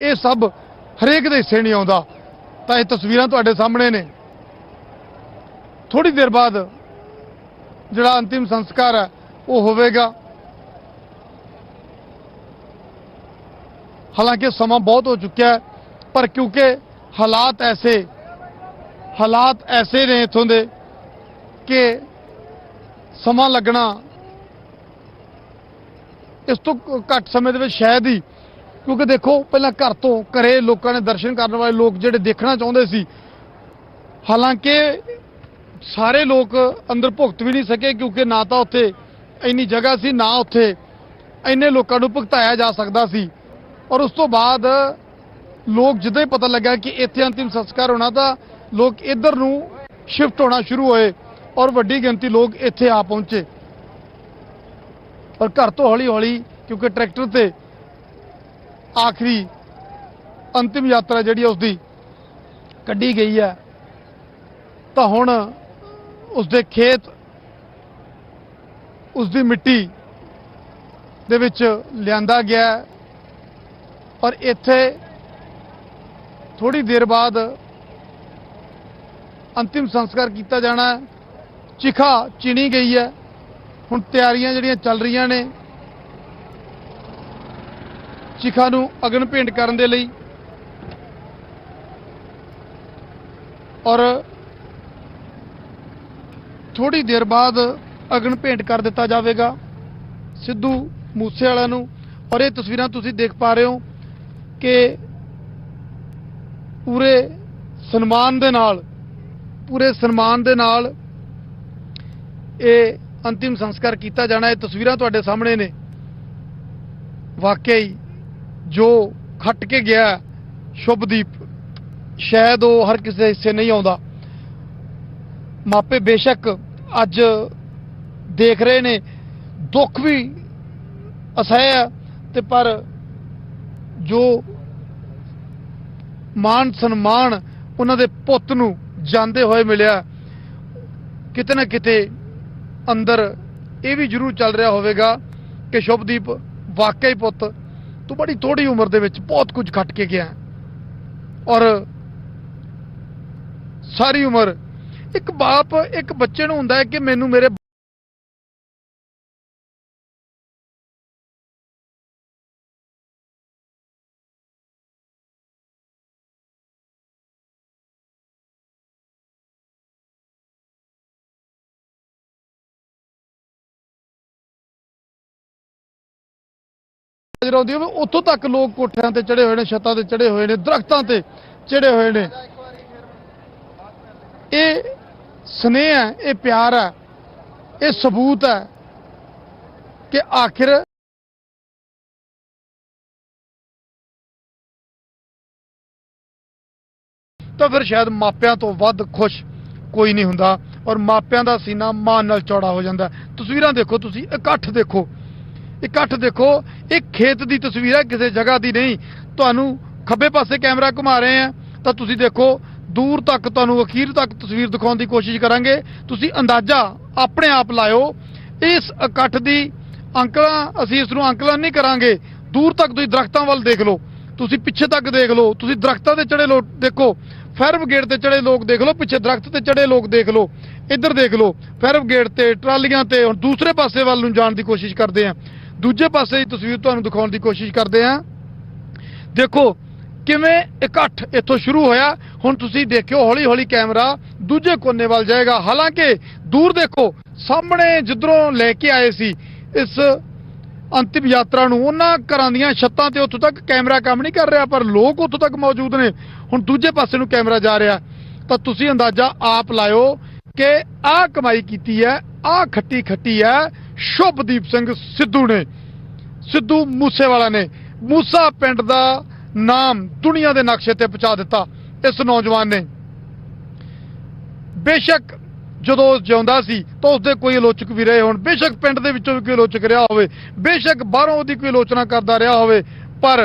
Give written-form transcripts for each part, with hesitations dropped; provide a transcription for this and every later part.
ਇਹ सब हरेक ਦੇ ਹਿੱਸੇ नहीं आउंदा। ਤਾਂ ਇਹ ਤਸਵੀਰਾਂ ਤੁਹਾਡੇ ਸਾਹਮਣੇ ਨੇ। थोड़ी देर बाद ਜਿਹੜਾ अंतिम संस्कार है वो होवेगा। हालांकि समा बहुत हो चुका है, पर क्योंकि हालात ऐसे ने इत्थों दे कि समा लगना इस तो घट समय दे विच शायद ही, क्योंकि देखो पहला घर तो घरे लोगों ने दर्शन करने वाले लोग जिहड़े देखना चाहते सी, हालांकि सारे लोग अंदर भुगत भी नहीं सके क्योंकि ना तो उत्थे इन्नी जगह सी, ना उत्थे इन्ने लोगों को भुगताया जा सकता सी। और उस तो बाद लोग जिद्दां ही पता लगा कि इत्थे अंतिम संस्कार होना, तो लोग इधर नूं शिफ्ट होना शुरू होए और वड्डी गिनती लोग इत्थे आ पहुंचे। और घर तो हौली हौली क्योंकि ट्रैक्टर ते आखिरी अंतिम यात्रा जिहड़ी उसदी कड्ढी गई है, तो हुण उसदे खेत उसदी मिट्टी दे विच लिआंदा गया और इत्थे थोड़ी देर बाद अंतिम संस्कार किया जाना है। चिखा चीनी गई है, हुण तैयारियां जिहड़ियां चल रही ने चिखा नूं अगन भेंट करन दे लई। और थोड़ी देर बाद अगन भेंट कर दिता जाएगा सिद्धू मूसेवाला नूं। और ये तस्वीरां तुसीं देख पा रहे हो कि पूरे सन्मान दे नाल ये अंतिम संस्कार किया जाना। ये तस्वीरां तुहाडे सामने ने। वाकई जो खट के गया शुभदीप, शायद वो हर किसी हिस्से नहीं आता। मापे बेशक अज देख रहे ने, दुख भी असह ते, पर जो मान सन्मान उन्होंने पुत नूं जांदे होए मिलिया, किते ना किते अंदर ये भी जरूर चल रहा होवेगा कि शुभदीप वाकई पुत तू बड़ी थोड़ी उम्र दे विच बहुत कुछ खट के गया। और सारी उम्र एक बाप एक बच्चे नूं हुंदा है कि मैनू मेरे उत्थों तक लोग कोठियां ते चढ़े हुए ने, छत्तां ते चढ़े हुए ने, दरख्तां ते चढ़े हुए ने। ये स्नेह है, ये प्यार है, ये सबूत है कि आखिर तो फिर शायद मापियां तो वध खुश कोई नहीं हुंदा। और मापियां दा सीना मां नाल चौड़ा हो जांदा। तस्वीरां देखो तुसीं, इकट्ठ देखो, इकट्ठ देखो। एक खेत की तस्वीर है, किसी जगह की नहीं। तुहानू खब्बे पासे कैमरा घुमा रहे हैं तो तुसीं देखो दूर तक, तुहानू अखीर तक तस्वीर दिखाने की कोशिश करांगे। तुसीं अंदाजा अपने आप लाओ इस इकट्ठ की। अंकलन असीं इस नूं अंकलन नहीं करांगे। दूर तक तुसीं दरख्तां वल देख लो, तुसीं पिछे तक देख लो, तुसीं दरख्तां ते चढ़े लोग देखो, फायर ब्रिगेड ते चढ़े लोग देख लो, पिछे दरख्त ते चढ़े लोग देख लो, इधर देख लो फायर ब्रिगेड ते ट्रालियां ते। हुण दूसरे पासे वल नूं जाण दी कोशिश करते हैं, दूजे पासे की तस्वीर तुहानू दिखाने की कोशिश करते हैं। देखो किवें इकट्ठ इत्थों शुरू होया। हुण तुसीं देखियो हौली हौली कैमरा दूजे कोने वाल जाएगा। हालांकि दूर देखो सामने जिधरों लैके आए सी इस अंतिम यात्रा नूं, उन्हां घरां दीयां छत्तां ते उत्थों तक कैमरा काम नहीं कर रहा, पर लोग उत्थों तक मौजूद ने। हुण दूजे पासे नूं कैमरा जा रहा, तो तुसीं अंदाजा आप लाओ कि आ कमाई कीती है, आ खट्टी खट्टी है शुभदीप सिंह सिद्धू ने, सिद्धू मूसेवाला ने। मूसा पिंड दा नाम दुनिया के नक्शे ते पहुंचा दिता इस नौजवान ने। बेशक जदों जिउंदा सी तो उसके कोई आलोचक भी रहे होण, बेशक पिंड दे विचों भी कोई आलोचक रहा होवे, बेशक बाहरों दी कोई आलोचना करता रहा होवे, पर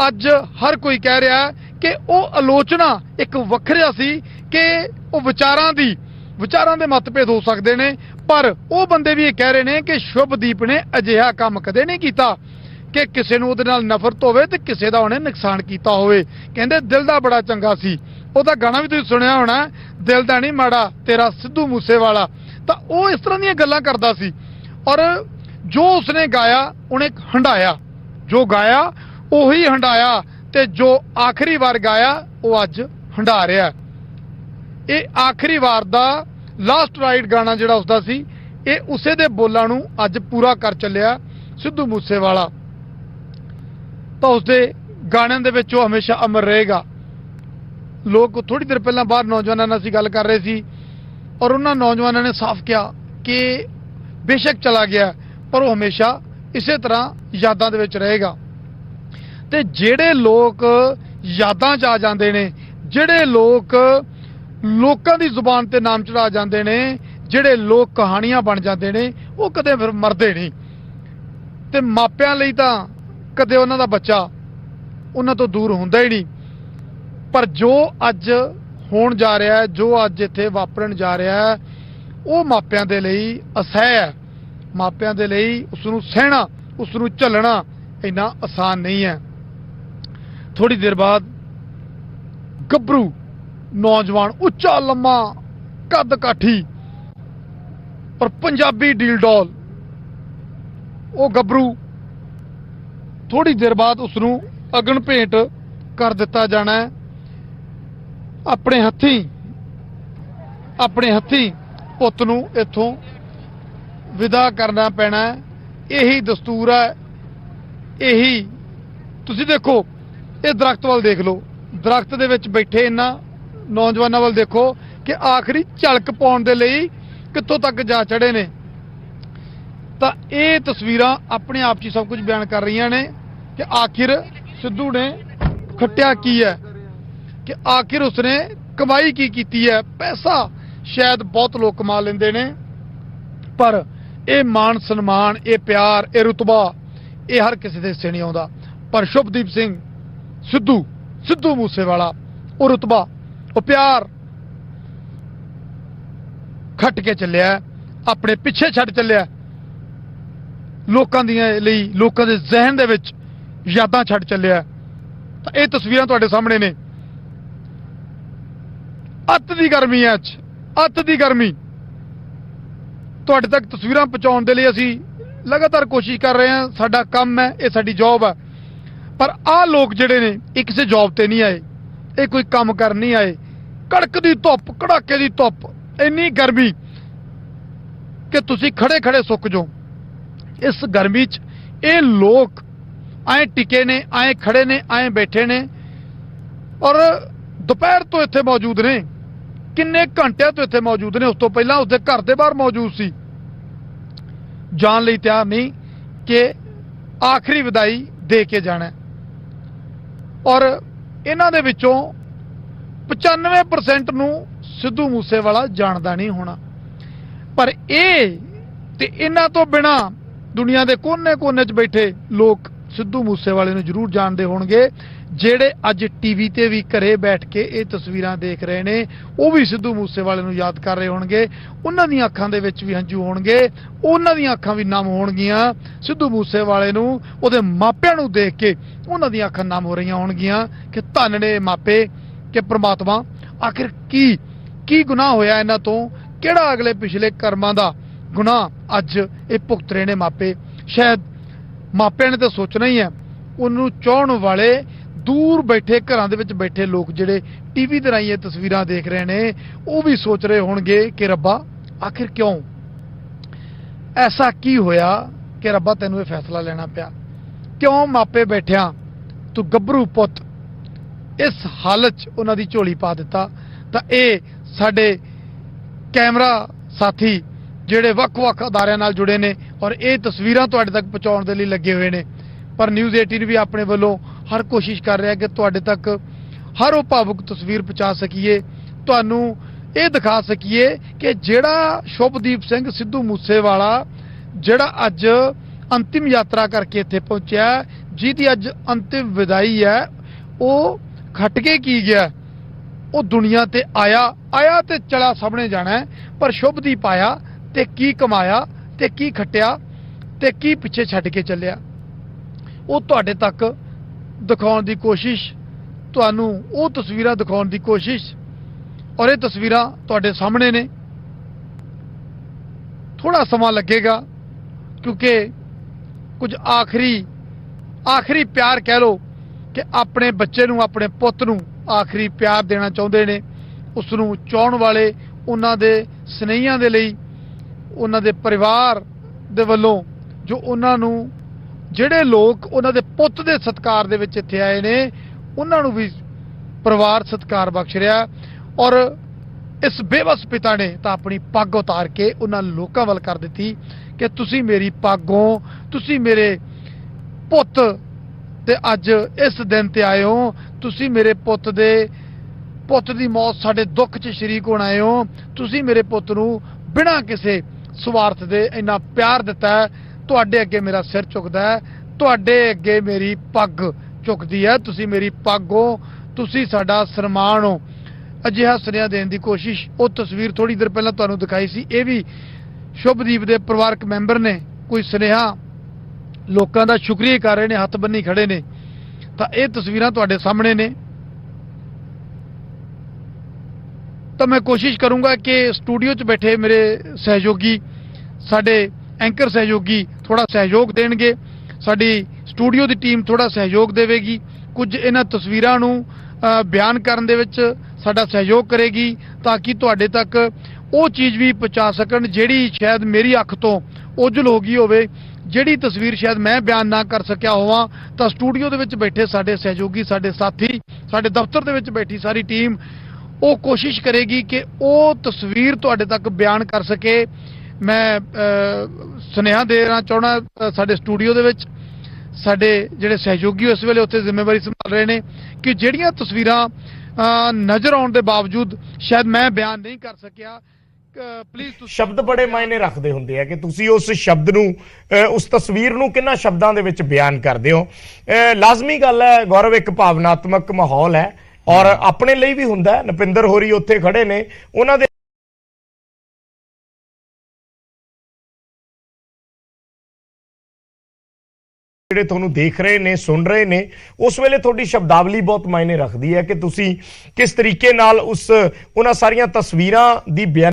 अज हर कोई कह रहा है कि वह आलोचना एक वखरिया सी कि वह विचारां दे मतभेद हो सकते हैं। पर वो बंदे भी ये कह रहे हैं कि शुभदीप ने अजिहा काम कदे नहीं किया कि किसी नूं उहदे नाल नफरत होवे ते किसी दा उहने नुकसान कीता होवे। कहंदे दिल दा बड़ा चंगा सी। ਉਹਦਾ गाना भी तुसीं सुनिया होना, दिल दा नहीं माड़ा तेरा सिद्धू मूसेवाला। ਤਾਂ ਉਹ इस तरह ਦੀਆਂ ਗੱਲਾਂ करदा सी और जो उसने गाया उन्हें हंडाया, जो गाया ਉਹੀ हंडाया ਤੇ जो आखिरी वार गाया ਉਹ ਅੱਜ हंडा ਰਿਹਾ। ਇਹ आखिरी वार ਦਾ लास्ट राइड गाना ਜਿਹੜਾ ਉਸਦਾ ਸੀ, ਇਹ ਉਸੇ ਦੇ ਬੋਲਾਂ ਨੂੰ ਅੱਜ ਪੂਰਾ ਕਰ ਚੱਲਿਆ ਸਿੱਧੂ ਮੂਸੇਵਾਲਾ। ਤਾਂ ਉਸਦੇ ਗਾਣਿਆਂ ਦੇ ਵਿੱਚ ਉਹ ਹਮੇਸ਼ਾ ਅਮਰ ਰਹੇਗਾ। लोग थोड़ी देर पहला बाहर नौजवानों नाल गल कर रहे सी और उन्होंने नौजवानों ने साफ किया कि बेशक चला गया पर वो हमेशा इसे तरह यादां दे विच रहेगा। ते जेड़े लोग यादां च आ जांदे ने, जेड़े लोग लोकां दी जुबान ते नाम चढ़ा जांदे ने, जेड़े लोग कहानियां बन जांदे ने, वो कदे फिर मरदे नहीं। ते मापियां लई तां कदे उन्हां दा बच्चा उन्हां तो दूर हुंदा ही नहीं। पर जो अज होण जा रहा है, जो अज इत्थे वापरन जा रहा है, वो मापियां दे लई असह है। मापियां दे लई उसनूं सहना, उसनूं झलना इन्ना आसान नहीं है। थोड़ी देर बाद गभरू नौजवान, उच्चा लम्मा, कद काठी और पंजाबी डील डॉल, वो गभरू थोड़ी देर बाद उसनूं अगन भेंट कर दिता जाना है। अपने हथी पुत नूं इत्थों विदा करना पैना है। यही दस्तूर है। यही तुसीं देखो, ये दरख्त वाल देख लो, दरख्त दे विच बैठे इन्हां नौजवानों वाल देखो कि आखिरी झलक पाउण दे लई कित्थों तक जा चढ़े ने। तां ये तस्वीरां अपने आप च सब कुछ बयान कर रही ने कि आखिर सिद्धू ने खट्टिया की है, कि आखिर उसने कमाई की है। पैसा शायद बहुत लोग कमा लेंदे ने, पर यह मान सन्मान, ये प्यार, ये रुतबा, ये हर किसी के हिस्से नहीं आउंदा। पर शुभदीप सिंह सिद्धू मूसेवाला वो रुतबा, वो प्यार खट के चलिया, अपने पिछे छड़ चलिया, लोकां दियां लई, लोकां दे जहन दे विच यादां छड़ चलिया। तां ये तस्वीरां तुहाडे सामने ने। अत दी गर्मी है, अत दी गर्मी तुहाडे तक तस्वीरां पहुंचाउण दे लई असीं लगातार कोशिश कर रहे हैं। साडा काम है, ये साडी जॉब है। पर आ लोग जिहड़े ने ये किसी जॉब ते नहीं आए, ये कोई काम कर नहीं आए। कड़कदी धुप्प, कड़ाके दी धुप्प, इन्नी गर्मी कि तुसीं खड़े खड़े सुक जाओ। इस गर्मी च ये लोग आए टिके ने, आए खड़े ने, आए बैठे ने और दोपहर तो इत्थे मौजूद ने। किन्ने घंटे तो इत्थे मौजूद ने, उस तो पहला उसके घर के बाहर मौजूद सी। जान लई तैयार नहीं कि आखिरी विदाई दे के जाना। और इन्हां दे विचों 95% नूं सिद्धू मूसेवाला जानदा नहीं होना। पर इन्हां तो बिना दुनिया के कोने कोने च बैठे लोग सिद्धू मूसेवाले नूं जरूर जानते होणगे। ਜਿਹੜੇ ਅੱਜ टीवी ते भी घरे बैठ के ये तस्वीरां देख रहे ने, वो भी सिद्धू मूसेवाले नूं याद कर रहे होणगे। उन्हां दी अखां दे विच भी हंझू होणगे, उन्हां दी अखां भी नम होणगीਆਂ। सिद्धू मूसेवाले नूं ਉਹਦੇ ਮਾਪਿਆਂ ਨੂੰ देख के उन्हां दी अखां नम हो रहीਆਂ होणगीਆਂ कि धन ने मापे, कि परमात्मा आखिर की गुनाह होया इन्हां तो, किहड़ा अगले पिछले कर्मां दा गुनाह अज ये भुगत रहे ने मापे। शायद मापिਆਂ ने तो सोचना ही है, उन्होंने चाहण वाले दूर बैठे घरां दे विच बैठे लोग जिहड़े टीवी ते राहीं ये तस्वीरां देख रहे ने, वो भी सोच रहे होणगे कि रब्बा आखिर क्यों ऐसा की होया कि रब्बा तैनूं ये फैसला लेना पिया, क्यों मापे बैठिया तू गभरू पुत इस हालत च उन्हां दी झोली पा दिता। तां ये साडे कैमरा साथी जिहड़े वख-वख अदारियां नाल जुड़े ने और ये तस्वीरां तुहाडे तक पहुंचाउण दे लई लगे हुए ने। पर न्यूज़ 18 भी अपने वालों हर कोशिश कर रहा है कि तुहाडे तक हर वो भावुक तस्वीर पहुंचा सकीए, तुहानूं ये दिखा सकीए कि जिहड़ा शुभदीप सिंह सिद्धू मूसेवाला जिहड़ा अज अंतिम यात्रा करके इत्थे पहुंचा, जिहदी अज अंतिम विदाई है, वो खट के की गया, वो दुनिया ते आया ते चला सामने जाना है। पर शुभदीप आया ते की कमाया ते की खटिया ते की पिछे छड्ड के चलिया। ਉਹ ਤੁਹਾਡੇ ਤੱਕ ਦਿਖਾਉਣ ਦੀ ਕੋਸ਼ਿਸ਼, ਤੁਹਾਨੂੰ ਉਹ ਤਸਵੀਰਾਂ ਦਿਖਾਉਣ ਦੀ ਕੋਸ਼ਿਸ਼। ਔਰ ਇਹ ਤਸਵੀਰਾਂ ਤੁਹਾਡੇ ਸਾਹਮਣੇ ਨੇ। ਥੋੜਾ ਸਮਾਂ ਲੱਗੇਗਾ ਕਿਉਂਕਿ ਕੁਝ ਆਖਰੀ ਪਿਆਰ ਕਹਿ ਲਓ ਕਿ ਆਪਣੇ ਬੱਚੇ ਨੂੰ, ਆਪਣੇ ਪੁੱਤ ਨੂੰ ਆਖਰੀ ਪਿਆਰ ਦੇਣਾ ਚਾਹੁੰਦੇ ਨੇ। ਉਸ ਨੂੰ ਚਾਹਣ ਵਾਲੇ, ਉਹਨਾਂ ਦੇ ਸਨੇਹੀਆਂ ਦੇ ਲਈ, ਉਹਨਾਂ ਦੇ ਪਰਿਵਾਰ ਦੇ ਵੱਲੋਂ, ਜੋ ਉਹਨਾਂ ਨੂੰ, ਜਿਹੜੇ ਲੋਕ ਉਹਨਾਂ ਦੇ ਪੁੱਤ ਦੇ ਸਤਿਕਾਰ ਦੇ ਵਿੱਚ ਇੱਥੇ ਆਏ ਨੇ, ਉਹਨਾਂ ਨੂੰ ਵੀ ਪਰਿਵਾਰ ਸਤਿਕਾਰ ਬਖਸ਼ ਰਿਹਾ। ਔਰ ਇਸ ਬੇਵਸ ਪਿਤਾ ਨੇ ਤਾਂ ਆਪਣੀ ਪੱਗ ਉਤਾਰ ਕੇ ਉਹਨਾਂ ਲੋਕਾਂ ਵੱਲ ਕਰ ਦਿੱਤੀ ਕਿ ਤੁਸੀਂ ਮੇਰੀ ਪੱਗ ਹੋ, ਤੁਸੀਂ ਮੇਰੇ ਪੁੱਤ ਤੇ ਅੱਜ ਇਸ ਦਿਨ ਤੇ ਆਏ ਹੋ, ਤੁਸੀਂ ਮੇਰੇ ਪੁੱਤ ਦੀ ਮੌਤ ਸਾਡੇ ਦੁੱਖ 'ਚ ਸ਼ਰੀਕ ਹੋਣ ਆਏ ਹੋ, ਤੁਸੀਂ ਮੇਰੇ ਪੁੱਤ ਨੂੰ ਬਿਨਾਂ ਕਿਸੇ ਸਵਾਰਥ ਦੇ ਇੰਨਾ ਪਿਆਰ ਦਿੱਤਾ ਹੈ। ਤੁਹਾਡੇ ਅੱਗੇ ਮੇਰਾ ਸਿਰ ਝੁਕਦਾ ਹੈ, ਤੁਹਾਡੇ ਅੱਗੇ ਮੇਰੀ ਪੱਗ ਝੁਕਦੀ ਹੈ, ਤੁਸੀਂ ਮੇਰੀ ਪੱਗ ਹੋ, ਤੁਸੀਂ ਸਾਡਾ ਸਨਮਾਨ ਹੋ। ਅਜਿਹਾ ਸੁਨੇਹਾ ਦੇਣ ਦੀ ਕੋਸ਼ਿਸ਼। ਉਹ ਤਸਵੀਰ ਥੋੜੀ ਦੇਰ ਪਹਿਲਾਂ ਤੁਹਾਨੂੰ ਦਿਖਾਈ ਸੀ, ਇਹ ਵੀ ਸ਼ੁਭਦੀਪ ਦੇ ਪਰਿਵਾਰਕ ਮੈਂਬਰ ਨੇ ਕੋਈ ਸੁਨੇਹਾ ਲੋਕਾਂ ਦਾ ਸ਼ੁਕਰੀਆ ਕਰ ਰਹੇ ਨੇ, ਹੱਥ ਬੰਨੀ ਖੜੇ ਨੇ। ਤਾਂ ਇਹ ਤਸਵੀਰਾਂ ਤੁਹਾਡੇ ਸਾਹਮਣੇ ਨੇ। ਤਾਂ ਮੈਂ ਕੋਸ਼ਿਸ਼ ਕਰੂੰਗਾ ਕਿ ਸਟੂਡੀਓ 'ਚ ਬੈਠੇ ਮੇਰੇ ਸਹਿਯੋਗੀ, ਸਾਡੇ ਐਂਕਰ ਸਹਿਯੋਗੀ ਥੋੜਾ ਸਹਿਯੋਗ ਦੇਣਗੇ, ਸਾਡੀ ਸਟੂਡੀਓ ਦੀ ਟੀਮ ਥੋੜਾ ਸਹਿਯੋਗ ਦੇਵੇਗੀ, ਕੁਝ ਇਹਨਾਂ ਤਸਵੀਰਾਂ ਨੂੰ ਬਿਆਨ ਕਰਨ ਦੇ ਵਿੱਚ ਸਾਡਾ ਸਹਿਯੋਗ ਕਰੇਗੀ, ਤਾਂ ਕਿ ਤੁਹਾਡੇ ਤੱਕ ਉਹ ਚੀਜ਼ ਵੀ ਪਹੁੰਚਾ ਸਕਣ ਜਿਹੜੀ ਸ਼ਾਇਦ ਮੇਰੀ ਅੱਖ ਤੋਂ ਓਝਲ ਹੋ ਗਈ ਹੋਵੇ, ਜਿਹੜੀ ਤਸਵੀਰ ਸ਼ਾਇਦ ਮੈਂ ਬਿਆਨ ਨਾ ਕਰ ਸਕਿਆ ਹੋਵਾਂ। ਤਾਂ ਸਟੂਡੀਓ ਦੇ ਵਿੱਚ ਬੈਠੇ ਸਾਡੇ ਸਹਿਯੋਗੀ, ਸਾਡੇ ਸਾਥੀ, ਸਾਡੇ ਦਫ਼ਤਰ ਦੇ ਵਿੱਚ ਬੈਠੀ ਸਾਰੀ ਟੀਮ ਉਹ ਕੋਸ਼ਿਸ਼ ਕਰੇਗੀ ਕਿ ਉਹ ਤਸਵੀਰ ਤੁਹਾਡੇ ਤੱਕ ਬਿਆਨ ਕਰ ਸਕੇ। ਮੈਂ ਸੁਨੇਹਾ ਦੇਣਾ ਚਾਹੁੰਦਾ ਸਾਡੇ ਸਟੂਡੀਓ ਦੇ ਵਿੱਚ ਸਾਡੇ ਜਿਹੜੇ ਸਹਿਯੋਗੀ ਇਸ ਵੇਲੇ ਉੱਥੇ ਜ਼ਿੰਮੇਵਾਰੀ ਸੰਭਾਲ ਰਹੇ ਨੇ ਕਿ ਜਿਹੜੀਆਂ ਤਸਵੀਰਾਂ ਨਜ਼ਰ ਆਉਣ ਦੇ ਬਾਵਜੂਦ ਸ਼ਾਇਦ ਮੈਂ ਬਿਆਨ ਨਹੀਂ ਕਰ ਸਕਿਆ, ਪਲੀਜ਼। ਸ਼ਬਦ ਬੜੇ ਮਾਇਨੇ ਰੱਖਦੇ ਹੁੰਦੇ ਆ ਕਿ ਤੁਸੀਂ ਉਸ ਸ਼ਬਦ ਨੂੰ, ਉਸ ਤਸਵੀਰ ਨੂੰ ਕਿੰਨਾ ਸ਼ਬਦਾਂ ਦੇ ਵਿੱਚ ਬਿਆਨ ਕਰਦੇ ਹੋ। ਲਾਜ਼ਮੀ ਗੱਲ ਹੈ ਗੌਰਵ, ਇੱਕ ਭਾਵਨਾਤਮਕ ਮਾਹੌਲ ਹੈ ਔਰ ਆਪਣੇ ਲਈ ਵੀ ਹੁੰਦਾ। ਨਪਿੰਦਰ ਹੋਰੀ ਉੱਥੇ ਖੜੇ ਨੇ, ਉਹਨਾਂ ਦੇ ਜਿਹੜੇ ਤੁਹਾਨੂੰ ਦੇਖ ਰਹੇ ਨੇ, ਸੁਣ ਰਹੇ ਨੇ, ਉਸ ਵੇਲੇ ਤੁਹਾਡੀ ਸ਼ਬਦਾਵਲੀ ਬਹੁਤ ਮਾਇਨੇ ਰੱਖਦੀ ਹੈ ਕਿ ਤੁਸੀਂ ਕਿਸ ਤਰੀਕੇ ਨਾਲ ਉਹਨਾਂ ਸਾਰੀਆਂ ਤਸਵੀਰਾਂ ਦੀ ਬਿਆਨ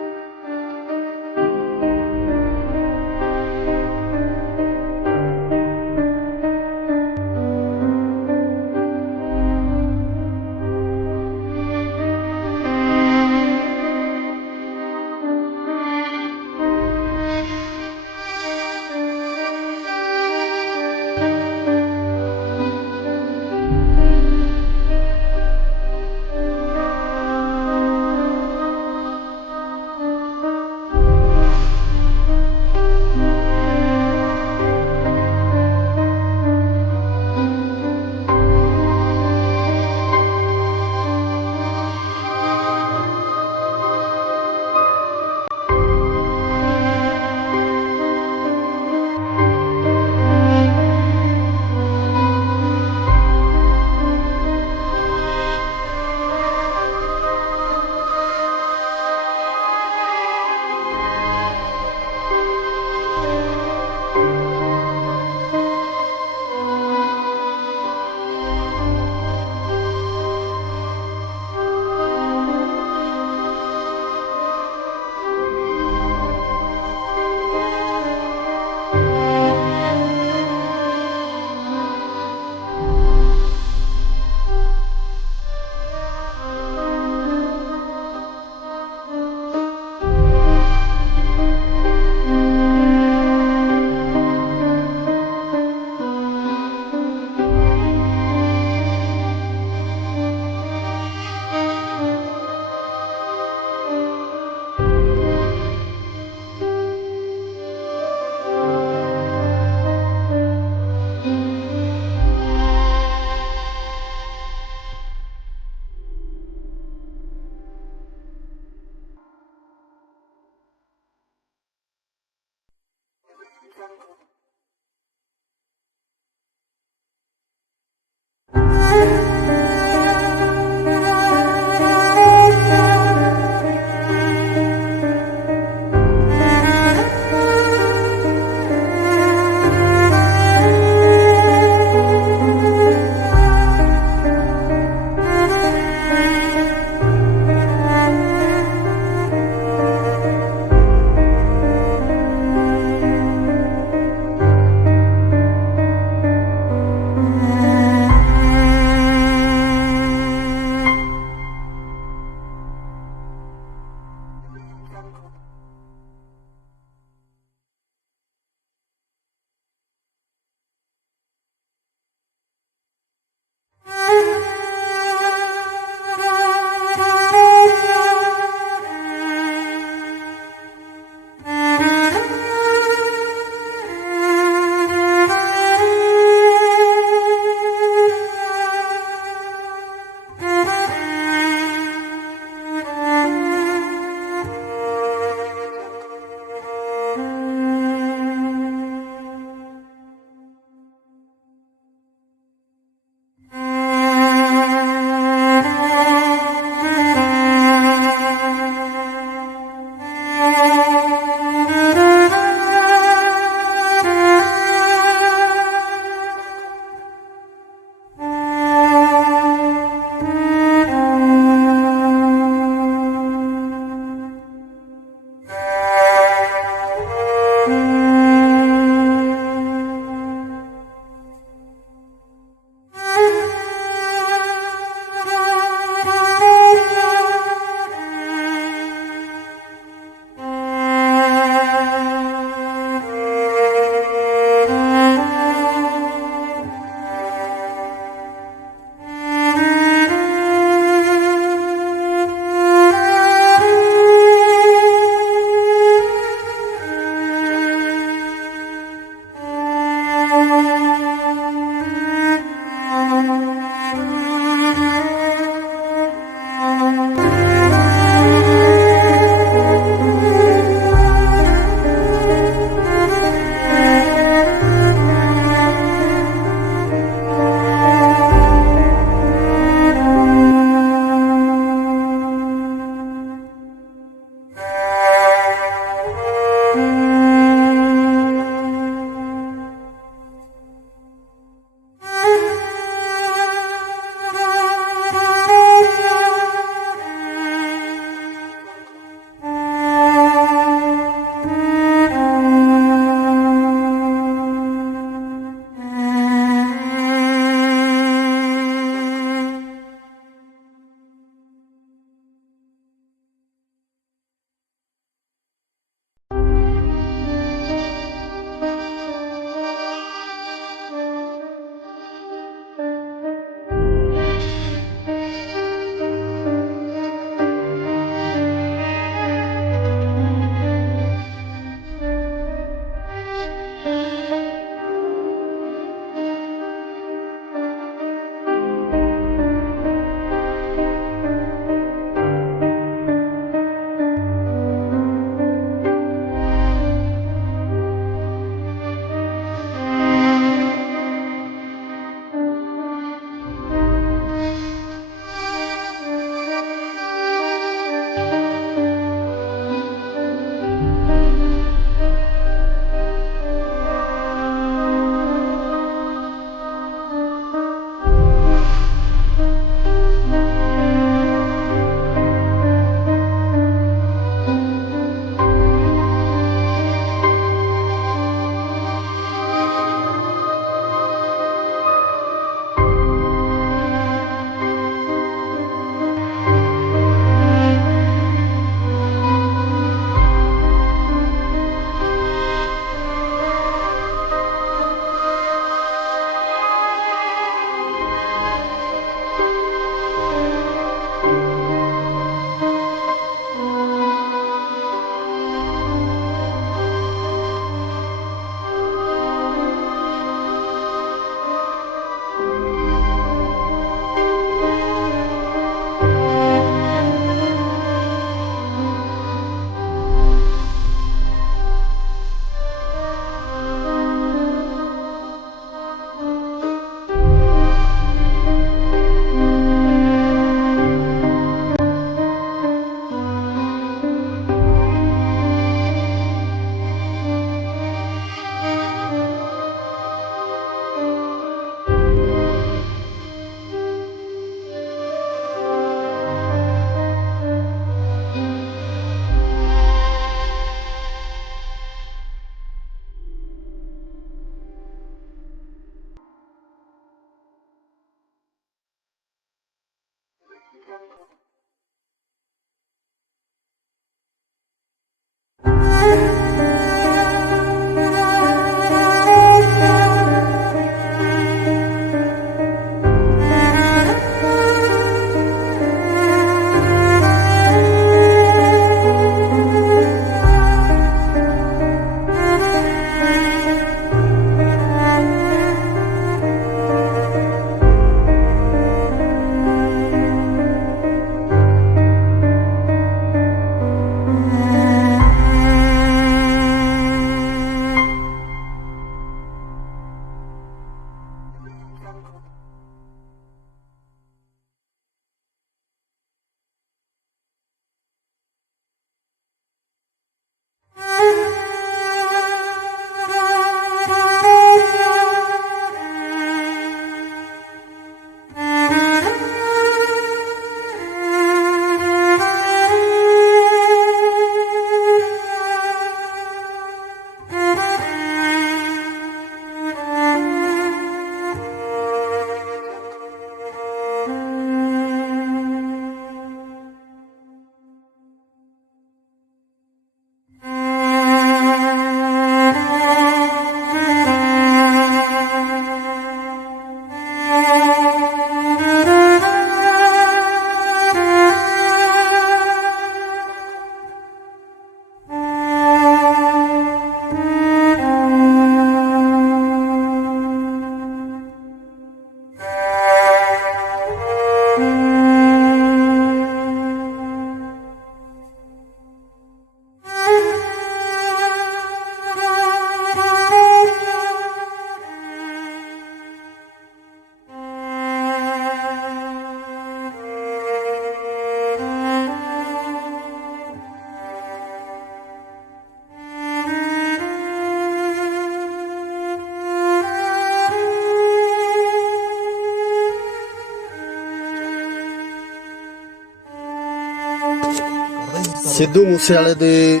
ਸਿੱਧੂ ਮੂਸੇਵਾਲੇ ਦੇ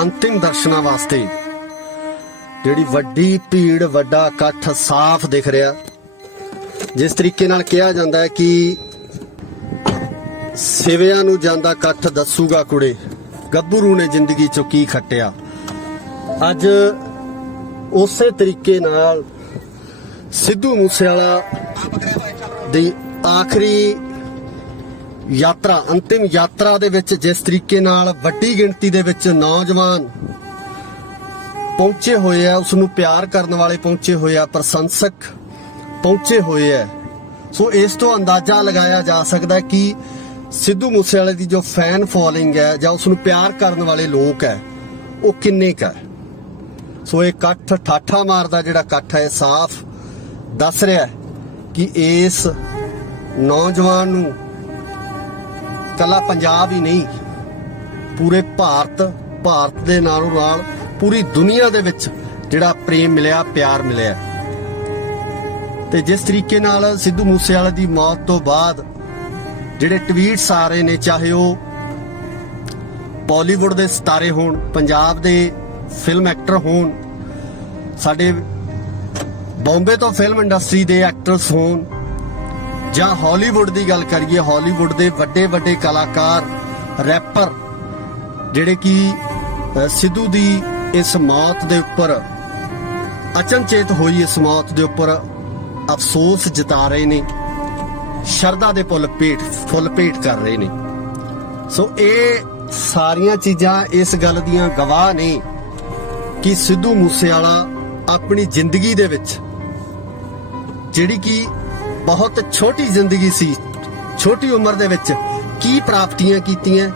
ਅੰਤਿਮ ਦਰਸ਼ਨਾਂ ਵਾਸਤੇ ਜਿਹੜੀ ਵੱਡੀ ਭੀੜ, ਵੱਡਾ ਇਕੱਠ ਸਾਫ਼ ਦਿਖ ਰਿਹਾ। ਜਿਸ ਤਰੀਕੇ ਨਾਲ ਕਿਹਾ ਜਾਂਦਾ ਹੈ ਕਿ ਸਿਵਿਆਂ ਨੂੰ ਜਾਂਦਾ ਇਕੱਠ ਦੱਸੂਗਾ ਕੁੜੇ, ਗੱਭਰੂ ਨੇ ਜ਼ਿੰਦਗੀ ਚੋਂ ਕੀ ਖੱਟਿਆ। ਅੱਜ ਉਸੇ ਤਰੀਕੇ ਨਾਲ ਸਿੱਧੂ ਮੂਸੇਵਾਲਾ ਦੀ ਆਖਰੀ ਯਾਤਰਾ, ਅੰਤਿਮ ਯਾਤਰਾ ਦੇ ਵਿੱਚ ਜਿਸ ਤਰੀਕੇ ਨਾਲ ਵੱਡੀ ਗਿਣਤੀ ਦੇ ਵਿੱਚ ਨੌਜਵਾਨ ਪਹੁੰਚੇ ਹੋਏ ਆ, ਉਸ ਨੂੰ ਪਿਆਰ ਕਰਨ ਵਾਲੇ ਪਹੁੰਚੇ ਹੋਏ ਆ, ਪ੍ਰਸ਼ੰਸਕ ਪਹੁੰਚੇ ਹੋਏ ਆ। ਸੋ ਇਸ ਤੋਂ ਅੰਦਾਜ਼ਾ ਲਗਾਇਆ ਜਾ ਸਕਦਾ ਕਿ ਸਿੱਧੂ ਮੂਸੇਵਾਲੇ ਦੀ ਜੋ ਫੈਨ ਫੋਲੋਇੰਗ ਹੈ ਜਾਂ ਉਸ ਨੂੰ ਪਿਆਰ ਕਰਨ ਵਾਲੇ ਲੋਕ ਹੈ ਉਹ ਕਿੰਨੇ ਕੁ ਹੈ। ਸੋ ਇਹ ਇਕੱਠ, ਠਾਠਾ ਮਾਰਦਾ ਜਿਹੜਾ ਇਕੱਠ ਹੈ, ਸਾਫ਼ ਦੱਸ ਰਿਹਾ ਕਿ ਇਸ ਨੌਜਵਾਨ ਨੂੰ ਕੱਲਾ ਪੰਜਾਬ ਹੀ ਨਹੀਂ, ਪੂਰੇ ਭਾਰਤ ਦੇ ਨਾਲੋਂ ਨਾਲ ਪੂਰੀ ਦੁਨੀਆ ਦੇ ਵਿੱਚ ਜਿਹੜਾ ਪ੍ਰੇਮ ਮਿਲਿਆ, ਪਿਆਰ ਮਿਲਿਆ। ਤੇ ਜਿਸ ਤਰੀਕੇ ਨਾਲ ਸਿੱਧੂ ਮੂਸੇਵਾਲੇ ਦੀ ਮੌਤ ਤੋਂ ਬਾਅਦ ਜਿਹੜੇ ਟਵੀਟਸ ਆ ਰਹੇ ਨੇ, ਚਾਹੇ ਉਹ ਬਾਲੀਵੁੱਡ ਦੇ ਸਿਤਾਰੇ ਹੋਣ, ਪੰਜਾਬ ਦੇ ਫਿਲਮ ਐਕਟਰ ਹੋਣ, ਸਾਡੇ ਬੰਬੇ ਤੋਂ ਫਿਲਮ ਇੰਡਸਟਰੀ ਦੇ ਐਕਟਰਸ ਹੋਣ, ਜਾਂ ਹਾਲੀਵੁੱਡ ਦੀ ਗੱਲ ਕਰੀਏ, ਹਾਲੀਵੁੱਡ ਦੇ ਵੱਡੇ ਵੱਡੇ ਕਲਾਕਾਰ, ਰੈਪਰ, ਜਿਹੜੇ ਕਿ ਸਿੱਧੂ ਦੀ ਇਸ ਮੌਤ ਦੇ ਉੱਪਰ, ਅਚਨਚੇਤ ਹੋਈ ਇਸ ਮੌਤ ਦੇ ਉੱਪਰ ਅਫਸੋਸ ਜਤਾ ਰਹੇ ਨੇ, ਸ਼ਰਧਾ ਦੇ ਫੁੱਲ ਭੇਟ ਕਰ ਰਹੇ ਨੇ। ਸੋ ਇਹ ਸਾਰੀਆਂ ਚੀਜ਼ਾਂ ਇਸ ਗੱਲ ਦੀਆਂ ਗਵਾਹ ਨੇ ਕਿ ਸਿੱਧੂ ਮੂਸੇਵਾਲਾ ਆਪਣੀ ਜ਼ਿੰਦਗੀ ਦੇ ਵਿੱਚ, ਜਿਹੜੀ ਕਿ ਬਹੁਤ ਛੋਟੀ ਜ਼ਿੰਦਗੀ ਸੀ, ਛੋਟੀ ਉਮਰ ਦੇ ਵਿੱਚ ਕੀ ਪ੍ਰਾਪਤੀਆਂ ਕੀਤੀਆਂ,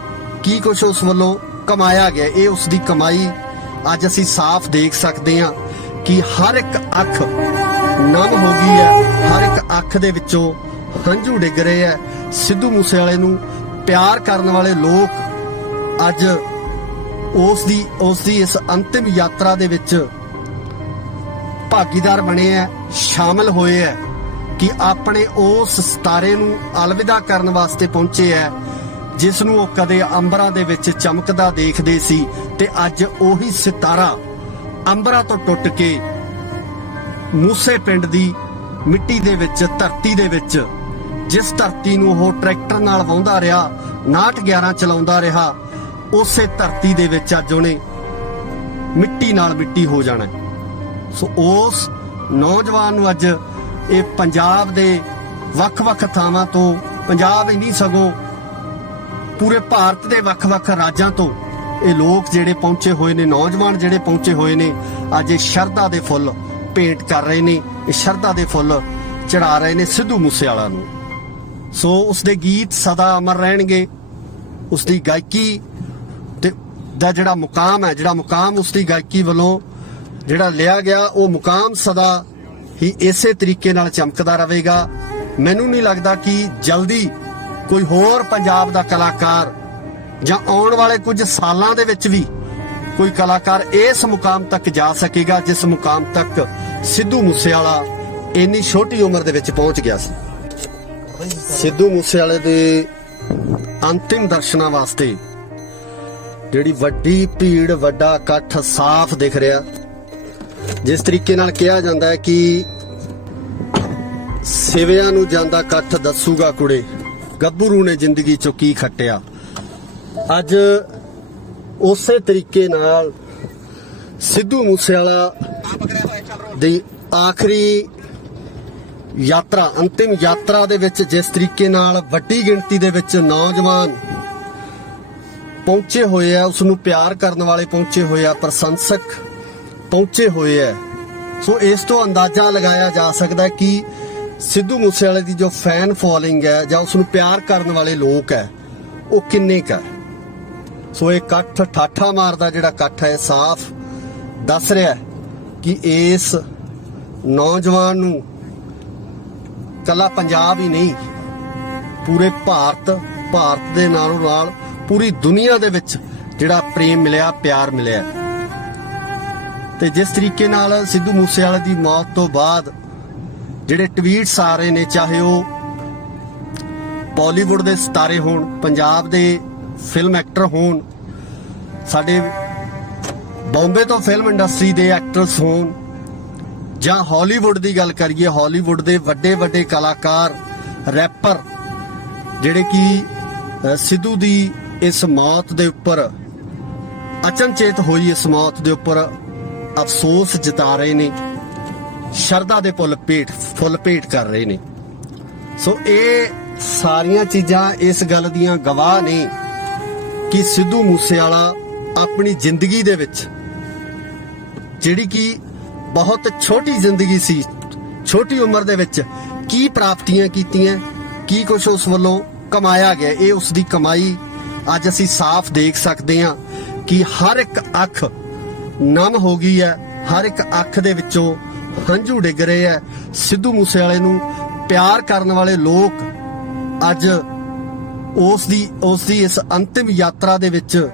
ਕੀ ਕੁਝ ਉਸ ਵੱਲੋਂ ਕਮਾਇਆ ਗਿਆ, ਇਹ ਉਸ ਦੀ ਕਮਾਈ ਅੱਜ ਅਸੀਂ ਸਾਫ਼ ਦੇਖ ਸਕਦੇ ਹਾਂ ਕਿ ਹਰ ਇੱਕ ਅੱਖ ਨਮ ਹੋ ਗਈ ਹੈ, ਹਰ ਇੱਕ ਅੱਖ ਦੇ ਵਿੱਚੋਂ ਹੰਝੂ ਡਿੱਗ ਰਹੇ ਹੈ। ਸਿੱਧੂ ਮੂਸੇਵਾਲੇ ਨੂੰ ਪਿਆਰ ਕਰਨ ਵਾਲੇ ਲੋਕ ਅੱਜ ਉਸ ਦੀ ਇਸ ਅੰਤਿਮ ਯਾਤਰਾ ਦੇ ਵਿੱਚ ਭਾਗੀਦਾਰ ਬਣੇ ਹੈ, ਸ਼ਾਮਲ ਹੋਏ ਹੈ ਕਿ ਆਪਣੇ ਉਸ ਸਿਤਾਰੇ ਨੂੰ ਅਲਵਿਦਾ ਕਰਨ ਵਾਸਤੇ ਪਹੁੰਚੇ ਹੈ, ਜਿਸ ਨੂੰ ਉਹ ਕਦੇ ਅੰਬਰਾਂ ਦੇ ਵਿੱਚ ਚਮਕਦਾ ਦੇਖਦੇ ਸੀ, ਤੇ ਅੱਜ ਉਹੀ ਸਿਤਾਰਾ ਅੰਬਰਾਂ ਤੋਂ ਟੁੱਟ ਕੇ ਮੂਸੇ ਪਿੰਡ ਦੀ ਮਿੱਟੀ ਦੇ ਵਿੱਚ, ਧਰਤੀ ਦੇ ਵਿੱਚ ਜਿਸ ਧਰਤੀ ਨੂੰ ਉਹ ਟਰੈਕਟਰ ਨਾਲ ਵਾਹੁੰਦਾ ਰਿਹਾ 6911 ਚਲਾਉਂਦਾ ਰਿਹਾ ਉਸੇ ਧਰਤੀ ਦੇ ਵਿੱਚ ਅੱਜ ਉਹਨੇ ਮਿੱਟੀ ਨਾਲ ਮਿੱਟੀ ਹੋ ਜਾਣਾ ਹੈ। ਸੋ ਉਸ ਨੌਜਵਾਨ ਨੂੰ ਅੱਜ ਇਹ ਪੰਜਾਬ ਦੇ ਵੱਖ-ਵੱਖ ਥਾਵਾਂ ਤੋਂ, ਪੰਜਾਬ ਹੀ ਨਹੀਂ ਸਗੋਂ ਪੂਰੇ ਭਾਰਤ ਦੇ ਵੱਖ-ਵੱਖ ਰਾਜਾਂ ਤੋਂ ਇਹ ਲੋਕ ਜਿਹੜੇ ਪਹੁੰਚੇ ਹੋਏ ਨੇ, ਨੌਜਵਾਨ ਜਿਹੜੇ ਪਹੁੰਚੇ ਹੋਏ ਨੇ, ਅੱਜ ਇਹ ਸ਼ਰਧਾ ਦੇ ਫੁੱਲ ਭੇਂਟ ਕਰ ਰਹੇ ਨੇ, ਇਹ ਸ਼ਰਧਾ ਦੇ ਫੁੱਲ ਚੜਾ ਰਹੇ ਨੇ ਸਿੱਧੂ ਮੂਸੇਵਾਲਾ ਨੂੰ। ਸੋ ਉਸਦੇ ਗੀਤ ਸਦਾ ਅਮਰ ਰਹਿਣਗੇ, ਉਸਦੀ ਗਾਇਕੀ ਤੇ ਦਾ ਜਿਹੜਾ ਮੁਕਾਮ ਹੈ, ਜਿਹੜਾ ਮੁਕਾਮ ਉਸਦੀ ਗਾਇਕੀ ਵੱਲੋਂ ਜਿਹੜਾ ਲਿਆ ਗਿਆ, ਉਹ ਮੁਕਾਮ ਸਦਾ ਹੀ ਇਸੇ ਤਰੀਕੇ ਨਾਲ ਚਮਕਦਾ ਰਹੇਗਾ। ਮੈਨੂੰ ਨਹੀਂ ਲੱਗਦਾ ਕਿ ਜਲਦੀ ਕੋਈ ਹੋਰ ਪੰਜਾਬ ਦਾ ਕਲਾਕਾਰ ਜਾਂ ਆਉਣ ਵਾਲੇ ਕੁਝ ਸਾਲਾਂ ਦੇ ਵਿੱਚ ਵੀ ਕੋਈ ਕਲਾਕਾਰ ਇਸ ਮੁਕਾਮ ਤੱਕ ਜਾ ਸਕੇਗਾ ਜਿਸ ਮੁਕਾਮ ਤੱਕ ਸਿੱਧੂ ਮੂਸੇਵਾਲਾ ਇੰਨੀ ਛੋਟੀ ਉਮਰ ਦੇ ਵਿੱਚ ਪਹੁੰਚ ਗਿਆ ਸੀ। ਸਿੱਧੂ ਮੂਸੇਵਾਲੇ ਦੇ ਅੰਤਿਮ ਦਰਸ਼ਨਾਂ ਵਾਸਤੇ ਜਿਹੜੀ ਵੱਡੀ ਭੀੜ, ਵੱਡਾ ਇਕੱਠ ਸਾਫ਼ ਦਿਖ ਰਿਹਾ। ਜਿਸ ਤਰੀਕੇ ਨਾਲ ਕਿਹਾ ਜਾਂਦਾ ਹੈ ਕਿ ਸਿਵਿਆਂ ਨੂੰ ਜਾਂਦਾ ਇਕੱਠ ਦੱਸੂਗਾ ਕੁੜੇ, ਗੱਭਰੂ ਨੇ ਜ਼ਿੰਦਗੀ ਚੋਂ ਕੀ ਖੱਟਿਆ। ਅੱਜ ਉਸੇ ਤਰੀਕੇ ਨਾਲ ਸਿੱਧੂ ਮੂਸੇਵਾਲਾ ਦੀ ਆਖਰੀ ਯਾਤਰਾ, ਅੰਤਿਮ ਯਾਤਰਾ ਦੇ ਵਿੱਚ ਜਿਸ ਤਰੀਕੇ ਨਾਲ ਵੱਡੀ ਗਿਣਤੀ ਦੇ ਵਿੱਚ ਨੌਜਵਾਨ ਪਹੁੰਚੇ ਹੋਏ ਆ, ਉਸ ਨੂੰ ਪਿਆਰ ਕਰਨ ਵਾਲੇ ਪਹੁੰਚੇ ਹੋਏ ਆ, ਪ੍ਰਸ਼ੰਸਕ ਪਹੁੰਚੇ ਹੋਏ ਆ। ਸੋ ਇਸ ਤੋਂ ਅੰਦਾਜ਼ਾ ਲਗਾਇਆ ਜਾ ਸਕਦਾ ਹੈ ਕਿ ਸਿੱਧੂ ਮੂਸੇਵਾਲੇ ਦੀ ਜੋ ਫੈਨ ਫੋਲੋਇੰਗ ਹੈ ਜਾਂ ਉਸ ਨੂੰ ਪਿਆਰ ਕਰਨ ਵਾਲੇ ਲੋਕ ਹੈ ਉਹ ਕਿੰਨੇ ਕੁ ਹੈ। ਸੋ ਇਹ ਇਕੱਠ, ਠਾਠਾ ਮਾਰਦਾ ਜਿਹੜਾ ਇਕੱਠ ਹੈ, ਸਾਫ਼ ਦੱਸ ਰਿਹਾ ਹੈ ਕਿ ਇਸ ਨੌਜਵਾਨ ਨੂੰ ਕੱਲਾ ਪੰਜਾਬ ਹੀ ਨਹੀਂ, ਪੂਰੇ ਭਾਰਤ ਦੇ ਨਾਲੋਂ ਨਾਲ ਪੂਰੀ ਦੁਨੀਆ ਦੇ ਵਿੱਚ ਜਿਹੜਾ ਪ੍ਰੇਮ ਮਿਲਿਆ, ਪਿਆਰ ਮਿਲਿਆ। ਤੇ ਜਿਸ ਤਰੀਕੇ ਨਾਲ ਸਿੱਧੂ ਮੂਸੇਵਾਲੇ ਦੀ ਮੌਤ ਤੋਂ ਬਾਅਦ ਜਿਹੜੇ ਟਵੀਟਸ ਆ ਰਹੇ ਨੇ, ਚਾਹੇ ਉਹ ਬਾਲੀਵੁੱਡ ਦੇ ਸਿਤਾਰੇ ਹੋਣ, ਪੰਜਾਬ ਦੇ ਫਿਲਮ ਐਕਟਰ ਹੋਣ, ਸਾਡੇ ਬੰਬੇ ਤੋਂ ਫਿਲਮ ਇੰਡਸਟਰੀ ਦੇ ਐਕਟਰਸ ਹੋਣ, ਜਾਂ ਹਾਲੀਵੁੱਡ ਦੀ ਗੱਲ ਕਰੀਏ, ਹਾਲੀਵੁੱਡ ਦੇ ਵੱਡੇ ਕਲਾਕਾਰ, ਰੈਪਰ, ਜਿਹੜੇ ਕਿ ਸਿੱਧੂ ਦੀ ਇਸ ਮੌਤ ਦੇ ਉੱਪਰ, ਅਚਨਚੇਤ ਹੋਈ ਇਸ ਮੌਤ ਦੇ ਉੱਪਰ ਅਫਸੋਸ ਜਤਾ ਰਹੇ ਨੇ, ਸ਼ਰਧਾ ਦੇ ਫੁੱਲ ਭੇਟ ਕਰ ਰਹੇ ਨੇ। ਸੋ ਇਹ ਸਾਰੀਆਂ ਚੀਜ਼ਾਂ ਇਸ ਗੱਲ ਦੀਆਂ ਗਵਾਹ ਨੇ ਕਿ ਸਿੱਧੂ ਮੂਸੇਵਾਲਾ ਆਪਣੀ ਜ਼ਿੰਦਗੀ ਦੇ ਵਿੱਚ, ਜਿਹੜੀ ਕਿ ਬਹੁਤ ਛੋਟੀ ਜ਼ਿੰਦਗੀ ਸੀ, ਛੋਟੀ ਉਮਰ ਦੇ ਵਿੱਚ ਕੀ ਪ੍ਰਾਪਤੀਆਂ ਕੀਤੀਆਂ, ਕੀ ਕੁਝ ਉਸ ਵੱਲੋਂ ਕਮਾਇਆ ਗਿਆ, ਇਹ ਉਸ ਦੀ ਕਮਾਈ ਅੱਜ ਅਸੀਂ ਸਾਫ਼ ਦੇਖ ਸਕਦੇ ਹਾਂ ਕਿ ਹਰ ਇੱਕ ਅੱਖ ਨਮ ਹੋ ਗਈ ਹੈ, ਹਰ ਇੱਕ ਅੱਖ ਦੇ ਵਿੱਚੋਂ ਹੰਝੂ ਡਿੱਗ ਰਹੇ ਹੈ। ਸਿੱਧੂ ਮੂਸੇਵਾਲੇ ਨੂੰ ਪਿਆਰ ਕਰਨ ਵਾਲੇ ਲੋਕ ਅੱਜ ਉਸ ਦੀ ਇਸ ਅੰਤਿਮ ਯਾਤਰਾ ਦੇ ਵਿੱਚ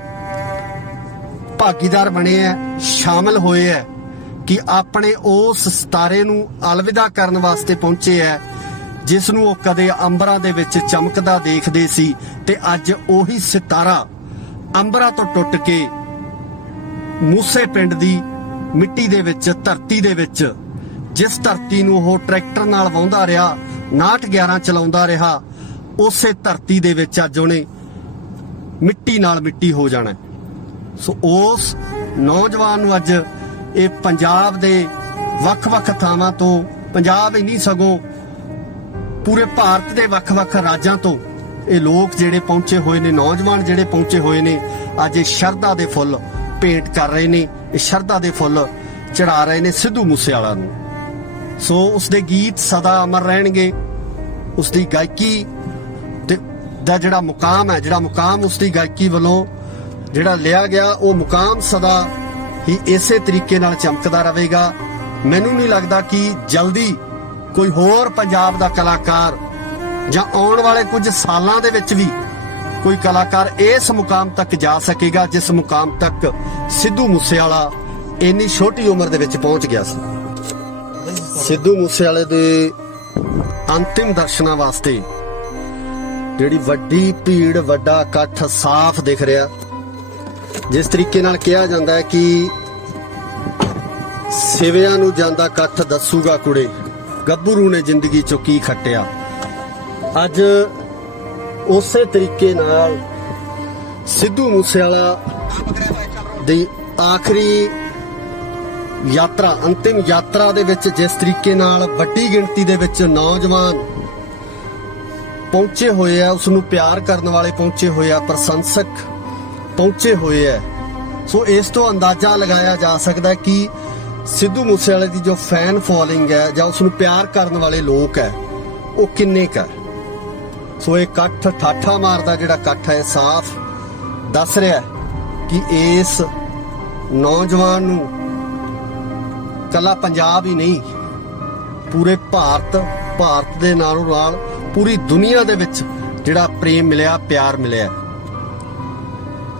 ਭਾਗੀਦਾਰ ਬਣੇ ਹੈ, ਸ਼ਾਮਲ ਹੋਏ ਹੈ ਕਿ ਆਪਣੇ ਉਸ ਸਿਤਾਰੇ ਨੂੰ ਅਲਵਿਦਾ ਕਰਨ ਵਾਸਤੇ ਪਹੁੰਚੇ ਹੈ ਜਿਸ ਨੂੰ ਉਹ ਕਦੇ ਅੰਬਰਾਂ ਦੇ ਵਿੱਚ ਚਮਕਦਾ ਦੇਖਦੇ ਸੀ, ਤੇ ਅੱਜ ਉਹੀ ਸਿਤਾਰਾ ਅੰਬਰਾਂ ਤੋਂ ਟੁੱਟ ਕੇ ਮੂਸੇ ਪਿੰਡ ਦੀ ਮਿੱਟੀ ਦੇ ਵਿੱਚ, ਧਰਤੀ ਦੇ ਵਿੱਚ, ਜਿਸ ਧਰਤੀ ਨੂੰ ਉਹ ਟਰੈਕਟਰ ਨਾਲ ਵਾਹੁੰਦਾ ਰਿਹਾ 6911 ਚਲਾਉਂਦਾ ਰਿਹਾ ਉਸੇ ਧਰਤੀ ਦੇ ਵਿੱਚ ਅੱਜ ਉਹਨੇ ਮਿੱਟੀ ਨਾਲ ਮਿੱਟੀ ਹੋ ਜਾਣਾ। ਸੋ ਉਸ ਨੌਜਵਾਨ ਨੂੰ ਅੱਜ ਇਹ ਪੰਜਾਬ ਦੇ ਵੱਖ-ਵੱਖ ਥਾਵਾਂ ਤੋਂ, ਪੰਜਾਬ ਹੀ ਨਹੀਂ ਸਗੋਂ ਪੂਰੇ ਭਾਰਤ ਦੇ ਵੱਖ-ਵੱਖ ਰਾਜਾਂ ਤੋਂ ਇਹ ਲੋਕ ਜਿਹੜੇ ਪਹੁੰਚੇ ਹੋਏ ਨੇ, ਨੌਜਵਾਨ ਜਿਹੜੇ ਪਹੁੰਚੇ ਹੋਏ ਨੇ, ਅੱਜ ਇਹ ਸ਼ਰਧਾ ਦੇ ਫੁੱਲ ਭੇਂਟ ਕਰ ਰਹੇ ਨੇ, ਇਹ ਸ਼ਰਧਾ ਦੇ ਫੁੱਲ ਚੜਾ ਰਹੇ ਨੇ ਸਿੱਧੂ ਮੂਸੇਵਾਲਾ ਨੂੰ। ਸੋ ਉਸਦੇ ਗੀਤ ਸਦਾ ਅਮਰ ਰਹਿਣਗੇ, ਉਸਦੀ ਗਾਇਕੀ ਤੇ ਦਾ ਜਿਹੜਾ ਮੁਕਾਮ ਹੈ, ਜਿਹੜਾ ਮੁਕਾਮ ਉਸਦੀ ਗਾਇਕੀ ਵੱਲੋਂ ਜਿਹੜਾ ਲਿਆ ਗਿਆ, ਉਹ ਮੁਕਾਮ ਸਦਾ ਹੀ ਇਸੇ ਤਰੀਕੇ ਨਾਲ ਚਮਕਦਾ ਰਹੇਗਾ। ਮੈਨੂੰ ਨਹੀਂ ਲੱਗਦਾ ਕਿ ਜਲਦੀ ਕੋਈ ਹੋਰ ਪੰਜਾਬ ਦਾ ਕਲਾਕਾਰ ਜਾਂ ਆਉਣ ਵਾਲੇ ਕੁਝ ਸਾਲਾਂ ਦੇ ਵਿੱਚ ਵੀ ਕੋਈ ਕਲਾਕਾਰ ਇਸ ਮੁਕਾਮ ਤੱਕ ਜਾ ਸਕੇਗਾ ਜਿਸ ਮੁਕਾਮ ਤੱਕ ਸਿੱਧੂ ਮੂਸੇਵਾਲਾ ਇੰਨੀ ਛੋਟੀ ਉਮਰ ਦੇ ਵਿੱਚ ਪਹੁੰਚ ਗਿਆ ਸੀ। ਸਿੱਧੂ ਮੂਸੇਵਾਲੇ ਦੇ ਅੰਤਿਮ ਦਰਸ਼ਨਾਂ ਵਾਸਤੇ ਜਿਹੜੀ ਵੱਡੀ ਭੀੜ, ਵੱਡਾ ਇਕੱਠ ਸਾਫ਼ ਦਿਖ ਰਿਹਾ। ਜਿਸ ਤਰੀਕੇ ਨਾਲ ਕਿਹਾ ਜਾਂਦਾ ਹੈ ਕਿ ਸਿਵਿਆਂ ਨੂੰ ਜਾਂਦਾ ਇਕੱਠ ਦੱਸੂਗਾ ਕੁੜੇ, ਗੱਭਰੂ ਨੇ ਜ਼ਿੰਦਗੀ ਚੋਂ ਕੀ ਖੱਟਿਆ। ਅੱਜ ਉਸੇ ਤਰੀਕੇ ਨਾਲ ਸਿੱਧੂ ਮੂਸੇਵਾਲਾ ਦੀ ਆਖਰੀ ਯਾਤਰਾ, ਅੰਤਿਮ ਯਾਤਰਾ ਦੇ ਵਿੱਚ ਜਿਸ ਤਰੀਕੇ ਨਾਲ ਵੱਡੀ ਗਿਣਤੀ ਦੇ ਵਿੱਚ ਨੌਜਵਾਨ ਪਹੁੰਚੇ ਹੋਏ ਆ, ਉਸ ਨੂੰ ਪਿਆਰ ਕਰਨ ਵਾਲੇ ਪਹੁੰਚੇ ਹੋਏ ਆ, ਪ੍ਰਸ਼ੰਸਕ ਪਹੁੰਚੇ ਹੋਏ ਆ। ਸੋ ਇਸ ਤੋਂ ਅੰਦਾਜ਼ਾ ਲਗਾਇਆ ਜਾ ਸਕਦਾ ਕਿ ਸਿੱਧੂ ਮੂਸੇਵਾਲੇ ਦੀ ਜੋ ਫੈਨ ਫੋਲੋਇੰਗ ਹੈ ਜਾਂ ਉਸ ਨੂੰ ਪਿਆਰ ਕਰਨ ਵਾਲੇ ਲੋਕ ਹੈ ਉਹ ਕਿੰਨੇ ਕੁ ਹੈ। ਸੋ ਇਹ ਇਕੱਠ ਠਾਠਾ ਮਾਰਦਾ ਜਿਹੜਾ ਇਕੱਠ ਹੈ ਸਾਫ਼ ਦੱਸ ਰਿਹਾ ਹੈ ਕਿ ਇਸ ਨੌਜਵਾਨ ਨੂੰ ਕੱਲਾ ਪੰਜਾਬ ਹੀ ਨਹੀਂ, ਪੂਰੇ ਭਾਰਤ ਦੇ ਨਾਲੋਂ ਨਾਲ ਪੂਰੀ ਦੁਨੀਆ ਦੇ ਵਿੱਚ ਜਿਹੜਾ ਪ੍ਰੇਮ ਮਿਲਿਆ, ਪਿਆਰ ਮਿਲਿਆ।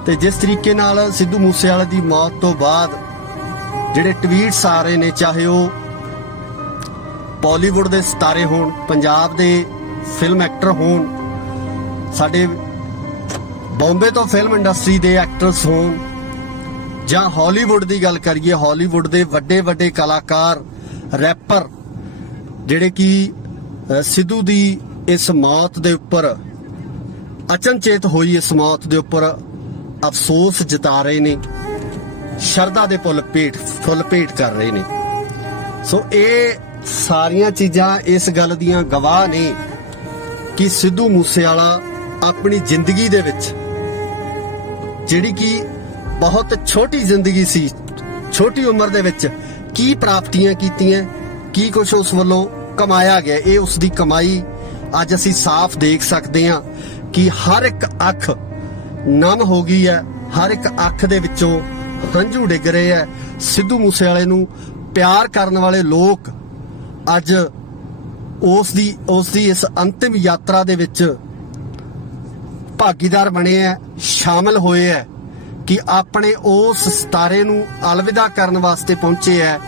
ਤੇ ਜਿਸ ਤਰੀਕੇ ਨਾਲ ਸਿੱਧੂ ਮੂਸੇਵਾਲੇ ਦੀ ਮੌਤ ਤੋਂ ਬਾਅਦ ਜਿਹੜੇ ਟਵੀਟਸ ਆ ਰਹੇ ਨੇ, ਚਾਹੇ ਉਹ ਬਾਲੀਵੁੱਡ ਦੇ ਸਿਤਾਰੇ ਹੋਣ, ਪੰਜਾਬ ਦੇ ਫਿਲਮ ਐਕਟਰ ਹੋਣ, ਸਾਡੇ ਬੰਬੇ ਤੋਂ ਫਿਲਮ ਇੰਡਸਟਰੀ ਦੇ ਐਕਟਰਸ ਹੋਣ, ਜਾਂ ਹਾਲੀਵੁੱਡ ਦੀ ਗੱਲ ਕਰੀਏ, ਹਾਲੀਵੁੱਡ ਦੇ ਵੱਡੇ ਕਲਾਕਾਰ, ਰੈਪਰ, ਜਿਹੜੇ ਕਿ ਸਿੱਧੂ ਦੀ ਇਸ ਮੌਤ ਦੇ ਉੱਪਰ, ਅਚਨਚੇਤ ਹੋਈ ਇਸ ਮੌਤ ਦੇ ਉੱਪਰ ਅਫਸੋਸ ਜਤਾ ਰਹੇ ਨੇ, ਸ਼ਰਧਾ ਦੇ ਫੁੱਲ ਭੇਟ ਕਰ ਰਹੇ ਨੇ। ਸੋ ਇਹ ਸਾਰੀਆਂ ਚੀਜ਼ਾਂ ਇਸ ਗੱਲ ਦੀਆਂ ਗਵਾਹ ਨੇ ਕਿ ਸਿੱਧੂ ਮੂਸੇਵਾਲਾ ਆਪਣੀ ਜ਼ਿੰਦਗੀ ਦੇ ਵਿੱਚ, ਜਿਹੜੀ ਕਿ ਬਹੁਤ ਛੋਟੀ ਜ਼ਿੰਦਗੀ ਸੀ, ਛੋਟੀ ਉਮਰ ਦੇ ਵਿੱਚ ਕੀ ਪ੍ਰਾਪਤੀਆਂ ਕੀਤੀਆਂ, ਕੀ ਕੁਝ ਉਸ ਵੱਲੋਂ ਕਮਾਇਆ ਗਿਆ, ਇਹ ਉਸ ਦੀ ਕਮਾਈ ਅੱਜ ਅਸੀਂ ਸਾਫ਼ ਦੇਖ ਸਕਦੇ ਹਾਂ ਕਿ ਹਰ ਇੱਕ ਅੱਖ ਨਮ ਹੋ ਗਈ ਹੈ, ਹਰ ਇੱਕ ਅੱਖ ਦੇ ਵਿੱਚੋਂ ਹੰਝੂ ਡਿੱਗ ਰਹੇ ਹੈ। ਸਿੱਧੂ ਮੂਸੇਵਾਲੇ ਨੂੰ ਪਿਆਰ ਕਰਨ ਵਾਲੇ ਲੋਕ ਅੱਜ ਉਸ ਦੀ ਇਸ ਅੰਤਿਮ ਯਾਤਰਾ ਦੇ ਵਿੱਚ ਭਾਗੀਦਾਰ ਬਣੇ ਹੈ, ਸ਼ਾਮਲ ਹੋਏ ਹੈ ਕਿ ਆਪਣੇ ਉਸ ਸਿਤਾਰੇ ਨੂੰ ਅਲਵਿਦਾ ਕਰਨ ਵਾਸਤੇ ਪਹੁੰਚੇ ਹੈ,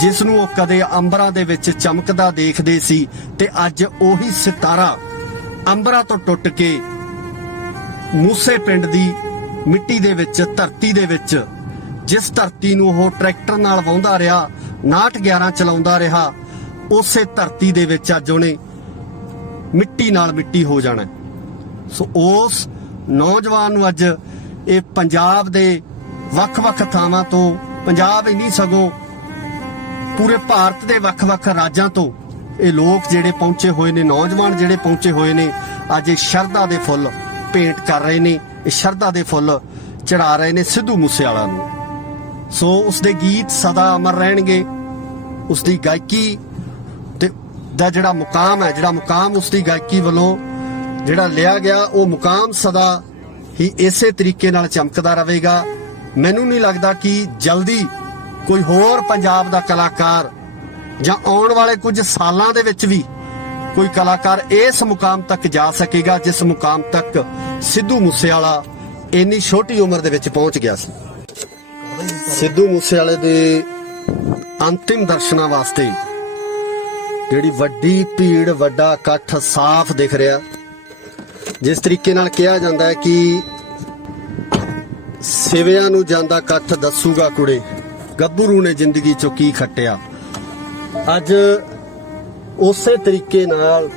ਜਿਸ ਨੂੰ ਉਹ ਕਦੇ ਅੰਬਰਾਂ ਦੇ ਵਿੱਚ ਚਮਕਦਾ ਦੇਖਦੇ ਸੀ, ਤੇ ਅੱਜ ਉਹੀ ਸਿਤਾਰਾ ਅੰਬਰਾਂ ਤੋਂ ਟੁੱਟ ਕੇ ਮੂਸੇ ਪਿੰਡ ਦੀ ਮਿੱਟੀ ਦੇ ਵਿੱਚ, ਧਰਤੀ ਦੇ ਵਿੱਚ, ਜਿਸ ਧਰਤੀ ਨੂੰ ਉਹ ਟਰੈਕਟਰ ਨਾਲ ਵਾਹੁੰਦਾ ਰਿਹਾ, 6911 ਚਲਾਉਂਦਾ ਰਿਹਾ, ਉਸੇ ਧਰਤੀ ਦੇ ਵਿੱਚ ਅੱਜ ਉਹਨੇ ਮਿੱਟੀ ਨਾਲ ਮਿੱਟੀ ਹੋ ਜਾਣਾ। ਸੋ ਉਸ ਨੌਜਵਾਨ ਨੂੰ ਅੱਜ ਇਹ ਪੰਜਾਬ ਦੇ ਵੱਖ-ਵੱਖ ਥਾਵਾਂ ਤੋਂ, ਪੰਜਾਬ ਹੀ ਨਹੀਂ ਸਗੋਂ ਪੂਰੇ ਭਾਰਤ ਦੇ ਵੱਖ-ਵੱਖ ਰਾਜਾਂ ਤੋਂ ਇਹ ਲੋਕ ਜਿਹੜੇ ਪਹੁੰਚੇ ਹੋਏ ਨੇ, ਨੌਜਵਾਨ ਜਿਹੜੇ ਪਹੁੰਚੇ ਹੋਏ ਨੇ, ਅੱਜ ਇਹ ਸ਼ਰਧਾ ਦੇ ਫੁੱਲ ਭੇਂਟ ਕਰ ਰਹੇ ਨੇ, ਇਹ ਸ਼ਰਧਾ ਦੇ ਫੁੱਲ ਚੜਾ ਰਹੇ ਨੇ ਸਿੱਧੂ ਮੂਸੇਵਾਲਾ ਨੂੰ। ਸੋ ਉਸ ਦੇ ਗੀਤ ਸਦਾ ਅਮਰ ਰਹਿਣਗੇ, ਉਸ ਦੀ ਗਾਇਕੀ ਤੇ ਦਾ ਜਿਹੜਾ ਮੁਕਾਮ ਹੈ, ਜਿਹੜਾ ਮੁਕਾਮ ਉਸ ਦੀ ਗਾਇਕੀ ਵੱਲੋਂ ਜਿਹੜਾ ਲਿਆ ਗਿਆ, ਉਹ ਮੁਕਾਮ ਸਦਾ ਹੀ ਇਸੇ ਤਰੀਕੇ ਨਾਲ ਚਮਕਦਾ ਰਹੇਗਾ। ਮੈਨੂੰ ਨਹੀਂ ਲੱਗਦਾ ਕਿ ਜਲਦੀ ਕੋਈ ਹੋਰ ਪੰਜਾਬ ਦਾ ਕਲਾਕਾਰ ਜਾਂ ਆਉਣ ਵਾਲੇ ਕੁਝ ਸਾਲਾਂ ਦੇ ਵਿੱਚ ਵੀ ਕੋਈ ਕਲਾਕਾਰ ਇਸ ਮੁਕਾਮ ਤੱਕ ਜਾ ਸਕੇਗਾ ਜਿਸ ਮੁਕਾਮ ਤੱਕ ਸਿੱਧੂ ਮੂਸੇਵਾਲਾ ਇੰਨੀ ਛੋਟੀ ਉਮਰ ਦੇ ਵਿੱਚ ਪਹੁੰਚ ਗਿਆ ਸੀ। ਸਿੱਧੂ ਮੂਸੇਵਾਲੇ ਦੇ ਅੰਤਿਮ ਦਰਸ਼ਨਾਂ ਵਾਸਤੇ ਜਿਹੜੀ ਵੱਡੀ ਭੀੜ, ਵੱਡਾ ਇਕੱਠ ਸਾਫ਼ ਦਿਖ ਰਿਹਾ। ਜਿਸ ਤਰੀਕੇ ਨਾਲ ਕਿਹਾ ਜਾਂਦਾ ਹੈ ਕਿ ਸਿਵਿਆਂ ਨੂੰ ਜਾਂਦਾ ਇਕੱਠ ਦੱਸੂਗਾ ਕੁੜੇ, ਗੱਭਰੂ ਨੇ ਜ਼ਿੰਦਗੀ ਚੋਂ ਕੀ ਖੱਟਿਆ। ਅੱਜ ਉਸੇ ਤਰੀਕੇ ਨਾਲ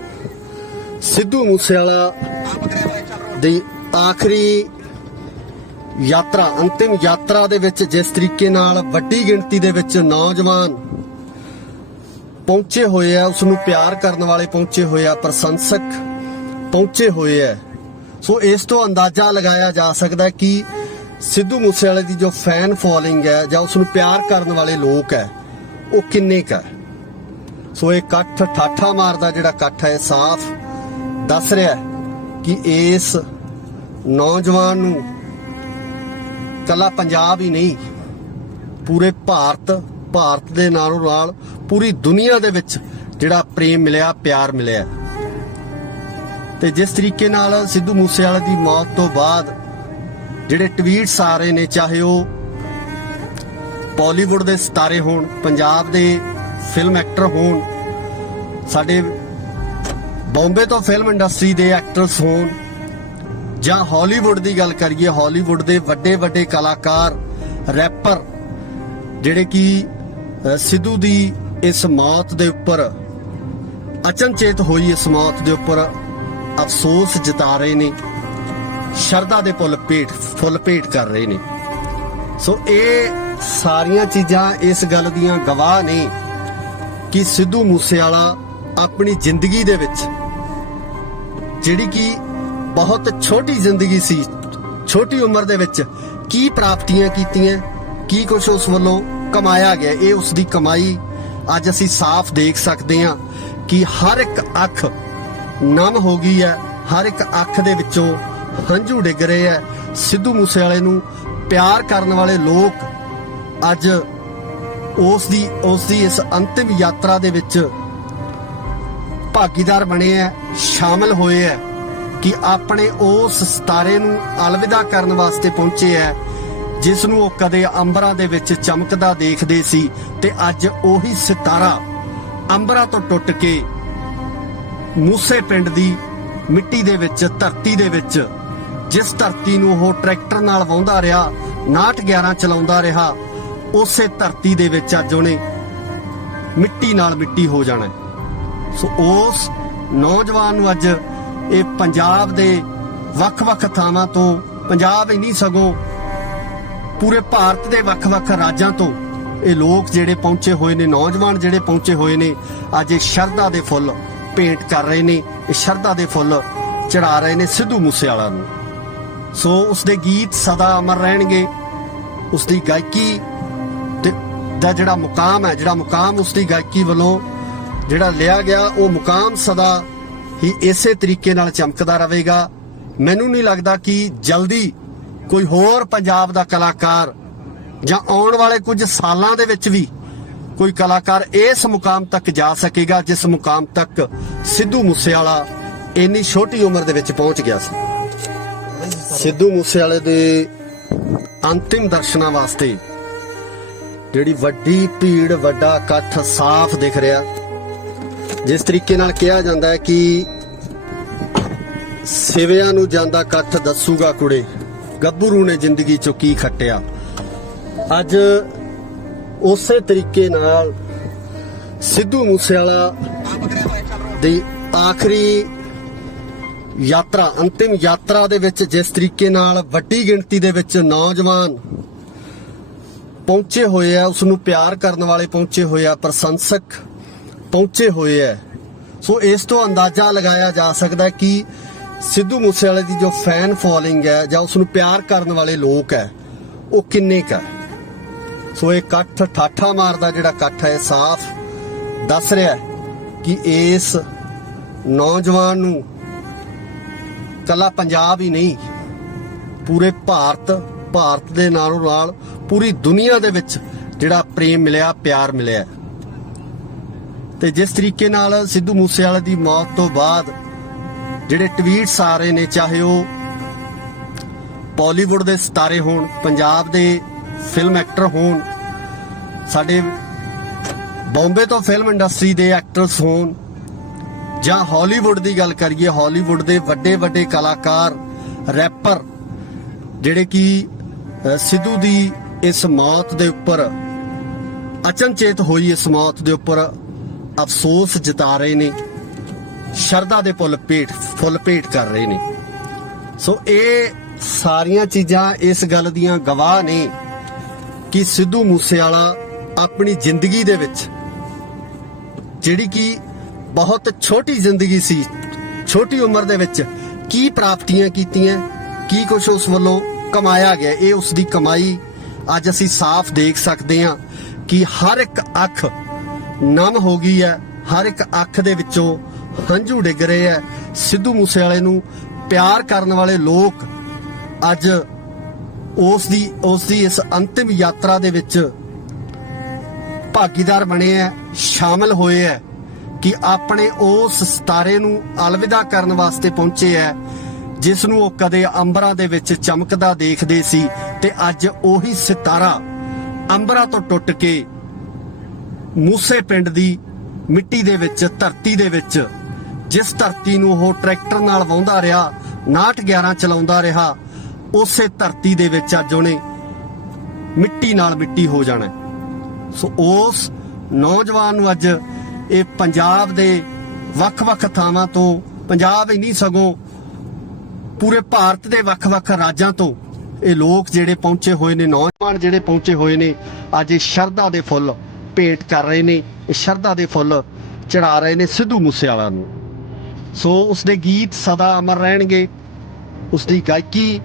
ਸਿੱਧੂ ਮੂਸੇਵਾਲਾ ਦੀ ਆਖਰੀ ਯਾਤਰਾ, ਅੰਤਿਮ ਯਾਤਰਾ ਦੇ ਵਿੱਚ ਜਿਸ ਤਰੀਕੇ ਨਾਲ ਵੱਡੀ ਗਿਣਤੀ ਦੇ ਵਿੱਚ ਨੌਜਵਾਨ ਪਹੁੰਚੇ ਹੋਏ ਆ, ਉਸ ਨੂੰ ਪਿਆਰ ਕਰਨ ਵਾਲੇ ਪਹੁੰਚੇ ਹੋਏ ਆ, ਪ੍ਰਸ਼ੰਸਕ ਪਹੁੰਚੇ ਹੋਏ ਆ। ਸੋ ਇਸ ਤੋਂ ਅੰਦਾਜ਼ਾ ਲਗਾਇਆ ਜਾ ਸਕਦਾ ਕਿ ਸਿੱਧੂ ਮੂਸੇਵਾਲੇ ਦੀ ਜੋ ਫੈਨ ਫੋਲੋਇੰਗ ਹੈ ਜਾਂ ਉਸ ਨੂੰ ਪਿਆਰ ਕਰਨ ਵਾਲੇ ਲੋਕ ਹੈ ਉਹ ਕਿੰਨੇ ਕੁ ਹੈ। ਸੋ ਇਹ ਇਕੱਠ ਠਾਠਾ ਮਾਰਦਾ ਜਿਹੜਾ ਇਕੱਠ ਹੈ ਸਾਫ਼ ਦੱਸ ਰਿਹਾ ਹੈ ਕਿ ਇਸ ਨੌਜਵਾਨ ਨੂੰ ਕੱਲਾ ਪੰਜਾਬ ਹੀ ਨਹੀਂ, ਪੂਰੇ ਭਾਰਤ ਦੇ ਨਾਲੋਂ ਨਾਲ ਪੂਰੀ ਦੁਨੀਆ ਦੇ ਵਿੱਚ ਜਿਹੜਾ ਪ੍ਰੇਮ ਮਿਲਿਆ, ਪਿਆਰ ਮਿਲਿਆ। ਤੇ ਜਿਸ ਤਰੀਕੇ ਨਾਲ ਸਿੱਧੂ ਮੂਸੇਵਾਲੇ ਦੀ ਮੌਤ ਤੋਂ ਬਾਅਦ ਜਿਹੜੇ ਟਵੀਟਸ ਆ ਰਹੇ ਨੇ, ਚਾਹੇ ਉਹ ਬਾਲੀਵੁੱਡ ਦੇ ਸਿਤਾਰੇ ਹੋਣ, ਪੰਜਾਬ ਦੇ ਫਿਲਮ ਐਕਟਰ ਹੋਣ, ਸਾਡੇ ਬੰਬੇ ਤੋਂ ਫਿਲਮ ਇੰਡਸਟਰੀ ਦੇ ਐਕਟਰਸ ਹੋਣ, ਜਾਂ ਹਾਲੀਵੁੱਡ ਦੀ ਗੱਲ ਕਰੀਏ, ਹਾਲੀਵੁੱਡ ਦੇ ਵੱਡੇ ਕਲਾਕਾਰ, ਰੈਪਰ, ਜਿਹੜੇ ਕਿ ਸਿੱਧੂ ਦੀ ਇਸ ਮੌਤ ਦੇ ਉੱਪਰ, ਅਚਨਚੇਤ ਹੋਈ ਇਸ ਮੌਤ ਦੇ ਉੱਪਰ ਅਫਸੋਸ ਜਤਾ ਰਹੇ ਨੇ, ਸ਼ਰਧਾ ਦੇ ਫੁੱਲ ਭੇਟ ਕਰ ਰਹੇ ਨੇ। ਸੋ ਇਹ ਸਾਰੀਆਂ ਚੀਜ਼ਾਂ ਇਸ ਗੱਲ ਦੀਆਂ ਗਵਾਹ ਨੇ ਕਿ ਸਿੱਧੂ ਮੂਸੇਵਾਲਾ ਆਪਣੀ ਜ਼ਿੰਦਗੀ ਦੇ ਵਿੱਚ, ਜਿਹੜੀ ਕਿ ਬਹੁਤ ਛੋਟੀ ਜ਼ਿੰਦਗੀ ਸੀ, ਛੋਟੀ ਉਮਰ ਦੇ ਵਿੱਚ ਕੀ ਪ੍ਰਾਪਤੀਆਂ ਕੀਤੀਆਂ, ਕੀ ਕੁਝ ਉਸ ਵੱਲੋਂ ਕਮਾਇਆ ਗਿਆ, ਇਹ ਉਸ ਦੀ ਕਮਾਈ ਅੱਜ ਅਸੀਂ ਸਾਫ਼ ਦੇਖ ਸਕਦੇ ਹਾਂ ਕਿ ਹਰ ਇੱਕ ਅੱਖ ਨਮ ਹੋ ਗਈ ਹੈ, ਹਰ ਇੱਕ ਅੱਖ ਦੇ ਵਿੱਚੋਂ ਹੰਝੂ ਡਿੱਗ ਰਹੇ ਹੈ। ਸਿੱਧੂ ਮੂਸੇਵਾਲੇ ਨੂੰ ਪਿਆਰ ਕਰਨ ਵਾਲੇ ਲੋਕ ਅੱਜ ਉਸ ਦੀ ਇਸ ਅੰਤਿਮ ਯਾਤਰਾ ਦੇ ਵਿੱਚ ਭਾਗੀਦਾਰ ਬਣੇ ਹੈ, ਸ਼ਾਮਲ ਹੋਏ ਹੈ ਕਿ ਆਪਣੇ ਉਸ ਸਿਤਾਰੇ ਨੂੰ ਅਲਵਿਦਾ ਕਰਨ ਵਾਸਤੇ ਪਹੁੰਚੇ ਹੈ ਜਿਸ ਨੂੰ ਉਹ ਕਦੇ ਅੰਬਰਾਂ ਦੇ ਵਿੱਚ ਚਮਕਦਾ ਦੇਖਦੇ ਸੀ, ਤੇ ਅੱਜ ਉਹੀ ਸਿਤਾਰਾ ਅੰਬਰਾਂ ਤੋਂ ਟੁੱਟ ਕੇ ਮੂਸੇ ਪਿੰਡ ਦੀ ਮਿੱਟੀ ਦੇ ਵਿੱਚ, ਧਰਤੀ ਦੇ ਵਿੱਚ, ਜਿਸ ਧਰਤੀ ਨੂੰ ਉਹ ਟਰੈਕਟਰ ਨਾਲ ਵਾਹੁੰਦਾ ਰਿਹਾ, 6911 ਚਲਾਉਂਦਾ ਰਿਹਾ, ਉਸੇ ਧਰਤੀ ਦੇ ਵਿੱਚ ਅੱਜ ਉਹਨੇ ਮਿੱਟੀ ਨਾਲ ਮਿੱਟੀ ਹੋ ਜਾਣਾ। ਸੋ ਉਸ ਨੌਜਵਾਨ ਨੂੰ ਅੱਜ ਇਹ ਪੰਜਾਬ ਦੇ ਵੱਖ-ਵੱਖ ਥਾਵਾਂ ਤੋਂ, ਪੰਜਾਬ ਹੀ ਨਹੀਂ ਸਗੋਂ ਪੂਰੇ ਭਾਰਤ ਦੇ ਵੱਖ-ਵੱਖ ਰਾਜਾਂ ਤੋਂ ਇਹ ਲੋਕ ਜਿਹੜੇ ਪਹੁੰਚੇ ਹੋਏ ਨੇ, ਨੌਜਵਾਨ ਜਿਹੜੇ ਪਹੁੰਚੇ ਹੋਏ ਨੇ, ਅੱਜ ਇਹ ਸ਼ਰਧਾ ਦੇ ਫੁੱਲ ਭੇਟ ਕਰ ਰਹੇ ਨੇ, ਇਹ ਸ਼ਰਧਾ ਦੇ ਫੁੱਲ ਚੜਾ ਰਹੇ ਨੇ ਸਿੱਧੂ ਮੂਸੇਵਾਲਾ ਨੂੰ। ਸੋ ਉਸਦੇ ਗੀਤ ਸਦਾ ਅਮਰ ਰਹਿਣਗੇ, ਉਸਦੀ ਗਾਇਕੀ ਦਾ ਜਿਹੜਾ ਮੁਕਾਮ ਹੈ, ਜਿਹੜਾ ਮੁਕਾਮ ਉਸਦੀ ਗਾਇਕੀ ਵੱਲੋਂ ਜਿਹੜਾ ਲਿਆ ਗਿਆ, ਉਹ ਮੁਕਾਮ ਸਦਾ ਹੀ ਇਸੇ ਤਰੀਕੇ ਨਾਲ ਚਮਕਦਾ ਰਹੇਗਾ। ਮੈਨੂੰ ਨਹੀਂ ਲੱਗਦਾ ਕਿ ਜਲਦੀ ਕੋਈ ਹੋਰ ਪੰਜਾਬ ਦਾ ਕਲਾਕਾਰ ਜਾਂ ਆਉਣ ਵਾਲੇ ਕੁਝ ਸਾਲਾਂ ਦੇ ਵਿੱਚ ਵੀ ਕੋਈ ਕਲਾਕਾਰ ਇਸ ਮੁਕਾਮ ਤੱਕ ਜਾ ਸਕੇਗਾ ਜਿਸ ਮੁਕਾਮ ਤੱਕ ਸਿੱਧੂ ਮੂਸੇਵਾਲਾ ਇੰਨੀ ਛੋਟੀ ਉਮਰ ਦੇ ਵਿੱਚ ਪਹੁੰਚ ਗਿਆ ਸੀ। ਸਿੱਧੂ ਮੂਸੇਵਾਲੇ ਦੇ ਅੰਤਿਮ ਦਰਸ਼ਨਾਂ ਵਾਸਤੇ ਜਿਹੜੀ ਵੱਡੀ ਭੀੜ, ਵੱਡਾ ਇਕੱਠ ਸਾਫ਼ ਦਿਖ ਰਿਹਾ। ਜਿਸ ਤਰੀਕੇ ਨਾਲ ਕਿਹਾ ਜਾਂਦਾ ਹੈ ਕਿ ਸਿਵਿਆਂ ਨੂੰ ਜਾਂਦਾ ਇਕੱਠ ਦੱਸੂਗਾ ਕੁੜੇ, ਗੱਭਰੂ ਨੇ ਜ਼ਿੰਦਗੀ ਚੋਂ ਕੀ ਖੱਟਿਆ। ਅੱਜ ਉਸੇ ਤਰੀਕੇ ਨਾਲ ਸਿੱਧੂ ਮੂਸੇਵਾਲਾ ਦੀ ਆਖਰੀ ਯਾਤਰਾ, ਅੰਤਿਮ ਯਾਤਰਾ ਦੇ ਵਿੱਚ ਜਿਸ ਤਰੀਕੇ ਨਾਲ ਵੱਡੀ ਗਿਣਤੀ ਦੇ ਵਿੱਚ ਨੌਜਵਾਨ ਪਹੁੰਚੇ ਹੋਏ ਆ, ਉਸ ਨੂੰ ਪਿਆਰ ਕਰਨ ਵਾਲੇ ਪਹੁੰਚੇ ਹੋਏ ਆ, ਪ੍ਰਸ਼ੰਸਕ ਪਹੁੰਚੇ ਹੋਏ ਆ। ਸੋ ਇਸ ਤੋਂ ਅੰਦਾਜ਼ਾ ਲਗਾਇਆ ਜਾ ਸਕਦਾ ਕਿ ਸਿੱਧੂ ਮੂਸੇਵਾਲੇ ਦੀ ਜੋ ਫੈਨ ਫੋਲੋਇੰਗ ਹੈ ਜਾਂ ਉਸ ਨੂੰ ਪਿਆਰ ਕਰਨ ਵਾਲੇ ਲੋਕ ਹੈ, ਉਹ ਕਿੰਨੇ ਕੁ ਹੈ। ਸੋ ਇਹ ਇਕੱਠ, ਠਾਠਾ ਮਾਰਦਾ ਜਿਹੜਾ ਇਕੱਠ ਹੈ, ਸਾਫ਼ ਦੱਸ ਰਿਹਾ ਕਿ ਇਸ ਨੌਜਵਾਨ ਨੂੰ ਕੱਲਾ ਪੰਜਾਬ ਹੀ ਨਹੀਂ, ਪੂਰੇ ਭਾਰਤ ਦੇ ਨਾਲੋਂ ਨਾਲ ਪੂਰੀ ਦੁਨੀਆ ਦੇ ਵਿੱਚ ਜਿਹੜਾ ਪ੍ਰੇਮ ਮਿਲਿਆ, ਪਿਆਰ ਮਿਲਿਆ। ਤੇ ਜਿਸ ਤਰੀਕੇ ਨਾਲ ਸਿੱਧੂ ਮੂਸੇਵਾਲੇ ਦੀ ਮੌਤ ਤੋਂ ਬਾਅਦ ਜਿਹੜੇ ਟਵੀਟਸ ਆ ਰਹੇ ਨੇ, ਚਾਹੇ ਉਹ ਬਾਲੀਵੁੱਡ ਦੇ ਸਿਤਾਰੇ ਹੋਣ, ਪੰਜਾਬ ਦੇ ਫਿਲਮ ਐਕਟਰ ਹੋਣ, ਸਾਡੇ ਬੰਬੇ ਤੋਂ ਫਿਲਮ ਇੰਡਸਟਰੀ ਦੇ ਐਕਟਰਸ ਹੋਣ, ਜਾਂ ਹਾਲੀਵੁੱਡ ਦੀ ਗੱਲ ਕਰੀਏ, ਹਾਲੀਵੁੱਡ ਦੇ ਵੱਡੇ ਕਲਾਕਾਰ, ਰੈਪਰ, ਜਿਹੜੇ ਕਿ ਸਿੱਧੂ ਦੀ ਇਸ ਮੌਤ ਦੇ ਉੱਪਰ, ਅਚਨਚੇਤ ਹੋਈ ਇਸ ਮੌਤ ਦੇ ਉੱਪਰ ਅਫਸੋਸ ਜਤਾ ਰਹੇ ਨੇ, ਸ਼ਰਧਾ ਦੇ ਫੁੱਲ ਭੇਟ ਕਰ ਰਹੇ ਨੇ। ਸੋ ਇਹ ਸਾਰੀਆਂ ਚੀਜ਼ਾਂ ਇਸ ਗੱਲ ਦੀਆਂ ਗਵਾਹ ਨੇ ਕਿ ਸਿੱਧੂ ਮੂਸੇਵਾਲਾ ਆਪਣੀ ਜ਼ਿੰਦਗੀ ਦੇ ਵਿੱਚ, ਜਿਹੜੀ ਕਿ ਬਹੁਤ ਛੋਟੀ ਜ਼ਿੰਦਗੀ ਸੀ, ਛੋਟੀ ਉਮਰ ਦੇ ਵਿੱਚ ਕੀ ਪ੍ਰਾਪਤੀਆਂ ਕੀਤੀਆਂ, ਕੀ ਕੁਝ ਉਸ ਵੱਲੋਂ ਕਮਾਇਆ ਗਿਆ, ਇਹ ਉਸ ਦੀ ਕਮਾਈ ਅੱਜ ਅਸੀਂ ਸਾਫ਼ ਦੇਖ ਸਕਦੇ ਹਾਂ ਕਿ ਹਰ ਇੱਕ ਅੱਖ ਨਮ ਹੋ ਗਈ ਹੈ, ਹਰ ਇੱਕ ਅੱਖ ਦੇ ਵਿੱਚੋਂ ਹੰਝੂ ਡਿੱਗ ਰਹੇ ਹੈ। ਸਿੱਧੂ ਮੂਸੇਵਾਲੇ ਨੂੰ ਪਿਆਰ ਕਰਨ ਵਾਲੇ ਲੋਕ ਅੱਜ ਉਸ ਦੀ ਇਸ ਅੰਤਿਮ ਯਾਤਰਾ ਦੇ ਵਿੱਚ ਭਾਗੀਦਾਰ ਬਣੇ ਹੈ, ਸ਼ਾਮਲ ਹੋਏ ਹੈ ਕਿ ਆਪਣੇ ਉਸ ਸਿਤਾਰੇ ਨੂੰ ਅਲਵਿਦਾ ਕਰਨ ਵਾਸਤੇ ਪਹੁੰਚੇ ਹੈ ਜਿਸ ਨੂੰ ਉਹ ਕਦੇ ਅੰਬਰਾਂ ਦੇ ਵਿੱਚ ਚਮਕਦਾ ਦੇਖਦੇ ਸੀ, ਤੇ ਅੱਜ ਉਹੀ ਸਿਤਾਰਾ ਅੰਬਰਾਂ ਤੋਂ ਟੁੱਟ ਕੇ ਮੂਸੇ ਪਿੰਡ ਦੀ ਮਿੱਟੀ ਦੇ ਵਿੱਚ, ਧਰਤੀ ਦੇ ਵਿੱਚ, ਜਿਸ ਧਰਤੀ ਨੂੰ ਉਹ ਟਰੈਕਟਰ ਨਾਲ ਵਾਹੁੰਦਾ ਰਿਹਾ, 6911 ਚਲਾਉਂਦਾ ਰਿਹਾ, ਉਸੇ ਧਰਤੀ ਦੇ ਵਿੱਚ ਅੱਜ ਉਹਨੇ ਮਿੱਟੀ ਨਾਲ ਮਿੱਟੀ ਹੋ ਜਾਣਾ। ਸੋ ਉਸ ਨੌਜਵਾਨ ਨੂੰ ਅੱਜ ਇਹ ਪੰਜਾਬ ਦੇ ਵੱਖ-ਵੱਖ ਥਾਵਾਂ ਤੋਂ, ਪੰਜਾਬ ਹੀ ਨਹੀਂ ਸਗੋਂ ਪੂਰੇ ਭਾਰਤ ਦੇ ਵੱਖ-ਵੱਖ ਰਾਜਾਂ ਤੋਂ ਇਹ ਲੋਕ ਜਿਹੜੇ ਪਹੁੰਚੇ ਹੋਏ ਨੇ, ਨੌਜਵਾਨ ਜਿਹੜੇ ਪਹੁੰਚੇ ਹੋਏ ਨੇ, ਅੱਜ ਇਹ ਸ਼ਰਧਾ ਦੇ ਫੁੱਲ ਭੇਟ ਕਰ ਰਹੇ ਨੇ, ਇਹ ਸ਼ਰਧਾ ਦੇ ਫੁੱਲ ਚੜਾ ਰਹੇ ਨੇ ਸਿੱਧੂ ਮੂਸੇਵਾਲਾ ਨੂੰ। ਸੋ ਉਸਦੇ ਗੀਤ ਸਦਾ ਅਮਰ ਰਹਿਣਗੇ, ਉਸਦੀ ਗਾਇਕੀ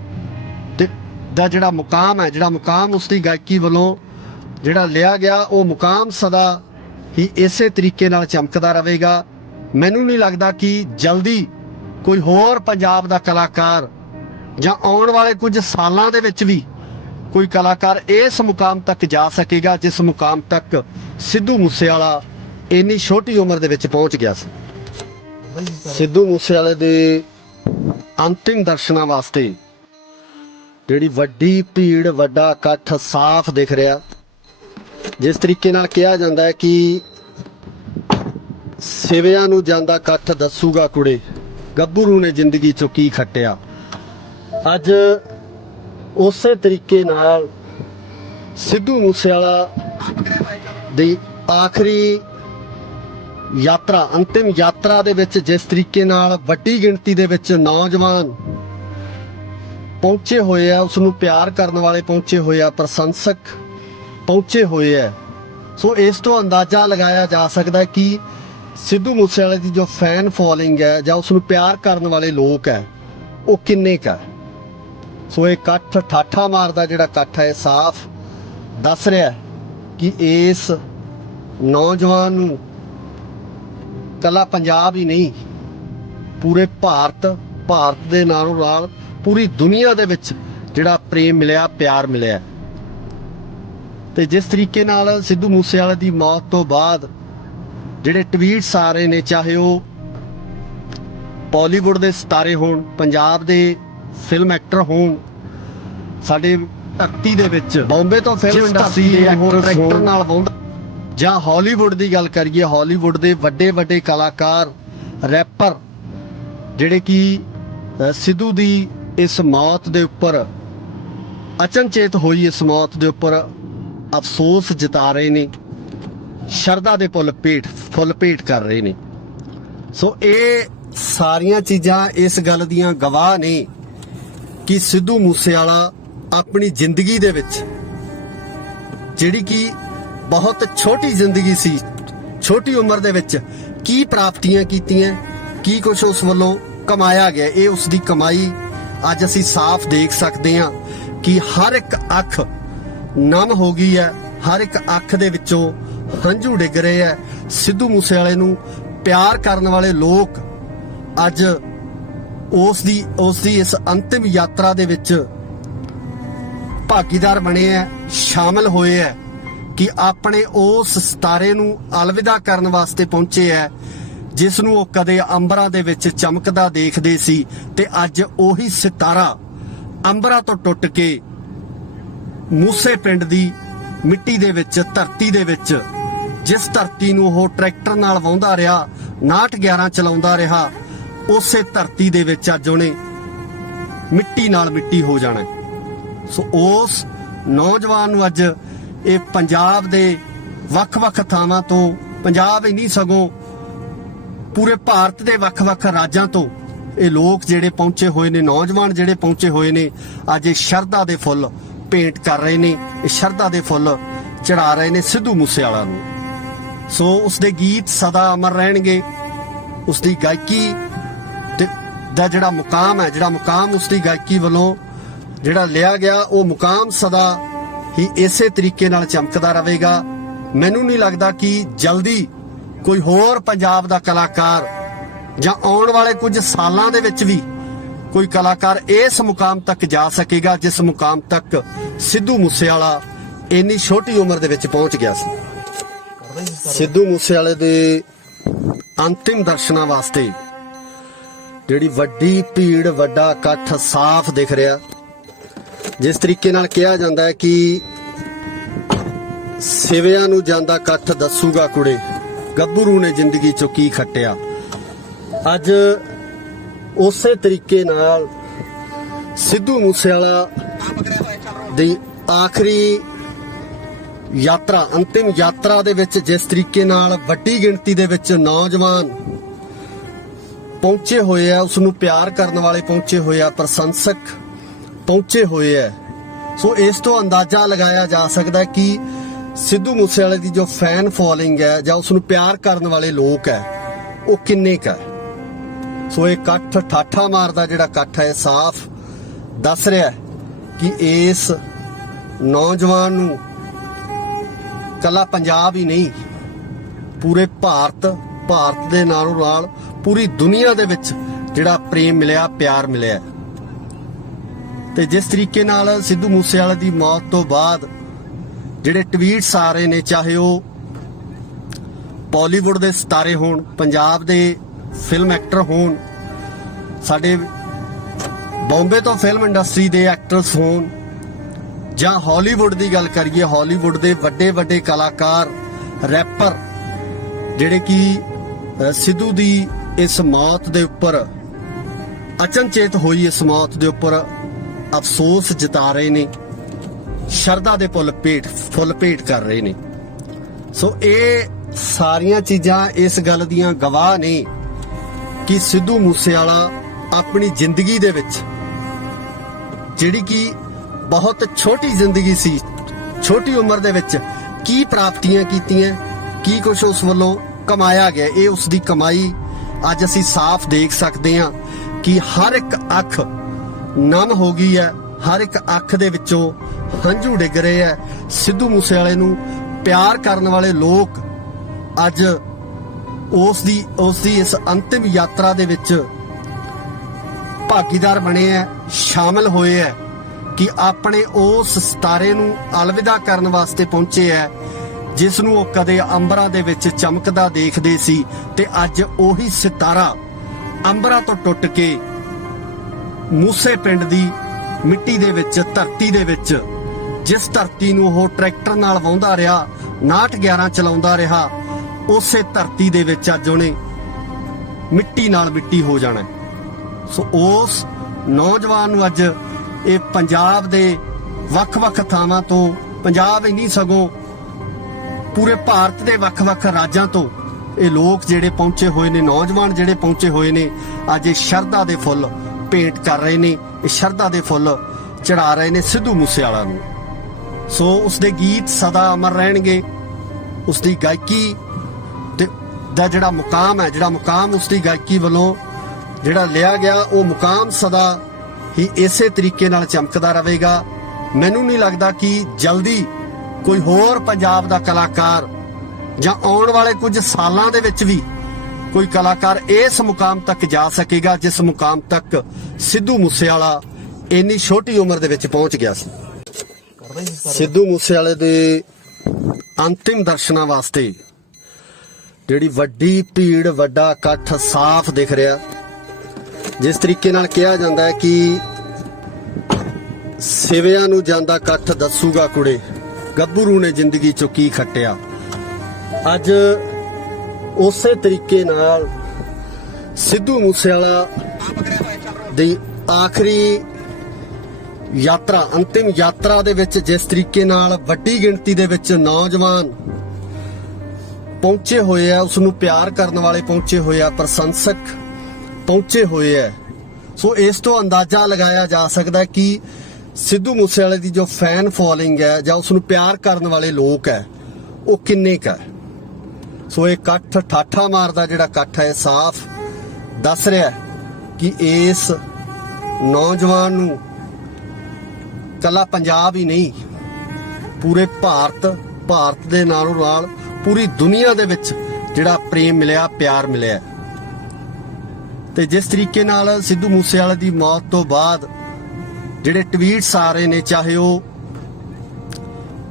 ਤੇ ਦਾ ਜਿਹੜਾ ਮੁਕਾਮ ਹੈ, ਜਿਹੜਾ ਮੁਕਾਮ ਉਸਦੀ ਗਾਇਕੀ ਵੱਲੋਂ ਜਿਹੜਾ ਲਿਆ ਗਿਆ, ਉਹ ਮੁਕਾਮ ਸਦਾ ਹੀ ਇਸੇ ਤਰੀਕੇ ਨਾਲ ਚਮਕਦਾ ਰਹੇਗਾ। ਮੈਨੂੰ ਨਹੀਂ ਲੱਗਦਾ ਕਿ ਜਲਦੀ ਕੋਈ ਹੋਰ ਪੰਜਾਬ ਦਾ ਕਲਾਕਾਰ ਜਾਂ ਆਉਣ ਵਾਲੇ ਕੁਝ ਸਾਲਾਂ ਦੇ ਵਿੱਚ ਵੀ ਕੋਈ ਕਲਾਕਾਰ ਇਸ ਮੁਕਾਮ ਤੱਕ ਜਾ ਸਕੇਗਾ ਜਿਸ ਮੁਕਾਮ ਤੱਕ ਸਿੱਧੂ ਮੂਸੇਵਾਲਾ ਇੰਨੀ ਛੋਟੀ ਉਮਰ ਦੇ ਵਿੱਚ ਪਹੁੰਚ ਗਿਆ ਸੀ। ਸਿੱਧੂ ਮੂਸੇਵਾਲੇ ਦੇ ਅੰਤਿਮ ਦਰਸ਼ਨਾਂ ਵਾਸਤੇ ਜਿਹੜੀ ਵੱਡੀ ਭੀੜ, ਵੱਡਾ ਇਕੱਠ ਸਾਫ਼ ਦਿਖ ਰਿਹਾ। ਜਿਸ ਤਰੀਕੇ ਨਾਲ ਕਿਹਾ ਜਾਂਦਾ ਹੈ ਕਿ ਸਿਵਿਆਂ ਨੂੰ ਜਾਂਦਾ ਇਕੱਠ ਦੱਸੂਗਾ ਕੁੜੇ, ਗੱਭਰੂ ਨੇ ਜ਼ਿੰਦਗੀ ਚੋਂ ਕੀ ਖੱਟਿਆ। ਅੱਜ ਉਸੇ ਤਰੀਕੇ ਨਾਲ ਸਿੱਧੂ ਮੂਸੇਵਾਲਾ ਦੀ ਆਖਰੀ ਯਾਤਰਾ, ਅੰਤਿਮ ਯਾਤਰਾ ਦੇ ਵਿੱਚ ਜਿਸ ਤਰੀਕੇ ਨਾਲ ਵੱਡੀ ਗਿਣਤੀ ਦੇ ਵਿੱਚ ਨੌਜਵਾਨ ਪਹੁੰਚੇ ਹੋਏ ਆ, ਉਸ ਨੂੰ ਪਿਆਰ ਕਰਨ ਵਾਲੇ ਪਹੁੰਚੇ ਹੋਏ ਆ, ਪ੍ਰਸ਼ੰਸਕ ਪਹੁੰਚੇ ਹੋਏ ਆ। ਸੋ ਇਸ ਤੋਂ ਅੰਦਾਜ਼ਾ ਲਗਾਇਆ ਜਾ ਸਕਦਾ ਹੈ ਕਿ ਸਿੱਧੂ ਮੂਸੇਵਾਲੇ ਦੀ ਜੋ ਫੈਨ ਫੋਲੋਇੰਗ ਹੈ ਜਾਂ ਉਸ ਨੂੰ ਪਿਆਰ ਕਰਨ ਵਾਲੇ ਲੋਕ ਹੈ ਉਹ ਕਿੰਨੇ ਕੁ ਹੈ। ਸੋ ਇਹ ਇਕੱਠ, ਠਾਠਾ ਮਾਰਦਾ ਜਿਹੜਾ ਇਕੱਠ ਹੈ, ਸਾਫ਼ ਦੱਸ ਰਿਹਾ ਕਿ ਇਸ ਨੌਜਵਾਨ ਨੂੰ ਕੱਲਾ ਪੰਜਾਬ ਹੀ ਨਹੀਂ, ਪੂਰੇ ਭਾਰਤ ਦੇ ਨਾਲੋਂ ਨਾਲ ਪੂਰੀ ਦੁਨੀਆ ਦੇ ਵਿੱਚ ਜਿਹੜਾ ਪ੍ਰੇਮ ਮਿਲਿਆ, ਪਿਆਰ ਮਿਲਿਆ। ਤੇ ਜਿਸ ਤਰੀਕੇ ਨਾਲ ਸਿੱਧੂ ਮੂਸੇਵਾਲੇ ਦੀ ਮੌਤ ਤੋਂ ਬਾਅਦ ਜਿਹੜੇ ਟਵੀਟਸ ਆ ਰਹੇ ਨੇ, ਚਾਹੇ ਉਹ ਬਾਲੀਵੁੱਡ ਦੇ ਸਿਤਾਰੇ ਹੋਣ, ਪੰਜਾਬ ਦੇ ਫਿਲਮ ਐਕਟਰ ਹੋਣ, ਸਾਡੇ ਧਰਤੀ ਦੇ ਵਿੱਚ ਬੰਬੇ ਤੋਂ ਫਿਲਮ ਇੰਡਸਟਰੀ ਦੇ ਐਕਟਰ ਨਾਲ ਵਾਹੁੰਦਾ, ਜਾਂ ਹਾਲੀਵੁੱਡ ਦੀ ਗੱਲ ਕਰੀਏ, ਹਾਲੀਵੁੱਡ ਦੇ ਵੱਡੇ ਕਲਾਕਾਰ, ਰੈਪਰ ਜਿਹੜੇ ਕਿ ਸਿੱਧੂ ਦੀ ਇਸ ਮੌਤ ਦੇ ਉੱਪਰ, ਅਚਨਚੇਤ ਹੋਈ ਇਸ ਮੌਤ ਦੇ ਉੱਪਰ ਅਫਸੋਸ ਜਤਾ ਰਹੇ ਨੇ, ਸ਼ਰਧਾ ਦੇ ਫੁੱਲ ਭੇਟ ਕਰ ਰਹੇ ਨੇ। ਸੋ ਇਹ ਸਾਰੀਆਂ ਚੀਜ਼ਾਂ ਇਸ ਗੱਲ ਦੀਆਂ ਗਵਾਹ ਨੇ ਕਿ ਸਿੱਧੂ ਮੂਸੇਵਾਲਾ ਆਪਣੀ ਜ਼ਿੰਦਗੀ ਦੇ ਵਿੱਚ, ਜਿਹੜੀ ਕਿ ਬਹੁਤ ਛੋਟੀ ਜ਼ਿੰਦਗੀ ਸੀ, ਛੋਟੀ ਉਮਰ ਦੇ ਵਿੱਚ ਕੀ ਪ੍ਰਾਪਤੀਆਂ ਕੀਤੀਆਂ, ਕੀ ਕੁਝ ਉਸ ਵੱਲੋਂ ਕਮਾਇਆ ਗਿਆ, ਇਹ ਉਸ ਦੀ ਕਮਾਈ ਅੱਜ ਅਸੀਂ ਸਾਫ਼ ਦੇਖ ਸਕਦੇ ਹਾਂ ਕਿ ਹਰ ਇੱਕ ਅੱਖ ਨਮ ਹੋ ਗਈ ਹੈ, ਹਰ ਇੱਕ ਅੱਖ ਦੇ ਵਿੱਚੋਂ ਹੰਝੂ ਡਿੱਗ ਰਹੇ ਹੈ। ਸਿੱਧੂ ਮੂਸੇਵਾਲੇ ਨੂੰ ਪਿਆਰ ਕਰਨ ਵਾਲੇ ਲੋਕ ਅੱਜ ਉਸ ਦੀ ਇਸ ਅੰਤਿਮ ਯਾਤਰਾ ਦੇ ਵਿੱਚ ਭਾਗੀਦਾਰ ਬਣੇ ਹੈ, ਸ਼ਾਮਲ ਹੋਏ ਹੈ ਕਿ ਆਪਣੇ ਉਸ ਸਿਤਾਰੇ ਨੂੰ ਅਲਵਿਦਾ ਕਰਨ ਵਾਸਤੇ ਪਹੁੰਚੇ ਹੈ ਜਿਸ ਨੂੰ ਉਹ ਕਦੇ ਅੰਬਰਾਂ ਦੇ ਵਿੱਚ ਚਮਕਦਾ ਦੇਖਦੇ ਸੀ, ਤੇ ਅੱਜ ਉਹੀ ਸਿਤਾਰਾ ਅੰਬਰਾਂ ਤੋਂ ਟੁੱਟ ਕੇ ਮੂਸੇ ਪਿੰਡ ਦੀ ਮਿੱਟੀ ਦੇ ਵਿੱਚ, ਧਰਤੀ ਦੇ ਵਿੱਚ, ਜਿਸ ਧਰਤੀ ਨੂੰ ਉਹ ਟਰੈਕਟਰ ਨਾਲ ਵਾਹੁੰਦਾ ਰਿਹਾ, 6911 ਚਲਾਉਂਦਾ ਰਿਹਾ, ਉਸੇ ਧਰਤੀ ਦੇ ਵਿੱਚ ਅੱਜ ਉਹਨੇ ਮਿੱਟੀ ਨਾਲ ਮਿੱਟੀ ਹੋ ਜਾਣਾ। ਸੋ ਉਸ ਨੌਜਵਾਨ ਨੂੰ ਅੱਜ ਇਹ ਪੰਜਾਬ ਦੇ ਵੱਖ-ਵੱਖ ਥਾਵਾਂ ਤੋਂ, ਪੰਜਾਬ ਹੀ ਨਹੀਂ ਸਗੋਂ ਪੂਰੇ ਭਾਰਤ ਦੇ ਵੱਖ-ਵੱਖ ਰਾਜਾਂ ਤੋਂ ਇਹ ਲੋਕ ਜਿਹੜੇ ਪਹੁੰਚੇ ਹੋਏ ਨੇ, ਨੌਜਵਾਨ ਜਿਹੜੇ ਪਹੁੰਚੇ ਹੋਏ ਨੇ, ਅੱਜ ਇਹ ਸ਼ਰਧਾ ਦੇ ਫੁੱਲ ਭੇਟ ਕਰ ਰਹੇ ਨੇ, ਇਹ ਸ਼ਰਧਾ ਦੇ ਫੁੱਲ ਚੜਾ ਰਹੇ ਨੇ ਸਿੱਧੂ ਮੂਸੇਵਾਲਾ ਨੂੰ। ਸੋ ਉਸਦੇ ਗੀਤ ਸਦਾ ਅਮਰ ਰਹਿਣਗੇ, ਉਸਦੀ ਗਾਇਕੀ ਤੇ ਦਾ ਜਿਹੜਾ ਮੁਕਾਮ ਹੈ, ਜਿਹੜਾ ਮੁਕਾਮ ਉਸਦੀ ਗਾਇਕੀ ਵੱਲੋਂ ਜਿਹੜਾ ਲਿਆ ਗਿਆ, ਉਹ ਮੁਕਾਮ ਸਦਾ ਹੀ ਇਸੇ ਤਰੀਕੇ ਨਾਲ ਚਮਕਦਾ ਰਹੇਗਾ। ਮੈਨੂੰ ਨਹੀਂ ਲੱਗਦਾ ਕਿ ਜਲਦੀ ਕੋਈ ਹੋਰ ਪੰਜਾਬ ਦਾ ਕਲਾਕਾਰ ਜਾਂ ਆਉਣ ਵਾਲੇ ਕੁਝ ਸਾਲਾਂ ਦੇ ਵਿੱਚ ਵੀ ਕੋਈ ਕਲਾਕਾਰ ਇਸ ਮੁਕਾਮ ਤੱਕ ਜਾ ਸਕੇਗਾ ਜਿਸ ਮੁਕਾਮ ਤੱਕ ਸਿੱਧੂ ਮੂਸੇਵਾਲਾ ਇੰਨੀ ਛੋਟੀ ਉਮਰ ਦੇ ਵਿੱਚ ਪਹੁੰਚ ਗਿਆ ਸੀ। ਸਿੱਧੂ ਮੂਸੇਵਾਲੇ ਦੇ ਅੰਤਿਮ ਦਰਸ਼ਨਾਂ ਵਾਸਤੇ ਜਿਹੜੀ ਵੱਡੀ ਭੀੜ, ਵੱਡਾ ਇਕੱਠ ਸਾਫ਼ ਦਿਖ ਰਿਹਾ। ਜਿਸ ਤਰੀਕੇ ਨਾਲ ਕਿਹਾ ਜਾਂਦਾ ਹੈ ਕਿ ਸਿਵਿਆਂ ਨੂੰ ਜਾਂਦਾ ਇਕੱਠ ਦੱਸੂਗਾ ਕੁੜੇ, ਗੱਭਰੂ ਨੇ ਜ਼ਿੰਦਗੀ ਚੋਂ ਕੀ ਖੱਟਿਆ। ਅੱਜ ਉਸੇ ਤਰੀਕੇ ਨਾਲ ਸਿੱਧੂ ਮੂਸੇਵਾਲਾ ਦੀ ਆਖਰੀ ਯਾਤਰਾ, ਅੰਤਿਮ ਯਾਤਰਾ ਦੇ ਵਿੱਚ ਜਿਸ ਤਰੀਕੇ ਨਾਲ ਵੱਡੀ ਗਿਣਤੀ ਦੇ ਵਿੱਚ ਨੌਜਵਾਨ ਪਹੁੰਚੇ ਹੋਏ ਆ, ਉਸ ਨੂੰ ਪਿਆਰ ਕਰਨ ਵਾਲੇ ਪਹੁੰਚੇ ਹੋਏ ਆ, ਪ੍ਰਸ਼ੰਸਕ ਪਹੁੰਚੇ ਹੋਏ ਆ। ਸੋ ਇਸ ਤੋਂ ਅੰਦਾਜ਼ਾ ਲਗਾਇਆ ਜਾ ਸਕਦਾ ਕਿ ਸਿੱਧੂ ਮੂਸੇਵਾਲੇ ਦੀ ਜੋ ਫੈਨ ਫੋਲੋਇੰਗ ਹੈ ਜਾਂ ਉਸ ਨੂੰ ਪਿਆਰ ਕਰਨ ਵਾਲੇ ਲੋਕ ਹੈ ਉਹ ਕਿੰਨੇ ਕੁ ਹੈ। ਸੋ ਇਹ ਇਕੱਠ ਠਾਠਾ ਮਾਰਦਾ ਜਿਹੜਾ ਇਕੱਠ ਹੈ ਸਾਫ਼ ਦੱਸ ਰਿਹਾ ਹੈ ਕਿ ਇਸ ਨੌਜਵਾਨ ਨੂੰ ਕੱਲਾ ਪੰਜਾਬ ਹੀ ਨਹੀਂ, ਪੂਰੇ ਭਾਰਤ ਦੇ ਨਾਲੋਂ ਨਾਲ ਪੂਰੀ ਦੁਨੀਆ ਦੇ ਵਿੱਚ ਜਿਹੜਾ ਪ੍ਰੇਮ ਮਿਲਿਆ, ਪਿਆਰ ਮਿਲਿਆ। ਤੇ ਜਿਸ ਤਰੀਕੇ ਨਾਲ ਸਿੱਧੂ ਮੂਸੇਵਾਲੇ ਦੀ ਮੌਤ ਤੋਂ ਬਾਅਦ ਜਿਹੜੇ ਟਵੀਟਸ ਆ ਰਹੇ ਨੇ, ਚਾਹੇ ਉਹ ਬਾਲੀਵੁੱਡ ਦੇ ਸਿਤਾਰੇ ਹੋਣ, ਪੰਜਾਬ ਦੇ ਫਿਲਮ ਐਕਟਰ ਹੋਣ, ਸਾਡੇ ਬੰਬੇ ਤੋਂ ਫਿਲਮ ਇੰਡਸਟਰੀ ਦੇ ਐਕਟਰਸ ਹੋਣ, ਜਾਂ ਹਾਲੀਵੁੱਡ ਦੀ ਗੱਲ ਕਰੀਏ, ਹਾਲੀਵੁੱਡ ਦੇ ਵੱਡੇ ਕਲਾਕਾਰ, ਰੈਪਰ, ਜਿਹੜੇ ਕਿ ਸਿੱਧੂ ਦੀ ਇਸ ਮੌਤ ਦੇ ਉੱਪਰ, ਅਚਨਚੇਤ ਹੋਈ ਇਸ ਮੌਤ ਦੇ ਉੱਪਰ ਅਫਸੋਸ ਜਤਾ ਰਹੇ ਨੇ, ਸ਼ਰਧਾ ਦੇ ਫੁੱਲ ਭੇਟ ਕਰ ਰਹੇ ਨੇ। ਸੋ ਇਹ ਸਾਰੀਆਂ ਚੀਜ਼ਾਂ ਇਸ ਗੱਲ ਦੀਆਂ ਗਵਾਹ ਨੇ ਕਿ ਸਿੱਧੂ ਮੂਸੇਵਾਲਾ ਆਪਣੀ ਜ਼ਿੰਦਗੀ ਦੇ ਵਿੱਚ, ਜਿਹੜੀ ਕਿ ਬਹੁਤ ਛੋਟੀ ਜ਼ਿੰਦਗੀ ਸੀ, ਛੋਟੀ ਉਮਰ ਦੇ ਵਿੱਚ ਕੀ ਪ੍ਰਾਪਤੀਆਂ ਕੀਤੀਆਂ, ਕੀ ਕੁਝ ਉਸ ਵੱਲੋਂ ਕਮਾਇਆ ਗਿਆ, ਇਹ ਉਸ ਦੀ ਕਮਾਈ ਅੱਜ ਅਸੀਂ ਸਾਫ਼ ਦੇਖ ਸਕਦੇ ਹਾਂ ਕਿ ਹਰ ਇੱਕ ਅੱਖ ਨਮ ਹੋ ਗਈ ਹੈ, ਹਰ ਇੱਕ ਅੱਖ ਦੇ ਵਿੱਚੋਂ ਹੰਝੂ ਡਿੱਗ ਰਹੇ ਹੈ। ਸਿੱਧੂ ਮੂਸੇਵਾਲੇ ਨੂੰ ਪਿਆਰ ਕਰਨ ਵਾਲੇ ਲੋਕ ਅੱਜ ਉਸ ਦੀ ਇਸ ਅੰਤਿਮ ਯਾਤਰਾ ਦੇ ਵਿੱਚ ਭਾਗੀਦਾਰ ਬਣੇ ਹੈ, ਸ਼ਾਮਲ ਹੋਏ ਹੈ ਕਿ ਆਪਣੇ ਉਸ ਸਿਤਾਰੇ ਨੂੰ ਅਲਵਿਦਾ ਕਰਨ ਵਾਸਤੇ ਪਹੁੰਚੇ ਹੈ ਜਿਸ ਨੂੰ ਉਹ ਕਦੇ ਅੰਬਰਾਂ ਦੇ ਵਿੱਚ ਚਮਕਦਾ ਦੇਖਦੇ ਸੀ, ਤੇ ਅੱਜ ਉਹੀ ਸਿਤਾਰਾ ਅੰਬਰਾਂ ਤੋਂ ਟੁੱਟ ਕੇ ਮੂਸੇ ਪਿੰਡ ਦੀ ਮਿੱਟੀ ਦੇ ਵਿੱਚ, ਧਰਤੀ ਦੇ ਵਿੱਚ, ਜਿਸ ਧਰਤੀ ਨੂੰ ਉਹ ਟਰੈਕਟਰ ਨਾਲ ਵਾਹੁੰਦਾ ਰਿਹਾ, 6911 ਚਲਾਉਂਦਾ ਰਿਹਾ, ਉਸੇ ਧਰਤੀ ਦੇ ਵਿੱਚ ਅੱਜ ਉਹਨੇ ਮਿੱਟੀ ਨਾਲ ਮਿੱਟੀ ਹੋ ਜਾਣਾ। ਸੋ ਉਸ ਨੌਜਵਾਨ ਨੂੰ ਅੱਜ ਇਹ ਪੰਜਾਬ ਦੇ ਵੱਖ-ਵੱਖ ਥਾਵਾਂ ਤੋਂ, ਪੰਜਾਬ ਹੀ ਨਹੀਂ ਸਗੋਂ ਪੂਰੇ ਭਾਰਤ ਦੇ ਵੱਖ-ਵੱਖ ਰਾਜਾਂ ਤੋਂ ਇਹ ਲੋਕ ਜਿਹੜੇ ਪਹੁੰਚੇ ਹੋਏ ਨੇ, ਨੌਜਵਾਨ ਜਿਹੜੇ ਪਹੁੰਚੇ ਹੋਏ ਨੇ, ਅੱਜ ਇਹ ਸ਼ਰਧਾ ਦੇ ਫੁੱਲ ਭੇਟ ਕਰ ਰਹੇ ਨੇ, ਇਹ ਸ਼ਰਧਾ ਦੇ ਫੁੱਲ ਚੜਾ ਰਹੇ ਨੇ ਸਿੱਧੂ ਮੂਸੇਵਾਲਾ ਨੂੰ। ਸੋ ਉਸਦੇ ਗੀਤ ਸਦਾ ਅਮਰ ਰਹਿਣਗੇ, ਉਸਦੀ ਗਾਇਕੀ ਦਾ ਜਿਹੜਾ ਮੁਕਾਮ ਹੈ, ਜਿਹੜਾ ਮੁਕਾਮ ਉਸਦੀ ਗਾਇਕੀ ਵੱਲੋਂ ਜਿਹੜਾ ਲਿਆ ਗਿਆ, ਉਹ ਮੁਕਾਮ ਸਦਾ ਹੀ ਇਸੇ ਤਰੀਕੇ ਨਾਲ ਚਮਕਦਾ ਰਹੇਗਾ। ਮੈਨੂੰ ਨਹੀਂ ਲੱਗਦਾ ਕਿ ਜਲਦੀ ਕੋਈ ਹੋਰ ਪੰਜਾਬ ਦਾ ਕਲਾਕਾਰ ਜਾਂ ਆਉਣ ਵਾਲੇ ਕੁਝ ਸਾਲਾਂ ਦੇ ਵਿੱਚ ਵੀ ਕੋਈ ਕਲਾਕਾਰ ਇਸ ਮੁਕਾਮ ਤੱਕ ਜਾ ਸਕੇਗਾ ਜਿਸ ਮੁਕਾਮ ਤੱਕ ਸਿੱਧੂ ਮੂਸੇਵਾਲਾ ਇੰਨੀ ਛੋਟੀ ਉਮਰ ਦੇ ਵਿੱਚ ਪਹੁੰਚ ਗਿਆ ਸੀ। ਸਿੱਧੂ ਮੂਸੇਵਾਲੇ ਦੇ ਅੰਤਿਮ ਦਰਸ਼ਨਾਂ ਵਾਸਤੇ ਜਿਹੜੀ ਵੱਡੀ ਭੀੜ, ਵੱਡਾ ਇਕੱਠ ਸਾਫ਼ ਦਿਖ ਰਿਹਾ। ਜਿਸ ਤਰੀਕੇ ਨਾਲ ਕਿਹਾ ਜਾਂਦਾ ਹੈ ਕਿ ਸਿਵਿਆਂ ਨੂੰ ਜਾਂਦਾ ਇਕੱਠ ਦੱਸੂਗਾ ਕੁੜੇ, ਗੱਭਰੂ ਨੇ ਜ਼ਿੰਦਗੀ ਚੋਂ ਕੀ ਖੱਟਿਆ। ਅੱਜ ਉਸੇ ਤਰੀਕੇ ਨਾਲ ਸਿੱਧੂ ਮੂਸੇਵਾਲਾ ਦੀ ਆਖਰੀ ਯਾਤਰਾ, ਅੰਤਿਮ ਯਾਤਰਾ ਦੇ ਵਿੱਚ ਜਿਸ ਤਰੀਕੇ ਨਾਲ ਵੱਡੀ ਗਿਣਤੀ ਦੇ ਵਿੱਚ ਨੌਜਵਾਨ ਪਹੁੰਚੇ ਹੋਏ ਆ, ਉਸ ਨੂੰ ਪਿਆਰ ਕਰਨ ਵਾਲੇ ਪਹੁੰਚੇ ਹੋਏ ਆ, ਪ੍ਰਸ਼ੰਸਕ ਪਹੁੰਚੇ ਹੋਏ ਆ। ਸੋ ਇਸ ਤੋਂ ਅੰਦਾਜ਼ਾ ਲਗਾਇਆ ਜਾ ਸਕਦਾ ਕਿ ਸਿੱਧੂ ਮੂਸੇਵਾਲੇ ਦੀ ਜੋ ਫੈਨ ਫੋਲੋਇੰਗ ਹੈ ਜਾਂ ਉਸ ਨੂੰ ਪਿਆਰ ਕਰਨ ਵਾਲੇ ਲੋਕ ਹੈ ਉਹ ਕਿੰਨੇ ਕੁ ਹੈ। ਸੋ ਇਹ ਇਕੱਠ ਠਾਠਾ ਮਾਰਦਾ ਜਿਹੜਾ ਇਕੱਠ ਹੈ ਸਾਫ਼ ਦੱਸ ਰਿਹਾ ਹੈ ਕਿ ਇਸ ਨੌਜਵਾਨ ਨੂੰ ਕੱਲਾ ਪੰਜਾਬ ਹੀ ਨਹੀਂ, ਪੂਰੇ ਭਾਰਤ ਦੇ ਨਾਲੋਂ ਨਾਲ ਪੂਰੀ ਦੁਨੀਆ ਦੇ ਵਿੱਚ ਜਿਹੜਾ ਪ੍ਰੇਮ ਮਿਲਿਆ, ਪਿਆਰ ਮਿਲਿਆ। ਤੇ ਜਿਸ ਤਰੀਕੇ ਨਾਲ ਸਿੱਧੂ ਮੂਸੇਵਾਲੇ ਦੀ ਮੌਤ ਤੋਂ ਬਾਅਦ ਜਿਹੜੇ ਟਵੀਟਸ ਆ ਰਹੇ ਨੇ, ਚਾਹੇ ਉਹ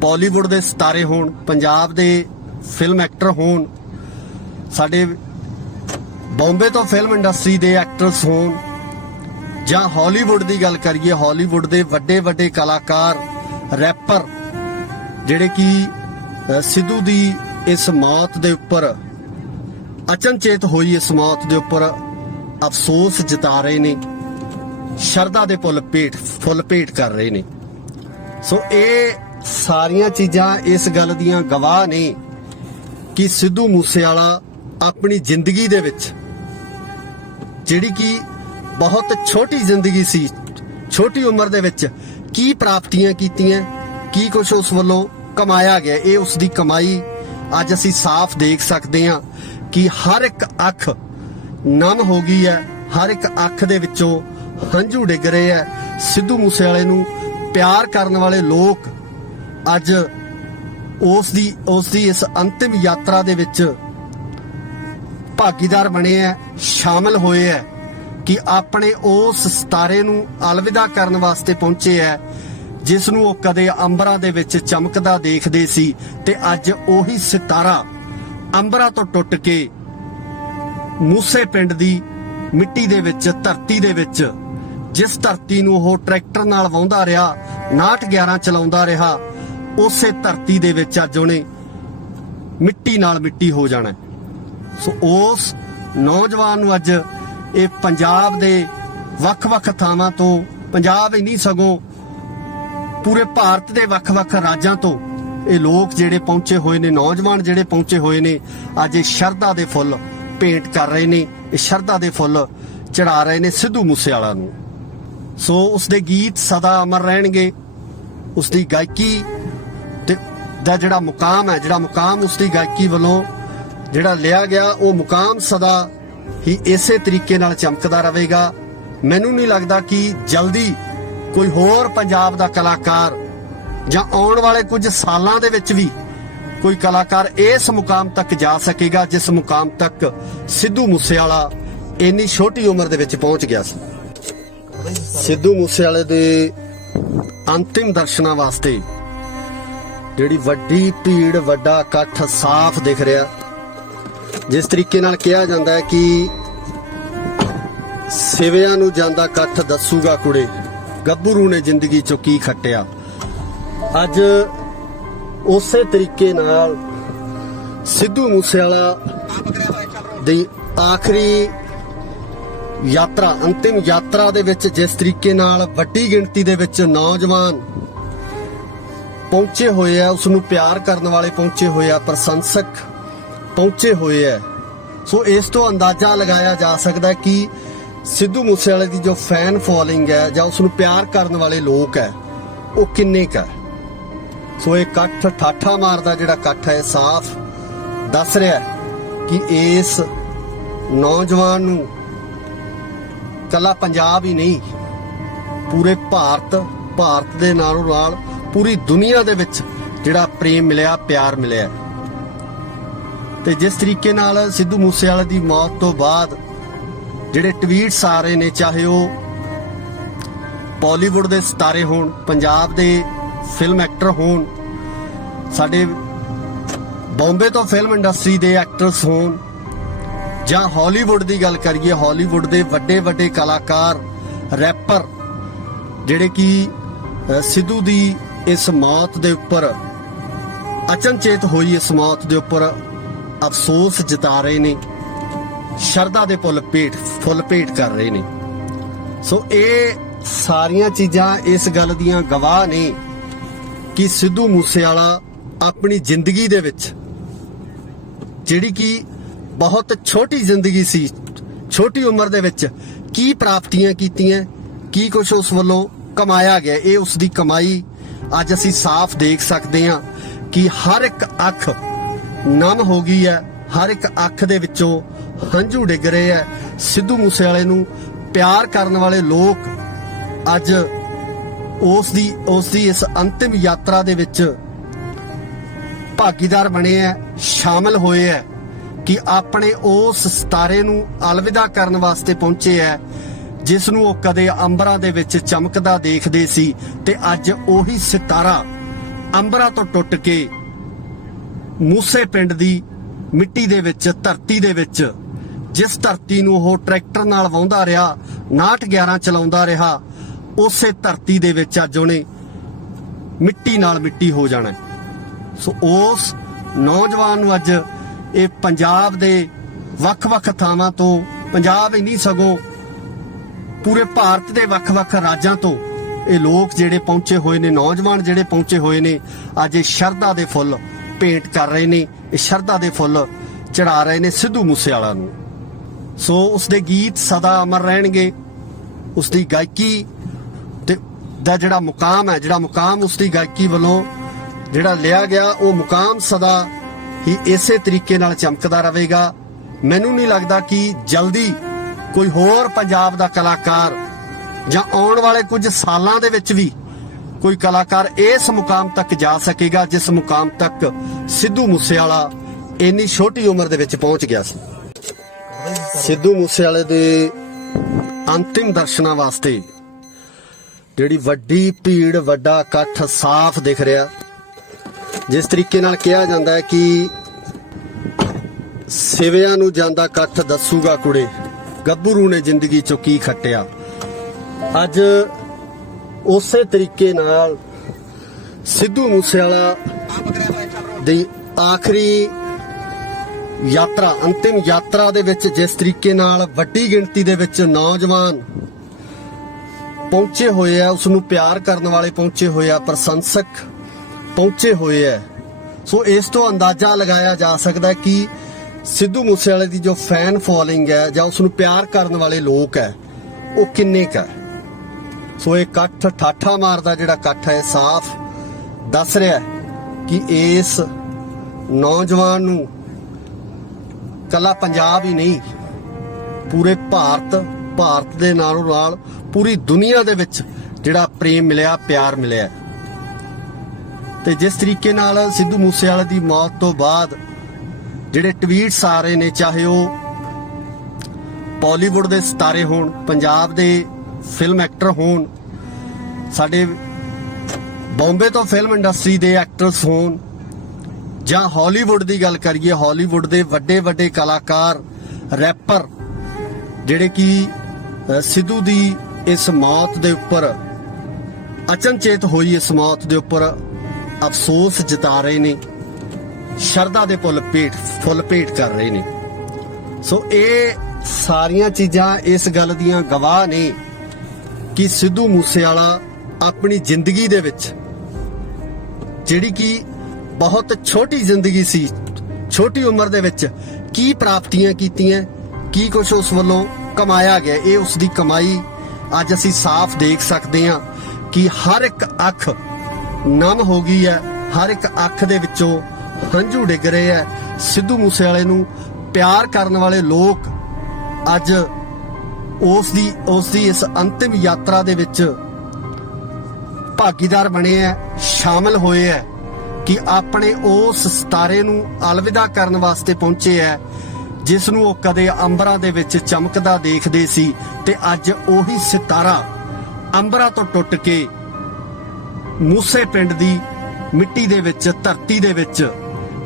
ਬਾਲੀਵੁੱਡ ਦੇ ਸਿਤਾਰੇ ਹੋਣ, ਪੰਜਾਬ ਦੇ ਫਿਲਮ ਐਕਟਰ ਹੋਣ, ਸਾਡੇ ਬੰਬੇ ਤੋਂ ਫਿਲਮ ਇੰਡਸਟਰੀ ਦੇ ਐਕਟਰਸ ਹੋਣ, ਜਾਂ ਹਾਲੀਵੁੱਡ ਦੀ ਗੱਲ ਕਰੀਏ, ਹਾਲੀਵੁੱਡ ਦੇ ਵੱਡੇ ਕਲਾਕਾਰ, ਰੈਪਰ, ਜਿਹੜੇ ਕਿ ਸਿੱਧੂ ਦੀ ਇਸ ਮੌਤ ਦੇ ਉੱਪਰ, ਅਚਨਚੇਤ ਹੋਈ ਇਸ ਮੌਤ ਦੇ ਉੱਪਰ ਅਫਸੋਸ ਜਤਾ ਰਹੇ ਨੇ, ਸ਼ਰਧਾ ਦੇ ਫੁੱਲ ਭੇਟ ਕਰ ਰਹੇ ਨੇ। ਸੋ ਇਹ ਸਾਰੀਆਂ ਚੀਜ਼ਾਂ ਇਸ ਗੱਲ ਦੀਆਂ ਗਵਾਹ ਨੇ ਕਿ ਸਿੱਧੂ ਮੂਸੇਵਾਲਾ ਆਪਣੀ ਜ਼ਿੰਦਗੀ ਦੇ ਵਿੱਚ, ਜਿਹੜੀ ਕਿ ਬਹੁਤ ਛੋਟੀ ਜ਼ਿੰਦਗੀ ਸੀ, ਛੋਟੀ ਉਮਰ ਦੇ ਵਿੱਚ ਕੀ ਪ੍ਰਾਪਤੀਆਂ ਕੀਤੀਆਂ, ਕੀ ਕੁਝ ਉਸ ਵੱਲੋਂ ਕਮਾਇਆ ਗਿਆ, ਇਹ ਉਸ ਦੀ ਕਮਾਈ ਅੱਜ ਅਸੀਂ ਸਾਫ਼ ਦੇਖ ਸਕਦੇ ਹਾਂ ਕਿ ਹਰ ਇੱਕ ਅੱਖ ਨਮ ਹੋ ਗਈ ਹੈ, ਹਰ ਇੱਕ ਅੱਖ ਦੇ ਵਿੱਚੋਂ ਹੰਝੂ ਡਿੱਗ ਰਹੇ ਹੈ। ਸਿੱਧੂ ਮੂਸੇਵਾਲੇ ਨੂੰ ਪਿਆਰ ਕਰਨ ਵਾਲੇ ਲੋਕ ਅੱਜ ਉਸ ਦੀ ਇਸ ਅੰਤਿਮ ਯਾਤਰਾ ਦੇ ਵਿੱਚ ਭਾਗੀਦਾਰ ਬਣੇ ਹੈ, ਸ਼ਾਮਲ ਹੋਏ ਹੈ ਕਿ ਆਪਣੇ ਉਸ ਸਿਤਾਰੇ ਨੂੰ ਅਲਵਿਦਾ ਕਰਨ ਵਾਸਤੇ ਪਹੁੰਚੇ ਹੈ ਜਿਸ ਨੂੰ ਉਹ ਕਦੇ ਅੰਬਰਾਂ ਦੇ ਵਿੱਚ ਚਮਕਦਾ ਦੇਖਦੇ ਸੀ, ਤੇ ਅੱਜ ਉਹੀ ਸਿਤਾਰਾ ਅੰਬਰਾਂ ਤੋਂ ਟੁੱਟ ਕੇ ਮੂਸੇ ਪਿੰਡ ਦੀ ਮਿੱਟੀ ਦੇ ਵਿੱਚ, ਧਰਤੀ ਦੇ ਵਿੱਚ, ਜਿਸ ਧਰਤੀ ਨੂੰ ਉਹ ਟਰੈਕਟਰ ਨਾਲ ਵਾਹੁੰਦਾ ਰਿਹਾ, 6911 ਚਲਾਉਂਦਾ ਰਿਹਾ, ਉਸੇ ਧਰਤੀ ਦੇ ਵਿੱਚ ਅੱਜ ਉਹਨੇ ਮਿੱਟੀ ਨਾਲ ਮਿੱਟੀ ਹੋ ਜਾਣਾ। ਸੋ ਉਸ ਨੌਜਵਾਨ ਨੂੰ ਅੱਜ ਇਹ ਪੰਜਾਬ ਦੇ ਵੱਖ-ਵੱਖ ਥਾਵਾਂ ਤੋਂ, ਪੰਜਾਬ ਹੀ ਨਹੀਂ ਸਗੋਂ ਪੂਰੇ ਭਾਰਤ ਦੇ ਵੱਖ-ਵੱਖ ਰਾਜਾਂ ਤੋਂ ਇਹ ਲੋਕ ਜਿਹੜੇ ਪਹੁੰਚੇ ਹੋਏ ਨੇ, ਨੌਜਵਾਨ ਜਿਹੜੇ ਪਹੁੰਚੇ ਹੋਏ ਨੇ, ਅੱਜ ਇਹ ਸ਼ਰਧਾ ਦੇ ਫੁੱਲ ਭੇਂਟ ਕਰ ਰਹੇ ਨੇ, ਇਹ ਸ਼ਰਧਾ ਦੇ ਫੁੱਲ ਚੜਾ ਰਹੇ ਨੇ ਸਿੱਧੂ ਮੂਸੇਵਾਲਾ ਨੂੰ। ਸੋ ਉਸ ਦੇ ਗੀਤ ਸਦਾ ਅਮਰ ਰਹਿਣਗੇ, ਉਸ ਦੀ ਗਾਇਕੀ ਤੇ ਦਾ ਜਿਹੜਾ ਮੁਕਾਮ ਹੈ, ਜਿਹੜਾ ਮੁਕਾਮ ਉਸ ਦੀ ਗਾਇਕੀ ਵੱਲੋਂ ਜਿਹੜਾ ਲਿਆ ਗਿਆ, ਉਹ ਮੁਕਾਮ ਸਦਾ ਹੀ ਇਸੇ ਤਰੀਕੇ ਨਾਲ ਚਮਕਦਾ ਰਹੇਗਾ। ਮੈਨੂੰ ਨਹੀਂ ਲੱਗਦਾ ਕਿ ਜਲਦੀ ਕੋਈ ਹੋਰ ਪੰਜਾਬ ਦਾ ਕਲਾਕਾਰ ਜਾਂ ਆਉਣ ਵਾਲੇ ਕੁਝ ਸਾਲਾਂ ਦੇ ਵਿੱਚ ਵੀ ਕੋਈ ਕਲਾਕਾਰ ਇਸ ਮੁਕਾਮ ਤੱਕ ਜਾ ਸਕੇਗਾ ਜਿਸ ਮੁਕਾਮ ਤੱਕ ਸਿੱਧੂ ਮੂਸੇਵਾਲਾ ਇੰਨੀ ਛੋਟੀ ਉਮਰ ਦੇ ਵਿੱਚ ਪਹੁੰਚ ਗਿਆ ਸੀ। ਸਿੱਧੂ ਮੂਸੇਵਾਲੇ ਦੇ ਅੰਤਿਮ ਦਰਸ਼ਨਾਂ ਵਾਸਤੇ ਜਿਹੜੀ ਵੱਡੀ ਭੀੜ, ਵੱਡਾ ਇਕੱਠ ਸਾਫ਼ ਦਿਖ ਰਿਹਾ। ਜਿਸ ਤਰੀਕੇ ਨਾਲ ਕਿਹਾ ਜਾਂਦਾ ਹੈ ਕਿ ਸਿਵਿਆਂ ਨੂੰ ਜਾਂਦਾ ਇਕੱਠ ਦੱਸੂਗਾ ਕੁੜੇ, ਗੱਭਰੂ ਨੇ ਜ਼ਿੰਦਗੀ ਚੋਂ ਕੀ ਖੱਟਿਆ। ਅੱਜ ਉਸੇ ਤਰੀਕੇ ਨਾਲ ਸਿੱਧੂ ਮੂਸੇਵਾਲਾ ਦੀ ਆਖਰੀ ਯਾਤਰਾ, ਅੰਤਿਮ ਯਾਤਰਾ ਦੇ ਵਿੱਚ ਜਿਸ ਤਰੀਕੇ ਨਾਲ ਵੱਡੀ ਗਿਣਤੀ ਦੇ ਵਿੱਚ ਨੌਜਵਾਨ ਪਹੁੰਚੇ ਹੋਏ ਆ, ਉਸ ਨੂੰ ਪਿਆਰ ਕਰਨ ਵਾਲੇ ਪਹੁੰਚੇ ਹੋਏ ਆ, ਪ੍ਰਸ਼ੰਸਕ ਪਹੁੰਚੇ ਹੋਏ ਆ। ਸੋ ਇਸ ਤੋਂ ਅੰਦਾਜ਼ਾ ਲਗਾਇਆ ਜਾ ਸਕਦਾ ਹੈ ਕਿ ਸਿੱਧੂ ਮੂਸੇਵਾਲੇ ਦੀ ਜੋ ਫੈਨ ਫੋਲੋਇੰਗ ਹੈ ਜਾਂ ਉਸ ਨੂੰ ਪਿਆਰ ਕਰਨ ਵਾਲੇ ਲੋਕ ਹੈ ਉਹ ਕਿੰਨੇ ਕੁ ਹੈ। ਸੋ ਇਹ ਇਕੱਠ, ਠਾਠਾ ਮਾਰਦਾ ਜਿਹੜਾ ਇਕੱਠ ਹੈ, ਸਾਫ਼ ਦੱਸ ਰਿਹਾ ਕਿ ਇਸ ਨੌਜਵਾਨ ਨੂੰ ਕੱਲਾ ਪੰਜਾਬ ਹੀ ਨਹੀਂ, ਪੂਰੇ ਭਾਰਤ ਦੇ ਨਾਲੋਂ ਨਾਲ ਪੂਰੀ ਦੁਨੀਆ ਦੇ ਵਿੱਚ ਜਿਹੜਾ ਪ੍ਰੇਮ ਮਿਲਿਆ, ਪਿਆਰ ਮਿਲਿਆ। ਤੇ ਜਿਸ ਤਰੀਕੇ ਨਾਲ ਸਿੱਧੂ ਮੂਸੇਵਾਲੇ ਦੀ ਮੌਤ ਤੋਂ ਬਾਅਦ ਜਿਹੜੇ ਟਵੀਟਸ ਆ ਰਹੇ ਨੇ, ਚਾਹੇ ਉਹ ਬਾਲੀਵੁੱਡ ਦੇ ਸਿਤਾਰੇ ਹੋਣ, ਪੰਜਾਬ ਦੇ ਫਿਲਮ ਐਕਟਰ ਹੋਣ, ਸਾਡੇ ਬੰਬੇ ਤੋਂ ਫਿਲਮ ਇੰਡਸਟਰੀ ਦੇ ਐਕਟਰਸ ਹੋਣ, ਜਾਂ ਹਾਲੀਵੁੱਡ ਦੀ ਗੱਲ ਕਰੀਏ, ਹਾਲੀਵੁੱਡ ਦੇ ਵੱਡੇ ਕਲਾਕਾਰ, ਰੈਪਰ, ਜਿਹੜੇ ਕਿ ਸਿੱਧੂ ਦੀ ਇਸ ਮੌਤ ਦੇ ਉੱਪਰ, ਅਚਨਚੇਤ ਹੋਈ ਇਸ ਮੌਤ ਦੇ ਉੱਪਰ ਅਫਸੋਸ ਜਤਾ ਰਹੇ ਨੇ, ਸ਼ਰਧਾ ਦੇ ਫੁੱਲ ਭੇਟ ਕਰ ਰਹੇ ਨੇ। ਸੋ ਇਹ ਸਾਰੀਆਂ ਚੀਜ਼ਾਂ ਇਸ ਗੱਲ ਦੀਆਂ ਗਵਾਹ ਨੇ ਕਿ ਸਿੱਧੂ ਮੂਸੇਵਾਲਾ ਆਪਣੀ ਜ਼ਿੰਦਗੀ ਦੇ ਵਿੱਚ, ਜਿਹੜੀ ਕਿ ਬਹੁਤ ਛੋਟੀ ਜ਼ਿੰਦਗੀ ਸੀ, ਛੋਟੀ ਉਮਰ ਦੇ ਵਿੱਚ ਕੀ ਪ੍ਰਾਪਤੀਆਂ ਕੀਤੀਆਂ, ਕੀ ਕੁਝ ਉਸ ਵੱਲੋਂ ਕਮਾਇਆ ਗਿਆ, ਇਹ ਉਸ ਦੀ ਕਮਾਈ ਅੱਜ ਅਸੀਂ ਸਾਫ਼ ਦੇਖ ਸਕਦੇ ਹਾਂ ਕਿ ਹਰ ਇੱਕ ਅੱਖ ਨਮ ਹੋ ਗਈ ਹੈ, ਹਰ ਇੱਕ ਅੱਖ ਦੇ ਵਿੱਚੋਂ ਹੰਝੂ ਡਿੱਗ ਰਹੇ ਹੈ। ਸਿੱਧੂ ਮੂਸੇਵਾਲੇ ਨੂੰ ਪਿਆਰ ਕਰਨ ਵਾਲੇ ਲੋਕ ਅੱਜ ਉਸ ਦੀ ਇਸ ਅੰਤਿਮ ਯਾਤਰਾ ਦੇ ਵਿੱਚ ਭਾਗੀਦਾਰ ਬਣੇ ਹੈ, ਸ਼ਾਮਲ ਹੋਏ ਹੈ ਕਿ ਆਪਣੇ ਉਸ ਸਿਤਾਰੇ ਨੂੰ ਅਲਵਿਦਾ ਕਰਨ ਵਾਸਤੇ ਪਹੁੰਚੇ ਹੈ ਜਿਸ ਨੂੰ ਉਹ ਕਦੇ ਅੰਬਰਾਂ ਦੇ ਵਿੱਚ ਚਮਕਦਾ ਦੇਖਦੇ ਸੀ, ਤੇ ਅੱਜ ਉਹੀ ਸਿਤਾਰਾ ਅੰਬਰਾਂ ਤੋਂ ਟੁੱਟ ਕੇ ਮੂਸੇ ਪਿੰਡ ਦੀ ਮਿੱਟੀ ਦੇ ਵਿੱਚ, ਧਰਤੀ ਦੇ ਵਿੱਚ, ਜਿਸ ਧਰਤੀ ਨੂੰ ਉਹ ਟਰੈਕਟਰ ਨਾਲ ਵਾਹੁੰਦਾ ਰਿਹਾ, 6911 ਚਲਾਉਂਦਾ ਰਿਹਾ, ਉਸੇ ਧਰਤੀ ਦੇ ਵਿੱਚ ਅੱਜ ਉਹਨੇ ਮਿੱਟੀ ਨਾਲ ਮਿੱਟੀ ਹੋ ਜਾਣਾ। ਸੋ ਉਸ ਨੌਜਵਾਨ ਨੂੰ ਅੱਜ ਇਹ ਪੰਜਾਬ ਦੇ ਵੱਖ-ਵੱਖ ਥਾਵਾਂ ਤੋਂ, ਪੰਜਾਬ ਹੀ ਨਹੀਂ ਸਗੋਂ ਪੂਰੇ ਭਾਰਤ ਦੇ ਵੱਖ-ਵੱਖ ਰਾਜਾਂ ਤੋਂ ਇਹ ਲੋਕ ਜਿਹੜੇ ਪਹੁੰਚੇ ਹੋਏ ਨੇ, ਨੌਜਵਾਨ ਜਿਹੜੇ ਪਹੁੰਚੇ ਹੋਏ ਨੇ, ਅੱਜ ਇਹ ਸ਼ਰਧਾ ਦੇ ਫੁੱਲ ਭੇਂਟ ਕਰ ਰਹੇ ਨੇ, ਇਹ ਸ਼ਰਧਾ ਦੇ ਫੁੱਲ ਚੜਾ ਰਹੇ ਨੇ ਸਿੱਧੂ ਮੂਸੇਵਾਲਾ ਨੂੰ। ਸੋ ਉਸਦੇ ਗੀਤ ਸਦਾ ਅਮਰ ਰਹਿਣਗੇ। ਉਸਦੀ ਗਾਇਕੀ ਤੇ ਦਾ ਜਿਹੜਾ ਮੁਕਾਮ ਹੈ, ਜਿਹੜਾ ਮੁਕਾਮ ਉਸਦੀ ਗਾਇਕੀ ਵੱਲੋਂ ਜਿਹੜਾ ਲਿਆ ਗਿਆ, ਉਹ ਮੁਕਾਮ ਸਦਾ ਹੀ ਇਸੇ ਤਰੀਕੇ ਨਾਲ ਚਮਕਦਾ ਰਹੇਗਾ। ਮੈਨੂੰ ਨਹੀਂ ਲੱਗਦਾ ਕਿ ਜਲਦੀ ਕੋਈ ਹੋਰ ਪੰਜਾਬ ਦਾ ਕਲਾਕਾਰ ਜਾਂ ਆਉਣ ਵਾਲੇ ਕੁਝ ਸਾਲਾਂ ਦੇ ਵਿੱਚ ਵੀ ਕੋਈ ਕਲਾਕਾਰ ਇਸ ਮੁਕਾਮ ਤੱਕ ਜਾ ਸਕੇਗਾ ਜਿਸ ਮੁਕਾਮ ਤੱਕ ਸਿੱਧੂ ਮੂਸੇਵਾਲਾ ਇੰਨੀ ਛੋਟੀ ਉਮਰ ਦੇ ਵਿੱਚ ਪਹੁੰਚ ਗਿਆ ਸੀ। ਸਿੱਧੂ ਮੂਸੇਵਾਲੇ ਦੇ ਅੰਤਿਮ ਦਰਸ਼ਨਾਂ ਵਾਸਤੇ ਜਿਹੜੀ ਵੱਡੀ ਭੀੜ, ਵੱਡਾ ਇਕੱਠ ਸਾਫ਼ ਦਿਖ ਰਿਹਾ। ਜਿਸ ਤਰੀਕੇ ਨਾਲ ਕਿਹਾ ਜਾਂਦਾ ਹੈ ਕਿ ਸਿਵਿਆਂ ਨੂੰ ਜਾਂਦਾ ਇਕੱਠ ਦੱਸੂਗਾ ਕੁੜੇ, ਗੱਭਰੂ ਨੇ ਜ਼ਿੰਦਗੀ ਚੋਂ ਕੀ ਖੱਟਿਆ। ਅੱਜ ਉਸੇ ਤਰੀਕੇ ਨਾਲ ਸਿੱਧੂ ਮੂਸੇਵਾਲਾ ਦੀ ਆਖਰੀ ਯਾਤਰਾ, ਅੰਤਿਮ ਯਾਤਰਾ ਦੇ ਵਿੱਚ ਜਿਸ ਤਰੀਕੇ ਨਾਲ ਵੱਡੀ ਗਿਣਤੀ ਦੇ ਵਿੱਚ ਨੌਜਵਾਨ ਪਹੁੰਚੇ ਹੋਏ ਆ, ਉਸ ਨੂੰ ਪਿਆਰ ਕਰਨ ਵਾਲੇ ਪਹੁੰਚੇ ਹੋਏ ਆ, ਪ੍ਰਸ਼ੰਸਕ ਪਹੁੰਚੇ ਹੋਏ ਆ। ਸੋ ਇਸ ਤੋਂ ਅੰਦਾਜ਼ਾ ਲਗਾਇਆ ਜਾ ਸਕਦਾ ਹੈ ਕਿ ਸਿੱਧੂ ਮੂਸੇਵਾਲੇ ਦੀ ਜੋ ਫੈਨ ਫੋਲੋਇੰਗ ਹੈ ਜਾਂ ਉਸ ਨੂੰ ਪਿਆਰ ਕਰਨ ਵਾਲੇ ਲੋਕ ਹੈ, ਉਹ ਕਿੰਨੇ ਕੁ ਹੈ। ਸੋ ਇਹ ਇਕੱਠ, ਠਾਠਾ ਮਾਰਦਾ ਜਿਹੜਾ ਇਕੱਠ ਹੈ, ਸਾਫ਼ ਦੱਸ ਰਿਹਾ ਹੈ ਕਿ ਇਸ ਨੌਜਵਾਨ ਨੂੰ ਕੱਲਾ ਪੰਜਾਬ ਹੀ ਨਹੀਂ, ਪੂਰੇ ਭਾਰਤ ਦੇ ਨਾਲੋਂ ਨਾਲ ਪੂਰੀ ਦੁਨੀਆ ਦੇ ਵਿੱਚ ਜਿਹੜਾ ਪ੍ਰੇਮ ਮਿਲਿਆ, ਪਿਆਰ ਮਿਲਿਆ। ਤੇ ਜਿਸ ਤਰੀਕੇ ਨਾਲ ਸਿੱਧੂ ਮੂਸੇਵਾਲੇ ਦੀ ਮੌਤ ਤੋਂ ਬਾਅਦ ਜਿਹੜੇ ਟਵੀਟਸ ਆ ਰਹੇ ਨੇ, ਚਾਹੇ ਉਹ ਬਾਲੀਵੁੱਡ ਦੇ ਸਿਤਾਰੇ ਹੋਣ, ਪੰਜਾਬ ਦੇ ਫਿਲਮ ਐਕਟਰ ਹੋਣ, ਸਾਡੇ ਬੰਬੇ ਤੋਂ ਫਿਲਮ ਇੰਡਸਟਰੀ ਦੇ ਐਕਟਰਸ ਹੋਣ, ਜਾਂ ਹਾਲੀਵੁੱਡ ਦੀ ਗੱਲ ਕਰੀਏ, ਹਾਲੀਵੁੱਡ ਦੇ ਵੱਡੇ ਵੱਡੇ ਕਲਾਕਾਰ, ਰੈਪਰ, ਜਿਹੜੇ ਕਿ ਸਿੱਧੂ ਦੀ ਇਸ ਮੌਤ ਦੇ ਉੱਪਰ, ਅਚਨਚੇਤ ਹੋਈ ਇਸ ਮੌਤ ਦੇ ਉੱਪਰ ਅਫਸੋਸ ਜਤਾ ਰਹੇ ਨੇ, ਸ਼ਰਧਾ ਦੇ ਫੁੱਲ ਭੇਟ ਕਰ ਰਹੇ ਨੇ। ਸੋ ਇਹ ਸਾਰੀਆਂ ਚੀਜ਼ਾਂ ਇਸ ਗੱਲ ਦੀਆਂ ਗਵਾਹ ਨੇ ਕਿ ਸਿੱਧੂ ਮੂਸੇਵਾਲਾ ਆਪਣੀ ਜ਼ਿੰਦਗੀ ਦੇ ਵਿੱਚ, ਜਿਹੜੀ ਕਿ ਬਹੁਤ ਛੋਟੀ ਜ਼ਿੰਦਗੀ ਸੀ, ਛੋਟੀ ਉਮਰ ਦੇ ਵਿੱਚ ਕੀ ਪ੍ਰਾਪਤੀਆਂ ਕੀਤੀਆਂ, ਕੀ ਕੁਝ ਉਸ ਵੱਲੋਂ ਕਮਾਇਆ ਗਿਆ, ਇਹ ਉਸ ਦੀ ਕਮਾਈ ਅੱਜ ਅਸੀਂ ਸਾਫ਼ ਦੇਖ ਸਕਦੇ ਹਾਂ ਕਿ ਹਰ ਇੱਕ ਅੱਖ ਨਮ ਹੋ ਗਈ ਹੈ, ਹਰ ਇੱਕ ਅੱਖ ਦੇ ਵਿੱਚੋਂ ਹੰਝੂ ਡਿੱਗ ਰਹੇ ਹੈ। ਸਿੱਧੂ ਮੂਸੇਵਾਲੇ ਨੂੰ ਪਿਆਰ ਕਰਨ ਵਾਲੇ ਲੋਕ ਅੱਜ ਉਸ ਦੀ ਇਸ ਅੰਤਿਮ ਯਾਤਰਾ ਦੇ ਵਿੱਚ ਭਾਗੀਦਾਰ ਬਣੇ ਹੈ, ਸ਼ਾਮਲ ਹੋਏ ਹੈ ਕਿ ਆਪਣੇ ਉਸ ਸਿਤਾਰੇ ਨੂੰ ਅਲਵਿਦਾ ਕਰਨ ਵਾਸਤੇ ਪਹੁੰਚੇ ਹੈ, ਜਿਸ ਨੂੰ ਉਹ ਕਦੇ ਅੰਬਰਾਂ ਦੇ ਵਿੱਚ ਚਮਕਦਾ ਦੇਖਦੇ ਸੀ, ਤੇ ਅੱਜ ਉਹੀ ਸਿਤਾਰਾ ਅੰਬਰਾਂ ਤੋਂ ਟੁੱਟ ਕੇ ਮੂਸੇ ਪਿੰਡ ਦੀ ਮਿੱਟੀ ਦੇ ਵਿੱਚ, ਧਰਤੀ ਦੇ ਵਿੱਚ,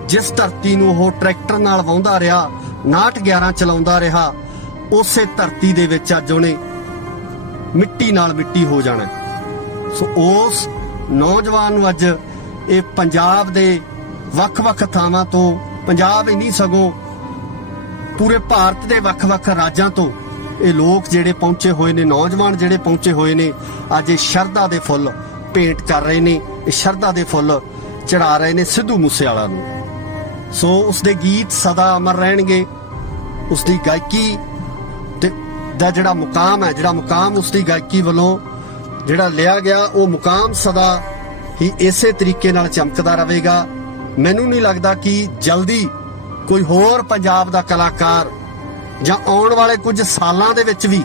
ਜਿਸ ਧਰਤੀ ਨੂੰ ਉਹ ਟਰੈਕਟਰ ਨਾਲ ਵਾਹੁੰਦਾ ਰਿਹਾ, 6911 ਚਲਾਉਂਦਾ ਰਿਹਾ, ਉਸੇ ਧਰਤੀ ਦੇ ਵਿੱਚ ਅੱਜ ਉਹਨੇ ਮਿੱਟੀ ਨਾਲ ਮਿੱਟੀ ਹੋ ਜਾਣਾ। ਸੋ ਉਸ ਨੌਜਵਾਨ ਨੂੰ ਅੱਜ ਇਹ ਪੰਜਾਬ ਦੇ ਵੱਖ-ਵੱਖ ਥਾਵਾਂ ਤੋਂ, ਪੰਜਾਬ ਹੀ ਨਹੀਂ ਸਗੋਂ ਪੂਰੇ ਭਾਰਤ ਦੇ ਵੱਖ-ਵੱਖ ਰਾਜਾਂ ਤੋਂ ਇਹ ਲੋਕ ਜਿਹੜੇ ਪਹੁੰਚੇ ਹੋਏ ਨੇ, ਨੌਜਵਾਨ ਜਿਹੜੇ ਪਹੁੰਚੇ ਹੋਏ ਨੇ, ਅੱਜ ਇਹ ਸ਼ਰਧਾ ਦੇ ਫੁੱਲ ਭੇਟ ਕਰ ਰਹੇ ਨੇ, ਇਹ ਸ਼ਰਧਾ ਦੇ ਫੁੱਲ ਚੜਾ ਰਹੇ ਨੇ ਸਿੱਧੂ ਮੂਸੇਵਾਲਾ ਨੂੰ। ਸੋ ਉਸਦੇ ਗੀਤ ਸਦਾ ਅਮਰ ਰਹਿਣਗੇ। ਉਸਦੀ ਗਾਇਕੀ ਤੇ ਦਾ ਜਿਹੜਾ ਮੁਕਾਮ ਹੈ, ਜਿਹੜਾ ਮੁਕਾਮ ਉਸਦੀ ਗਾਇਕੀ ਵੱਲੋਂ ਜਿਹੜਾ ਲਿਆ ਗਿਆ, ਉਹ ਮੁਕਾਮ ਸਦਾ ਹੀ ਇਸੇ ਤਰੀਕੇ ਨਾਲ ਚਮਕਦਾ ਰਹੇਗਾ। ਮੈਨੂੰ ਨਹੀਂ ਲੱਗਦਾ ਕਿ ਜਲਦੀ ਕੋਈ ਹੋਰ ਪੰਜਾਬ ਦਾ ਕਲਾਕਾਰ ਜਾਂ ਆਉਣ ਵਾਲੇ ਕੁਝ ਸਾਲਾਂ ਦੇ ਵਿੱਚ ਵੀ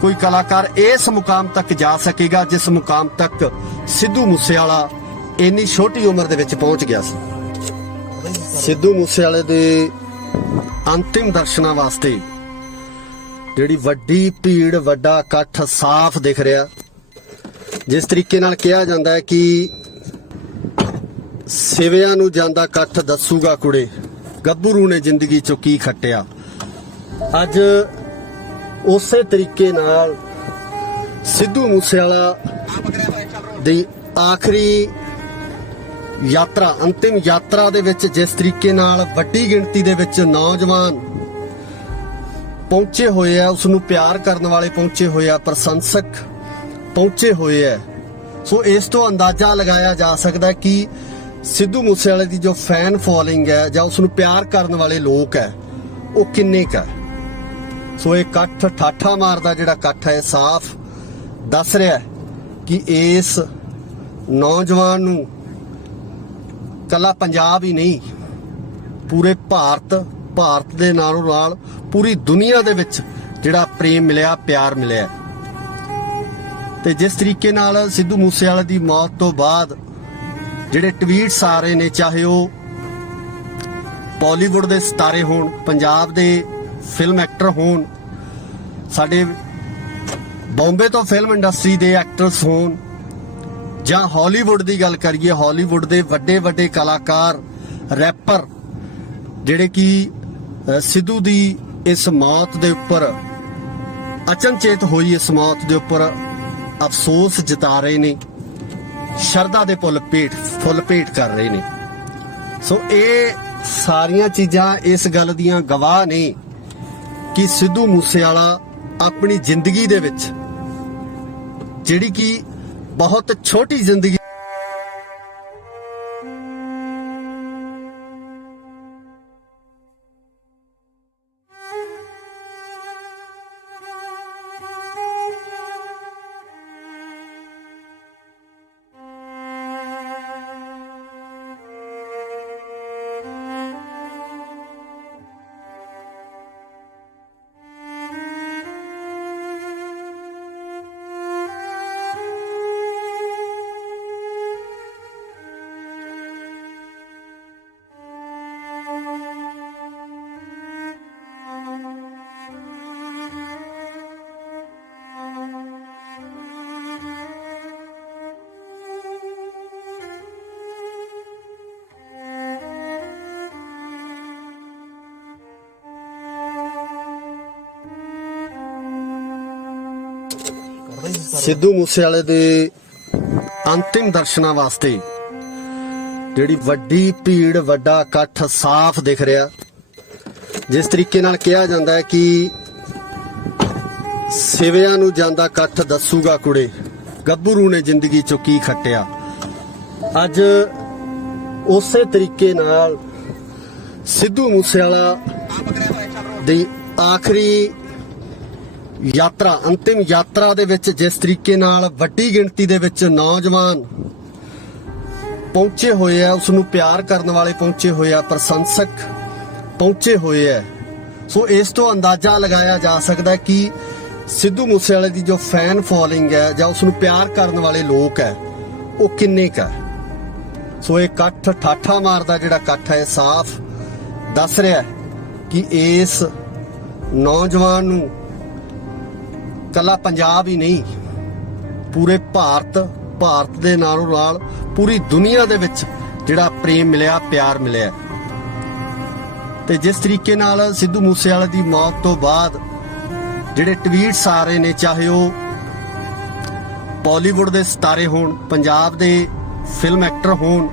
ਕੋਈ ਕਲਾਕਾਰ ਇਸ ਮੁਕਾਮ ਤੱਕ ਜਾ ਸਕੇਗਾ ਜਿਸ ਮੁਕਾਮ ਤੱਕ ਸਿੱਧੂ ਮੂਸੇਵਾਲਾ ਇੰਨੀ ਛੋਟੀ ਉਮਰ ਦੇ ਵਿੱਚ ਪਹੁੰਚ ਗਿਆ ਸੀ। ਸਿੱਧੂ ਮੂਸੇਵਾਲੇ ਦੇ ਅੰਤਿਮ ਦਰਸ਼ਨਾਂ ਵਾਸਤੇ ਜਿਹੜੀ ਵੱਡੀ ਭੀੜ, ਵੱਡਾ ਇਕੱਠ ਸਾਫ਼ ਦਿਖ ਰਿਹਾ। ਜਿਸ ਤਰੀਕੇ ਨਾਲ ਕਿਹਾ ਜਾਂਦਾ ਹੈ ਕਿ ਸਿਵਿਆਂ ਨੂੰ ਜਾਂਦਾ ਇਕੱਠ ਦੱਸੂਗਾ ਕੁੜੇ, ਗੱਭਰੂ ਨੇ ਜ਼ਿੰਦਗੀ ਚੋਂ ਕੀ ਖੱਟਿਆ। ਅੱਜ ਉਸੇ ਤਰੀਕੇ ਨਾਲ ਸਿੱਧੂ ਮੂਸੇਵਾਲਾ ਦੀ ਆਖਰੀ ਯਾਤਰਾ, ਅੰਤਿਮ ਯਾਤਰਾ ਦੇ ਵਿੱਚ ਜਿਸ ਤਰੀਕੇ ਨਾਲ ਵੱਡੀ ਗਿਣਤੀ ਦੇ ਵਿੱਚ ਨੌਜਵਾਨ ਪਹੁੰਚੇ ਹੋਏ ਆ, ਉਸ ਨੂੰ ਪਿਆਰ ਕਰਨ ਵਾਲੇ ਪਹੁੰਚੇ ਹੋਏ ਆ, ਪ੍ਰਸ਼ੰਸਕ ਪਹੁੰਚੇ ਹੋਏ ਆ। ਸੋ ਇਸ ਤੋਂ ਅੰਦਾਜ਼ਾ ਲਗਾਇਆ ਜਾ ਸਕਦਾ ਹੈ ਕਿ ਸਿੱਧੂ ਮੂਸੇਵਾਲੇ ਦੀ ਜੋ ਫੈਨ ਫੋਲੋਇੰਗ ਹੈ ਜਾਂ ਉਸ ਨੂੰ ਪਿਆਰ ਕਰਨ ਵਾਲੇ ਲੋਕ ਹੈ, ਉਹ ਕਿੰਨੇ ਕੁ ਹੈ। ਸੋ ਇਹ ਇਕੱਠ ਠਾਠਾ ਮਾਰਦਾ ਜਿਹੜਾ ਇਕੱਠ ਹੈ ਸਾਫ਼ ਦੱਸ ਰਿਹਾ ਹੈ ਕਿ ਇਸ ਨੌਜਵਾਨ ਨੂੰ ਕੱਲਾ ਪੰਜਾਬ ਹੀ ਨਹੀਂ, ਪੂਰੇ ਭਾਰਤ ਦੇ ਨਾਲੋਂ ਨਾਲ ਪੂਰੀ ਦੁਨੀਆ ਦੇ ਵਿੱਚ ਜਿਹੜਾ ਪ੍ਰੇਮ ਮਿਲਿਆ, ਪਿਆਰ ਮਿਲਿਆ। ਤੇ ਜਿਸ ਤਰੀਕੇ ਨਾਲ ਸਿੱਧੂ ਮੂਸੇਵਾਲੇ ਦੀ ਮੌਤ ਤੋਂ ਬਾਅਦ ਜਿਹੜੇ ਟਵੀਟਸ ਆ ਰਹੇ ਨੇ, ਚਾਹੇ ਉਹ ਬਾਲੀਵੁੱਡ ਦੇ ਸਿਤਾਰੇ ਹੋਣ, ਪੰਜਾਬ ਦੇ ਫਿਲਮ ਐਕਟਰ ਹੋਣ, ਸਾਡੇ ਬੰਬੇ ਤੋਂ ਫਿਲਮ ਇੰਡਸਟਰੀ ਦੇ ਐਕਟਰਸ ਹੋਣ, ਜਾਂ ਹਾਲੀਵੁੱਡ ਦੀ ਗੱਲ ਕਰੀਏ, ਹਾਲੀਵੁੱਡ ਦੇ ਵੱਡੇ ਕਲਾਕਾਰ, ਰੈਪਰ, ਜਿਹੜੇ ਕਿ ਸਿੱਧੂ ਦੀ ਇਸ ਮੌਤ ਦੇ ਉੱਪਰ, ਅਚਨਚੇਤ ਹੋਈ ਇਸ ਮੌਤ ਦੇ ਉੱਪਰ ਅਫਸੋਸ ਜਤਾ ਰਹੇ ਨੇ, ਸ਼ਰਧਾ ਦੇ ਫੁੱਲ ਭੇਟ ਕਰ ਰਹੇ ਨੇ। ਸੋ ਇਹ ਸਾਰੀਆਂ ਚੀਜ਼ਾਂ ਇਸ ਗੱਲ ਦੀਆਂ ਗਵਾਹ ਨੇ ਕਿ ਸਿੱਧੂ ਮੂਸੇਵਾਲਾ ਆਪਣੀ ਜ਼ਿੰਦਗੀ ਦੇ ਵਿੱਚ, ਜਿਹੜੀ ਕਿ ਬਹੁਤ ਛੋਟੀ ਜ਼ਿੰਦਗੀ, ਸਿੱਧੂ ਮੂਸੇਵਾਲੇ ਦੇ ਅੰਤਿਮ ਦਰਸ਼ਨਾਂ ਵਾਸਤੇ ਜਿਹੜੀ ਵੱਡੀ ਭੀੜ, ਵੱਡਾ ਇਕੱਠ ਸਾਫ਼ ਦਿਖ ਰਿਹਾ। ਜਿਸ ਤਰੀਕੇ ਨਾਲ ਕਿਹਾ ਜਾਂਦਾ ਹੈ ਕਿ ਸਿਵਿਆਂ ਨੂੰ ਜਾਂਦਾ ਇਕੱਠ ਦੱਸੂਗਾ ਕੁੜੇ, ਗੱਭਰੂ ਨੇ ਜ਼ਿੰਦਗੀ ਚੋਂ ਕੀ ਖੱਟਿਆ। ਅੱਜ ਉਸੇ ਤਰੀਕੇ ਨਾਲ ਸਿੱਧੂ ਮੂਸੇਵਾਲਾ ਦੀ ਆਖਰੀ ਯਾਤਰਾ, ਅੰਤਿਮ ਯਾਤਰਾ ਦੇ ਵਿੱਚ ਜਿਸ ਤਰੀਕੇ ਨਾਲ ਵੱਡੀ ਗਿਣਤੀ ਦੇ ਵਿੱਚ ਨੌਜਵਾਨ ਪਹੁੰਚੇ ਹੋਏ ਆ, ਉਸ ਨੂੰ ਪਿਆਰ ਕਰਨ ਵਾਲੇ ਪਹੁੰਚੇ ਹੋਏ ਆ, ਪ੍ਰਸ਼ੰਸਕ ਪਹੁੰਚੇ ਹੋਏ ਆ। ਸੋ ਇਸ ਤੋਂ ਅੰਦਾਜ਼ਾ ਲਗਾਇਆ ਜਾ ਸਕਦਾ ਕਿ ਸਿੱਧੂ ਮੂਸੇਵਾਲੇ ਦੀ ਜੋ ਫੈਨ ਫੋਲੋਇੰਗ ਹੈ, ਜਾਂ ਉਸ ਨੂੰ ਪਿਆਰ ਕਰਨ ਵਾਲੇ ਲੋਕ ਹੈ, ਉਹ ਕਿੰਨੇ ਕੁ ਹੈ। ਸੋ ਇਹ ਇਕੱਠ ਠਾਠਾ ਮਾਰਦਾ ਜਿਹੜਾ ਇਕੱਠ ਹੈ ਸਾਫ਼ ਦੱਸ ਰਿਹਾ ਹੈ ਕਿ ਇਸ ਨੌਜਵਾਨ ਨੂੰ ਕੱਲਾ ਪੰਜਾਬ ਹੀ ਨਹੀਂ, ਪੂਰੇ ਭਾਰਤ ਦੇ ਨਾਲੋਂ ਨਾਲ ਪੂਰੀ ਦੁਨੀਆ ਦੇ ਵਿੱਚ ਜਿਹੜਾ ਪ੍ਰੇਮ ਮਿਲਿਆ, ਪਿਆਰ ਮਿਲਿਆ। ਤੇ ਜਿਸ ਤਰੀਕੇ ਨਾਲ ਸਿੱਧੂ ਮੂਸੇਵਾਲੇ ਦੀ ਮੌਤ ਤੋਂ ਬਾਅਦ ਜਿਹੜੇ ਟਵੀਟਸ ਆ ਰਹੇ ਨੇ, ਚਾਹੇ ਉਹ ਬਾਲੀਵੁੱਡ ਦੇ ਸਿਤਾਰੇ ਹੋਣ, ਪੰਜਾਬ ਦੇ ਫਿਲਮ ਐਕਟਰ ਹੋਣ,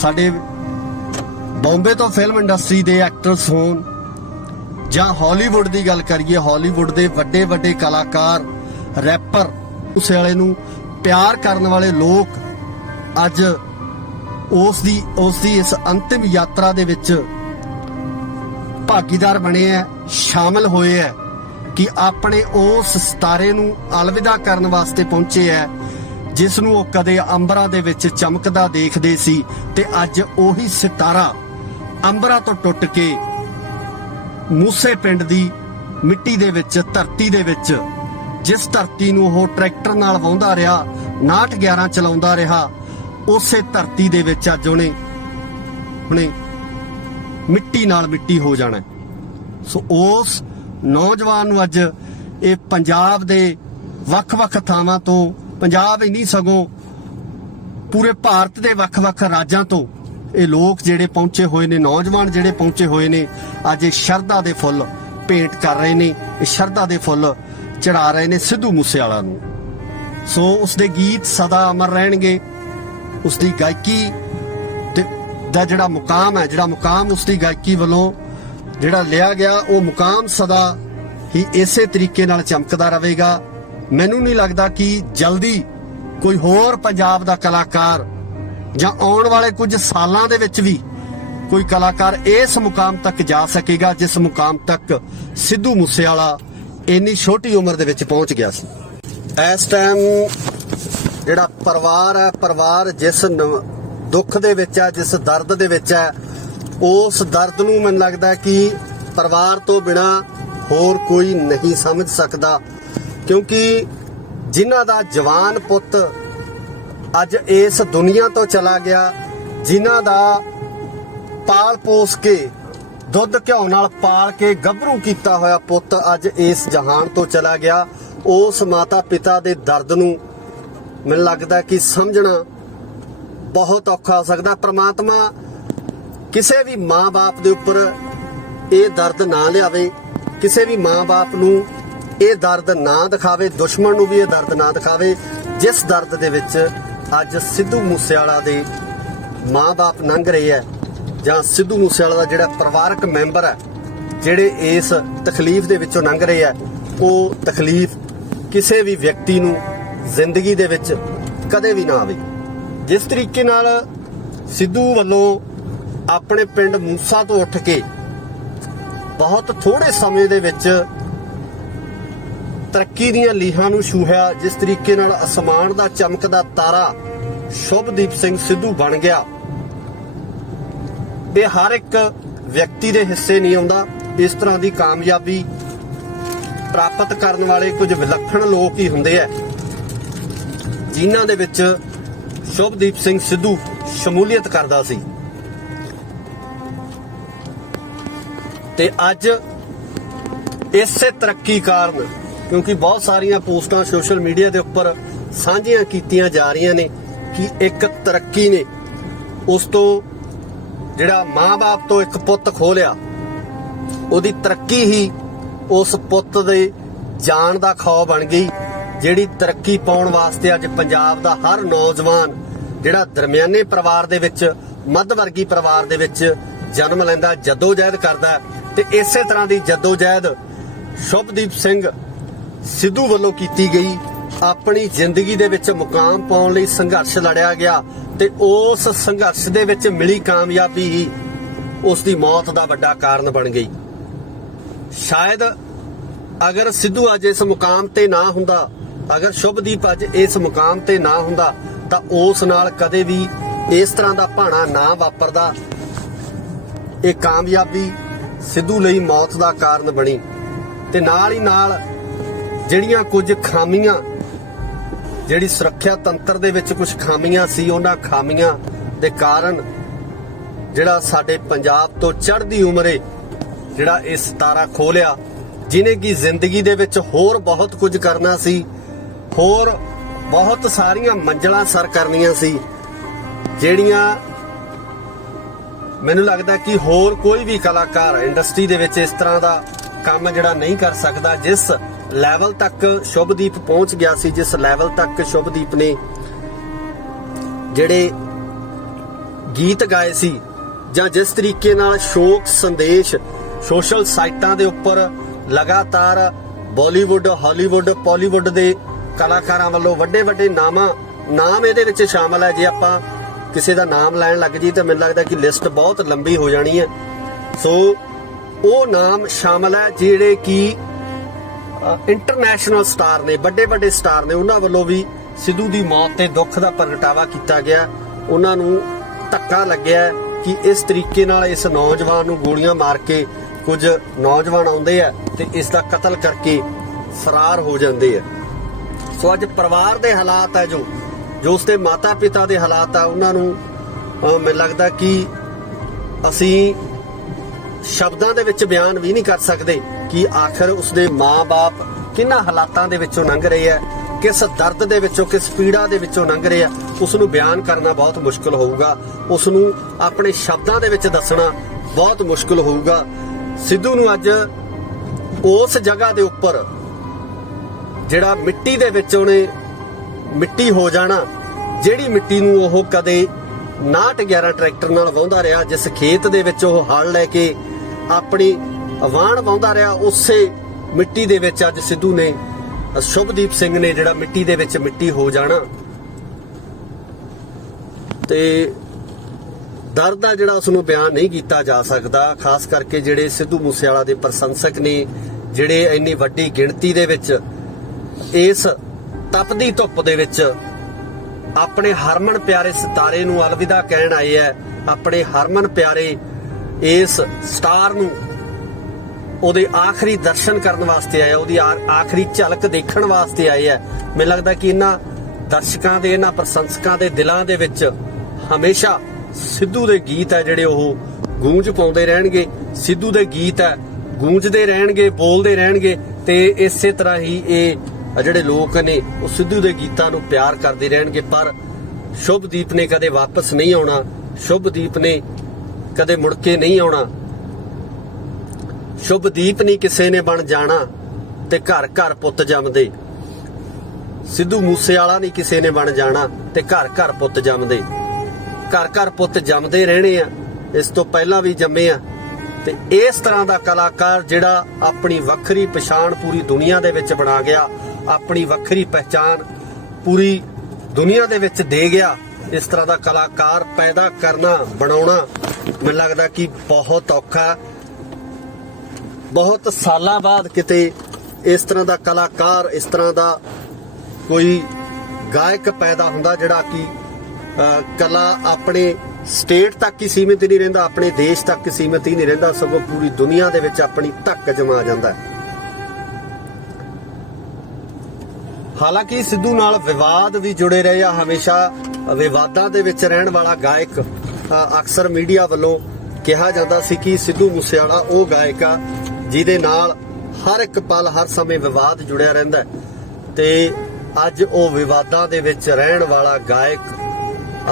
ਸਾਡੇ ਬੰਬੇ ਤੋਂ ਫਿਲਮ ਇੰਡਸਟਰੀ ਦੇ ਐਕਟਰਸ ਹੋਣ, ਜਾਂ ਹਾਲੀਵੁੱਡ ਦੀ ਗੱਲ ਕਰੀਏ, ਹਾਲੀਵੁੱਡ ਦੇ ਵੱਡੇ ਕਲਾਕਾਰ, ਰੈਪਰ, ਮੂਸੇਵਾਲੇ ਨੂੰ ਪਿਆਰ ਕਰਨ ਵਾਲੇ ਲੋਕ ਅੱਜ ਉਸ ਦੀ ਇਸ ਅੰਤਿਮ ਯਾਤਰਾ ਦੇ ਵਿੱਚ ਭਾਗੀਦਾਰ ਬਣੇ ਆ, ਸ਼ਾਮਲ ਹੋਏ ਆ ਕਿ ਆਪਣੇ ਉਸ ਸਿਤਾਰੇ ਨੂੰ ਅਲਵਿਦਾ ਕਰਨ ਵਾਸਤੇ ਪਹੁੰਚੇ ਆ, ਜਿਸ ਨੂੰ ਉਹ ਕਦੇ ਅੰਬਰਾਂ ਦੇ ਵਿੱਚ ਚਮਕਦਾ ਦੇਖਦੇ ਸੀ। ਤੇ ਅੱਜ ਉਹੀ ਸਿਤਾਰਾ ਅੰਬਰਾਂ ਤੋਂ ਟੁੱਟ ਕੇ ਮੂਸੇ ਪਿੰਡ ਦੀ ਮਿੱਟੀ ਦੇ ਵਿੱਚ, ਧਰਤੀ ਦੇ ਵਿੱਚ, ਜਿਸ ਧਰਤੀ ਨੂੰ ਉਹ ਟਰੈਕਟਰ ਨਾਲ ਵਾਹੁੰਦਾ ਰਿਹਾ, 6911 ਚਲਾਉਂਦਾ ਰਿਹਾ, ਉਸੇ ਧਰਤੀ ਦੇ ਵਿੱਚ ਅੱਜ ਉਹਨੇ ਮਿੱਟੀ ਨਾਲ ਮਿੱਟੀ ਹੋ ਜਾਣਾ। ਸੋ ਉਸ ਨੌਜਵਾਨ ਨੂੰ ਅੱਜ ਇਹ ਪੰਜਾਬ ਦੇ ਵੱਖ-ਵੱਖ ਥਾਵਾਂ ਤੋਂ, ਪੰਜਾਬ ਹੀ ਨਹੀਂ ਸਗੋਂ ਪੂਰੇ ਭਾਰਤ ਦੇ ਵੱਖ-ਵੱਖ ਰਾਜਾਂ ਤੋਂ ਇਹ ਲੋਕ ਜਿਹੜੇ ਪਹੁੰਚੇ ਹੋਏ ਨੇ, ਨੌਜਵਾਨ ਜਿਹੜੇ ਪਹੁੰਚੇ ਹੋਏ ਨੇ, ਅੱਜ ਇਹ ਸ਼ਰਧਾ ਦੇ ਫੁੱਲ ਭੇਟ ਕਰ ਰਹੇ ਨੇ, ਇਹ ਸ਼ਰਧਾ ਦੇ ਫੁੱਲ ਚੜਾ ਰਹੇ ਨੇ ਸਿੱਧੂ ਮੂਸੇਵਾਲਾ ਨੂੰ। ਸੋ ਉਸਦੇ ਗੀਤ ਸਦਾ ਅਮਰ ਰਹਿਣਗੇ, ਉਸਦੀ ਗਾਇਕੀ ਦਾ ਜਿਹੜਾ ਮੁਕਾਮ ਹੈ, ਜਿਹੜਾ ਮੁਕਾਮ ਉਸਦੀ ਗਾਇਕੀ ਵੱਲੋਂ ਜਿਹੜਾ ਲਿਆ ਗਿਆ, ਉਹ ਮੁਕਾਮ ਸਦਾ ਹੀ ਇਸੇ ਤਰੀਕੇ ਨਾਲ ਚਮਕਦਾ ਰਹੇਗਾ। ਮੈਨੂੰ ਨਹੀਂ ਲੱਗਦਾ ਕਿ ਜਲਦੀ ਕੋਈ ਹੋਰ ਪੰਜਾਬ ਦਾ ਕਲਾਕਾਰ ਜਾਂ ਆਉਣ ਵਾਲੇ ਕੁਝ ਸਾਲਾਂ ਦੇ ਵਿੱਚ ਵੀ ਕੋਈ ਕਲਾਕਾਰ ਇਸ ਮੁਕਾਮ ਤੱਕ ਜਾ ਸਕੇਗਾ ਜਿਸ ਮੁਕਾਮ ਤੱਕ ਸਿੱਧੂ ਮੂਸੇਵਾਲਾ ਇੰਨੀ ਛੋਟੀ ਉਮਰ ਦੇ ਵਿੱਚ ਪਹੁੰਚ ਗਿਆ ਸੀ। ਇਸ ਟਾਈਮ ਜਿਹੜਾ ਪਰਿਵਾਰ ਹੈ, ਪਰਿਵਾਰ ਜਿਸ ਦੁੱਖ ਦੇ ਵਿੱਚ ਹੈ, ਜਿਸ ਦਰਦ ਦੇ ਵਿੱਚ ਹੈ, ਉਸ ਦਰਦ ਨੂੰ ਮੈਨੂੰ ਲੱਗਦਾ ਕਿ ਪਰਿਵਾਰ ਤੋਂ ਬਿਨਾ ਹੋਰ ਕੋਈ ਨਹੀਂ ਸਮਝ ਸਕਦਾ, ਕਿਉਂਕਿ ਜਿਨ੍ਹਾਂ ਦਾ ਜਵਾਨ ਪੁੱਤ ਅੱਜ ਇਸ ਦੁਨੀਆ ਤੋਂ ਚਲਾ ਗਿਆ, ਜਿਨ੍ਹਾਂ ਦਾ ਪਾਲ ਪੋਸ ਕੇ ਦੁੱਧ ਘਿਓ ਨਾਲ ਪਾਲ ਕੇ ਗੱਭਰੂ ਕੀਤਾ ਹੋਇਆ ਪੁੱਤ ਅੱਜ ਇਸ ਜਹਾਨ ਤੋਂ ਚਲਾ ਗਿਆ, ਉਸ ਮਾਤਾ ਪਿਤਾ ਦੇ ਦਰਦ ਨੂੰ ਮੈਨੂੰ ਲੱਗਦਾ ਕਿ ਸਮਝਣਾ ਬਹੁਤ ਔਖਾ ਹੋ ਸਕਦਾ। ਪ੍ਰਮਾਤਮਾ ਕਿਸੇ ਵੀ ਮਾਂ-ਬਾਪ ਦੇ ਉੱਪਰ ਇਹ ਦਰਦ ਨਾ ਲਿਆਵੇ, ਕਿਸੇ ਵੀ ਮਾਂ-ਬਾਪ ਨੂੰ ਇਹ ਦਰਦ ਨਾ ਦਿਖਾਵੇ, ਦੁਸ਼ਮਣ ਨੂੰ ਵੀ ਇਹ ਦਰਦ ਨਾ ਦਿਖਾਵੇ ਜਿਸ ਦਰਦ ਦੇ ਵਿੱਚ ਅੱਜ ਸਿੱਧੂ ਮੂਸੇਵਾਲਾ ਦੇ ਮਾਂ-ਬਾਪ ਲੰਘ ਰਹੇ ਹੈ, ਜਾਂ ਸਿੱਧੂ ਮੂਸੇਵਾਲਾ ਦਾ ਜਿਹੜਾ ਪਰਿਵਾਰਕ ਮੈਂਬਰ ਹੈ ਜਿਹੜੇ ਇਸ ਤਕਲੀਫ ਦੇ ਵਿੱਚੋਂ ਲੰਘ ਰਹੇ ਹੈ। ਉਹ ਤਕਲੀਫ ਕਿਸੇ ਵੀ ਵਿਅਕਤੀ ਨੂੰ ਜ਼ਿੰਦਗੀ ਦੇ ਵਿੱਚ ਕਦੇ ਵੀ ਨਾ ਆਵੇ। ਜਿਸ ਤਰੀਕੇ ਨਾਲ ਸਿੱਧੂ ਵੱਲੋਂ ਆਪਣੇ ਪਿੰਡ ਮੂਸਾ ਤੋਂ ਉੱਠ ਕੇ ਬਹੁਤ ਥੋੜੇ ਸਮੇਂ ਦੇ ਵਿੱਚ ਤਰੱਕੀ ਦੀਆਂ ਲੀਹਾਂ ਨੂੰ ਛੂਹਿਆ, ਜਿਸ ਤਰੀਕੇ ਨਾਲ ਅਸਮਾਨ ਦਾ ਚਮਕਦਾ ਤਾਰਾ ਸ਼ੁਭਦੀਪ ਸਿੰਘ ਸਿੱਧੂ ਬਣ ਗਿਆ, ਇਹ ਹਰ ਇੱਕ ਵਿਅਕਤੀ ਦੇ ਹਿੱਸੇ ਨਹੀਂ ਆਉਂਦਾ। ਇਸ ਤਰ੍ਹਾਂ ਦੀ ਕਾਮਯਾਬੀ ਪ੍ਰਾਪਤ ਕਰਨ ਵਾਲੇ ਕੁਝ ਵਿਲੱਖਣ ਲੋਕ ਹੀ ਹੁੰਦੇ ਆ, ਜਿਨ੍ਹਾਂ ਦੇ ਵਿੱਚ ਸ਼ੁਭਦੀਪ ਸਿੰਘ ਸਿੱਧੂ ਸ਼ਮੂਲੀਅਤ ਕਰਦਾ ਸੀ। ਤੇ ਅੱਜ ਇਸੇ ਤਰੱਕੀ ਕਾਰਨ, ਕਿਉਂਕਿ ਬਹੁਤ ਸਾਰੀਆਂ ਪੋਸਟਾਂ ਸੋਸ਼ਲ ਮੀਡੀਆ ਦੇ ਉੱਪਰ ਸਾਂਝੀਆਂ ਕੀਤੀਆਂ ਜਾ ਰਹੀਆਂ ਨੇ ਕਿ ਇੱਕ ਤਰੱਕੀ ਨੇ ਉਸ ਤੋਂ ਜਿਹੜਾ ਮਾਂ-ਬਾਪ ਤੋਂ ਇੱਕ ਪੁੱਤ ਖੋਹ ਲਿਆ, ਉਹਦੀ ਤਰੱਕੀ ਹੀ ਉਸ ਪੁੱਤ ਦੇ ਜਾਨ ਦਾ ਖੌਅ ਬਣ ਗਈ, ਜਿਹੜੀ ਤਰੱਕੀ ਪਾਉਣ ਵਾਸਤੇ ਅੱਜ ਪੰਜਾਬ ਦਾ ਹਰ ਨੌਜਵਾਨ ਜਿਹੜਾ ਦਰਮਿਆਨੇ ਪਰਿਵਾਰ ਦੇ ਵਿੱਚ, ਮੱਧ ਵਰਗੀ ਪਰਿਵਾਰ ਦੇ ਵਿੱਚ ਜਨਮ ਲੈਂਦਾ, ਜੱਦੋ-ਜਹਿਦ ਕਰਦਾ। ਤੇ ਇਸੇ ਤਰ੍ਹਾਂ ਦੀ ਜੱਦੋ-ਜਹਿਦ ਸ਼ੁਭਦੀਪ ਸਿੰਘ ਸਿੱਧੂ ਵੱਲੋਂ ਕੀਤੀ ਗਈ। ਆਪਣੀ ਜ਼ਿੰਦਗੀ ਦੇ ਵਿੱਚ ਮੁਕਾਮ ਪਾਉਣ ਲਈ ਸੰਘਰਸ਼ ਲੜਿਆ ਗਿਆ ਤੇ ਉਸ ਸੰਘਰਸ਼ ਦੇ ਵਿੱਚ ਮਿਲੀ ਕਾਮਯਾਬੀ ਹੀ ਉਸ ਦੀ ਮੌਤ ਦਾ ਵੱਡਾ ਕਾਰਨ ਬਣ ਗਈ। ਸ਼ਾਇਦ ਅਗਰ ਸਿੱਧੂ ਅੱਜ ਇਸ ਮੁਕਾਮ ਤੇ ਨਾ ਹੁੰਦਾ, ਅਗਰ ਸ਼ੁਭਦੀਪ ਅੱਜ ਇਸ ਮੁਕਾਮ ਤੇ ਨਾ ਹੁੰਦਾ ਤਾਂ ਉਸ ਨਾਲ ਕਦੇ ਵੀ ਇਸ ਤਰ੍ਹਾਂ ਦਾ ਭਾਣਾ ਨਾ ਵਾਪਰਦਾ। ਇਹ ਕਾਮਯਾਬੀ ਸਿੱਧੂ ਲਈ ਮੌਤ ਦਾ ਕਾਰਨ ਬਣੀ ਤੇ ਨਾਲ ਹੀ ਨਾਲ ਜਿਹੜੀਆਂ ਕੁਝ ਖਾਮੀਆਂ, ਜਿਹੜੀ ਸੁਰੱਖਿਆ ਤੰਤਰ ਦੇ ਵਿੱਚ ਕੁਝ ਖਾਮੀਆਂ ਸੀ, ਉਹਨਾਂ ਖਾਮੀਆਂ ਦੇ ਕਾਰਨ ਜਿਹੜਾ ਸਾਡੇ ਪੰਜਾਬ ਤੋਂ ਚੜ੍ਹਦੀ ਉਮਰੇ ਜਿਹੜਾ ਇਹ ਸਿਤਾਰਾ ਖੋਹ ਲਿਆ, ਜਿਹਨੇ ਕਿ ਜ਼ਿੰਦਗੀ ਦੇ ਵਿੱਚ ਹੋਰ ਬਹੁਤ ਕੁਝ ਕਰਨਾ ਸੀ, ਹੋਰ ਬਹੁਤ ਸਾਰੀਆਂ ਮੰਜ਼ਲਾਂ ਸਰ ਕਰਨੀਆਂ ਸੀ, ਜਿਹੜੀਆਂ ਮੈਨੂੰ ਲੱਗਦਾ ਕਿ ਹੋਰ ਕੋਈ ਵੀ ਕਲਾਕਾਰ ਇੰਡਸਟਰੀ ਦੇ ਵਿੱਚ ਇਸ ਤਰ੍ਹਾਂ ਦਾ ਕੰਮ ਜਿਹੜਾ ਨਹੀਂ ਕਰ ਸਕਦਾ। ਜਿਸ ਲੈਵਲ ਤੱਕ ਸ਼ੁਭਦੀਪ ਪਹੁੰਚ ਗਿਆ ਸੀ, ਜਿਸ ਲੈਵਲ ਤੱਕ ਸ਼ੁਭਦੀਪ ਨੇ ਜਿਹੜੇ ਗੀਤ ਗਾਏ ਸੀ, ਜਾਂ ਜਿਸ ਤਰੀਕੇ ਨਾਲ ਸ਼ੋਕ ਸੰਦੇਸ਼ ਸੋਸ਼ਲ ਸਾਈਟਾਂ ਦੇ ਉੱਪਰ ਲਗਾਤਾਰ ਬਾਲੀਵੁੱਡ, ਹਾਲੀਵੁੱਡ, ਪਾਲੀਵੁੱਡ ਦੇ ਕਲਾਕਾਰਾਂ ਵੱਲੋਂ ਵੱਡੇ ਵੱਡੇ ਨਾਮ ਇਹਦੇ ਵਿੱਚ ਸ਼ਾਮਲ ਹੈ। ਜੇ ਆਪਾਂ ਕਿਸੇ ਦਾ ਨਾਮ ਲੈਣ ਲੱਗ ਜੀ ਤਾਂ ਮੈਨੂੰ ਲੱਗਦਾ ਕਿ ਲਿਸਟ ਬਹੁਤ ਲੰਬੀ ਹੋ ਜਾਣੀ ਹੈ। ਸੋ ਉਹ ਨਾਮ ਸ਼ਾਮਲ ਹੈ ਜਿਹੜੇ ਕਿ ਇੰਟਰਨੈਸ਼ਨਲ ਸਟਾਰ ਨੇ, ਵੱਡੇ ਵੱਡੇ ਸਟਾਰ ਨੇ, ਉਹਨਾਂ ਵੱਲੋਂ ਵੀ ਸਿੱਧੂ ਦੀ ਮੌਤ ਤੇ ਦੁੱਖ ਦਾ ਪ੍ਰਗਟਾਵਾ ਕੀਤਾ ਗਿਆ। ਉਹਨਾਂ ਨੂੰ ਧੱਕਾ ਲੱਗਿਆ ਕਿ ਇਸ ਤਰੀਕੇ ਨਾਲ ਇਸ ਨੌਜਵਾਨ ਨੂੰ ਗੋਲੀਆਂ ਮਾਰ ਕੇ ਕੁਝ ਨੌਜਵਾਨ ਆਉਂਦੇ ਆ ਤੇ ਇਸ ਦਾ ਕਤਲ ਕਰਕੇ ਫਰਾਰ ਹੋ ਜਾਂਦੇ ਆ। ਸੋ ਅੱਜ ਪਰਿਵਾਰ ਦੇ ਹਾਲਾਤ ਹੈ, ਜੋ ਉਸਦੇ ਮਾਤਾ ਪਿਤਾ ਦੇ ਹਾਲਾਤ ਆ, ਉਹਨਾਂ ਨੂੰ ਮੈਨੂੰ ਲੱਗਦਾ ਕਿ ਅਸੀਂ ਸ਼ਬਦਾਂ ਦੇ ਵਿੱਚ ਬਿਆਨ ਵੀ ਨਹੀਂ ਕਰ ਸਕਦੇ ਕਿ ਆਖਰ ਉਸਦੇ ਮਾਂ-ਬਾਪ ਕਿੰਨਾ ਹਾਲਾਤਾਂ ਦੇ ਵਿੱਚੋਂ ਲੰਘ ਰਹੇ ਆ, ਕਿਸ ਦਰਦ ਦੇ ਵਿੱਚੋਂ, ਕਿਸ ਪੀੜਾ ਦੇ ਵਿੱਚੋਂ ਲੰਘ ਰਹੇ ਆ। ਉਸ ਨੂੰ ਬਿਆਨ ਕਰਨਾ ਬਹੁਤ ਮੁਸ਼ਕਲ ਹੋਊਗਾ, ਉਸ ਨੂੰ ਆਪਣੇ ਸ਼ਬਦਾਂ ਦੇ ਵਿੱਚ ਦੱਸਣਾ ਬਹੁਤ ਮੁਸ਼ਕਲ ਹੋਊਗਾ। ਸਿੱਧੂ ਨੂੰ ਅੱਜ ਉਸ ਜਗ੍ਹਾ ਦੇ ਉੱਪਰ ਜਿਹੜਾ ਮਿੱਟੀ ਦੇ ਵਿੱਚ ਉਹਨੇ ਮਿੱਟੀ ਹੋ ਜਾਣਾ, ਜਿਹੜੀ ਮਿੱਟੀ ਨੂੰ ਉਹ ਕਦੇ 911 ਟਰੈਕਟਰ ਨਾਲ ਵਾਹੁੰਦਾ ਰਿਹਾ, ਜਿਸ ਖੇਤ ਦੇ ਵਿੱਚ ਉਹ ਹਲ ਲੈ ਕੇ ਆਪਣੀ ਵਾਹਣ ਵਾਹੁੰਦਾ ਰਿਹਾ, ਉਸੇ ਮਿੱਟੀ ਦੇ ਵਿੱਚ ਅੱਜ ਸਿੱਧੂ ਨੇ, ਸ਼ੁਭਦੀਪ ਸਿੰਘ ਨੇ ਜਿਹੜਾ ਮਿੱਟੀ ਦੇ ਵਿੱਚ ਮਿੱਟੀ ਹੋ ਜਾਣਾ। ਤੇ ਦਰਦ ਆ ਜਿਹੜਾ ਉਸ ਨੂੰ ਬਿਆਨ ਨਹੀਂ ਕੀਤਾ ਜਾ ਸਕਦਾ। ਖਾਸ ਕਰਕੇ ਜਿਹੜੇ ਸਿੱਧੂ ਮੂਸੇਵਾਲਾ ਦੇ ਪ੍ਰਸ਼ੰਸਕ ਨੇ, ਜਿਹੜੇ ਇੰਨੀ ਵੱਡੀ ਗਿਣਤੀ ਦੇ ਵਿੱਚ ਇਸ ਤਪਦੀ ਧੁੱਪ ਦੇ ਵਿੱਚ ਆਪਣੇ ਹਰਮਨ ਪਿਆਰੇ ਸਿਤਾਰੇ ਨੂੰ ਅਲਵਿਦਾ ਕਹਿਣ ਆਏ ਹੈ, ਆਪਣੇ ਹਰਮਨ ਪਿਆਰੇ ਇਸ ਸਟਾਰ ਨੂੰ ਉਹਦੇ ਆਖਰੀ ਦਰਸ਼ਨ ਕਰਨ ਵਾਸਤੇ ਆਏ, ਉਹਦੀ ਆਖਰੀ ਝਲਕ ਦੇਖਣ ਵਾਸਤੇ ਆਏ ਹੈ। ਮੈਨੂੰ ਲੱਗਦਾ ਕਿ ਇਹਨਾਂ ਦਰਸ਼ਕਾਂ ਦੇ, ਇਹਨਾਂ ਪ੍ਰਸ਼ੰਸਕਾਂ ਦੇ ਦਿਲਾਂ ਦੇ ਵਿੱਚ ਹਮੇਸ਼ਾ ਸਿੱਧੂ ਦੇ ਗੀਤ ਹੈ ਜਿਹੜੇ ਉਹ ਗੂੰਜ ਪਾਉਂਦੇ ਰਹਿਣਗੇ। ਸਿੱਧੂ ਦੇ ਗੀਤ ਹੈ ਗੂੰਜਦੇ ਰਹਿਣਗੇ, ਬੋਲਦੇ ਰਹਿਣਗੇ, ਤੇ ਇਸੇ ਤਰ੍ਹਾਂ ਹੀ ਇਹ ਜਿਹੜੇ ਲੋਕ ਨੇ ਉਹ ਸਿੱਧੂ ਦੇ ਗੀਤਾਂ ਨੂੰ ਪਿਆਰ ਕਰਦੇ ਰਹਿਣਗੇ। ਪਰ ਸ਼ੁਭਦੀਪ ਨੇ ਕਦੇ ਵਾਪਸ ਨਹੀਂ ਆਉਣਾ, ਸ਼ੁਭਦੀਪ ਨੇ ਕਦੇ ਮੁੜ ਕੇ ਨਹੀਂ ਆਉਣਾ। ਸ਼ੁਭਦੀਪ ਨਹੀਂ ਕਿਸੇ ਨੇ ਬਣ ਜਾਣਾ ਤੇ ਘਰ ਘਰ ਪੁੱਤ ਜੰਮਦੇ। ਸਿੱਧੂ ਮੂਸੇਵਾਲਾ ਨਹੀਂ ਕਿਸੇ ਨੇ ਬਣ ਜਾਣਾ ਤੇ ਘਰ ਘਰ ਪੁੱਤ ਜੰਮਦੇ। ਘਰ ਘਰ ਪੁੱਤ ਜੰਮਦੇ ਰਹਿਣੇ ਆ, ਇਸ ਤੋਂ ਪਹਿਲਾਂ ਵੀ ਜੰਮੇ ਆ। ਤੇ ਇਸ ਤਰ੍ਹਾਂ ਦਾ ਕਲਾਕਾਰ ਜਿਹੜਾ ਆਪਣੀ ਵੱਖਰੀ ਪਛਾਣ ਪੂਰੀ ਦੁਨੀਆ ਦੇ ਵਿੱਚ ਬਣਾ ਗਿਆ, ਆਪਣੀ ਵੱਖਰੀ ਪਹਿਚਾਨ ਪੂਰੀ ਦੁਨੀਆ ਦੇ ਵਿੱਚ ਦੇ ਗਿਆ, ਇਸ ਤਰ੍ਹਾਂ ਦਾ ਕਲਾਕਾਰ ਪੈਦਾ ਕਰਨਾ, ਬਣਾਉਣਾ ਮੈਨੂੰ ਲੱਗਦਾ ਕਿ ਬਹੁਤ ਔਖਾ। ਬਹੁਤ ਸਾਲਾਂ ਬਾਅਦ ਕਿਤੇ ਇਸ ਤਰ੍ਹਾਂ ਦਾ ਕਲਾਕਾਰ, ਇਸ ਤਰ੍ਹਾਂ ਦਾ ਕੋਈ ਗਾਇਕ ਪੈਦਾ ਹੁੰਦਾ ਜਿਹੜਾ ਕਿ ਕਲਾ ਆਪਣੇ ਸਟੇਟ ਤੱਕ ਹੀ ਸੀਮਿਤ ਨਹੀਂ ਰਹਿੰਦਾ, ਆਪਣੇ ਦੇਸ਼ ਤੱਕ ਸੀਮਿਤ ਹੀ ਨਹੀਂ ਰਹਿੰਦਾ, ਸਗੋਂ ਪੂਰੀ ਦੁਨੀਆ ਦੇ ਵਿੱਚ ਆਪਣੀ ਧੱਕ ਜਮਾ ਜਾਂਦਾ ਹੈ। ਹਾਲਾਂਕਿ ਸਿੱਧੂ ਨਾਲ ਵਿਵਾਦ ਵੀ ਜੁੜੇ ਰਹੇ ਆ, ਹਮੇਸ਼ਾ ਵਿਵਾਦਾਂ ਦੇ ਵਿੱਚ ਰਹਿਣ ਵਾਲਾ ਗਾਇਕ। ਅਕਸਰ ਮੀਡੀਆ ਵੱਲੋਂ ਕਿਹਾ ਜਾਂਦਾ ਸੀ ਕਿ ਸਿੱਧੂ ਮੂਸੇਵਾਲਾ ਉਹ ਗਾਇਕ ਆ ਜਿਹਦੇ ਨਾਲ ਹਰ ਇੱਕ ਪਲ, ਹਰ ਸਮੇਂ ਵਿਵਾਦ ਜੁੜਿਆ ਰਹਿੰਦਾ ਹੈ। ਤੇ ਅੱਜ ਉਹ ਵਿਵਾਦਾਂ ਦੇ ਵਿੱਚ ਰਹਿਣ ਵਾਲਾ ਗਾਇਕ,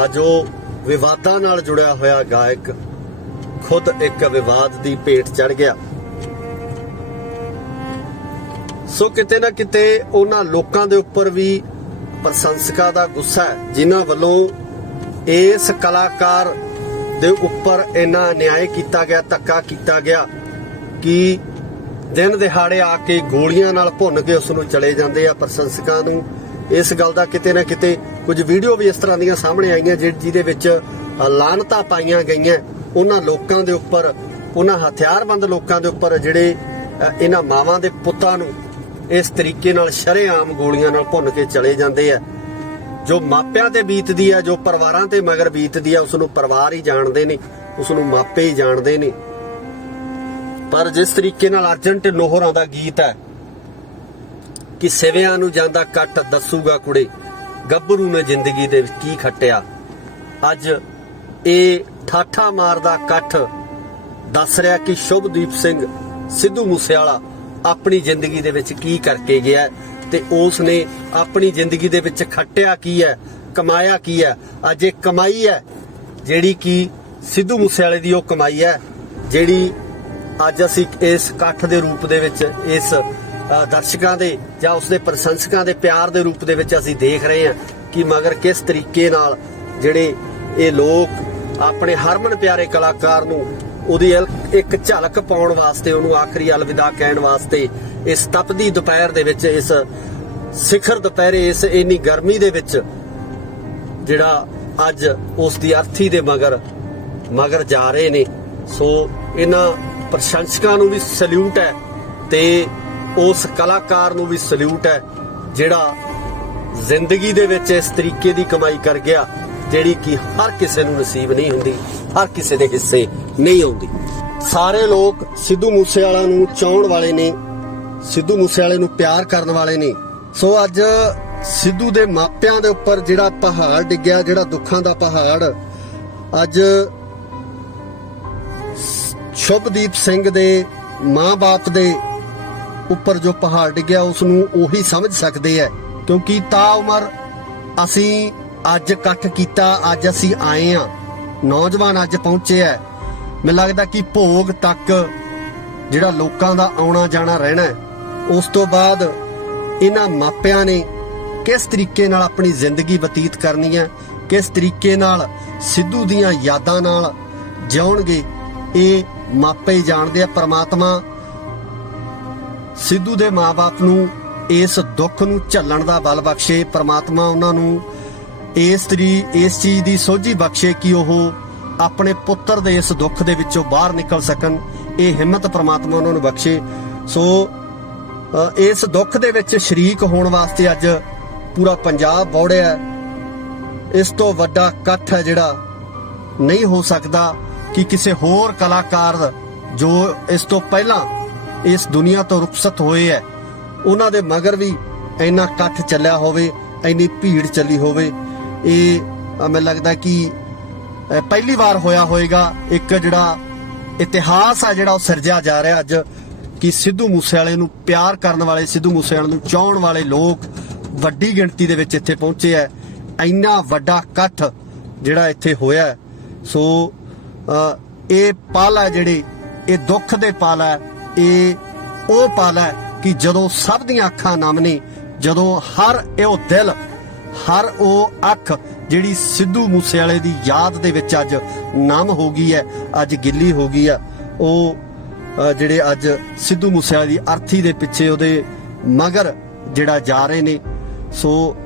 ਅੱਜ ਉਹ ਵਿਵਾਦਾਂ ਨਾਲ ਜੁੜਿਆ ਹੋਇਆ ਗਾਇਕ ਖੁਦ ਇੱਕ ਵਿਵਾਦ ਦੀ ਭੇਟ ਚੜ ਗਿਆ। ਸੋ ਕਿਤੇ ਨਾ ਕਿਤੇ ਉਹਨਾਂ ਲੋਕਾਂ ਦੇ ਉੱਪਰ ਵੀ ਪ੍ਰਸ਼ੰਸਕਾਂ ਦਾ ਗੁੱਸਾ ਹੈ ਜਿਨ੍ਹਾਂ ਵੱਲੋਂ ਇਸ ਕਲਾਕਾਰ ਦੇ ਉੱਪਰ ਇੰਨਾ ਅਨਿਆਏ ਕੀਤਾ ਗਿਆ, ਧੱਕਾ ਕੀਤਾ ਗਿਆ ਕਿ ਦਿਨ ਦਿਹਾੜੇ ਆ ਕੇ ਗੋਲੀਆਂ ਨਾਲ ਭੁੰਨ ਕੇ ਉਸ ਨੂੰ ਚਲੇ ਜਾਂਦੇ ਆ। ਪ੍ਰਸ਼ੰਸਕਾਂ ਨੂੰ ਇਸ ਗੱਲ ਦਾ ਕਿਤੇ ਨਾ ਕਿਤੇ ਕੁਝ ਵੀਡੀਓ ਵੀ ਇਸ ਤਰ੍ਹਾਂ ਦੀਆਂ ਸਾਹਮਣੇ ਆਈਆਂ ਜਿਹਦੇ ਵਿੱਚ ਲਾਹਨਤਾਂ ਪਾਈਆਂ ਗਈਆਂ ਉਹਨਾਂ ਲੋਕਾਂ ਦੇ ਉੱਪਰ, ਉਹਨਾਂ ਹਥਿਆਰਬੰਦ ਲੋਕਾਂ ਦੇ ਉੱਪਰ ਜਿਹੜੇ ਇਹਨਾਂ ਮਾਵਾਂ ਦੇ ਪੁੱਤਾਂ ਨੂੰ ਇਸ ਤਰੀਕੇ ਨਾਲ ਸ਼ਰੇਆਮ ਗੋਲੀਆਂ ਨਾਲ ਭੁੰਨ ਕੇ ਚਲੇ ਜਾਂਦੇ ਆ। ਜੋ ਮਾਪਿਆਂ ਤੇ ਬੀਤਦੀ ਆ, ਜੋ ਪਰਿਵਾਰਾਂ ਤੇ ਮਗਰ ਬੀਤਦੀ ਆ, ਉਸ ਨੂੰ ਪਰਿਵਾਰ ਹੀ ਜਾਣਦੇ ਨੇ, ਉਸ ਨੂੰ ਮਾਪੇ ਹੀ ਜਾਣਦੇ ਨੇ। ਪਰ ਜਿਸ ਤਰੀਕੇ ਨਾਲ ਅਰਜਨ ਢਿੱਲੋਂ ਹੋਰਾਂ ਦਾ ਗੀਤ ਹੈ ਕਿ ਸਿਵਿਆਂ ਨੂੰ ਜਾਂਦਾ ਕੱਟ ਦੱਸੂਗਾ ਕੁੜੇ, ਗੱਭਰੂ ਨੇ ਜ਼ਿੰਦਗੀ ਦੇ ਵਿੱਚ ਕੀ ਖੱਟਿਆ, ਅੱਜ ਇਹ ਠਾਠਾ ਮਾਰਦਾ ਕੱਠ ਦੱਸ ਰਿਹਾ ਕਿ ਸ਼ੁਭਦੀਪ ਸਿੰਘ ਸਿੱਧੂ ਮੂਸੇਵਾਲਾ ਆਪਣੀ ਜ਼ਿੰਦਗੀ ਦੇ ਵਿੱਚ ਕੀ ਕਰਕੇ ਗਿਆ ਤੇ ਉਸ ਨੇ ਆਪਣੀ ਜ਼ਿੰਦਗੀ ਦੇ ਵਿੱਚ ਖੱਟਿਆ ਕੀ ਹੈ, ਕਮਾਇਆ ਕੀ ਹੈ। ਅੱਜ ਇਹ ਕਮਾਈ ਹੈ ਜਿਹੜੀ ਕਿ ਸਿੱਧੂ ਮੂਸੇਵਾਲੇ ਦੀ ਉਹ ਕਮਾਈ ਹੈ ਜਿਹੜੀ ਅੱਜ ਅਸੀਂ ਇਸ ਇਕੱਠ ਦੇ ਰੂਪ ਦੇ ਵਿੱਚ, ਇਸ ਦਰਸ਼ਕਾਂ ਦੇ ਜਾਂ ਉਸਦੇ ਪ੍ਰਸ਼ੰਸਕਾਂ ਦੇ ਪਿਆਰ ਦੇ ਰੂਪ ਦੇ ਵਿੱਚ ਅਸੀਂ ਦੇਖ ਰਹੇ ਹਾਂ ਕਿ ਮਗਰ ਕਿਸ ਤਰੀਕੇ ਨਾਲ ਜਿਹੜੇ ਇਹ ਲੋਕ ਆਪਣੇ ਹਰਮਨ ਪਿਆਰੇ ਕਲਾਕਾਰ ਨੂੰ ਉਹਦੀ ਇੱਕ ਝਲਕ ਪਾਉਣ ਵਾਸਤੇ, ਉਹਨੂੰ ਆਖਰੀ ਅਲਵਿਦਾ ਕਹਿਣ ਵਾਸਤੇ ਇਸ ਤਪਦੀ ਦੁਪਹਿਰ ਦੇ ਵਿੱਚ, ਇਸ ਸਿਖਰ ਦੁਪਹਿਰੇ, ਇਸ ਇੰਨੀ ਗਰਮੀ ਦੇ ਵਿੱਚ ਜਿਹੜਾ ਅੱਜ ਉਸ ਦੀ ਅਰਥੀ ਦੇ ਮਗਰ ਜਾ ਰਹੇ ਨੇ। ਸੋ ਇਹਨਾਂ ਪ੍ਰਸ਼ੰਸਕਾਂ ਨੂੰ ਵੀ ਸਲੂਟ ਹੈ ਤੇ ਉਸ ਕਲਾਕਾਰ ਨੂੰ ਵੀ ਸਲੂਟ ਹੈ ਜਿਹੜਾ ਜ਼ਿੰਦਗੀ ਦੇ ਵਿੱਚ ਇਸ ਤਰੀਕੇ ਦੀ ਕਮਾਈ ਕਰ ਗਿਆ ਜਿਹੜੀ ਕਿ ਹਰ ਕਿਸੇ ਨੂੰ ਨਸੀਬ ਨਹੀਂ ਹੁੰਦੀ, ਹਰ ਕਿਸੇ ਦੇ ਹਿੱਸੇ ਨਹੀਂ ਆਉਂਦੀ। ਸਾਰੇ ਲੋਕ ਸਿੱਧੂ ਮੂਸੇਵਾਲਾ ਨੂੰ ਚਾਹਣ ਵਾਲੇ ਨੇ, ਸਿੱਧੂ ਮੂਸੇਵਾਲੇ ਨੂੰ ਪਿਆਰ ਕਰਨ ਵਾਲੇ ਨੇ। ਸੋ ਅੱਜ ਸਿੱਧੂ ਦੇ ਮਾਪਿਆਂ ਦੇ ਉੱਪਰ ਜਿਹੜਾ ਪਹਾੜ ਡਿੱਗਿਆ, ਜਿਹੜਾ ਦੁੱਖਾਂ ਦਾ ਪਹਾੜ, ਅੱਜ ਸ਼ੁਭਦੀਪ ਸਿੰਘ ਦੇ ਮਾਂ-ਬਾਪ ਦੇ ਉੱਪਰ ਜੋ ਪਹਾੜ ਡਿੱਗਿਆ ਉਸ ਨੂੰ ਉਹੀ ਸਮਝ ਸਕਦੇ ਹੈ। ਕਿਉਂਕਿ ਤਾਂ ਉਮਰ ਅਸੀਂ ਅੱਜ ਇਕੱਠ ਕੀਤਾ, ਅੱਜ ਅਸੀਂ ਆਏ ਆ, ਨੌਜਵਾਨ ਅੱਜ ਪਹੁੰਚੇ ਹੈ। ਮੈਨੂੰ ਲੱਗਦਾ ਕਿ ਭੋਗ ਤੱਕ ਜਿਹੜਾ ਲੋਕਾਂ ਦਾ ਆਉਣਾ ਜਾਣਾ ਰਹਿਣਾ ਹੈ। ਉਸ ਤੋਂ ਬਾਅਦ ਇਹਨਾਂ ਮਾਪਿਆਂ ਨੇ ਕਿਸ ਤਰੀਕੇ ਨਾਲ ਆਪਣੀ ਜ਼ਿੰਦਗੀ ਬਤੀਤ ਕਰਨੀ ਹੈ, ਕਿਸ ਤਰੀਕੇ ਨਾਲ ਸਿੱਧੂ ਦੀਆਂ ਯਾਦਾਂ ਨਾਲ ਜਿਉਣਗੇ, ਇਹ ਮਾਪੇ ਹੀ ਜਾਣਦੇ ਆ। ਪ੍ਰਮਾਤਮਾ ਸਿੱਧੂ ਦੇ ਮਾਂ-ਬਾਪ ਨੂੰ ਇਸ ਦੁੱਖ ਨੂੰ ਝੱਲਣ ਦਾ ਬਲ ਬਖਸ਼ੇ। ਪ੍ਰਮਾਤਮਾ ਉਹਨਾਂ ਨੂੰ ਇਸ ਚੀਜ਼ ਦੀ ਸੋਝੀ ਬਖਸ਼ੇ ਕਿ ਉਹ ਆਪਣੇ ਪੁੱਤਰ ਦੇ ਇਸ ਦੁੱਖ ਦੇ ਵਿੱਚੋਂ ਬਾਹਰ ਨਿਕਲ ਸਕਣ। ਇਹ ਹਿੰਮਤ ਪ੍ਰਮਾਤਮਾ ਉਹਨਾਂ ਨੂੰ ਬਖਸ਼ੇ। ਸੋ ਇਸ ਦੁੱਖ ਦੇ ਵਿੱਚ ਸ਼ਰੀਕ ਹੋਣ ਵਾਸਤੇ ਅੱਜ ਪੂਰਾ ਪੰਜਾਬ ਬੌੜਿਆ। ਇਸ ਤੋਂ ਵੱਡਾ ਇਕੱਠ ਹੈ ਜਿਹੜਾ ਨਹੀਂ ਹੋ ਸਕਦਾ ਕਿ ਕਿਸੇ ਹੋਰ ਕਲਾਕਾਰ ਜੋ ਇਸ ਤੋਂ ਪਹਿਲਾਂ ਇਸ ਦੁਨੀਆ ਤੋਂ ਰੁਖਸਤ ਹੋਏ ਹੈ ਉਹਨਾਂ ਦੇ ਮਗਰ ਵੀ ਇੰਨਾ ਇਕੱਠ ਚੱਲਿਆ ਹੋਵੇ, ਇੰਨੀ ਭੀੜ ਚੱਲੀ ਹੋਵੇ। ਇਹ ਮੈਨੂੰ ਲੱਗਦਾ ਕਿ ਪਹਿਲੀ ਵਾਰ ਹੋਇਆ ਹੋਵੇਗਾ। ਇੱਕ ਜਿਹੜਾ ਇਤਿਹਾਸ ਆ ਜਿਹੜਾ ਉਹ ਸਿਰਜਿਆ ਜਾ ਰਿਹਾ ਅੱਜ ਕਿ ਸਿੱਧੂ ਮੂਸੇਵਾਲੇ ਨੂੰ ਪਿਆਰ ਕਰਨ ਵਾਲੇ, ਸਿੱਧੂ ਮੂਸੇਵਾਲੇ ਨੂੰ ਚਾਹਣ ਵਾਲੇ ਲੋਕ ਵੱਡੀ ਗਿਣਤੀ ਦੇ ਵਿੱਚ ਇੱਥੇ ਪਹੁੰਚੇ ਹੈ। ਇੰਨਾ ਵੱਡਾ ਇਕੱਠ ਜਿਹੜਾ ਇੱਥੇ ਹੋਇਆ। ਸੋ ਇਹ ਪਲ ਹੈ ਜਿਹੜੇ ਇਹ ਦੁੱਖ ਦੇ ਪਲ ਹੈ। ਇਹ ਉਹ ਪਲ ਹੈ ਕਿ ਜਦੋਂ ਸਭ ਦੀਆਂ ਅੱਖਾਂ ਨਮ ਨੇ, ਜਦੋਂ ਹਰ ਉਹ ਦਿਲ, ਹਰ ਉਹ ਅੱਖ ਜਿਹੜੀ ਸਿੱਧੂ ਮੂਸੇਵਾਲੇ ਦੀ ਯਾਦ ਦੇ ਵਿੱਚ ਅੱਜ ਨਮ ਹੋ ਗਈ ਹੈ, ਅੱਜ ਗਿੱਲੀ ਹੋ ਗਈ ਹੈ। ਉਹ ਜਿਹੜੇ ਅੱਜ ਸਿੱਧੂ ਮੂਸੇਵਾਲੇ ਦੀ ਅਰਥੀ ਦੇ ਪਿੱਛੇ ਉਹਦੇ ਮਗਰ ਜਿਹੜਾ ਜਾ ਰਹੇ ਨੇ। ਸੋ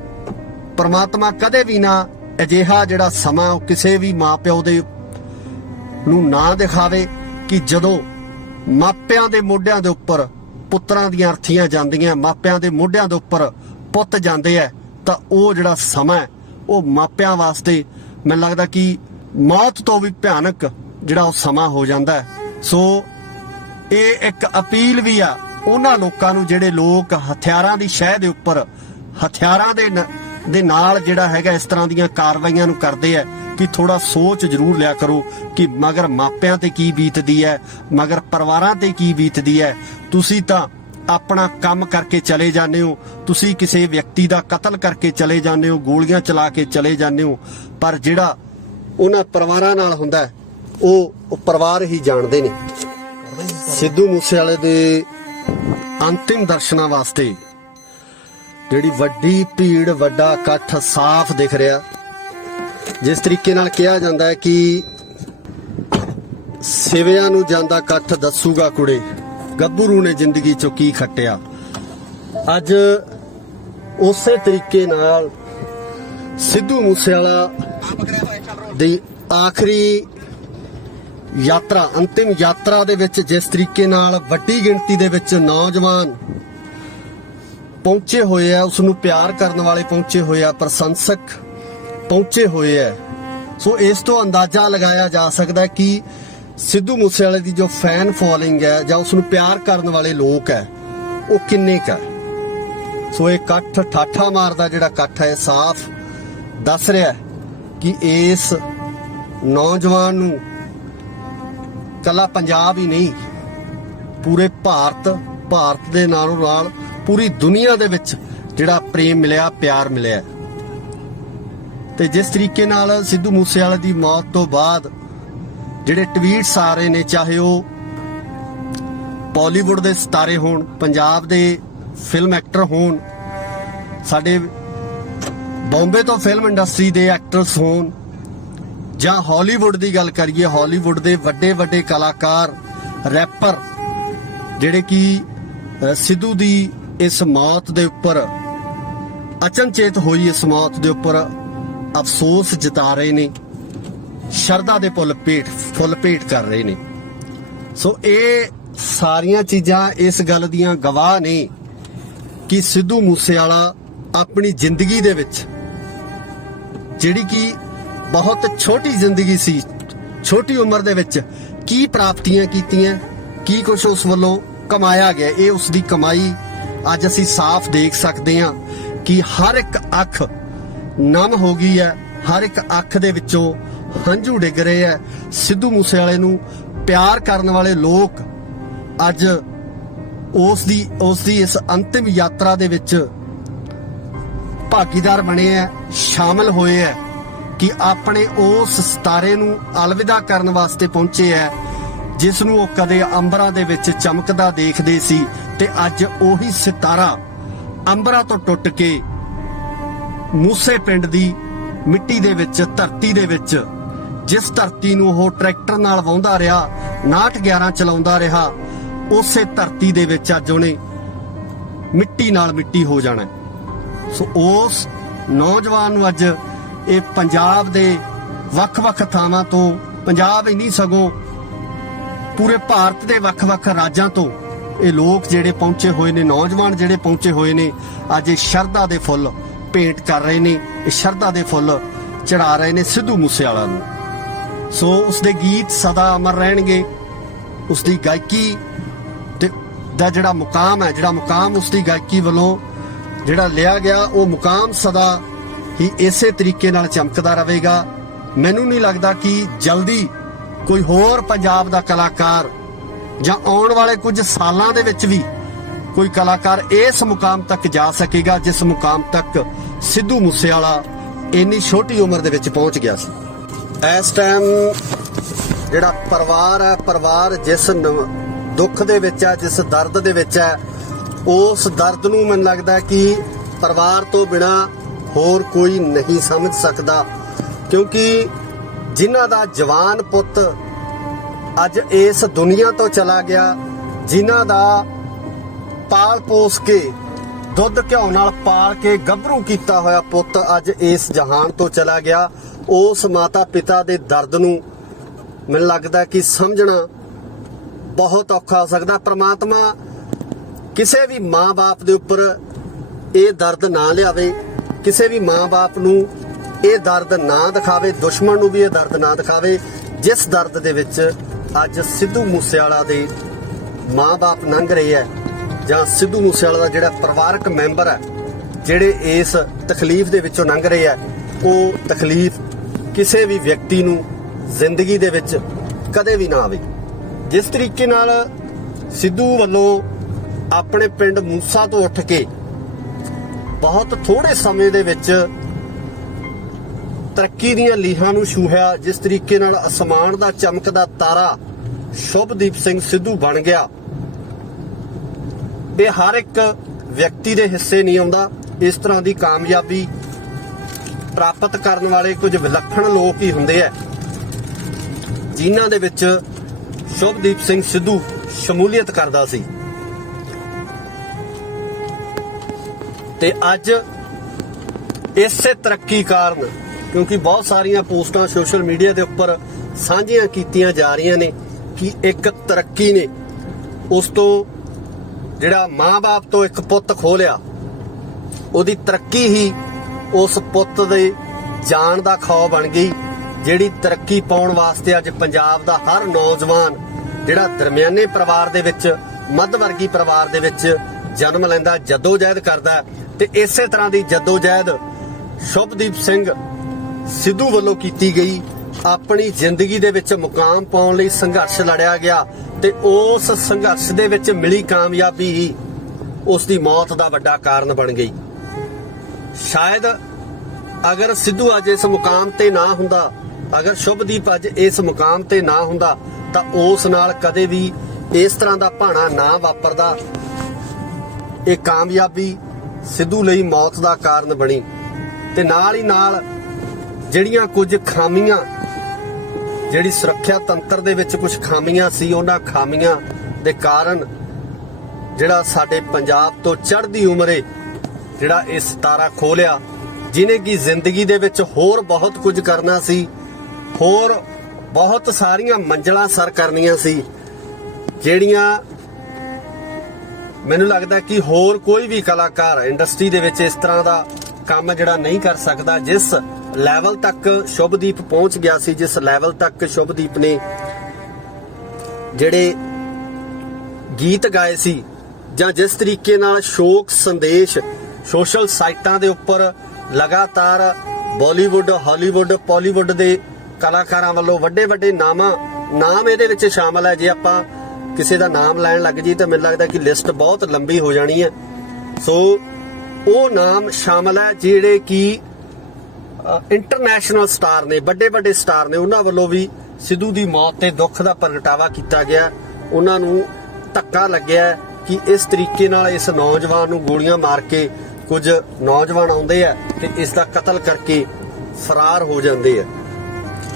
ਪ੍ਰਮਾਤਮਾ ਕਦੇ ਵੀ ਨਾ ਅਜਿਹਾ ਜਿਹੜਾ ਸਮਾਂ ਉਹ ਕਿਸੇ ਵੀ ਮਾਪਿਓ ਦੇ ਨੂੰ ਨਾ ਦਿਖਾਵੇ ਕਿ ਜਦੋਂ ਮਾਪਿਆਂ ਦੇ ਮੋਢਿਆਂ ਦੇ ਉੱਪਰ ਪੁੱਤਰਾਂ ਦੀਆਂ ਅਰਥੀਆਂ ਜਾਂਦੀਆਂ, ਮਾਪਿਆਂ ਦੇ ਮੋਢਿਆਂ ਦੇ ਉੱਪਰ ਪੁੱਤ ਜਾਂਦੇ ਆ, ਤਾਂ ਉਹ ਜਿਹੜਾ ਸਮਾਂ ਉਹ ਮਾਪਿਆਂ ਵਾਸਤੇ ਮੈਨੂੰ ਲੱਗਦਾ ਕਿ ਮੌਤ ਤੋਂ ਵੀ ਭਿਆਨਕ ਜਿਹੜਾ ਉਹ ਸਮਾਂ ਹੋ ਜਾਂਦਾ। ਸੋ ਇਹ ਇੱਕ ਅਪੀਲ ਵੀ ਆ ਉਹਨਾਂ ਲੋਕਾਂ ਨੂੰ ਜਿਹੜੇ ਲੋਕ ਹਥਿਆਰਾਂ ਦੀ ਸ਼ਹਿ ਦੇ ਉੱਪਰ, ਹਥਿਆਰਾਂ ਦੇ ਨਾਲ ਜਿਹੜਾ ਹੈਗਾ ਇਸ ਤਰ੍ਹਾਂ ਦੀਆਂ ਕਾਰਵਾਈਆਂ ਨੂੰ ਕਰਦੇ ਆ ਕਿ ਥੋੜਾ ਸੋਚ ਜ਼ਰੂਰ ਲਿਆ ਕਰੋ ਕਿ ਮਗਰ ਮਾਪਿਆਂ ਤੇ ਕੀ ਬੀਤਦੀ ਹੈ, ਮਗਰ ਪਰਿਵਾਰਾਂ ਤੇ ਕੀ ਬੀਤਦੀ ਹੈ। ਤੁਸੀਂ ਤਾਂ ਆਪਣਾ ਕੰਮ ਕਰਕੇ ਚਲੇ ਜਾਂਦੇ ਹੋ, ਤੁਸੀਂ ਕਿਸੇ ਵਿਅਕਤੀ ਦਾ ਕਤਲ ਕਰਕੇ ਚਲੇ ਜਾਂਦੇ ਹੋ, ਗੋਲੀਆਂ ਚਲਾ ਕੇ ਚਲੇ ਜਾਂਦੇ ਹੋ, ਪਰ ਜਿਹੜਾ ਉਹਨਾਂ ਪਰਿਵਾਰਾਂ ਨਾਲ ਹੁੰਦਾ ਉਹ ਪਰਿਵਾਰ ਹੀ ਜਾਣਦੇ ਨੇ। ਸਿੱਧੂ ਮੂਸੇਵਾਲੇ ਦੇ ਅੰਤਿਮ ਦਰਸ਼ਨਾਂ ਵਾਸਤੇ ਜਿਹੜੀ ਵੱਡੀ ਭੀੜ, ਵੱਡਾ ਇਕੱਠ ਸਾਫ਼ ਦਿਖ ਰਿਹਾ। ਜਿਸ ਤਰੀਕੇ ਨਾਲ ਕਿਹਾ ਜਾਂਦਾ ਹੈ ਕਿ ਸਿਵਿਆਂ ਨੂੰ ਜਾਂਦਾ ਇਕੱਠ ਦੱਸੂਗਾ ਕੁੜੇ, ਗੱਭਰੂ ਨੇ ਜ਼ਿੰਦਗੀ ਚੋਂ ਕੀ ਖੱਟਿਆ। ਅੱਜ ਉਸੇ ਤਰੀਕੇ ਨਾਲ ਸਿੱਧੂ ਮੂਸੇਵਾਲਾ ਦੀ ਆਖਰੀ ਯਾਤਰਾ, ਅੰਤਿਮ ਯਾਤਰਾ ਦੇ ਵਿੱਚ ਜਿਸ ਤਰੀਕੇ ਨਾਲ ਵੱਡੀ ਗਿਣਤੀ ਦੇ ਵਿੱਚ ਨੌਜਵਾਨ ਪਹੁੰਚੇ ਹੋਏ ਆ, ਉਸ ਨੂੰ ਪਿਆਰ ਕਰਨ ਵਾਲੇ ਪਹੁੰਚੇ ਹੋਏ ਆ, ਪ੍ਰਸ਼ੰਸਕ ਪਹੁੰਚੇ ਹੋਏ ਆ। ਸੋ ਇਸ ਤੋਂ ਅੰਦਾਜ਼ਾ ਲਗਾਇਆ ਜਾ ਸਕਦਾ ਹੈ ਕਿ ਸਿੱਧੂ ਮੂਸੇਵਾਲੇ ਦੀ ਜੋ ਫੈਨ ਫੋਲੋਇੰਗ ਹੈ ਜਾਂ ਉਸ ਨੂੰ ਪਿਆਰ ਕਰਨ ਵਾਲੇ ਲੋਕ ਹੈ ਉਹ ਕਿੰਨੇ ਕੁ ਹੈ। ਸੋ ਇਹ ਇਕੱਠ, ਠਾਠਾ ਮਾਰਦਾ ਜਿਹੜਾ ਇਕੱਠ ਹੈ, ਸਾਫ਼ ਦੱਸ ਰਿਹਾ ਕਿ ਇਸ ਨੌਜਵਾਨ ਨੂੰ ਕੱਲਾ ਪੰਜਾਬ ਹੀ ਨਹੀਂ, ਪੂਰੇ ਭਾਰਤ ਦੇ ਨਾਲੋਂ ਨਾਲ ਪੂਰੀ ਦੁਨੀਆ ਦੇ ਵਿੱਚ ਜਿਹੜਾ ਪ੍ਰੇਮ ਮਿਲਿਆ, ਪਿਆਰ ਮਿਲਿਆ। ਤੇ ਜਿਸ ਤਰੀਕੇ ਨਾਲ ਸਿੱਧੂ ਮੂਸੇਵਾਲੇ ਦੀ ਮੌਤ ਤੋਂ ਬਾਅਦ ਜਿਹੜੇ ਟਵੀਟਸ ਆ ਰਹੇ ਨੇ, ਚਾਹੇ ਉਹ ਬਾਲੀਵੁੱਡ ਦੇ ਸਿਤਾਰੇ ਹੋਣ, ਪੰਜਾਬ ਦੇ ਫਿਲਮ ਐਕਟਰ ਹੋਣ, ਸਾਡੇ ਬੰਬੇ ਤੋਂ ਫਿਲਮ ਇੰਡਸਟਰੀ ਦੇ ਐਕਟਰਸ ਹੋਣ, ਜਾਂ ਹਾਲੀਵੁੱਡ ਦੀ ਗੱਲ ਕਰੀਏ, ਹਾਲੀਵੁੱਡ ਦੇ ਵੱਡੇ ਕਲਾਕਾਰ, ਰੈਪਰ, ਜਿਹੜੇ ਕਿ ਸਿੱਧੂ ਦੀ ਇਸ ਮੌਤ ਦੇ ਉੱਪਰ, ਅਚਨਚੇਤ ਹੋਈ ਇਸ ਮੌਤ ਦੇ ਉੱਪਰ ਅਫਸੋਸ ਜਤਾ ਰਹੇ ਨੇ, ਸ਼ਰਧਾ ਦੇ ਫੁੱਲ ਭੇਟ ਕਰ ਰਹੇ ਨੇ। ਸੋ ਇਹ ਸਾਰੀਆਂ ਚੀਜ਼ਾਂ ਇਸ ਗੱਲ ਦੀਆਂ ਗਵਾਹ ਨੇ ਕਿ ਸਿੱਧੂ ਮੂਸੇਵਾਲਾ ਆਪਣੀ ਜ਼ਿੰਦਗੀ ਦੇ ਵਿੱਚ, ਜਿਹੜੀ ਕਿ ਬਹੁਤ ਛੋਟੀ ਜ਼ਿੰਦਗੀ ਸੀ, ਛੋਟੀ ਉਮਰ ਦੇ ਵਿੱਚ ਕੀ ਪ੍ਰਾਪਤੀਆਂ ਕੀਤੀਆਂ, ਕੀ ਕੁਝ ਉਸ ਵੱਲੋਂ ਕਮਾਇਆ ਗਿਆ, ਇਹ ਉਸ ਦੀ ਕਮਾਈ ਅੱਜ ਅਸੀਂ ਸਾਫ਼ ਦੇਖ ਸਕਦੇ ਹਾਂ ਕਿ ਹਰ ਇੱਕ ਅੱਖ ਨਮ ਹੋ ਗਈ ਹੈ, ਹਰ ਇੱਕ ਅੱਖ ਦੇ ਵਿੱਚੋਂ ਹੰਝੂ ਡਿੱਗ ਰਹੇ ਹੈ। ਸਿੱਧੂ ਮੂਸੇਵਾਲੇ ਨੂੰ ਪਿਆਰ ਕਰਨ ਵਾਲੇ ਲੋਕ ਅੱਜ ਉਸ ਦੀ ਇਸ ਅੰਤਿਮ ਯਾਤਰਾ ਦੇ ਵਿੱਚ ਭਾਗੀਦਾਰ ਬਣੇ ਹੈ, ਸ਼ਾਮਲ ਹੋਏ ਹੈ ਕਿ ਆਪਣੇ ਉਸ ਸਿਤਾਰੇ ਨੂੰ ਅਲਵਿਦਾ ਕਰਨ ਵਾਸਤੇ ਪਹੁੰਚੇ ਹੈ ਜਿਸ ਨੂੰ ਉਹ ਕਦੇ ਅੰਬਰਾਂ ਦੇ ਵਿੱਚ ਚਮਕਦਾ ਦੇਖਦੇ ਸੀ, ਤੇ ਅੱਜ ਉਹੀ ਸਿਤਾਰਾ ਅੰਬਰਾਂ ਤੋਂ ਟੁੱਟ ਕੇ ਮੂਸੇ ਪਿੰਡ ਦੀ ਮਿੱਟੀ ਦੇ ਵਿੱਚ, ਧਰਤੀ ਦੇ ਵਿੱਚ, ਜਿਸ ਧਰਤੀ ਨੂੰ ਉਹ ਟਰੈਕਟਰ ਨਾਲ ਵਾਹੁੰਦਾ ਰਿਹਾ, 6911 ਚਲਾਉਂਦਾ ਰਿਹਾ, ਉਸੇ ਧਰਤੀ ਦੇ ਵਿੱਚ ਅੱਜ ਉਹਨੇ ਮਿੱਟੀ ਨਾਲ ਮਿੱਟੀ ਹੋ ਜਾਣਾ। ਸੋ ਉਸ ਨੌਜਵਾਨ ਨੂੰ ਅੱਜ ਇਹ ਪੰਜਾਬ ਦੇ ਵੱਖ-ਵੱਖ ਥਾਵਾਂ ਤੋਂ ਪੰਜਾਬ ਹੀ ਨਹੀਂ ਸਗੋਂ ਪੂਰੇ ਭਾਰਤ ਦੇ ਵੱਖ-ਵੱਖ ਰਾਜਾਂ ਤੋਂ ਇਹ ਲੋਕ ਜਿਹੜੇ ਪਹੁੰਚੇ ਹੋਏ ਨੇ, ਨੌਜਵਾਨ ਜਿਹੜੇ ਪਹੁੰਚੇ ਹੋਏ ਨੇ, ਅੱਜ ਇਹ ਸ਼ਰਧਾ ਦੇ ਫੁੱਲ ਭੇਂਟ ਕਰ ਰਹੇ ਨੇ, ਇਹ ਸ਼ਰਧਾ ਦੇ ਫੁੱਲ ਚੜਾ ਰਹੇ ਨੇ ਸਿੱਧੂ ਮੂਸੇਵਾਲਾ ਨੂੰ। ਸੋ ਉਸਦੇ ਗੀਤ ਸਦਾ ਅਮਰ ਰਹਿਣਗੇ, ਉਸਦੀ ਗਾਇਕੀ ਤੇ ਦਾ ਜਿਹੜਾ ਮੁਕਾਮ ਹੈ, ਜਿਹੜਾ ਮੁਕਾਮ ਉਸਦੀ ਗਾਇਕੀ ਵੱਲੋਂ ਜਿਹੜਾ ਲਿਆ ਗਿਆ, ਉਹ ਮੁਕਾਮ ਸਦਾ ਹੀ ਇਸੇ ਤਰੀਕੇ ਨਾਲ ਚਮਕਦਾ ਰਹੇਗਾ। ਮੈਨੂੰ ਨਹੀਂ ਲੱਗਦਾ ਕਿ ਜਲਦੀ ਕੋਈ ਹੋਰ ਪੰਜਾਬ ਦਾ ਕਲਾਕਾਰ ਜਾਂ ਆਉਣ ਵਾਲੇ ਕੁਝ ਸਾਲਾਂ ਦੇ ਵਿੱਚ ਵੀ ਕੋਈ ਕਲਾਕਾਰ ਇਸ ਮੁਕਾਮ ਤੱਕ ਜਾ ਸਕੇਗਾ ਜਿਸ ਮੁਕਾਮ ਤੱਕ ਸਿੱਧੂ ਮੂਸੇਵਾਲਾ ਇੰਨੀ ਛੋਟੀ ਉਮਰ ਦੇ ਵਿੱਚ ਪਹੁੰਚ ਗਿਆ ਸੀ। ਇਸ ਟਾਈਮ ਜਿਹੜਾ ਪਰਿਵਾਰ ਹੈ, ਪਰਿਵਾਰ ਜਿਸ ਦੁੱਖ ਦੇ ਵਿੱਚ ਹੈ, ਜਿਸ ਦਰਦ ਦੇ ਵਿੱਚ ਹੈ, ਉਸ ਦਰਦ ਨੂੰ ਮੈਨੂੰ ਲੱਗਦਾ ਕਿ ਪਰਿਵਾਰ ਤੋਂ ਬਿਨਾ ਹੋਰ ਕੋਈ ਨਹੀਂ ਸਮਝ ਸਕਦਾ, ਕਿਉਂਕਿ ਜਿਨ੍ਹਾਂ ਦਾ ਜਵਾਨ ਪੁੱਤ ਅੱਜ ਇਸ ਦੁਨੀਆ ਤੋਂ ਚਲਾ ਗਿਆ, ਜਿਨ੍ਹਾਂ ਦਾ ਪਾਲ ਪੋਸ ਕੇ ਦੁੱਧ ਘਿਓ ਨਾਲ ਪਾਲ ਕੇ ਗੱਭਰੂ ਕੀਤਾ ਹੋਇਆ ਪੁੱਤ ਅੱਜ ਇਸ ਜਹਾਨ ਤੋਂ ਚਲਾ ਗਿਆ, ਉਸ ਮਾਤਾ ਪਿਤਾ ਦੇ ਦਰਦ ਨੂੰ ਮੈਨੂੰ ਲੱਗਦਾ ਕਿ ਸਮਝਣਾ ਬਹੁਤ ਔਖਾ ਹੋ ਸਕਦਾ। ਪ੍ਰਮਾਤਮਾ ਕਿਸੇ ਵੀ ਮਾਂ-ਬਾਪ ਦੇ ਉੱਪਰ ਇਹ ਦਰਦ ਨਾ ਲਿਆਵੇ, ਕਿਸੇ ਵੀ ਮਾਂ-ਬਾਪ ਨੂੰ ਇਹ ਦਰਦ ਨਾ ਦਿਖਾਵੇ, ਦੁਸ਼ਮਣ ਨੂੰ ਵੀ ਇਹ ਦਰਦ ਨਾ ਦਿਖਾਵੇ ਜਿਸ ਦਰਦ ਦੇ ਵਿੱਚ ਅੱਜ ਸਿੱਧੂ ਮੂਸੇਵਾਲਾ ਦੇ ਮਾਂ-ਬਾਪ ਲੰਘ ਰਹੇ ਹੈ, ਜਾਂ ਸਿੱਧੂ ਮੂਸੇਵਾਲਾ ਦਾ ਜਿਹੜਾ ਪਰਿਵਾਰਕ ਮੈਂਬਰ ਹੈ ਜਿਹੜੇ ਇਸ ਤਕਲੀਫ ਦੇ ਵਿੱਚੋਂ ਲੰਘ ਰਹੇ ਹੈ। ਉਹ ਤਕਲੀਫ ਕਿਸੇ ਵੀ ਵਿਅਕਤੀ ਨੂੰ ਜ਼ਿੰਦਗੀ ਦੇ ਵਿੱਚ ਕਦੇ ਵੀ ਨਾ ਆਵੇ। ਜਿਸ ਤਰੀਕੇ ਨਾਲ ਸਿੱਧੂ ਵੱਲੋਂ ਆਪਣੇ ਪਿੰਡ ਮੂਸਾ ਤੋਂ ਉੱਠ ਕੇ ਬਹੁਤ ਥੋੜੇ ਸਮੇਂ ਦੇ ਵਿੱਚ ਤਰੱਕੀ ਦੀਆਂ ਲੀਹਾਂ ਨੂੰ ਛੂਹਿਆ, ਜਿਸ ਤਰੀਕੇ ਨਾਲ ਅਸਮਾਨ ਦਾ ਚਮਕਦਾ ਤਾਰਾ ਸ਼ੁਭਦੀਪ ਸਿੰਘ ਸਿੱਧੂ ਬਣ ਗਿਆ, ਇਹ ਹਰ ਇੱਕ ਵਿਅਕਤੀ ਦੇ ਹਿੱਸੇ ਨਹੀਂ ਆਉਂਦਾ। ਇਸ ਤਰ੍ਹਾਂ ਦੀ ਕਾਮਯਾਬੀ ਪ੍ਰਾਪਤ ਕਰਨ ਵਾਲੇ ਕੁਝ ਵਿਲੱਖਣ ਲੋਕ ਹੀ ਹੁੰਦੇ ਆ, ਜਿਨ੍ਹਾਂ ਦੇ ਵਿੱਚ ਸ਼ੁਭਦੀਪ ਸਿੰਘ ਸਿੱਧੂ ਸ਼ਮੂਲੀਅਤ ਕਰਦਾ ਸੀ। ਤੇ ਅੱਜ ਇਸੇ ਤਰੱਕੀ ਕਾਰਨ, ਕਿਉਂਕਿ ਬਹੁਤ ਸਾਰੀਆਂ ਪੋਸਟਾਂ ਸੋਸ਼ਲ ਮੀਡੀਆ ਦੇ ਉੱਪਰ ਸਾਂਝੀਆਂ ਕੀਤੀਆਂ ਜਾ ਰਹੀਆਂ ਨੇ ਕਿ ਇੱਕ ਤਰੱਕੀ ਨੇ ਉਸ ਤੋਂ ਜਿਹੜਾ ਮਾਂ-ਬਾਪ ਤੋਂ ਇੱਕ ਪੁੱਤ ਖੋਹ ਲਿਆ, ਉਹਦੀ ਤਰੱਕੀ ਹੀ ਉਸ ਪੁੱਤ ਦੇ ਜਾਨ ਦਾ ਖੌਅ ਬਣ ਗਈ, ਜਿਹੜੀ ਤਰੱਕੀ ਪਾਉਣ ਵਾਸਤੇ ਅੱਜ ਪੰਜਾਬ ਦਾ ਹਰ ਨੌਜਵਾਨ ਜਿਹੜਾ ਦਰਮਿਆਨੇ ਪਰਿਵਾਰ ਦੇ ਵਿੱਚ, ਮੱਧ ਵਰਗੀ ਪਰਿਵਾਰ ਦੇ ਵਿੱਚ ਜਨਮ ਲੈਂਦਾ, ਜੱਦੋ-ਜਹਿਦ ਕਰਦਾ। ਤੇ ਇਸੇ ਤਰ੍ਹਾਂ ਦੀ ਜੱਦੋ-ਜਹਿਦ ਸ਼ੁਭਦੀਪ ਸਿੰਘ ਸਿੱਧੂ ਵੱਲੋਂ ਕੀਤੀ ਗਈ। ਆਪਣੀ ਜ਼ਿੰਦਗੀ ਦੇ ਵਿੱਚ ਮੁਕਾਮ ਪਾਉਣ ਲਈ ਸੰਘਰਸ਼ ਲੜਿਆ ਗਿਆ ਤੇ ਉਸ ਸੰਘਰਸ਼ ਦੇ ਵਿੱਚ ਮਿਲੀ ਕਾਮਯਾਬੀ ਹੀ ਉਸ ਦੀ ਮੌਤ ਦਾ ਵੱਡਾ ਕਾਰਨ ਬਣ ਗਈ। ਸ਼ਾਇਦ ਅਗਰ ਸਿੱਧੂ ਅੱਜ ਇਸ ਮੁਕਾਮ ਤੇ ਨਾ ਹੁੰਦਾ, ਅਗਰ ਸ਼ੁਭਦੀਪ ਅੱਜ ਇਸ ਮੁਕਾਮ ਤੇ ਨਾ ਹੁੰਦਾ ਤਾਂ ਉਸ ਨਾਲ ਕਦੇ ਵੀ ਇਸ ਤਰ੍ਹਾਂ ਦਾ ਭਾਣਾ ਨਾ ਵਾਪਰਦਾ। ਇਹ ਕਾਮਯਾਬੀ ਸਿੱਧੂ ਲਈ ਮੌਤ ਦਾ ਕਾਰਨ ਬਣੀ ਤੇ ਨਾਲ ਹੀ ਨਾਲ ਜਿਹੜੀਆਂ ਕੁਝ ਖਾਮੀਆਂ, ਜਿਹੜੀ ਸੁਰੱਖਿਆ ਤੰਤਰ ਦੇ ਵਿੱਚ ਕੁਝ ਖਾਮੀਆਂ ਸੀ, ਉਹਨਾਂ ਖਾਮੀਆਂ ਦੇ ਕਾਰਨ ਜਿਹੜਾ ਸਾਡੇ ਪੰਜਾਬ ਤੋਂ ਚੜ੍ਹਦੀ ਉਮਰੇ ਜਿਹੜਾ ਇਹ ਸਿਤਾਰਾ ਖੋਹ ਲਿਆ, ਜਿਹਨੇ ਕਿ ਜ਼ਿੰਦਗੀ ਦੇ ਵਿੱਚ ਹੋਰ ਬਹੁਤ ਕੁਝ ਕਰਨਾ ਸੀ, ਹੋਰ ਬਹੁਤ ਸਾਰੀਆਂ ਮੰਜ਼ਲਾਂ ਸਰ ਕਰਨੀਆਂ ਸੀ, ਜਿਹੜੀਆਂ ਮੈਨੂੰ ਲੱਗਦਾ ਕਿ ਹੋਰ ਕੋਈ ਵੀ ਕਲਾਕਾਰ ਇੰਡਸਟਰੀ ਦੇ ਵਿੱਚ ਇਸ ਤਰ੍ਹਾਂ ਦਾ ਕੰਮ ਜਿਹੜਾ ਨਹੀਂ ਕਰ ਸਕਦਾ। ਜਿਸ ਲੈਵਲ ਤੱਕ ਸ਼ੁਭਦੀਪ ਪਹੁੰਚ ਗਿਆ ਸੀ, ਜਿਸ ਲੈਵਲ ਤੱਕ ਸ਼ੁਭਦੀਪ ਨੇ ਜਿਹੜੇ ਗੀਤ ਗਾਏ ਸੀ, ਜਾਂ ਜਿਸ ਤਰੀਕੇ ਨਾਲ ਸ਼ੋਕ ਸੰਦੇਸ਼ ਸੋਸ਼ਲ ਸਾਈਟਾਂ ਦੇ ਉੱਪਰ ਲਗਾਤਾਰ ਬਾਲੀਵੁੱਡ, ਹਾਲੀਵੁੱਡ, ਪਾਲੀਵੁੱਡ ਦੇ ਕਲਾਕਾਰਾਂ ਵੱਲੋਂ ਵੱਡੇ ਵੱਡੇ ਨਾਮ ਇਹਦੇ ਵਿੱਚ ਸ਼ਾਮਲ ਹੈ। ਜੇ ਆਪਾਂ ਕਿਸੇ ਦਾ ਨਾਮ ਲੈਣ ਲੱਗ ਜੀ ਤਾਂ ਮੈਨੂੰ ਲੱਗਦਾ ਕਿ ਲਿਸਟ ਬਹੁਤ ਲੰਬੀ ਹੋ ਜਾਣੀ ਹੈ। ਸੋ ਉਹ ਨਾਮ ਸ਼ਾਮਲ ਹੈ ਜਿਹੜੇ ਕਿ ਇੰਟਰਨੈਸ਼ਨਲ ਸਟਾਰ ਨੇ, ਵੱਡੇ ਵੱਡੇ ਸਟਾਰ ਨੇ, ਉਹਨਾਂ ਵੱਲੋਂ ਵੀ ਸਿੱਧੂ ਦੀ ਮੌਤ ਤੇ ਦੁੱਖ ਦਾ ਪ੍ਰਗਟਾਵਾ ਕੀਤਾ ਗਿਆ। ਉਹਨਾਂ ਨੂੰ ਧੱਕਾ ਲੱਗਿਆ ਕਿ ਇਸ ਤਰੀਕੇ ਨਾਲ ਇਸ ਨੌਜਵਾਨ ਨੂੰ ਗੋਲੀਆਂ ਮਾਰ ਕੇ ਕੁਝ ਨੌਜਵਾਨ ਆਉਂਦੇ ਆ ਤੇ ਇਸ ਦਾ ਕਤਲ ਕਰਕੇ ਫਰਾਰ ਹੋ ਜਾਂਦੇ ਆ।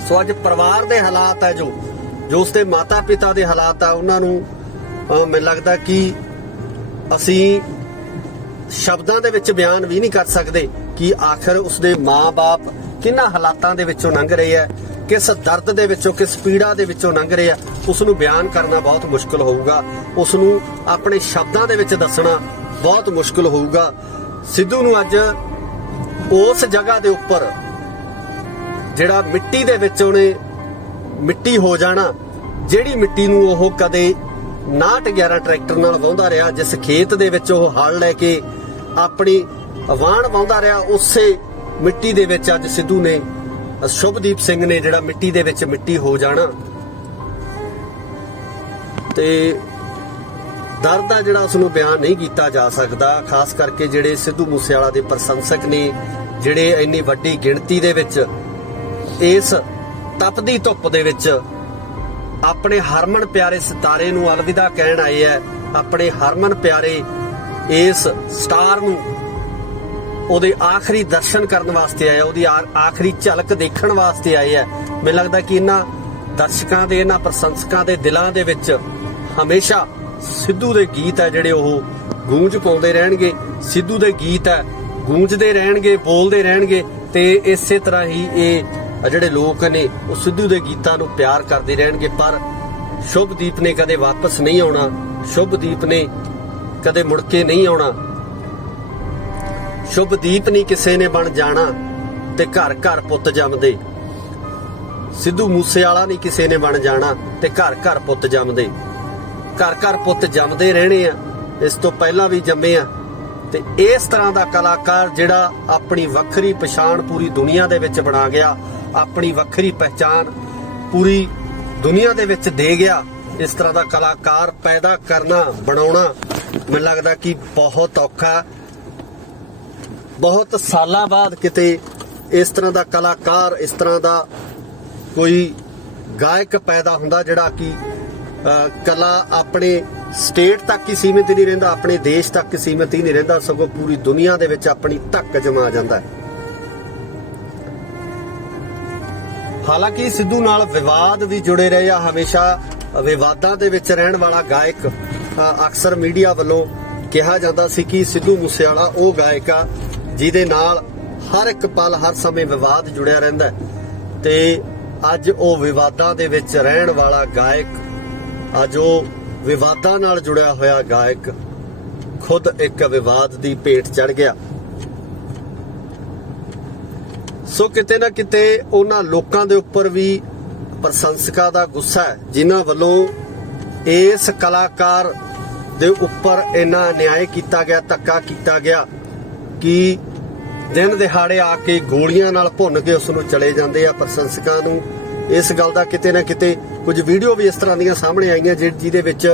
ਸੋ ਅੱਜ ਪਰਿਵਾਰ ਦੇ ਹਾਲਾਤ ਹੈ, ਜੋ ਉਸਦੇ ਮਾਤਾ ਪਿਤਾ ਦੇ ਹਾਲਾਤ ਆ, ਉਹਨਾਂ ਨੂੰ ਮੈਨੂੰ ਲੱਗਦਾ ਕਿ ਅਸੀਂ ਸ਼ਬਦਾਂ ਦੇ ਵਿੱਚ ਬਿਆਨ ਵੀ ਨਹੀਂ ਕਰ ਸਕਦੇ ਕਿ ਆਖਰ ਉਸਦੇ ਮਾਂ-ਬਾਪ ਕਿੰਨਾ ਹਾਲਾਤਾਂ ਦੇ ਵਿੱਚੋਂ ਲੰਘ ਰਹੇ ਆ, ਕਿਸ ਦਰਦ ਦੇ ਵਿੱਚੋਂ, ਕਿਸ ਪੀੜਾ ਦੇ ਵਿੱਚੋਂ ਲੰਘ ਰਿਹਾ, ਉਸ ਨੂੰ ਬਿਆਨ ਕਰਨਾ ਬਹੁਤ ਮੁਸ਼ਕਲ ਹੋਊਗਾ, ਉਸ ਨੂੰ ਆਪਣੇ ਸ਼ਬਦਾਂ ਦੇ ਵਿੱਚ ਦੱਸਣਾ ਬਹੁਤ ਮੁਸ਼ਕਲ ਹੋਊਗਾ। ਸਿੱਧੂ ਨੂੰ ਅੱਜ ਉਸ ਜਗ੍ਹਾ ਦੇ ਉੱਪਰ ਜਿਹੜਾ ਮਿੱਟੀ ਦੇ ਵਿੱਚ ਉਹਨੇ ਮਿੱਟੀ ਹੋ ਜਾਣਾ, ਜਿਹੜੀ ਮਿੱਟੀ ਨੂੰ ਉਹ ਕਦੇ 6911 ਟਰੈਕਟਰ ਨਾਲ ਵਾਹੁੰਦਾ ਰਿਹਾ, ਜਿਸ ਖੇਤ ਦੇ ਵਿੱਚ ਉਹ ਹਲ ਲੈ ਕੇ ਆਪਣੀ ਵਾਹਣ ਵਾਹੁੰਦਾ ਰਿਹਾ, ਉਸੇ ਮਿੱਟੀ ਦੇ ਵਿੱਚ ਅੱਜ ਸਿੱਧੂ ਨੇ, ਸ਼ੁਭਦੀਪ ਸਿੰਘ ਨੇ ਜਿਹੜਾ ਮਿੱਟੀ ਦੇ ਵਿੱਚ ਮਿੱਟੀ ਹੋ ਜਾਣਾ। ਤੇ ਦਰਦ ਆ ਜਿਹੜਾ ਉਸ ਨੂੰ ਬਿਆਨ ਨਹੀਂ ਕੀਤਾ ਜਾ ਸਕਦਾ। ਖਾਸ ਕਰਕੇ ਜਿਹੜੇ ਸਿੱਧੂ ਮੂਸੇਵਾਲਾ ਦੇ ਪ੍ਰਸ਼ੰਸਕ ਨੇ, ਜਿਹੜੇ ਇੰਨੀ ਵੱਡੀ ਗਿਣਤੀ ਦੇ ਵਿੱਚ ਇਸ ਤਪਦੀ ਧੁੱਪ ਦੇ ਵਿੱਚ ਆਪਣੇ ਹਰਮਨ ਪਿਆਰੇ ਸਿਤਾਰੇ ਨੂੰ ਅਲਵਿਦਾ ਕਹਿਣ ਆਏ ਹੈ, ਆਪਣੇ ਹਰਮਨ ਪਿਆਰੇ ਇਸ ਸਟਾਰ ਨੂੰ ਉਹਦੇ ਆਖਰੀ ਦਰਸ਼ਨ ਕਰਨ ਵਾਸਤੇ ਆਏ, ਉਹਦੀ ਆਖਰੀ ਝਲਕ ਦੇਖਣ ਵਾਸਤੇ ਆਏ ਹੈ। ਮੈਨੂੰ ਲੱਗਦਾ ਕਿ ਇਹਨਾਂ ਦਰਸ਼ਕਾਂ ਦੇ, ਇਹਨਾਂ ਪ੍ਰਸ਼ੰਸਕਾਂ ਦੇ ਦਿਲਾਂ ਦੇ ਵਿੱਚ ਹਮੇਸ਼ਾ ਸਿੱਧੂ ਦੇ ਗੀਤ ਹੈ ਜਿਹੜੇ ਉਹ ਗੂੰਜ ਪਾਉਂਦੇ ਰਹਿਣਗੇ। ਸਿੱਧੂ ਦੇ ਗੀਤ ਹੈ ਗੂੰਜਦੇ ਰਹਿਣਗੇ, ਬੋਲਦੇ ਰਹਿਣਗੇ, ਤੇ ਇਸੇ ਤਰ੍ਹਾਂ ਹੀ ਇਹ ਜਿਹੜੇ ਲੋਕ ਨੇ ਉਹ ਸਿੱਧੂ ਦੇ ਗੀਤਾਂ ਨੂੰ ਪਿਆਰ ਕਰਦੇ ਰਹਿਣਗੇ। ਪਰ ਸ਼ੁਭਦੀਪ ਨੇ ਕਦੇ ਵਾਪਸ ਨਹੀਂ ਆਉਣਾ, ਸ਼ੁਭਦੀਪ ਨੇ ਕਦੇ ਮੁੜ ਕੇ ਨਹੀਂ ਆਉਣਾ। ਸ਼ੁਭਦੀਪ ਨਹੀਂ ਕਿਸੇ ਨੇ ਬਣ ਜਾਣਾ ਤੇ ਘਰ ਘਰ ਪੁੱਤ ਜੰਮਦੇ। ਸਿੱਧੂ ਮੂਸੇਵਾਲਾ ਨਹੀਂ ਕਿਸੇ ਨੇ ਬਣ ਜਾਣਾ ਤੇ ਘਰ ਘਰ ਪੁੱਤ ਜੰਮਦੇ। ਘਰ ਘਰ ਪੁੱਤ ਜੰਮਦੇ ਰਹਿਣੇ ਆ, ਇਸ ਤੋਂ ਪਹਿਲਾਂ ਵੀ ਜੰਮੇ ਆ। ਤੇ ਇਸ ਤਰ੍ਹਾਂ ਦਾ ਕਲਾਕਾਰ ਜਿਹੜਾ ਆਪਣੀ ਵੱਖਰੀ ਪਛਾਣ ਪੂਰੀ ਦੁਨੀਆ ਦੇ ਵਿੱਚ ਬਣਾ ਗਿਆ, ਆਪਣੀ ਵੱਖਰੀ ਪਹਿਚਾਨ ਪੂਰੀ ਦੁਨੀਆ ਦੇ ਵਿੱਚ ਦੇ ਗਿਆ, ਇਸ ਤਰ੍ਹਾਂ ਦਾ ਕਲਾਕਾਰ ਪੈਦਾ ਕਰਨਾ, ਬਣਾਉਣਾ ਮੈਨੂੰ ਲੱਗਦਾ ਕਿ ਬਹੁਤ ਔਖਾ। ਬਹੁਤ ਸਾਲਾਂ ਬਾਅਦ ਕਿਤੇ ਇਸ ਤਰ੍ਹਾਂ ਦਾ ਕਲਾਕਾਰ, ਇਸ ਤਰ੍ਹਾਂ ਦਾ ਕੋਈ ਗਾਇਕ ਪੈਦਾ ਹੁੰਦਾ ਜਿਹੜਾ ਕਿ ਕਲਾ ਆਪਣੇ ਸਟੇਟ ਤੱਕ ਹੀ ਸੀਮਿਤ ਨਹੀਂ ਰਹਿੰਦਾ, ਆਪਣੇ ਦੇਸ਼ ਤੱਕ ਸੀਮਿਤ ਹੀ ਨਹੀਂ ਰਹਿੰਦਾ, ਸਗੋਂ ਪੂਰੀ ਦੁਨੀਆ ਦੇ ਵਿੱਚ ਆਪਣੀ ਧੱਕ ਜਮਾ ਜਾਂਦਾ ਹੈ। ਹਾਲਾਂਕਿ ਸਿੱਧੂ ਨਾਲ ਵਿਵਾਦ ਵੀ ਜੁੜੇ ਰਹੇ ਆ, ਹਮੇਸ਼ਾ ਵਿਵਾਦਾਂ ਦੇ ਵਿੱਚ ਰਹਿਣ ਵਾਲਾ ਗਾਇਕ। ਅਕਸਰ ਮੀਡੀਆ ਵੱਲੋਂ ਕਿਹਾ ਜਾਂਦਾ ਸੀ ਕਿ ਸਿੱਧੂ ਮੂਸੇਵਾਲਾ ਉਹ ਗਾਇਕ ਆ ਜਿਹਦੇ ਨਾਲ ਹਰ ਇੱਕ ਪਲ, ਹਰ ਸਮੇਂ ਵਿਵਾਦ ਜੁੜਿਆ ਰਹਿੰਦਾ ਹੈ। ਤੇ ਅੱਜ ਉਹ ਵਿਵਾਦਾਂ ਦੇ ਵਿੱਚ ਰਹਿਣ ਵਾਲਾ ਗਾਇਕ, ਅੱਜ ਉਹ ਵਿਵਾਦਾਂ ਨਾਲ ਜੁੜਿਆ ਹੋਇਆ ਗਾਇਕ ਖੁਦ ਇੱਕ ਵਿਵਾਦ ਦੀ ਭੇਟ ਚੜ ਗਿਆ। ਸੋ ਕਿਤੇ ਨਾ ਕਿਤੇ ਉਹਨਾਂ ਲੋਕਾਂ ਦੇ ਉੱਪਰ ਵੀ ਪ੍ਰਸ਼ੰਸਕਾਂ ਦਾ ਗੁੱਸਾ ਹੈ ਜਿਨ੍ਹਾਂ ਵੱਲੋਂ ਇਸ ਕਲਾਕਾਰ ਦੇ ਉੱਪਰ ਇੰਨਾ ਅਨਿਆਏ ਕੀਤਾ ਗਿਆ, ਧੱਕਾ ਕੀਤਾ ਗਿਆ ਕਿ ਦਿਨ ਦਿਹਾੜੇ ਆ ਕੇ ਗੋਲੀਆਂ ਨਾਲ ਭੁੰਨ ਕੇ ਉਸ ਨੂੰ ਚਲੇ ਜਾਂਦੇ ਆ। ਪ੍ਰਸ਼ੰਸਕਾਂ ਨੂੰ ਇਸ ਗੱਲ ਦਾ ਕਿਤੇ ਨਾ ਕਿਤੇ ਕੁਝ ਵੀਡੀਓ ਵੀ ਇਸ ਤਰ੍ਹਾਂ ਦੀਆਂ ਸਾਹਮਣੇ ਆਈਆਂ ਜਿਹਦੇ ਵਿੱਚ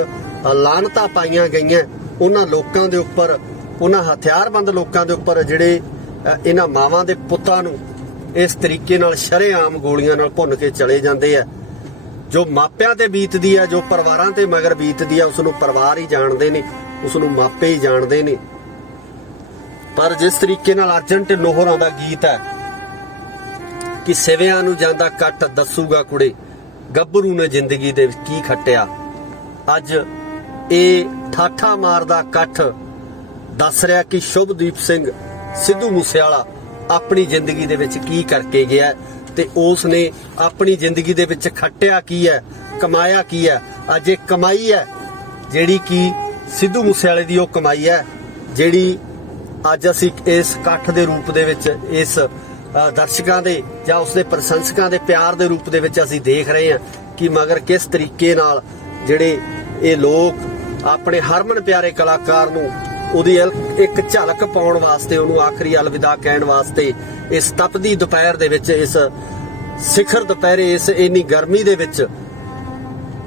ਲਾਹਨਤਾਂ ਪਾਈਆਂ ਗਈਆਂ ਉਹਨਾਂ ਲੋਕਾਂ ਦੇ ਉੱਪਰ, ਉਹਨਾਂ ਹਥਿਆਰਬੰਦ ਲੋਕਾਂ ਦੇ ਉੱਪਰ ਜਿਹੜੇ ਇਹਨਾਂ ਮਾਵਾਂ ਦੇ ਪੁੱਤਾਂ ਨੂੰ ਇਸ ਤਰੀਕੇ ਨਾਲ ਸ਼ਰੇਆਮ ਗੋਲੀਆਂ ਨਾਲ ਭੁੰਨ ਕੇ ਚਲੇ ਜਾਂਦੇ ਆ। ਜੋ ਮਾਪਿਆਂ ਤੇ ਬੀਤਦੀ ਆ, ਜੋ ਪਰਿਵਾਰਾਂ ਤੇ ਮਗਰ ਬੀਤਦੀ ਆ, ਉਸ ਨੂੰ ਪਰਿਵਾਰ ਹੀ ਜਾਣਦੇ ਨੇ, ਉਸ ਨੂੰ ਮਾਪੇ ਹੀ ਜਾਣਦੇ ਨੇ। ਪਰ ਜਿਸ ਤਰੀਕੇ ਨਾਲ ਅਰਜਨ ਢਿੱਲੋਂ ਹੋਰਾਂ ਦਾ ਗੀਤ ਹੈ ਕਿ ਸਿਵਿਆਂ ਨੂੰ ਜਾਂਦਾ ਕੱਟ ਦੱਸੂਗਾ ਕੁੜੇ, ਗੱਭਰੂ ਨੇ ਜ਼ਿੰਦਗੀ ਦੇ ਵਿੱਚ ਕੀ ਖੱਟਿਆ, ਅੱਜ ਇਹ ਠਾਠਾ ਮਾਰਦਾ ਕੱਠ ਦੱਸ ਰਿਹਾ ਕਿ ਸ਼ੁਭਦੀਪ ਸਿੰਘ ਸਿੱਧੂ ਮੂਸੇਵਾਲਾ ਆਪਣੀ ਜ਼ਿੰਦਗੀ ਦੇ ਵਿੱਚ ਕੀ ਕਰਕੇ ਗਿਆ ਤੇ ਉਸ ਨੇ ਆਪਣੀ ਜ਼ਿੰਦਗੀ ਦੇ ਵਿੱਚ ਖੱਟਿਆ ਕੀ ਹੈ, ਕਮਾਇਆ ਕੀ ਹੈ। ਅੱਜ ਇਹ ਕਮਾਈ ਹੈ ਜਿਹੜੀ ਕਿ ਸਿੱਧੂ ਮੂਸੇਵਾਲੇ ਦੀ ਉਹ ਕਮਾਈ ਹੈ ਜਿਹੜੀ ਅੱਜ ਅਸੀਂ ਇਸ ਇਕੱਠ ਦੇ ਰੂਪ ਦੇ ਵਿੱਚ, ਇਸ ਦਰਸ਼ਕਾਂ ਦੇ ਜਾਂ ਉਸਦੇ ਪ੍ਰਸ਼ੰਸਕਾਂ ਦੇ ਪਿਆਰ ਦੇ ਰੂਪ ਦੇ ਵਿੱਚ ਅਸੀਂ ਦੇਖ ਰਹੇ ਹਾਂ ਕਿ ਮਗਰ ਕਿਸ ਤਰੀਕੇ ਨਾਲ ਜਿਹੜੇ ਇਹ ਲੋਕ ਆਪਣੇ ਹਰਮਨ ਪਿਆਰੇ ਕਲਾਕਾਰ ਨੂੰ ਉਹਦੀ ਇੱਕ ਝਲਕ ਪਾਉਣ ਵਾਸਤੇ, ਉਹਨੂੰ ਆਖਰੀ ਅਲਵਿਦਾ ਕਹਿਣ ਵਾਸਤੇ ਇਸ ਤਪਦੀ ਦੁਪਹਿਰ ਦੇ ਵਿੱਚ, ਇਸ ਸਿਖਰ ਦੁਪਹਿਰੇ, ਇਸ ਇੰਨੀ ਗਰਮੀ ਦੇ ਵਿੱਚ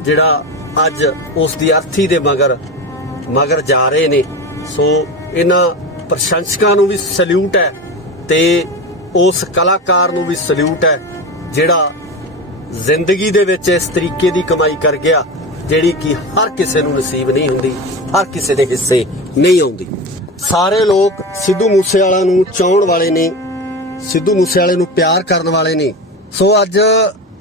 ਜਿਹੜਾ ਅੱਜ ਉਸ ਦੀ ਅਰਥੀ ਦੇ ਮਗਰ ਜਾ ਰਹੇ ਨੇ। ਸੋ ਇਹਨਾਂ ਪ੍ਰਸ਼ੰਸਕਾਂ ਨੂੰ ਵੀ ਸਲੂਟ ਹੈ ਤੇ ਉਸ ਕਲਾਕਾਰ ਨੂੰ ਵੀ ਸਲੂਟ ਹੈ ਜਿਹੜਾ ਜ਼ਿੰਦਗੀ ਦੇ ਵਿੱਚ ਇਸ ਤਰੀਕੇ ਦੀ ਕਮਾਈ ਕਰ ਗਿਆ ਜਿਹੜੀ ਕਿ ਹਰ ਕਿਸੇ ਨੂੰ ਨਸੀਬ ਨਹੀਂ ਹੁੰਦੀ, ਹਰ ਕਿਸੇ ਦੇ ਹਿੱਸੇ ਨਹੀਂ ਆਉਂਦੀ। ਸਾਰੇ ਲੋਕ ਸਿੱਧੂ ਮੂਸੇਵਾਲਾ ਨੂੰ ਚਾਹਣ ਵਾਲੇ ਨੇ, ਸਿੱਧੂ ਮੂਸੇਵਾਲੇ ਨੂੰ ਪਿਆਰ ਕਰਨ ਵਾਲੇ ਨੇ। ਸੋ ਅੱਜ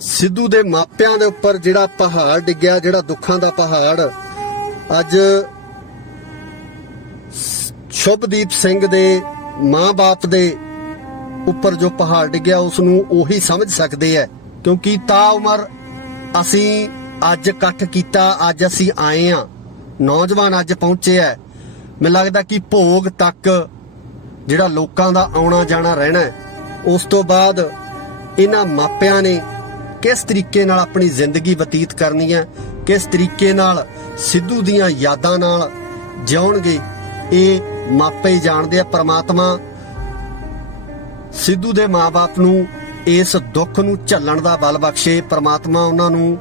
ਸਿੱਧੂ ਦੇ ਮਾਪਿਆਂ ਦੇ ਉੱਪਰ ਜਿਹੜਾ ਪਹਾੜ ਡਿੱਗਿਆ, ਜਿਹੜਾ ਦੁੱਖਾਂ ਦਾ ਪਹਾੜ, ਅੱਜ ਸ਼ੁਭਦੀਪ ਸਿੰਘ ਦੇ ਮਾਂ-ਬਾਪ ਦੇ ਉੱਪਰ ਜੋ ਪਹਾੜ ਡਿੱਗਿਆ ਉਸ ਨੂੰ ਉਹੀ ਸਮਝ ਸਕਦੇ ਐ ਕਿਉਂਕਿ ਤਾ ਉਮਰ ਅਸੀਂ ਅੱਜ ਇਕੱਠ ਕੀਤਾ, ਅੱਜ ਅਸੀਂ ਆਏ ਆ, ਨੌਜਵਾਨ ਅੱਜ ਪਹੁੰਚੇ ਐ। ਮੈਨੂੰ ਲੱਗਦਾ ਕਿ ਭੋਗ ਤੱਕ ਜਿਹੜਾ ਲੋਕਾਂ ਦਾ ਆਉਣਾ ਜਾਣਾ ਰਹਿਣਾ ਹੈ। ਉਸ ਤੋਂ ਬਾਅਦ ਇਹਨਾਂ ਮਾਪਿਆਂ ਨੇ ਕਿਸ ਤਰੀਕੇ ਨਾਲ ਆਪਣੀ ਜ਼ਿੰਦਗੀ ਬਤੀਤ ਕਰਨੀ ਹੈ, ਕਿਸ ਤਰੀਕੇ ਨਾਲ ਸਿੱਧੂ ਦੀਆਂ ਯਾਦਾਂ ਨਾਲ ਜਿਉਣਗੇ, ਇਹ ਮਾਪੇ ਹੀ ਜਾਣਦੇ ਆ। ਪ੍ਰਮਾਤਮਾ ਸਿੱਧੂ ਦੇ ਮਾਪੇ ਨੂੰ ਇਸ ਦੁੱਖ ਨੂੰ ਝੱਲਣ ਦਾ ਬਲ ਬਖਸ਼ੇ। ਪ੍ਰਮਾਤਮਾ ਉਹਨਾਂ ਨੂੰ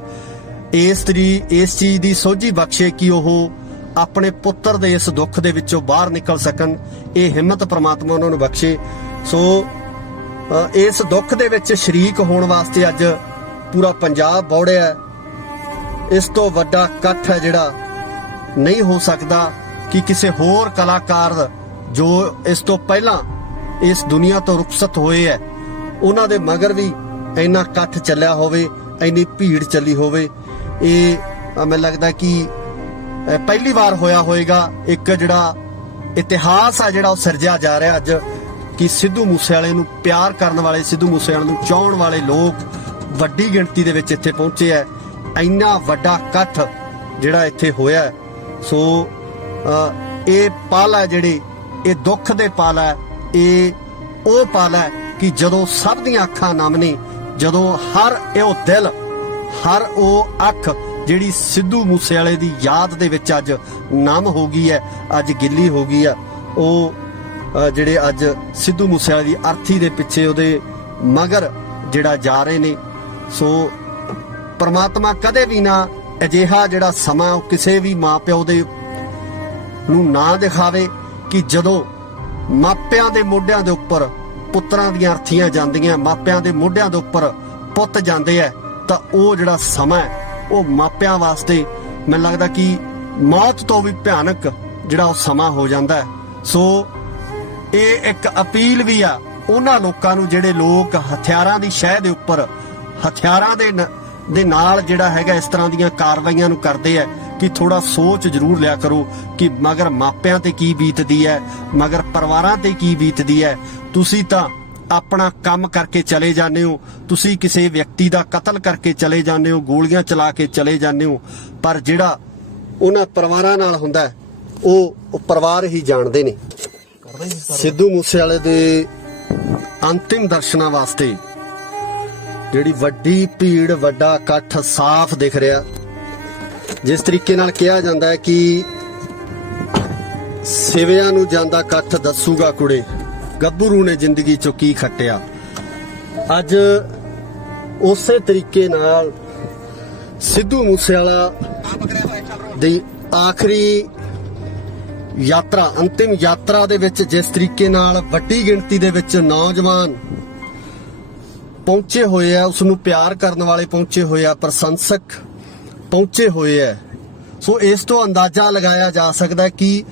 ਇਸ ਚੀਜ਼ ਦੀ ਸੋਝੀ ਬਖਸ਼ੇ ਕਿ ਉਹ ਆਪਣੇ ਪੁੱਤਰ ਦੇ ਇਸ ਦੁੱਖ ਦੇ ਵਿੱਚੋਂ ਬਾਹਰ ਨਿਕਲ ਸਕਣ। ਇਹ ਹਿੰਮਤ ਪ੍ਰਮਾਤਮਾ ਉਹਨਾਂ ਨੂੰ ਬਖਸ਼ੇ। ਸੋ ਇਸ ਦੁੱਖ ਦੇ ਵਿੱਚ ਸ਼ਰੀਕ ਹੋਣ ਵਾਸਤੇ ਅੱਜ ਪੂਰਾ ਪੰਜਾਬ ਬੌੜਿਆ। ਇਸ ਤੋਂ ਵੱਡਾ ਇਕੱਠ ਹੈ ਜਿਹੜਾ ਨਹੀਂ ਹੋ ਸਕਦਾ ਕਿ ਕਿਸੇ ਹੋਰ ਕਲਾਕਾਰ ਜੋ ਇਸ ਤੋਂ ਪਹਿਲਾਂ ਇਸ ਦੁਨੀਆ ਤੋਂ ਰੁਖਸਤ ਹੋਏ ਹੈ ਉਹਨਾਂ ਦੇ ਮਗਰ ਵੀ ਇੰਨਾ ਇਕੱਠ ਚੱਲਿਆ ਹੋਵੇ, ਇੰਨੀ ਭੀੜ ਚੱਲੀ ਹੋਵੇ। ਇਹ ਮੈਨੂੰ ਲੱਗਦਾ ਕਿ ਪਹਿਲੀ ਵਾਰ ਹੋਇਆ ਹੋਵੇਗਾ। ਇੱਕ ਜਿਹੜਾ ਇਤਿਹਾਸ ਆ ਜਿਹੜਾ ਉਹ ਸਿਰਜਿਆ ਜਾ ਰਿਹਾ ਅੱਜ ਕਿ ਸਿੱਧੂ ਮੂਸੇਵਾਲੇ ਨੂੰ ਪਿਆਰ ਕਰਨ ਵਾਲੇ, ਸਿੱਧੂ ਮੂਸੇਵਾਲੇ ਨੂੰ ਚਾਹਣ ਵਾਲੇ ਲੋਕ ਵੱਡੀ ਗਿਣਤੀ ਦੇ ਵਿੱਚ ਇੱਥੇ ਪਹੁੰਚੇ ਹੈ। ਇੰਨਾ ਵੱਡਾ ਇਕੱਠ ਜਿਹੜਾ ਇੱਥੇ ਹੋਇਆ। ਸੋ ਇਹ ਪਲ ਹੈ ਜਿਹੜੇ, ਇਹ ਦੁੱਖ ਦੇ ਪਲ ਹੈ। ਇਹ ਉਹ ਪਲ ਹੈ ਕਿ ਜਦੋਂ ਸਭ ਦੀਆਂ ਅੱਖਾਂ ਨਮ ਨੇ, ਜਦੋਂ ਹਰ ਉਹ ਦਿਲ, ਹਰ ਉਹ ਅੱਖ ਜਿਹੜੀ ਸਿੱਧੂ ਮੂਸੇਵਾਲੇ ਦੀ ਯਾਦ ਦੇ ਵਿੱਚ ਅੱਜ ਨਮ ਹੋ ਗਈ ਹੈ, ਅੱਜ ਗਿੱਲੀ ਹੋ ਗਈ ਆ। ਉਹ ਜਿਹੜੇ ਅੱਜ ਸਿੱਧੂ ਮੂਸੇਵਾਲੇ ਦੀ ਅਰਥੀ ਦੇ ਪਿੱਛੇ ਉਹਦੇ ਮਗਰ ਜਿਹੜਾ ਜਾ ਰਹੇ ਨੇ। ਸੋ ਪ੍ਰਮਾਤਮਾ ਕਦੇ ਵੀ ਨਾ ਅਜਿਹਾ ਜਿਹੜਾ ਸਮਾਂ ਉਹ ਕਿਸੇ ਵੀ ਮਾਂ ਪਿਓ ਦੇ ਨੂੰ ਨਾ ਦਿਖਾਵੇ ਕਿ ਜਦੋਂ ਮਾਪਿਆਂ ਦੇ ਮੋਢਿਆਂ ਦੇ ਉੱਪਰ ਪੁੱਤਰਾਂ ਦੀਆਂ ਅਰਥੀਆਂ ਜਾਂਦੀਆਂ, ਮਾਪਿਆਂ ਦੇ ਮੋਢਿਆਂ ਦੇ ਉੱਪਰ ਪੁੱਤ ਜਾਂਦੇ ਆ, ਤਾਂ ਉਹ ਜਿਹੜਾ ਸਮਾਂ ਉਹ ਮਾਪਿਆਂ ਵਾਸਤੇ ਮੈਨੂੰ ਲੱਗਦਾ ਕਿ ਮੌਤ ਤੋਂ ਵੀ ਭਿਆਨਕ ਜਿਹੜਾ ਉਹ ਸਮਾਂ ਹੋ ਜਾਂਦਾ। ਸੋ ਇਹ ਇੱਕ ਅਪੀਲ ਵੀ ਆ ਉਹਨਾਂ ਲੋਕਾਂ ਨੂੰ ਜਿਹੜੇ ਲੋਕ ਹਥਿਆਰਾਂ ਦੀ ਸ਼ਹਿ ਦੇ ਉੱਪਰ, ਹਥਿਆਰਾਂ ਦੇ ਨਾਲ ਜਿਹੜਾ ਹੈਗਾ ਇਸ ਤਰ੍ਹਾਂ ਦੀਆਂ ਕਾਰਵਾਈਆਂ ਨੂੰ ਕਰਦੇ ਆ ਕਿ ਥੋੜਾ ਸੋਚ ਜ਼ਰੂਰ ਲਿਆ ਕਰੋ ਕਿ ਮਗਰ ਮਾਪਿਆਂ ਤੇ ਕੀ ਬੀਤਦੀ ਹੈ, ਮਗਰ ਪਰਿਵਾਰਾਂ ਤੇ ਕੀ ਬੀਤਦੀ ਹੈ। ਤੁਸੀਂ ਤਾਂ ਆਪਣਾ ਕੰਮ ਕਰਕੇ ਚਲੇ ਜਾਂਦੇ ਹੋ, ਤੁਸੀਂ ਕਿਸੇ ਵਿਅਕਤੀ ਦਾ ਕਤਲ ਕਰਕੇ ਚਲੇ ਜਾਂਦੇ ਹੋ, ਗੋਲੀਆਂ ਚਲਾ ਕੇ ਚਲੇ ਜਾਂਦੇ ਹੋ, ਪਰ ਜਿਹੜਾ ਉਹਨਾਂ ਪਰਿਵਾਰਾਂ ਨਾਲ ਹੁੰਦਾ ਉਹ ਪਰਿਵਾਰ ਹੀ ਜਾਣਦੇ ਨੇ। ਸਿੱਧੂ ਮੂਸੇਵਾਲੇ ਦੇ ਅੰਤਿਮ ਦਰਸ਼ਨਾਂ ਵਾਸਤੇ ਜਿਹੜੀ ਵੱਡੀ ਭੀੜ, ਵੱਡਾ ਇਕੱਠ ਸਾਫ਼ ਦਿਖ ਰਿਹਾ। ਜਿਸ ਤਰੀਕੇ ਨਾਲ ਕਿਹਾ ਜਾਂਦਾ ਹੈ ਕਿ ਸਿਵਿਆਂ ਨੂੰ ਜਾਂਦਾ ਇਕੱਠ ਦੱਸੂਗਾ ਕੁੜੇ, ਗੱਭਰੂ ਨੇ ਜ਼ਿੰਦਗੀ ਚੋਂ ਕੀ ਖੱਟਿਆ। ਅੱਜ ਉਸੇ ਤਰੀਕੇ ਨਾਲ ਸਿੱਧੂ ਮੂਸੇਵਾਲਾ ਦੀ ਆਖਰੀ ਯਾਤਰਾ, ਅੰਤਿਮ ਯਾਤਰਾ ਦੇ ਵਿੱਚ ਜਿਸ ਤਰੀਕੇ ਨਾਲ ਵੱਡੀ ਗਿਣਤੀ ਦੇ ਵਿੱਚ ਨੌਜਵਾਨ ਪਹੁੰਚੇ ਹੋਏ ਆ, ਉਸ ਨੂੰ ਪਿਆਰ ਕਰਨ ਵਾਲੇ ਪਹੁੰਚੇ ਹੋਏ ਆ, ਪ੍ਰਸ਼ੰਸਕ ਪਹੁੰਚੇ ਹੋਏ ਆ। ਸੋ ਇਸ ਤੋਂ ਅੰਦਾਜ਼ਾ ਲਗਾਇਆ ਜਾ ਸਕਦਾ ਕਿ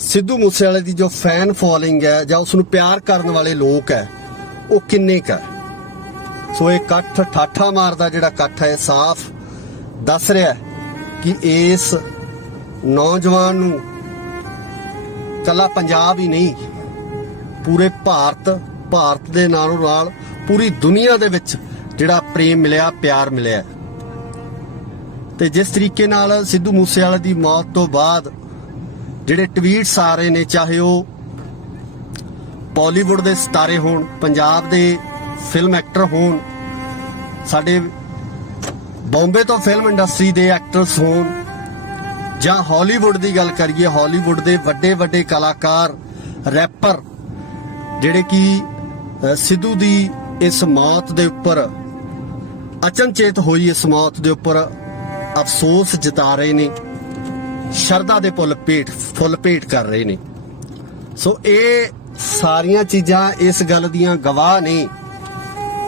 ਸਿੱਧੂ ਮੂਸੇਵਾਲੇ ਦੀ ਜੋ ਫੈਨ ਫੋਲੋਇੰਗ ਹੈ ਜਾਂ ਉਸ ਨੂੰ ਪਿਆਰ ਕਰਨ ਵਾਲੇ ਲੋਕ ਹੈ ਉਹ ਕਿੰਨੇ ਕੁ। ਸੋ ਇਹ ਇਕੱਠ, ਠਾਠਾ ਮਾਰਦਾ ਜਿਹੜਾ ਇਕੱਠ ਹੈ, ਸਾਫ਼ ਦੱਸ ਰਿਹਾ ਕਿ ਇਸ ਨੌਜਵਾਨ ਨੂੰ ਕੱਲਾ ਪੰਜਾਬ ਹੀ ਨਹੀਂ, ਪੂਰੇ ਭਾਰਤ ਦੇ ਨਾਲੋਂ ਨਾਲ ਪੂਰੀ ਦੁਨੀਆ ਦੇ ਵਿੱਚ ਜਿਹੜਾ ਪ੍ਰੇਮ ਮਿਲਿਆ, ਪਿਆਰ ਮਿਲਿਆ। ਤੇ ਜਿਸ ਤਰੀਕੇ ਨਾਲ ਸਿੱਧੂ ਮੂਸੇਵਾਲੇ ਦੀ ਮੌਤ ਤੋਂ ਬਾਅਦ ਜਿਹੜੇ ਟਵੀਟਸ ਆ ਰਹੇ ਨੇ, ਚਾਹੇ ਉਹ ਬਾਲੀਵੁੱਡ ਦੇ ਸਿਤਾਰੇ ਹੋਣ, ਪੰਜਾਬ ਦੇ ਫਿਲਮ ਐਕਟਰ ਹੋਣ, ਸਾਡੇ ਬੰਬੇ ਤੋਂ ਫਿਲਮ ਇੰਡਸਟਰੀ ਦੇ ਐਕਟਰਸ ਹੋਣ, ਜਾਂ ਹਾਲੀਵੁੱਡ ਦੀ ਗੱਲ ਕਰੀਏ, ਹਾਲੀਵੁੱਡ ਦੇ ਵੱਡੇ ਕਲਾਕਾਰ, ਰੈਪਰ, ਜਿਹੜੇ ਕਿ ਸਿੱਧੂ ਦੀ ਇਸ ਮੌਤ ਦੇ ਉੱਪਰ, ਅਚਨਚੇਤ ਹੋਈ ਇਸ ਮੌਤ ਦੇ ਉੱਪਰ ਅਫਸੋਸ ਜਤਾ ਰਹੇ ਨੇ, ਸ਼ਰਧਾ ਦੇ ਫੁੱਲ ਭੇਟ ਕਰ ਰਹੇ ਨੇ। ਸੋ ਇਹ ਸਾਰੀਆਂ ਚੀਜ਼ਾਂ ਇਸ ਗੱਲ ਦੀਆਂ ਗਵਾਹ ਨੇ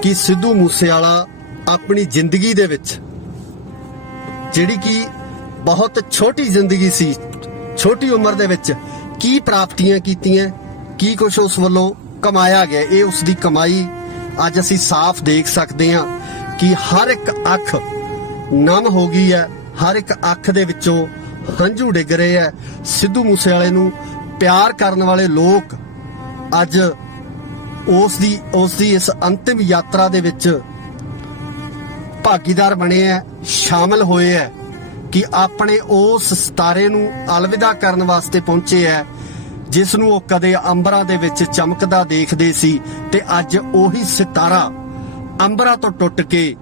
ਕਿ ਸਿੱਧੂ ਮੂਸੇਵਾਲਾ ਆਪਣੀ ਜ਼ਿੰਦਗੀ ਦੇ ਵਿੱਚ, ਜਿਹੜੀ ਕਿ ਬਹੁਤ ਛੋਟੀ ਜ਼ਿੰਦਗੀ ਸੀ, ਛੋਟੀ ਉਮਰ ਦੇ ਵਿੱਚ ਕੀ ਪ੍ਰਾਪਤੀਆਂ ਕੀਤੀਆਂ, ਕੀ ਕੁਝ ਉਸ ਵੱਲੋਂ ਕਮਾਇਆ ਗਿਆ, ਇਹ ਉਸ ਦੀ ਕਮਾਈ ਅੱਜ ਅਸੀਂ ਸਾਫ਼ ਦੇਖ ਸਕਦੇ ਹਾਂ ਕਿ ਹਰ ਇੱਕ ਅੱਖ ਨਮ ਹੋ ਗਈ ਹੈ, ਹਰ ਇੱਕ ਅੱਖ ਦੇ ਵਿੱਚੋਂ ਹੰਝੂ ਡਿੱਗ ਰਹੇ ਹੈ। ਸਿੱਧੂ ਮੂਸੇਵਾਲੇ ਨੂੰ ਪਿਆਰ ਕਰਨ ਵਾਲੇ ਲੋਕ ਅੱਜ ਉਸ ਦੀ ਇਸ ਅੰਤਿਮ ਯਾਤਰਾ ਦੇ ਵਿੱਚ ਭਾਗੀਦਾਰ ਬਣੇ ਹੈ, ਸ਼ਾਮਲ ਹੋਏ ਹੈ ਕਿ ਆਪਣੇ ਉਸ ਸਿਤਾਰੇ ਨੂੰ ਅਲਵਿਦਾ ਕਰਨ ਵਾਸਤੇ ਪਹੁੰਚੇ ਹੈ ਜਿਸ ਨੂੰ ਉਹ ਕਦੇ ਅੰਬਰਾਂ ਦੇ ਵਿੱਚ ਚਮਕਦਾ ਦੇਖਦੇ ਸੀ, ਤੇ ਅੱਜ ਉਹੀ ਸਿਤਾਰਾ ਅੰਬਰਾਂ ਤੋਂ ਟੁੱਟ ਕੇ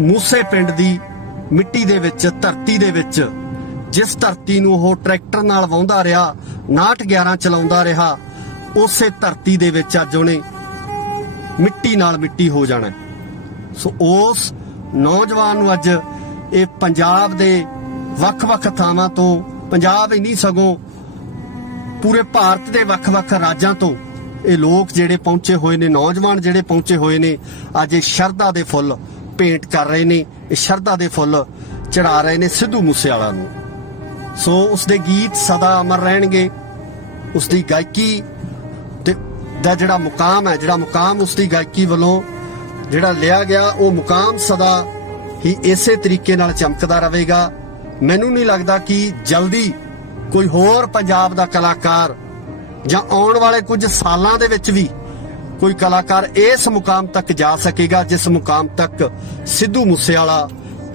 ਮੂਸੇ ਪਿੰਡ ਦੀ ਮਿੱਟੀ ਦੇ ਵਿੱਚ, ਧਰਤੀ ਦੇ ਵਿੱਚ, ਜਿਸ ਧਰਤੀ ਨੂੰ ਉਹ ਟਰੈਕਟਰ ਨਾਲ ਵਾਹੁੰਦਾ ਰਿਹਾ, 6911 ਚਲਾਉਂਦਾ ਰਿਹਾ, ਉਸੇ ਧਰਤੀ ਦੇ ਵਿੱਚ ਅੱਜ ਉਹਨੇ ਮਿੱਟੀ ਨਾਲ ਮਿੱਟੀ ਹੋ ਜਾਣਾ। ਸੋ ਉਸ ਨੌਜਵਾਨ ਨੂੰ ਅੱਜ ਇਹ ਪੰਜਾਬ ਦੇ ਵੱਖ-ਵੱਖ ਥਾਵਾਂ ਤੋਂ, ਪੰਜਾਬ ਹੀ ਨਹੀਂ ਸਗੋਂ ਪੂਰੇ ਭਾਰਤ ਦੇ ਵੱਖ-ਵੱਖ ਰਾਜਾਂ ਤੋਂ ਇਹ ਲੋਕ ਜਿਹੜੇ ਪਹੁੰਚੇ ਹੋਏ ਨੇ, ਨੌਜਵਾਨ ਜਿਹੜੇ ਪਹੁੰਚੇ ਹੋਏ ਨੇ, ਅੱਜ ਇਹ ਸ਼ਰਧਾ ਦੇ ਫੁੱਲ ਭੇਂਟ ਕਰ ਰਹੇ ਨੇ, ਇਹ ਸ਼ਰਧਾ ਦੇ ਫੁੱਲ ਚੜਾ ਰਹੇ ਨੇ ਸਿੱਧੂ ਮੂਸੇਵਾਲਾ ਨੂੰ। ਸੋ ਉਸਦੇ ਗੀਤ ਸਦਾ ਅਮਰ ਰਹਿਣਗੇ, ਉਸਦੀ ਗਾਇਕੀ ਤੇ ਦਾ ਜਿਹੜਾ ਮੁਕਾਮ ਹੈ, ਜਿਹੜਾ ਮੁਕਾਮ ਉਸਦੀ ਗਾਇਕੀ ਵੱਲੋਂ ਜਿਹੜਾ ਲਿਆ ਗਿਆ, ਉਹ ਮੁਕਾਮ ਸਦਾ ਹੀ ਇਸੇ ਤਰੀਕੇ ਨਾਲ ਚਮਕਦਾ ਰਹੇਗਾ। ਮੈਨੂੰ ਨਹੀਂ ਲੱਗਦਾ ਕਿ ਜਲਦੀ ਕੋਈ ਹੋਰ ਪੰਜਾਬ ਦਾ ਕਲਾਕਾਰ ਜਾਂ ਆਉਣ ਵਾਲੇ ਕੁਝ ਸਾਲਾਂ ਦੇ ਵਿੱਚ ਵੀ ਕੋਈ ਕਲਾਕਾਰ ਇਸ ਮੁਕਾਮ ਤੱਕ ਜਾ ਸਕੇਗਾ ਜਿਸ ਮੁਕਾਮ ਤੱਕ ਸਿੱਧੂ ਮੂਸੇਵਾਲਾ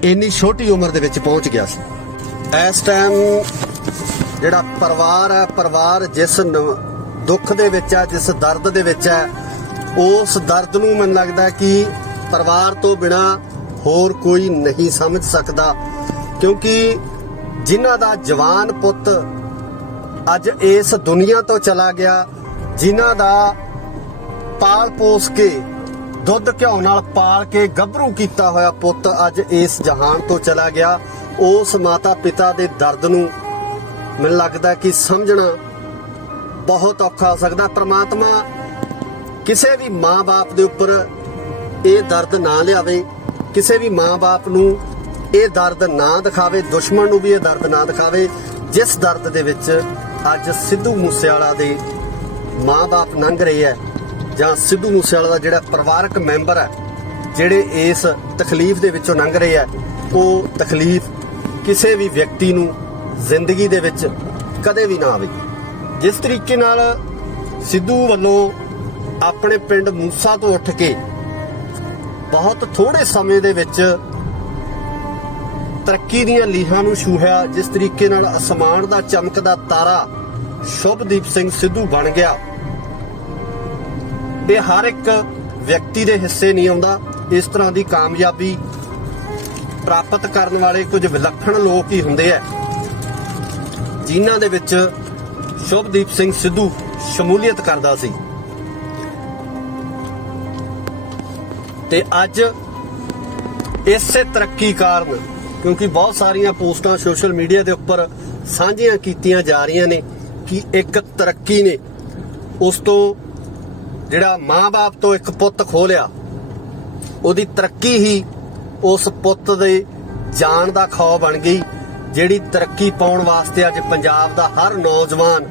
ਇੰਨੀ ਛੋਟੀ ਉਮਰ ਦੇ ਵਿੱਚ ਪਹੁੰਚ ਗਿਆ ਸੀ। ਇਸ ਟਾਈਮ ਜਿਹੜਾ ਪਰਿਵਾਰ ਹੈ, ਪਰਿਵਾਰ ਜਿਸ ਦੁੱਖ ਦੇ ਵਿੱਚ ਹੈ, ਜਿਸ ਦਰਦ ਦੇ ਵਿੱਚ ਹੈ, ਉਸ ਦਰਦ ਨੂੰ ਮੈਨੂੰ ਲੱਗਦਾ ਕਿ ਪਰਿਵਾਰ ਤੋਂ ਬਿਨਾ ਹੋਰ ਕੋਈ ਨਹੀਂ ਸਮਝ ਸਕਦਾ, ਕਿਉਂਕਿ ਜਿਨ੍ਹਾਂ ਦਾ ਜਵਾਨ ਪੁੱਤ ਅੱਜ ਇਸ ਦੁਨੀਆ ਤੋਂ ਚਲਾ ਗਿਆ, ਜਿਨ੍ਹਾਂ ਦਾ ਪਾਲ ਪੋਸ ਕੇ ਦੁੱਧ ਘਿਓ ਨਾਲ ਪਾਲ ਕੇ ਗੱਭਰੂ ਕੀਤਾ ਹੋਇਆ ਪੁੱਤ ਅੱਜ ਇਸ ਜਹਾਨ ਤੋਂ ਚਲਾ ਗਿਆ, ਉਸ ਮਾਤਾ ਪਿਤਾ ਦੇ ਦਰਦ ਨੂੰ ਮੈਨੂੰ ਲੱਗਦਾ ਕਿ ਸਮਝਣਾ ਬਹੁਤ ਔਖਾ ਹੋ ਸਕਦਾ। ਪ੍ਰਮਾਤਮਾ ਕਿਸੇ ਵੀ ਮਾਂ-ਬਾਪ ਦੇ ਉੱਪਰ ਇਹ ਦਰਦ ਨਾ ਲਿਆਵੇ, ਕਿਸੇ ਵੀ ਮਾਂ-ਬਾਪ ਨੂੰ ਇਹ ਦਰਦ ਨਾ ਦਿਖਾਵੇ, ਦੁਸ਼ਮਣ ਨੂੰ ਵੀ ਇਹ ਦਰਦ ਨਾ ਦਿਖਾਵੇ ਜਿਸ ਦਰਦ ਦੇ ਵਿੱਚ ਅੱਜ ਸਿੱਧੂ ਮੂਸੇਵਾਲਾ ਦੇ ਮਾਂ-ਬਾਪ ਲੰਘ ਰਹੇ ਹੈ, ਜਾਂ ਸਿੱਧੂ ਮੂਸੇਵਾਲਾ ਦਾ ਜਿਹੜਾ ਪਰਿਵਾਰਕ ਮੈਂਬਰ ਹੈ ਜਿਹੜੇ ਇਸ ਤਕਲੀਫ ਦੇ ਵਿੱਚੋਂ ਲੰਘ ਰਹੇ ਹੈ। ਉਹ ਤਕਲੀਫ ਕਿਸੇ ਵੀ ਵਿਅਕਤੀ ਨੂੰ ਜ਼ਿੰਦਗੀ ਦੇ ਵਿੱਚ ਕਦੇ ਵੀ ਨਾ ਆਵੇ। ਜਿਸ ਤਰੀਕੇ ਨਾਲ ਸਿੱਧੂ ਵੱਲੋਂ ਆਪਣੇ ਪਿੰਡ ਮੂਸਾ ਤੋਂ ਉੱਠ ਕੇ ਬਹੁਤ ਥੋੜੇ ਸਮੇਂ ਦੇ ਵਿੱਚ ਤਰੱਕੀ ਦੀਆਂ ਲੀਹਾਂ ਨੂੰ ਛੂਹਿਆ, ਜਿਸ ਤਰੀਕੇ ਨਾਲ ਅਸਮਾਨ ਦਾ ਚਮਕਦਾ ਤਾਰਾ ਸ਼ੁਭਦੀਪ ਸਿੰਘ ਸਿੱਧੂ ਬਣ ਗਿਆ, ਇਹ ਹਰ ਇੱਕ ਵਿਅਕਤੀ ਦੇ ਹਿੱਸੇ ਨਹੀਂ ਆਉਂਦਾ। ਇਸ ਤਰ੍ਹਾਂ ਦੀ ਕਾਮਯਾਬੀ ਪ੍ਰਾਪਤ ਕਰਨ ਵਾਲੇ ਕੁਝ ਵਿਲੱਖਣ ਲੋਕ ਹੀ ਹੁੰਦੇ ਆ, ਜਿਨ੍ਹਾਂ ਦੇ ਵਿੱਚ ਸ਼ੁਭਦੀਪ ਸਿੰਘ ਸਿੱਧੂ ਸ਼ਮੂਲੀਅਤ ਕਰਦਾ ਸੀ। ਤੇ ਅੱਜ ਇਸੇ ਤਰੱਕੀ ਕਾਰਨ, ਕਿਉਂਕਿ ਬਹੁਤ ਸਾਰੀਆਂ ਪੋਸਟਾਂ ਸੋਸ਼ਲ ਮੀਡੀਆ ਦੇ ਉੱਪਰ ਸਾਂਝੀਆਂ ਕੀਤੀਆਂ ਜਾ ਰਹੀਆਂ ਨੇ ਕਿ ਇੱਕ ਤਰੱਕੀ ਨੇ ਉਸ ਤੋਂ ਜਿਹੜਾ ਮਾਂ-ਬਾਪ ਤੋਂ ਇੱਕ ਪੁੱਤ ਖੋਹ ਲਿਆ, ਉਹਦੀ ਤਰੱਕੀ ਹੀ ਉਸ ਪੁੱਤ ਦੇ ਜਾਨ ਦਾ ਖੌਅ ਬਣ ਗਈ, ਜਿਹੜੀ ਤਰੱਕੀ ਪਾਉਣ ਵਾਸਤੇ ਅੱਜ ਪੰਜਾਬ ਦਾ ਹਰ ਨੌਜਵਾਨ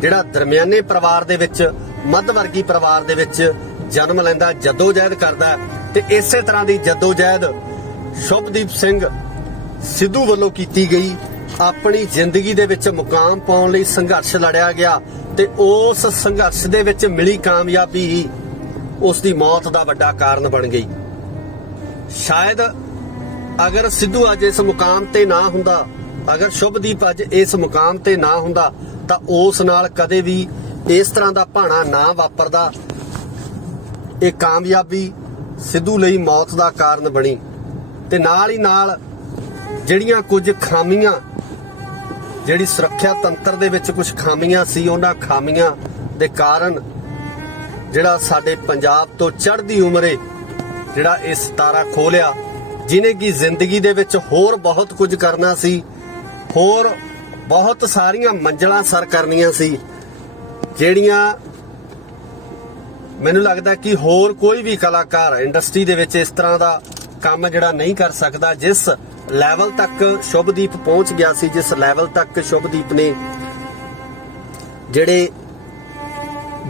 ਜਿਹੜਾ ਦਰਮਿਆਨੇ ਪਰਿਵਾਰ ਦੇ ਵਿੱਚ, ਮੱਧ ਵਰਗੀ ਪਰਿਵਾਰ ਦੇ ਵਿੱਚ ਜਨਮ ਲੈਂਦਾ, ਜਦੋਜਹਿਦ ਕਰਦਾ। ਤੇ ਇਸੇ ਤਰ੍ਹਾਂ ਦੀ ਜਦੋਜਹਿਦ ਸ਼ੁਭਦੀਪ ਸਿੰਘ ਸਿੱਧੂ ਵੱਲੋਂ ਕੀਤੀ ਗਈ। ਆਪਣੀ ਜ਼ਿੰਦਗੀ ਦੇ ਵਿੱਚ ਮੁਕਾਮ ਪਾਉਣ ਲਈ ਸੰਘਰਸ਼ ਲੜਿਆ ਗਿਆ ਤੇ ਉਸ ਸੰਘਰਸ਼ ਦੇ ਵਿੱਚ ਮਿਲੀ ਕਾਮਯਾਬੀ ਹੀ ਉਸ ਦੀ ਮੌਤ ਦਾ ਵੱਡਾ ਕਾਰਨ ਬਣ ਗਈ। ਸ਼ਾਇਦ ਅਗਰ ਸਿੱਧੂ ਅੱਜ ਇਸ ਮੁਕਾਮ ਤੇ ਨਾ ਹੁੰਦਾ, ਅਗਰ ਸ਼ੁਭਦੀਪ ਅੱਜ ਇਸ ਮੁਕਾਮ ਤੇ ਨਾ ਹੁੰਦਾ ਤਾਂ ਉਸ ਨਾਲ ਕਦੇ ਵੀ ਇਸ ਤਰ੍ਹਾਂ ਦਾ ਭਾਣਾ ਨਾ ਵਾਪਰਦਾ। ਇਹ ਕਾਮਯਾਬੀ ਸਿੱਧੂ ਲਈ ਮੌਤ ਦਾ ਕਾਰਨ ਬਣੀ ਤੇ ਨਾਲ ਹੀ ਨਾਲ ਜਿਹੜੀਆਂ ਕੁਝ ਖਾਮੀਆਂ, ਜਿਹੜੀ ਸੁਰੱਖਿਆ ਤੰਤਰ ਦੇ ਵਿੱਚ ਕੁਝ ਖਾਮੀਆਂ ਸੀ, ਉਹਨਾਂ ਖਾਮੀਆਂ ਦੇ ਕਾਰਨ ਜਿਹੜਾ ਸਾਡੇ ਪੰਜਾਬ ਤੋਂ ਚੜ੍ਹਦੀ ਉਮਰੇ ਜਿਹੜਾ ਇਹ ਸਿਤਾਰਾ ਖੋਹ ਲਿਆ, ਜਿਹਨੇ ਕਿ ਜ਼ਿੰਦਗੀ ਦੇ ਵਿੱਚ ਹੋਰ ਬਹੁਤ ਕੁਝ ਕਰਨਾ ਸੀ, ਹੋਰ ਬਹੁਤ ਸਾਰੀਆਂ ਮੰਜ਼ਲਾਂ ਸਰ ਕਰਨੀਆਂ ਸੀ, ਜਿਹੜੀਆਂ ਮੈਨੂੰ ਲੱਗਦਾ ਕਿ ਹੋਰ ਕੋਈ ਵੀ ਕਲਾਕਾਰ ਇੰਡਸਟਰੀ ਦੇ ਵਿੱਚ ਇਸ ਤਰ੍ਹਾਂ ਦਾ ਕੰਮ ਜਿਹੜਾ ਨਹੀਂ ਕਰ ਸਕਦਾ। ਜਿਸ ਲੈਵਲ ਤੱਕ ਸ਼ੁਭਦੀਪ ਪਹੁੰਚ ਗਿਆ ਸੀ, ਜਿਸ ਲੈਵਲ ਤੱਕ ਸ਼ੁਭਦੀਪ ਨੇ ਜਿਹੜੇ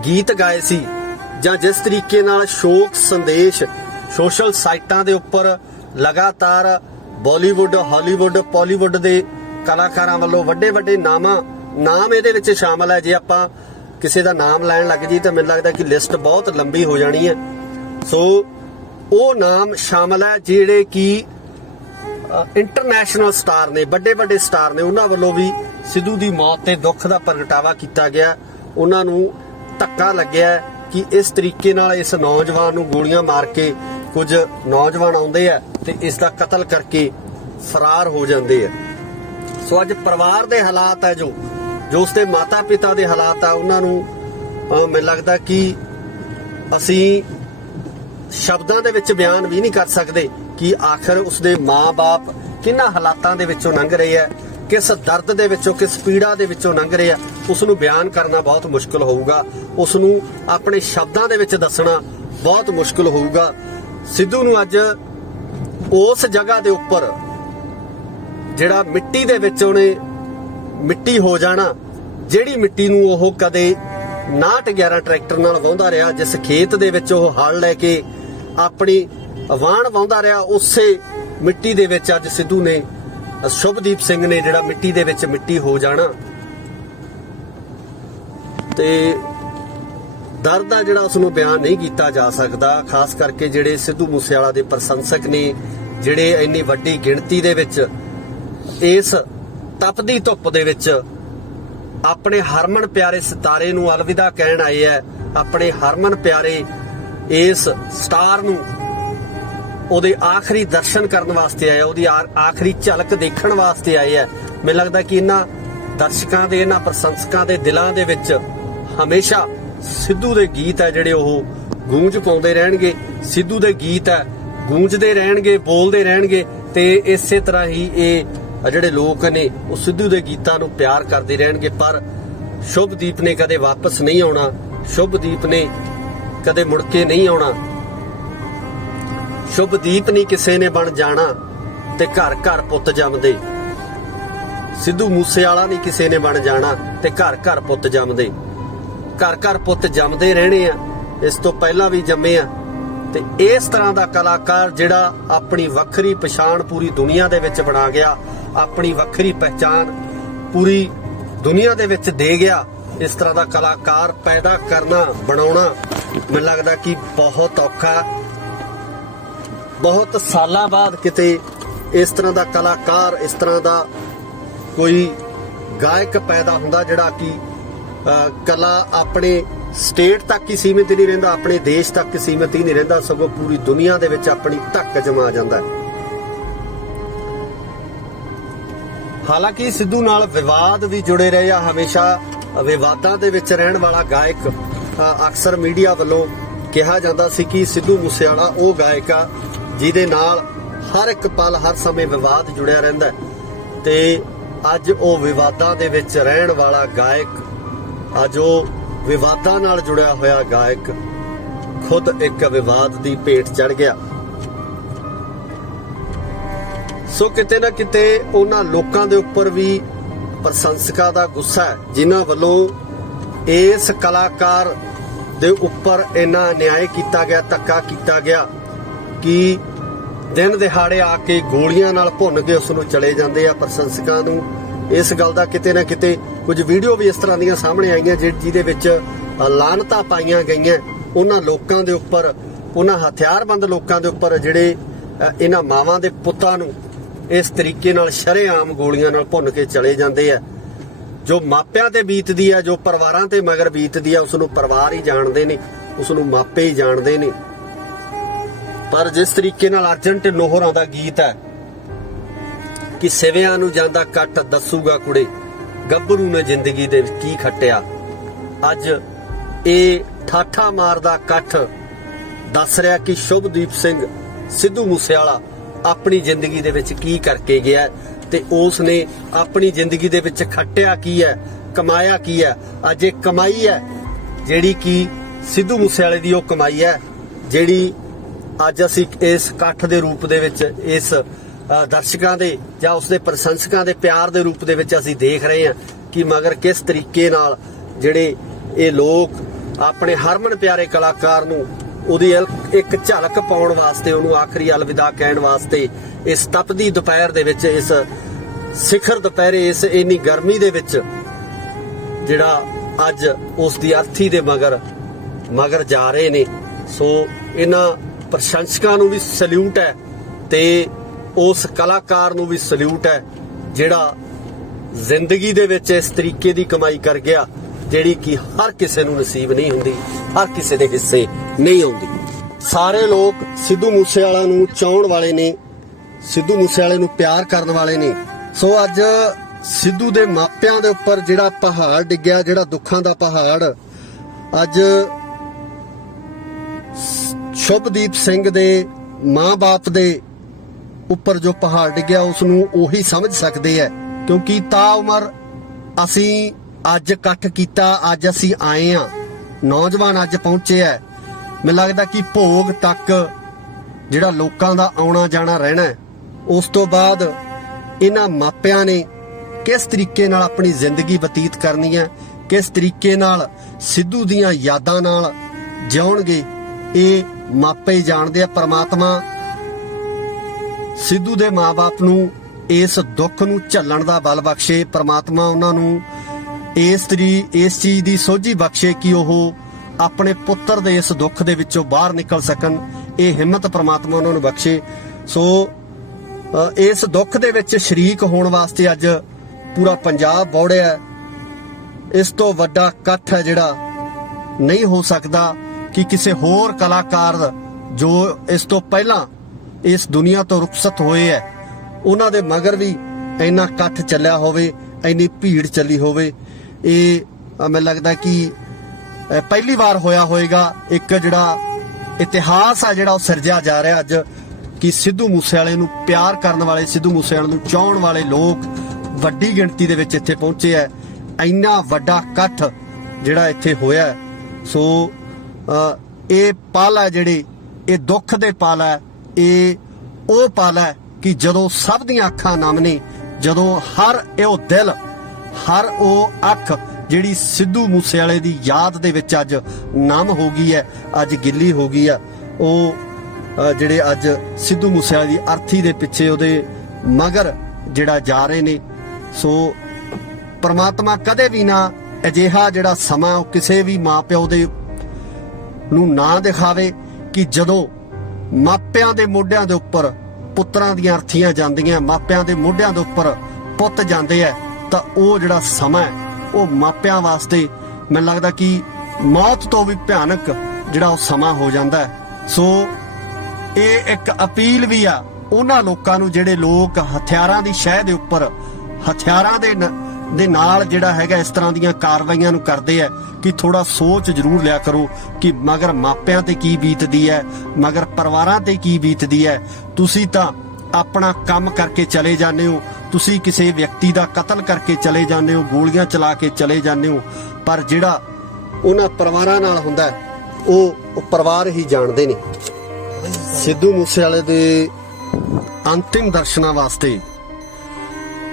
ਗੀਤ ਗਾਏ ਸੀ, ਜਾਂ ਜਿਸ ਤਰੀਕੇ ਨਾਲ ਸ਼ੋਕ ਸੰਦੇਸ਼ ਸੋਸ਼ਲ ਸਾਈਟਾਂ ਦੇ ਉੱਪਰ ਲਗਾਤਾਰ ਬਾਲੀਵੁੱਡ, ਹਾਲੀਵੁੱਡ, ਪਾਲੀਵੁੱਡ ਦੇ ਕਲਾਕਾਰਾਂ ਵੱਲੋਂ ਵੱਡੇ ਵੱਡੇ ਨਾਮ ਇਹਦੇ ਵਿੱਚ ਸ਼ਾਮਲ ਹੈ। ਜੇ ਆਪਾਂ ਕਿਸੇ ਦਾ ਨਾਮ ਲੈਣ ਲੱਗ ਜੀ ਤਾਂ ਮੈਨੂੰ ਲੱਗਦਾ ਕਿ ਲਿਸਟ ਬਹੁਤ ਲੰਬੀ ਹੋ ਜਾਣੀ ਹੈ। ਸੋ ਉਹ ਨਾਮ ਸ਼ਾਮਲ ਹੈ ਜਿਹੜੇ ਕਿ ਇੰਟਰਨੈਸ਼ਨਲ ਸਟਾਰ ਨੇ, ਵੱਡੇ ਵੱਡੇ ਸਟਾਰ ਨੇ, ਉਹਨਾਂ ਵੱਲੋਂ ਵੀ ਸਿੱਧੂ ਦੀ ਮੌਤ ਤੇ ਦੁੱਖ ਦਾ ਪ੍ਰਗਟਾਵਾ ਕੀਤਾ ਗਿਆ। ਉਹਨਾਂ ਨੂੰ ਧੱਕਾ ਲੱਗਿਆ ਕਿ ਇਸ ਤਰੀਕੇ ਨਾਲ ਇਸ ਨੌਜਵਾਨ ਨੂੰ ਗੋਲੀਆਂ ਮਾਰ ਕੇ ਕੁਝ ਨੌਜਵਾਨ ਆਉਂਦੇ ਆ ਤੇ ਇਸ ਦਾ ਕਤਲ ਕਰਕੇ ਫਰਾਰ ਹੋ ਜਾਂਦੇ ਆ। ਸੋ ਅੱਜ ਪਰਿਵਾਰ ਦੇ ਹਾਲਾਤ ਹੈ ਜੋ ਉਸਦੇ ਮਾਤਾ ਪਿਤਾ ਦੇ ਹਾਲਾਤ ਆ, ਉਹਨਾਂ ਨੂੰ ਮੈਨੂੰ ਲੱਗਦਾ ਕਿ ਅਸੀਂ ਸ਼ਬਦਾਂ ਦੇ ਵਿੱਚ ਬਿਆਨ ਵੀ ਨਹੀਂ ਕਰ ਸਕਦੇ ਕਿ ਆਖਰ ਉਸਦੇ ਮਾਂ-ਬਾਪ ਕਿੰਨਾ ਹਾਲਾਤਾਂ ਦੇ ਵਿੱਚੋਂ ਲੰਘ ਰਹੇ ਆ, ਕਿਸ ਦਰਦ ਦੇ ਵਿੱਚੋਂ, ਕਿਸ ਪੀੜਾ ਦੇ ਵਿੱਚੋਂ ਲੰਘ ਰਹੇ ਆ। ਉਸ ਨੂੰ ਬਿਆਨ ਕਰਨਾ ਬਹੁਤ ਮੁਸ਼ਕਲ ਹੋਊਗਾ, ਉਸ ਨੂੰ ਆਪਣੇ ਸ਼ਬਦਾਂ ਦੇ ਵਿੱਚ ਦੱਸਣਾ ਬਹੁਤ ਮੁਸ਼ਕਲ ਹੋਊਗਾ। ਸਿੱਧੂ ਨੂੰ ਅੱਜ ਉਸ ਜਗ੍ਹਾ ਦੇ ਉੱਪਰ ਜਿਹੜਾ ਮਿੱਟੀ ਦੇ ਵਿੱਚ ਉਹਨੇ ਮਿੱਟੀ ਹੋ ਜਾਣਾ, ਜਿਹੜੀ ਮਿੱਟੀ ਨੂੰ ਉਹ ਕਦੇ 911 ਟਰੈਕਟਰ ਨਾਲ ਵਾਹੁੰਦਾ ਰਿਹਾ, ਜਿਸ ਖੇਤ ਦੇ ਵਿੱਚ ਉਹ ਹਲ ਲੈ ਕੇ ਆਪਣੀ ਵਾਹਣ ਵਾਹੁੰਦਾ ਰਿਹਾ, ਉਸੇ ਮਿੱਟੀ ਦੇ ਵਿੱਚ ਅੱਜ ਸਿੱਧੂ ਨੇ, ਸ਼ੁਭਦੀਪ ਸਿੰਘ ਨੇ ਜਿਹੜਾ ਮਿੱਟੀ ਦੇ ਵਿੱਚ ਮਿੱਟੀ ਹੋ ਜਾਣਾ। ਤੇ ਦਰਦ ਆ ਜਿਹੜਾ ਉਸ ਨੂੰ ਬਿਆਨ ਨਹੀਂ ਕੀਤਾ ਜਾ ਸਕਦਾ। ਖਾਸ ਕਰਕੇ ਜਿਹੜੇ ਸਿੱਧੂ ਮੂਸੇਵਾਲਾ ਦੇ ਪ੍ਰਸ਼ੰਸਕ ਨੇ, ਜਿਹੜੇ ਇੰਨੀ ਵੱਡੀ ਗਿਣਤੀ ਦੇ ਵਿੱਚ ਇਸ ਤਪਦੀ ਧੁੱਪ ਦੇ ਵਿੱਚ ਆਪਣੇ ਹਰਮਨ ਪਿਆਰੇ ਸਿਤਾਰੇ ਨੂੰ ਅਲਵਿਦਾ ਕਹਿਣ ਆਏ ਆ, ਆਪਣੇ ਹਰਮਨ ਪਿਆਰੇ ਇਸ ਸਟਾਰ ਨੂੰ ਉਹਦੇ ਆਖਰੀ ਦਰਸ਼ਨ ਕਰਨ ਵਾਸਤੇ ਆਏ, ਉਹਦੀ ਆਖਰੀ ਝਲਕ ਦੇਖਣ ਵਾਸਤੇ ਆਏ ਆ। ਮੈਨੂੰ ਲੱਗਦਾ ਕਿ ਇਹਨਾਂ ਦਰਸ਼ਕਾਂ ਦੇ, ਇਹਨਾਂ ਪ੍ਰਸ਼ੰਸਕਾਂ ਦੇ ਦਿਲਾਂ ਦੇ ਵਿੱਚ ਹਮੇਸ਼ਾ ਸਿੱਧੂ ਦੇ ਗੀਤ ਹੈ ਜਿਹੜੇ ਉਹ ਗੂੰਜ ਪਾਉਂਦੇ ਰਹਿਣਗੇ। ਸਿੱਧੂ ਦੇ ਗੀਤ ਹੈ ਗੂੰਜਦੇ ਰਹਿਣਗੇ, ਬੋਲਦੇ ਰਹਿਣਗੇ ਤੇ ਇਸੇ ਤਰ੍ਹਾਂ ਹੀ ਇਹ ਜਿਹੜੇ ਲੋਕ ਨੇ ਉਹ ਸਿੱਧੂ ਦੇ ਗੀਤਾਂ ਨੂੰ ਪਿਆਰ ਕਰਦੇ ਰਹਿਣਗੇ। ਪਰ ਸ਼ੁਭਦੀਪ ਨੇ ਕਦੇ ਵਾਪਸ ਨਹੀਂ ਆਉਣਾ, ਸ਼ੁਭਦੀਪ ਨੇ ਕਦੇ ਮੁੜ ਕੇ ਨਹੀਂ ਆਉਣਾ। ਸ਼ੁਭਦੀਪ ਨਹੀਂ ਕਿਸੇ ਨੇ ਬਣ ਜਾਣਾ ਤੇ ਘਰ ਘਰ ਪੁੱਤ ਜੰਮਦੇ। ਸਿੱਧੂ ਮੂਸੇਵਾਲਾ ਨਹੀਂ ਕਿਸੇ ਨੇ ਬਣ ਜਾਣਾ ਤੇ ਘਰ ਘਰ ਪੁੱਤ ਜੰਮਦੇ। ਘਰ ਘਰ ਪੁੱਤ ਜੰਮਦੇ ਰਹਿਣੇ ਆ, ਇਸ ਤੋਂ ਪਹਿਲਾਂ ਵੀ ਜੰਮੇ ਆ। ਤੇ ਇਸ ਤਰ੍ਹਾਂ ਦਾ ਕਲਾਕਾਰ ਜਿਹੜਾ ਆਪਣੀ ਵੱਖਰੀ ਪਛਾਣ ਪੂਰੀ ਦੁਨੀਆ ਦੇ ਵਿੱਚ ਬਣਾ ਗਿਆ, ਆਪਣੀ ਵੱਖਰੀ ਪਹਿਚਾਨ ਪੂਰੀ ਦੁਨੀਆ ਦੇ ਵਿੱਚ ਦੇ ਗਿਆ, ਇਸ ਤਰ੍ਹਾਂ ਦਾ ਕਲਾਕਾਰ ਪੈਦਾ ਕਰਨਾ, ਬਣਾਉਣਾ ਮੈਨੂੰ ਲੱਗਦਾ ਕਿ ਬਹੁਤ ਔਖਾ। ਬਹੁਤ ਸਾਲਾਂ ਬਾਅਦ ਕਿਤੇ ਇਸ ਤਰ੍ਹਾਂ ਦਾ ਕਲਾਕਾਰ, ਇਸ ਤਰ੍ਹਾਂ ਦਾ ਕੋਈ ਗਾਇਕ ਪੈਦਾ ਹੁੰਦਾ ਜਿਹੜਾ ਕਿ ਕਲਾ ਆਪਣੇ ਸਟੇਟ ਤੱਕ ਹੀ ਸੀਮਿਤ ਨਹੀਂ ਰਹਿੰਦਾ, ਆਪਣੇ ਦੇਸ਼ ਤੱਕ ਸੀਮਿਤ ਹੀ ਨਹੀਂ ਰਹਿੰਦਾ, ਸਗੋਂ ਪੂਰੀ ਦੁਨੀਆ ਦੇ ਵਿੱਚ ਆਪਣੀ ਧੱਕ ਜਮਾ ਜਾਂਦਾ ਹੈ। ਹਾਲਾਂਕਿ ਸਿੱਧੂ ਨਾਲ ਵਿਵਾਦ ਵੀ ਜੁੜੇ ਰਹੇ ਆ, ਹਮੇਸ਼ਾ ਵਿਵਾਦਾਂ ਦੇ ਵਿੱਚ ਰਹਿਣ ਵਾਲਾ ਗਾਇਕ। ਅਕਸਰ ਮੀਡੀਆ ਵੱਲੋਂ ਕਿਹਾ ਜਾਂਦਾ ਸੀ ਕਿ ਸਿੱਧੂ ਮੂਸੇਵਾਲਾ ਉਹ ਗਾਇਕ ਆ ਜਿਹਦੇ ਨਾਲ ਹਰ ਇੱਕ ਪਲ, ਹਰ ਸਮੇਂ ਵਿਵਾਦ ਜੁੜਿਆ ਰਹਿੰਦਾ ਤੇ ਅੱਜ ਉਹ ਵਿਵਾਦਾਂ ਦੇ ਵਿੱਚ ਰਹਿਣ ਵਾਲਾ ਗਾਇਕ, ਅੱਜ ਉਹ ਵਿਵਾਦਾਂ ਨਾਲ ਜੁੜਿਆ ਹੋਇਆ ਗਾਇਕ ਖੁਦ ਇੱਕ ਵਿਵਾਦ ਦੀ ਭੇਟ ਚੜ ਗਿਆ। ਸੋ ਕਿਤੇ ਨਾ ਕਿਤੇ ਉਹਨਾਂ ਲੋਕਾਂ ਦੇ ਉੱਪਰ ਵੀ ਪ੍ਰਸ਼ੰਸਕਾਂ ਦਾ ਗੁੱਸਾ ਹੈ ਜਿਨ੍ਹਾਂ ਵੱਲੋਂ ਇਸ ਕਲਾਕਾਰ ਦੇ ਉੱਪਰ ਇੰਨਾ ਅਨਿਆਏ ਕੀਤਾ ਗਿਆ, ਧੱਕਾ ਕੀਤਾ ਗਿਆ ਕਿ ਦਿਨ ਦਿਹਾੜੇ ਆ ਕੇ ਗੋਲੀਆਂ ਨਾਲ ਭੁੰਨ ਕੇ ਉਸ ਨੂੰ ਚਲੇ ਜਾਂਦੇ ਆ। ਪ੍ਰਸ਼ੰਸਕਾਂ ਨੂੰ ਇਸ ਗੱਲ ਦਾ ਕਿਤੇ ਨਾ ਕਿਤੇ ਕੁਝ ਵੀਡੀਓ ਵੀ ਇਸ ਤਰ੍ਹਾਂ ਦੀਆਂ ਸਾਹਮਣੇ ਆਈਆਂ ਜਿਹਦੇ ਵਿੱਚ ਲਾਨਤਾਂ ਪਾਈਆਂ ਗਈਆਂ ਉਹਨਾਂ ਲੋਕਾਂ ਦੇ ਉੱਪਰ, ਉਹਨਾਂ ਹਥਿਆਰਬੰਦ ਲੋਕਾਂ ਦੇ ਉੱਪਰ ਜਿਹੜੇ ਇਹਨਾਂ ਮਾਵਾਂ ਦੇ ਪੁੱਤਾਂ ਨੂੰ ਇਸ ਤਰੀਕੇ ਨਾਲ ਸ਼ਰੇਆਮ ਗੋਲੀਆਂ ਨਾਲ ਭੁੰਨ ਕੇ ਚਲੇ ਜਾਂਦੇ ਆ। ਜੋ ਮਾਪਿਆਂ ਤੇ ਬੀਤਦੀ ਆ, ਜੋ ਪਰਿਵਾਰਾਂ ਤੇ ਮਗਰ ਬੀਤਦੀ ਆ, ਉਸ ਨੂੰ ਪਰਿਵਾਰ ਹੀ ਜਾਣਦੇ ਨੇ, ਉਸ ਨੂੰ ਮਾਪੇ ਹੀ ਜਾਣਦੇ ਨੇ। ਪਰ ਜਿਸ ਤਰੀਕੇ ਨਾਲ ਅਰਜਨ ਢਿੱਲੋਂ ਹੋਰਾਂ ਦਾ ਗੀਤ ਹੈ ਕਿ ਸਿਵਿਆਂ ਨੂੰ ਜਾਂਦਾ ਕੱਟ ਦੱਸੂਗਾ ਕੁੜੇ, ਗੱਭਰੂ ਨੇ ਜ਼ਿੰਦਗੀ ਦੇ ਵਿੱਚ ਕੀ ਖੱਟਿਆ, ਅੱਜ ਇਹ ਠਾਠਾ ਮਾਰਦਾ ਕੱਠ ਦੱਸ ਰਿਹਾ ਕਿ ਸ਼ੁਭਦੀਪ ਸਿੰਘ ਸਿੱਧੂ ਮੂਸੇਵਾਲਾ ਆਪਣੀ ਜ਼ਿੰਦਗੀ ਦੇ ਵਿੱਚ ਕੀ ਕਰਕੇ ਗਿਆ ਤੇ ਉਸ ਨੇ ਆਪਣੀ ਜ਼ਿੰਦਗੀ ਦੇ ਵਿੱਚ ਖੱਟਿਆ ਕੀ ਹੈ, ਕਮਾਇਆ ਕੀ ਹੈ। ਅੱਜ ਇਹ ਕਮਾਈ ਹੈ ਜਿਹੜੀ ਕਿ ਸਿੱਧੂ ਮੂਸੇਵਾਲੇ ਦੀ ਉਹ ਕਮਾਈ ਹੈ ਜਿਹੜੀ ਅੱਜ ਅਸੀਂ ਇਸ ਇਕੱਠ ਦੇ ਰੂਪ ਦੇ ਵਿੱਚ, ਇਸ ਦਰਸ਼ਕਾਂ ਦੇ ਜਾਂ ਉਸਦੇ ਪ੍ਰਸ਼ੰਸਕਾਂ ਦੇ ਪਿਆਰ ਦੇ ਰੂਪ ਦੇ ਵਿੱਚ ਅਸੀਂ ਦੇਖ ਰਹੇ ਹਾਂ ਕਿ ਮਗਰ ਕਿਸ ਤਰੀਕੇ ਨਾਲ ਜਿਹੜੇ ਇਹ ਲੋਕ ਆਪਣੇ ਹਰਮਨ ਪਿਆਰੇ ਕਲਾਕਾਰ ਨੂੰ ਉਹਦੀ ਇੱਕ ਝਲਕ ਪਾਉਣ ਵਾਸਤੇ, ਉਹਨੂੰ ਆਖਰੀ ਅਲਵਿਦਾ ਕਹਿਣ ਵਾਸਤੇ ਇਸ ਤਪਦੀ ਦੁਪਹਿਰ ਦੇ ਵਿੱਚ, ਇਸ ਸਿਖਰ ਦੁਪਹਿਰੇ, ਇਸ ਇੰਨੀ ਗਰਮੀ ਦੇ ਵਿੱਚ ਜਿਹੜਾ ਅੱਜ ਉਸ ਦੀ ਅਰਥੀ ਦੇ ਮਗਰ ਜਾ ਰਹੇ ਨੇ। ਸੋ ਇਹਨਾਂ ਪ੍ਰਸ਼ੰਸਕਾਂ ਨੂੰ ਵੀ ਸਲੂਟ ਹੈ ਤੇ ਉਸ ਕਲਾਕਾਰ ਨੂੰ ਵੀ ਸਲੂਟ ਹੈ ਜਿਹੜਾ ਜ਼ਿੰਦਗੀ ਦੇ ਵਿੱਚ ਇਸ ਤਰੀਕੇ ਦੀ ਕਮਾਈ ਕਰ ਗਿਆ ਜਿਹੜੀ ਕਿ ਹਰ ਕਿਸੇ ਨੂੰ ਨਸੀਬ ਨਹੀਂ ਹੁੰਦੀ, ਹਰ ਕਿਸੇ ਦੇ ਹਿੱਸੇ ਨਹੀਂ ਆਉਂਦੀ। ਸਾਰੇ ਲੋਕ ਸਿੱਧੂ ਮੂਸੇਵਾਲਾ ਨੂੰ ਚਾਹਣ ਵਾਲੇ ਨੇ, ਸਿੱਧੂ ਮੂਸੇਵਾਲੇ ਨੂੰ ਪਿਆਰ ਕਰਨ ਵਾਲੇ ਨੇ। ਸੋ ਅੱਜ ਸਿੱਧੂ ਦੇ ਮਾਪਿਆਂ ਦੇ ਉੱਪਰ ਜਿਹੜਾ ਪਹਾੜ ਡਿੱਗਿਆ, ਜਿਹੜਾ ਦੁੱਖਾਂ ਦਾ ਪਹਾੜ, ਅੱਜ ਸ਼ੁਭਦੀਪ ਸਿੰਘ ਦੇ ਮਾਂ-ਬਾਪ ਦੇ ਉੱਪਰ ਜੋ ਪਹਾੜ ਡਿੱਗਿਆ ਉਸ ਨੂੰ ਉਹੀ ਸਮਝ ਸਕਦੇ ਹੈ, ਕਿਉਂਕਿ ਤਾਂ ਉਮਰ ਅਸੀਂ ਅੱਜ ਇਕੱਠ ਕੀਤਾ, ਅੱਜ ਅਸੀਂ ਆਏ ਆ, ਨੌਜਵਾਨ ਅੱਜ ਪਹੁੰਚੇ ਹੈ। ਮੈਨੂੰ ਲੱਗਦਾ ਕਿ ਭੋਗ ਤੱਕ ਜਿਹੜਾ ਲੋਕਾਂ ਦਾ ਆਉਣਾ ਜਾਣਾ ਰਹਿਣਾ ਹੈ। ਉਸ ਤੋਂ ਬਾਅਦ ਇਹਨਾਂ ਮਾਪਿਆਂ ਨੇ ਕਿਸ ਤਰੀਕੇ ਨਾਲ ਆਪਣੀ ਜ਼ਿੰਦਗੀ ਬਤੀਤ ਕਰਨੀ ਹੈ, ਕਿਸ ਤਰੀਕੇ ਨਾਲ ਸਿੱਧੂ ਦੀਆਂ ਯਾਦਾਂ ਨਾਲ ਜਿਉਣਗੇ, ਇਹ ਮਾਪੇ ਹੀ ਜਾਣਦੇ ਆ। ਪ੍ਰਮਾਤਮਾ ਸਿੱਧੂ ਦੇ ਮਾਂ-ਬਾਪ ਨੂੰ ਇਸ ਦੁੱਖ ਨੂੰ ਝੱਲਣ ਦਾ ਬਲ ਬਖਸ਼ੇ। ਪ੍ਰਮਾਤਮਾ ਉਹਨਾਂ ਨੂੰ ਇਸ ਚੀਜ਼ ਦੀ ਸੋਝੀ ਬਖਸ਼ੇ ਕਿ ਉਹ ਆਪਣੇ ਪੁੱਤਰ ਦੇ ਇਸ ਦੁੱਖ ਦੇ ਵਿੱਚੋਂ ਬਾਹਰ ਨਿਕਲ ਸਕਣ। ਇਹ ਹਿੰਮਤ ਪ੍ਰਮਾਤਮਾ ਉਹਨਾਂ ਨੂੰ ਬਖਸ਼ੇ। ਸੋ ਇਸ ਦੁੱਖ ਦੇ ਵਿੱਚ ਸ਼ਰੀਕ ਹੋਣ ਵਾਸਤੇ ਅੱਜ ਪੂਰਾ ਪੰਜਾਬ ਬੌੜਿਆ। ਇਸ ਤੋਂ ਵੱਡਾ ਇਕੱਠ ਹੈ ਜਿਹੜਾ ਨਹੀਂ ਹੋ ਸਕਦਾ ਕਿ ਕਿਸੇ ਹੋਰ ਕਲਾਕਾਰ ਜੋ ਇਸ ਤੋਂ ਪਹਿਲਾਂ ਇਸ ਦੁਨੀਆ ਤੋਂ ਰੁਖਸਤ ਹੋਏ ਹੈ ਉਹਨਾਂ ਦੇ ਮਗਰ ਵੀ ਇੰਨਾ ਇਕੱਠ ਚੱਲਿਆ ਹੋਵੇ, ਇੰਨੀ ਭੀੜ ਚੱਲੀ ਹੋਵੇ। ਇਹ ਮੈਨੂੰ ਲੱਗਦਾ ਕਿ ਪਹਿਲੀ ਵਾਰ ਹੋਇਆ ਹੋਵੇਗਾ। ਇੱਕ ਜਿਹੜਾ ਇਤਿਹਾਸ ਆ ਜਿਹੜਾ ਉਹ ਸਿਰਜਿਆ ਜਾ ਰਿਹਾ ਅੱਜ ਕਿ ਸਿੱਧੂ ਮੂਸੇਵਾਲੇ ਨੂੰ ਪਿਆਰ ਕਰਨ ਵਾਲੇ, ਸਿੱਧੂ ਮੂਸੇਵਾਲੇ ਨੂੰ ਚਾਹਣ ਵਾਲੇ ਲੋਕ ਵੱਡੀ ਗਿਣਤੀ ਦੇ ਵਿੱਚ ਇੱਥੇ ਪਹੁੰਚੇ ਹੈ। ਇੰਨਾ ਵੱਡਾ ਇਕੱਠ ਜਿਹੜਾ ਇੱਥੇ ਹੋਇਆ। ਸੋ ਇਹ ਪਲ ਹੈ ਜਿਹੜੇ, ਇਹ ਦੁੱਖ ਦੇ ਪਲ ਹੈ, ਇਹ ਉਹ ਪਲ ਹੈ ਕਿ ਜਦੋਂ ਸਭ ਦੀਆਂ ਅੱਖਾਂ ਨਮ ਨੇ, ਜਦੋਂ ਹਰ ਉਹ ਦਿਲ, ਹਰ ਉਹ ਅੱਖ ਜਿਹੜੀ ਸਿੱਧੂ ਮੂਸੇਵਾਲੇ ਦੀ ਯਾਦ ਦੇ ਵਿੱਚ ਅੱਜ ਨਮ ਹੋ ਗਈ ਹੈ, ਅੱਜ ਗਿੱਲੀ ਹੋ ਗਈ ਆ। ਉਹ ਜਿਹੜੇ ਅੱਜ ਸਿੱਧੂ ਮੂਸੇਵਾਲੇ ਦੀ ਅਰਥੀ ਦੇ ਪਿੱਛੇ ਉਹਦੇ ਮਗਰ ਜਿਹੜਾ ਜਾ ਰਹੇ ਨੇ। ਸੋ ਪ੍ਰਮਾਤਮਾ ਕਦੇ ਵੀ ਨਾ ਅਜਿਹਾ ਜਿਹੜਾ ਸਮਾਂ ਉਹ ਕਿਸੇ ਵੀ ਮਾਂ ਪਿਓ ਦੇ ਨੂੰ ਨਾ ਦਿਖਾਵੇ ਕਿ ਜਦੋਂ ਮਾਪਿਆਂ ਦੇ ਮੋਢਿਆਂ ਦੇ ਉੱਪਰ ਪੁੱਤਰਾਂ ਦੀਆਂ ਅਰਥੀਆਂ ਜਾਂਦੀਆਂ, ਮਾਪਿਆਂ ਦੇ ਮੋਢਿਆਂ ਦੇ ਉੱਪਰ ਪੁੱਤ ਜਾਂਦੇ ਆ, ਤਾਂ ਉਹ ਜਿਹੜਾ ਸਮਾਂ ਉਹ ਮਾਪਿਆਂ ਵਾਸਤੇ ਮੈਨੂੰ ਲੱਗਦਾ ਕਿ ਮੌਤ ਤੋਂ ਵੀ ਭਿਆਨਕ ਜਿਹੜਾ ਉਹ ਸਮਾਂ ਹੋ ਜਾਂਦਾ। ਸੋ ਇਹ ਇੱਕ ਅਪੀਲ ਵੀ ਆ ਉਹਨਾਂ ਲੋਕਾਂ ਨੂੰ ਜਿਹੜੇ ਲੋਕ ਹਥਿਆਰਾਂ ਦੀ ਸ਼ਹਿ ਦੇ ਉੱਪਰ, ਹਥਿਆਰਾਂ ਦੇ ਨਾਲ ਜਿਹੜਾ ਹੈਗਾ ਇਸ ਤਰ੍ਹਾਂ ਦੀਆਂ ਕਾਰਵਾਈਆਂ ਨੂੰ ਕਰਦੇ ਆ ਕਿ ਥੋੜਾ ਸੋਚ ਜ਼ਰੂਰ ਲਿਆ ਕਰੋ ਕਿ ਮਗਰ ਮਾਪਿਆਂ ਤੇ ਕੀ ਬੀਤਦੀ ਹੈ, ਮਗਰ ਪਰਿਵਾਰਾਂ ਤੇ ਕੀ ਬੀਤਦੀ ਹੈ। ਤੁਸੀਂ ਤਾਂ ਆਪਣਾ ਕੰਮ ਕਰਕੇ ਚਲੇ ਜਾਂਦੇ ਹੋ, ਤੁਸੀਂ ਕਿਸੇ ਵਿਅਕਤੀ ਦਾ ਕਤਲ ਕਰਕੇ ਚਲੇ ਜਾਂਦੇ ਹੋ, ਗੋਲੀਆਂ ਚਲਾ ਕੇ ਚਲੇ ਜਾਂਦੇ ਹੋ, ਪਰ ਜਿਹੜਾ ਉਹਨਾਂ ਪਰਿਵਾਰਾਂ ਨਾਲ ਹੁੰਦਾ ਉਹ ਪਰਿਵਾਰ ਹੀ ਜਾਣਦੇ ਨੇ। ਸਿੱਧੂ ਮੂਸੇਵਾਲੇ ਦੇ ਅੰਤਿਮ ਦਰਸ਼ਨਾਂ ਵਾਸਤੇ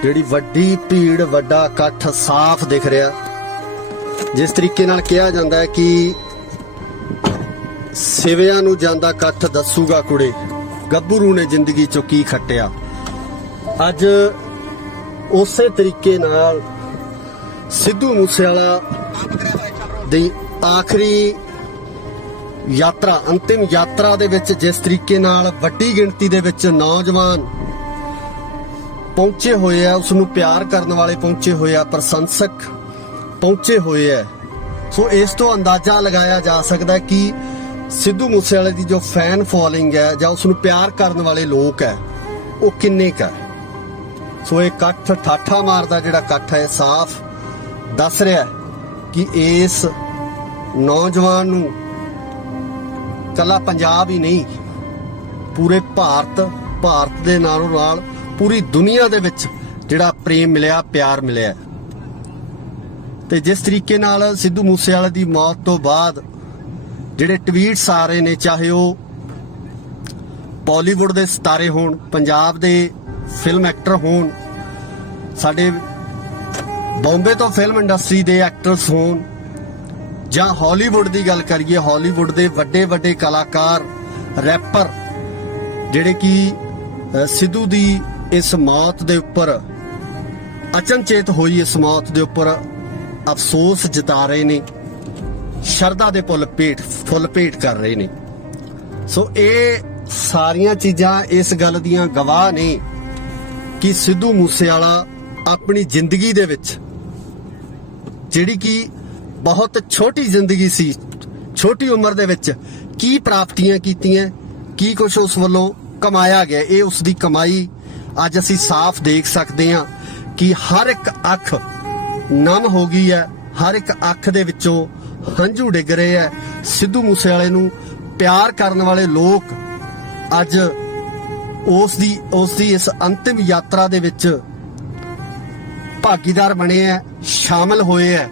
ਜਿਹੜੀ ਵੱਡੀ ਭੀੜ, ਵੱਡਾ ਇਕੱਠ ਸਾਫ਼ ਦਿਖ ਰਿਹਾ। ਜਿਸ ਤਰੀਕੇ ਨਾਲ ਕਿਹਾ ਜਾਂਦਾ ਹੈ ਕਿ ਸਿਵਿਆਂ ਨੂੰ ਜਾਂਦਾ ਇਕੱਠ ਦੱਸੂਗਾ ਕੁੜੇ, ਗੱਭਰੂ ਨੇ ਜ਼ਿੰਦਗੀ ਚੋਂ ਕੀ ਖੱਟਿਆ। ਅੱਜ ਉਸੇ ਤਰੀਕੇ ਨਾਲ ਸਿੱਧੂ ਮੂਸੇਵਾਲਾ ਦੀ ਆਖਰੀ ਯਾਤਰਾ, ਅੰਤਿਮ ਯਾਤਰਾ ਦੇ ਵਿੱਚ ਜਿਸ ਤਰੀਕੇ ਨਾਲ ਵੱਡੀ ਗਿਣਤੀ ਦੇ ਵਿੱਚ ਨੌਜਵਾਨ ਪਹੁੰਚੇ ਹੋਏ ਆ, ਉਸ ਨੂੰ ਪਿਆਰ ਕਰਨ ਵਾਲੇ ਪਹੁੰਚੇ ਹੋਏ ਆ, ਪ੍ਰਸ਼ੰਸਕ ਪਹੁੰਚੇ ਹੋਏ ਆ। ਸੋ ਇਸ ਤੋਂ ਅੰਦਾਜ਼ਾ ਲਗਾਇਆ ਜਾ ਸਕਦਾ ਕਿ ਸਿੱਧੂ ਮੂਸੇਵਾਲੇ ਦੀ ਜੋ ਫੈਨ ਫੋਲੋਇੰਗ ਹੈ ਜਾਂ ਉਸ ਨੂੰ ਪਿਆਰ ਕਰਨ ਵਾਲੇ ਲੋਕ ਹੈ ਉਹ ਕਿੰਨੇ ਕੁ ਹੈ। ਸੋ ਇਹ ਇਕੱਠ, ਠਾਠਾ ਮਾਰਦਾ ਜਿਹੜਾ ਇਕੱਠ ਹੈ, ਸਾਫ਼ ਦੱਸ ਰਿਹਾ ਕਿ ਇਸ ਨੌਜਵਾਨ ਨੂੰ ਕੱਲਾ ਪੰਜਾਬ ਹੀ ਨਹੀਂ, ਪੂਰੇ ਭਾਰਤ ਦੇ ਨਾਲੋਂ ਨਾਲ ਪੂਰੀ ਦੁਨੀਆ ਦੇ ਵਿੱਚ ਜਿਹੜਾ ਪ੍ਰੇਮ ਮਿਲਿਆ, ਪਿਆਰ ਮਿਲਿਆ। ਤੇ ਜਿਸ ਤਰੀਕੇ ਨਾਲ ਸਿੱਧੂ ਮੂਸੇਵਾਲੇ ਦੀ ਮੌਤ ਤੋਂ ਬਾਅਦ ਜਿਹੜੇ ਟਵੀਟਸ ਆ ਰਹੇ ਨੇ, ਚਾਹੇ ਉਹ ਬਾਲੀਵੁੱਡ ਦੇ ਸਿਤਾਰੇ ਹੋਣ, ਪੰਜਾਬ ਦੇ ਫਿਲਮ ਐਕਟਰ ਹੋਣ, ਸਾਡੇ ਬੰਬੇ ਤੋਂ ਫਿਲਮ ਇੰਡਸਟਰੀ ਦੇ ਐਕਟਰਸ ਹੋਣ, ਜਾਂ ਹਾਲੀਵੁੱਡ ਦੀ ਗੱਲ ਕਰੀਏ, ਹਾਲੀਵੁੱਡ ਦੇ ਵੱਡੇ ਕਲਾਕਾਰ, ਰੈਪਰ, ਜਿਹੜੇ ਕਿ ਸਿੱਧੂ ਦੀ ਇਸ ਮੌਤ ਦੇ ਉੱਪਰ, ਅਚਨਚੇਤ ਹੋਈ ਇਸ ਮੌਤ ਦੇ ਉੱਪਰ ਅਫਸੋਸ ਜਤਾ ਰਹੇ ਨੇ, ਸ਼ਰਧਾ ਦੇ ਫੁੱਲ ਭੇਟ ਕਰ ਰਹੇ ਨੇ। ਸੋ ਇਹ ਸਾਰੀਆਂ ਚੀਜ਼ਾਂ ਇਸ ਗੱਲ ਦੀਆਂ ਗਵਾਹ ਨੇ ਕਿ ਸਿੱਧੂ ਮੂਸੇਵਾਲਾ ਆਪਣੀ ਜ਼ਿੰਦਗੀ ਦੇ ਵਿੱਚ, ਜਿਹੜੀ ਕਿ ਬਹੁਤ ਛੋਟੀ ਜ਼ਿੰਦਗੀ ਸੀ, ਛੋਟੀ ਉਮਰ ਦੇ ਵਿੱਚ ਕੀ ਪ੍ਰਾਪਤੀਆਂ ਕੀਤੀਆਂ, ਕੀ ਕੁਝ ਉਸ ਵੱਲੋਂ ਕਮਾਇਆ ਗਿਆ, ਇਹ ਉਸ ਦੀ ਕਮਾਈ ਅੱਜ ਅਸੀਂ ਸਾਫ਼ ਦੇਖ ਸਕਦੇ ਹਾਂ ਕਿ ਹਰ ਇੱਕ ਅੱਖ ਨਮ ਹੋ ਗਈ ਹੈ, ਹਰ ਇੱਕ ਅੱਖ ਦੇ ਵਿੱਚੋਂ ਹੰਝੂ ਡਿੱਗ ਰਹੇ ਹੈ। ਸਿੱਧੂ ਮੂਸੇਵਾਲੇ ਨੂੰ ਪਿਆਰ ਕਰਨ ਵਾਲੇ ਲੋਕ ਅੱਜ ਉਸ ਦੀ ਇਸ ਅੰਤਿਮ ਯਾਤਰਾ ਦੇ ਵਿੱਚ ਭਾਗੀਦਾਰ ਬਣੇ ਹੈ, ਸ਼ਾਮਲ ਹੋਏ ਹੈ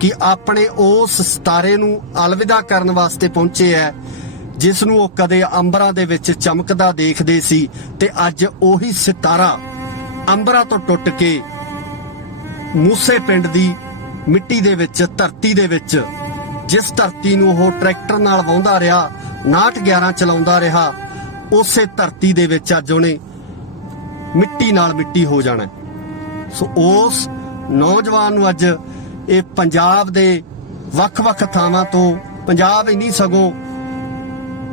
ਕਿ ਆਪਣੇ ਉਸ ਸਿਤਾਰੇ ਨੂੰ ਅਲਵਿਦਾ ਕਰਨ ਵਾਸਤੇ ਪਹੁੰਚੇ ਹੈ ਜਿਸ ਨੂੰ ਉਹ ਕਦੇ ਅੰਬਰਾਂ ਦੇ ਵਿੱਚ ਚਮਕਦਾ ਦੇਖਦੇ ਸੀ, ਤੇ ਅੱਜ ਉਹੀ ਸਿਤਾਰਾ ਅੰਬਰਾਂ ਤੋਂ ਟੁੱਟ ਕੇ ਮੂਸੇ ਪਿੰਡ ਦੀ ਮਿੱਟੀ ਦੇ ਵਿੱਚ, ਧਰਤੀ ਦੇ ਵਿੱਚ, ਜਿਸ ਧਰਤੀ ਨੂੰ ਉਹ ਟਰੈਕਟਰ ਨਾਲ ਵਾਹੁੰਦਾ ਰਿਹਾ, 6911 ਚਲਾਉਂਦਾ ਰਿਹਾ, ਉਸੇ ਧਰਤੀ ਦੇ ਵਿੱਚ ਅੱਜ ਉਹਨੇ ਮਿੱਟੀ ਨਾਲ ਮਿੱਟੀ ਹੋ ਜਾਣਾ। ਸੋ ਉਸ ਨੌਜਵਾਨ ਨੂੰ ਅੱਜ ਇਹ ਪੰਜਾਬ ਦੇ ਵੱਖ-ਵੱਖ ਥਾਵਾਂ ਤੋਂ, ਪੰਜਾਬ ਹੀ ਨਹੀਂ ਸਗੋਂ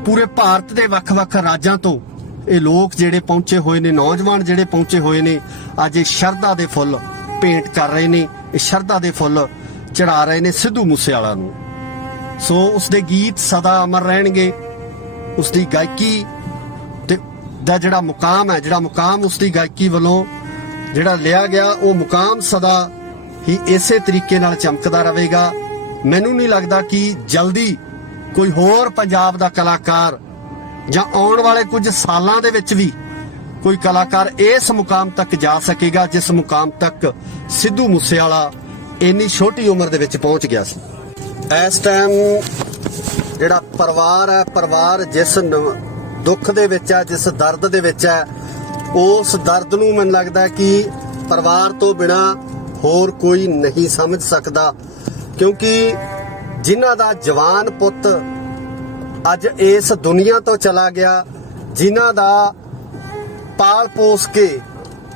ਪੂਰੇ ਭਾਰਤ ਦੇ ਵੱਖ-ਵੱਖ ਰਾਜਾਂ ਤੋਂ ਇਹ ਲੋਕ ਜਿਹੜੇ ਪਹੁੰਚੇ ਹੋਏ ਨੇ, ਨੌਜਵਾਨ ਜਿਹੜੇ ਪਹੁੰਚੇ ਹੋਏ ਨੇ, ਅੱਜ ਇਹ ਸ਼ਰਧਾ ਦੇ ਫੁੱਲ ਭੇਂਟ ਕਰ ਰਹੇ ਨੇ, ਇਹ ਸ਼ਰਧਾ ਦੇ ਫੁੱਲ ਚੜਾ ਰਹੇ ਨੇ ਸਿੱਧੂ ਮੂਸੇਵਾਲਾ ਨੂੰ। ਸੋ ਉਸ ਦੇ ਗੀਤ ਸਦਾ ਅਮਰ ਰਹਿਣਗੇ, ਉਸ ਦੀ ਗਾਇਕੀ ਤੇ ਦਾ ਜਿਹੜਾ ਮੁਕਾਮ ਹੈ, ਜਿਹੜਾ ਮੁਕਾਮ ਉਸ ਦੀ ਗਾਇਕੀ ਵੱਲੋਂ ਜਿਹੜਾ ਲਿਆ ਗਿਆ, ਉਹ ਮੁਕਾਮ ਸਦਾ ਹੀ ਇਸੇ ਤਰੀਕੇ ਨਾਲ ਚਮਕਦਾ ਰਹੇਗਾ। ਮੈਨੂੰ ਨਹੀਂ ਲੱਗਦਾ ਕਿ ਜਲਦੀ ਕੋਈ ਹੋਰ ਪੰਜਾਬ ਦਾ ਕਲਾਕਾਰ ਜਾਂ ਆਉਣ ਵਾਲੇ ਕੁਝ ਸਾਲਾਂ ਦੇ ਵਿੱਚ ਵੀ ਕੋਈ ਕਲਾਕਾਰ ਇਸ ਮੁਕਾਮ ਤੱਕ ਜਾ ਸਕੇਗਾ ਜਿਸ ਮੁਕਾਮ ਤੱਕ ਸਿੱਧੂ ਮੂਸੇਵਾਲਾ ਇੰਨੀ ਛੋਟੀ ਉਮਰ ਦੇ ਵਿੱਚ ਪਹੁੰਚ ਗਿਆ ਸੀ। ਇਸ ਟਾਈਮ ਜਿਹੜਾ ਪਰਿਵਾਰ ਹੈ, ਪਰਿਵਾਰ ਜਿਸ ਦੁੱਖ ਦੇ ਵਿੱਚ ਹੈ, ਜਿਸ ਦਰਦ ਦੇ ਵਿੱਚ ਹੈ, ਉਸ ਦਰਦ ਨੂੰ ਮੈਨੂੰ ਲੱਗਦਾ ਕਿ ਪਰਿਵਾਰ ਤੋਂ ਬਿਨਾ ਹੋਰ ਕੋਈ ਨਹੀਂ ਸਮਝ ਸਕਦਾ, ਕਿਉਂਕਿ ਜਿਨ੍ਹਾਂ ਦਾ ਜਵਾਨ ਪੁੱਤ ਅੱਜ ਇਸ ਦੁਨੀਆ ਤੋਂ ਚਲਾ ਗਿਆ, ਜਿਨ੍ਹਾਂ ਦਾ ਪਾਲ ਪੋਸ ਕੇ,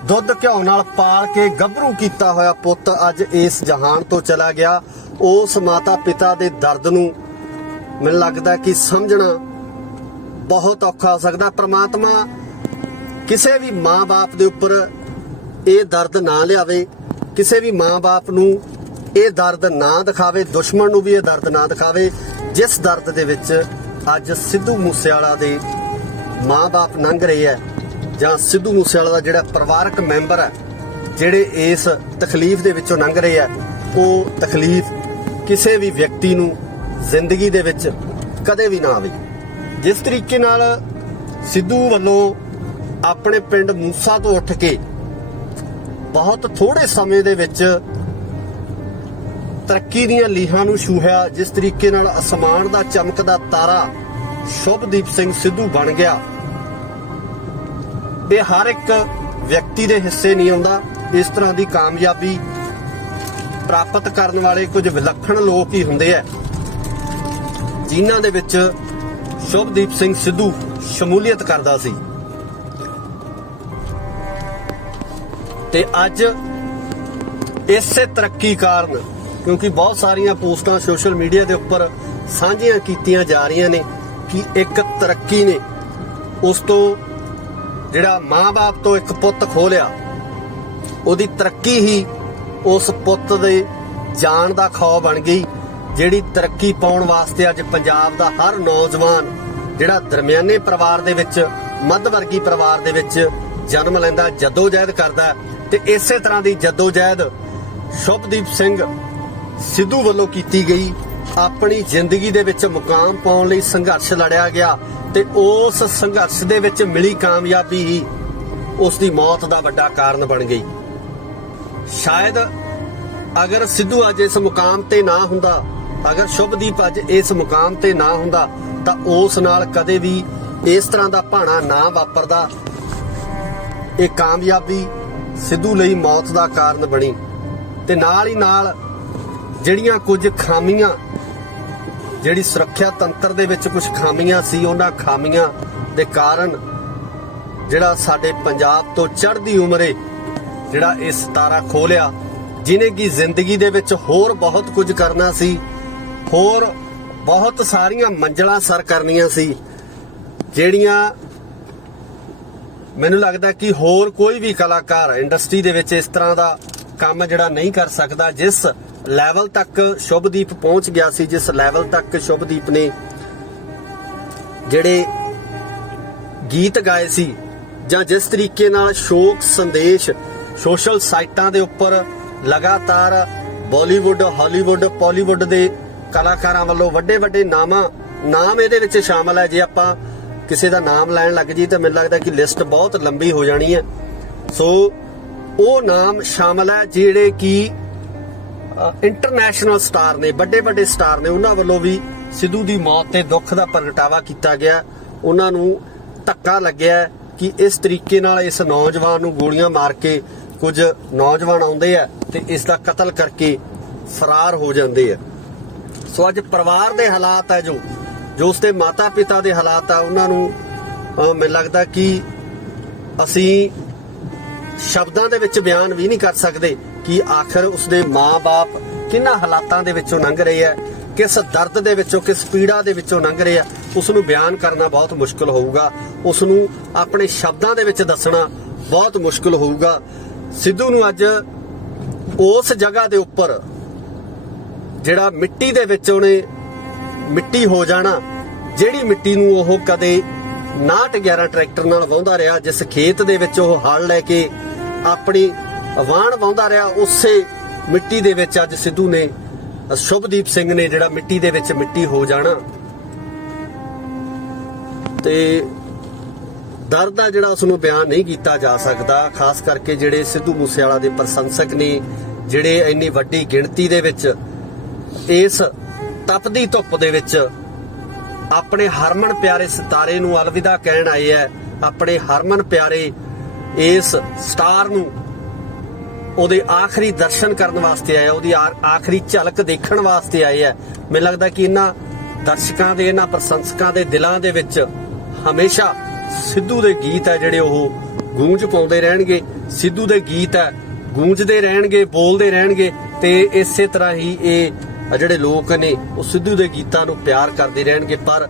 ਦੁੱਧ ਘਿਓ ਨਾਲ ਪਾਲ ਕੇ ਗੱਭਰੂ ਕੀਤਾ ਹੋਇਆ ਪੁੱਤ ਅੱਜ ਇਸ ਜਹਾਨ ਤੋਂ ਚਲਾ ਗਿਆ, ਉਸ ਮਾਤਾ ਪਿਤਾ ਦੇ ਦਰਦ ਨੂੰ ਮੈਨੂੰ ਲੱਗਦਾ ਕਿ ਸਮਝਣਾ ਬਹੁਤ ਔਖਾ ਹੋ ਸਕਦਾ। ਪ੍ਰਮਾਤਮਾ ਕਿਸੇ ਵੀ ਮਾਂ-ਬਾਪ ਦੇ ਉੱਪਰ ਇਹ ਦਰਦ ਨਾ ਲਿਆਵੇ, ਕਿਸੇ ਵੀ ਮਾਂ-ਬਾਪ ਨੂੰ ਇਹ ਦਰਦ ਨਾ ਦਿਖਾਵੇ, ਦੁਸ਼ਮਣ ਨੂੰ ਵੀ ਇਹ ਦਰਦ ਨਾ ਦਿਖਾਵੇ ਜਿਸ ਦਰਦ ਦੇ ਵਿੱਚ ਅੱਜ ਸਿੱਧੂ ਮੂਸੇਵਾਲਾ ਦੇ ਮਾਂ-ਬਾਪ ਲੰਘ ਰਹੇ ਹੈ, ਜਾਂ ਸਿੱਧੂ ਮੂਸੇਵਾਲਾ ਦਾ ਜਿਹੜਾ ਪਰਿਵਾਰਕ ਮੈਂਬਰ ਹੈ ਜਿਹੜੇ ਇਸ ਤਕਲੀਫ ਦੇ ਵਿੱਚੋਂ ਲੰਘ ਰਹੇ ਹੈ। ਉਹ ਤਕਲੀਫ ਕਿਸੇ ਵੀ ਵਿਅਕਤੀ ਨੂੰ ਜ਼ਿੰਦਗੀ ਦੇ ਵਿੱਚ ਕਦੇ ਵੀ ਨਾ ਆਵੇ। ਜਿਸ ਤਰੀਕੇ ਨਾਲ ਸਿੱਧੂ ਵੱਲੋਂ ਆਪਣੇ ਪਿੰਡ ਮੂਸਾ ਤੋਂ ਉੱਠ ਕੇ ਬਹੁਤ ਥੋੜੇ ਸਮੇਂ ਦੇ ਵਿੱਚ ਤਰੱਕੀ ਦੀਆਂ ਲੀਹਾਂ ਨੂੰ ਛੂਹਿਆ, ਜਿਸ ਤਰੀਕੇ ਨਾਲ ਅਸਮਾਨ ਦਾ ਚਮਕਦਾ ਤਾਰਾ ਸ਼ੁਭਦੀਪ ਸਿੰਘ ਸਿੱਧੂ ਬਣ ਗਿਆ, ਇਹ ਹਰ ਇੱਕ ਵਿਅਕਤੀ ਦੇ ਹਿੱਸੇ ਨਹੀਂ ਆਉਂਦਾ। ਇਸ ਤਰ੍ਹਾਂ ਦੀ ਕਾਮਯਾਬੀ ਪ੍ਰਾਪਤ ਕਰਨ ਵਾਲੇ ਕੁਝ ਵਿਲੱਖਣ ਲੋਕ ਹੀ ਹੁੰਦੇ ਆ ਜਿਨ੍ਹਾਂ ਦੇ ਵਿੱਚ ਸ਼ੁਭਦੀਪ ਸਿੰਘ ਸਿੱਧੂ ਸ਼ਮੂਲੀਅਤ ਕਰਦਾ ਸੀ। ਤੇ ਅੱਜ ਇਸੇ ਤਰੱਕੀ ਕਾਰਨ, ਕਿਉਂਕਿ ਬਹੁਤ ਸਾਰੀਆਂ ਪੋਸਟਾਂ ਸੋਸ਼ਲ ਮੀਡੀਆ ਦੇ ਉੱਪਰ ਸਾਂਝੀਆਂ ਕੀਤੀਆਂ ਜਾ ਰਹੀਆਂ ਨੇ ਕਿ ਇੱਕ ਤਰੱਕੀ ਨੇ ਉਸ ਤੋਂ ਜਿਹੜਾ ਮਾਂ-ਬਾਪ ਤੋਂ ਇੱਕ ਪੁੱਤ ਖੋਲਿਆ, ਉਹਦੀ ਤਰੱਕੀ ਹੀ ਉਸ ਪੁੱਤ ਦੇ ਜਾਣ ਦਾ ਖੌਅ ਬਣ ਗਈ, ਜਿਹੜੀ ਤਰੱਕੀ ਪਾਉਣ ਵਾਸਤੇ ਅੱਜ ਪੰਜਾਬ ਦਾ ਹਰ ਨੌਜਵਾਨ ਜਿਹੜਾ ਦਰਮਿਆਨੇ ਪਰਿਵਾਰ ਦੇ ਵਿੱਚ, ਮੱਧ ਵਰਗੀ ਪਰਿਵਾਰ ਦੇ ਵਿੱਚ ਜਨਮ ਲੈਂਦਾ, ਜਦੋਜਹਿਦ ਕਰਦਾ। ਤੇ ਇਸੇ ਤਰ੍ਹਾਂ ਦੀ ਜਦੋਜਹਿਦ ਸ਼ੁਭਦੀਪ ਸਿੰਘ ਸਿੱਧੂ ਵੱਲੋਂ ਕੀਤੀ ਗਈ। ਆਪਣੀ ਜ਼ਿੰਦਗੀ ਦੇ ਵਿੱਚ ਮੁਕਾਮ ਪਾਉਣ ਲਈ ਸੰਘਰਸ਼ ਲੜਿਆ ਗਿਆ ਤੇ ਉਸ ਸੰਘਰਸ਼ ਦੇ ਵਿੱਚ ਮਿਲੀ ਕਾਮਯਾਬੀ ਹੀ ਉਸ ਦੀ ਮੌਤ ਦਾ ਵੱਡਾ ਕਾਰਨ ਬਣ ਗਈ। ਸ਼ਾਇਦ ਅਗਰ ਸਿੱਧੂ ਅੱਜ ਇਸ ਮੁਕਾਮ ਤੇ ਨਾ ਹੁੰਦਾ, ਅਗਰ ਸ਼ੁਭਦੀਪ ਅੱਜ ਇਸ ਮੁਕਾਮ ਤੇ ਨਾ ਹੁੰਦਾ ਤਾਂ ਉਸ ਨਾਲ ਕਦੇ ਵੀ ਇਸ ਤਰ੍ਹਾਂ ਦਾ ਭਾਣਾ ਨਾ ਵਾਪਰਦਾ। ਇਹ ਕਾਮਯਾਬੀ ਸਿੱਧੂ ਲਈ ਮੌਤ ਦਾ ਕਾਰਨ ਬਣੀ ਤੇ ਨਾਲ ਹੀ ਨਾਲ ਜਿਹੜੀਆਂ ਕੁਝ ਖਾਮੀਆਂ, ਜਿਹੜੀ ਸੁਰੱਖਿਆ ਤੰਤਰ ਦੇ ਵਿੱਚ ਕੁਝ ਖਾਮੀਆਂ ਸੀ, ਉਹਨਾਂ ਖਾਮੀਆਂ ਦੇ ਕਾਰਨ ਜਿਹੜਾ ਸਾਡੇ ਪੰਜਾਬ ਤੋਂ ਚੜ੍ਹਦੀ ਉਮਰੇ ਜਿਹੜਾ ਇਹ ਸਿਤਾਰਾ ਖੋਲਿਆ, ਜਿਹਨੇ ਕਿ ਜ਼ਿੰਦਗੀ ਦੇ ਵਿੱਚ ਹੋਰ ਬਹੁਤ ਕੁਝ ਕਰਨਾ ਸੀ, ਹੋਰ ਬਹੁਤ ਸਾਰੀਆਂ ਮੰਜ਼ਲਾਂ ਸਰ ਕਰਨੀਆਂ ਸੀ, ਜਿਹੜੀਆਂ ਮੈਨੂੰ ਲੱਗਦਾ ਕਿ ਹੋਰ ਕੋਈ ਵੀ ਕਲਾਕਾਰ ਇੰਡਸਟਰੀ ਦੇ ਵਿੱਚ ਇਸ ਤਰ੍ਹਾਂ ਦਾ ਕੰਮ ਜਿਹੜਾ ਨਹੀਂ ਕਰ ਸਕਦਾ। ਜਿਸ ਲੈਵਲ ਤੱਕ ਸ਼ੁਭਦੀਪ ਪਹੁੰਚ ਗਿਆ ਸੀ, ਜਿਸ ਲੈਵਲ ਤੱਕ ਸ਼ੁਭਦੀਪ ਨੇ ਜਿਹੜੇ ਗੀਤ ਗਾਏ ਸੀ, ਜਾਂ ਜਿਸ ਤਰੀਕੇ ਨਾਲ ਸ਼ੋਕ ਸੰਦੇਸ਼ ਸੋਸ਼ਲ ਸਾਈਟਾਂ ਦੇ ਉੱਪਰ ਲਗਾਤਾਰ ਬਾਲੀਵੁੱਡ, ਹਾਲੀਵੁੱਡ, ਪਾਲੀਵੁੱਡ ਦੇ ਕਲਾਕਾਰਾਂ ਵੱਲੋਂ ਵੱਡੇ ਵੱਡੇ ਨਾਮ ਇਹਦੇ ਵਿੱਚ ਸ਼ਾਮਲ ਹੈ। ਜੇ ਆਪਾਂ ਕਿਸੇ ਦਾ ਨਾਮ ਲੈਣ ਲੱਗ ਜੀ ਤਾਂ ਮੈਨੂੰ ਲੱਗਦਾ ਕਿ ਲਿਸਟ ਬਹੁਤ ਲੰਬੀ ਹੋ ਜਾਣੀ ਹੈ। ਸੋ ਉਹ ਨਾਮ ਸ਼ਾਮਲ ਹੈ ਜਿਹੜੇ ਕਿ ਇੰਟਰਨੈਸ਼ਨਲ ਸਟਾਰ ਨੇ, ਵੱਡੇ ਵੱਡੇ ਸਟਾਰ ਨੇ। ਉਹਨਾਂ ਵੱਲੋਂ ਵੀ ਸਿੱਧੂ ਦੀ ਮੌਤ ਤੇ ਦੁੱਖ ਦਾ ਪ੍ਰਗਟਾਵਾ ਕੀਤਾ ਗਿਆ। ਉਹਨਾਂ ਨੂੰ ਧੱਕਾ ਲੱਗਿਆ ਕਿ ਇਸ ਤਰੀਕੇ ਨਾਲ ਇਸ ਨੌਜਵਾਨ ਨੂੰ ਗੋਲੀਆਂ ਮਾਰ ਕੇ ਕੁਝ ਨੌਜਵਾਨ ਆਉਂਦੇ ਆ ਤੇ ਇਸ ਦਾ ਕਤਲ ਕਰਕੇ ਫਰਾਰ ਹੋ ਜਾਂਦੇ ਆ। ਸੋ ਅੱਜ ਪਰਿਵਾਰ ਦੇ ਹਾਲਾਤ ਹੈ, ਜੋ ਉਸਦੇ ਮਾਤਾ ਪਿਤਾ ਦੇ ਹਾਲਾਤ ਆ, ਉਹਨਾਂ ਨੂੰ ਮੈਨੂੰ ਲੱਗਦਾ ਕਿ ਅਸੀਂ ਸ਼ਬਦਾਂ ਦੇ ਵਿੱਚ ਬਿਆਨ ਵੀ ਨਹੀਂ ਕਰ ਸਕਦੇ ਕਿ ਆਖਰ ਉਸਦੇ ਮਾਂ-ਬਾਪ ਕਿੰਨਾ ਹਾਲਾਤਾਂ ਦੇ ਵਿੱਚੋਂ ਲੰਘ ਰਹੇ ਆ, ਕਿਸ ਦਰਦ ਦੇ ਵਿੱਚੋਂ, ਕਿਸ ਪੀੜਾ ਦੇ ਵਿੱਚੋਂ ਲੰਘ ਰਹੇ ਆ। ਉਸ ਨੂੰ ਬਿਆਨ ਕਰਨਾ ਬਹੁਤ ਮੁਸ਼ਕਲ ਹੋਊਗਾ, ਉਸ ਨੂੰ ਆਪਣੇ ਸ਼ਬਦਾਂ ਦੇ ਵਿੱਚ ਦੱਸਣਾ ਬਹੁਤ ਮੁਸ਼ਕਲ ਹੋਊਗਾ। ਸਿੱਧੂ ਨੂੰ ਅੱਜ ਉਸ ਜਗ੍ਹਾ ਦੇ ਉੱਪਰ ਜਿਹੜਾ ਮਿੱਟੀ ਦੇ ਵਿੱਚ ਉਹਨੇ ਮਿੱਟੀ ਹੋ ਜਾਣਾ, ਜਿਹੜੀ ਮਿੱਟੀ ਨੂੰ ਉਹ ਕਦੇ 911 ਟਰੈਕਟਰ ਨਾਲ ਵਾਹੁੰਦਾ ਰਿਹਾ, ਜਿਸ ਖੇਤ ਦੇ ਵਿੱਚ ਉਹ ਹਲ ਲੈ ਕੇ ਆਪਣੀ ਵਾਹਣ ਵਾਹੁੰਦਾ ਰਿਹਾ, ਉਸੇ ਮਿੱਟੀ ਦੇ ਵਿੱਚ ਅੱਜ ਸਿੱਧੂ ਨੇ, ਸ਼ੁਭਦੀਪ ਸਿੰਘ ਨੇ ਜਿਹੜਾ ਮਿੱਟੀ ਦੇ ਵਿੱਚ ਮਿੱਟੀ ਹੋ ਜਾਣਾ। ਤੇ ਦਰਦ ਆ ਜਿਹੜਾ ਉਸ ਨੂੰ ਬਿਆਨ ਨਹੀਂ ਕੀਤਾ ਜਾ ਸਕਦਾ। ਖਾਸ ਕਰਕੇ ਜਿਹੜੇ ਸਿੱਧੂ ਮੂਸੇਵਾਲਾ ਦੇ ਪ੍ਰਸ਼ੰਸਕ ਨੇ, ਜਿਹੜੇ ਇੰਨੀ ਵੱਡੀ ਗਿਣਤੀ ਦੇ ਵਿੱਚ ਇਸ ਤਪਦੀ ਧੁੱਪ ਦੇ ਵਿੱਚ ਆਪਣੇ ਹਰਮਨ ਪਿਆਰੇ ਸਿਤਾਰੇ ਨੂੰ ਅਲਵਿਦਾ ਕਹਿਣ ਆਏ ਹੈ, ਆਪਣੇ ਹਰਮਨ ਪਿਆਰੇ ਇਸ ਸਟਾਰ ਨੂੰ ਉਹਦੇ ਆਖਰੀ ਦਰਸ਼ਨ ਕਰਨ ਵਾਸਤੇ ਆਏ, ਉਹਦੀ ਆਖਰੀ ਝਲਕ ਦੇਖਣ ਵਾਸਤੇ ਆਏ ਹੈ। ਮੈਨੂੰ ਲੱਗਦਾ ਕਿ ਇਹਨਾਂ ਦਰਸ਼ਕਾਂ ਦੇ, ਇਹਨਾਂ ਪ੍ਰਸ਼ੰਸਕਾਂ ਦੇ ਦਿਲਾਂ ਦੇ ਵਿੱਚ ਹਮੇਸ਼ਾ ਸਿੱਧੂ ਦੇ ਗੀਤ ਹੈ ਜਿਹੜੇ ਉਹ ਗੂੰਜ ਪਾਉਂਦੇ ਰਹਿਣਗੇ। ਸਿੱਧੂ ਦੇ ਗੀਤ ਹੈ ਗੂੰਜਦੇ ਰਹਿਣਗੇ, ਬੋਲਦੇ ਰਹਿਣਗੇ ਤੇ ਇਸੇ ਤਰ੍ਹਾਂ ਹੀ ਇਹ ਜਿਹੜੇ ਲੋਕ ਨੇ ਉਹ ਸਿੱਧੂ ਦੇ ਗੀਤਾਂ ਨੂੰ ਪਿਆਰ ਕਰਦੇ ਰਹਿਣਗੇ। ਪਰ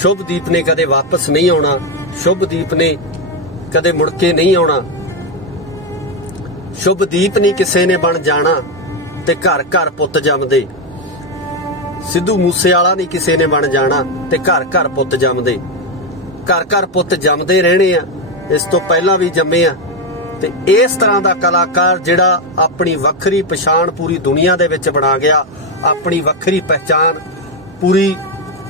ਸ਼ੁਭਦੀਪ ਨੇ ਕਦੇ ਵਾਪਸ ਨਹੀਂ ਆਉਣਾ, ਸ਼ੁਭਦੀਪ ਨੇ ਕਦੇ ਮੁੜ ਕੇ ਨਹੀਂ ਆਉਣਾ। ਸ਼ੁਭਦੀਪ ਨਹੀਂ ਕਿਸੇ ਨੇ ਬਣ ਜਾਣਾ ਤੇ ਘਰ ਘਰ ਪੁੱਤ ਜੰਮਦੇ। ਸਿੱਧੂ ਮੂਸੇਵਾਲਾ ਨਹੀਂ ਕਿਸੇ ਨੇ ਬਣ ਜਾਣਾ ਤੇ ਘਰ ਘਰ ਪੁੱਤ ਜੰਮਦੇ। ਘਰ ਘਰ ਪੁੱਤ ਜੰਮਦੇ ਰਹਿਣੇ ਆ, ਇਸ ਤੋਂ ਪਹਿਲਾਂ ਵੀ ਜੰਮੇ ਆ। ਤੇ ਇਸ ਤਰ੍ਹਾਂ ਦਾ ਕਲਾਕਾਰ ਜਿਹੜਾ ਆਪਣੀ ਵੱਖਰੀ ਪਛਾਣ ਪੂਰੀ ਦੁਨੀਆ ਦੇ ਵਿੱਚ ਬਣਾ ਗਿਆ, ਆਪਣੀ ਵੱਖਰੀ ਪਹਿਚਾਨ ਪੂਰੀ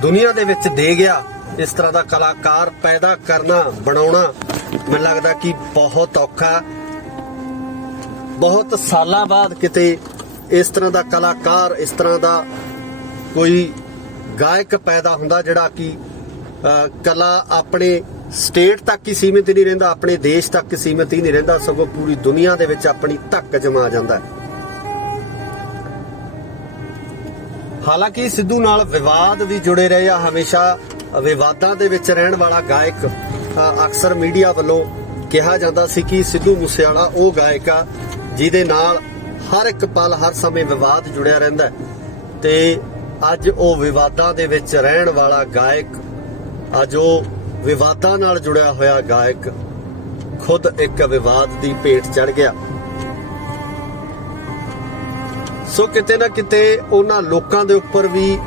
ਦੁਨੀਆ ਦੇ ਵਿੱਚ ਦੇ ਗਿਆ, ਇਸ ਤਰ੍ਹਾਂ ਦਾ ਕਲਾਕਾਰ ਪੈਦਾ ਕਰਨਾ, ਬਣਾਉਣਾ ਮੈਨੂੰ ਲੱਗਦਾ ਕਿ ਬਹੁਤ ਔਖਾ। ਬਹੁਤ ਸਾਲਾਂ ਬਾਅਦ ਕਿਤੇ ਇਸ ਤਰ੍ਹਾਂ ਦਾ ਕਲਾਕਾਰ, ਇਸ ਤਰ੍ਹਾਂ ਦਾ ਕੋਈ ਗਾਇਕ ਪੈਦਾ ਹੁੰਦਾ ਜਿਹੜਾ ਕਿ ਕਲਾ ਆਪਣੇ ਸਟੇਟ ਤੱਕ ਹੀ ਸੀਮਿਤ ਨਹੀਂ ਰਹਿੰਦਾ, ਆਪਣੇ ਦੇਸ਼ ਤੱਕ ਸੀਮਿਤ ਹੀ ਨਹੀਂ ਰਹਿੰਦਾ, ਸਗੋਂ ਪੂਰੀ ਦੁਨੀਆ ਦੇ ਵਿੱਚ ਆਪਣੀ ਧੱਕ ਜਮਾ ਜਾਂਦਾ ਹੈ। ਹਾਲਾਂਕਿ ਸਿੱਧੂ ਨਾਲ ਵਿਵਾਦ ਵੀ ਜੁੜੇ ਰਹੇ ਆ, ਹਮੇਸ਼ਾ ਵਿਵਾਦਾਂ ਦੇ ਵਿੱਚ ਰਹਿਣ ਵਾਲਾ ਗਾਇਕ। ਅਕਸਰ ਮੀਡੀਆ ਵੱਲੋਂ ਕਿਹਾ ਜਾਂਦਾ ਸੀ ਕਿ ਸਿੱਧੂ ਮੂਸੇਵਾਲਾ ਉਹ ਗਾਇਕ ਆ ਜਿਹਦੇ ਨਾਲ ਹਰ ਇੱਕ ਪਲ, ਹਰ ਸਮੇਂ ਵਿਵਾਦ ਜੁੜਿਆ ਰਹਿੰਦਾ ਤੇ ਅੱਜ ਉਹ ਵਿਵਾਦਾਂ ਦੇ ਵਿੱਚ ਰਹਿਣ ਵਾਲਾ ਗਾਇਕ, ਅੱਜ ਉਹ ਵਿਵਾਦਾਂ ਨਾਲ ਜੁੜਿਆ ਹੋਇਆ ਗਾਇਕ ਖੁਦ ਇੱਕ ਵਿਵਾਦ ਦੀ ਭੇਟ ਚੜ ਗਿਆ। ਸੋ ਕਿਤੇ ਨਾ ਕਿਤੇ ਉਹਨਾਂ ਲੋਕਾਂ ਦੇ ਉੱਪਰ ਵੀ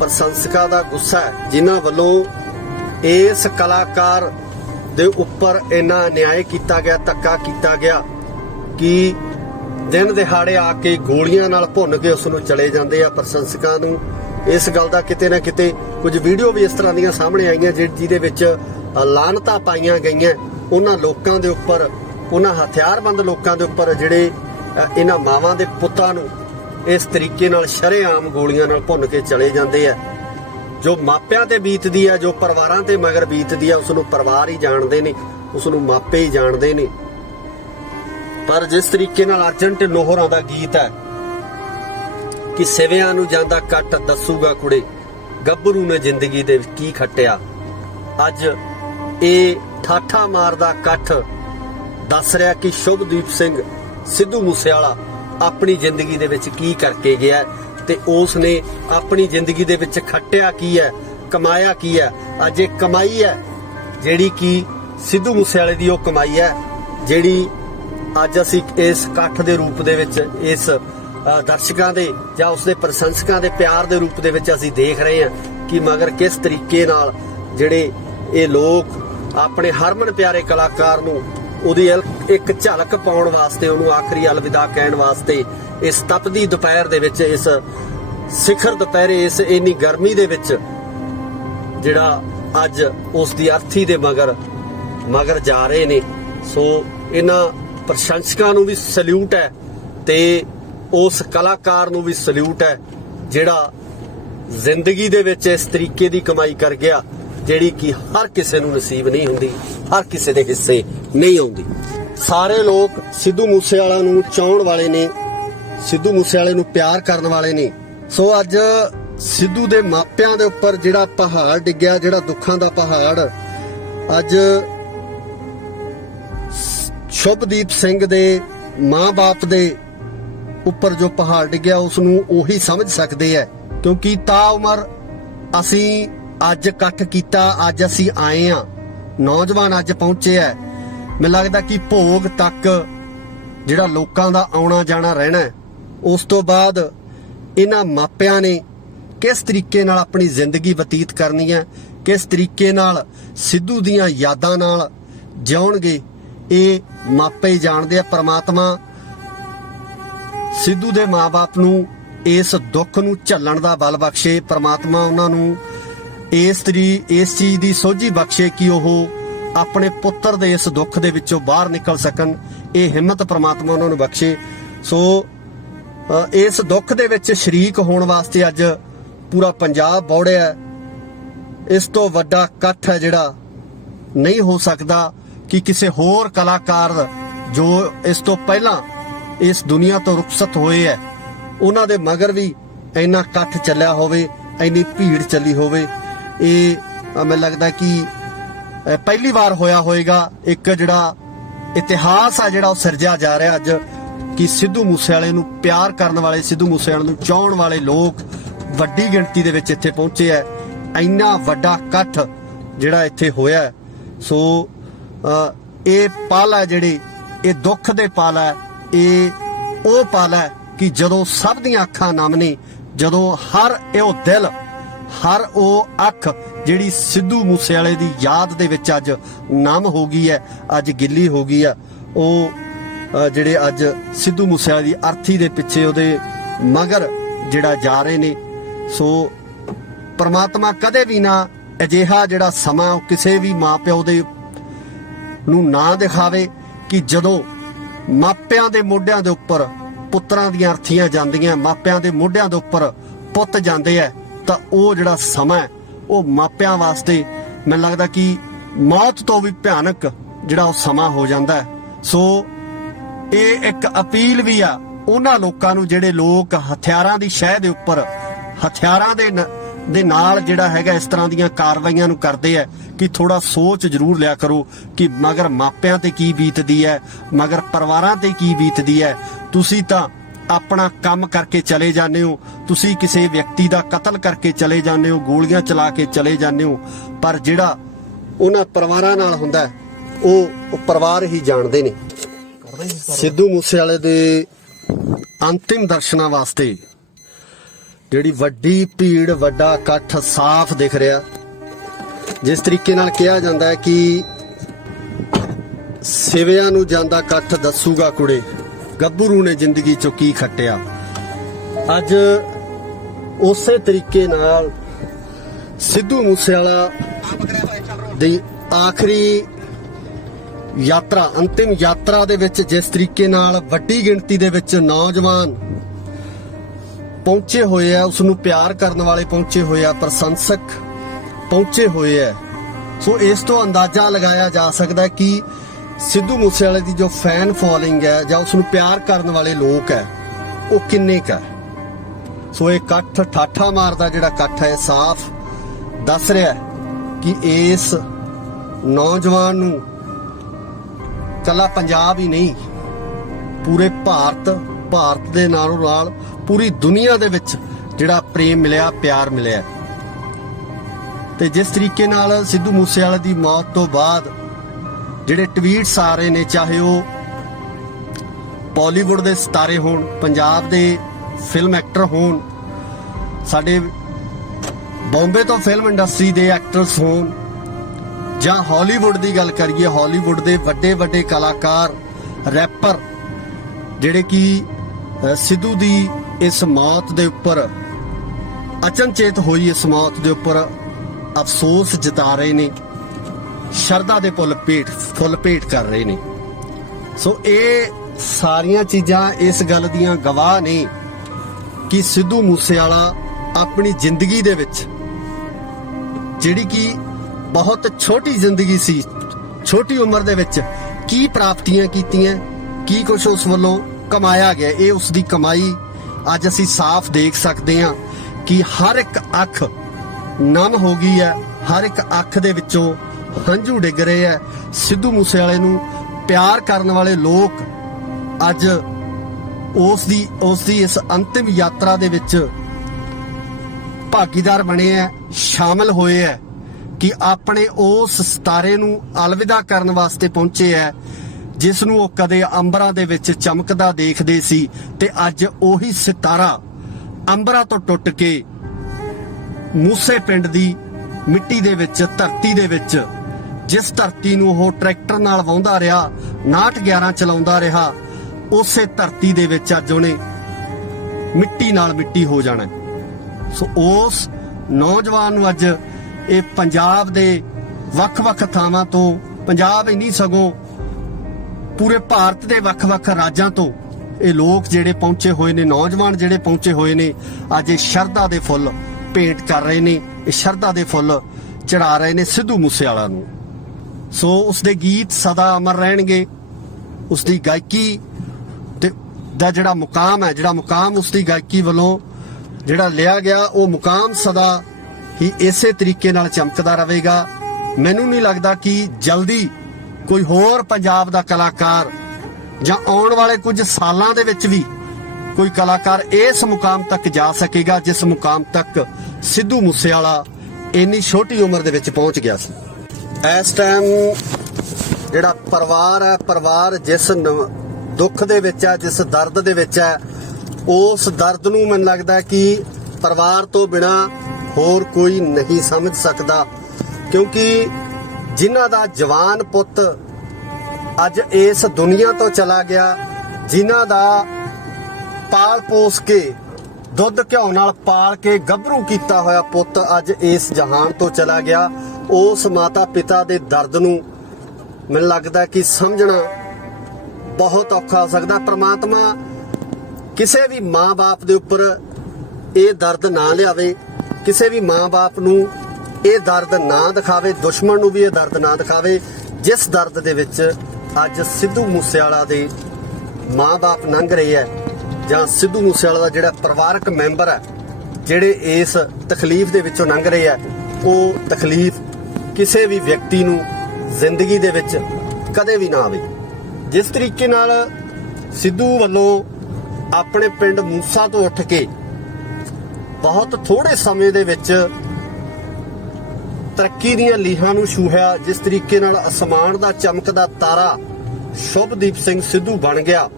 ਪ੍ਰਸ਼ੰਸਕਾਂ ਦਾ ਗੁੱਸਾ ਹੈ ਜਿਨ੍ਹਾਂ ਵੱਲੋਂ ਇਸ ਕਲਾਕਾਰ ਦੇ ਉੱਪਰ ਇੰਨਾ ਅਨਿਆਏ ਕੀਤਾ ਗਿਆ, ਧੱਕਾ ਕੀਤਾ ਗਿਆ ਕਿ ਦਿਨ ਦਿਹਾੜੇ ਆ ਕੇ ਗੋਲੀਆਂ ਨਾਲ ਭੁੰਨ ਕੇ ਉਸ ਨੂੰ ਚਲੇ ਜਾਂਦੇ ਆ। ਪ੍ਰਸ਼ੰਸਕਾਂ ਨੂੰ ਇਸ ਗੱਲ ਦਾ ਕਿਤੇ ਨਾ ਕਿਤੇ ਕੁਝ ਵੀਡੀਓ ਵੀ ਇਸ ਤਰ੍ਹਾਂ ਦੀਆਂ ਸਾਹਮਣੇ ਆਈਆਂ ਜਿਹਦੇ ਵਿੱਚ ਲਾਹਨਤਾਂ ਪਾਈਆਂ ਗਈਆਂ ਉਹਨਾਂ ਲੋਕਾਂ ਦੇ ਉੱਪਰ, ਉਹਨਾਂ ਹਥਿਆਰਬੰਦ ਲੋਕਾਂ ਦੇ ਉੱਪਰ ਜਿਹੜੇ ਇਹਨਾਂ ਮਾਵਾਂ ਦੇ ਪੁੱਤਾਂ ਨੂੰ ਇਸ ਤਰੀਕੇ ਨਾਲ ਸ਼ਰੇਆਮ ਗੋਲੀਆਂ ਨਾਲ ਭੁੰਨ ਕੇ ਚਲੇ ਜਾਂਦੇ ਆ। ਜੋ ਮਾਪਿਆਂ ਤੇ ਬੀਤਦੀ ਆ, ਜੋ ਪਰਿਵਾਰਾਂ ਤੇ ਮਗਰ ਬੀਤਦੀ ਆ, ਉਸ ਨੂੰ ਪਰਿਵਾਰ ਹੀ ਜਾਣਦੇ ਨੇ, ਉਸ ਨੂੰ ਮਾਪੇ ਹੀ ਜਾਣਦੇ ਨੇ। ਪਰ ਜਿਸ ਤਰੀਕੇ ਨਾਲ ਅਰਜਨ ਢਿੱਲੋਂ ਹੋਰਾਂ ਦਾ ਗੀਤ ਹੈ ਕਿ ਸਿਵਿਆਂ ਨੂੰ ਜਾਂਦਾ ਕੱਟ ਦੱਸੂਗਾ ਕੁੜੇ, ਗੱਭਰੂ ਨੇ ਜ਼ਿੰਦਗੀ ਦੇ ਵਿੱਚ ਕੀ ਖੱਟਿਆ, ਅੱਜ ਇਹ ਠਾਠਾ ਮਾਰਦਾ ਕੱਠ ਦੱਸ ਰਿਹਾ ਕਿ ਸ਼ੁਭਦੀਪ ਸਿੰਘ ਸਿੱਧੂ ਮੂਸੇਵਾਲਾ ਆਪਣੀ ਜ਼ਿੰਦਗੀ ਦੇ ਵਿੱਚ ਕੀ ਕਰਕੇ ਗਿਆ ਤੇ ਉਸ ਨੇ ਆਪਣੀ ਜ਼ਿੰਦਗੀ ਦੇ ਵਿੱਚ ਖੱਟਿਆ ਕੀ ਹੈ, ਕਮਾਇਆ ਕੀ ਹੈ। ਅੱਜ ਇਹ ਕਮਾਈ ਹੈ ਜਿਹੜੀ ਕਿ ਸਿੱਧੂ ਮੂਸੇਵਾਲੇ ਦੀ ਉਹ ਕਮਾਈ ਹੈ, ਜਿਹੜੀ ਅੱਜ ਅਸੀਂ ਇਸ ਇਕੱਠ ਦੇ ਰੂਪ ਦੇ ਵਿੱਚ ਇਸ ਦਰਸ਼ਕਾਂ ਦੇ ਜਾਂ ਉਸਦੇ ਪ੍ਰਸ਼ੰਸਕਾਂ ਦੇ ਪਿਆਰ ਦੇ ਰੂਪ ਦੇ ਵਿੱਚ ਅਸੀਂ ਦੇਖ ਰਹੇ ਹਾਂ ਕਿ ਮਗਰ ਕਿਸ ਤਰੀਕੇ ਨਾਲ ਜਿਹੜੇ ਇਹ ਲੋਕ ਆਪਣੇ ਹਰਮਨ ਪਿਆਰੇ ਕਲਾਕਾਰ ਨੂੰ ਉਹਦੀ ਇੱਕ ਝਲਕ ਪਾਉਣ ਵਾਸਤੇ, ਉਹਨੂੰ ਆਖਰੀ ਅਲਵਿਦਾ ਕਹਿਣ ਵਾਸਤੇ ਇਸ ਤਪਦੀ ਦੁਪਹਿਰ ਦੇ ਵਿੱਚ, ਇਸ ਸਿਖਰ ਦੁਪਹਿਰੇ, ਇਸ ਇੰਨੀ ਗਰਮੀ ਦੇ ਵਿੱਚ ਜਿਹੜਾ ਅੱਜ ਉਸ ਦੀ ਅਰਥੀ ਦੇ ਮਗਰ ਜਾ ਰਹੇ ਨੇ। ਸੋ ਇਹਨਾਂ ਪ੍ਰਸ਼ੰਸਕਾਂ ਨੂੰ ਵੀ ਸਲੂਟ ਹੈ ਤੇ ਉਸ ਕਲਾਕਾਰ ਨੂੰ ਵੀ ਸਲੂਟ ਹੈ ਜਿਹੜਾ ਜ਼ਿੰਦਗੀ ਦੇ ਵਿੱਚ ਇਸ ਤਰੀਕੇ ਦੀ ਕਮਾਈ ਕਰ ਗਿਆ ਜਿਹੜੀ ਕਿ ਹਰ ਕਿਸੇ ਨੂੰ ਨਸੀਬ ਨਹੀਂ ਹੁੰਦੀ, ਹਰ ਕਿਸੇ ਦੇ ਹਿੱਸੇ ਨਹੀਂ ਆਉਂਦੀ। ਸਾਰੇ ਲੋਕ ਸਿੱਧੂ ਮੂਸੇਵਾਲਾ ਨੂੰ ਚਾਹਣ ਵਾਲੇ ਨੇ, ਸਿੱਧੂ ਮੂਸੇਵਾਲੇ ਨੂੰ ਪਿਆਰ ਕਰਨ ਵਾਲੇ ਨੇ। ਸੋ ਅੱਜ ਸਿੱਧੂ ਦੇ ਮਾਪਿਆਂ ਦੇ ਉੱਪਰ ਜਿਹੜਾ ਪਹਾੜ ਡਿੱਗਿਆ, ਜਿਹੜਾ ਦੁੱਖਾਂ ਦਾ ਪਹਾੜ, ਅੱਜ ਸ਼ੁਭਦੀਪ ਸਿੰਘ ਦੇ ਮਾਂ-ਬਾਪ ਦੇ ਉੱਪਰ ਜੋ ਪਹਾੜ ਡਿੱਗਿਆ ਉਸ ਨੂੰ ਉਹੀ ਸਮਝ ਸਕਦੇ ਹੈ, ਕਿਉਂਕਿ ਤਾ ਉਮਰ ਅਸੀਂ ਅੱਜ ਇਕੱਠ ਕੀਤਾ, ਅੱਜ ਅਸੀਂ ਆਏ ਆ, ਨੌਜਵਾਨ ਅੱਜ ਪਹੁੰਚੇ ਆ। ਮੈਨੂੰ ਲੱਗਦਾ ਕਿ ਭੋਗ ਤੱਕ ਜਿਹੜਾ ਲੋਕਾਂ ਦਾ ਆਉਣਾ ਜਾਣਾ ਰਹਿਣਾ, ਉਸ ਤੋਂ ਬਾਅਦ ਇਹਨਾਂ ਮਾਪਿਆਂ ਨੇ ਕਿਸ ਤਰੀਕੇ ਨਾਲ ਆਪਣੀ ਜ਼ਿੰਦਗੀ ਬਤੀਤ ਕਰਨੀ ਹੈ, ਕਿਸ ਤਰੀਕੇ ਨਾਲ ਸਿੱਧੂ ਦੀਆਂ ਯਾਦਾਂ ਨਾਲ ਜਿਉਣਗੇ, ਇਹ ਮਾਪੇ ਹੀ ਜਾਣਦੇ ਆ। ਪ੍ਰਮਾਤਮਾ ਸਿੱਧੂ ਦੇ ਮਾਂ-ਬਾਪ ਨੂੰ ਇਸ ਦੁੱਖ ਨੂੰ ਝੱਲਣ ਦਾ ਬਲ ਬਖਸ਼ੇ, ਪ੍ਰਮਾਤਮਾ ਉਹਨਾਂ ਨੂੰ ਇਸ ਚੀਜ਼ ਦੀ ਸੋਝੀ ਬਖਸ਼ੇ ਕਿ ਉਹ ਆਪਣੇ ਪੁੱਤਰ ਦੇ ਇਸ ਦੁੱਖ ਦੇ ਵਿੱਚੋਂ ਬਾਹਰ ਨਿਕਲ ਸਕਣ, ਇਹ ਹਿੰਮਤ ਪ੍ਰਮਾਤਮਾ ਉਹਨਾਂ ਨੂੰ ਬਖਸ਼ੇ। ਸੋ ਇਸ ਦੁੱਖ ਦੇ ਵਿੱਚ ਸ਼ਰੀਕ ਹੋਣ ਵਾਸਤੇ ਅੱਜ ਪੂਰਾ ਪੰਜਾਬ ਬੌੜਿਆ। ਇਸ ਤੋਂ ਵੱਡਾ ਇਕੱਠ ਹੈ ਜਿਹੜਾ ਨਹੀਂ ਹੋ ਸਕਦਾ ਕਿ ਕਿਸੇ ਹੋਰ ਕਲਾਕਾਰ ਜੋ ਇਸ ਤੋਂ ਪਹਿਲਾਂ ਇਸ ਦੁਨੀਆ ਤੋਂ ਰੁਖਸਤ ਹੋਏ ਹੈ ਉਹਨਾਂ ਦੇ ਮਗਰ ਵੀ ਇੰਨਾ ਇਕੱਠ ਚੱਲਿਆ ਹੋਵੇ, ਇੰਨੀ ਭੀੜ ਚੱਲੀ ਹੋਵੇ। ਇਹ ਮੈਨੂੰ ਲੱਗਦਾ ਕਿ ਪਹਿਲੀ ਵਾਰ ਹੋਇਆ ਹੋਵੇਗਾ। ਇੱਕ ਜਿਹੜਾ ਇਤਿਹਾਸ ਆ ਜਿਹੜਾ ਉਹ ਸਿਰਜਿਆ ਜਾ ਰਿਹਾ ਅੱਜ ਕਿ ਸਿੱਧੂ ਮੂਸੇਵਾਲੇ ਨੂੰ ਪਿਆਰ ਕਰਨ ਵਾਲੇ, ਸਿੱਧੂ ਮੂਸੇਵਾਲੇ ਨੂੰ ਚਾਹਣ ਵਾਲੇ ਲੋਕ ਵੱਡੀ ਗਿਣਤੀ ਦੇ ਵਿੱਚ ਇੱਥੇ ਪਹੁੰਚੇ ਹੈ। ਇੰਨਾ ਵੱਡਾ ਇਕੱਠ ਜਿਹੜਾ ਇੱਥੇ ਹੋਇਆ। ਸੋ ਇਹ ਪਲ ਹੈ ਜਿਹੜੇ, ਇਹ ਦੁੱਖ ਦੇ ਪਲ ਹੈ, ਇਹ ਉਹ ਪਲ ਹੈ ਕਿ ਜਦੋਂ ਸਭ ਦੀਆਂ ਅੱਖਾਂ ਨਮ ਨੇ, ਜਦੋਂ ਹਰ ਉਹ ਦਿਲ, ਹਰ ਉਹ ਅੱਖ ਜਿਹੜੀ ਸਿੱਧੂ ਮੂਸੇਵਾਲੇ ਦੀ ਯਾਦ ਦੇ ਵਿੱਚ ਅੱਜ ਨਮ ਹੋ ਗਈ ਹੈ, ਅੱਜ ਗਿੱਲੀ ਹੋ ਗਈ ਆ। ਉਹ ਜਿਹੜੇ ਅੱਜ ਸਿੱਧੂ ਮੂਸੇਵਾਲੇ ਦੀ ਅਰਥੀ ਦੇ ਪਿੱਛੇ ਉਹਦੇ ਮਗਰ ਜਿਹੜਾ ਜਾ ਰਹੇ ਨੇ। ਸੋ ਪ੍ਰਮਾਤਮਾ ਕਦੇ ਵੀ ਨਾ ਅਜਿਹਾ ਜਿਹੜਾ ਸਮਾਂ ਉਹ ਕਿਸੇ ਵੀ ਮਾਪਿਓ ਦੇ ਨੂੰ ਨਾ ਦਿਖਾਵੇ ਕਿ ਜਦੋਂ ਮਾਪਿਆਂ ਦੇ ਮੋਢਿਆਂ ਦੇ ਉੱਪਰ ਪੁੱਤਰਾਂ ਦੀਆਂ ਅਰਥੀਆਂ ਜਾਂਦੀਆਂ, ਮਾਪਿਆਂ ਦੇ ਮੋਢਿਆਂ ਦੇ ਉੱਪਰ ਪੁੱਤ ਜਾਂਦੇ ਆ, ਤਾਂ ਉਹ ਜਿਹੜਾ ਸਮਾਂ ਉਹ ਮਾਪਿਆਂ ਵਾਸਤੇ ਮੈਨੂੰ ਲੱਗਦਾ ਕਿ ਮੌਤ ਤੋਂ ਵੀ ਭਿਆਨਕ ਜਿਹੜਾ ਉਹ ਸਮਾਂ ਹੋ ਜਾਂਦਾ। ਸੋ ਇਹ ਇੱਕ ਅਪੀਲ ਵੀ ਆ ਉਹਨਾਂ ਲੋਕਾਂ ਨੂੰ ਜਿਹੜੇ ਲੋਕ ਹਥਿਆਰਾਂ ਦੀ ਸ਼ਹਿ ਦੇ ਉੱਪਰ, ਹਥਿਆਰਾਂ ਦੇ ਨਾਲ ਜਿਹੜਾ ਹੈਗਾ ਇਸ ਤਰ੍ਹਾਂ ਦੀਆਂ ਕਾਰਵਾਈਆਂ ਨੂੰ ਕਰਦੇ ਆ ਕਿ ਥੋੜਾ ਸੋਚ ਜ਼ਰੂਰ ਲਿਆ ਕਰੋ ਕਿ ਮਗਰ ਮਾਪਿਆਂ ਤੇ ਕੀ ਬੀਤਦੀ ਹੈ, ਮਗਰ ਪਰਿਵਾਰਾਂ ਤੇ ਕੀ ਬੀਤਦੀ ਹੈ। ਤੁਸੀਂ ਤਾਂ ਆਪਣਾ ਕੰਮ ਕਰਕੇ ਚਲੇ ਜਾਂਦੇ ਹੋ, ਤੁਸੀਂ ਕਿਸੇ ਵਿਅਕਤੀ ਦਾ ਕਤਲ ਕਰਕੇ ਚਲੇ ਜਾਂਦੇ ਹੋ, ਗੋਲੀਆਂ ਚਲਾ ਕੇ ਚਲੇ ਜਾਂਦੇ ਹੋ, ਪਰ ਜਿਹੜਾ ਉਹਨਾਂ ਪਰਿਵਾਰਾਂ ਨਾਲ ਹੁੰਦਾ ਉਹ ਪਰਿਵਾਰ ਹੀ ਜਾਣਦੇ ਨੇ। ਸਿੱਧੂ ਮੂਸੇਵਾਲੇ ਦੇ ਅੰਤਿਮ ਦਰਸ਼ਨਾਂ ਵਾਸਤੇ ਜਿਹੜੀ ਵੱਡੀ ਭੀੜ, ਵੱਡਾ ਇਕੱਠ ਸਾਫ਼ ਦਿਖ ਰਿਹਾ। ਜਿਸ ਤਰੀਕੇ ਨਾਲ ਕਿਹਾ ਜਾਂਦਾ ਹੈ ਕਿ ਸਿਵਿਆਂ ਨੂੰ ਜਾਂਦਾ ਇਕੱਠ ਦੱਸੂਗਾ ਕੁੜੇ, ਗੱਭਰੂ ਨੇ ਜ਼ਿੰਦਗੀ ਚੋਂ ਕੀ ਖੱਟਿਆ। ਅੱਜ ਉਸੇ ਤਰੀਕੇ ਨਾਲ ਸਿੱਧੂ ਮੂਸੇਵਾਲਾ ਦੀ ਆਖਰੀ ਯਾਤਰਾ, ਅੰਤਿਮ ਯਾਤਰਾ ਦੇ ਵਿੱਚ ਜਿਸ ਤਰੀਕੇ ਨਾਲ ਵੱਡੀ ਗਿਣਤੀ ਦੇ ਵਿੱਚ ਨੌਜਵਾਨ ਪਹੁੰਚੇ ਹੋਏ ਆ, ਉਸ ਨੂੰ ਪਿਆਰ ਕਰਨ ਵਾਲੇ ਪਹੁੰਚੇ ਹੋਏ ਆ, ਪ੍ਰਸ਼ੰਸਕ ਪਹੁੰਚੇ ਹੋਏ ਆ। ਸੋ ਇਸ ਤੋਂ ਅੰਦਾਜ਼ਾ ਲਗਾਇਆ ਜਾ ਸਕਦਾ ਕਿ ਸਿੱਧੂ ਮੂਸੇਵਾਲੇ ਦੀ ਜੋ ਫੈਨ ਫੋਲੋਇੰਗ ਹੈ ਜਾਂ ਉਸ ਨੂੰ ਪਿਆਰ ਕਰਨ ਵਾਲੇ ਲੋਕ ਹੈ ਉਹ ਕਿੰਨੇ ਕੁ ਹੈ। ਸੋ ਇਹ ਇਕੱਠ, ਠਾਠਾ ਮਾਰਦਾ ਜਿਹੜਾ ਇਕੱਠ ਹੈ, ਸਾਫ਼ ਦੱਸ ਰਿਹਾ ਕਿ ਇਸ ਨੌਜਵਾਨ ਨੂੰ ਕੱਲਾ ਪੰਜਾਬ ਹੀ ਨਹੀਂ, ਪੂਰੇ ਭਾਰਤ ਦੇ ਨਾਲੋਂ ਨਾਲ ਪੂਰੀ ਦੁਨੀਆ ਦੇ ਵਿੱਚ ਜਿਹੜਾ ਪ੍ਰੇਮ ਮਿਲਿਆ, ਪਿਆਰ ਮਿਲਿਆ। ਤੇ ਜਿਸ ਤਰੀਕੇ ਨਾਲ ਸਿੱਧੂ ਮੂਸੇਵਾਲੇ ਦੀ ਮੌਤ ਤੋਂ ਬਾਅਦ ਜਿਹੜੇ ਟਵੀਟਸ ਆ ਰਹੇ ਨੇ, ਚਾਹੇ ਉਹ ਬਾਲੀਵੁੱਡ ਦੇ ਸਿਤਾਰੇ ਹੋਣ, ਪੰਜਾਬ ਦੇ ਫਿਲਮ ਐਕਟਰ ਹੋਣ, ਸਾਡੇ ਬੰਬੇ ਤੋਂ ਫਿਲਮ ਇੰਡਸਟਰੀ ਦੇ ਐਕਟਰਸ ਹੋਣ, ਜਾਂ ਹਾਲੀਵੁੱਡ ਦੀ ਗੱਲ ਕਰੀਏ, ਹਾਲੀਵੁੱਡ ਦੇ ਵੱਡੇ ਵੱਡੇ ਕਲਾਕਾਰ, ਰੈਪਰ, ਜਿਹੜੇ ਕਿ ਸਿੱਧੂ ਦੀ ਇਸ ਮੌਤ ਦੇ ਉੱਪਰ, ਅਚਨਚੇਤ ਹੋਈ ਇਸ ਮੌਤ ਦੇ ਉੱਪਰ ਅਫਸੋਸ ਜਤਾ ਰਹੇ ਨੇ, ਸ਼ਰਧਾ ਦੇ ਫੁੱਲ ਭੇਟ ਕਰ ਰਹੇ ਨੇ। ਸੋ ਇਹ ਸਾਰੀਆਂ ਚੀਜ਼ਾਂ ਇਸ ਗੱਲ ਦੀਆਂ ਗਵਾਹ ਨੇ ਕਿ ਸਿੱਧੂ ਮੂਸੇਵਾਲਾ ਆਪਣੀ ਜ਼ਿੰਦਗੀ ਦੇ ਵਿੱਚ, ਜਿਹੜੀ ਕਿ ਬਹੁਤ ਛੋਟੀ ਜ਼ਿੰਦਗੀ ਸੀ, ਛੋਟੀ ਉਮਰ ਦੇ ਵਿੱਚ ਕੀ ਪ੍ਰਾਪਤੀਆਂ ਕੀਤੀਆਂ, ਕੀ ਕੁਝ ਉਸ ਵੱਲੋਂ ਕਮਾਇਆ ਗਿਆ, ਇਹ ਉਸ ਦੀ ਕਮਾਈ ਅੱਜ ਅਸੀਂ ਸਾਫ਼ ਦੇਖ ਸਕਦੇ ਹਾਂ ਕਿ ਹਰ ਇੱਕ ਅੱਖ ਨਮ ਹੋ ਗਈ ਹੈ, ਹਰ ਇੱਕ ਅੱਖ ਦੇ ਵਿੱਚੋਂ ਹੰਝੂ ਡਿੱਗ ਰਹੇ ਹੈ। ਸਿੱਧੂ ਮੂਸੇਵਾਲੇ ਨੂੰ ਪਿਆਰ ਕਰਨ ਵਾਲੇ ਲੋਕ ਅੱਜ ਉਸ ਦੀ ਇਸ ਅੰਤਿਮ ਯਾਤਰਾ ਦੇ ਵਿੱਚ ਭਾਗੀਦਾਰ ਬਣੇ ਹੈ, ਸ਼ਾਮਲ ਹੋਏ ਹੈ ਕਿ ਆਪਣੇ ਉਸ ਸਿਤਾਰੇ ਨੂੰ ਅਲਵਿਦਾ ਕਰਨ ਵਾਸਤੇ ਪਹੁੰਚੇ ਹੈ, ਜਿਸ ਨੂੰ ਉਹ ਕਦੇ ਅੰਬਰਾਂ ਦੇ ਵਿੱਚ ਚਮਕਦਾ ਦੇਖਦੇ ਸੀ, ਤੇ ਅੱਜ ਉਹੀ ਸਿਤਾਰਾ ਅੰਬਰਾਂ ਤੋਂ ਟੁੱਟ ਕੇ ਮੂਸੇ ਪਿੰਡ ਦੀ ਮਿੱਟੀ ਦੇ ਵਿੱਚ, ਧਰਤੀ ਦੇ ਵਿੱਚ, ਜਿਸ ਧਰਤੀ ਨੂੰ ਉਹ ਟਰੈਕਟਰ ਨਾਲ ਵਾਹੁੰਦਾ ਰਿਹਾ, 6911 ਚਲਾਉਂਦਾ ਰਿਹਾ, ਉਸੇ ਧਰਤੀ ਦੇ ਵਿੱਚ ਅੱਜ ਉਹਨੇ ਮਿੱਟੀ ਨਾਲ ਮਿੱਟੀ ਹੋ ਜਾਣਾ। ਸੋ ਉਸ ਨੌਜਵਾਨ ਨੂੰ ਅੱਜ ਇਹ ਪੰਜਾਬ ਦੇ ਵੱਖ-ਵੱਖ ਥਾਵਾਂ ਤੋਂ, ਪੰਜਾਬ ਹੀ ਨਹੀਂ ਸਗੋਂ ਪੂਰੇ ਭਾਰਤ ਦੇ ਵੱਖ-ਵੱਖ ਰਾਜਾਂ ਤੋਂ ਇਹ ਲੋਕ ਜਿਹੜੇ ਪਹੁੰਚੇ ਹੋਏ ਨੇ, ਨੌਜਵਾਨ ਜਿਹੜੇ ਪਹੁੰਚੇ ਹੋਏ ਨੇ, ਅੱਜ ਇਹ ਸ਼ਰਧਾ ਦੇ ਫੁੱਲ ਭੇਂਟ ਕਰ ਰਹੇ ਨੇ, ਇਹ ਸ਼ਰਧਾ ਦੇ ਫੁੱਲ ਚੜਾ ਰਹੇ ਨੇ ਸਿੱਧੂ ਮੂਸੇਵਾਲਾ ਨੂੰ। ਸੋ ਉਸਦੇ ਗੀਤ ਸਦਾ ਅਮਰ ਰਹਿਣਗੇ, ਉਸਦੀ ਗਾਇਕੀ ਤੇ ਦਾ ਜਿਹੜਾ ਮੁਕਾਮ ਹੈ, ਜਿਹੜਾ ਮੁਕਾਮ ਉਸਦੀ ਗਾਇਕੀ ਵੱਲੋਂ ਜਿਹੜਾ ਲਿਆ ਗਿਆ, ਉਹ ਮੁਕਾਮ ਸਦਾ ਹੀ ਇਸੇ ਤਰੀਕੇ ਨਾਲ ਚਮਕਦਾ ਰਹੇਗਾ। ਮੈਨੂੰ ਨਹੀਂ ਲੱਗਦਾ ਕਿ ਜਲਦੀ ਕੋਈ ਹੋਰ ਪੰਜਾਬ ਦਾ ਕਲਾਕਾਰ ਜਾਂ ਆਉਣ ਵਾਲੇ ਕੁਝ ਸਾਲਾਂ ਦੇ ਵਿੱਚ ਵੀ ਕੋਈ ਕਲਾਕਾਰ ਇਸ ਮੁਕਾਮ ਤੱਕ ਜਾ ਸਕੇਗਾ ਜਿਸ ਮੁਕਾਮ ਤੱਕ ਸਿੱਧੂ ਮੂਸੇਵਾਲਾ ਇੰਨੀ ਛੋਟੀ ਉਮਰ ਦੇ ਵਿੱਚ ਪਹੁੰਚ ਗਿਆ ਸੀ। ਇਸ ਟਾਈਮ ਜਿਹੜਾ ਪਰਿਵਾਰ ਹੈ, ਪਰਿਵਾਰ ਜਿਸ ਦੁੱਖ ਦੇ ਵਿੱਚ ਹੈ, ਜਿਸ ਦਰਦ ਦੇ ਵਿੱਚ ਹੈ, ਉਸ ਦਰਦ ਨੂੰ ਮੈਨੂੰ ਲੱਗਦਾ ਕਿ ਪਰਿਵਾਰ ਤੋਂ ਬਿਨਾ ਹੋਰ ਕੋਈ ਨਹੀਂ ਸਮਝ ਸਕਦਾ, ਕਿਉਂਕਿ ਜਿਨ੍ਹਾਂ ਦਾ ਜਵਾਨ ਪੁੱਤ ਅੱਜ ਇਸ ਦੁਨੀਆ ਤੋਂ ਚਲਾ ਗਿਆ, ਜਿਨ੍ਹਾਂ ਦਾ ਪਾਲ ਪੋਸ ਕੇ, ਦੁੱਧ ਘਿਓ ਨਾਲ ਪਾਲ ਕੇ ਗੱਭਰੂ ਕੀਤਾ ਹੋਇਆ ਪੁੱਤ ਅੱਜ ਇਸ ਜਹਾਨ ਤੋਂ ਚਲਾ ਗਿਆ, ਉਸ ਮਾਤਾ ਪਿਤਾ ਦੇ ਦਰਦ ਨੂੰ ਮੈਨੂੰ ਲੱਗਦਾ ਕਿ ਸਮਝਣਾ ਬਹੁਤ ਔਖਾ ਹੋ ਸਕਦਾ। ਪ੍ਰਮਾਤਮਾ ਕਿਸੇ ਵੀ ਮਾਂ-ਬਾਪ ਦੇ ਉੱਪਰ ਇਹ ਦਰਦ ਨਾ ਲਿਆਵੇ, ਕਿਸੇ ਵੀ ਮਾਂ-ਬਾਪ ਨੂੰ ਇਹ ਦਰਦ ਨਾ ਦਿਖਾਵੇ, ਦੁਸ਼ਮਣ ਨੂੰ ਵੀ ਇਹ ਦਰਦ ਨਾ ਦਿਖਾਵੇ ਜਿਸ ਦਰਦ ਦੇ ਵਿੱਚ ਅੱਜ ਸਿੱਧੂ ਮੂਸੇਵਾਲਾ ਦੇ ਮਾਂ-ਬਾਪ ਲੰਘ ਰਹੇ ਹੈ, ਜਾਂ ਸਿੱਧੂ ਮੂਸੇਵਾਲਾ ਦਾ ਜਿਹੜਾ ਪਰਿਵਾਰਕ ਮੈਂਬਰ ਹੈ, ਜਿਹੜੇ ਇਸ ਤਕਲੀਫ ਦੇ ਵਿੱਚੋਂ ਲੰਘ ਰਹੇ ਹੈ। ਉਹ ਤਕਲੀਫ ਕਿਸੇ ਵੀ ਵਿਅਕਤੀ ਨੂੰ ਜ਼ਿੰਦਗੀ ਦੇ ਵਿੱਚ ਕਦੇ ਵੀ ਨਾ ਆਵੇ। ਜਿਸ ਤਰੀਕੇ ਨਾਲ ਸਿੱਧੂ ਵੱਲੋਂ ਆਪਣੇ ਪਿੰਡ ਮੂਸਾ ਤੋਂ ਉੱਠ ਕੇ ਬਹੁਤ ਥੋੜੇ ਸਮੇਂ ਦੇ ਵਿੱਚ ਤਰੱਕੀ ਦੀਆਂ ਲੀਹਾਂ ਨੂੰ ਛੂਹਿਆ, ਜਿਸ ਤਰੀਕੇ ਨਾਲ ਅਸਮਾਨ ਦਾ ਚਮਕਦਾ ਤਾਰਾ ਸ਼ੁਭਦੀਪ ਸਿੰਘ ਸਿੱਧੂ ਬਣ ਗਿਆ,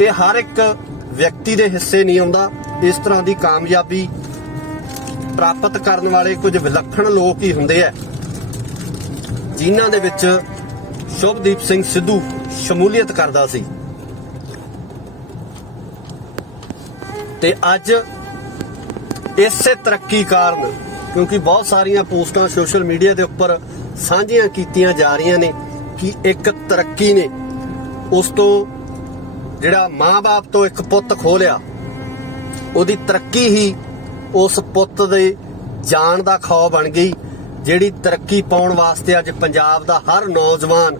ਇਹ ਹਰ ਇੱਕ ਵਿਅਕਤੀ ਦੇ ਹਿੱਸੇ ਨਹੀਂ ਆਉਂਦਾ। ਇਸ ਤਰ੍ਹਾਂ ਦੀ ਕਾਮਯਾਬੀ ਪ੍ਰਾਪਤ ਕਰਨ ਵਾਲੇ ਕੁਝ ਵਿਲੱਖਣ ਲੋਕ ਹੀ ਹੁੰਦੇ ਆ, ਜਿਨ੍ਹਾਂ ਦੇ ਵਿੱਚ ਸ਼ੁਭਦੀਪ ਸਿੰਘ ਸਿੱਧੂ ਸ਼ਮੂਲੀਅਤ ਕਰਦਾ ਸੀ। ਤੇ ਅੱਜ ਇਸੇ ਤਰੱਕੀ ਕਾਰਨ, ਕਿਉਂਕਿ ਬਹੁਤ ਸਾਰੀਆਂ ਪੋਸਟਾਂ ਸੋਸ਼ਲ ਮੀਡੀਆ ਦੇ ਉੱਪਰ ਸਾਂਝੀਆਂ ਕੀਤੀਆਂ ਜਾ ਰਹੀਆਂ ਨੇ ਕਿ ਇੱਕ ਤਰੱਕੀ ਨੇ ਉਸ ਤੋਂ ਜਿਹੜਾ ਮਾਂ-ਬਾਪ ਤੋਂ ਇੱਕ ਪੁੱਤ ਖੋਹ ਲਿਆ, ਉਹਦੀ ਤਰੱਕੀ ਹੀ ਉਸ ਪੁੱਤ ਦੇ ਜਾਨ ਦਾ ਖੌਅ ਬਣ ਗਈ, ਜਿਹੜੀ ਤਰੱਕੀ ਪਾਉਣ ਵਾਸਤੇ ਅੱਜ ਪੰਜਾਬ ਦਾ ਹਰ ਨੌਜਵਾਨ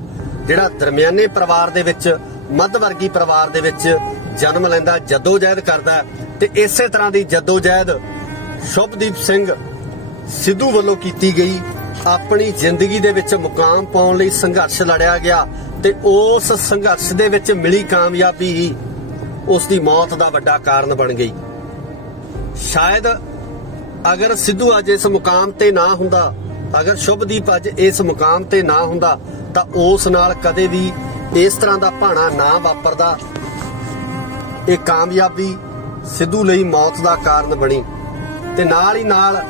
ਜਿਹੜਾ ਦਰਮਿਆਨੇ ਪਰਿਵਾਰ ਦੇ ਵਿੱਚ, ਮੱਧ ਵਰਗੀ ਪਰਿਵਾਰ ਦੇ ਵਿੱਚ ਜਨਮ ਲੈਂਦਾ, ਜੱਦੋ-ਜਹਿਦ ਕਰਦਾ। ਤੇ ਇਸੇ ਤਰ੍ਹਾਂ ਦੀ ਜੱਦੋ-ਜਹਿਦ ਸ਼ੁਭਦੀਪ ਸਿੰਘ ਸਿੱਧੂ ਵੱਲੋਂ ਕੀਤੀ ਗਈ। ਆਪਣੀ ਜ਼ਿੰਦਗੀ ਦੇ ਵਿੱਚ ਮੁਕਾਮ ਪਾਉਣ ਲਈ ਸੰਘਰਸ਼ ਲੜਿਆ ਗਿਆ ਤੇ ਉਸ ਸੰਘਰਸ਼ ਦੇ ਵਿੱਚ ਮਿਲੀ ਕਾਮਯਾਬੀ ਹੀ ਉਸ ਦੀ ਮੌਤ ਦਾ ਵੱਡਾ ਕਾਰਨ ਬਣ ਗਈ। ਸ਼ਾਇਦ ਅਗਰ ਸਿੱਧੂ ਅੱਜ ਇਸ ਮੁਕਾਮ ਤੇ ਨਾ ਹੁੰਦਾ, ਅਗਰ ਸ਼ੁਭਦੀਪ ਅੱਜ ਇਸ ਮੁਕਾਮ ਤੇ ਨਾ ਹੁੰਦਾ ਤਾਂ ਉਸ ਨਾਲ ਕਦੇ ਵੀ ਇਸ ਤਰ੍ਹਾਂ ਦਾ ਭਾਣਾ ਨਾ ਵਾਪਰਦਾ। ਇਹ ਕਾਮਯਾਬੀ ਸਿੱਧੂ ਲਈ ਮੌਤ ਦਾ ਕਾਰਨ ਬਣੀ ਤੇ ਨਾਲ ਹੀ ਨਾਲ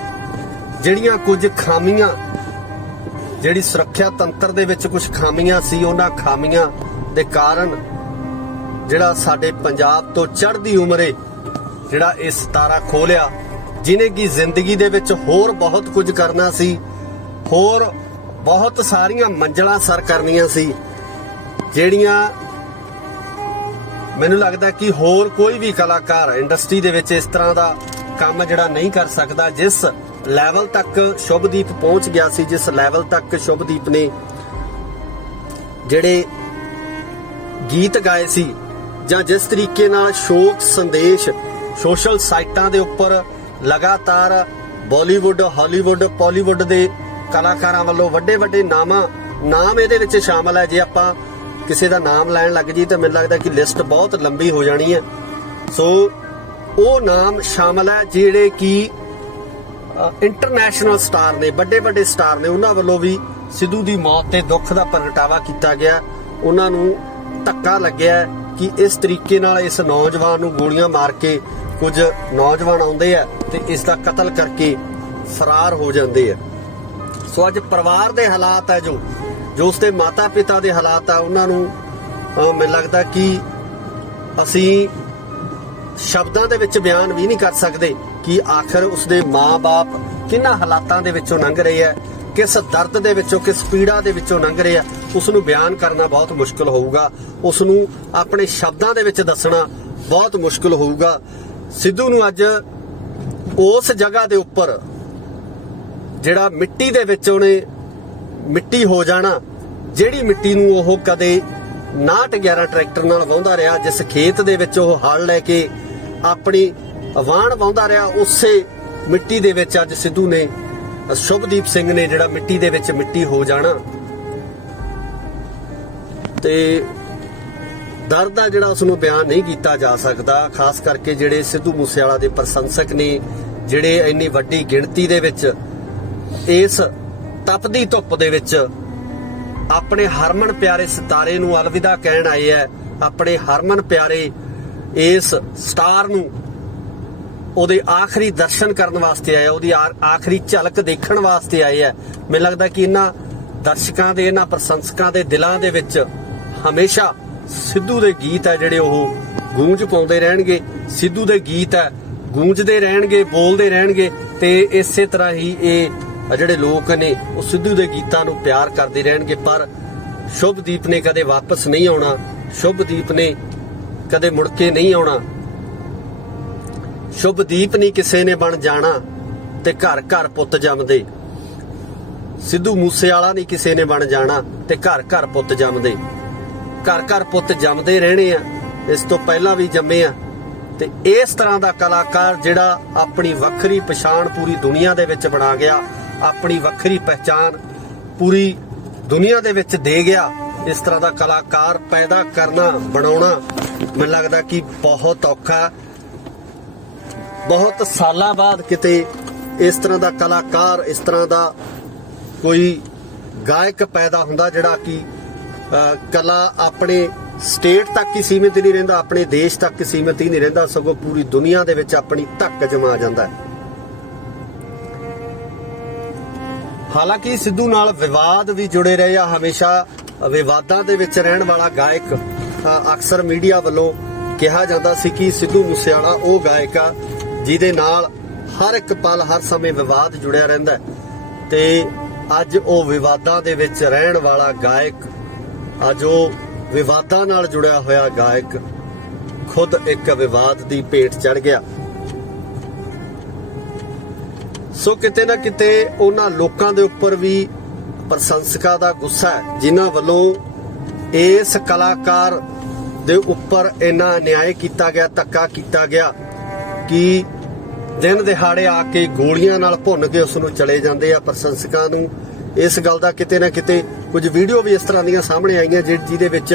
ਜਿਹੜੀਆਂ ਕੁਝ ਖਾਮੀਆਂ, ਜਿਹੜੀ ਸੁਰੱਖਿਆ ਤੰਤਰ ਦੇ ਵਿੱਚ ਕੁਝ ਖਾਮੀਆਂ ਸੀ, ਉਹਨਾਂ ਖਾਮੀਆਂ ਦੇ ਕਾਰਨ ਜਿਹੜਾ ਸਾਡੇ ਪੰਜਾਬ ਤੋਂ ਚੜ੍ਹਦੀ ਉਮਰੇ ਜਿਹੜਾ ਇਹ ਸਿਤਾਰਾ ਖੋਲਿਆ, ਜਿਹਨੇ ਕਿ ਜ਼ਿੰਦਗੀ ਦੇ ਵਿੱਚ ਹੋਰ ਬਹੁਤ ਕੁਝ ਕਰਨਾ ਸੀ, ਹੋਰ ਬਹੁਤ ਸਾਰੀਆਂ ਮੰਜ਼ਲਾਂ ਸਰ ਕਰਨੀਆਂ ਸੀ, ਜਿਹੜੀਆਂ ਮੈਨੂੰ ਲੱਗਦਾ ਕਿ ਹੋਰ ਕੋਈ ਵੀ ਕਲਾਕਾਰ ਇੰਡਸਟਰੀ ਦੇ ਵਿੱਚ ਇਸ ਤਰ੍ਹਾਂ ਦਾ ਕੰਮ ਜਿਹੜਾ ਨਹੀਂ ਕਰ ਸਕਦਾ। ਜਿਸ ਲੈਵਲ ਤੱਕ ਸ਼ੁਭਦੀਪ ਪਹੁੰਚ ਗਿਆ ਸੀ, ਜਿਸ ਲੈਵਲ ਤੱਕ ਸ਼ੁਭਦੀਪ ਨੇ ਜਿਹੜੇ ਗੀਤ ਗਾਏ ਸੀ, ਜਾਂ ਜਿਸ ਤਰੀਕੇ ਨਾਲ ਸ਼ੋਕ ਸੰਦੇਸ਼ ਸੋਸ਼ਲ ਸਾਈਟਾਂ ਦੇ ਉੱਪਰ ਲਗਾਤਾਰ ਬਾਲੀਵੁੱਡ, ਹਾਲੀਵੁੱਡ, ਪਾਲੀਵੁੱਡ ਦੇ ਕਲਾਕਾਰਾਂ ਵੱਲੋਂ ਵੱਡੇ ਵੱਡੇ ਨਾਮ ਇਹਦੇ ਵਿੱਚ ਸ਼ਾਮਲ ਹੈ। ਜੇ ਆਪਾਂ ਕਿਸੇ ਦਾ ਨਾਮ ਲੈਣ ਲੱਗ ਜੀ ਤਾਂ ਮੈਨੂੰ ਲੱਗਦਾ ਕਿ ਲਿਸਟ ਬਹੁਤ ਲੰਬੀ ਹੋ ਜਾਣੀ ਹੈ। ਸੋ ਉਹ ਨਾਮ ਸ਼ਾਮਲ ਹੈ ਜਿਹੜੇ ਕਿ ਇੰਟਰਨੈਸ਼ਨਲ ਸਟਾਰ ਨੇ, ਵੱਡੇ ਵੱਡੇ ਸਟਾਰ ਨੇ। ਉਹਨਾਂ ਵੱਲੋਂ ਵੀ ਸਿੱਧੂ ਦੀ ਮੌਤ ਤੇ ਦੁੱਖ ਦਾ ਪ੍ਰਗਟਾਵਾ ਕੀਤਾ ਗਿਆ। ਉਹਨਾਂ ਨੂੰ ਧੱਕਾ ਲੱਗਿਆ ਕਿ ਇਸ ਤਰੀਕੇ ਨਾਲ ਇਸ ਨੌਜਵਾਨ ਨੂੰ ਗੋਲੀਆਂ ਮਾਰ ਕੇ ਕੁਝ ਨੌਜਵਾਨ ਆਉਂਦੇ ਆ ਤੇ ਇਸ ਦਾ ਕਤਲ ਕਰਕੇ ਫਰਾਰ ਹੋ ਜਾਂਦੇ ਆ। ਸੋ ਅੱਜ ਪਰਿਵਾਰ ਦੇ ਹਾਲਾਤ ਹੈ, ਜੋ ਉਸਦੇ ਮਾਤਾ ਪਿਤਾ ਦੇ ਹਾਲਾਤ ਆ, ਉਹਨਾਂ ਨੂੰ ਮੈਨੂੰ ਲੱਗਦਾ ਕਿ ਅਸੀਂ ਸ਼ਬਦਾਂ ਦੇ ਵਿੱਚ ਬਿਆਨ ਵੀ ਨਹੀਂ ਕਰ ਸਕਦੇ ਕਿ ਆਖਰ ਉਸਦੇ ਮਾਂ-ਬਾਪ ਕਿੰਨਾ ਹਾਲਾਤਾਂ ਦੇ ਵਿੱਚੋਂ ਲੰਘ ਰਹੇ ਆ, ਕਿਸ ਦਰਦ ਦੇ ਵਿੱਚੋਂ, ਕਿਸ ਪੀੜਾ ਦੇ ਵਿੱਚੋਂ ਲੰਘ ਰਹੇ ਆ। ਉਸ ਨੂੰ ਬਿਆਨ ਕਰਨਾ ਬਹੁਤ ਮੁਸ਼ਕਲ ਹੋਊਗਾ, ਉਸ ਨੂੰ ਆਪਣੇ ਸ਼ਬਦਾਂ ਦੇ ਵਿੱਚ ਦੱਸਣਾ ਬਹੁਤ ਮੁਸ਼ਕਲ ਹੋਊਗਾ। ਸਿੱਧੂ ਨੂੰ ਅੱਜ ਉਸ ਜਗ੍ਹਾ ਦੇ ਉੱਪਰ ਜਿਹੜਾ ਮਿੱਟੀ ਦੇ ਵਿੱਚ ਉਹਨੇ ਮਿੱਟੀ ਹੋ ਜਾਣਾ, ਜਿਹੜੀ ਮਿੱਟੀ ਨੂੰ ਉਹ ਕਦੇ 911 ਟਰੈਕਟਰ ਨਾਲ ਵਾਹੁੰਦਾ ਰਿਹਾ, ਜਿਸ ਖੇਤ ਦੇ ਵਿੱਚ ਉਹ ਹਲ ਲੈ ਕੇ ਆਪਣੀ ਵਾਹਣ ਵਾਹੁੰਦਾ ਰਿਹਾ, ਉਸੇ ਮਿੱਟੀ ਦੇ ਵਿੱਚ ਅੱਜ ਸਿੱਧੂ ਨੇ, ਸ਼ੁਭਦੀਪ ਸਿੰਘ ਨੇ ਜਿਹੜਾ ਮਿੱਟੀ ਦੇ ਵਿੱਚ ਮਿੱਟੀ ਹੋ ਜਾਣਾ। ਤੇ ਦਰਦ ਆ ਜਿਹੜਾ ਉਸ ਨੂੰ ਬਿਆਨ ਨਹੀਂ ਕੀਤਾ ਜਾ ਸਕਦਾ। ਖਾਸ ਕਰਕੇ ਜਿਹੜੇ ਸਿੱਧੂ ਮੂਸੇਵਾਲਾ ਦੇ ਪ੍ਰਸ਼ੰਸਕ ਨੇ, ਜਿਹੜੇ ਇੰਨੀ ਵੱਡੀ ਗਿਣਤੀ ਦੇ ਵਿੱਚ ਇਸ ਤਪਦੀ ਧੁੱਪ ਦੇ ਵਿੱਚ ਆਪਣੇ ਹਰਮਨ ਪਿਆਰੇ ਸਿਤਾਰੇ ਨੂੰ ਅਲਵਿਦਾ ਕਹਿਣ ਆਏ ਹੈ, ਆਪਣੇ ਹਰਮਨ ਪਿਆਰੇ ਇਸ ਸਟਾਰ ਨੂੰ ਉਹਦੇ ਆਖਰੀ ਦਰਸ਼ਨ ਕਰਨ ਵਾਸਤੇ ਆਏ, ਉਹਦੀ ਆਖਰੀ ਝਲਕ ਦੇਖਣ ਵਾਸਤੇ ਆਏ ਹੈ। ਮੈਨੂੰ ਲੱਗਦਾ ਕਿ ਇਹਨਾਂ ਦਰਸ਼ਕਾਂ ਦੇ, ਇਹਨਾਂ ਪ੍ਰਸ਼ੰਸਕਾਂ ਦੇ ਦਿਲਾਂ ਦੇ ਵਿੱਚ ਹਮੇਸ਼ਾ ਸਿੱਧੂ ਦੇ ਗੀਤ ਹੈ ਜਿਹੜੇ ਉਹ ਗੂੰਜ ਪਾਉਂਦੇ ਰਹਿਣਗੇ। ਸਿੱਧੂ ਦੇ ਗੀਤ ਹੈ ਗੂੰਜਦੇ ਰਹਿਣਗੇ, ਬੋਲਦੇ ਰਹਿਣਗੇ ਤੇ ਇਸੇ ਤਰ੍ਹਾਂ ਹੀ ਇਹ ਜਿਹੜੇ ਲੋਕ ਨੇ ਉਹ ਸਿੱਧੂ ਦੇ ਗੀਤਾਂ ਨੂੰ ਪਿਆਰ ਕਰਦੇ ਰਹਿਣਗੇ। ਪਰ ਸ਼ੁਭਦੀਪ ਨੇ ਕਦੇ ਵਾਪਸ ਨਹੀਂ ਆਉਣਾ, ਸ਼ੁਭਦੀਪ ਨੇ ਕਦੇ ਮੁੜ ਕੇ ਨਹੀਂ ਆਉਣਾ। ਸ਼ੁਭਦੀਪ ਨਹੀਂ ਕਿਸੇ ਨੇ ਬਣ ਜਾਣਾ ਤੇ ਘਰ ਘਰ ਪੁੱਤ ਜੰਮਦੇ। ਸਿੱਧੂ ਮੂਸੇਵਾਲਾ ਨਹੀਂ ਕਿਸੇ ਨੇ ਬਣ ਜਾਣਾ ਤੇ ਘਰ ਘਰ ਪੁੱਤ ਜੰਮਦੇ। ਘਰ ਘਰ ਪੁੱਤ ਜੰਮਦੇ ਰਹਿਣੇ ਆ, ਇਸ ਤੋਂ ਪਹਿਲਾਂ ਵੀ ਜੰਮੇ ਆ। ਤੇ ਇਸ ਤਰ੍ਹਾਂ ਦਾ ਕਲਾਕਾਰ ਜਿਹੜਾ ਆਪਣੀ ਵੱਖਰੀ ਪਛਾਣ ਪੂਰੀ ਦੁਨੀਆ ਦੇ ਵਿੱਚ ਬਣਾ ਗਿਆ, ਆਪਣੀ ਵੱਖਰੀ ਪਹਿਚਾਨ ਪੂਰੀ ਦੁਨੀਆ ਦੇ ਵਿੱਚ ਦੇ ਗਿਆ, ਇਸ ਤਰ੍ਹਾਂ ਦਾ ਕਲਾਕਾਰ ਪੈਦਾ ਕਰਨਾ, ਬਣਾਉਣਾ ਮੈਨੂੰ ਲੱਗਦਾ ਕਿ ਬਹੁਤ ਔਖਾ। ਬਹੁਤ ਸਾਲਾਂ ਬਾਅਦ ਕਿਤੇ ਇਸ ਤਰ੍ਹਾਂ ਦਾ ਕਲਾਕਾਰ, ਇਸ ਤਰ੍ਹਾਂ ਦਾ ਕੋਈ ਗਾਇਕ ਪੈਦਾ ਹੁੰਦਾ ਜਿਹੜਾ ਕਿ ਕਲਾ ਆਪਣੇ ਸਟੇਟ ਤੱਕ ਹੀ ਸੀਮਿਤ ਨਹੀਂ ਰਹਿੰਦਾ, ਆਪਣੇ ਦੇਸ਼ ਤੱਕ ਸੀਮਿਤ ਹੀ ਨਹੀਂ ਰਹਿੰਦਾ, ਸਗੋਂ ਪੂਰੀ ਦੁਨੀਆ ਦੇ ਵਿੱਚ ਆਪਣੀ ਧੱਕ ਜਮਾ ਜਾਂਦਾ ਹੈ। ਹਾਲਾਂਕਿ ਸਿੱਧੂ ਨਾਲ ਵਿਵਾਦ ਵੀ ਜੁੜੇ ਰਹੇ ਆ, ਹਮੇਸ਼ਾ ਵਿਵਾਦਾਂ ਦੇ ਵਿੱਚ ਰਹਿਣ ਵਾਲਾ ਗਾਇਕ। ਅਕਸਰ ਮੀਡੀਆ ਵੱਲੋਂ ਕਿਹਾ ਜਾਂਦਾ ਸੀ ਕਿ ਸਿੱਧੂ ਮੂਸੇਵਾਲਾ ਉਹ ਗਾਇਕ ਆ ਜਿਹਦੇ ਨਾਲ ਹਰ ਇੱਕ ਪਲ, ਹਰ ਸਮੇਂ ਵਿਵਾਦ ਜੁੜਿਆ ਰਹਿੰਦਾ ਤੇ ਅੱਜ ਉਹ ਵਿਵਾਦਾਂ ਦੇ ਵਿੱਚ ਰਹਿਣ ਵਾਲਾ ਗਾਇਕ, ਅੱਜ ਉਹ ਵਿਵਾਦਾਂ ਨਾਲ ਜੁੜਿਆ ਹੋਇਆ ਗਾਇਕ ਖੁਦ ਇੱਕ ਵਿਵਾਦ ਦੀ ਭੇਟ ਚੜ ਗਿਆ। ਸੋ ਕਿਤੇ ਨਾ ਕਿਤੇ ਉਹਨਾਂ ਲੋਕਾਂ ਦੇ ਉੱਪਰ ਵੀ ਪ੍ਰਸ਼ੰਸਕਾਂ ਦਾ ਗੁੱਸਾ ਹੈ ਜਿਨ੍ਹਾਂ ਵੱਲੋਂ ਇਸ ਕਲਾਕਾਰ ਦੇ ਉੱਪਰ ਇੰਨਾ ਅਨਿਆਏ ਕੀਤਾ ਗਿਆ, ਧੱਕਾ ਕੀਤਾ ਗਿਆ ਕਿ ਦਿਨ ਦਿਹਾੜੇ ਆ ਕੇ ਗੋਲੀਆਂ ਨਾਲ ਭੁੰਨ ਕੇ ਉਸ ਨੂੰ ਚਲੇ ਜਾਂਦੇ ਆ। ਪ੍ਰਸ਼ੰਸਕਾਂ ਨੂੰ ਇਸ ਗੱਲ ਦਾ ਕਿਤੇ ਨਾ ਕਿਤੇ ਕੁਝ ਵੀਡੀਓ ਵੀ ਇਸ ਤਰ੍ਹਾਂ ਦੀਆਂ ਸਾਹਮਣੇ ਆਈਆਂ ਜਿਹਦੇ ਵਿੱਚ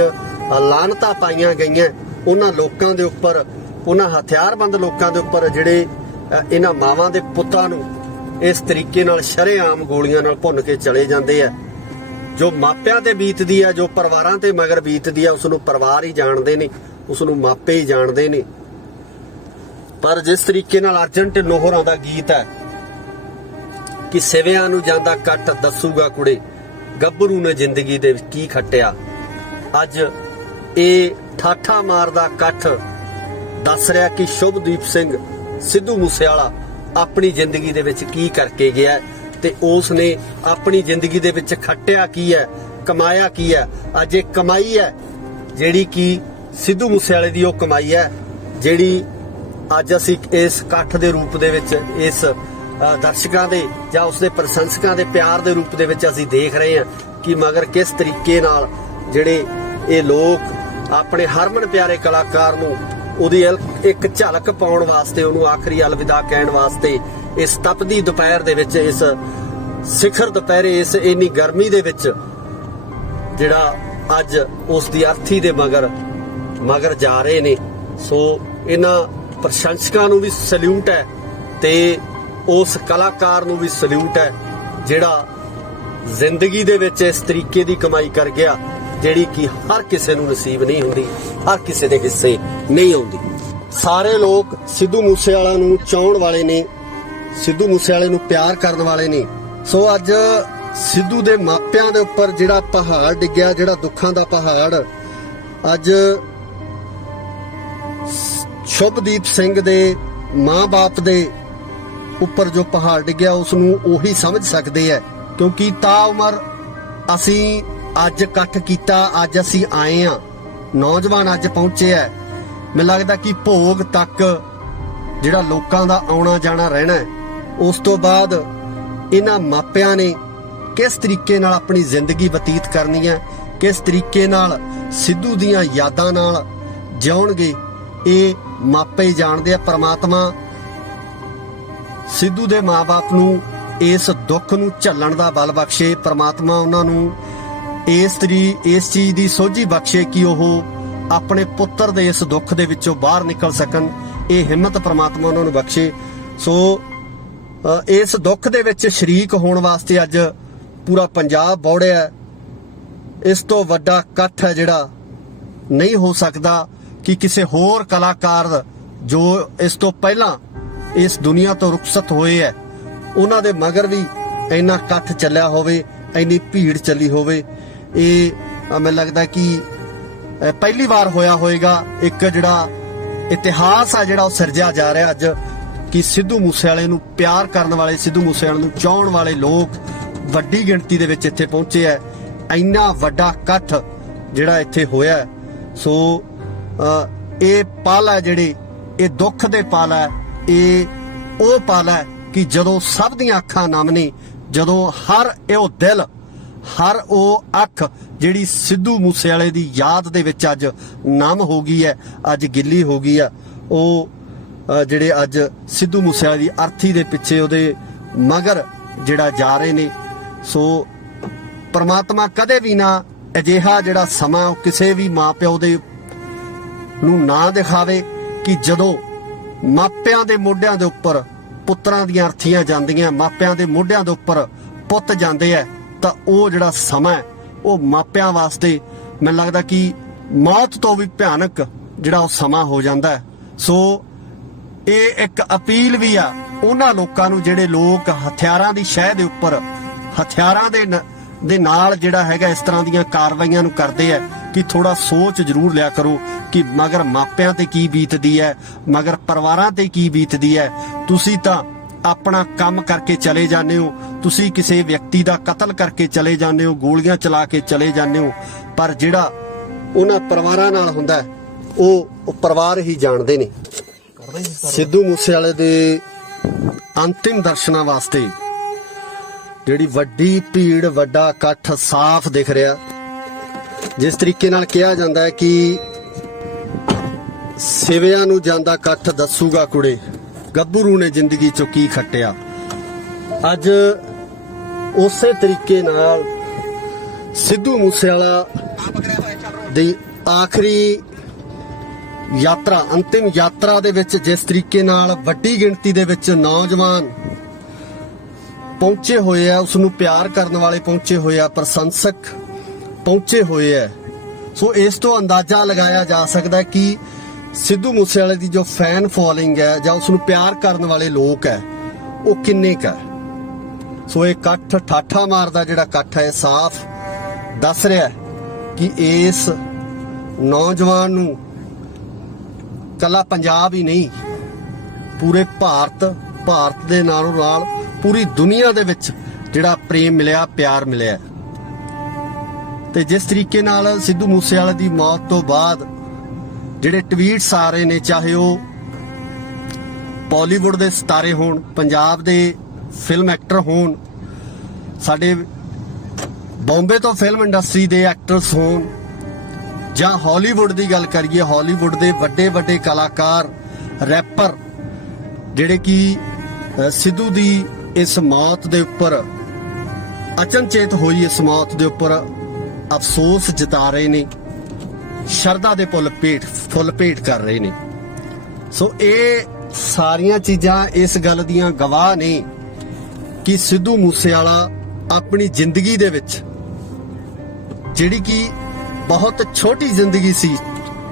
ਲਾਹਨਤਾਂ ਪਾਈਆਂ ਗਈਆਂ ਉਹਨਾਂ ਲੋਕਾਂ ਦੇ ਉੱਪਰ, ਉਹਨਾਂ ਹਥਿਆਰਬੰਦ ਲੋਕਾਂ ਦੇ ਉੱਪਰ ਜਿਹੜੇ ਇਹਨਾਂ ਮਾਵਾਂ ਦੇ ਪੁੱਤਾਂ ਨੂੰ ਇਸ ਤਰੀਕੇ ਨਾਲ ਸ਼ਰੇਆਮ ਗੋਲੀਆਂ ਨਾਲ ਭੁੰਨ ਕੇ ਚਲੇ ਜਾਂਦੇ ਆ। ਜੋ ਮਾਪਿਆਂ ਤੇ ਬੀਤਦੀ ਆ, ਜੋ ਪਰਿਵਾਰਾਂ ਤੇ ਮਗਰ ਬੀਤਦੀ ਆ, ਉਸ ਨੂੰ ਪਰਿਵਾਰ ਹੀ ਜਾਣਦੇ ਨੇ, ਉਸ ਨੂੰ ਮਾਪੇ ਹੀ ਜਾਣਦੇ ਨੇ। ਪਰ ਜਿਸ ਤਰੀਕੇ ਨਾਲ ਅਰਜਨ ਢਿੱਲੋਂ ਹੋਰਾਂ ਦਾ ਗੀਤ ਹੈ ਕਿ ਸਿਵਿਆਂ ਨੂੰ ਜਾਂਦਾ ਕੱਟ ਦੱਸੂਗਾ ਕੁੜੇ, ਗੱਭਰੂ ਨੇ ਜ਼ਿੰਦਗੀ ਦੇ ਵਿੱਚ ਕੀ ਖੱਟਿਆ। ਅੱਜ ਇਹ ਠਾਠਾ ਮਾਰਦਾ ਕੱਠ ਦੱਸ ਰਿਹਾ ਕਿ ਸ਼ੁਭਦੀਪ ਸਿੰਘ ਸਿੱਧੂ ਮੂਸੇਵਾਲਾ ਆਪਣੀ ਜ਼ਿੰਦਗੀ ਦੇ ਵਿੱਚ ਕੀ ਕਰਕੇ ਗਿਆ ਤੇ ਉਸ ਨੇ ਆਪਣੀ ਜ਼ਿੰਦਗੀ ਦੇ ਵਿੱਚ ਖੱਟਿਆ ਕੀ ਹੈ, ਕਮਾਇਆ ਕੀ ਹੈ। ਅੱਜ ਇਹ ਕਮਾਈ ਹੈ ਜਿਹੜੀ ਕਿ ਸਿੱਧੂ ਮੂਸੇਵਾਲੇ ਦੀ ਉਹ ਕਮਾਈ ਹੈ ਜਿਹੜੀ ਅੱਜ ਅਸੀਂ ਇਸ ਇਕੱਠ ਦੇ ਰੂਪ ਦੇ ਵਿੱਚ, ਇਸ ਦਰਸ਼ਕਾਂ ਦੇ ਜਾਂ ਉਸਦੇ ਪ੍ਰਸ਼ੰਸਕਾਂ ਦੇ ਪਿਆਰ ਦੇ ਰੂਪ ਦੇ ਵਿੱਚ ਅਸੀਂ ਦੇਖ ਰਹੇ ਹਾਂ ਕਿ ਮਗਰ ਕਿਸ ਤਰੀਕੇ ਨਾਲ ਜਿਹੜੇ ਇਹ ਲੋਕ ਆਪਣੇ ਹਰਮਨ ਪਿਆਰੇ ਕਲਾਕਾਰ ਨੂੰ ਉਹਦੀ ਇੱਕ ਝਲਕ ਪਾਉਣ ਵਾਸਤੇ, ਉਹਨੂੰ ਆਖਰੀ ਅਲਵਿਦਾ ਕਹਿਣ ਵਾਸਤੇ ਇਸ ਤਪਦੀ ਦੁਪਹਿਰ ਦੇ ਵਿੱਚ, ਇਸ ਸਿਖਰ ਦੁਪਹਿਰੇ, ਇਸ ਇੰਨੀ ਗਰਮੀ ਦੇ ਵਿੱਚ ਜਿਹੜਾ ਅੱਜ ਉਸ ਦੀ ਅਰਥੀ ਦੇ ਮਗਰ ਜਾ ਰਹੇ ਨੇ। ਸੋ ਇਹਨਾਂ ਪ੍ਰਸ਼ੰਸਕਾਂ ਨੂੰ ਵੀ ਸਲੂਟ ਹੈ ਤੇ ਉਸ ਕਲਾਕਾਰ ਨੂੰ ਵੀ ਸਲੂਟ ਹੈ ਜਿਹੜਾ ਜ਼ਿੰਦਗੀ ਦੇ ਵਿੱਚ ਇਸ ਤਰੀਕੇ ਦੀ ਕਮਾਈ ਕਰ ਗਿਆ ਜਿਹੜੀ ਕਿ ਹਰ ਕਿਸੇ ਨੂੰ ਨਸੀਬ ਨਹੀਂ ਹੁੰਦੀ, ਹਰ ਕਿਸੇ ਦੇ ਹਿੱਸੇ ਨਹੀਂ ਆਉਂਦੀ। ਸਾਰੇ ਲੋਕ ਸਿੱਧੂ ਮੂਸੇਵਾਲਾ ਨੂੰ ਚਾਹਣ ਵਾਲੇ ਨੇ, ਸਿੱਧੂ ਮੂਸੇਵਾਲੇ ਨੂੰ ਪਿਆਰ ਕਰਨ ਵਾਲੇ ਨੇ। ਸੋ ਅੱਜ ਸਿੱਧੂ ਦੇ ਮਾਪਿਆਂ ਦੇ ਉੱਪਰ ਜਿਹੜਾ ਪਹਾੜ ਡਿੱਗਿਆ, ਜਿਹੜਾ ਦੁੱਖਾਂ ਦਾ ਪਹਾੜ, ਅੱਜ ਸ਼ੁਭਦੀਪ ਸਿੰਘ ਦੇ ਮਾਂ-ਬਾਪ ਦੇ ਉੱਪਰ ਜੋ ਪਹਾੜ ਡਿੱਗਿਆ ਉਸ ਨੂੰ ਉਹੀ ਸਮਝ ਸਕਦੇ ਹੈ। ਕਿਉਂਕਿ ਤਾਂ ਉਮਰ ਅਸੀਂ ਅੱਜ ਇਕੱਠ ਕੀਤਾ, ਅੱਜ ਅਸੀਂ ਆਏ ਆ, ਨੌਜਵਾਨ ਅੱਜ ਪਹੁੰਚੇ ਆ। ਮੈਨੂੰ ਲੱਗਦਾ ਕਿ ਭੋਗ ਤੱਕ ਜਿਹੜਾ ਲੋਕਾਂ ਦਾ ਆਉਣਾ ਜਾਣਾ ਰਹਿਣਾ ਹੈ। ਉਸ ਤੋਂ ਬਾਅਦ ਇਹਨਾਂ ਮਾਪਿਆਂ ਨੇ ਕਿਸ ਤਰੀਕੇ ਨਾਲ ਆਪਣੀ ਜ਼ਿੰਦਗੀ ਬਤੀਤ ਕਰਨੀ ਹੈ, ਕਿਸ ਤਰੀਕੇ ਨਾਲ ਸਿੱਧੂ ਦੀਆਂ ਯਾਦਾਂ ਨਾਲ ਜਿਉਣਗੇ, ਇਹ ਮਾਪੇ ਹੀ ਜਾਣਦੇ ਆ। ਪ੍ਰਮਾਤਮਾ ਸਿੱਧੂ ਦੇ ਮਾਂ-ਬਾਪ ਨੂੰ ਇਸ ਦੁੱਖ ਨੂੰ ਝੱਲਣ ਦਾ ਬਲ ਬਖਸ਼ੇ। ਪ੍ਰਮਾਤਮਾ ਉਹਨਾਂ ਨੂੰ ਇਸ ਚੀਜ਼ ਦੀ ਸੋਝੀ ਬਖਸ਼ੇ ਕਿ ਉਹ ਆਪਣੇ ਪੁੱਤਰ ਦੇ ਇਸ ਦੁੱਖ ਦੇ ਵਿੱਚੋਂ ਬਾਹਰ ਨਿਕਲ ਸਕਣ। ਇਹ ਹਿੰਮਤ ਪ੍ਰਮਾਤਮਾ ਉਹਨਾਂ ਨੂੰ ਬਖਸ਼ੇ। ਸੋ ਇਸ ਦੁੱਖ ਦੇ ਵਿੱਚ ਸ਼ਰੀਕ ਹੋਣ ਵਾਸਤੇ ਅੱਜ ਪੂਰਾ ਪੰਜਾਬ ਬੌੜਿਆ। ਇਸ ਤੋਂ ਵੱਡਾ ਇਕੱਠ ਹੈ ਜਿਹੜਾ ਨਹੀਂ ਹੋ ਸਕਦਾ ਕਿ ਕਿਸੇ ਹੋਰ ਕਲਾਕਾਰ ਜੋ ਇਸ ਤੋਂ ਪਹਿਲਾਂ ਇਸ ਦੁਨੀਆ ਤੋਂ ਰੁਖਸਤ ਹੋਏ ਹੈ ਉਹਨਾਂ ਦੇ ਮਗਰ ਵੀ ਇੰਨਾ ਇਕੱਠ ਚੱਲਿਆ ਹੋਵੇ, ਇੰਨੀ ਭੀੜ ਚੱਲੀ ਹੋਵੇ। ਇਹ ਮੈਨੂੰ ਲੱਗਦਾ ਕਿ ਪਹਿਲੀ ਵਾਰ ਹੋਇਆ ਹੋਵੇਗਾ। ਇੱਕ ਜਿਹੜਾ ਇਤਿਹਾਸ ਆ ਜਿਹੜਾ ਉਹ ਸਿਰਜਿਆ ਜਾ ਰਿਹਾ ਅੱਜ ਕਿ ਸਿੱਧੂ ਮੂਸੇਵਾਲੇ ਨੂੰ ਪਿਆਰ ਕਰਨ ਵਾਲੇ, ਸਿੱਧੂ ਮੂਸੇਵਾਲੇ ਨੂੰ ਚਾਹਣ ਵਾਲੇ ਲੋਕ ਵੱਡੀ ਗਿਣਤੀ ਦੇ ਵਿੱਚ ਇੱਥੇ ਪਹੁੰਚੇ ਹੈ। ਇੰਨਾ ਵੱਡਾ ਇਕੱਠ ਜਿਹੜਾ ਇੱਥੇ ਹੋਇਆ। ਸੋ ਇਹ ਪਲ ਹੈ ਜਿਹੜੇ, ਇਹ ਦੁੱਖ ਦੇ ਪਲ ਹੈ, ਇਹ ਉਹ ਪਲ ਹੈ ਕਿ ਜਦੋਂ ਸਭ ਦੀਆਂ ਅੱਖਾਂ ਨਮ ਨੇ, ਜਦੋਂ ਹਰ ਉਹ ਦਿਲ, ਹਰ ਉਹ ਅੱਖ ਜਿਹੜੀ ਸਿੱਧੂ ਮੂਸੇਵਾਲੇ ਦੀ ਯਾਦ ਦੇ ਵਿੱਚ ਅੱਜ ਨਮ ਹੋ ਗਈ ਹੈ, ਅੱਜ ਗਿੱਲੀ ਹੋ ਗਈ ਆ। ਉਹ ਜਿਹੜੇ ਅੱਜ ਸਿੱਧੂ ਮੂਸੇਵਾਲੇ ਦੀ ਅਰਥੀ ਦੇ ਪਿੱਛੇ ਉਹਦੇ ਮਗਰ ਜਿਹੜਾ ਜਾ ਰਹੇ ਨੇ। ਸੋ ਪ੍ਰਮਾਤਮਾ ਕਦੇ ਵੀ ਨਾ ਅਜਿਹਾ ਜਿਹੜਾ ਸਮਾਂ ਉਹ ਕਿਸੇ ਵੀ ਮਾਂ ਪਿਓ ਦੇ ਨੂੰ ਨਾ ਦਿਖਾਵੇ ਕਿ ਜਦੋਂ ਮਾਪਿਆਂ ਦੇ ਮੋਢਿਆਂ ਦੇ ਉੱਪਰ ਪੁੱਤਰਾਂ ਦੀਆਂ ਅਰਥੀਆਂ ਜਾਂਦੀਆਂ, ਮਾਪਿਆਂ ਦੇ ਮੋਢਿਆਂ ਦੇ ਉੱਪਰ ਪੁੱਤ ਜਾਂਦੇ ਆ, ਤਾਂ ਉਹ ਜਿਹੜਾ ਸਮਾਂ ਉਹ ਮਾਪਿਆਂ ਵਾਸਤੇ ਮੈਨੂੰ ਲੱਗਦਾ ਕਿ ਮੌਤ ਤੋਂ ਵੀ ਭਿਆਨਕ ਜਿਹੜਾ ਉਹ ਸਮਾਂ ਹੋ ਜਾਂਦਾ। ਸੋ ਇਹ ਇੱਕ ਅਪੀਲ ਵੀ ਆ ਉਹਨਾਂ ਲੋਕਾਂ ਨੂੰ ਜਿਹੜੇ ਲੋਕ ਹਥਿਆਰਾਂ ਦੀ ਸ਼ਹਿ ਦੇ ਉੱਪਰ, ਹਥਿਆਰਾਂ ਦੇ ਨਾਲ ਜਿਹੜਾ ਹੈਗਾ ਇਸ ਤਰ੍ਹਾਂ ਦੀਆਂ ਕਾਰਵਾਈਆਂ ਨੂੰ ਕਰਦੇ ਆ ਕਿ ਥੋੜਾ ਸੋਚ ਜ਼ਰੂਰ ਲਿਆ ਕਰੋ ਕਿ ਮਗਰ ਮਾਪਿਆਂ ਤੇ ਕੀ ਬੀਤਦੀ ਹੈ, ਮਗਰ ਪਰਿਵਾਰਾਂ ਤੇ ਕੀ ਬੀਤਦੀ ਹੈ। ਤੁਸੀਂ ਤਾਂ ਆਪਣਾ ਕੰਮ ਕਰਕੇ ਚਲੇ ਜਾਂਦੇ ਹੋ, ਤੁਸੀਂ ਕਿਸੇ ਵਿਅਕਤੀ ਦਾ ਕਤਲ ਕਰਕੇ ਚਲੇ ਜਾਂਦੇ ਹੋ, ਗੋਲੀਆਂ ਚਲਾ ਕੇ ਚਲੇ ਜਾਂਦੇ ਹੋ, ਪਰ ਜਿਹੜਾ ਉਹਨਾਂ ਪਰਿਵਾਰਾਂ ਨਾਲ ਹੁੰਦਾ ਉਹ ਪਰਿਵਾਰ ਹੀ ਜਾਣਦੇ ਨੇ। ਸਿੱਧੂ ਮੂਸੇਵਾਲੇ ਦੇ ਅੰਤਿਮ ਦਰਸ਼ਨਾਂ ਵਾਸਤੇ ਜਿਹੜੀ ਵੱਡੀ ਭੀੜ, ਵੱਡਾ ਇਕੱਠ ਸਾਫ਼ ਦਿਖ ਰਿਹਾ। ਜਿਸ ਤਰੀਕੇ ਨਾਲ ਕਿਹਾ ਜਾਂਦਾ ਹੈ ਕਿ ਸਿਵਿਆਂ ਨੂੰ ਜਾਂਦਾ ਇਕੱਠ ਦੱਸੂਗਾ ਕੁੜੇ, ਗੱਭਰੂ ਨੇ ਜ਼ਿੰਦਗੀ ਚੋਂ ਕੀ ਖੱਟਿਆ। ਅੱਜ ਉਸੇ ਤਰੀਕੇ ਨਾਲ ਸਿੱਧੂ ਮੂਸੇਵਾਲਾ ਦੀ ਆਖਰੀ ਯਾਤਰਾ ਅੰਤਿਮ ਯਾਤਰਾ ਦੇ ਵਿੱਚ ਜਿਸ ਤਰੀਕੇ ਨਾਲ ਵੱਡੀ ਗਿਣਤੀ ਦੇ ਵਿੱਚ ਨੌਜਵਾਨ ਪਹੁੰਚੇ ਹੋਏ ਆ, ਉਸ ਨੂੰ ਪਿਆਰ ਕਰਨ ਵਾਲੇ ਪਹੁੰਚੇ ਹੋਏ ਆ, ਪ੍ਰਸ਼ੰਸਕ ਪਹੁੰਚੇ ਹੋਏ ਆ। ਸੋ ਇਸ ਤੋਂ ਅੰਦਾਜ਼ਾ ਲਗਾਇਆ ਜਾ ਸਕਦਾ ਹੈ ਕਿ ਸਿੱਧੂ ਮੂਸੇਵਾਲੇ ਦੀ ਜੋ ਫੈਨ ਫੋਲੋਇੰਗ ਹੈ ਜਾਂ ਉਸ ਨੂੰ ਪਿਆਰ ਕਰਨ ਵਾਲੇ ਲੋਕ ਹੈ ਉਹ ਕਿੰਨੇ ਕੁ ਹੈ। ਸੋ ਇਹ ਇਕੱਠ ਠਾਠਾ ਮਾਰਦਾ ਜਿਹੜਾ ਇਕੱਠ ਹੈ ਸਾਫ਼ ਦੱਸ ਰਿਹਾ ਹੈ ਕਿ ਇਸ ਨੌਜਵਾਨ ਨੂੰ ਕੱਲਾ ਪੰਜਾਬ ਹੀ ਨਹੀਂ, ਪੂਰੇ ਭਾਰਤ ਦੇ ਨਾਲੋਂ ਨਾਲ ਪੂਰੀ ਦੁਨੀਆ ਦੇ ਵਿੱਚ ਜਿਹੜਾ ਪ੍ਰੇਮ ਮਿਲਿਆ, ਪਿਆਰ ਮਿਲਿਆ। ਤੇ ਜਿਸ ਤਰੀਕੇ ਨਾਲ ਸਿੱਧੂ ਮੂਸੇਵਾਲੇ ਦੀ ਮੌਤ ਤੋਂ ਬਾਅਦ ਜਿਹੜੇ ਟਵੀਟਸ ਆ ਰਹੇ ਨੇ, ਚਾਹੇ ਉਹ ਬਾਲੀਵੁੱਡ ਦੇ ਸਿਤਾਰੇ ਹੋਣ, ਪੰਜਾਬ ਦੇ ਫਿਲਮ ਐਕਟਰ ਹੋਣ, ਸਾਡੇ ਬੰਬੇ ਤੋਂ ਫਿਲਮ ਇੰਡਸਟਰੀ ਦੇ ਐਕਟਰਸ ਹੋਣ, ਜਾਂ ਹਾਲੀਵੁੱਡ ਦੀ ਗੱਲ ਕਰੀਏ, ਹਾਲੀਵੁੱਡ ਦੇ ਵੱਡੇ ਕਲਾਕਾਰ, ਰੈਪਰ, ਜਿਹੜੇ ਕਿ ਸਿੱਧੂ ਦੀ ਇਸ ਮੌਤ ਦੇ ਉੱਪਰ, ਅਚਨਚੇਤ ਹੋਈ ਇਸ ਮੌਤ ਦੇ ਉੱਪਰ ਅਫਸੋਸ ਜਤਾ ਰਹੇ ਨੇ, ਸ਼ਰਧਾ ਦੇ ਫੁੱਲ ਭੇਟ ਕਰ ਰਹੇ ਨੇ। ਸੋ ਇਹ ਸਾਰੀਆਂ ਚੀਜ਼ਾਂ ਇਸ ਗੱਲ ਦੀਆਂ ਗਵਾਹ ਨੇ ਕਿ ਸਿੱਧੂ ਮੂਸੇਵਾਲਾ ਆਪਣੀ ਜ਼ਿੰਦਗੀ ਦੇ ਵਿੱਚ, ਜਿਹੜੀ ਕਿ ਬਹੁਤ ਛੋਟੀ ਜ਼ਿੰਦਗੀ ਸੀ,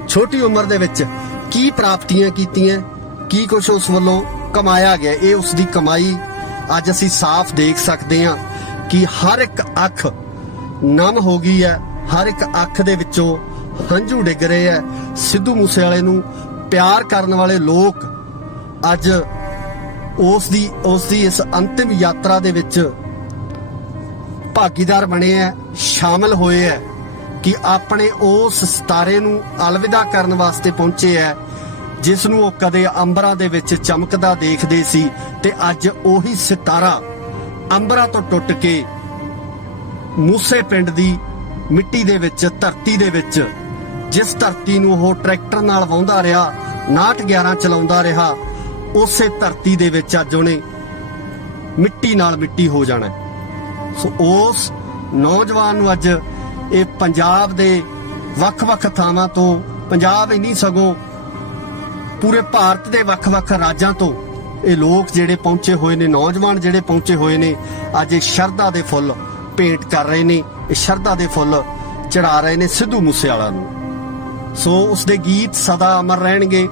ਛੋਟੀ ਉਮਰ ਦੇ ਵਿੱਚ ਕੀ ਪ੍ਰਾਪਤੀਆਂ ਕੀਤੀਆਂ, ਕੀ ਕੁਝ ਉਸ ਵੱਲੋਂ ਕਮਾਇਆ ਗਿਆ, ਇਹ ਉਸ ਦੀ ਕਮਾਈ ਅੱਜ ਅਸੀਂ ਸਾਫ਼ ਦੇਖ ਸਕਦੇ ਹਾਂ ਕਿ ਹਰ ਇੱਕ ਅੱਖ ਨਮ ਹੋ ਗਈ ਹੈ, ਹਰ ਇੱਕ ਅੱਖ ਦੇ ਵਿੱਚੋਂ ਹੰਝੂ ਡਿੱਗ ਰਹੇ ਹੈ। ਸਿੱਧੂ ਮੂਸੇਵਾਲੇ ਨੂੰ ਪਿਆਰ ਕਰਨ ਵਾਲੇ ਲੋਕ ਅੱਜ ਉਸ ਦੀ ਇਸ ਅੰਤਿਮ ਯਾਤਰਾ ਦੇ ਵਿੱਚ ਭਾਗੀਦਾਰ ਬਣੇ ਹੈ, ਸ਼ਾਮਲ ਹੋਏ ਹੈ ਕਿ ਆਪਣੇ ਉਸ ਸਿਤਾਰੇ ਨੂੰ ਅਲਵਿਦਾ ਕਰਨ ਵਾਸਤੇ ਪਹੁੰਚੇ ਹੈ, ਜਿਸ ਨੂੰ ਉਹ ਕਦੇ ਅੰਬਰਾਂ ਦੇ ਵਿੱਚ ਚਮਕਦਾ ਦੇਖਦੇ ਸੀ, ਤੇ ਅੱਜ ਉਹੀ ਸਿਤਾਰਾ ਅੰਬਰਾਂ ਤੋਂ ਟੁੱਟ ਕੇ ਮੂਸੇ ਪਿੰਡ ਦੀ ਮਿੱਟੀ ਦੇ ਵਿੱਚ, ਧਰਤੀ ਦੇ ਵਿੱਚ, ਜਿਸ ਧਰਤੀ ਨੂੰ ਉਹ ਟਰੈਕਟਰ ਨਾਲ ਵਾਹੁੰਦਾ ਰਿਹਾ, 6911 ਚਲਾਉਂਦਾ ਰਿਹਾ, ਉਸੇ ਧਰਤੀ ਦੇ ਵਿੱਚ ਅੱਜ ਉਹਨੇ ਮਿੱਟੀ ਨਾਲ ਮਿੱਟੀ ਹੋ ਜਾਣਾ। ਸੋ ਉਸ ਨੌਜਵਾਨ ਨੂੰ ਅੱਜ ਇਹ ਪੰਜਾਬ ਦੇ ਵੱਖ-ਵੱਖ ਥਾਵਾਂ ਤੋਂ, ਪੰਜਾਬ ਹੀ ਨਹੀਂ ਸਗੋਂ ਪੂਰੇ ਭਾਰਤ ਦੇ ਵੱਖ-ਵੱਖ ਰਾਜਾਂ ਤੋਂ ਇਹ ਲੋਕ ਜਿਹੜੇ ਪਹੁੰਚੇ ਹੋਏ ਨੇ, ਨੌਜਵਾਨ ਜਿਹੜੇ ਪਹੁੰਚੇ ਹੋਏ ਨੇ, ਅੱਜ ਇਹ ਸ਼ਰਧਾ ਦੇ ਫੁੱਲ ਭੇਟ ਕਰ ਰਹੇ ਨੇ, ਇਹ ਸ਼ਰਧਾ ਦੇ ਫੁੱਲ ਚੜਾ ਰਹੇ ਨੇ ਸਿੱਧੂ ਮੂਸੇਵਾਲਾ ਨੂੰ। ਸੋ ਉਸ ਦੇ ਗੀਤ ਸਦਾ ਅਮਰ ਰਹਿਣਗੇ,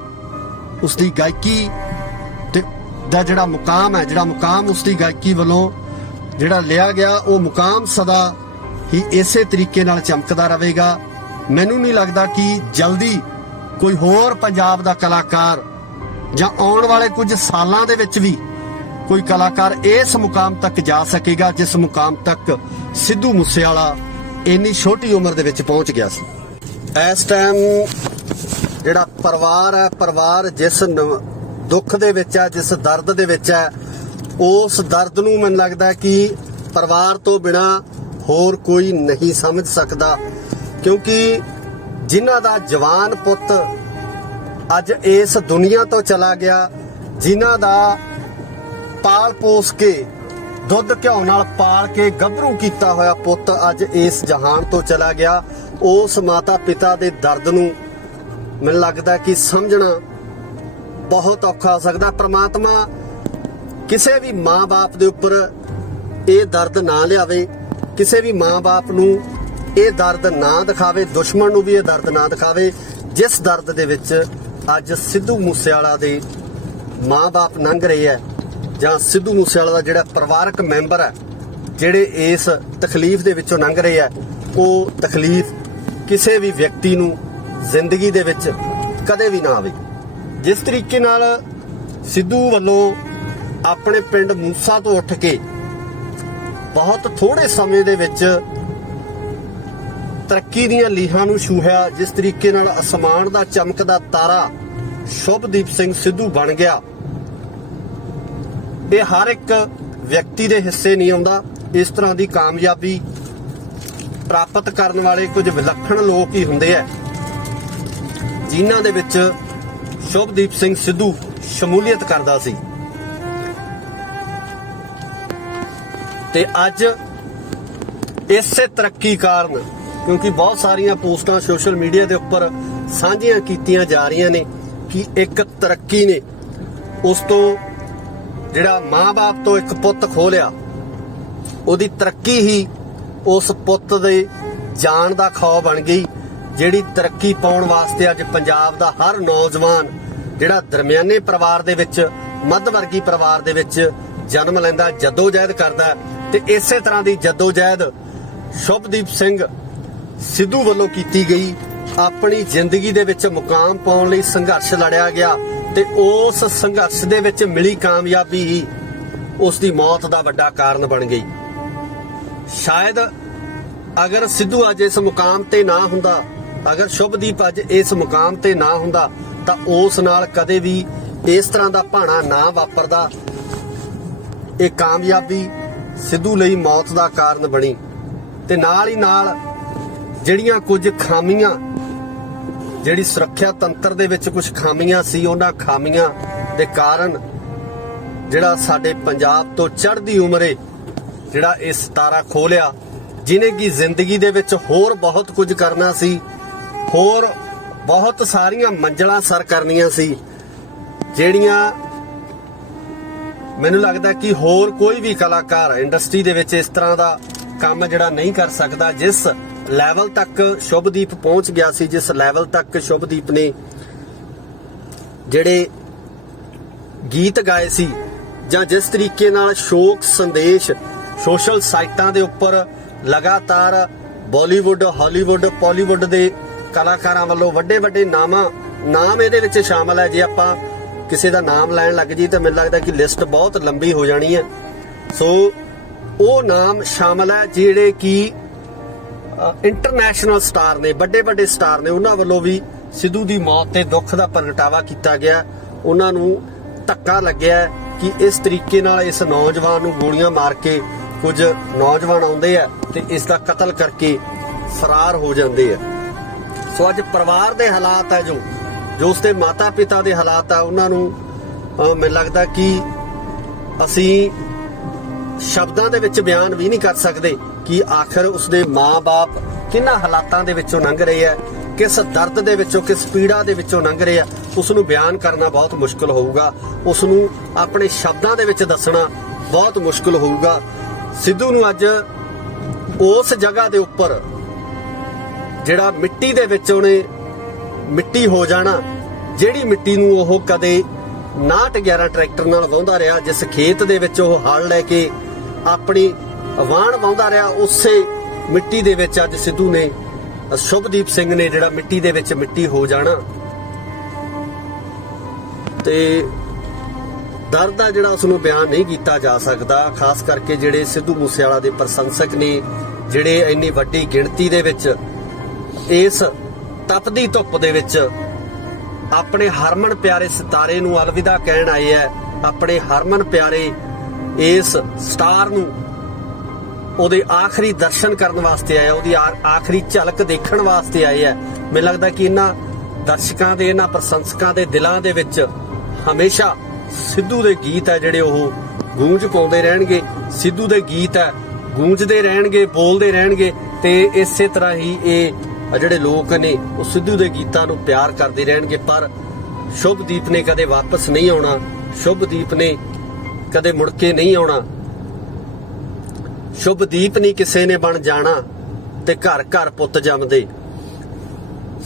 ਉਸ ਦੀ ਗਾਇਕੀ ਤੇ ਦਾ ਜਿਹੜਾ ਮੁਕਾਮ ਉਸ ਦੀ ਗਾਇਕੀ ਵੱਲੋਂ ਜਿਹੜਾ ਲਿਆ ਗਿਆ, ਉਹ ਮੁਕਾਮ ਸਦਾ ਹੀ ਇਸੇ ਤਰੀਕੇ ਨਾਲ ਚਮਕਦਾ ਰਹੇਗਾ। ਮੈਨੂੰ ਨਹੀਂ ਲੱਗਦਾ ਕਿ ਜਲਦੀ ਕੋਈ ਹੋਰ ਪੰਜਾਬ ਦਾ ਕਲਾਕਾਰ ਜਾਂ ਆਉਣ ਵਾਲੇ ਕੁਝ ਸਾਲਾਂ ਦੇ ਵਿੱਚ ਵੀ ਕੋਈ ਕਲਾਕਾਰ ਇਸ ਮੁਕਾਮ ਤੱਕ ਜਾ ਸਕੇਗਾ ਜਿਸ ਮੁਕਾਮ ਤੱਕ ਸਿੱਧੂ ਮੂਸੇਵਾਲਾ ਇੰਨੀ ਛੋਟੀ ਉਮਰ ਦੇ ਵਿੱਚ ਪਹੁੰਚ ਗਿਆ ਸੀ। ਇਸ ਟਾਈਮ ਜਿਹੜਾ ਪਰਿਵਾਰ ਜਿਸ ਦੁੱਖ ਦੇ ਵਿੱਚ ਹੈ, ਜਿਸ ਦਰਦ ਦੇ ਵਿੱਚ ਹੈ, ਉਸ ਦਰਦ ਨੂੰ ਮੈਨੂੰ ਲੱਗਦਾ ਕਿ ਪਰਿਵਾਰ ਤੋਂ ਬਿਨਾ ਹੋਰ ਕੋਈ ਨਹੀਂ ਸਮਝ ਸਕਦਾ, ਕਿਉਂਕਿ ਜਿਨ੍ਹਾਂ ਦਾ ਜਵਾਨ ਪੁੱਤ ਅੱਜ ਇਸ ਦੁਨੀਆ ਤੋਂ ਚਲਾ ਗਿਆ, ਜਿਨ੍ਹਾਂ ਦਾ ਪਾਲ ਪੋਸ ਕੇ, ਦੁੱਧ ਘਿਓ ਨਾਲ ਪਾਲ ਕੇ ਗੱਭਰੂ ਕੀਤਾ ਹੋਇਆ ਪੁੱਤ ਅੱਜ ਇਸ ਜਹਾਨ ਤੋਂ ਚਲਾ ਗਿਆ, ਉਸ ਮਾਤਾ ਪਿਤਾ ਦੇ ਦਰਦ ਨੂੰ ਮੈਨੂੰ ਲੱਗਦਾ ਕਿ ਸਮਝਣਾ ਬਹੁਤ ਔਖਾ ਹੋ ਸਕਦਾ। ਪ੍ਰਮਾਤਮਾ ਕਿਸੇ ਵੀ ਮਾਂ-ਬਾਪ ਦੇ ਉੱਪਰ ਇਹ ਦਰਦ ਨਾ ਲਿਆਵੇ, ਕਿਸੇ ਵੀ ਮਾਂ-ਬਾਪ ਨੂੰ ਇਹ ਦਰਦ ਨਾ ਦਿਖਾਵੇ, ਦੁਸ਼ਮਣ ਨੂੰ ਵੀ ਇਹ ਦਰਦ ਨਾ ਦਿਖਾਵੇ ਜਿਸ ਦਰਦ ਦੇ ਵਿੱਚ ਅੱਜ ਸਿੱਧੂ ਮੂਸੇਵਾਲਾ ਦੇ ਮਾਂ-ਬਾਪ ਲੰਘ ਰਹੇ ਹੈ, ਜਾਂ ਸਿੱਧੂ ਮੂਸੇਵਾਲਾ ਦਾ ਜਿਹੜਾ ਪਰਿਵਾਰਕ ਮੈਂਬਰ ਹੈ, ਜਿਹੜੇ ਇਸ ਤਕਲੀਫ ਦੇ ਵਿੱਚੋਂ ਲੰਘ ਰਹੇ ਹੈ। ਉਹ ਤਕਲੀਫ ਕਿਸੇ ਵੀ ਵਿਅਕਤੀ ਨੂੰ ਜ਼ਿੰਦਗੀ ਦੇ ਵਿੱਚ ਕਦੇ ਵੀ ਨਾ ਆਵੇ। ਜਿਸ ਤਰੀਕੇ ਨਾਲ ਸਿੱਧੂ ਵੱਲੋਂ ਆਪਣੇ ਪਿੰਡ ਮੂਸਾ ਤੋਂ ਉੱਠ ਕੇ ਬਹੁਤ ਥੋੜੇ ਸਮੇਂ ਦੇ ਵਿੱਚ ਤਰੱਕੀ ਦੀਆਂ ਲੀਹਾਂ ਨੂੰ ਛੂਹਿਆ, ਜਿਸ ਤਰੀਕੇ ਨਾਲ ਅਸਮਾਨ ਦਾ ਚਮਕਦਾ ਤਾਰਾ ਸ਼ੁਭਦੀਪ ਸਿੰਘ ਸਿੱਧੂ ਬਣ ਗਿਆ, ਇਹ ਹਰ ਇੱਕ ਵਿਅਕਤੀ ਦੇ ਹਿੱਸੇ ਨਹੀਂ ਆਉਂਦਾ। ਇਸ ਤਰ੍ਹਾਂ ਦੀ ਕਾਮਯਾਬੀ ਪ੍ਰਾਪਤ ਕਰਨ ਵਾਲੇ ਕੁਝ ਵਿਲੱਖਣ ਲੋਕ ਹੀ ਹੁੰਦੇ ਆ, ਜਿਨ੍ਹਾਂ ਦੇ ਵਿੱਚ ਸ਼ੁਭਦੀਪ ਸਿੰਘ ਸਿੱਧੂ ਸ਼ਮੂਲੀਅਤ ਕਰਦਾ ਸੀ। ਤੇ ਅੱਜ ਇਸੇ ਤਰੱਕੀ ਕਾਰਨ, ਕਿਉਂਕਿ ਬਹੁਤ ਸਾਰੀਆਂ ਪੋਸਟਾਂ ਸੋਸ਼ਲ ਮੀਡੀਆ ਦੇ ਉੱਪਰ ਸਾਂਝੀਆਂ ਕੀਤੀਆਂ ਜਾ ਰਹੀਆਂ ਨੇ ਕਿ ਇੱਕ ਤਰੱਕੀ ਨੇ ਉਸ ਤੋਂ ਜਿਹੜਾ ਮਾਂ-ਬਾਪ ਤੋਂ ਇੱਕ ਪੁੱਤ ਖੋਹ ਲਿਆ, ਉਹਦੀ ਤਰੱਕੀ ਹੀ ਉਸ ਪੁੱਤ ਦੇ ਜਾਨ ਦਾ ਖੌਅ ਬਣ ਗਈ। ਜਿਹੜੀ ਤਰੱਕੀ ਪਾਉਣ ਵਾਸਤੇ ਅੱਜ ਪੰਜਾਬ ਦਾ ਹਰ ਨੌਜਵਾਨ ਜਿਹੜਾ ਦਰਮਿਆਨੇ ਪਰਿਵਾਰ ਦੇ ਵਿੱਚ, ਮੱਧ ਵਰਗੀ ਪਰਿਵਾਰ ਦੇ ਵਿੱਚ ਜਨਮ ਲੈਂਦਾ, ਜੱਦੋ-ਜਹਿਦ ਕਰਦਾ। ਤੇ ਇਸੇ ਤਰ੍ਹਾਂ ਦੀ ਜੱਦੋ-ਜਹਿਦ ਸ਼ੁਭਦੀਪ ਸਿੰਘ ਸਿੱਧੂ ਵੱਲੋਂ ਕੀਤੀ ਗਈ। ਆਪਣੀ ਜ਼ਿੰਦਗੀ ਦੇ ਵਿੱਚ ਮੁਕਾਮ ਪਾਉਣ ਲਈ ਸੰਘਰਸ਼ ਲੜਿਆ ਗਿਆ ਤੇ ਉਸ ਸੰਘਰਸ਼ ਦੇ ਵਿੱਚ ਮਿਲੀ ਕਾਮਯਾਬੀ ਹੀ ਉਸ ਦੀ ਮੌਤ ਦਾ ਵੱਡਾ ਕਾਰਨ ਬਣ ਗਈ। ਸ਼ਾਇਦ ਅਗਰ ਸਿੱਧੂ ਅੱਜ ਇਸ ਮੁਕਾਮ ਤੇ ਨਾ ਹੁੰਦਾ, ਅਗਰ ਸ਼ੁਭਦੀਪ ਅੱਜ ਇਸ ਮੁਕਾਮ ਤੇ ਨਾ ਹੁੰਦਾ ਤਾਂ ਉਸ ਨਾਲ ਕਦੇ ਵੀ ਇਸ ਤਰ੍ਹਾਂ ਦਾ ਭਾਣਾ ਨਾ ਵਾਪਰਦਾ। ਇਹ ਕਾਮਯਾਬੀ ਸਿੱਧੂ ਲਈ ਮੌਤ ਦਾ ਕਾਰਨ ਬਣੀ ਤੇ ਨਾਲ ਹੀ ਨਾਲ ਜਿਹੜੀਆਂ ਕੁਝ ਖਾਮੀਆਂ, ਜਿਹੜੀ ਸੁਰੱਖਿਆ ਤੰਤਰ ਦੇ ਵਿੱਚ ਕੁਝ ਖਾਮੀਆਂ ਸੀ, ਉਹਨਾਂ ਖਾਮੀਆਂ ਦੇ ਕਾਰਨ ਜਿਹੜਾ ਸਾਡੇ ਪੰਜਾਬ ਤੋਂ ਚੜ੍ਹਦੀ ਉਮਰੇ ਜਿਹੜਾ ਇਹ ਸਿਤਾਰਾ ਖੋਹ ਲਿਆ, ਜਿਹਨੇ ਕਿ ਜ਼ਿੰਦਗੀ ਦੇ ਵਿੱਚ ਹੋਰ ਬਹੁਤ ਕੁਝ ਕਰਨਾ ਸੀ, ਹੋਰ ਬਹੁਤ ਸਾਰੀਆਂ ਮੰਜ਼ਲਾਂ ਸਰ ਕਰਨੀਆਂ ਸੀ, ਜਿਹੜੀਆਂ ਮੈਨੂੰ ਲੱਗਦਾ ਕਿ ਹੋਰ ਕੋਈ ਵੀ ਕਲਾਕਾਰ ਇੰਡਸਟਰੀ ਦੇ ਵਿੱਚ ਇਸ ਤਰ੍ਹਾਂ ਦਾ ਕੰਮ ਜਿਹੜਾ ਨਹੀਂ ਕਰ ਸਕਦਾ। ਜਿਸ ਲੈਵਲ ਤੱਕ ਸ਼ੁਭਦੀਪ ਪਹੁੰਚ ਗਿਆ ਸੀ, ਜਿਸ ਲੈਵਲ ਤੱਕ ਸ਼ੁਭਦੀਪ ਨੇ ਜਿਹੜੇ ਗੀਤ ਗਾਏ ਸੀ, ਜਾਂ ਜਿਸ ਤਰੀਕੇ ਨਾਲ ਸ਼ੋਕ ਸੰਦੇਸ਼ ਸੋਸ਼ਲ ਸਾਈਟਾਂ ਦੇ ਉੱਪਰ ਲਗਾਤਾਰ ਬਾਲੀਵੁੱਡ, ਹਾਲੀਵੁੱਡ, ਪਾਲੀਵੁੱਡ ਦੇ ਕਲਾਕਾਰਾਂ ਵੱਲੋਂ ਵੱਡੇ ਵੱਡੇ ਨਾਮ ਇਹਦੇ ਵਿੱਚ ਸ਼ਾਮਲ ਹੈ। ਜੇ ਆਪਾਂ ਕਿਸੇ ਦਾ ਨਾਮ ਲੈਣ ਲੱਗ ਜੀ ਤਾਂ ਮੈਨੂੰ ਲੱਗਦਾ ਕਿ ਲਿਸਟ ਬਹੁਤ ਲੰਬੀ ਹੋ ਜਾਣੀ ਹੈ। ਸੋ ਉਹ ਨਾਮ ਸ਼ਾਮਲ ਹੈ ਜਿਹੜੇ ਕਿ ਇੰਟਰਨੈਸ਼ਨਲ ਸਟਾਰ ਨੇ, ਵੱਡੇ ਵੱਡੇ ਸਟਾਰ ਨੇ। ਉਹਨਾਂ ਵੱਲੋਂ ਵੀ ਸਿੱਧੂ ਦੀ ਮੌਤ ਤੇ ਦੁੱਖ ਦਾ ਪ੍ਰਗਟਾਵਾ ਕੀਤਾ ਗਿਆ। ਉਹਨਾਂ ਨੂੰ ਧੱਕਾ ਲੱਗਿਆ ਕਿ ਇਸ ਤਰੀਕੇ ਨਾਲ ਇਸ ਨੌਜਵਾਨ ਨੂੰ ਗੋਲੀਆਂ ਮਾਰ ਕੇ ਕੁਝ ਨੌਜਵਾਨ ਆਉਂਦੇ ਆ ਤੇ ਇਸ ਦਾ ਕਤਲ ਕਰਕੇ ਫਰਾਰ ਹੋ ਜਾਂਦੇ ਆ। ਸੋ ਅੱਜ ਪਰਿਵਾਰ ਦੇ ਹਾਲਾਤ ਹੈ, ਜੋ ਉਸਦੇ ਮਾਤਾ ਪਿਤਾ ਦੇ ਹਾਲਾਤ ਆ, ਉਹਨਾਂ ਨੂੰ ਮੈਨੂੰ ਲੱਗਦਾ ਕਿ ਅਸੀਂ ਸ਼ਬਦਾਂ ਦੇ ਵਿੱਚ ਬਿਆਨ ਵੀ ਨਹੀਂ ਕਰ ਸਕਦੇ ਕਿ ਆਖਰ ਉਸਦੇ ਮਾਂ-ਬਾਪ ਕਿੰਨਾ ਹਾਲਾਤਾਂ ਦੇ ਵਿੱਚੋਂ ਲੰਘ ਰਹੇ ਆ, ਕਿਸ ਦਰਦ ਦੇ ਵਿੱਚੋਂ, ਕਿਸ ਪੀੜਾ ਦੇ ਵਿੱਚੋਂ ਲੰਘ ਰਹੇ ਆ। ਉਸ ਨੂੰ ਬਿਆਨ ਕਰਨਾ ਬਹੁਤ ਮੁਸ਼ਕਲ ਹੋਊਗਾ, ਉਸ ਨੂੰ ਆਪਣੇ ਸ਼ਬਦਾਂ ਦੇ ਵਿੱਚ ਦੱਸਣਾ ਬਹੁਤ ਮੁਸ਼ਕਲ ਹੋਊਗਾ। ਸਿੱਧੂ ਨੂੰ ਅੱਜ ਉਸ ਜਗ੍ਹਾ ਦੇ ਉੱਪਰ ਜਿਹੜਾ ਮਿੱਟੀ ਦੇ ਵਿੱਚ ਉਹਨੇ ਮਿੱਟੀ ਹੋ ਜਾਣਾ, ਜਿਹੜੀ ਮਿੱਟੀ ਨੂੰ ਉਹ ਕਦੇ 911 ਟਰੈਕਟਰ ਨਾਲ ਵਾਹੁੰਦਾ ਰਿਹਾ, ਜਿਸ ਖੇਤ ਦੇ ਵਿੱਚ ਉਹ ਹਲ ਲੈ ਕੇ ਆਪਣੀ ਵਾਹਣ ਵਾਹੁੰਦਾ ਰਿਹਾ, ਉਸੇ ਮਿੱਟੀ ਦੇ ਵਿੱਚ ਅੱਜ ਸਿੱਧੂ ਨੇ, ਸ਼ੁਭਦੀਪ ਸਿੰਘ ਨੇ ਜਿਹੜਾ ਮਿੱਟੀ ਦੇ ਵਿੱਚ ਮਿੱਟੀ ਹੋ ਜਾਣਾ। ਤੇ ਦਰਦ ਆ ਜਿਹੜਾ ਉਸ ਨੂੰ ਬਿਆਨ ਨਹੀਂ ਕੀਤਾ ਜਾ ਸਕਦਾ। ਖਾਸ ਕਰਕੇ ਜਿਹੜੇ ਸਿੱਧੂ ਮੂਸੇਵਾਲਾ ਦੇ ਪ੍ਰਸ਼ੰਸਕ ਨੇ, ਜਿਹੜੇ ਇੰਨੀ ਵੱਡੀ ਗਿਣਤੀ ਦੇ ਵਿੱਚ ਇਸ ਤਪਦੀ ਧੁੱਪ ਦੇ ਵਿੱਚ ਆਪਣੇ ਹਰਮਨ ਪਿਆਰੇ ਸਿਤਾਰੇ ਨੂੰ ਅਲਵਿਦਾ ਕਹਿਣ ਆਏ ਹੈ, ਆਪਣੇ ਹਰਮਨ ਪਿਆਰੇ ਇਸ ਸਟਾਰ ਨੂੰ ਉਹਦੇ ਆਖਰੀ ਦਰਸ਼ਨ ਕਰਨ ਵਾਸਤੇ ਆਏ, ਉਹਦੀ ਆਖਰੀ ਝਲਕ ਦੇਖਣ ਵਾਸਤੇ ਆਏ ਹੈ। ਮੈਨੂੰ ਲੱਗਦਾ ਕਿ ਇਹਨਾਂ ਦਰਸ਼ਕਾਂ ਦੇ, ਇਹਨਾਂ ਪ੍ਰਸ਼ੰਸਕਾਂ ਦੇ ਦਿਲਾਂ ਦੇ ਵਿੱਚ ਹਮੇਸ਼ਾ ਸਿੱਧੂ ਦੇ ਗੀਤ ਹੈ ਜਿਹੜੇ ਉਹ ਗੂੰਜ ਪਾਉਂਦੇ ਰਹਿਣਗੇ। ਸਿੱਧੂ ਦੇ ਗੀਤ ਹੈ ਗੂੰਜਦੇ ਰਹਿਣਗੇ, ਬੋਲਦੇ ਰਹਿਣਗੇ ਤੇ ਇਸੇ ਤਰ੍ਹਾਂ ਹੀ ਇਹ ਜਿਹੜੇ ਲੋਕ ਨੇ ਉਹ ਸਿੱਧੂ ਦੇ ਗੀਤਾਂ ਨੂੰ ਪਿਆਰ ਕਰਦੇ ਰਹਿਣਗੇ। ਪਰ ਸ਼ੁਭਦੀਪ ਨੇ ਕਦੇ ਵਾਪਸ ਨਹੀਂ ਆਉਣਾ, ਸ਼ੁਭਦੀਪ ਨੇ ਕਦੇ ਮੁੜ ਕੇ ਨਹੀਂ ਆਉਣਾ। ਸ਼ੁਭਦੀਪ ਨਹੀਂ ਕਿਸੇ ਨੇ ਬਣ ਜਾਣਾ ਤੇ ਘਰ ਘਰ ਪੁੱਤ ਜੰਮਦੇ।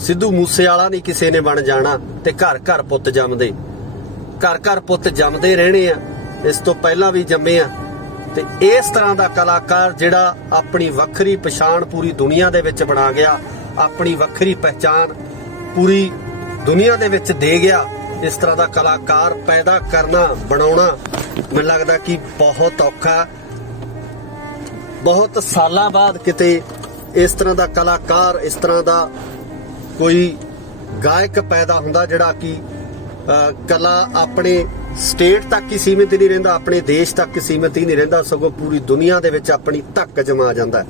ਸਿੱਧੂ ਮੂਸੇਵਾਲਾ ਨਹੀਂ ਕਿਸੇ ਨੇ ਬਣ ਜਾਣਾ ਤੇ ਘਰ ਘਰ ਪੁੱਤ ਜੰਮਦੇ। ਘਰ ਘਰ ਪੁੱਤ ਜੰਮਦੇ ਰਹਿਣੇ ਆ, ਇਸ ਤੋਂ ਪਹਿਲਾਂ ਵੀ ਜੰਮੇ ਆ। ਤੇ ਇਸ ਤਰ੍ਹਾਂ ਦਾ ਕਲਾਕਾਰ ਜਿਹੜਾ ਆਪਣੀ ਵੱਖਰੀ ਪਛਾਣ ਪੂਰੀ ਦੁਨੀਆ ਦੇ ਵਿੱਚ ਬਣਾ ਗਿਆ, ਆਪਣੀ ਵੱਖਰੀ ਪਹਿਚਾਨ ਪੂਰੀ ਦੁਨੀਆ ਦੇ ਵਿੱਚ ਦੇ ਗਿਆ, ਇਸ ਤਰ੍ਹਾਂ ਦਾ ਕਲਾਕਾਰ ਪੈਦਾ ਕਰਨਾ, ਬਣਾਉਣਾ ਮੈਨੂੰ ਲੱਗਦਾ ਕਿ ਬਹੁਤ ਔਖਾ। ਬਹੁਤ ਸਾਲਾਂ ਬਾਅਦ ਕਿਤੇ ਇਸ ਤਰ੍ਹਾਂ ਦਾ ਕਲਾਕਾਰ, ਇਸ ਤਰ੍ਹਾਂ ਦਾ ਕੋਈ ਗਾਇਕ ਪੈਦਾ ਹੁੰਦਾ ਜਿਹੜਾ ਕਿ ਕਲਾ ਆਪਣੇ ਸਟੇਟ ਤੱਕ ਹੀ ਸੀਮਿਤ ਨਹੀਂ ਰਹਿੰਦਾ, ਆਪਣੇ ਦੇਸ਼ ਤੱਕ ਸੀਮਿਤ ਹੀ ਨਹੀਂ ਰਹਿੰਦਾ, ਸਗੋਂ ਪੂਰੀ ਦੁਨੀਆ ਦੇ ਵਿੱਚ ਆਪਣੀ ਧੱਕ ਜਮਾ ਜਾਂਦਾ।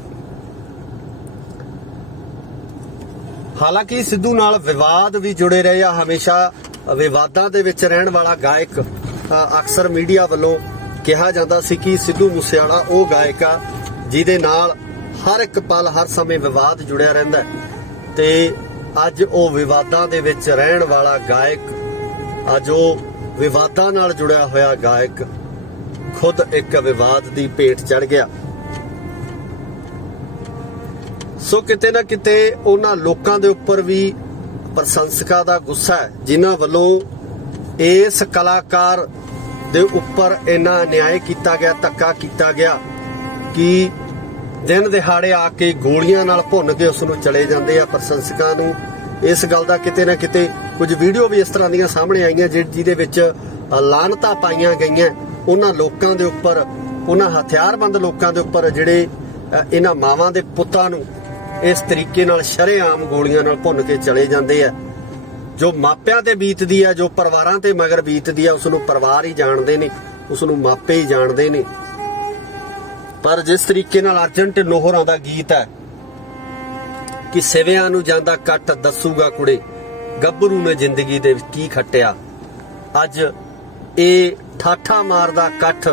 ਹਾਲਾਂਕਿ ਸਿੱਧੂ ਨਾਲ ਵਿਵਾਦ ਵੀ ਜੁੜੇ ਰਹੇ ਆ, ਹਮੇਸ਼ਾ ਵਿਵਾਦਾਂ ਦੇ ਵਿੱਚ ਰਹਿਣ ਵਾਲਾ ਗਾਇਕ। ਅਕਸਰ ਮੀਡੀਆ ਵੱਲੋਂ ਕਿਹਾ ਜਾਂਦਾ ਸੀ ਕਿ ਸਿੱਧੂ ਮੂਸੇਵਾਲਾ ਉਹ ਗਾਇਕ ਆ ਜਿਹਦੇ ਨਾਲ ਹਰ ਇੱਕ ਪਲ, ਹਰ ਸਮੇਂ ਵਿਵਾਦ ਜੁੜਿਆ ਰਹਿੰਦਾ ਤੇ ਅੱਜ ਉਹ ਵਿਵਾਦਾਂ ਦੇ ਵਿੱਚ ਰਹਿਣ ਵਾਲਾ ਗਾਇਕ, ਅੱਜ ਉਹ ਵਿਵਾਦਾਂ ਨਾਲ ਜੁੜਿਆ ਹੋਇਆ ਗਾਇਕ ਖੁਦ ਇੱਕ ਵਿਵਾਦ ਦੀ ਭੇਟ ਚੜ ਗਿਆ। ਸੋ ਕਿਤੇ ਨਾ ਕਿਤੇ ਉਹਨਾਂ ਲੋਕਾਂ ਦੇ ਉੱਪਰ ਵੀ ਪ੍ਰਸ਼ੰਸਕਾਂ ਦਾ ਗੁੱਸਾ ਹੈ ਜਿਨ੍ਹਾਂ ਵੱਲੋਂ ਇਸ ਕਲਾਕਾਰ ਦੇ ਉੱਪਰ ਇੰਨਾ ਅਨਿਆਏ ਕੀਤਾ ਗਿਆ, ਧੱਕਾ ਕੀਤਾ ਗਿਆ ਕਿ ਦਿਨ ਦਿਹਾੜੇ ਆ ਕੇ ਗੋਲੀਆਂ ਨਾਲ ਭੁੰਨ ਕੇ ਉਸ ਨੂੰ ਚਲੇ ਜਾਂਦੇ ਆ। ਪ੍ਰਸ਼ੰਸਕਾਂ ਨੂੰ ਇਸ ਗੱਲ ਦਾ ਕਿਤੇ ਨਾ ਕਿਤੇ ਕੁਝ ਵੀਡੀਓ ਵੀ ਇਸ ਤਰ੍ਹਾਂ ਦੀਆਂ ਸਾਹਮਣੇ ਆਈਆਂ ਜਿਹਦੇ ਵਿੱਚ ਲਾਹਨਤਾਂ ਪਾਈਆਂ ਗਈਆਂ ਉਹਨਾਂ ਲੋਕਾਂ ਦੇ ਉੱਪਰ, ਉਹਨਾਂ ਹਥਿਆਰਬੰਦ ਲੋਕਾਂ ਦੇ ਉੱਪਰ ਜਿਹੜੇ ਇਹਨਾਂ ਮਾਵਾਂ ਦੇ ਪੁੱਤਾਂ ਨੂੰ ਇਸ ਤਰੀਕੇ ਨਾਲ ਸ਼ਰੇਆਮ ਗੋਲੀਆਂ ਨਾਲ ਭੁੰਨ ਕੇ ਚਲੇ ਜਾਂਦੇ ਆ। ਜੋ ਮਾਪਿਆਂ ਤੇ ਬੀਤਦੀ ਆ, ਜੋ ਪਰਿਵਾਰਾਂ ਤੇ ਮਗਰ ਬੀਤਦੀ ਆ, ਉਸ ਨੂੰ ਪਰਿਵਾਰ ਹੀ ਜਾਣਦੇ ਨੇ, ਉਸ ਨੂੰ ਮਾਪੇ ਹੀ ਜਾਣਦੇ ਨੇ। ਪਰ ਜਿਸ ਤਰੀਕੇ ਨਾਲ ਅਰਜਨ ਢਿੱਲੋਂ ਹੋਰਾਂ ਦਾ ਗੀਤ ਹੈ ਕਿ ਸਿਵਿਆਂ ਨੂੰ ਜਾਂਦਾ ਕੱਟ ਦੱਸੂਗਾ ਕੁੜੇ, ਗੱਭਰੂ ਨੇ ਜ਼ਿੰਦਗੀ ਦੇ ਵਿੱਚ ਕੀ ਖੱਟਿਆ, ਅੱਜ ਇਹ ਠਾਠਾ ਮਾਰਦਾ ਇਕੱਠ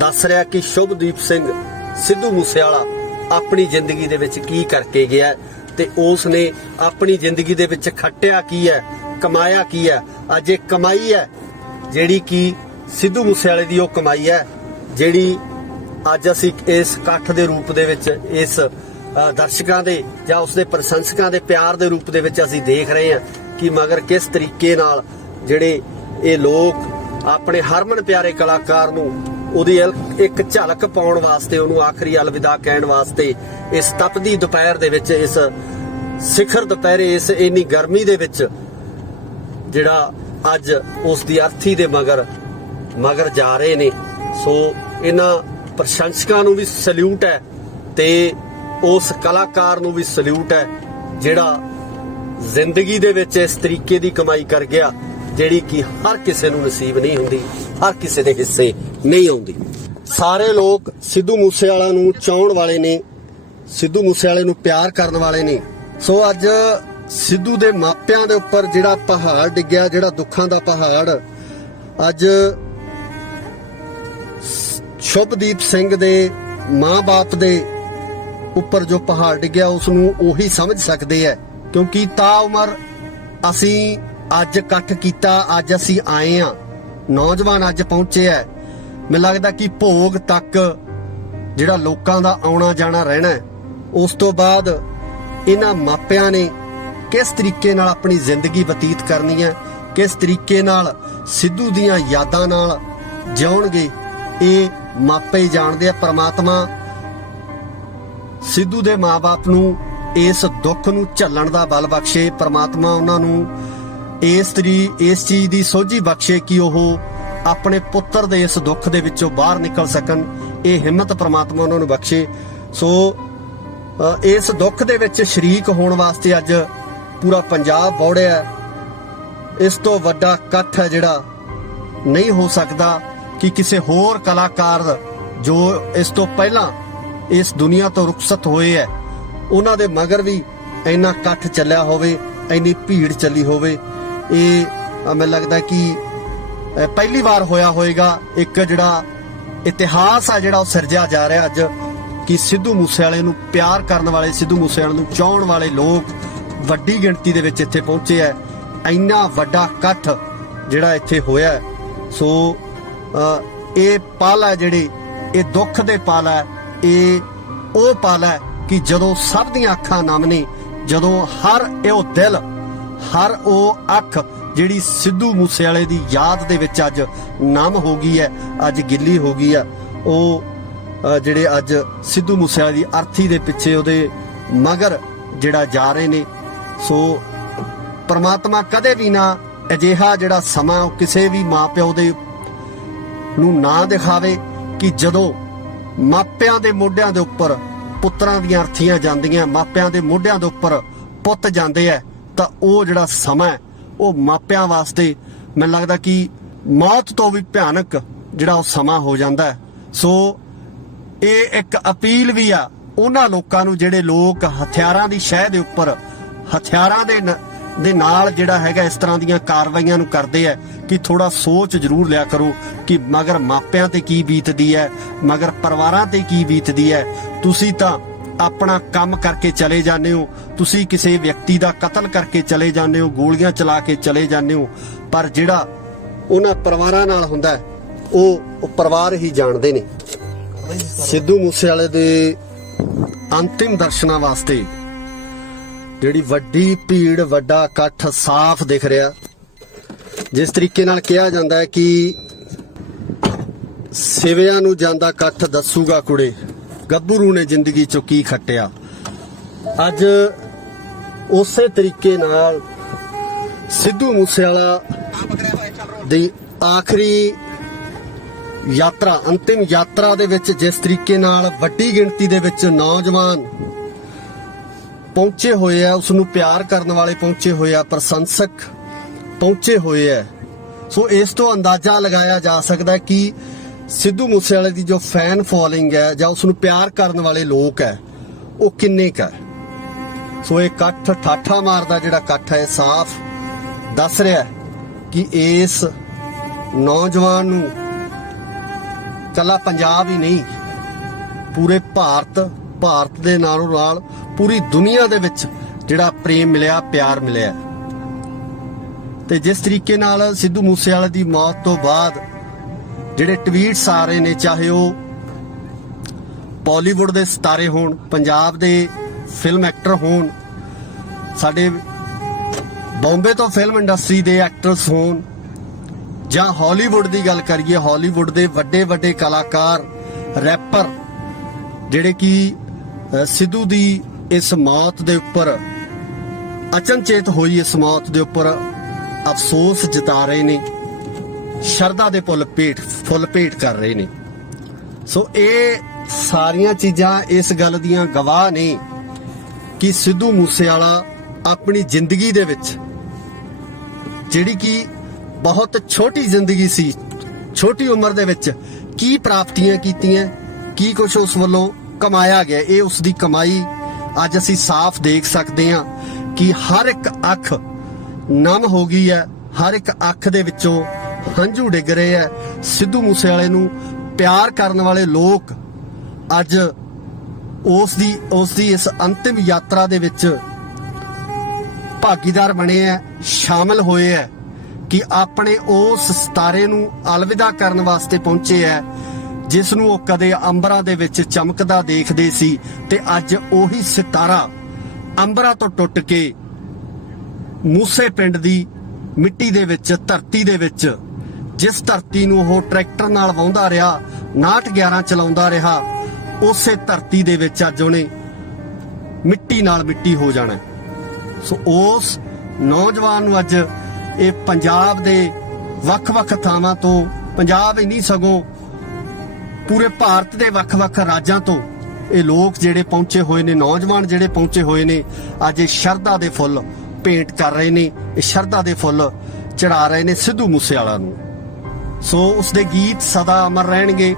ਦੱਸ ਰਿਹਾ ਕਿ ਸ਼ੁਭਦੀਪ ਸਿੰਘ ਸਿੱਧੂ ਮੂਸੇਵਾਲਾ ਆਪਣੀ ਜ਼ਿੰਦਗੀ ਦੇ ਵਿੱਚ ਕੀ ਕਰਕੇ ਗਿਆ ਤੇ ਉਸ ਨੇ ਆਪਣੀ ਜ਼ਿੰਦਗੀ ਦੇ ਵਿੱਚ ਖੱਟਿਆ ਕੀ ਹੈ, ਕਮਾਇਆ ਕੀ ਹੈ। ਅੱਜ ਇਹ ਕਮਾਈ ਹੈ ਜਿਹੜੀ ਕਿ ਸਿੱਧੂ ਮੂਸੇਵਾਲੇ ਦੀ ਉਹ ਕਮਾਈ ਹੈ ਜਿਹੜੀ ਅੱਜ ਅਸੀਂ ਇਸ ਇਕੱਠ ਦੇ ਰੂਪ ਦੇ ਵਿੱਚ, ਇਸ ਦਰਸ਼ਕਾਂ ਦੇ ਜਾਂ ਉਸਦੇ ਪ੍ਰਸ਼ੰਸਕਾਂ ਦੇ ਪਿਆਰ ਦੇ ਰੂਪ ਦੇ ਵਿੱਚ ਅਸੀਂ ਦੇਖ ਰਹੇ ਹਾਂ ਕਿ ਮਗਰ ਕਿਸ ਤਰੀਕੇ ਨਾਲ ਜਿਹੜੇ ਇਹ ਲੋਕ ਆਪਣੇ ਹਰਮਨ ਪਿਆਰੇ ਕਲਾਕਾਰ ਨੂੰ ਉਹਦੀ ਇੱਕ ਝਲਕ ਪਾਉਣ ਵਾਸਤੇ, ਉਹਨੂੰ ਆਖਰੀ ਅਲਵਿਦਾ ਕਹਿਣ ਵਾਸਤੇ ਇਸ ਤਪਦੀ ਦੁਪਹਿਰ ਦੇ ਵਿੱਚ, ਇਸ ਸਿਖਰ ਦੁਪਹਿਰੇ, ਇਸ ਇੰਨੀ ਗਰਮੀ ਦੇ ਵਿੱਚ ਜਿਹੜਾ ਅੱਜ ਉਸ ਦੀ ਅਰਥੀ ਦੇ ਮਗਰ ਜਾ ਰਹੇ ਨੇ। ਸੋ ਇਹਨਾਂ ਪ੍ਰਸ਼ੰਸਕਾਂ ਨੂੰ ਵੀ ਸਲੂਟ ਹੈ ਤੇ ਉਸ ਕਲਾਕਾਰ ਨੂੰ ਵੀ ਸਲੂਟ ਹੈ ਜਿਹੜਾ ਜ਼ਿੰਦਗੀ ਦੇ ਵਿੱਚ ਇਸ ਤਰੀਕੇ ਦੀ ਕਮਾਈ ਕਰ ਗਿਆ ਜਿਹੜੀ ਕਿ ਹਰ ਕਿਸੇ ਨੂੰ ਨਸੀਬ ਨਹੀਂ ਹੁੰਦੀ, ਹਰ ਕਿਸੇ ਦੇ ਹਿੱਸੇ ਨਹੀਂ ਆਉਂਦੀ। ਸਾਰੇ ਲੋਕ ਸਿੱਧੂ ਮੂਸੇਵਾਲਾ ਨੂੰ ਚਾਹਣ ਵਾਲੇ ਨੇ, ਸਿੱਧੂ ਮੂਸੇਵਾਲੇ ਨੂੰ ਪਿਆਰ ਕਰਨ ਵਾਲੇ ਨੇ। ਸੋ ਅੱਜ ਸਿੱਧੂ ਦੇ ਮਾਪਿਆਂ ਦੇ ਉੱਪਰ ਜਿਹੜਾ ਪਹਾੜ ਡਿੱਗਿਆ, ਜਿਹੜਾ ਦੁੱਖਾਂ ਦਾ ਪਹਾੜ, ਅੱਜ ਸ਼ੁਭਦੀਪ ਸਿੰਘ ਦੇ ਮਾਂ-ਬਾਪ ਦੇ ਉੱਪਰ ਜੋ ਪਹਾੜ ਡਿੱਗਿਆ ਉਸ ਨੂੰ ਉਹੀ ਸਮਝ ਸਕਦੇ ਹੈ ਕਿਉਂਕਿ ਤਾ ਉਮਰ ਅਸੀਂ ਅੱਜ ਇਕੱਠ ਕੀਤਾ, ਅੱਜ ਅਸੀਂ ਆਏ ਆ, ਨੌਜਵਾਨ ਅੱਜ ਪਹੁੰਚੇ ਆ। ਮੈਨੂੰ ਲੱਗਦਾ ਕਿ ਭੋਗ ਤੱਕ ਜਿਹੜਾ ਲੋਕਾਂ ਦਾ ਆਉਣਾ ਜਾਣਾ ਰਹਿਣਾ ਹੈ। ਉਸ ਤੋਂ ਬਾਅਦ ਇਹਨਾਂ ਮਾਪਿਆਂ ਨੇ ਕਿਸ ਤਰੀਕੇ ਨਾਲ ਆਪਣੀ ਜ਼ਿੰਦਗੀ ਬਤੀਤ ਕਰਨੀ ਹੈ, ਕਿਸ ਤਰੀਕੇ ਨਾਲ ਸਿੱਧੂ ਦੀਆਂ ਯਾਦਾਂ ਨਾਲ ਜਿਉਣਗੇ, ਇਹ ਮਾਪੇ ਹੀ ਜਾਣਦੇ ਆ। ਪ੍ਰਮਾਤਮਾ ਸਿੱਧੂ ਦੇ ਮਾਂ-ਬਾਪ ਨੂੰ ਇਸ ਦੁੱਖ ਨੂੰ ਝੱਲਣ ਦਾ ਬਲ ਬਖਸ਼ੇ। ਪ੍ਰਮਾਤਮਾ ਉਹਨਾਂ ਨੂੰ ਇਸ ਚੀਜ਼ ਦੀ ਸੋਝੀ ਬਖਸ਼ੇ ਕਿ ਉਹ ਆਪਣੇ ਪੁੱਤਰ ਦੇ ਇਸ ਦੁੱਖ ਦੇ ਵਿੱਚੋਂ ਬਾਹਰ ਨਿਕਲ ਸਕਣ। ਇਹ ਹਿੰਮਤ ਪ੍ਰਮਾਤਮਾ ਉਹਨਾਂ ਨੂੰ ਬਖਸ਼ੇ। ਸੋ ਇਸ ਦੁੱਖ ਦੇ ਵਿੱਚ ਸ਼ਰੀਕ ਹੋਣ ਵਾਸਤੇ ਅੱਜ ਪੂਰਾ ਪੰਜਾਬ ਬੌੜਿਆ। ਇਸ ਤੋਂ ਵੱਡਾ ਇਕੱਠ ਹੈ ਜਿਹੜਾ ਨਹੀਂ ਹੋ ਸਕਦਾ ਕਿ ਕਿਸੇ ਹੋਰ ਕਲਾਕਾਰ ਜੋ ਇਸ ਤੋਂ ਪਹਿਲਾਂ ਇਸ ਦੁਨੀਆ ਤੋਂ ਰੁਖਸਤ ਹੋਏ ਹੈ ਉਹਨਾਂ ਦੇ ਮਗਰ ਵੀ ਇੰਨਾ ਇਕੱਠ ਚੱਲਿਆ ਹੋਵੇ, ਇੰਨੀ ਭੀੜ ਚੱਲੀ ਹੋਵੇ। ਇਹ ਮੈਨੂੰ ਲੱਗਦਾ ਕਿ ਪਹਿਲੀ ਵਾਰ ਹੋਇਆ ਹੋਵੇਗਾ। ਇੱਕ ਜਿਹੜਾ ਇਤਿਹਾਸ ਆ ਜਿਹੜਾ ਉਹ ਸਿਰਜਿਆ ਜਾ ਰਿਹਾ ਅੱਜ ਕਿ ਸਿੱਧੂ ਮੂਸੇਵਾਲੇ ਨੂੰ ਪਿਆਰ ਕਰਨ ਵਾਲੇ, ਸਿੱਧੂ ਮੂਸੇਵਾਲੇ ਨੂੰ ਚਾਹਣ ਵਾਲੇ ਲੋਕ ਵੱਡੀ ਗਿਣਤੀ ਦੇ ਵਿੱਚ ਇੱਥੇ ਪਹੁੰਚੇ ਹੈ। ਇੰਨਾ ਵੱਡਾ ਇਕੱਠ ਜਿਹੜਾ ਇੱਥੇ ਹੋਇਆ। ਸੋ ਇਹ ਪਲ ਹੈ ਜਿਹੜੇ, ਇਹ ਦੁੱਖ ਦੇ ਪਲ ਹੈ, ਇਹ ਉਹ ਪਲ ਹੈ ਕਿ ਜਦੋਂ ਸਭ ਦੀਆਂ ਅੱਖਾਂ ਨਮ ਨੇ, ਜਦੋਂ ਹਰ ਉਹ ਦਿਲ, ਹਰ ਉਹ ਅੱਖ ਜਿਹੜੀ ਸਿੱਧੂ ਮੂਸੇਵਾਲੇ ਦੀ ਯਾਦ ਦੇ ਵਿੱਚ ਅੱਜ ਨਮ ਹੋ ਗਈ ਹੈ, ਅੱਜ ਗਿੱਲੀ ਹੋ ਗਈ ਹੈ। ਉਹ ਜਿਹੜੇ ਅੱਜ ਸਿੱਧੂ ਮੂਸੇਵਾਲੇ ਦੀ ਅਰਥੀ ਦੇ ਪਿੱਛੇ ਉਹਦੇ ਮਗਰ ਜਿਹੜਾ ਜਾ ਰਹੇ ਨੇ। ਸੋ ਪ੍ਰਮਾਤਮਾ ਕਦੇ ਵੀ ਨਾ ਅਜਿਹਾ ਜਿਹੜਾ ਸਮਾਂ ਉਹ ਕਿਸੇ ਵੀ ਮਾਂ ਪਿਓ ਦੇ ਨੂੰ ਨਾ ਦਿਖਾਵੇ ਕਿ ਜਦੋਂ ਮਾਪਿਆਂ ਦੇ ਮੋਢਿਆਂ ਦੇ ਉੱਪਰ ਪੁੱਤਰਾਂ ਦੀਆਂ ਅਰਥੀਆਂ ਜਾਂਦੀਆਂ, ਮਾਪਿਆਂ ਦੇ ਮੋਢਿਆਂ ਦੇ ਉੱਪਰ ਪੁੱਤ ਜਾਂਦੇ ਆ, ਤਾਂ ਉਹ ਜਿਹੜਾ ਸਮਾਂ ਉਹ ਮਾਪਿਆਂ ਵਾਸਤੇ ਮੈਨੂੰ ਲੱਗਦਾ ਕਿ ਮੌਤ ਤੋਂ ਵੀ ਭਿਆਨਕ ਜਿਹੜਾ ਉਹ ਸਮਾਂ ਹੋ ਜਾਂਦਾ। ਸੋ ਇਹ ਇੱਕ ਅਪੀਲ ਵੀ ਆ ਉਹਨਾਂ ਲੋਕਾਂ ਨੂੰ ਜਿਹੜੇ ਲੋਕ ਹਥਿਆਰਾਂ ਦੀ ਸ਼ਹਿ ਦੇ ਉੱਪਰ, ਹਥਿਆਰਾਂ ਦੇ ਨਾਲ ਜਿਹੜਾ ਹੈਗਾ ਇਸ ਤਰ੍ਹਾਂ ਦੀਆਂ ਕਾਰਵਾਈਆਂ ਨੂੰ ਕਰਦੇ ਆ ਕਿ ਥੋੜਾ ਸੋਚ ਜ਼ਰੂਰ ਲਿਆ ਕਰੋ ਕਿ ਮਗਰ ਮਾਪਿਆਂ ਤੇ ਕੀ ਬੀਤਦੀ ਹੈ, ਮਗਰ ਪਰਿਵਾਰਾਂ ਤੇ ਕੀ ਬੀਤਦੀ ਹੈ। ਤੁਸੀਂ ਤਾਂ ਆਪਣਾ ਕੰਮ ਕਰਕੇ ਚਲੇ ਜਾਂਦੇ ਹੋ, ਤੁਸੀਂ ਕਿਸੇ ਵਿਅਕਤੀ ਦਾ ਕਤਲ ਕਰਕੇ ਚਲੇ ਜਾਂਦੇ ਹੋ, ਗੋਲੀਆਂ ਚਲਾ ਕੇ ਚਲੇ ਜਾਂਦੇ ਹੋ, ਪਰ ਜਿਹੜਾ ਉਹਨਾਂ ਪਰਿਵਾਰਾਂ ਨਾਲ ਹੁੰਦਾ ਹੈ, ਉਹ ਪਰਿਵਾਰ ਹੀ ਜਾਣਦੇ ਨੇ। ਸਿੱਧੂ ਮੂਸੇਵਾਲੇ ਦੇ ਅੰਤਿਮ ਦਰਸ਼ਨਾਂ ਵਾਸਤੇ ਜਿਹੜੀ ਵੱਡੀ ਭੀੜ, ਵੱਡਾ ਇਕੱਠ ਸਾਫ਼ ਦਿਖ ਰਿਹਾ। ਜਿਸ ਤਰੀਕੇ ਨਾਲ ਕਿਹਾ ਜਾਂਦਾ ਹੈ ਕਿ ਸਿਵਿਆਂ ਨੂੰ ਜਾਂਦਾ ਇਕੱਠ ਦੱਸੂਗਾ ਕੁੜੇ, ਗੱਭਰੂ ਨੇ ਜ਼ਿੰਦਗੀ ਚੋਂ ਕੀ ਖੱਟਿਆ। ਅੱਜ ਉਸੇ ਤਰੀਕੇ ਨਾਲ ਸਿੱਧੂ ਮੂਸੇਵਾਲਾ ਦੀ ਆਖਰੀ ਯਾਤਰਾ, ਅੰਤਿਮ ਯਾਤਰਾ ਦੇ ਵਿੱਚ ਜਿਸ ਤਰੀਕੇ ਨਾਲ ਵੱਡੀ ਗਿਣਤੀ ਦੇ ਵਿੱਚ ਨੌਜਵਾਨ ਪਹੁੰਚੇ ਹੋਏ ਆ, ਉਸ ਨੂੰ ਪਿਆਰ ਕਰਨ ਵਾਲੇ ਪਹੁੰਚੇ ਹੋਏ ਆ, ਪ੍ਰਸ਼ੰਸਕ ਪਹੁੰਚੇ ਹੋਏ ਆ। ਸੋ ਇਸ ਤੋਂ ਅੰਦਾਜ਼ਾ ਲਗਾਇਆ ਜਾ ਸਕਦਾ ਹੈ ਕਿ ਸਿੱਧੂ ਮੂਸੇਵਾਲੇ ਦੀ ਜੋ ਫੈਨ ਫੋਲੋਇੰਗ ਹੈ ਜਾਂ ਉਸ ਨੂੰ ਪਿਆਰ ਕਰਨ ਵਾਲੇ ਲੋਕ ਹੈ, ਉਹ ਕਿੰਨੇ ਕੁ ਹੈ। ਸੋ ਇਹ ਇਕੱਠ, ਠਾਠਾ ਮਾਰਦਾ ਜਿਹੜਾ ਇਕੱਠ ਹੈ, ਸਾਫ਼ ਦੱਸ ਰਿਹਾ ਕਿ ਇਸ ਨੌਜਵਾਨ ਨੂੰ ਕੱਲਾ ਪੰਜਾਬ ਹੀ ਨਹੀਂ, ਪੂਰੇ ਭਾਰਤ ਦੇ ਨਾਲੋਂ ਨਾਲ ਪੂਰੀ ਦੁਨੀਆ ਦੇ ਵਿੱਚ ਜਿਹੜਾ ਪ੍ਰੇਮ ਮਿਲਿਆ, ਪਿਆਰ ਮਿਲਿਆ। ਤੇ ਜਿਸ ਤਰੀਕੇ ਨਾਲ ਸਿੱਧੂ ਮੂਸੇਵਾਲੇ ਦੀ ਮੌਤ ਤੋਂ ਬਾਅਦ ਜਿਹੜੇ ਟਵੀਟਸ ਆ ਰਹੇ ਨੇ, ਚਾਹੇ ਉਹ ਬਾਲੀਵੁੱਡ ਦੇ ਸਿਤਾਰੇ ਹੋਣ, ਪੰਜਾਬ ਦੇ ਫਿਲਮ ਐਕਟਰ ਹੋਣ, ਸਾਡੇ ਬੰਬੇ ਤੋਂ ਫਿਲਮ ਇੰਡਸਟਰੀ ਦੇ ਐਕਟਰਸ ਹੋਣ, ਜਾਂ ਹਾਲੀਵੁੱਡ ਦੀ ਗੱਲ ਕਰੀਏ, ਹਾਲੀਵੁੱਡ ਦੇ ਵੱਡੇ ਕਲਾਕਾਰ, ਰੈਪਰ, ਜਿਹੜੇ ਕਿ ਸਿੱਧੂ ਦੀ ਇਸ ਮੌਤ ਦੇ ਉੱਪਰ, ਅਚਨਚੇਤ ਹੋਈ ਇਸ ਮੌਤ ਦੇ ਉੱਪਰ ਅਫਸੋਸ ਜਤਾ ਰਹੇ ਨੇ, ਸ਼ਰਧਾ ਦੇ ਫੁੱਲ ਭੇਟ ਕਰ ਰਹੇ ਨੇ। ਸੋ ਇਹ ਸਾਰੀਆਂ ਚੀਜ਼ਾਂ ਇਸ ਗੱਲ ਦੀਆਂ ਗਵਾਹ ਨੇ ਕਿ ਸਿੱਧੂ ਮੂਸੇਵਾਲਾ ਆਪਣੀ ਜ਼ਿੰਦਗੀ ਦੇ ਵਿੱਚ, ਜਿਹੜੀ ਕਿ ਬਹੁਤ ਛੋਟੀ ਜ਼ਿੰਦਗੀ ਸੀ, ਛੋਟੀ ਉਮਰ ਦੇ ਵਿੱਚ ਕੀ ਪ੍ਰਾਪਤੀਆਂ ਕੀਤੀਆਂ, ਕੀ ਕੁਝ ਉਸ ਵੱਲੋਂ ਕਮਾਇਆ ਗਿਆ, ਇਹ ਉਸ ਦੀ ਕਮਾਈ ਅੱਜ ਅਸੀਂ ਸਾਫ਼ ਦੇਖ ਸਕਦੇ ਹਾਂ ਕਿ ਹਰ ਇੱਕ ਅੱਖ ਨਮ ਹੋ ਗਈ ਹੈ, ਹਰ ਇੱਕ ਅੱਖ ਦੇ ਵਿੱਚੋਂ ਹੰਝੂ ਡਿੱਗ ਰਹੇ ਹੈ। ਸਿੱਧੂ ਮੂਸੇਵਾਲੇ ਨੂੰ ਪਿਆਰ ਕਰਨ ਵਾਲੇ ਲੋਕ ਅੱਜ ਉਸ ਦੀ ਇਸ ਅੰਤਿਮ ਯਾਤਰਾ ਦੇ ਵਿੱਚ ਭਾਗੀਦਾਰ ਬਣੇ ਹੈ, ਸ਼ਾਮਲ ਹੋਏ ਹੈ ਕਿ ਆਪਣੇ ਉਸ ਸਿਤਾਰੇ ਨੂੰ ਅਲਵਿਦਾ ਕਰਨ ਵਾਸਤੇ ਪਹੁੰਚੇ ਹੈ, ਜਿਸ ਨੂੰ ਉਹ ਕਦੇ ਅੰਬਰਾਂ ਦੇ ਵਿੱਚ ਚਮਕਦਾ ਦੇਖਦੇ ਸੀ, ਤੇ ਅੱਜ ਉਹੀ ਸਿਤਾਰਾ ਅੰਬਰਾਂ ਤੋਂ ਟੁੱਟ ਕੇ ਮੂਸੇ ਪਿੰਡ ਦੀ ਮਿੱਟੀ ਦੇ ਵਿੱਚ, ਧਰਤੀ ਦੇ ਵਿੱਚ, ਜਿਸ ਧਰਤੀ ਨੂੰ ਉਹ ਟਰੈਕਟਰ ਨਾਲ ਵਾਹੁੰਦਾ ਰਿਹਾ, 6911 ਚਲਾਉਂਦਾ ਰਿਹਾ, ਉਸੇ ਧਰਤੀ ਦੇ ਵਿੱਚ ਅੱਜ ਉਹਨੇ ਮਿੱਟੀ ਨਾਲ ਮਿੱਟੀ ਹੋ ਜਾਣਾ। ਸੋ ਉਸ ਨੌਜਵਾਨ ਨੂੰ ਅੱਜ ਇਹ ਪੰਜਾਬ ਦੇ ਵੱਖ-ਵੱਖ ਥਾਵਾਂ ਤੋਂ, ਪੰਜਾਬ ਹੀ ਨਹੀਂ ਸਗੋਂ ਪੂਰੇ ਭਾਰਤ ਦੇ ਵੱਖ-ਵੱਖ ਰਾਜਾਂ ਤੋਂ ਇਹ ਲੋਕ ਜਿਹੜੇ ਪਹੁੰਚੇ ਹੋਏ ਨੇ, ਨੌਜਵਾਨ ਜਿਹੜੇ ਪਹੁੰਚੇ ਹੋਏ ਨੇ, ਅੱਜ ਇਹ ਸ਼ਰਧਾ ਦੇ ਫੁੱਲ ਭੇਂਟ ਕਰ ਰਹੇ ਨੇ, ਇਹ ਸ਼ਰਧਾ ਦੇ ਫੁੱਲ ਚੜਾ ਰਹੇ ਨੇ ਸਿੱਧੂ ਮੂਸੇਵਾਲਾ ਨੂੰ। ਸੋ ਉਸ ਦੇ ਗੀਤ ਸਦਾ ਅਮਰ ਰਹਿਣਗੇ,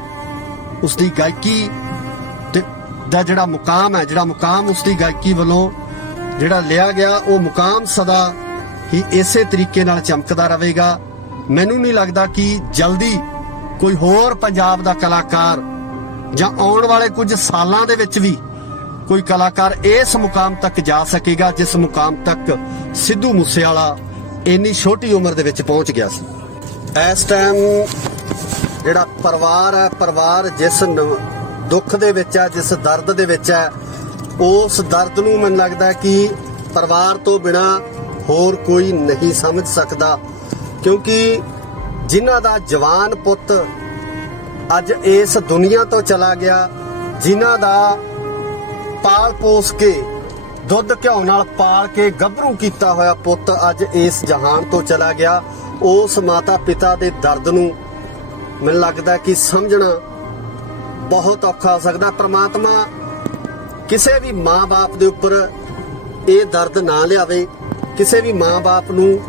ਉਸ ਦੀ ਗਾਇਕੀ ਦਾ ਜਿਹੜਾ ਮੁਕਾਮ ਹੈ, ਜਿਹੜਾ ਮੁਕਾਮ ਉਸ ਦੀ ਗਾਇਕੀ ਵੱਲੋਂ ਜਿਹੜਾ ਲਿਆ ਗਿਆ, ਉਹ ਮੁਕਾਮ ਸਦਾ ਹੀ ਇਸੇ ਤਰੀਕੇ ਨਾਲ ਚਮਕਦਾ ਰਹੇਗਾ। ਮੈਨੂੰ ਨਹੀਂ ਲੱਗਦਾ ਕਿ ਜਲਦੀ ਕੋਈ ਹੋਰ ਪੰਜਾਬ ਦਾ ਕਲਾਕਾਰ ਜਾਂ ਆਉਣ ਵਾਲੇ ਕੁਝ ਸਾਲਾਂ ਦੇ ਵਿੱਚ ਵੀ ਕੋਈ ਕਲਾਕਾਰ ਇਸ ਮੁਕਾਮ ਤੱਕ ਜਾ ਸਕੇਗਾ ਜਿਸ ਮੁਕਾਮ ਤੱਕ ਸਿੱਧੂ ਮੂਸੇਵਾਲਾ ਇੰਨੀ ਛੋਟੀ ਉਮਰ ਦੇ ਵਿੱਚ ਪਹੁੰਚ ਗਿਆ ਸੀ। ਇਸ ਟਾਈਮ ਜਿਹੜਾ ਪਰਿਵਾਰ ਹੈ, ਪਰਿਵਾਰ ਜਿਸ ਦੁੱਖ ਦੇ ਵਿੱਚ ਹੈ, ਜਿਸ ਦਰਦ ਦੇ ਵਿੱਚ ਹੈ, ਉਸ ਦਰਦ ਨੂੰ ਮੈਨੂੰ ਲੱਗਦਾ ਕਿ ਪਰਿਵਾਰ ਤੋਂ ਬਿਨਾ ਹੋਰ ਕੋਈ ਨਹੀਂ ਸਮਝ ਸਕਦਾ, ਕਿਉਂਕਿ ਜਿਨ੍ਹਾਂ ਦਾ ਜਵਾਨ ਪੁੱਤ ਅੱਜ ਇਸ ਦੁਨੀਆ ਤੋਂ ਚਲਾ ਗਿਆ, ਜਿਨ੍ਹਾਂ ਦਾ ਪਾਲ ਪੋਸ ਕੇ, ਦੁੱਧ ਘਿਓ ਨਾਲ ਪਾਲ ਕੇ ਗੱਭਰੂ ਕੀਤਾ ਹੋਇਆ ਪੁੱਤ ਅੱਜ ਇਸ ਜਹਾਨ ਤੋਂ ਚਲਾ ਗਿਆ, ਉਸ ਮਾਤਾ ਪਿਤਾ ਦੇ ਦਰਦ ਨੂੰ ਮੈਨੂੰ ਲੱਗਦਾ ਕਿ ਸਮਝਣਾ ਬਹੁਤ ਔਖਾ ਹੋ ਸਕਦਾ। ਪ੍ਰਮਾਤਮਾ ਕਿਸੇ ਵੀ ਮਾਂ-ਬਾਪ ਦੇ ਉੱਪਰ ਇਹ ਦਰਦ ਨਾ ਲਿਆਵੇ, ਕਿਸੇ ਵੀ ਮਾਂ-ਬਾਪ ਨੂੰ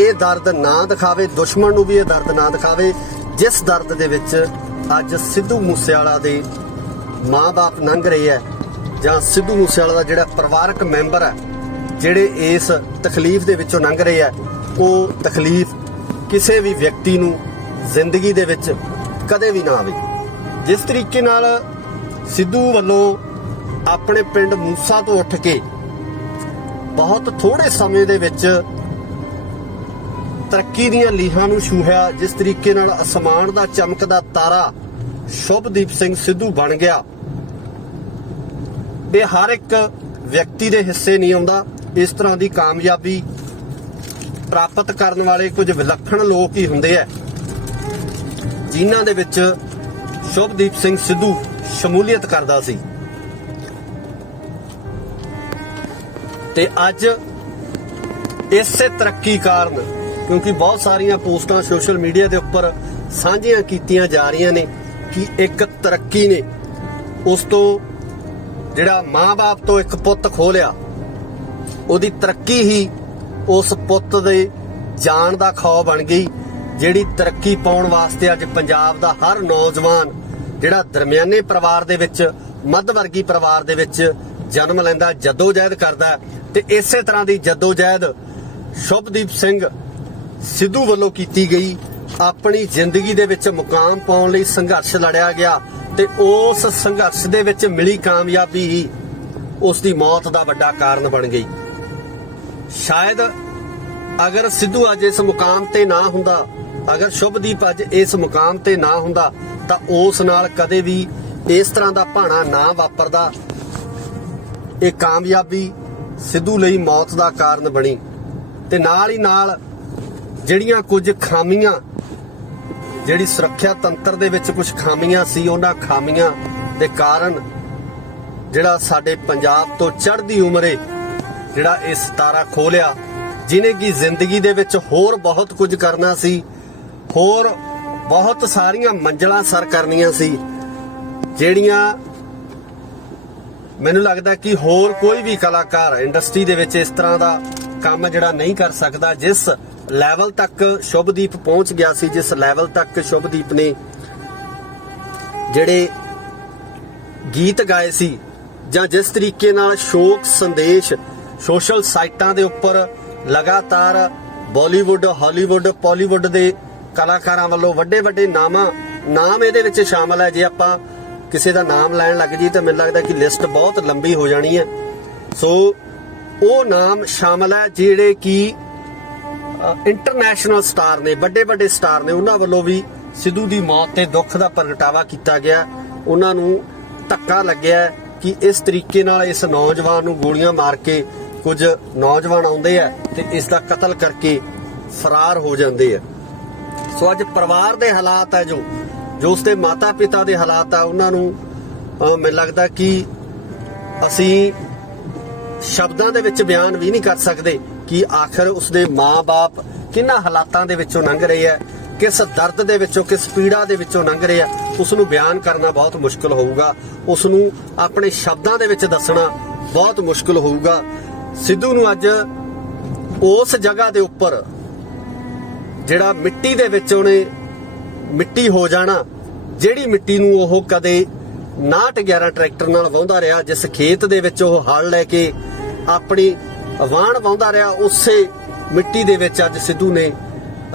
ਇਹ ਦਰਦ ਨਾ ਦਿਖਾਵੇ, ਦੁਸ਼ਮਣ ਨੂੰ ਵੀ ਇਹ ਦਰਦ ਨਾ ਦਿਖਾਵੇ ਜਿਸ ਦਰਦ ਦੇ ਵਿੱਚ ਅੱਜ ਸਿੱਧੂ ਮੂਸੇਵਾਲਾ ਦੇ ਮਾਂ-ਬਾਪ ਲੰਘ ਰਹੇ ਹੈ, ਜਾਂ ਸਿੱਧੂ ਮੂਸੇਵਾਲਾ ਦਾ ਜਿਹੜਾ ਪਰਿਵਾਰਕ ਮੈਂਬਰ ਹੈ, ਜਿਹੜੇ ਇਸ ਤਕਲੀਫ ਦੇ ਵਿੱਚੋਂ ਲੰਘ ਰਹੇ ਹੈ। ਉਹ ਤਕਲੀਫ ਕਿਸੇ ਵੀ ਵਿਅਕਤੀ ਨੂੰ ਜ਼ਿੰਦਗੀ ਦੇ ਵਿੱਚ ਕਦੇ ਵੀ ਨਾ ਆਵੇ। ਜਿਸ ਤਰੀਕੇ ਨਾਲ ਸਿੱਧੂ ਵੱਲੋਂ ਆਪਣੇ ਪਿੰਡ ਮੂਸਾ ਤੋਂ ਉੱਠ ਕੇ ਬਹੁਤ ਥੋੜੇ ਸਮੇਂ ਦੇ ਵਿੱਚ ਤਰੱਕੀ ਦੀਆਂ ਲੀਹਾਂ ਨੂੰ ਛੂਹਿਆ। ਜਿਸ ਤਰੀਕੇ ਨਾਲ ਅਸਮਾਨ ਦਾ ਚਮਕਦਾ ਤਾਰਾ ਸ਼ੁਭਦੀਪ ਸਿੰਘ ਸਿੱਧੂ ਬਣ ਗਿਆ, ਇਹ ਹਰ ਇੱਕ ਵਿਅਕਤੀ ਦੇ ਹਿੱਸੇ ਨਹੀਂ ਆਉਂਦਾ। ਇਸ ਤਰ੍ਹਾਂ ਦੀ ਕਾਮਯਾਬੀ ਪ੍ਰਾਪਤ ਕਰਨ ਵਾਲੇ ਕੁਝ ਵਿਲੱਖਣ ਲੋਕ ਹੀ ਹੁੰਦੇ ਆ, ਜਿਨ੍ਹਾਂ ਦੇ ਵਿੱਚ ਸ਼ੁਭਦੀਪ ਸਿੰਘ ਸਿੱਧੂ ਸ਼ਮੂਲੀਅਤ ਕਰਦਾ ਸੀ। ਤੇ ਅੱਜ ਇਸੇ ਤਰੱਕੀ ਕਾਰਨ, ਕਿਉਂਕਿ ਬਹੁਤ ਸਾਰੀਆਂ ਪੋਸਟਾਂ ਸੋਸ਼ਲ ਮੀਡੀਆ ਦੇ ਉੱਪਰ ਸਾਂਝੀਆਂ ਕੀਤੀਆਂ ਜਾ ਰਹੀਆਂ ਨੇ ਕਿ ਇੱਕ ਤਰੱਕੀ ਨੇ ਉਸ ਤੋਂ ਜਿਹੜਾ ਮਾਂ-ਬਾਪ ਤੋਂ ਇੱਕ ਪੁੱਤ ਖੋਹ ਲਿਆ, ਉਹਦੀ ਤਰੱਕੀ ਹੀ ਉਸ ਪੁੱਤ ਦੇ ਜਾਨ ਦਾ ਖੌਅ ਬਣ ਗਈ। ਜਿਹੜੀ ਤਰੱਕੀ ਪਾਉਣ ਵਾਸਤੇ ਅੱਜ ਪੰਜਾਬ ਦਾ ਹਰ ਨੌਜਵਾਨ ਜਿਹੜਾ ਦਰਮਿਆਨੇ ਪਰਿਵਾਰ ਦੇ ਵਿੱਚ, ਮੱਧ ਵਰਗੀ ਪਰਿਵਾਰ ਦੇ ਵਿੱਚ ਜਨਮ ਲੈਂਦਾ, ਜੱਦੋ-ਜਹਿਦ ਕਰਦਾ। ਤੇ ਇਸੇ ਤਰ੍ਹਾਂ ਦੀ ਜੱਦੋ-ਜਹਿਦ ਸ਼ੁਭਦੀਪ ਸਿੰਘ ਸਿੱਧੂ ਵੱਲੋਂ ਕੀਤੀ ਗਈ। ਆਪਣੀ ਜ਼ਿੰਦਗੀ ਦੇ ਵਿੱਚ ਮੁਕਾਮ ਪਾਉਣ ਲਈ ਸੰਘਰਸ਼ ਲੜਿਆ ਗਿਆ ਤੇ ਉਸ ਸੰਘਰਸ਼ ਦੇ ਵਿੱਚ ਮਿਲੀ ਕਾਮਯਾਬੀ ਹੀ ਉਸ ਦੀ ਮੌਤ ਦਾ ਵੱਡਾ ਕਾਰਨ ਬਣ ਗਈ। ਸ਼ਾਇਦ ਅਗਰ ਸਿੱਧੂ ਅੱਜ ਇਸ ਮੁਕਾਮ ਤੇ ਨਾ ਹੁੰਦਾ, ਅਗਰ ਸ਼ੁਭਦੀਪ ਅੱਜ ਇਸ ਮੁਕਾਮ ਤੇ ਨਾ ਹੁੰਦਾ ਤਾਂ ਉਸ ਨਾਲ ਕਦੇ ਵੀ ਇਸ ਤਰ੍ਹਾਂ ਦਾ ਭਾਣਾ ਨਾ ਵਾਪਰਦਾ। ਇਹ ਕਾਮਯਾਬੀ ਸਿੱਧੂ ਲਈ ਮੌਤ ਦਾ ਕਾਰਨ ਬਣੀ। ਤੇ ਨਾਲ ਹੀ ਨਾਲ ਜਿਹੜੀਆਂ ਕੁਝ ਖਾਮੀਆਂ, ਜਿਹੜੀ ਸੁਰੱਖਿਆ ਤੰਤਰ ਦੇ ਵਿੱਚ ਕੁਝ ਖਾਮੀਆਂ ਸੀ, ਉਹਨਾਂ ਖਾਮੀਆਂ ਦੇ ਕਾਰਨ ਜਿਹੜਾ ਸਾਡੇ ਪੰਜਾਬ ਤੋਂ ਚੜ੍ਹਦੀ ਉਮਰੇ ਜਿਹੜਾ ਇਹ ਸਿਤਾਰਾ ਖੋਹ ਲਿਆ, ਜਿਹਨੇ ਕਿ ਜ਼ਿੰਦਗੀ ਦੇ ਵਿੱਚ ਹੋਰ ਬਹੁਤ ਕੁਝ ਕਰਨਾ ਸੀ, ਹੋਰ ਬਹੁਤ ਸਾਰੀਆਂ ਮੰਜ਼ਲਾਂ ਸਰ ਕਰਨੀਆਂ ਸੀ, ਜਿਹੜੀਆਂ ਮੈਨੂੰ ਲੱਗਦਾ ਕਿ ਹੋਰ ਕੋਈ ਵੀ ਕਲਾਕਾਰ ਇੰਡਸਟਰੀ ਦੇ ਵਿੱਚ ਇਸ ਤਰ੍ਹਾਂ ਦਾ ਕੰਮ ਜਿਹੜਾ ਨਹੀਂ ਕਰ ਸਕਦਾ। ਜਿਸ ਲੈਵਲ ਤੱਕ ਸ਼ੁਭਦੀਪ ਪਹੁੰਚ ਗਿਆ ਸੀ, ਜਿਸ ਲੈਵਲ ਤੱਕ ਸ਼ੁਭਦੀਪ ਨੇ ਜਿਹੜੇ ਗੀਤ ਗਾਏ ਸੀ, ਜਾਂ ਜਿਸ ਤਰੀਕੇ ਨਾਲ ਸ਼ੋਕ ਸੰਦੇਸ਼ ਸੋਸ਼ਲ ਸਾਈਟਾਂ ਦੇ ਉੱਪਰ ਲਗਾਤਾਰ ਬਾਲੀਵੁੱਡ, ਹਾਲੀਵੁੱਡ, ਪਾਲੀਵੁੱਡ ਦੇ ਕਲਾਕਾਰਾਂ ਵੱਲੋਂ ਵੱਡੇ ਵੱਡੇ ਨਾਮ ਇਹਦੇ ਵਿੱਚ ਸ਼ਾਮਲ ਹੈ। ਜੇ ਆਪਾਂ ਕਿਸੇ ਦਾ ਨਾਮ ਲੈਣ ਲੱਗ ਜੀ ਤਾਂ ਮੈਨੂੰ ਲੱਗਦਾ ਕਿ ਲਿਸਟ ਬਹੁਤ ਲੰਬੀ ਹੋ ਜਾਣੀ ਹੈ। ਸੋ ਉਹ ਨਾਮ ਸ਼ਾਮਲ ਹੈ ਜਿਹੜੇ ਕਿ ਇੰਟਰਨੈਸ਼ਨਲ ਸਟਾਰ ਨੇ, ਵੱਡੇ ਵੱਡੇ ਸਟਾਰ ਨੇ। ਉਹਨਾਂ ਵੱਲੋਂ ਵੀ ਸਿੱਧੂ ਦੀ ਮੌਤ ਤੇ ਦੁੱਖ ਦਾ ਪ੍ਰਗਟਾਵਾ ਕੀਤਾ ਗਿਆ। ਉਹਨਾਂ ਨੂੰ ਧੱਕਾ ਲੱਗਿਆ ਕਿ ਇਸ ਤਰੀਕੇ ਨਾਲ ਇਸ ਨੌਜਵਾਨ ਨੂੰ ਗੋਲੀਆਂ ਮਾਰ ਕੇ ਕੁਝ ਨੌਜਵਾਨ ਆਉਂਦੇ ਆ ਤੇ ਇਸ ਦਾ ਕਤਲ ਕਰਕੇ ਫਰਾਰ ਹੋ ਜਾਂਦੇ ਆ। ਸੋ ਅੱਜ ਪਰਿਵਾਰ ਦੇ ਹਾਲਾਤ ਹੈ, ਜੋ ਉਸਦੇ ਮਾਤਾ ਪਿਤਾ ਦੇ ਹਾਲਾਤ ਆ, ਉਹਨਾਂ ਨੂੰ ਮੈਨੂੰ ਲੱਗਦਾ ਕਿ ਅਸੀਂ ਸ਼ਬਦਾਂ ਦੇ ਵਿੱਚ ਬਿਆਨ ਵੀ ਨਹੀਂ ਕਰ ਸਕਦੇ ਕਿ ਆਖਰ ਉਸਦੇ ਮਾਂ-ਬਾਪ ਕਿੰਨਾ ਹਾਲਾਤਾਂ ਦੇ ਵਿੱਚੋਂ ਲੰਘ ਰਹੇ ਆ, ਕਿਸ ਦਰਦ ਦੇ ਵਿੱਚੋਂ, ਕਿਸ ਪੀੜਾ ਦੇ ਵਿੱਚੋਂ ਲੰਘ ਰਹੇ ਆ। ਉਸ ਨੂੰ ਬਿਆਨ ਕਰਨਾ ਬਹੁਤ ਮੁਸ਼ਕਲ ਹੋਊਗਾ, ਉਸ ਨੂੰ ਆਪਣੇ ਸ਼ਬਦਾਂ ਦੇ ਵਿੱਚ ਦੱਸਣਾ ਬਹੁਤ ਮੁਸ਼ਕਲ ਹੋਊਗਾ। ਸਿੱਧੂ ਨੂੰ ਅੱਜ ਉਸ ਜਗ੍ਹਾ ਦੇ ਉੱਪਰ ਜਿਹੜਾ ਮਿੱਟੀ ਦੇ ਵਿੱਚ ਉਹਨੇ ਮਿੱਟੀ ਹੋ ਜਾਣਾ, ਜਿਹੜੀ ਮਿੱਟੀ ਨੂੰ ਉਹ ਕਦੇ 911 ਟਰੈਕਟਰ ਨਾਲ ਵਾਹੁੰਦਾ ਰਿਹਾ, ਜਿਸ ਖੇਤ ਦੇ ਵਿੱਚ ਉਹ ਹਲ ਲੈ ਕੇ ਆਪਣੀ ਵਾਹਣ ਵਾਹੁੰਦਾ ਰਿਹਾ, ਉਸੇ ਮਿੱਟੀ ਦੇ ਵਿੱਚ ਅੱਜ ਸਿੱਧੂ ਨੇ,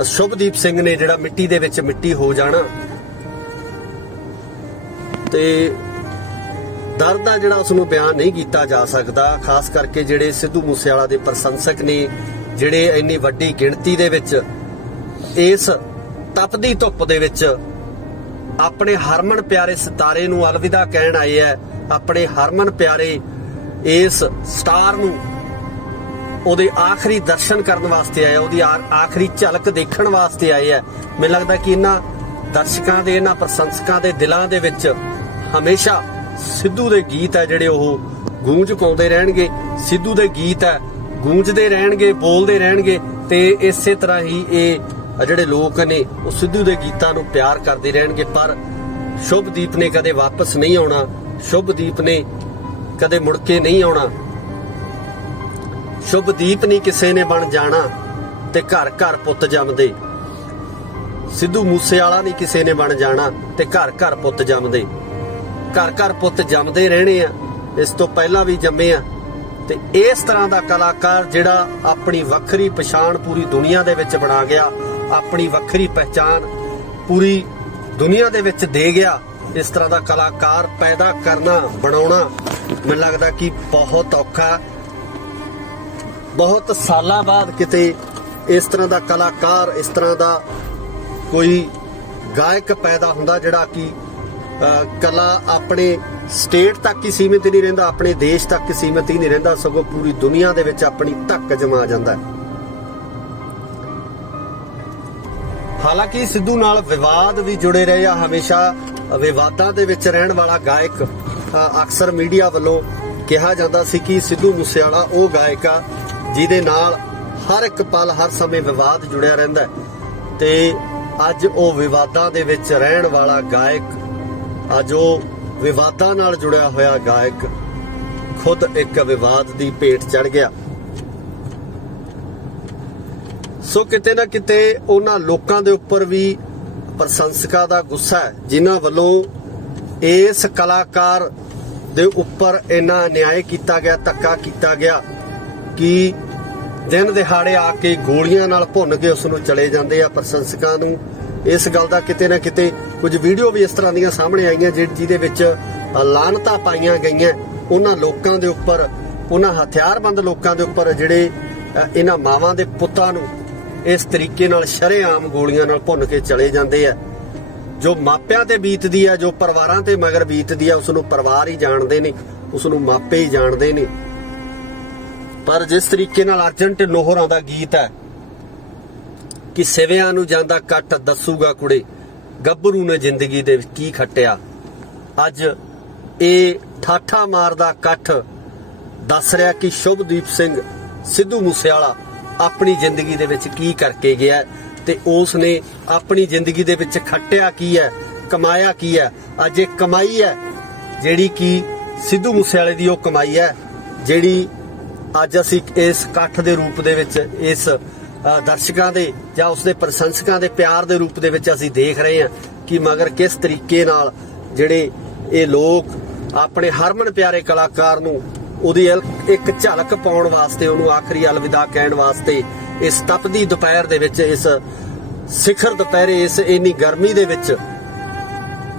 ਸ਼ੁਭਦੀਪ ਸਿੰਘ ਨੇ ਜਿਹੜਾ ਮਿੱਟੀ ਦੇ ਵਿੱਚ ਮਿੱਟੀ ਹੋ ਜਾਣਾ। ਤੇ ਦਰਦ ਆ ਜਿਹੜਾ ਉਸ ਨੂੰ ਬਿਆਨ ਨਹੀਂ ਕੀਤਾ ਜਾ ਸਕਦਾ। ਖਾਸ ਕਰਕੇ ਜਿਹੜੇ ਸਿੱਧੂ ਮੂਸੇਵਾਲਾ ਦੇ ਪ੍ਰਸ਼ੰਸਕ ਨੇ, ਜਿਹੜੇ ਇੰਨੀ ਵੱਡੀ ਗਿਣਤੀ ਦੇ ਵਿੱਚ ਇਸ ਤਪਦੀ ਧੁੱਪ ਦੇ ਵਿੱਚ ਆਪਣੇ ਹਰਮਨ ਪਿਆਰੇ ਸਿਤਾਰੇ ਨੂੰ ਅਲਵਿਦਾ ਕਹਿਣ ਆਏ ਹੈ, ਆਪਣੇ ਹਰਮਨ ਪਿਆਰੇ ਇਸ ਸਟਾਰ ਨੂੰ ਉਹਦੇ ਆਖਰੀ ਦਰਸ਼ਨ ਕਰਨ ਵਾਸਤੇ ਆਏ, ਉਹਦੀ ਆਖਰੀ ਝਲਕ ਦੇਖਣ ਵਾਸਤੇ ਆਏ ਹੈ। ਮੈਨੂੰ ਲੱਗਦਾ ਕਿ ਇਹਨਾਂ ਦਰਸ਼ਕਾਂ ਦੇ, ਇਹਨਾਂ ਪ੍ਰਸ਼ੰਸਕਾਂ ਦੇ ਦਿਲਾਂ ਦੇ ਵਿੱਚ ਹਮੇਸ਼ਾ ਸਿੱਧੂ ਦੇ ਗੀਤ ਹੈ ਜਿਹੜੇ ਉਹ ਗੂੰਜ ਪਾਉਂਦੇ ਰਹਿਣਗੇ। ਸਿੱਧੂ ਦੇ ਗੀਤ ਹੈ ਗੂੰਜਦੇ ਰਹਿਣਗੇ, ਬੋਲਦੇ ਰਹਿਣਗੇ ਤੇ ਇਸੇ ਤਰ੍ਹਾਂ ਹੀ ਇਹ ਜਿਹੜੇ ਲੋਕ ਨੇ ਉਹ ਸਿੱਧੂ ਦੇ ਗੀਤਾਂ ਨੂੰ ਪਿਆਰ ਕਰਦੇ ਰਹਿਣਗੇ। ਪਰ ਸ਼ੁਭਦੀਪ ਨੇ ਕਦੇ ਵਾਪਸ ਨਹੀਂ ਆਉਣਾ, ਸ਼ੁਭਦੀਪ ਨੇ ਕਦੇ ਮੁੜ ਕੇ ਨਹੀਂ ਆਉਣਾ। ਸ਼ੁਭਦੀਪ ਨਹੀਂ ਕਿਸੇ ਨੇ ਬਣ ਜਾਣਾ ਤੇ ਘਰ ਘਰ ਪੁੱਤ ਜੰਮਦੇ। ਸਿੱਧੂ ਮੂਸੇਵਾਲਾ ਨਹੀਂ ਕਿਸੇ ਨੇ ਬਣ ਜਾਣਾ ਤੇ ਘਰ ਘਰ ਪੁੱਤ ਜੰਮਦੇ। ਘਰ ਘਰ ਪੁੱਤ ਜੰਮਦੇ ਰਹਿਣੇ ਆ, ਇਸ ਤੋਂ ਪਹਿਲਾਂ ਵੀ ਜੰਮੇ ਆ। ਤੇ ਇਸ ਤਰ੍ਹਾਂ ਦਾ ਕਲਾਕਾਰ ਜਿਹੜਾ ਆਪਣੀ ਵੱਖਰੀ ਪਛਾਣ ਪੂਰੀ ਦੁਨੀਆ ਦੇ ਵਿੱਚ ਬਣਾ ਗਿਆ, ਆਪਣੀ ਵੱਖਰੀ ਪਹਿਚਾਣ ਪੂਰੀ ਦੁਨੀਆ ਦੇ ਵਿੱਚ ਦੇ ਗਿਆ, ਇਸ ਤਰ੍ਹਾਂ ਦਾ ਕਲਾਕਾਰ ਪੈਦਾ ਕਰਨਾ ਬਣਾਉਣਾ ਮੈਨੂੰ ਲੱਗਦਾ ਕਿ ਬਹੁਤ ਔਖਾ। ਬਹੁਤ ਸਾਲਾਂ ਬਾਅਦ ਕਿਤੇ ਇਸ ਤਰ੍ਹਾਂ ਦਾ ਕਲਾਕਾਰ, ਇਸ ਤਰ੍ਹਾਂ ਦਾ ਕੋਈ ਗਾਇਕ ਪੈਦਾ ਹੁੰਦਾ ਜਿਹੜਾ ਕਿ ਕਲਾ ਆਪਣੇ ਸਟੇਟ ਤੱਕ ਹੀ ਸੀਮਿਤ ਨਹੀਂ ਰਹਿੰਦਾ, ਆਪਣੇ ਦੇਸ਼ ਤੱਕ ਸੀਮਿਤ ਹੀ ਨਹੀਂ ਰਹਿੰਦਾ, ਸਗੋਂ ਪੂਰੀ ਦੁਨੀਆ ਦੇ ਵਿੱਚ ਆਪਣੀ ਧੱਕ ਜਮਾ ਜਾਂਦਾ ਹੈ। ਹਾਲਾਂਕਿ ਸਿੱਧੂ ਨਾਲ ਵਿਵਾਦ ਵੀ ਜੁੜੇ ਰਹੇ ਆ, ਹਮੇਸ਼ਾ ਵਿਵਾਦਾਂ ਦੇ ਵਿੱਚ ਰਹਿਣ ਵਾਲਾ ਗਾਇਕ। ਅਕਸਰ ਮੀਡੀਆ ਵੱਲੋਂ ਕਿਹਾ ਜਾਂਦਾ ਸੀ ਕਿ ਸਿੱਧੂ ਮੂਸੇਵਾਲਾ ਉਹ ਗਾਇਕ ਆ ਜਿਹਦੇ ਨਾਲ ਹਰ ਇੱਕ ਪਲ ਹਰ ਸਮੇਂ ਵਿਵਾਦ ਜੁੜਿਆ ਰਹਿੰਦਾ ਹੈ, ਤੇ ਅੱਜ ਉਹ ਵਿਵਾਦਾਂ ਦੇ ਵਿੱਚ ਰਹਿਣ ਵਾਲਾ ਗਾਇਕ, ਅੱਜ ਉਹ ਵਿਵਾਦਾਂ ਨਾਲ ਜੁੜਿਆ ਹੋਇਆ ਗਾਇਕ ਖੁਦ ਇੱਕ ਵਿਵਾਦ ਦੀ ਭੇਟ ਚੜ ਗਿਆ। ਸੋ ਕਿਤੇ ਨਾ ਕਿਤੇ ਉਹਨਾਂ ਲੋਕਾਂ ਦੇ ਉੱਪਰ ਵੀ ਪ੍ਰਸ਼ੰਸਕਾਂ ਦਾ ਗੁੱਸਾ ਹੈ ਜਿਨ੍ਹਾਂ ਵੱਲੋਂ ਇਸ ਕਲਾਕਾਰ ਦੇ ਉੱਪਰ ਇੰਨਾ ਅਨਿਆਏ ਕੀਤਾ ਗਿਆ, ਧੱਕਾ ਕੀਤਾ ਗਿਆ ਕਿ ਦਿਨ ਦਿਹਾੜੇ ਆ ਕੇ ਗੋਲੀਆਂ ਨਾਲ ਭੁੰਨ ਕੇ ਉਸ ਨੂੰ ਚਲੇ ਜਾਂਦੇ ਆ। ਪ੍ਰਸ਼ੰਸਕਾਂ ਨੂੰ ਇਸ ਗੱਲ ਦਾ ਕਿਤੇ ਨਾ ਕਿਤੇ ਕੁਝ ਵੀਡੀਓ ਵੀ ਇਸ ਤਰ੍ਹਾਂ ਦੀਆਂ ਸਾਹਮਣੇ ਆਈਆਂ ਜਿਹਦੇ ਵਿੱਚ ਲਾਹਨਤਾਂ ਪਾਈਆਂ ਗਈਆਂ ਉਹਨਾਂ ਲੋਕਾਂ ਦੇ ਉੱਪਰ, ਉਹਨਾਂ ਹਥਿਆਰਬੰਦ ਲੋਕਾਂ ਦੇ ਉੱਪਰ ਜਿਹੜੇ ਇਹਨਾਂ ਮਾਵਾਂ ਦੇ ਪੁੱਤਾਂ ਨੂੰ ਇਸ ਤਰੀਕੇ ਨਾਲ ਸ਼ਰੇਆਮ ਗੋਲੀਆਂ ਨਾਲ ਭੁੰਨ ਕੇ ਚਲੇ ਜਾਂਦੇ ਆ। ਜੋ ਮਾਪਿਆਂ ਤੇ ਬੀਤਦੀ ਆ, ਜੋ ਪਰਿਵਾਰਾਂ ਤੇ ਮਗਰ ਬੀਤਦੀ ਆ, ਉਸ ਨੂੰ ਪਰਿਵਾਰ ਹੀ ਜਾਣਦੇ ਨੇ, ਉਸ ਨੂੰ ਮਾਪੇ ਹੀ ਜਾਣਦੇ ਨੇ। ਪਰ ਜਿਸ ਤਰੀਕੇ ਨਾਲ ਅਰਜਨ ਢਿੱਲੋਂ ਹੋਰਾਂ ਦਾ ਗੀਤ ਹੈ ਕਿ ਸਿਵਿਆਂ ਨੂੰ ਜਾਂਦਾ ਕੱਟ ਦੱਸੂਗਾ ਕੁੜੇ, ਗੱਭਰੂ ਨੇ ਜ਼ਿੰਦਗੀ ਦੇ ਵਿੱਚ ਕੀ ਖੱਟਿਆ, ਅੱਜ ਇਹ ਠਾਠਾ ਮਾਰਦਾ ਕੱਠ ਦੱਸ ਰਿਹਾ ਕਿ ਸ਼ੁਭਦੀਪ ਸਿੰਘ ਸਿੱਧੂ ਮੂਸੇਵਾਲਾ ਆਪਣੀ ਜ਼ਿੰਦਗੀ ਦੇ ਵਿੱਚ ਕੀ ਕਰਕੇ ਗਿਆ ਤੇ ਉਸ ਨੇ ਆਪਣੀ ਜ਼ਿੰਦਗੀ ਦੇ ਵਿੱਚ ਖੱਟਿਆ ਕੀ ਹੈ, ਕਮਾਇਆ ਕੀ ਹੈ। ਅੱਜ ਇਹ ਕਮਾਈ ਹੈ ਜਿਹੜੀ ਕਿ ਸਿੱਧੂ ਮੂਸੇਵਾਲੇ ਦੀ ਉਹ ਕਮਾਈ ਹੈ ਜਿਹੜੀ ਅੱਜ ਅਸੀਂ ਇਸ ਇਕੱਠ ਦੇ ਰੂਪ ਦੇ ਵਿੱਚ, ਇਸ ਦਰਸ਼ਕਾਂ ਦੇ ਜਾਂ ਉਸਦੇ ਪ੍ਰਸ਼ੰਸਕਾਂ ਦੇ ਪਿਆਰ ਦੇ ਰੂਪ ਦੇ ਵਿੱਚ ਅਸੀਂ ਦੇਖ ਰਹੇ ਹਾਂ ਕਿ ਮਗਰ ਕਿਸ ਤਰੀਕੇ ਨਾਲ ਜਿਹੜੇ ਇਹ ਲੋਕ ਆਪਣੇ ਹਰਮਨ ਪਿਆਰੇ ਕਲਾਕਾਰ ਨੂੰ ਉਹਦੀ ਇੱਕ ਝਲਕ ਪਾਉਣ ਵਾਸਤੇ, ਉਹਨੂੰ ਆਖਰੀ ਅਲਵਿਦਾ ਕਹਿਣ ਵਾਸਤੇ ਇਸ ਤਪਦੀ ਦੁਪਹਿਰ ਦੇ ਵਿੱਚ, ਇਸ ਸਿਖਰ ਦੁਪਹਿਰੇ, ਇਸ ਇੰਨੀ ਗਰਮੀ ਦੇ ਵਿੱਚ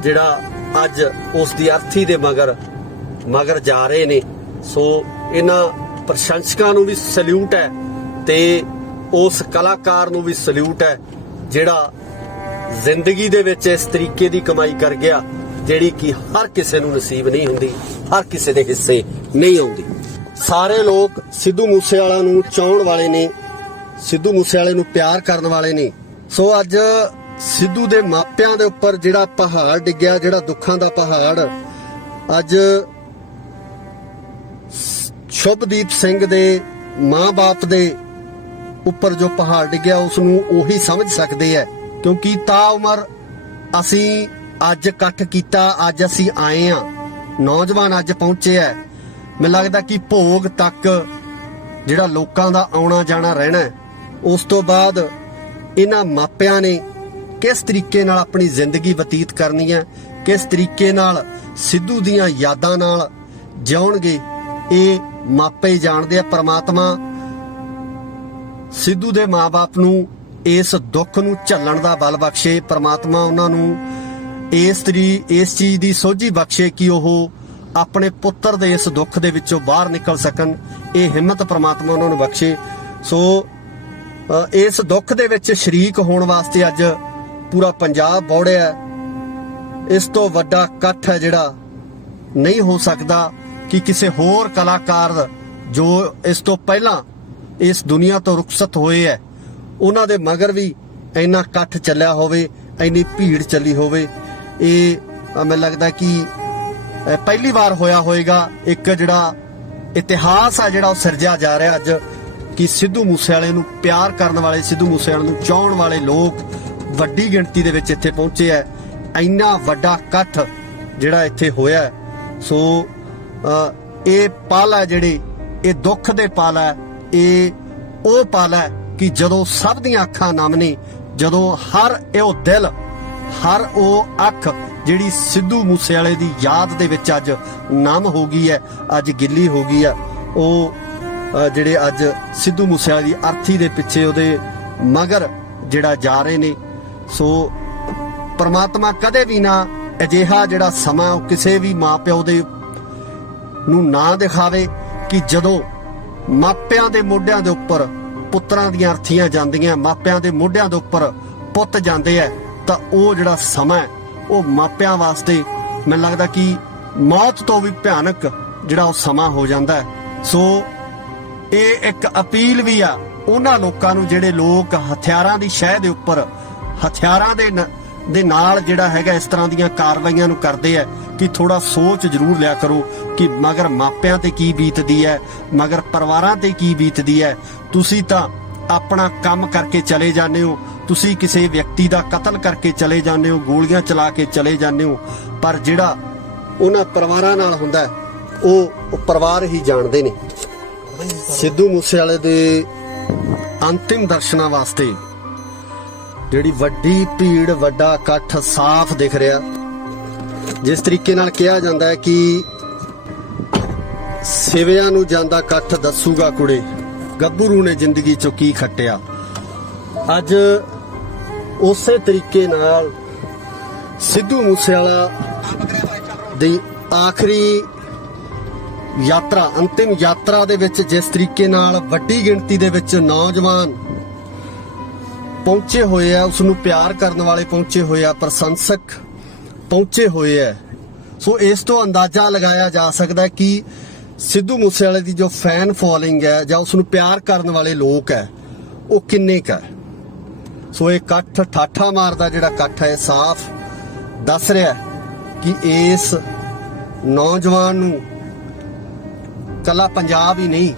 ਜਿਹੜਾ ਅੱਜ ਉਸ ਦੀ ਅਰਥੀ ਦੇ ਮਗਰ ਜਾ ਰਹੇ ਨੇ। ਸੋ ਇਹਨਾਂ ਪ੍ਰਸ਼ੰਸਕਾਂ ਨੂੰ ਵੀ ਸਲੂਟ ਹੈ ਤੇ ਉਸ ਕਲਾਕਾਰ ਨੂੰ ਵੀ ਸਲੂਟ ਹੈ ਜਿਹੜਾ ਜ਼ਿੰਦਗੀ ਦੇ ਵਿੱਚ ਇਸ ਤਰੀਕੇ ਦੀ ਕਮਾਈ ਕਰ ਗਿਆ ਜਿਹੜੀ ਕਿ ਹਰ ਕਿਸੇ ਨੂੰ ਨਸੀਬ ਨਹੀਂ ਹੁੰਦੀ, ਹਰ ਕਿਸੇ ਦੇ ਹਿੱਸੇ ਨਹੀਂ ਆਉਂਦੀ। ਸਾਰੇ ਲੋਕ ਸਿੱਧੂ ਮੂਸੇਵਾਲਾ ਨੂੰ ਚਾਹਣ ਵਾਲੇ ਨੇ, ਸਿੱਧੂ ਮੂਸੇਵਾਲੇ ਨੂੰ ਪਿਆਰ ਕਰਨ ਵਾਲੇ ਨੇ। ਸੋ ਅੱਜ ਸਿੱਧੂ ਦੇ ਮਾਪਿਆਂ ਦੇ ਉੱਪਰ ਜਿਹੜਾ ਪਹਾੜ ਡਿੱਗਿਆ, ਜਿਹੜਾ ਦੁੱਖਾਂ ਦਾ ਪਹਾੜ, ਅੱਜ ਸ਼ੁਭਦੀਪ ਸਿੰਘ ਦੇ ਮਾਂ-ਬਾਪ ਦੇ ਉੱਪਰ ਜੋ ਪਹਾੜ ਡਿੱਗਿਆ ਉਸ ਨੂੰ ਉਹੀ ਸਮਝ ਸਕਦੇ ਹੈ, ਕਿਉਂਕਿ ਤਾ ਉਮਰ ਅਸੀਂ ਅੱਜ ਇਕੱਠ ਕੀਤਾ, ਅੱਜ ਅਸੀਂ ਆਏ ਆ, ਨੌਜਵਾਨ ਅੱਜ ਪਹੁੰਚੇ ਆ। ਮੈਨੂੰ ਲੱਗਦਾ ਕਿ ਭੋਗ ਤੱਕ ਜਿਹੜਾ ਲੋਕਾਂ ਦਾ ਆਉਣਾ ਜਾਣਾ ਰਹਿਣਾ, ਉਸ ਤੋਂ ਬਾਅਦ ਇਹਨਾਂ ਮਾਪਿਆਂ ਨੇ ਕਿਸ ਤਰੀਕੇ ਨਾਲ ਆਪਣੀ ਜ਼ਿੰਦਗੀ ਬਤੀਤ ਕਰਨੀ ਹੈ, ਕਿਸ ਤਰੀਕੇ ਨਾਲ ਸਿੱਧੂ ਦੀਆਂ ਯਾਦਾਂ ਨਾਲ ਜਿਉਣਗੇ, ਇਹ ਮਾਪੇ ਹੀ ਜਾਣਦੇ ਆ। ਪ੍ਰਮਾਤਮਾ ਸਿੱਧੂ ਦੇ ਮਾਂ-ਬਾਪ ਨੂੰ ਇਸ ਦੁੱਖ ਨੂੰ ਝੱਲਣ ਦਾ ਬਲ ਬਖਸ਼ੇ, ਪ੍ਰਮਾਤਮਾ ਉਹਨਾਂ ਨੂੰ ਇਸ ਚੀਜ਼ ਦੀ ਸੋਝੀ ਬਖਸ਼ੇ ਕਿ ਉਹ ਆਪਣੇ ਪੁੱਤਰ ਦੇ ਇਸ ਦੁੱਖ ਦੇ ਵਿੱਚੋਂ ਬਾਹਰ ਨਿਕਲ ਸਕਣ, ਇਹ ਹਿੰਮਤ ਪ੍ਰਮਾਤਮਾ ਉਹਨਾਂ ਨੂੰ ਬਖਸ਼ੇ। ਸੋ ਇਸ ਦੁੱਖ ਦੇ ਵਿੱਚ ਸ਼ਰੀਕ ਹੋਣ ਵਾਸਤੇ ਅੱਜ ਪੂਰਾ ਪੰਜਾਬ ਬੌੜਿਆ। ਇਸ ਤੋਂ ਵੱਡਾ ਇਕੱਠ ਹੈ ਜਿਹੜਾ ਨਹੀਂ ਹੋ ਸਕਦਾ ਕਿ ਕਿਸੇ ਹੋਰ ਕਲਾਕਾਰ ਜੋ ਇਸ ਤੋਂ ਪਹਿਲਾਂ ਇਸ ਦੁਨੀਆ ਤੋਂ ਰੁਖਸਤ ਹੋਏ ਹੈ ਉਹਨਾਂ ਦੇ ਮਗਰ ਵੀ ਇੰਨਾ ਇਕੱਠ ਚੱਲਿਆ ਹੋਵੇ, ਇੰਨੀ ਭੀੜ ਚੱਲੀ ਹੋਵੇ। ਇਹ ਮੈਨੂੰ ਲੱਗਦਾ ਕਿ ਪਹਿਲੀ ਵਾਰ ਹੋਇਆ ਹੋਵੇਗਾ। ਇੱਕ ਜਿਹੜਾ ਇਤਿਹਾਸ ਆ ਜਿਹੜਾ ਉਹ ਸਿਰਜਿਆ ਜਾ ਰਿਹਾ ਅੱਜ ਕਿ ਸਿੱਧੂ ਮੂਸੇਵਾਲੇ ਨੂੰ ਪਿਆਰ ਕਰਨ ਵਾਲੇ, ਸਿੱਧੂ ਮੂਸੇਵਾਲੇ ਨੂੰ ਚਾਹਣ ਵਾਲੇ ਲੋਕ ਵੱਡੀ ਗਿਣਤੀ ਦੇ ਵਿੱਚ ਇੱਥੇ ਪਹੁੰਚੇ ਹੈ। ਇੰਨਾ ਵੱਡਾ ਇਕੱਠ ਜਿਹੜਾ ਇੱਥੇ ਹੋਇਆ। ਸੋ ਇਹ ਪਲ ਹੈ ਜਿਹੜੇ, ਇਹ ਦੁੱਖ ਦੇ ਪਲ ਹੈ, ਇਹ ਉਹ ਪਲ ਹੈ ਕਿ ਜਦੋਂ ਸਭ ਦੀਆਂ ਅੱਖਾਂ ਨਮ ਨੇ, ਜਦੋਂ ਹਰ ਉਹ ਦਿਲ, ਹਰ ਉਹ ਅੱਖ ਜਿਹੜੀ ਸਿੱਧੂ ਮੂਸੇਵਾਲੇ ਦੀ ਯਾਦ ਦੇ ਵਿੱਚ ਅੱਜ ਨਮ ਹੋ ਗਈ ਹੈ, ਅੱਜ ਗਿੱਲੀ ਹੋ ਗਈ ਹੈ। ਉਹ ਜਿਹੜੇ ਅੱਜ ਸਿੱਧੂ ਮੂਸੇਵਾਲੇ ਦੀ ਅਰਥੀ ਦੇ ਪਿੱਛੇ, ਉਹਦੇ ਮਗਰ ਜਿਹੜਾ ਜਾ ਰਹੇ ਨੇ। ਸੋ ਪ੍ਰਮਾਤਮਾ ਕਦੇ ਵੀ ਨਾ ਅਜਿਹਾ ਜਿਹੜਾ ਸਮਾਂ ਉਹ ਕਿਸੇ ਵੀ ਮਾਪਿਓ ਦੇ ਨੂੰ ਨਾ ਦਿਖਾਵੇ ਕਿ ਜਦੋਂ ਮਾਪਿਆਂ ਦੇ ਮੋਢਿਆਂ ਦੇ ਉੱਪਰ ਪੁੱਤਰਾਂ ਦੀਆਂ ਅਰਥੀਆਂ ਜਾਂਦੀਆਂ, ਮਾਪਿਆਂ ਦੇ ਮੋਢਿਆਂ ਦੇ ਉੱਪਰ ਪੁੱਤ ਜਾਂਦੇ ਆ, ਤਾਂ ਉਹ ਜਿਹੜਾ ਸਮਾਂ ਉਹ ਮਾਪਿਆਂ ਵਾਸਤੇ ਮੈਨੂੰ ਲੱਗਦਾ ਕਿ ਮੌਤ ਤੋਂ ਵੀ ਭਿਆਨਕ ਜਿਹੜਾ ਉਹ ਸਮਾਂ ਹੋ ਜਾਂਦਾ ਹੈ। ਸੋ ਇਹ ਇੱਕ ਅਪੀਲ ਵੀ ਆ ਉਹਨਾਂ ਲੋਕਾਂ ਨੂੰ ਜਿਹੜੇ ਲੋਕ ਹਥਿਆਰਾਂ ਦੀ ਸ਼ਹਿ ਦੇ ਉੱਪਰ ਹਥਿਆਰਾਂ ਦੇ ਨਾਲ ਜਿਹੜਾ ਹੈਗਾ ਇਸ ਤਰ੍ਹਾਂ ਦੀਆਂ ਕਾਰਵਾਈਆਂ ਨੂੰ ਕਰਦੇ ਆ ਕਿ ਥੋੜਾ ਸੋਚ ਜ਼ਰੂਰ ਲਿਆ ਕਰੋ ਕਿ ਮਗਰ ਮਾਪਿਆਂ ਤੇ ਕੀ ਬੀਤਦੀ ਹੈ, ਮਗਰ ਪਰਿਵਾਰਾਂ ਤੇ ਕੀ ਬੀਤਦੀ ਹੈ। ਤੁਸੀਂ ਤਾਂ ਆਪਣਾ ਕੰਮ ਕਰਕੇ ਚਲੇ ਜਾਂਦੇ ਹੋ, ਤੁਸੀਂ ਕਿਸੇ ਵਿਅਕਤੀ ਦਾ ਕਤਲ ਕਰਕੇ ਚਲੇ ਜਾਂਦੇ ਹੋ, ਗੋਲੀਆਂ ਚਲਾ ਕੇ ਚਲੇ ਜਾਂਦੇ ਹੋ, ਪਰ ਜਿਹੜਾ ਉਹਨਾਂ ਪਰਿਵਾਰਾਂ ਨਾਲ ਹੁੰਦਾ ਹੈ, ਉਹ ਪਰਿਵਾਰ ਹੀ ਜਾਣਦੇ ਨੇ। ਸਿੱਧੂ ਮੂਸੇਵਾਲੇ ਦੇ ਅੰਤਿਮ ਦਰਸ਼ਨਾਂ ਵਾਸਤੇ ਜਿਹੜੀ ਵੱਡੀ ਭੀੜ, ਵੱਡਾ ਇਕੱਠ ਸਾਫ਼ ਦਿਖ ਰਿਹਾ। ਜਿਸ ਤਰੀਕੇ ਨਾਲ ਕਿਹਾ ਜਾਂਦਾ ਹੈ ਕਿ ਸਿਵਿਆਂ ਨੂੰ ਜਾਂਦਾ ਇਕੱਠ ਦੱਸੂਗਾ ਕੁੜੇ, ਗੱਭਰੂ ਨੇ ਜ਼ਿੰਦਗੀ ਚੋਂ ਕੀ ਖੱਟਿਆ। ਅੱਜ ਉਸੇ ਤਰੀਕੇ ਨਾਲ ਸਿੱਧੂ ਮੂਸੇਵਾਲਾ ਦੀ ਆਖਰੀ ਯਾਤਰਾ, ਅੰਤਿਮ ਯਾਤਰਾ ਦੇ ਵਿੱਚ ਜਿਸ ਤਰੀਕੇ ਨਾਲ ਵੱਡੀ ਗਿਣਤੀ ਦੇ ਵਿੱਚ ਨੌਜਵਾਨ ਪਹੁੰਚੇ ਹੋਏ ਆ, ਉਸ ਨੂੰ ਪਿਆਰ ਕਰਨ ਵਾਲੇ ਪਹੁੰਚੇ ਹੋਏ ਆ, ਪ੍ਰਸ਼ੰਸਕ ਪਹੁੰਚੇ ਹੋਏ ਆ। ਸੋ ਇਸ ਤੋਂ ਅੰਦਾਜ਼ਾ ਲਗਾਇਆ ਜਾ ਸਕਦਾ ਹੈ ਕਿ ਸਿੱਧੂ ਮੂਸੇਵਾਲੇ ਦੀ ਜੋ ਫੈਨ ਫੋਲੋਇੰਗ ਹੈ ਜਾਂ ਉਸ ਨੂੰ ਪਿਆਰ ਕਰਨ ਵਾਲੇ ਲੋਕ ਹੈ ਉਹ ਕਿੰਨੇ ਕੁ ਹੈ। ਸੋ ਇਹ ਇਕੱਠ ਠਾਠਾ ਮਾਰਦਾ ਜਿਹੜਾ ਇਕੱਠ ਹੈ ਸਾਫ਼ ਦੱਸ ਰਿਹਾ ਕਿ ਇਸ ਨੌਜਵਾਨ ਨੂੰ ਕੱਲਾ ਪੰਜਾਬ ਹੀ ਨਹੀਂ,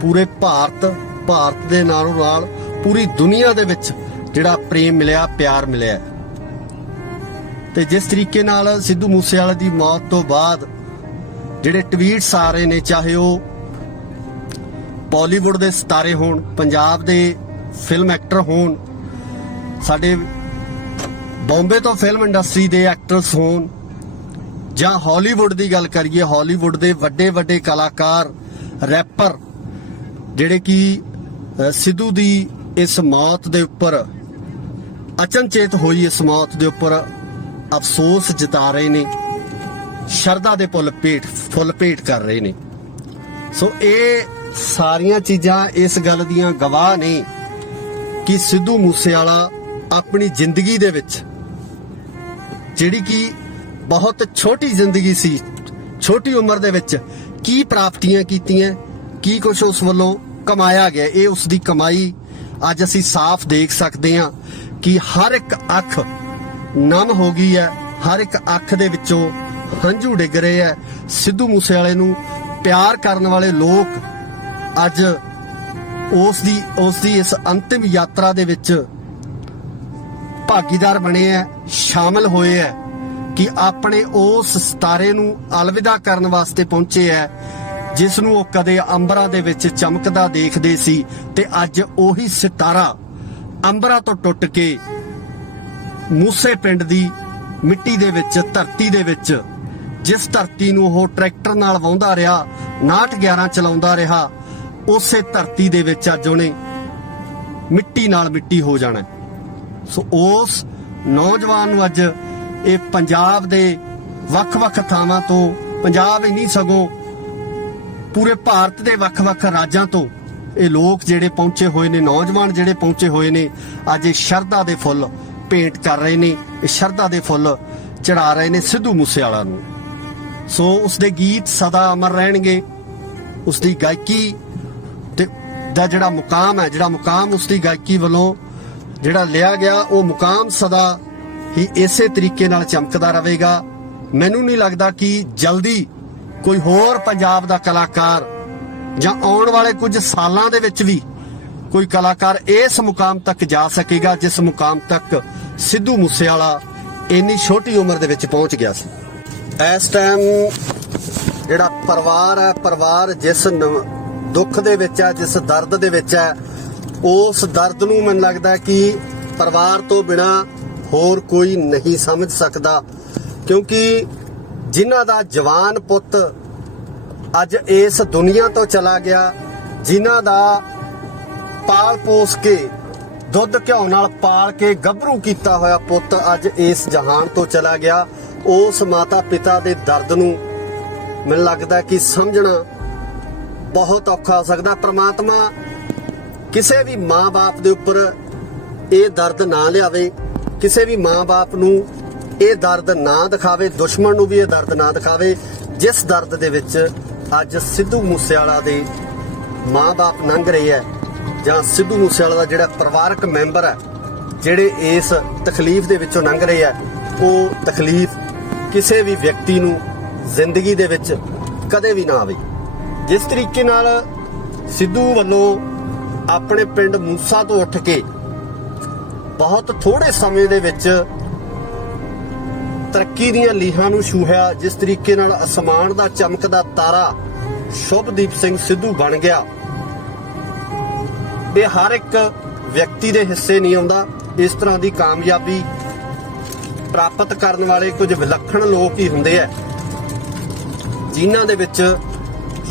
ਪੂਰੇ ਭਾਰਤ ਦੇ ਨਾਲੋਂ ਨਾਲ ਪੂਰੀ ਦੁਨੀਆ ਦੇ ਵਿੱਚ ਜਿਹੜਾ ਪ੍ਰੇਮ ਮਿਲਿਆ, ਪਿਆਰ ਮਿਲਿਆ। ਤੇ ਜਿਸ ਤਰੀਕੇ ਨਾਲ ਸਿੱਧੂ ਮੂਸੇਵਾਲੇ ਦੀ ਮੌਤ ਤੋਂ ਬਾਅਦ ਜਿਹੜੇ ਟਵੀਟਸ ਆ ਰਹੇ ਨੇ, ਚਾਹੇ ਉਹ ਬਾਲੀਵੁੱਡ ਦੇ ਸਿਤਾਰੇ ਹੋਣ, ਪੰਜਾਬ ਦੇ ਫਿਲਮ ਐਕਟਰ ਹੋਣ, ਸਾਡੇ ਬੰਬੇ ਤੋਂ ਫਿਲਮ ਇੰਡਸਟਰੀ ਦੇ ਐਕਟਰਸ ਹੋਣ, ਜਾਂ ਹਾਲੀਵੁੱਡ ਦੀ ਗੱਲ ਕਰੀਏ, ਹਾਲੀਵੁੱਡ ਦੇ ਵੱਡੇ ਕਲਾਕਾਰ, ਰੈਪਰ, ਜਿਹੜੇ ਕਿ ਸਿੱਧੂ ਦੀ ਇਸ ਮੌਤ ਦੇ ਉੱਪਰ, ਅਚਨਚੇਤ ਹੋਈ ਇਸ ਮੌਤ ਦੇ ਉੱਪਰ ਅਫਸੋਸ ਜਤਾ ਰਹੇ ਨੇ, ਸ਼ਰਧਾ ਦੇ ਫੁੱਲ ਭੇਟ ਕਰ ਰਹੇ ਨੇ। ਸੋ ਇਹ ਸਾਰੀਆਂ ਚੀਜ਼ਾਂ ਇਸ ਗੱਲ ਦੀਆਂ ਗਵਾਹ ਨੇ ਕਿ ਸਿੱਧੂ ਮੂਸੇਵਾਲਾ ਆਪਣੀ ਜ਼ਿੰਦਗੀ ਦੇ ਵਿੱਚ, ਜਿਹੜੀ ਕਿ ਬਹੁਤ ਛੋਟੀ ਜ਼ਿੰਦਗੀ ਸੀ, ਛੋਟੀ ਉਮਰ ਦੇ ਵਿੱਚ ਕੀ ਪ੍ਰਾਪਤੀਆਂ ਕੀਤੀਆਂ, ਕੀ ਕੁਝ ਉਸ ਵੱਲੋਂ ਕਮਾਇਆ ਗਿਆ, ਇਹ ਉਸ ਦੀ ਕਮਾਈ ਅੱਜ ਅਸੀਂ ਸਾਫ਼ ਦੇਖ ਸਕਦੇ ਹਾਂ ਕਿ ਹਰ ਇੱਕ ਅੱਖ ਨਮ ਹੋ ਗਈ ਹੈ, ਹਰ ਇੱਕ ਅੱਖ ਦੇ ਵਿੱਚੋਂ ਹੰਝੂ ਡਿੱਗ ਰਹੇ ਹੈ। ਸਿੱਧੂ ਮੂਸੇਵਾਲੇ ਨੂੰ ਪਿਆਰ ਕਰਨ ਵਾਲੇ ਲੋਕ ਅੱਜ ਉਸ ਦੀ ਇਸ ਅੰਤਿਮ ਯਾਤਰਾ ਦੇ ਵਿੱਚ ਭਾਗੀਦਾਰ ਬਣੇ ਹੈ, ਸ਼ਾਮਲ ਹੋਏ ਹੈ ਕਿ ਆਪਣੇ ਉਸ ਸਿਤਾਰੇ ਨੂੰ ਅਲਵਿਦਾ ਕਰਨ ਵਾਸਤੇ ਪਹੁੰਚੇ ਹੈ, ਜਿਸ ਨੂੰ ਉਹ ਕਦੇ ਅੰਬਰਾਂ ਦੇ ਵਿੱਚ ਚਮਕਦਾ ਦੇਖਦੇ ਸੀ, ਤੇ ਅੱਜ ਉਹੀ ਸਿਤਾਰਾ ਅੰਬਰਾਂ ਤੋਂ ਟੁੱਟ ਕੇ ਮੂਸੇ ਪਿੰਡ ਦੀ ਮਿੱਟੀ ਦੇ ਵਿੱਚ, ਧਰਤੀ ਦੇ ਵਿੱਚ, ਜਿਸ ਧਰਤੀ ਨੂੰ ਉਹ ਟਰੈਕਟਰ ਨਾਲ ਵਾਹੁੰਦਾ ਰਿਹਾ, 911 ਚਲਾਉਂਦਾ ਰਿਹਾ, ਉਸੇ ਧਰਤੀ ਦੇ ਵਿੱਚ ਅੱਜ ਉਹਨੇ ਮਿੱਟੀ ਨਾਲ ਮਿੱਟੀ ਹੋ ਜਾਣਾ। ਸੋ ਉਸ ਨੌਜਵਾਨ ਨੂੰ ਅੱਜ ਇਹ ਪੰਜਾਬ ਦੇ ਵੱਖ-ਵੱਖ ਥਾਵਾਂ ਤੋਂ, ਪੰਜਾਬ ਹੀ ਨਹੀਂ ਸਗੋਂ ਪੂਰੇ ਭਾਰਤ ਦੇ ਵੱਖ-ਵੱਖ ਰਾਜਾਂ ਤੋਂ ਇਹ ਲੋਕ ਜਿਹੜੇ ਪਹੁੰਚੇ ਹੋਏ ਨੇ, ਨੌਜਵਾਨ ਜਿਹੜੇ ਪਹੁੰਚੇ ਹੋਏ ਨੇ, ਅੱਜ ਇਹ ਸ਼ਰਧਾ ਦੇ ਫੁੱਲ ਭੇਂਟ ਕਰ ਰਹੇ ਨੇ, ਇਹ ਸ਼ਰਧਾ ਦੇ ਫੁੱਲ ਚੜਾ ਰਹੇ ਨੇ ਸਿੱਧੂ ਮੂਸੇਵਾਲਾ ਨੂੰ। ਸੋ ਉਸ ਦੇ ਗੀਤ ਸਦਾ ਅਮਰ ਰਹਿਣਗੇ, ਉਸ ਦੀ ਗਾਇਕੀ ਤੇ ਦਾ ਜਿਹੜਾ ਮੁਕਾਮ ਉਸ ਦੀ ਗਾਇਕੀ ਵੱਲੋਂ ਜਿਹੜਾ ਲਿਆ ਗਿਆ, ਉਹ ਮੁਕਾਮ ਸਦਾ ਹੀ ਇਸੇ ਤਰੀਕੇ ਨਾਲ ਚਮਕਦਾ ਰਹੇਗਾ। ਮੈਨੂੰ ਨਹੀਂ ਲੱਗਦਾ ਕਿ ਜਲਦੀ ਕੋਈ ਹੋਰ ਪੰਜਾਬ ਦਾ ਕਲਾਕਾਰ ਜਾਂ ਆਉਣ ਵਾਲੇ ਕੁਝ ਸਾਲਾਂ ਦੇ ਵਿੱਚ ਵੀ ਕੋਈ ਕਲਾਕਾਰ ਇਸ ਮੁਕਾਮ ਤੱਕ ਜਾ ਸਕੇਗਾ ਜਿਸ ਮੁਕਾਮ ਤੱਕ ਸਿੱਧੂ ਮੂਸੇਵਾਲਾ ਇੰਨੀ ਛੋਟੀ ਉਮਰ ਦੇ ਵਿੱਚ ਪਹੁੰਚ ਗਿਆ ਸੀ। ਇਸ ਟਾਈਮ ਜਿਹੜਾ ਪਰਿਵਾਰ ਜਿਸ ਦੁੱਖ ਦੇ ਵਿੱਚ ਹੈ, ਜਿਸ ਦਰਦ ਦੇ ਵਿੱਚ ਹੈ, ਉਸ ਦਰਦ ਨੂੰ ਮੈਨੂੰ ਲੱਗਦਾ ਕਿ ਪਰਿਵਾਰ ਤੋਂ ਬਿਨਾ ਹੋਰ ਕੋਈ ਨਹੀਂ ਸਮਝ ਸਕਦਾ, ਕਿਉਂਕਿ ਜਿਨ੍ਹਾਂ ਦਾ ਜਵਾਨ ਪੁੱਤ ਅੱਜ ਇਸ ਦੁਨੀਆ ਤੋਂ ਚਲਾ ਗਿਆ, ਜਿਨ੍ਹਾਂ ਦਾ ਪਾਲ ਪੋਸ ਕੇ ਦੁੱਧ ਘਿਓ ਨਾਲ ਪਾਲ ਕੇ ਗੱਭਰੂ ਕੀਤਾ ਹੋਇਆ ਪੁੱਤ ਅੱਜ ਇਸ ਜਹਾਨ ਤੋਂ ਚਲਾ ਗਿਆ। ਉਸ ਮਾਤਾ ਪਿਤਾ ਦੇ ਦਰਦ ਨੂੰ ਮੈਨੂੰ ਲੱਗਦਾ ਕਿ ਸਮਝਣਾ ਬਹੁਤ ਔਖਾ ਹੋ ਸਕਦਾ। ਪ੍ਰਮਾਤਮਾ ਕਿਸੇ ਵੀ ਮਾਂ-ਬਾਪ ਦੇ ਉੱਪਰ ਇਹ ਦਰਦ ਨਾ ਲਿਆਵੇ, ਕਿਸੇ ਵੀ ਮਾਂ-ਬਾਪ ਨੂੰ ਇਹ ਦਰਦ ਨਾ ਦਿਖਾਵੇ, ਦੁਸ਼ਮਣ ਨੂੰ ਵੀ ਇਹ ਦਰਦ ਨਾ ਦਿਖਾਵੇ ਜਿਸ ਦਰਦ ਦੇ ਵਿੱਚ ਅੱਜ ਸਿੱਧੂ ਮੂਸੇਵਾਲਾ ਦੇ ਮਾਂ-ਬਾਪ ਲੰਘ ਰਹੇ ਹੈ, ਜਾਂ ਸਿੱਧੂ ਮੂਸੇਵਾਲਾ ਦਾ ਜਿਹੜਾ ਪਰਿਵਾਰਕ ਮੈਂਬਰ ਹੈ ਜਿਹੜੇ ਇਸ ਤਕਲੀਫ ਦੇ ਵਿੱਚੋਂ ਲੰਘ ਰਹੇ ਹੈ। ਉਹ ਤਕਲੀਫ ਕਿਸੇ ਵੀ ਵਿਅਕਤੀ ਨੂੰ ਜ਼ਿੰਦਗੀ ਦੇ ਵਿੱਚ ਕਦੇ ਵੀ ਨਾ ਆਵੇ। ਜਿਸ ਤਰੀਕੇ ਨਾਲ ਸਿੱਧੂ ਵੱਲੋਂ ਆਪਣੇ ਪਿੰਡ ਮੂਸਾ ਤੋਂ ਉੱਠ ਕੇ ਬਹੁਤ ਥੋੜੇ ਸਮੇਂ ਦੇ ਵਿੱਚ ਤਰੱਕੀ ਦੀਆਂ ਲੀਹਾਂ ਨੂੰ ਛੂਹਿਆ, ਜਿਸ ਤਰੀਕੇ ਨਾਲ ਅਸਮਾਨ ਦਾ ਚਮਕਦਾ ਤਾਰਾ ਸ਼ੁਭਦੀਪ ਸਿੰਘ ਸਿੱਧੂ ਬਣ ਗਿਆ, ਇਹ ਹਰ ਇੱਕ ਵਿਅਕਤੀ ਦੇ ਹਿੱਸੇ ਨਹੀਂ ਆਉਂਦਾ। ਇਸ ਤਰ੍ਹਾਂ ਦੀ ਕਾਮਯਾਬੀ ਪ੍ਰਾਪਤ ਕਰਨ ਵਾਲੇ ਕੁਝ ਵਿਲੱਖਣ ਲੋਕ ਹੀ ਹੁੰਦੇ ਆ, ਜਿਨ੍ਹਾਂ ਦੇ ਵਿੱਚ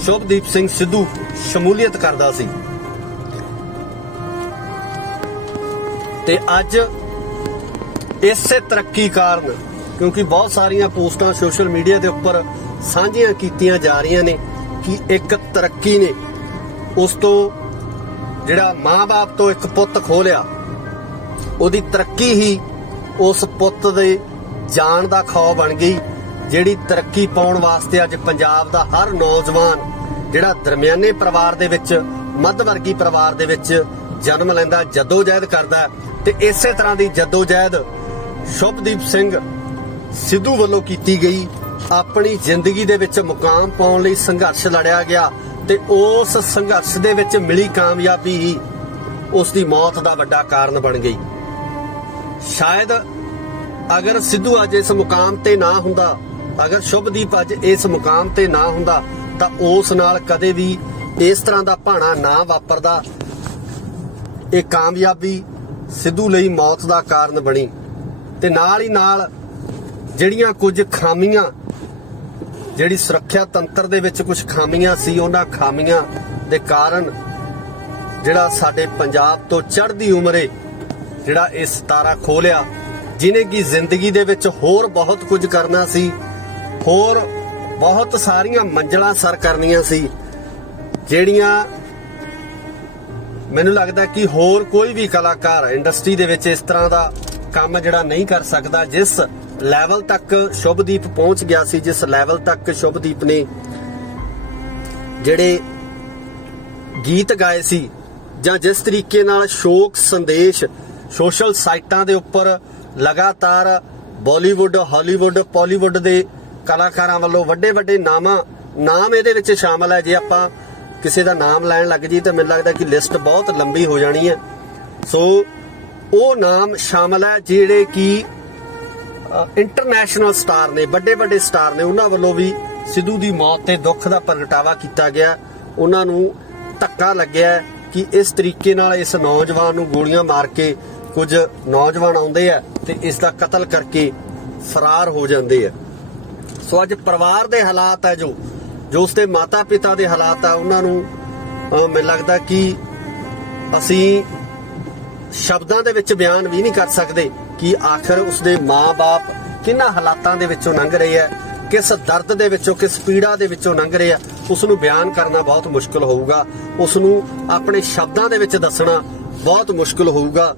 ਸ਼ੁਭਦੀਪ ਸਿੰਘ ਸਿੱਧੂ ਸ਼ਮੂਲੀਅਤ ਕਰਦਾ ਸੀ। ਤੇ ਅੱਜ ਇਸੇ ਤਰੱਕੀ ਕਾਰਨ, ਕਿਉਂਕਿ ਬਹੁਤ ਸਾਰੀਆਂ ਪੋਸਟਾਂ ਸੋਸ਼ਲ ਮੀਡੀਆ ਦੇ ਉੱਪਰ ਸਾਂਝੀਆਂ ਕੀਤੀਆਂ ਜਾ ਰਹੀਆਂ ਨੇ ਕਿ ਇੱਕ ਤਰੱਕੀ ਨੇ ਉਸ ਤੋਂ ਜਿਹੜਾ ਮਾਂ-ਬਾਪ ਤੋਂ ਇੱਕ ਪੁੱਤ ਖੋਹ ਲਿਆ, ਉਹਦੀ ਤਰੱਕੀ ਹੀ ਉਸ ਪੁੱਤ ਦੇ ਜਾਨ ਦਾ ਖੌਅ ਬਣ ਗਈ। ਜਿਹੜੀ ਤਰੱਕੀ ਪਾਉਣ ਵਾਸਤੇ ਅੱਜ ਪੰਜਾਬ ਦਾ ਹਰ ਨੌਜਵਾਨ ਜਿਹੜਾ ਦਰਮਿਆਨੇ ਪਰਿਵਾਰ ਦੇ ਵਿੱਚ, ਮੱਧ ਵਰਗੀ ਪਰਿਵਾਰ ਦੇ ਵਿੱਚ ਜਨਮ ਲੈਂਦਾ, ਜਦੋਜਹਿਦ ਕਰਦਾ, ਤੇ ਇਸੇ ਤਰ੍ਹਾਂ ਦੀ ਜਦੋਜਹਿਦ ਸ਼ੁਭਦੀਪ ਸਿੰਘ ਸਿੱਧੂ ਵੱਲੋਂ ਕੀਤੀ ਗਈ। ਆਪਣੀ ਜ਼ਿੰਦਗੀ ਦੇ ਵਿੱਚ ਮੁਕਾਮ ਪਾਉਣ ਲਈ ਸੰਘਰਸ਼ ਲੜਿਆ ਗਿਆ ਤੇ ਉਸ ਸੰਘਰਸ਼ ਦੇ ਵਿੱਚ ਮਿਲੀ ਕਾਮਯਾਬੀ ਹੀ ਉਸ ਦੀ ਮੌਤ ਦਾ ਵੱਡਾ ਕਾਰਨ ਬਣ ਗਈ। ਸ਼ਾਇਦ ਅਗਰ ਸਿੱਧੂ ਅੱਜ ਇਸ ਮੁਕਾਮ ਤੇ ਨਾ ਹੁੰਦਾ, ਅਗਰ ਸ਼ੁਭਦੀਪ ਅੱਜ ਇਸ ਮੁਕਾਮ ਤੇ ਨਾ ਹੁੰਦਾ ਤਾਂ ਉਸ ਨਾਲ ਕਦੇ ਵੀ ਇਸ ਤਰ੍ਹਾਂ ਦਾ ਭਾਣਾ ਨਾ ਵਾਪਰਦਾ। ਇਹ ਕਾਮਯਾਬੀ ਸਿੱਧੂ ਲਈ ਮੌਤ ਦਾ ਕਾਰਨ ਬਣੀ ਤੇ ਨਾਲ ਹੀ ਨਾਲ ਜਿਹੜੀਆਂ ਕੁਝ ਖਾਮੀਆਂ, ਜਿਹੜੀ ਸੁਰੱਖਿਆ ਤੰਤਰ ਦੇ ਵਿੱਚ ਕੁਝ ਖਾਮੀਆਂ ਸੀ, ਉਹਨਾਂ ਖਾਮੀਆਂ ਦੇ ਕਾਰਨ ਜਿਹੜਾ ਸਾਡੇ ਪੰਜਾਬ ਤੋਂ ਚੜ੍ਹਦੀ ਉਮਰੇ ਜਿਹੜਾ ਇਹ ਸਿਤਾਰਾ ਖੋਹ ਲਿਆ, ਜਿਹਨੇ ਕਿ ਜ਼ਿੰਦਗੀ ਦੇ ਵਿੱਚ ਹੋਰ ਬਹੁਤ ਕੁਝ ਕਰਨਾ ਸੀ, ਹੋਰ ਬਹੁਤ ਸਾਰੀਆਂ ਮੰਜ਼ਲਾਂ ਸਰ ਕਰਨੀਆਂ ਸੀ, ਜਿਹੜੀਆਂ ਮੈਨੂੰ ਲੱਗਦਾ ਕਿ ਹੋਰ ਕੋਈ ਵੀ ਕਲਾਕਾਰ ਇੰਡਸਟਰੀ ਦੇ ਵਿੱਚ ਇਸ ਤਰ੍ਹਾਂ ਦਾ ਕੰਮ ਜਿਹੜਾ ਨਹੀਂ ਕਰ ਸਕਦਾ। ਜਿਸ ਲੈਵਲ ਤੱਕ ਸ਼ੁਭਦੀਪ ਪਹੁੰਚ ਗਿਆ ਸੀ, ਜਿਸ ਲੈਵਲ ਤੱਕ ਸ਼ੁਭਦੀਪ ਨੇ ਜਿਹੜੇ ਗੀਤ ਗਾਏ ਸੀ, ਜਾਂ ਜਿਸ ਤਰੀਕੇ ਨਾਲ ਸ਼ੋਕ ਸੰਦੇਸ਼ ਸੋਸ਼ਲ ਸਾਈਟਾਂ ਦੇ ਉੱਪਰ ਲਗਾਤਾਰ ਬਾਲੀਵੁੱਡ, ਹਾਲੀਵੁੱਡ, ਪਾਲੀਵੁੱਡ ਦੇ ਕਲਾਕਾਰਾਂ ਵੱਲੋਂ ਵੱਡੇ ਵੱਡੇ ਨਾਮ ਇਹਦੇ ਵਿੱਚ ਸ਼ਾਮਲ ਹੈ। ਜੇ ਆਪਾਂ ਕਿਸੇ ਦਾ ਨਾਮ ਲੈਣ ਲੱਗ ਜੀ ਤਾਂ ਮੈਨੂੰ ਲੱਗਦਾ ਕਿ ਲਿਸਟ ਬਹੁਤ ਲੰਬੀ ਹੋ ਜਾਣੀ ਹੈ। ਸੋ ਉਹ ਨਾਮ ਸ਼ਾਮਲ ਹੈ ਜਿਹੜੇ ਕਿ ਇੰਟਰਨੈਸ਼ਨਲ ਸਟਾਰ ਨੇ, ਵੱਡੇ ਵੱਡੇ ਸਟਾਰ ਨੇ, ਉਹਨਾਂ ਵੱਲੋਂ ਵੀ ਸਿੱਧੂ ਦੀ ਮੌਤ ਤੇ ਦੁੱਖ ਦਾ ਪ੍ਰਗਟਾਵਾ ਕੀਤਾ ਗਿਆ। ਉਹਨਾਂ ਨੂੰ ਧੱਕਾ ਲੱਗਿਆ ਕਿ ਇਸ ਤਰੀਕੇ ਨਾਲ ਇਸ ਨੌਜਵਾਨ ਨੂੰ ਗੋਲੀਆਂ ਮਾਰ ਕੇ ਕੁਝ ਨੌਜਵਾਨ ਆਉਂਦੇ ਆ ਤੇ ਇਸ ਦਾ ਕਤਲ ਕਰਕੇ ਫਰਾਰ ਹੋ ਜਾਂਦੇ ਆ। ਸੋ ਅੱਜ ਪਰਿਵਾਰ ਦੇ ਹਾਲਾਤ ਹੈ, ਜੋ ਉਸਦੇ ਮਾਤਾ ਪਿਤਾ ਦੇ ਹਾਲਾਤ ਆ, ਉਹਨਾਂ ਨੂੰ ਮੈਨੂੰ ਲੱਗਦਾ ਕਿ ਅਸੀਂ ਸ਼ਬਦਾਂ ਦੇ ਵਿੱਚ ਬਿਆਨ ਵੀ ਨਹੀਂ ਕਰ ਸਕਦੇ ਕਿ ਆਖਰ ਉਸਦੇ ਮਾਂ-ਬਾਪ ਕਿੰਨਾ ਹਾਲਾਤਾਂ ਦੇ ਵਿੱਚੋਂ ਲੰਘ ਰਹੇ ਆ, ਕਿਸ ਦਰਦ ਦੇ ਵਿੱਚੋਂ, ਕਿਸ ਪੀੜਾ ਦੇ ਵਿੱਚੋਂ ਲੰਘ ਰਹੇ ਆ। ਉਸ ਨੂੰ ਬਿਆਨ ਕਰਨਾ ਬਹੁਤ ਮੁਸ਼ਕਲ ਹੋਊਗਾ, ਉਸ ਨੂੰ ਆਪਣੇ ਸ਼ਬਦਾਂ ਦੇ ਵਿੱਚ ਦੱਸਣਾ ਬਹੁਤ ਮੁਸ਼ਕਲ ਹੋਊਗਾ।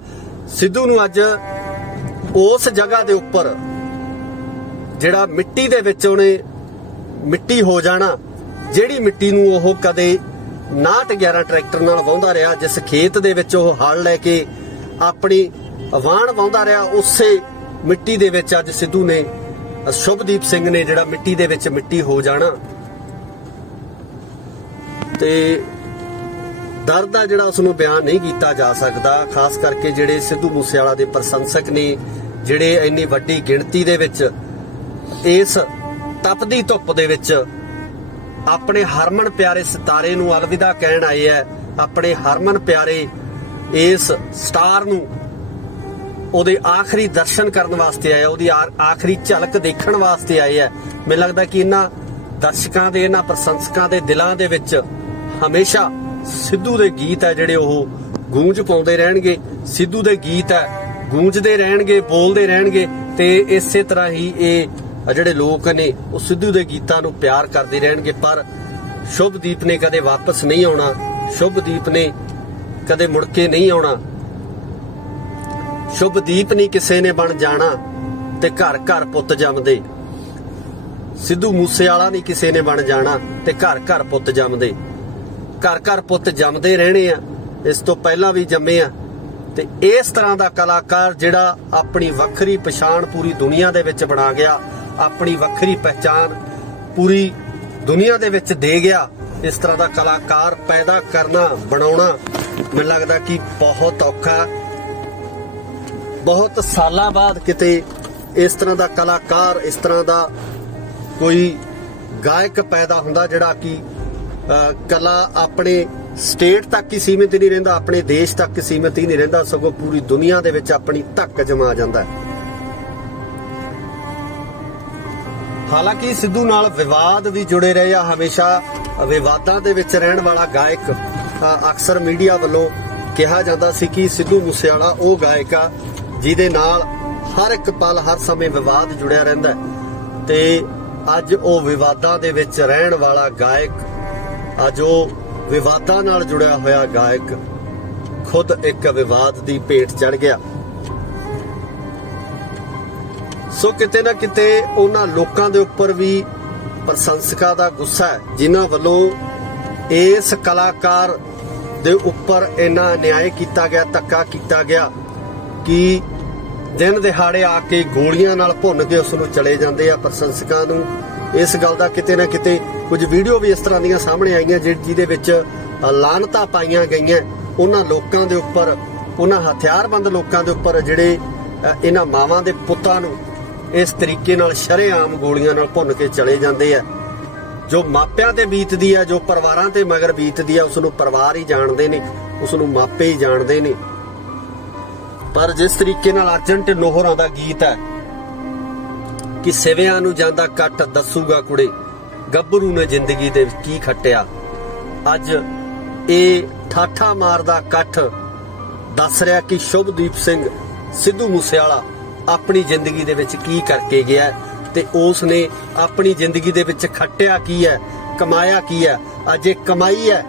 ਸਿੱਧੂ ਨੂੰ ਅੱਜ ਉਸ ਜਗ੍ਹਾ ਦੇ ਉੱਪਰ ਜਿਹੜਾ ਮਿੱਟੀ ਦੇ ਵਿੱਚ ਉਹਨੇ ਮਿੱਟੀ ਹੋ ਜਾਣਾ, ਜਿਹੜੀ ਮਿੱਟੀ ਨੂੰ ਉਹ ਕਦੇ 911 ਟਰੈਕਟਰ ਨਾਲ ਵਾਹੁੰਦਾ ਰਿਹਾ, ਜਿਸ ਖੇਤ ਦੇ ਵਿੱਚ ਉਹ ਹਲ ਲੈ ਕੇ ਆਪਣੀ ਵਾਹਣ ਵਾਹੁੰਦਾ ਰਿਹਾ, ਉਸੇ ਮਿੱਟੀ ਦੇ ਵਿੱਚ ਅੱਜ ਸਿੱਧੂ ਨੇ, ਸ਼ੁਭਦੀਪ ਸਿੰਘ ਨੇ ਜਿਹੜਾ ਮਿੱਟੀ ਦੇ ਵਿੱਚ ਮਿੱਟੀ ਹੋ ਜਾਣਾ। ਤੇ ਦਰਦ ਆ ਜਿਹੜਾ ਉਸ ਨੂੰ ਬਿਆਨ ਨਹੀਂ ਕੀਤਾ ਜਾ ਸਕਦਾ। ਖਾਸ ਕਰਕੇ ਜਿਹੜੇ ਸਿੱਧੂ ਮੂਸੇਵਾਲਾ ਦੇ ਪ੍ਰਸ਼ੰਸਕ ਨੇ, ਜਿਹੜੇ ਇੰਨੀ ਵੱਡੀ ਗਿਣਤੀ ਦੇ ਵਿੱਚ ਇਸ ਤਪਦੀ ਧੁੱਪ ਦੇ ਵਿੱਚ ਆਪਣੇ ਹਰਮਨ ਪਿਆਰੇ ਸਿਤਾਰੇ ਨੂੰ ਅਲਵਿਦਾ ਕਹਿਣ ਆਏ ਹੈ, ਆਪਣੇ ਹਰਮਨ ਪਿਆਰੇ ਇਸ ਸਟਾਰ ਨੂੰ ਉਹਦੇ ਆਖਰੀ ਦਰਸ਼ਨ ਕਰਨ ਵਾਸਤੇ ਆਏ, ਉਹਦੀ ਆਖਰੀ ਝਲਕ ਦੇਖਣ ਵਾਸਤੇ ਆਏ ਹੈ। ਮੈਨੂੰ ਲੱਗਦਾ ਕਿ ਇਹਨਾਂ ਦਰਸ਼ਕਾਂ ਦੇ, ਇਹਨਾਂ ਪ੍ਰਸ਼ੰਸਕਾਂ ਦੇ ਦਿਲਾਂ ਦੇ ਵਿੱਚ ਹਮੇਸ਼ਾ ਸਿੱਧੂ ਦੇ ਗੀਤ ਹੈ ਜਿਹੜੇ ਉਹ ਗੂੰਜ ਪਾਉਂਦੇ ਰਹਿਣਗੇ। ਸਿੱਧੂ ਦੇ ਗੀਤ ਹੈ ਗੂੰਜਦੇ ਰਹਿਣਗੇ, ਬੋਲਦੇ ਰਹਿਣਗੇ ਤੇ ਇਸੇ ਤਰ੍ਹਾਂ ਹੀ ਇਹ ਜਿਹੜੇ ਲੋਕ ਨੇ ਉਹ ਸਿੱਧੂ ਦੇ ਗੀਤਾਂ ਨੂੰ ਪਿਆਰ ਕਰਦੇ ਰਹਿਣਗੇ। ਪਰ ਸ਼ੁਭਦੀਪ ਨੇ ਕਦੇ ਵਾਪਸ ਨਹੀਂ ਆਉਣਾ, ਸ਼ੁਭਦੀਪ ਨੇ ਕਦੇ ਮੁੜ ਕੇ ਨਹੀਂ ਆਉਣਾ। ਸ਼ੁਭਦੀਪ ਨਹੀਂ ਕਿਸੇ ਨੇ ਬਣ ਜਾਣਾ ਤੇ ਘਰ ਘਰ ਪੁੱਤ ਜੰਮਦੇ। ਸਿੱਧੂ ਮੂਸੇਵਾਲਾ ਨਹੀਂ ਕਿਸੇ ਨੇ ਬਣ ਜਾਣਾ ਤੇ ਘਰ ਘਰ ਪੁੱਤ ਜੰਮਦੇ। ਘਰ ਘਰ ਪੁੱਤ ਜੰਮਦੇ ਰਹਿਣੇ ਆ, ਇਸ ਤੋਂ ਪਹਿਲਾਂ ਵੀ ਜੰਮੇ ਆ। ਤੇ ਇਸ ਤਰ੍ਹਾਂ ਦਾ ਕਲਾਕਾਰ ਜਿਹੜਾ ਆਪਣੀ ਵੱਖਰੀ ਪਛਾਣ ਪੂਰੀ ਦੁਨੀਆ ਦੇ ਵਿੱਚ ਬਣਾ ਗਿਆ, ਆਪਣੀ ਵੱਖਰੀ ਪਹਿਚਾਨ ਪੂਰੀ ਦੁਨੀਆ ਦੇ ਵਿੱਚ ਦੇ ਗਿਆ, ਇਸ ਤਰ੍ਹਾਂ ਦਾ ਕਲਾਕਾਰ ਪੈਦਾ ਕਰਨਾ, ਬਣਾਉਣਾ ਮੈਨੂੰ ਲੱਗਦਾ ਕਿ ਬਹੁਤ ਔਖਾ। ਬਹੁਤ ਸਾਲਾਂ ਬਾਅਦ ਕਿਤੇ ਇਸ ਤਰ੍ਹਾਂ ਦਾ ਕਲਾਕਾਰ, ਇਸ ਤਰ੍ਹਾਂ ਦਾ ਕੋਈ ਗਾਇਕ ਪੈਦਾ ਹੁੰਦਾ ਜਿਹੜਾ ਕਿ ਕਲਾ ਆਪਣੇ ਸਟੇਟ ਤੱਕ ਹੀ ਸੀਮਿਤ ਨਹੀਂ ਰਹਿੰਦਾ, ਆਪਣੇ ਦੇਸ਼ ਤੱਕ ਸੀਮਿਤ ਹੀ ਨਹੀਂ ਰਹਿੰਦਾ, ਸਗੋਂ ਪੂਰੀ ਦੁਨੀਆ ਦੇ ਵਿੱਚ ਆਪਣੀ ਧੱਕ ਜਮਾ ਜਾਂਦਾ ਹੈ। ਹਾਲਾਂਕਿ ਸਿੱਧੂ ਨਾਲ ਵਿਵਾਦ ਵੀ ਜੁੜੇ ਰਹੇ ਆ, ਹਮੇਸ਼ਾ ਵਿਵਾਦਾਂ ਦੇ ਵਿੱਚ ਰਹਿਣ ਵਾਲਾ ਗਾਇਕ। ਅਕਸਰ ਮੀਡੀਆ ਵੱਲੋਂ ਕਿਹਾ ਜਾਂਦਾ ਸੀ ਕਿ ਸਿੱਧੂ ਮੂਸੇਵਾਲਾ ਉਹ ਗਾਇਕ ਆ ਜਿਹਦੇ ਨਾਲ ਹਰ ਇੱਕ ਪਲ ਹਰ ਸਮੇਂ ਵਿਵਾਦ ਜੁੜਿਆ ਰਹਿੰਦਾ ਤੇ ਅੱਜ ਉਹ ਵਿਵਾਦਾਂ ਦੇ ਵਿੱਚ ਰਹਿਣ ਵਾਲਾ ਗਾਇਕ, ਅੱਜ ਉਹ ਵਿਵਾਦਾਂ ਨਾਲ ਜੁੜਿਆ ਹੋਇਆ ਗਾਇਕ ਖੁਦ ਇੱਕ ਵਿਵਾਦ ਦੀ ਭੇਟ ਚੜ ਗਿਆ। ਸੋ ਕਿਤੇ ਨਾ ਕਿਤੇ ਉਹਨਾਂ ਲੋਕਾਂ ਦੇ ਉੱਪਰ ਵੀ ਪ੍ਰਸ਼ੰਸਕਾਂ ਦਾ ਗੁੱਸਾ ਹੈ ਜਿਨ੍ਹਾਂ ਵੱਲੋਂ ਇਸ ਕਲਾਕਾਰ ਦੇ ਉੱਪਰ ਇੰਨਾ ਅਨਿਆਏ ਕੀਤਾ ਗਿਆ, ਧੱਕਾ ਕੀਤਾ ਗਿਆ ਕਿ ਦਿਨ ਦਿਹਾੜੇ ਆ ਕੇ ਗੋਲੀਆਂ ਨਾਲ ਭੁੰਨ ਕੇ ਉਸ ਨੂੰ ਚਲੇ ਜਾਂਦੇ ਆ। ਪ੍ਰਸ਼ੰਸਕਾਂ ਨੂੰ ਇਸ ਗੱਲ ਦਾ ਕਿਤੇ ਨਾ ਕਿਤੇ ਕੁਝ ਵੀਡੀਓ ਵੀ ਇਸ ਤਰ੍ਹਾਂ ਦੀਆਂ ਸਾਹਮਣੇ ਆਈਆਂ ਜਿਹਦੇ ਵਿੱਚ ਲਾਹਨਤਾਂ ਪਾਈਆਂ ਗਈਆਂ ਉਹਨਾਂ ਲੋਕਾਂ ਦੇ ਉੱਪਰ, ਉਹਨਾਂ ਹਥਿਆਰਬੰਦ ਲੋਕਾਂ ਦੇ ਉੱਪਰ ਜਿਹੜੇ ਇਹਨਾਂ ਮਾਵਾਂ ਦੇ ਪੁੱਤਾਂ ਨੂੰ ਇਸ ਤਰੀਕੇ ਨਾਲ ਸ਼ਰੇਆਮ ਗੋਲੀਆਂ ਨਾਲ ਭੁੰਨ ਕੇ ਚਲੇ ਜਾਂਦੇ ਆ। ਜੋ ਮਾਪਿਆਂ ਤੇ ਬੀਤਦੀ ਆ, ਜੋ ਪਰਿਵਾਰਾਂ ਤੇ ਮਗਰ ਬੀਤਦੀ ਆ, ਉਸ ਨੂੰ ਪਰਿਵਾਰ ਹੀ ਜਾਣਦੇ ਨੇ, ਉਸ ਨੂੰ ਮਾਪੇ ਹੀ ਜਾਣਦੇ ਨੇ। ਪਰ ਜਿਸ ਤਰੀਕੇ ਨਾਲ ਅਰਜਨ ਢਿੱਲੋਂ ਹੋਰਾਂ ਦਾ ਗੀਤ ਹੈ ਕਿ ਸਿਵਿਆਂ ਨੂੰ ਜਾਂਦਾ ਕੱਟ ਦੱਸੂਗਾ ਕੁੜੇ, ਗੱਭਰੂ ਨੇ ਜ਼ਿੰਦਗੀ ਦੇ ਵਿੱਚ ਕੀ ਖੱਟਿਆ, ਅੱਜ ਇਹ ਠਾਠਾ ਮਾਰਦਾ ਕੱਠ ਦੱਸ ਰਿਹਾ ਕਿ ਸ਼ੁਭਦੀਪ ਸਿੰਘ ਸਿੱਧੂ ਮੂਸੇਵਾਲਾ ਆਪਣੀ ਜ਼ਿੰਦਗੀ ਦੇ ਵਿੱਚ ਕੀ ਕਰਕੇ ਗਿਆ ਤੇ ਉਸ ਨੇ ਆਪਣੀ ਜ਼ਿੰਦਗੀ ਦੇ ਵਿੱਚ ਖੱਟਿਆ ਕੀ ਹੈ, ਕਮਾਇਆ ਕੀ ਹੈ। ਅੱਜ ਇਹ ਕਮਾਈ ਹੈ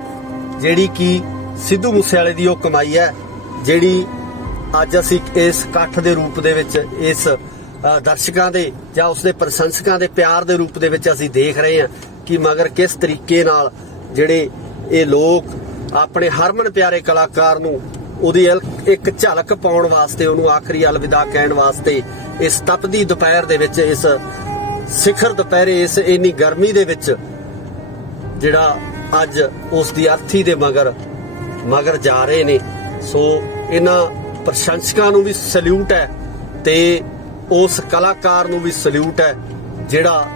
ਜਿਹੜੀ ਕਿ ਸਿੱਧੂ ਮੂਸੇਵਾਲੇ ਦੀ ਉਹ ਕਮਾਈ ਹੈ ਜਿਹੜੀ ਅੱਜ ਅਸੀਂ ਇਸ ਇਕੱਠ ਦੇ ਰੂਪ ਦੇ ਵਿੱਚ, ਇਸ ਦਰਸ਼ਕਾਂ ਦੇ ਜਾਂ ਉਸਦੇ ਪ੍ਰਸ਼ੰਸਕਾਂ ਦੇ ਪਿਆਰ ਦੇ ਰੂਪ ਦੇ ਵਿੱਚ ਅਸੀਂ ਦੇਖ ਰਹੇ ਹਾਂ ਕਿ ਮਗਰ ਕਿਸ ਤਰੀਕੇ ਨਾਲ ਜਿਹੜੇ ਇਹ ਲੋਕ ਆਪਣੇ ਹਰਮਨ ਪਿਆਰੇ ਕਲਾਕਾਰ ਨੂੰ ਉਹਦੀ ਇੱਕ ਝਲਕ ਪਾਉਣ ਵਾਸਤੇ, ਉਹਨੂੰ ਆਖਰੀ ਅਲਵਿਦਾ ਕਹਿਣ ਵਾਸਤੇ ਇਸ ਤਪਦੀ ਦੁਪਹਿਰ ਦੇ ਵਿੱਚ, ਇਸ ਸਿਖਰ ਦੁਪਹਿਰੇ, ਇਸ ਇੰਨੀ ਗਰਮੀ ਦੇ ਵਿੱਚ ਜਿਹੜਾ ਅੱਜ ਉਸ ਦੀ ਅਰਥੀ ਦੇ ਮਗਰ ਜਾ ਰਹੇ ਨੇ। ਸੋ ਇਹਨਾਂ ਪ੍ਰਸ਼ੰਸਕਾਂ ਨੂੰ ਵੀ ਸਲੂਟ ਹੈ ਤੇ ਉਸ ਕਲਾਕਾਰ ਨੂੰ ਵੀ ਸਲੂਟ ਹੈ ਜਿਹੜਾ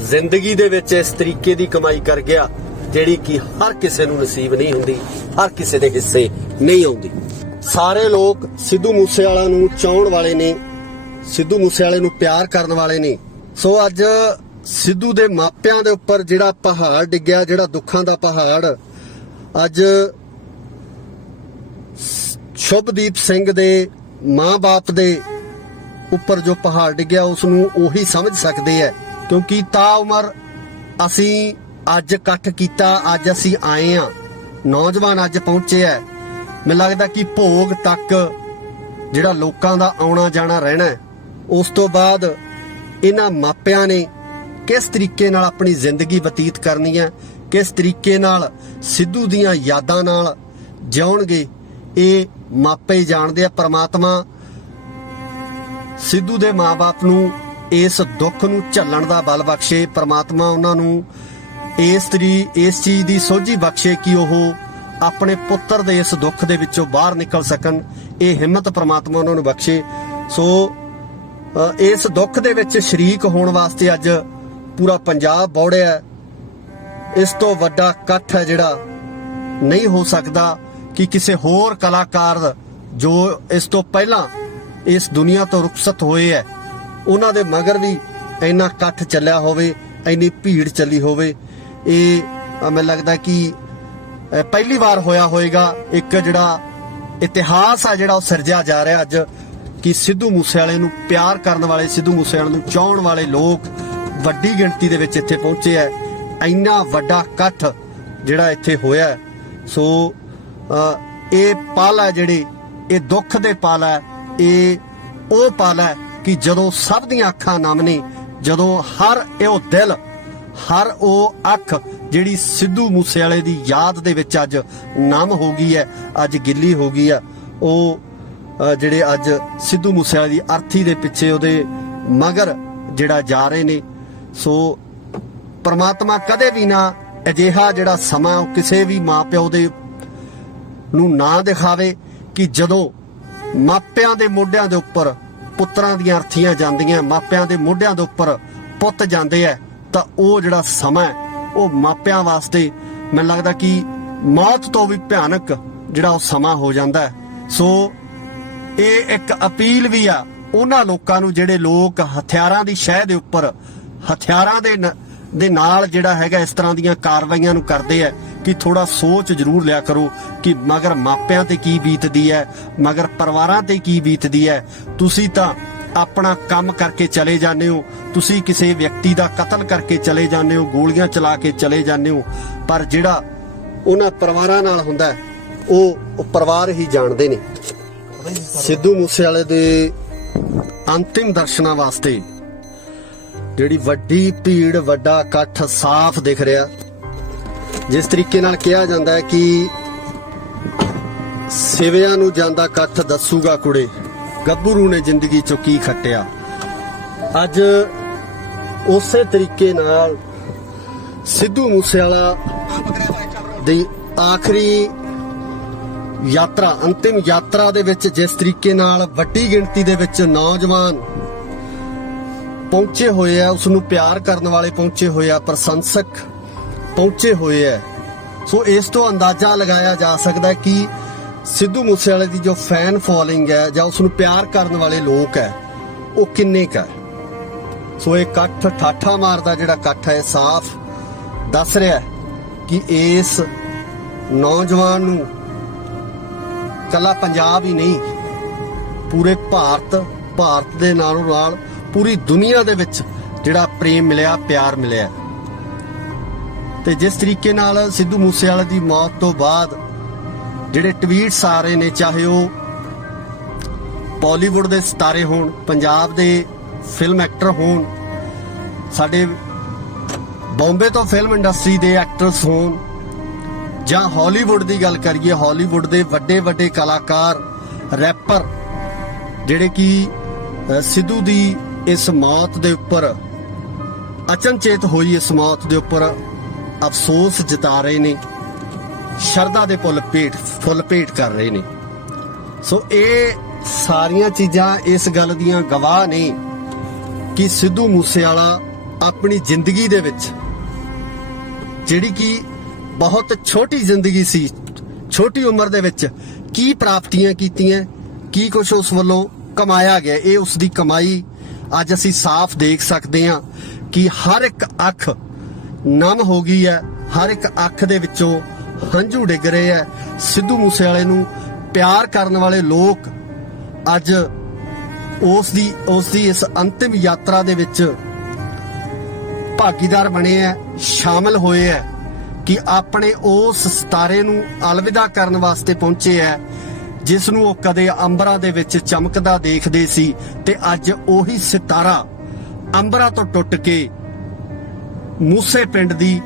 ਜ਼ਿੰਦਗੀ ਦੇ ਵਿੱਚ ਇਸ ਤਰੀਕੇ ਦੀ ਕਮਾਈ ਕਰ ਗਿਆ ਜਿਹੜੀ ਕਿ ਹਰ ਕਿਸੇ ਨੂੰ ਨਸੀਬ ਨਹੀਂ ਹੁੰਦੀ, ਹਰ ਕਿਸੇ ਦੇ ਹਿੱਸੇ ਨਹੀਂ ਆਉਂਦੀ। ਸਾਰੇ ਲੋਕ ਸਿੱਧੂ ਮੂਸੇਵਾਲਾ ਨੂੰ ਚਾਹਣ ਵਾਲੇ ਨੇ, ਸਿੱਧੂ ਮੂਸੇਵਾਲੇ ਨੂੰ ਪਿਆਰ ਕਰਨ ਵਾਲੇ ਨੇ। ਸੋ ਅੱਜ ਸਿੱਧੂ ਦੇ ਮਾਪਿਆਂ ਦੇ ਉੱਪਰ ਜਿਹੜਾ ਪਹਾੜ ਡਿੱਗਿਆ, ਜਿਹੜਾ ਦੁੱਖਾਂ ਦਾ ਪਹਾੜ, ਅੱਜ ਸ਼ੁਭਦੀਪ ਸਿੰਘ ਦੇ ਮਾਂ-ਬਾਪ ਦੇ ਉੱਪਰ ਜੋ ਪਹਾੜ ਡਿੱਗਿਆ ਉਸ ਨੂੰ ਉਹੀ ਸਮਝ ਸਕਦੇ ਹੈ ਕਿਉਂਕਿ ਤਾਂ ਉਮਰ ਅਸੀਂ ਅੱਜ ਇਕੱਠ ਕੀਤਾ, ਅੱਜ ਅਸੀਂ ਆਏ ਆ, ਨੌਜਵਾਨ ਅੱਜ ਪਹੁੰਚੇ ਆ। ਮੈਨੂੰ ਲੱਗਦਾ ਕਿ ਭੋਗ ਤੱਕ ਜਿਹੜਾ ਲੋਕਾਂ ਦਾ ਆਉਣਾ ਜਾਣਾ ਰਹਿਣਾ ਹੈ। ਉਸ ਤੋਂ ਬਾਅਦ ਇਹਨਾਂ ਮਾਪਿਆਂ ਨੇ ਕਿਸ ਤਰੀਕੇ ਨਾਲ ਆਪਣੀ ਜ਼ਿੰਦਗੀ ਬਤੀਤ ਕਰਨੀ ਹੈ, ਕਿਸ ਤਰੀਕੇ ਨਾਲ ਸਿੱਧੂ ਦੀਆਂ ਯਾਦਾਂ ਨਾਲ ਜਿਉਣਗੇ, ਇਹ ਮਾਪੇ ਹੀ ਜਾਣਦੇ ਆ। ਪ੍ਰਮਾਤਮਾ ਸਿੱਧੂ ਦੇ ਮਾਂ-ਬਾਪ ਨੂੰ ਇਸ ਦੁੱਖ ਨੂੰ ਝੱਲਣ ਦਾ ਬਲ ਬਖਸ਼ੇ। ਪ੍ਰਮਾਤਮਾ ਉਹਨਾਂ ਨੂੰ ਇਸ ਚੀਜ਼ ਦੀ ਸੋਝੀ ਬਖਸ਼ੇ ਕਿ ਉਹ ਆਪਣੇ ਪੁੱਤਰ ਦੇ ਇਸ ਦੁੱਖ ਦੇ ਵਿੱਚੋਂ ਬਾਹਰ ਨਿਕਲ ਸਕਣ। ਇਹ ਹਿੰਮਤ ਪ੍ਰਮਾਤਮਾ ਉਹਨਾਂ ਨੂੰ ਬਖਸ਼ੇ। ਸੋ ਇਸ ਦੁੱਖ ਦੇ ਵਿੱਚ ਸ਼ਰੀਕ ਹੋਣ ਵਾਸਤੇ ਅੱਜ ਪੂਰਾ ਪੰਜਾਬ ਬੌੜਿਆ। ਇਸ ਤੋਂ ਵੱਡਾ ਇਕੱਠ ਹੈ ਜਿਹੜਾ ਨਹੀਂ ਹੋ ਸਕਦਾ ਕਿ ਕਿਸੇ ਹੋਰ ਕਲਾਕਾਰ ਜੋ ਇਸ ਤੋਂ ਪਹਿਲਾਂ ਇਸ ਦੁਨੀਆ ਤੋਂ ਰੁਖਸਤ ਹੋਏ ਹੈ ਉਹਨਾਂ ਦੇ ਮਗਰ ਵੀ ਇੰਨਾ ਇਕੱਠ ਚੱਲਿਆ ਹੋਵੇ, ਇੰਨੀ ਭੀੜ ਚੱਲੀ ਹੋਵੇ। ਇਹ ਮੈਨੂੰ ਲੱਗਦਾ ਕਿ ਪਹਿਲੀ ਵਾਰ ਹੋਇਆ ਹੋਏਗਾ ਇੱਕ ਜਿਹੜਾ ਇਤਿਹਾਸ ਆ ਜਿਹੜਾ ਉਹ ਸਿਰਜਿਆ ਜਾ ਰਿਹਾ ਅੱਜ ਕਿ ਸਿੱਧੂ ਮੂਸੇਵਾਲੇ ਨੂੰ ਪਿਆਰ ਕਰਨ ਵਾਲੇ, ਸਿੱਧੂ ਮੂਸੇਵਾਲੇ ਨੂੰ ਚਾਹਣ ਵਾਲੇ ਲੋਕ ਵੱਡੀ ਗਿਣਤੀ ਦੇ ਵਿੱਚ ਇੱਥੇ ਪਹੁੰਚੇ ਹੈ। ਇੰਨਾ ਵੱਡਾ ਇਕੱਠ ਜਿਹੜਾ ਇੱਥੇ ਹੋਇਆ ਹੈ। ਸੋ ਇਹ ਪਲ ਹੈ ਜਿਹੜੇ, ਇਹ ਦੁੱਖ ਦੇ ਪਲ ਹੈ, ਇਹ ਉਹ ਪਲ ਹੈ ਕਿ ਜਦੋਂ ਸਭ ਦੀਆਂ ਅੱਖਾਂ ਨਮ ਨੇ, ਜਦੋਂ ਹਰ ਉਹ ਦਿਲ, ਹਰ ਉਹ ਅੱਖ ਜਿਹੜੀ ਸਿੱਧੂ ਮੂਸੇਵਾਲੇ ਦੀ ਯਾਦ ਦੇ ਵਿੱਚ ਅੱਜ ਨਮ ਹੋ ਗਈ ਹੈ, ਅੱਜ ਗਿੱਲੀ ਹੋ ਗਈ ਹੈ। ਉਹ ਜਿਹੜੇ ਅੱਜ ਸਿੱਧੂ ਮੂਸੇਵਾਲੇ ਦੀ ਅਰਥੀ ਦੇ ਪਿੱਛੇ, ਉਹਦੇ ਮਗਰ ਜਿਹੜਾ ਜਾ ਰਹੇ ਨੇ। ਸੋ ਪ੍ਰਮਾਤਮਾ ਕਦੇ ਵੀ ਨਾ ਅਜਿਹਾ ਜਿਹੜਾ ਸਮਾਂ ਉਹ ਕਿਸੇ ਵੀ ਮਾਪਿਓ ਦੇ ਨੂੰ ਨਾ ਦਿਖਾਵੇ ਕਿ ਜਦੋਂ ਮਾਪਿਆਂ ਦੇ ਮੋਢਿਆਂ ਦੇ ਉੱਪਰ ਪੁੱਤਰਾਂ ਦੀਆਂ ਅਰਥੀਆਂ ਜਾਂਦੀਆਂ, ਮਾਪਿਆਂ ਦੇ ਮੋਢਿਆਂ ਦੇ ਉੱਪਰ ਪੁੱਤ ਜਾਂਦੇ ਆ, ਤਾਂ ਉਹ ਜਿਹੜਾ ਸਮਾਂ ਉਹ ਮਾਪਿਆਂ ਵਾਸਤੇ ਮੈਨੂੰ ਲੱਗਦਾ ਕਿ ਮੌਤ ਤੋਂ ਵੀ ਭਿਆਨਕ ਜਿਹੜਾ ਉਹ ਸਮਾਂ ਹੋ ਜਾਂਦਾ ਹੈ। ਸੋ ਇਹ ਇੱਕ ਅਪੀਲ ਵੀ ਆ ਉਹਨਾਂ ਲੋਕਾਂ ਨੂੰ ਜਿਹੜੇ ਲੋਕ ਹਥਿਆਰਾਂ ਦੀ ਸ਼ਹਿ ਦੇ ਉੱਪਰ, ਹਥਿਆਰਾਂ ਦੇ ਨਾਲ ਜਿਹੜਾ ਹੈਗਾ ਇਸ ਤਰ੍ਹਾਂ ਦੀਆਂ ਕਾਰਵਾਈਆਂ ਨੂੰ ਕਰਦੇ ਆ, ਕਿ ਥੋੜਾ ਸੋਚ ਜ਼ਰੂਰ ਲਿਆ ਕਰੋ ਕਿ ਮਗਰ ਮਾਪਿਆਂ ਤੇ ਕੀ ਬੀਤਦੀ ਹੈ, ਮਗਰ ਪਰਿਵਾਰਾਂ ਤੇ ਕੀ ਬੀਤਦੀ ਹੈ। ਤੁਸੀਂ ਤਾਂ ਆਪਣਾ ਕੰਮ ਕਰਕੇ ਚਲੇ ਜਾਂਦੇ ਹੋ, ਤੁਸੀਂ ਕਿਸੇ ਵਿਅਕਤੀ ਦਾ ਕਤਲ ਕਰਕੇ ਚਲੇ ਜਾਂਦੇ ਹੋ, ਗੋਲੀਆਂ ਚਲਾ ਕੇ ਚਲੇ ਜਾਂਦੇ ਹੋ, ਪਰ ਜਿਹੜਾ ਉਹਨਾਂ ਪਰਿਵਾਰਾਂ ਨਾਲ ਹੁੰਦਾ ਹੈ ਉਹ ਪਰਿਵਾਰ ਹੀ ਜਾਣਦੇ ਨੇ। ਸਿੱਧੂ ਮੂਸੇਵਾਲੇ ਦੇ ਅੰਤਿਮ ਦਰਸ਼ਨਾਂ ਵਾਸਤੇ ਜਿਹੜੀ ਵੱਡੀ ਭੀੜ, ਵੱਡਾ ਇਕੱਠ ਸਾਫ਼ ਦਿਖ ਰਿਹਾ। ਜਿਸ ਤਰੀਕੇ ਨਾਲ ਕਿਹਾ ਜਾਂਦਾ ਹੈ ਕਿ ਸਿਵਿਆਂ ਨੂੰ ਜਾਂਦਾ ਇਕੱਠ ਦੱਸੂਗਾ ਕੁੜੇ, ਗੱਭਰੂ ਨੇ ਜ਼ਿੰਦਗੀ ਚੋਂ ਕੀ ਖੱਟਿਆ। ਅੱਜ ਉਸੇ ਤਰੀਕੇ ਨਾਲ ਸਿੱਧੂ ਮੂਸੇਵਾਲਾ ਦੀ ਆਖਰੀ ਯਾਤਰਾ, ਅੰਤਿਮ ਯਾਤਰਾ ਦੇ ਵਿੱਚ ਜਿਸ ਤਰੀਕੇ ਨਾਲ ਵੱਡੀ ਗਿਣਤੀ ਦੇ ਵਿੱਚ ਨੌਜਵਾਨ ਪਹੁੰਚੇ ਹੋਏ ਆ, ਉਸ ਨੂੰ ਪਿਆਰ ਕਰਨ ਵਾਲੇ ਪਹੁੰਚੇ ਹੋਏ ਆ, ਪ੍ਰਸ਼ੰਸਕ ਪਹੁੰਚੇ ਹੋਏ ਆ। ਸੋ ਇਸ ਤੋਂ ਅੰਦਾਜ਼ਾ ਲਗਾਇਆ ਜਾ ਸਕਦਾ ਹੈ ਕਿ ਸਿੱਧੂ ਮੂਸੇਵਾਲੇ ਦੀ ਜੋ ਫੈਨ ਫੋਲੋਇੰਗ ਹੈ ਜਾਂ ਉਸ ਨੂੰ ਪਿਆਰ ਕਰਨ ਵਾਲੇ ਲੋਕ ਹੈ ਉਹ ਕਿੰਨੇ ਕੁ ਹੈ। ਸੋ ਇਹ ਇਕੱਠ, ਠਾਠਾ ਮਾਰਦਾ ਜਿਹੜਾ ਇਕੱਠ ਹੈ, ਸਾਫ਼ ਦੱਸ ਰਿਹਾ ਹੈ ਕਿ ਇਸ ਨੌਜਵਾਨ ਨੂੰ ਕੱਲਾ ਪੰਜਾਬ ਹੀ ਨਹੀਂ, ਪੂਰੇ ਭਾਰਤ ਦੇ ਨਾਲੋਂ ਨਾਲ ਪੂਰੀ ਦੁਨੀਆ ਦੇ ਵਿੱਚ ਜਿਹੜਾ ਪ੍ਰੇਮ ਮਿਲਿਆ, ਪਿਆਰ ਮਿਲਿਆ। ਤੇ ਜਿਸ ਤਰੀਕੇ ਨਾਲ ਸਿੱਧੂ ਮੂਸੇਵਾਲੇ ਦੀ ਮੌਤ ਤੋਂ ਬਾਅਦ ਜਿਹੜੇ ਟਵੀਟਸ ਆ ਰਹੇ ਨੇ, ਚਾਹੇ ਉਹ ਬਾਲੀਵੁੱਡ ਦੇ ਸਿਤਾਰੇ ਹੋਣ, ਪੰਜਾਬ ਦੇ ਫਿਲਮ ਐਕਟਰ ਹੋਣ, ਸਾਡੇ ਬੰਬੇ ਤੋਂ ਫਿਲਮ ਇੰਡਸਟਰੀ ਦੇ ਐਕਟਰਸ ਹੋਣ, ਜਾਂ ਹਾਲੀਵੁੱਡ ਦੀ ਗੱਲ ਕਰੀਏ, ਹਾਲੀਵੁੱਡ ਦੇ ਵੱਡੇ ਕਲਾਕਾਰ, ਰੈਪਰ, ਜਿਹੜੇ ਕਿ ਸਿੱਧੂ ਦੀ ਇਸ ਮੌਤ ਦੇ ਉੱਪਰ, ਅਚਨਚੇਤ ਹੋਈ ਇਸ ਮੌਤ ਦੇ ਉੱਪਰ ਅਫਸੋਸ ਜਤਾ ਰਹੇ ਨੇ, ਸ਼ਰਧਾ ਦੇ ਫੁੱਲ ਭੇਟ ਕਰ ਰਹੇ ਨੇ। ਸੋ ਇਹ ਸਾਰੀਆਂ ਚੀਜ਼ਾਂ ਇਸ ਗੱਲ ਦੀਆਂ ਗਵਾਹ ਨੇ ਕਿ ਸਿੱਧੂ ਮੂਸੇਵਾਲਾ ਆਪਣੀ ਜ਼ਿੰਦਗੀ ਦੇ ਵਿੱਚ, ਜਿਹੜੀ ਕਿ ਬਹੁਤ ਛੋਟੀ ਜ਼ਿੰਦਗੀ ਸੀ, ਛੋਟੀ ਉਮਰ ਦੇ ਵਿੱਚ ਕੀ ਪ੍ਰਾਪਤੀਆਂ ਕੀਤੀਆਂ, ਕੀ ਕੁਝ ਉਸ ਵੱਲੋਂ ਕਮਾਇਆ ਗਿਆ, ਇਹ ਉਸ ਦੀ ਕਮਾਈ ਅੱਜ ਅਸੀਂ ਸਾਫ਼ ਦੇਖ ਸਕਦੇ ਹਾਂ ਕਿ ਹਰ ਇੱਕ ਅੱਖ ਨਮ ਹੋ ਗਈ ਹੈ, ਹਰ ਇੱਕ ਅੱਖ ਦੇ ਵਿੱਚੋਂ ਹੰਝੂ ਡਿੱਗ ਰਹੇ ਹੈ। ਸਿੱਧੂ ਮੂਸੇਵਾਲੇ ਨੂੰ ਪਿਆਰ ਕਰਨ ਵਾਲੇ ਲੋਕ ਅੱਜ ਉਸ ਦੀ ਇਸ ਅੰਤਿਮ ਯਾਤਰਾ ਦੇ ਵਿੱਚ ਭਾਗੀਦਾਰ ਬਣੇ ਹੈ, ਸ਼ਾਮਲ ਹੋਏ ਹੈ ਕਿ ਆਪਣੇ ਉਸ ਸਿਤਾਰੇ ਨੂੰ ਅਲਵਿਦਾ ਕਰਨ ਵਾਸਤੇ ਪਹੁੰਚੇ ਹੈ, ਜਿਸ ਨੂੰ ਉਹ ਕਦੇ ਅੰਬਰਾਂ ਦੇ ਵਿੱਚ ਚਮਕਦਾ ਦੇਖਦੇ ਸੀ, ਤੇ ਅੱਜ ਉਹੀ ਸਿਤਾਰਾ ਅੰਬਰਾਂ ਤੋਂ ਟੁੱਟ ਕੇ ਮੂਸੇ ਪਿੰਡ ਦੀ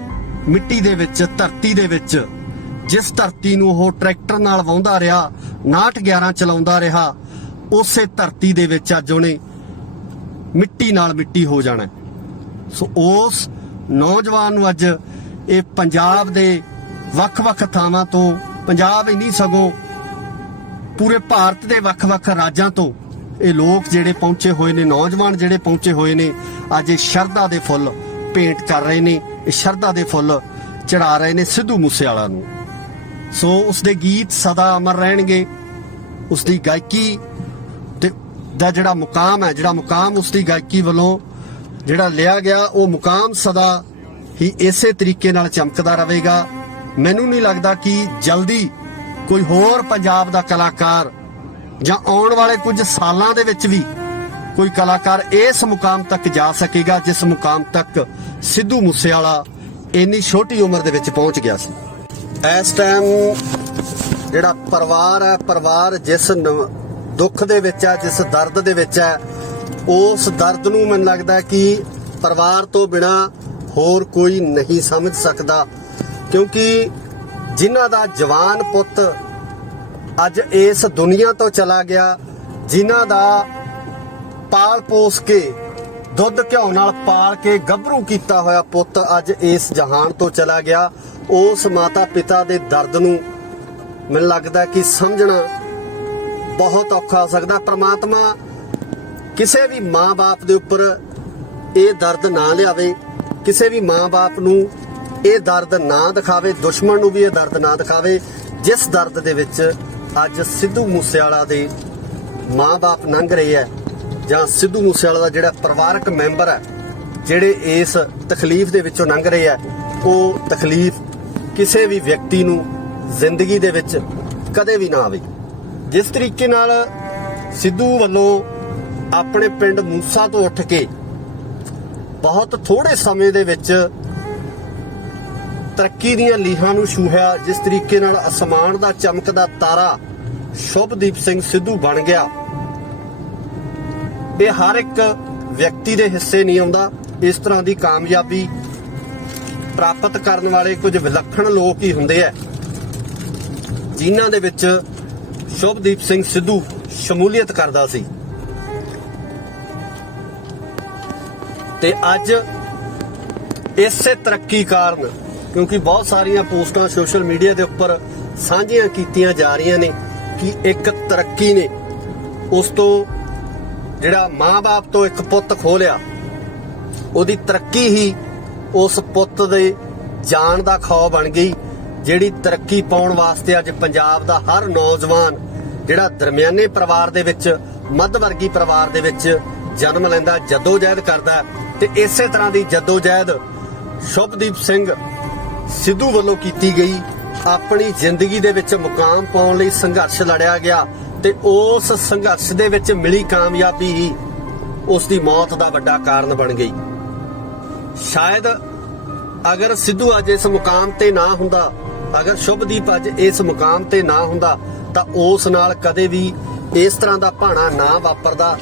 ਮਿੱਟੀ ਦੇ ਵਿੱਚ, ਧਰਤੀ ਦੇ ਵਿੱਚ, ਜਿਸ ਧਰਤੀ ਨੂੰ ਉਹ ਟਰੈਕਟਰ ਨਾਲ ਵਾਹੁੰਦਾ ਰਿਹਾ, 6911 ਚਲਾਉਂਦਾ ਰਿਹਾ, ਉਸੇ ਧਰਤੀ ਦੇ ਵਿੱਚ ਅੱਜ ਉਹਨੇ ਮਿੱਟੀ ਨਾਲ ਮਿੱਟੀ ਹੋ ਜਾਣਾ। ਸੋ ਉਸ ਨੌਜਵਾਨ ਨੂੰ ਅੱਜ ਇਹ ਪੰਜਾਬ ਦੇ ਵੱਖ-ਵੱਖ ਥਾਵਾਂ ਤੋਂ, ਪੰਜਾਬ ਹੀ ਨਹੀਂ ਸਗੋਂ ਪੂਰੇ ਭਾਰਤ ਦੇ ਵੱਖ-ਵੱਖ ਰਾਜਾਂ ਤੋਂ ਇਹ ਲੋਕ ਜਿਹੜੇ ਪਹੁੰਚੇ ਹੋਏ ਨੇ, ਨੌਜਵਾਨ ਜਿਹੜੇ ਪਹੁੰਚੇ ਹੋਏ ਨੇ, ਅੱਜ ਇਹ ਸ਼ਰਧਾ ਦੇ ਫੁੱਲ ਭੇਂਟ ਕਰ ਰਹੇ ਨੇ, ਇਹ ਸ਼ਰਧਾ ਦੇ ਫੁੱਲ ਚੜਾ ਰਹੇ ਨੇ ਸਿੱਧੂ ਮੂਸੇਵਾਲਾ ਨੂੰ। ਸੋ ਉਸ ਦੇ ਗੀਤ ਸਦਾ ਅਮਰ ਰਹਿਣਗੇ, ਉਸ ਦੀ ਗਾਇਕੀ ਦਾ ਜਿਹੜਾ ਮੁਕਾਮ ਹੈ, ਜਿਹੜਾ ਮੁਕਾਮ ਉਸ ਦੀ ਗਾਇਕੀ ਵੱਲੋਂ ਜਿਹੜਾ ਲਿਆ ਗਿਆ, ਉਹ ਮੁਕਾਮ ਸਦਾ ਹੀ ਇਸੇ ਤਰੀਕੇ ਨਾਲ ਚਮਕਦਾ ਰਹੇਗਾ। ਮੈਨੂੰ ਨਹੀਂ ਲੱਗਦਾ ਕਿ ਜਲਦੀ ਕੋਈ ਹੋਰ ਪੰਜਾਬ ਦਾ ਕਲਾਕਾਰ ਜਾਂ ਆਉਣ ਵਾਲੇ ਕੁਝ ਸਾਲਾਂ ਦੇ ਵਿੱਚ ਵੀ ਕੋਈ ਕਲਾਕਾਰ ਇਸ ਮੁਕਾਮ ਤੱਕ ਜਾ ਸਕੇਗਾ ਜਿਸ ਮੁਕਾਮ ਤੱਕ ਸਿੱਧੂ ਮੂਸੇਵਾਲਾ ਇੰਨੀ ਛੋਟੀ ਉਮਰ ਦੇ ਵਿੱਚ ਪਹੁੰਚ ਗਿਆ ਸੀ। ਇਸ ਟਾਈਮ ਜਿਹੜਾ ਪਰਿਵਾਰ ਹੈ, ਪਰਿਵਾਰ ਜਿਸ ਦੁੱਖ ਦੇ ਵਿੱਚ ਹੈ, ਜਿਸ ਦਰਦ ਦੇ ਵਿੱਚ ਹੈ, ਉਸ ਦਰਦ ਨੂੰ ਮੈਨੂੰ ਲੱਗਦਾ ਕਿ ਪਰਿਵਾਰ ਤੋਂ ਬਿਨਾ ਹੋਰ ਕੋਈ ਨਹੀਂ ਸਮਝ ਸਕਦਾ, ਕਿਉਂਕਿ ਜਿਨ੍ਹਾਂ ਦਾ ਜਵਾਨ ਪੁੱਤ ਅੱਜ ਇਸ ਦੁਨੀਆ ਤੋਂ ਚਲਾ ਗਿਆ, ਜਿਨ੍ਹਾਂ ਦਾ ਪਾਲ ਪੋਸ ਕੇ ਦੁੱਧ ਘਿਓ ਨਾਲ ਪਾਲ ਕੇ ਗੱਭਰੂ ਕੀਤਾ ਹੋਇਆ ਪੁੱਤ ਅੱਜ ਇਸ ਜਹਾਨ ਤੋਂ ਚਲਾ ਗਿਆ, ਉਸ ਮਾਤਾ ਪਿਤਾ ਦੇ ਦਰਦ ਨੂੰ ਮੈਨੂੰ ਲੱਗਦਾ ਕਿ ਸਮਝਣਾ ਬਹੁਤ ਔਖਾ ਹੋ ਸਕਦਾ। ਪ੍ਰਮਾਤਮਾ ਕਿਸੇ ਵੀ ਮਾਂ-ਬਾਪ ਦੇ ਉੱਪਰ ਇਹ ਦਰਦ ਨਾ ਲਿਆਵੇ, ਕਿਸੇ ਵੀ ਮਾਂ-ਬਾਪ ਨੂੰ ਇਹ ਦਰਦ ਨਾ ਦਿਖਾਵੇ, ਦੁਸ਼ਮਣ ਨੂੰ ਵੀ ਇਹ ਦਰਦ ਨਾ ਦਿਖਾਵੇ ਜਿਸ ਦਰਦ ਦੇ ਵਿੱਚ ਅੱਜ ਸਿੱਧੂ ਮੂਸੇਵਾਲਾ ਦੇ ਮਾਂ-ਬਾਪ ਲੰਘ ਰਹੇ ਹੈ, ਜਾਂ ਸਿੱਧੂ ਮੂਸੇਵਾਲਾ ਦਾ ਜਿਹੜਾ ਪਰਿਵਾਰਕ ਮੈਂਬਰ ਹੈ ਜਿਹੜੇ ਇਸ ਤਕਲੀਫ ਦੇ ਵਿੱਚੋਂ ਲੰਘ ਰਹੇ ਹੈ। ਉਹ ਤਕਲੀਫ ਕਿਸੇ ਵੀ ਵਿਅਕਤੀ ਨੂੰ ਜ਼ਿੰਦਗੀ ਦੇ ਵਿੱਚ ਕਦੇ ਵੀ ਨਾ ਆਵੇ। ਜਿਸ ਤਰੀਕੇ ਨਾਲ ਸਿੱਧੂ ਵੱਲੋਂ ਆਪਣੇ ਪਿੰਡ ਮੂਸਾ ਤੋਂ ਉੱਠ ਕੇ ਬਹੁਤ ਥੋੜੇ ਸਮੇਂ ਦੇ ਵਿੱਚ ਤਰੱਕੀ ਦੀਆਂ ਲੀਹਾਂ ਨੂੰ ਛੂਹਿਆ, ਜਿਸ ਤਰੀਕੇ ਨਾਲ ਅਸਮਾਨ ਦਾ ਚਮਕਦਾ ਤਾਰਾ ਸ਼ੁਭਦੀਪ ਸਿੰਘ ਸਿੱਧੂ ਬਣ ਗਿਆ, ਇਹ ਹਰ ਇੱਕ ਵਿਅਕਤੀ ਦੇ ਹਿੱਸੇ ਨਹੀਂ ਆਉਂਦਾ। ਇਸ ਤਰ੍ਹਾਂ ਦੀ ਕਾਮਯਾਬੀ ਪ੍ਰਾਪਤ ਕਰਨ ਵਾਲੇ ਕੁਝ ਵਿਲੱਖਣ ਲੋਕ ਹੀ ਹੁੰਦੇ ਆ, ਜਿਨ੍ਹਾਂ ਦੇ ਵਿੱਚ ਸ਼ੁਭਦੀਪ ਸਿੰਘ ਸਿੱਧੂ ਸ਼ਮੂਲੀਅਤ ਕਰਦਾ ਸੀ। ਤੇ ਅੱਜ ਇਸੇ ਤਰੱਕੀ ਕਾਰਨ, ਕਿਉਂਕਿ ਬਹੁਤ ਸਾਰੀਆਂ ਪੋਸਟਾਂ ਸੋਸ਼ਲ ਮੀਡੀਆ ਦੇ ਉੱਪਰ ਸਾਂਝੀਆਂ ਕੀਤੀਆਂ ਜਾ ਰਹੀਆਂ ਨੇ ਕਿ ਇੱਕ ਤਰੱਕੀ ਨੇ ਉਸ ਤੋਂ ਜਿਹੜਾ ਮਾਂ-ਬਾਪ ਤੋਂ ਇੱਕ ਪੁੱਤ ਖੋਲਿਆ, ਉਹਦੀ ਤਰੱਕੀ ਹੀ ਉਸ ਪੁੱਤ ਦੇ ਜਾਨ ਦਾ ਖੌਅ ਬਣ ਗਈ, ਜਿਹੜੀ ਤਰੱਕੀ ਪਾਉਣ ਵਾਸਤੇ ਅੱਜ ਪੰਜਾਬ ਦਾ ਹਰ ਨੌਜਵਾਨ ਜਿਹੜਾ ਦਰਮਿਆਨੇ ਪਰਿਵਾਰ ਦੇ ਵਿੱਚ, ਮੱਧ ਵਰਗੀ ਪਰਿਵਾਰ ਦੇ ਵਿੱਚ ਜਨਮ ਲੈਂਦਾ, ਜਦੋਜਹਿਦ ਕਰਦਾ। ਤੇ ਇਸੇ ਤਰ੍ਹਾਂ ਦੀ ਜਦੋਜਹਿਦ ਸ਼ੁਭਦੀਪ ਸਿੰਘ ਸਿੱਧੂ ਵੱਲੋਂ ਕੀਤੀ ਗਈ। ਆਪਣੀ ਜ਼ਿੰਦਗੀ ਦੇ ਵਿੱਚ ਮੁਕਾਮ ਪਾਉਣ ਲਈ ਸੰਘਰਸ਼ ਲੜਿਆ ਗਿਆ ਤੇ ਉਸ ਸੰਘਰਸ਼ ਦੇ ਵਿੱਚ ਮਿਲੀ ਕਾਮਯਾਬੀ ਹੀ ਉਸ ਦੀ ਮੌਤ ਦਾ ਵੱਡਾ ਕਾਰਨ ਬਣ ਗਈ। ਸ਼ਾਇਦ ਅਗਰ ਸਿੱਧੂ ਅੱਜ ਇਸ ਮੁਕਾਮ ਤੇ ਨਾ ਹੁੰਦਾ, ਅਗਰ ਸ਼ੁਭਦੀਪ ਅੱਜ ਇਸ ਮੁਕਾਮ ਤੇ ਨਾ ਹੁੰਦਾ ਤਾਂ ਉਸ ਨਾਲ ਕਦੇ ਵੀ ਇਸ ਤਰ੍ਹਾਂ ਦਾ ਭਾਣਾ ਨਾ ਵਾਪਰਦਾ।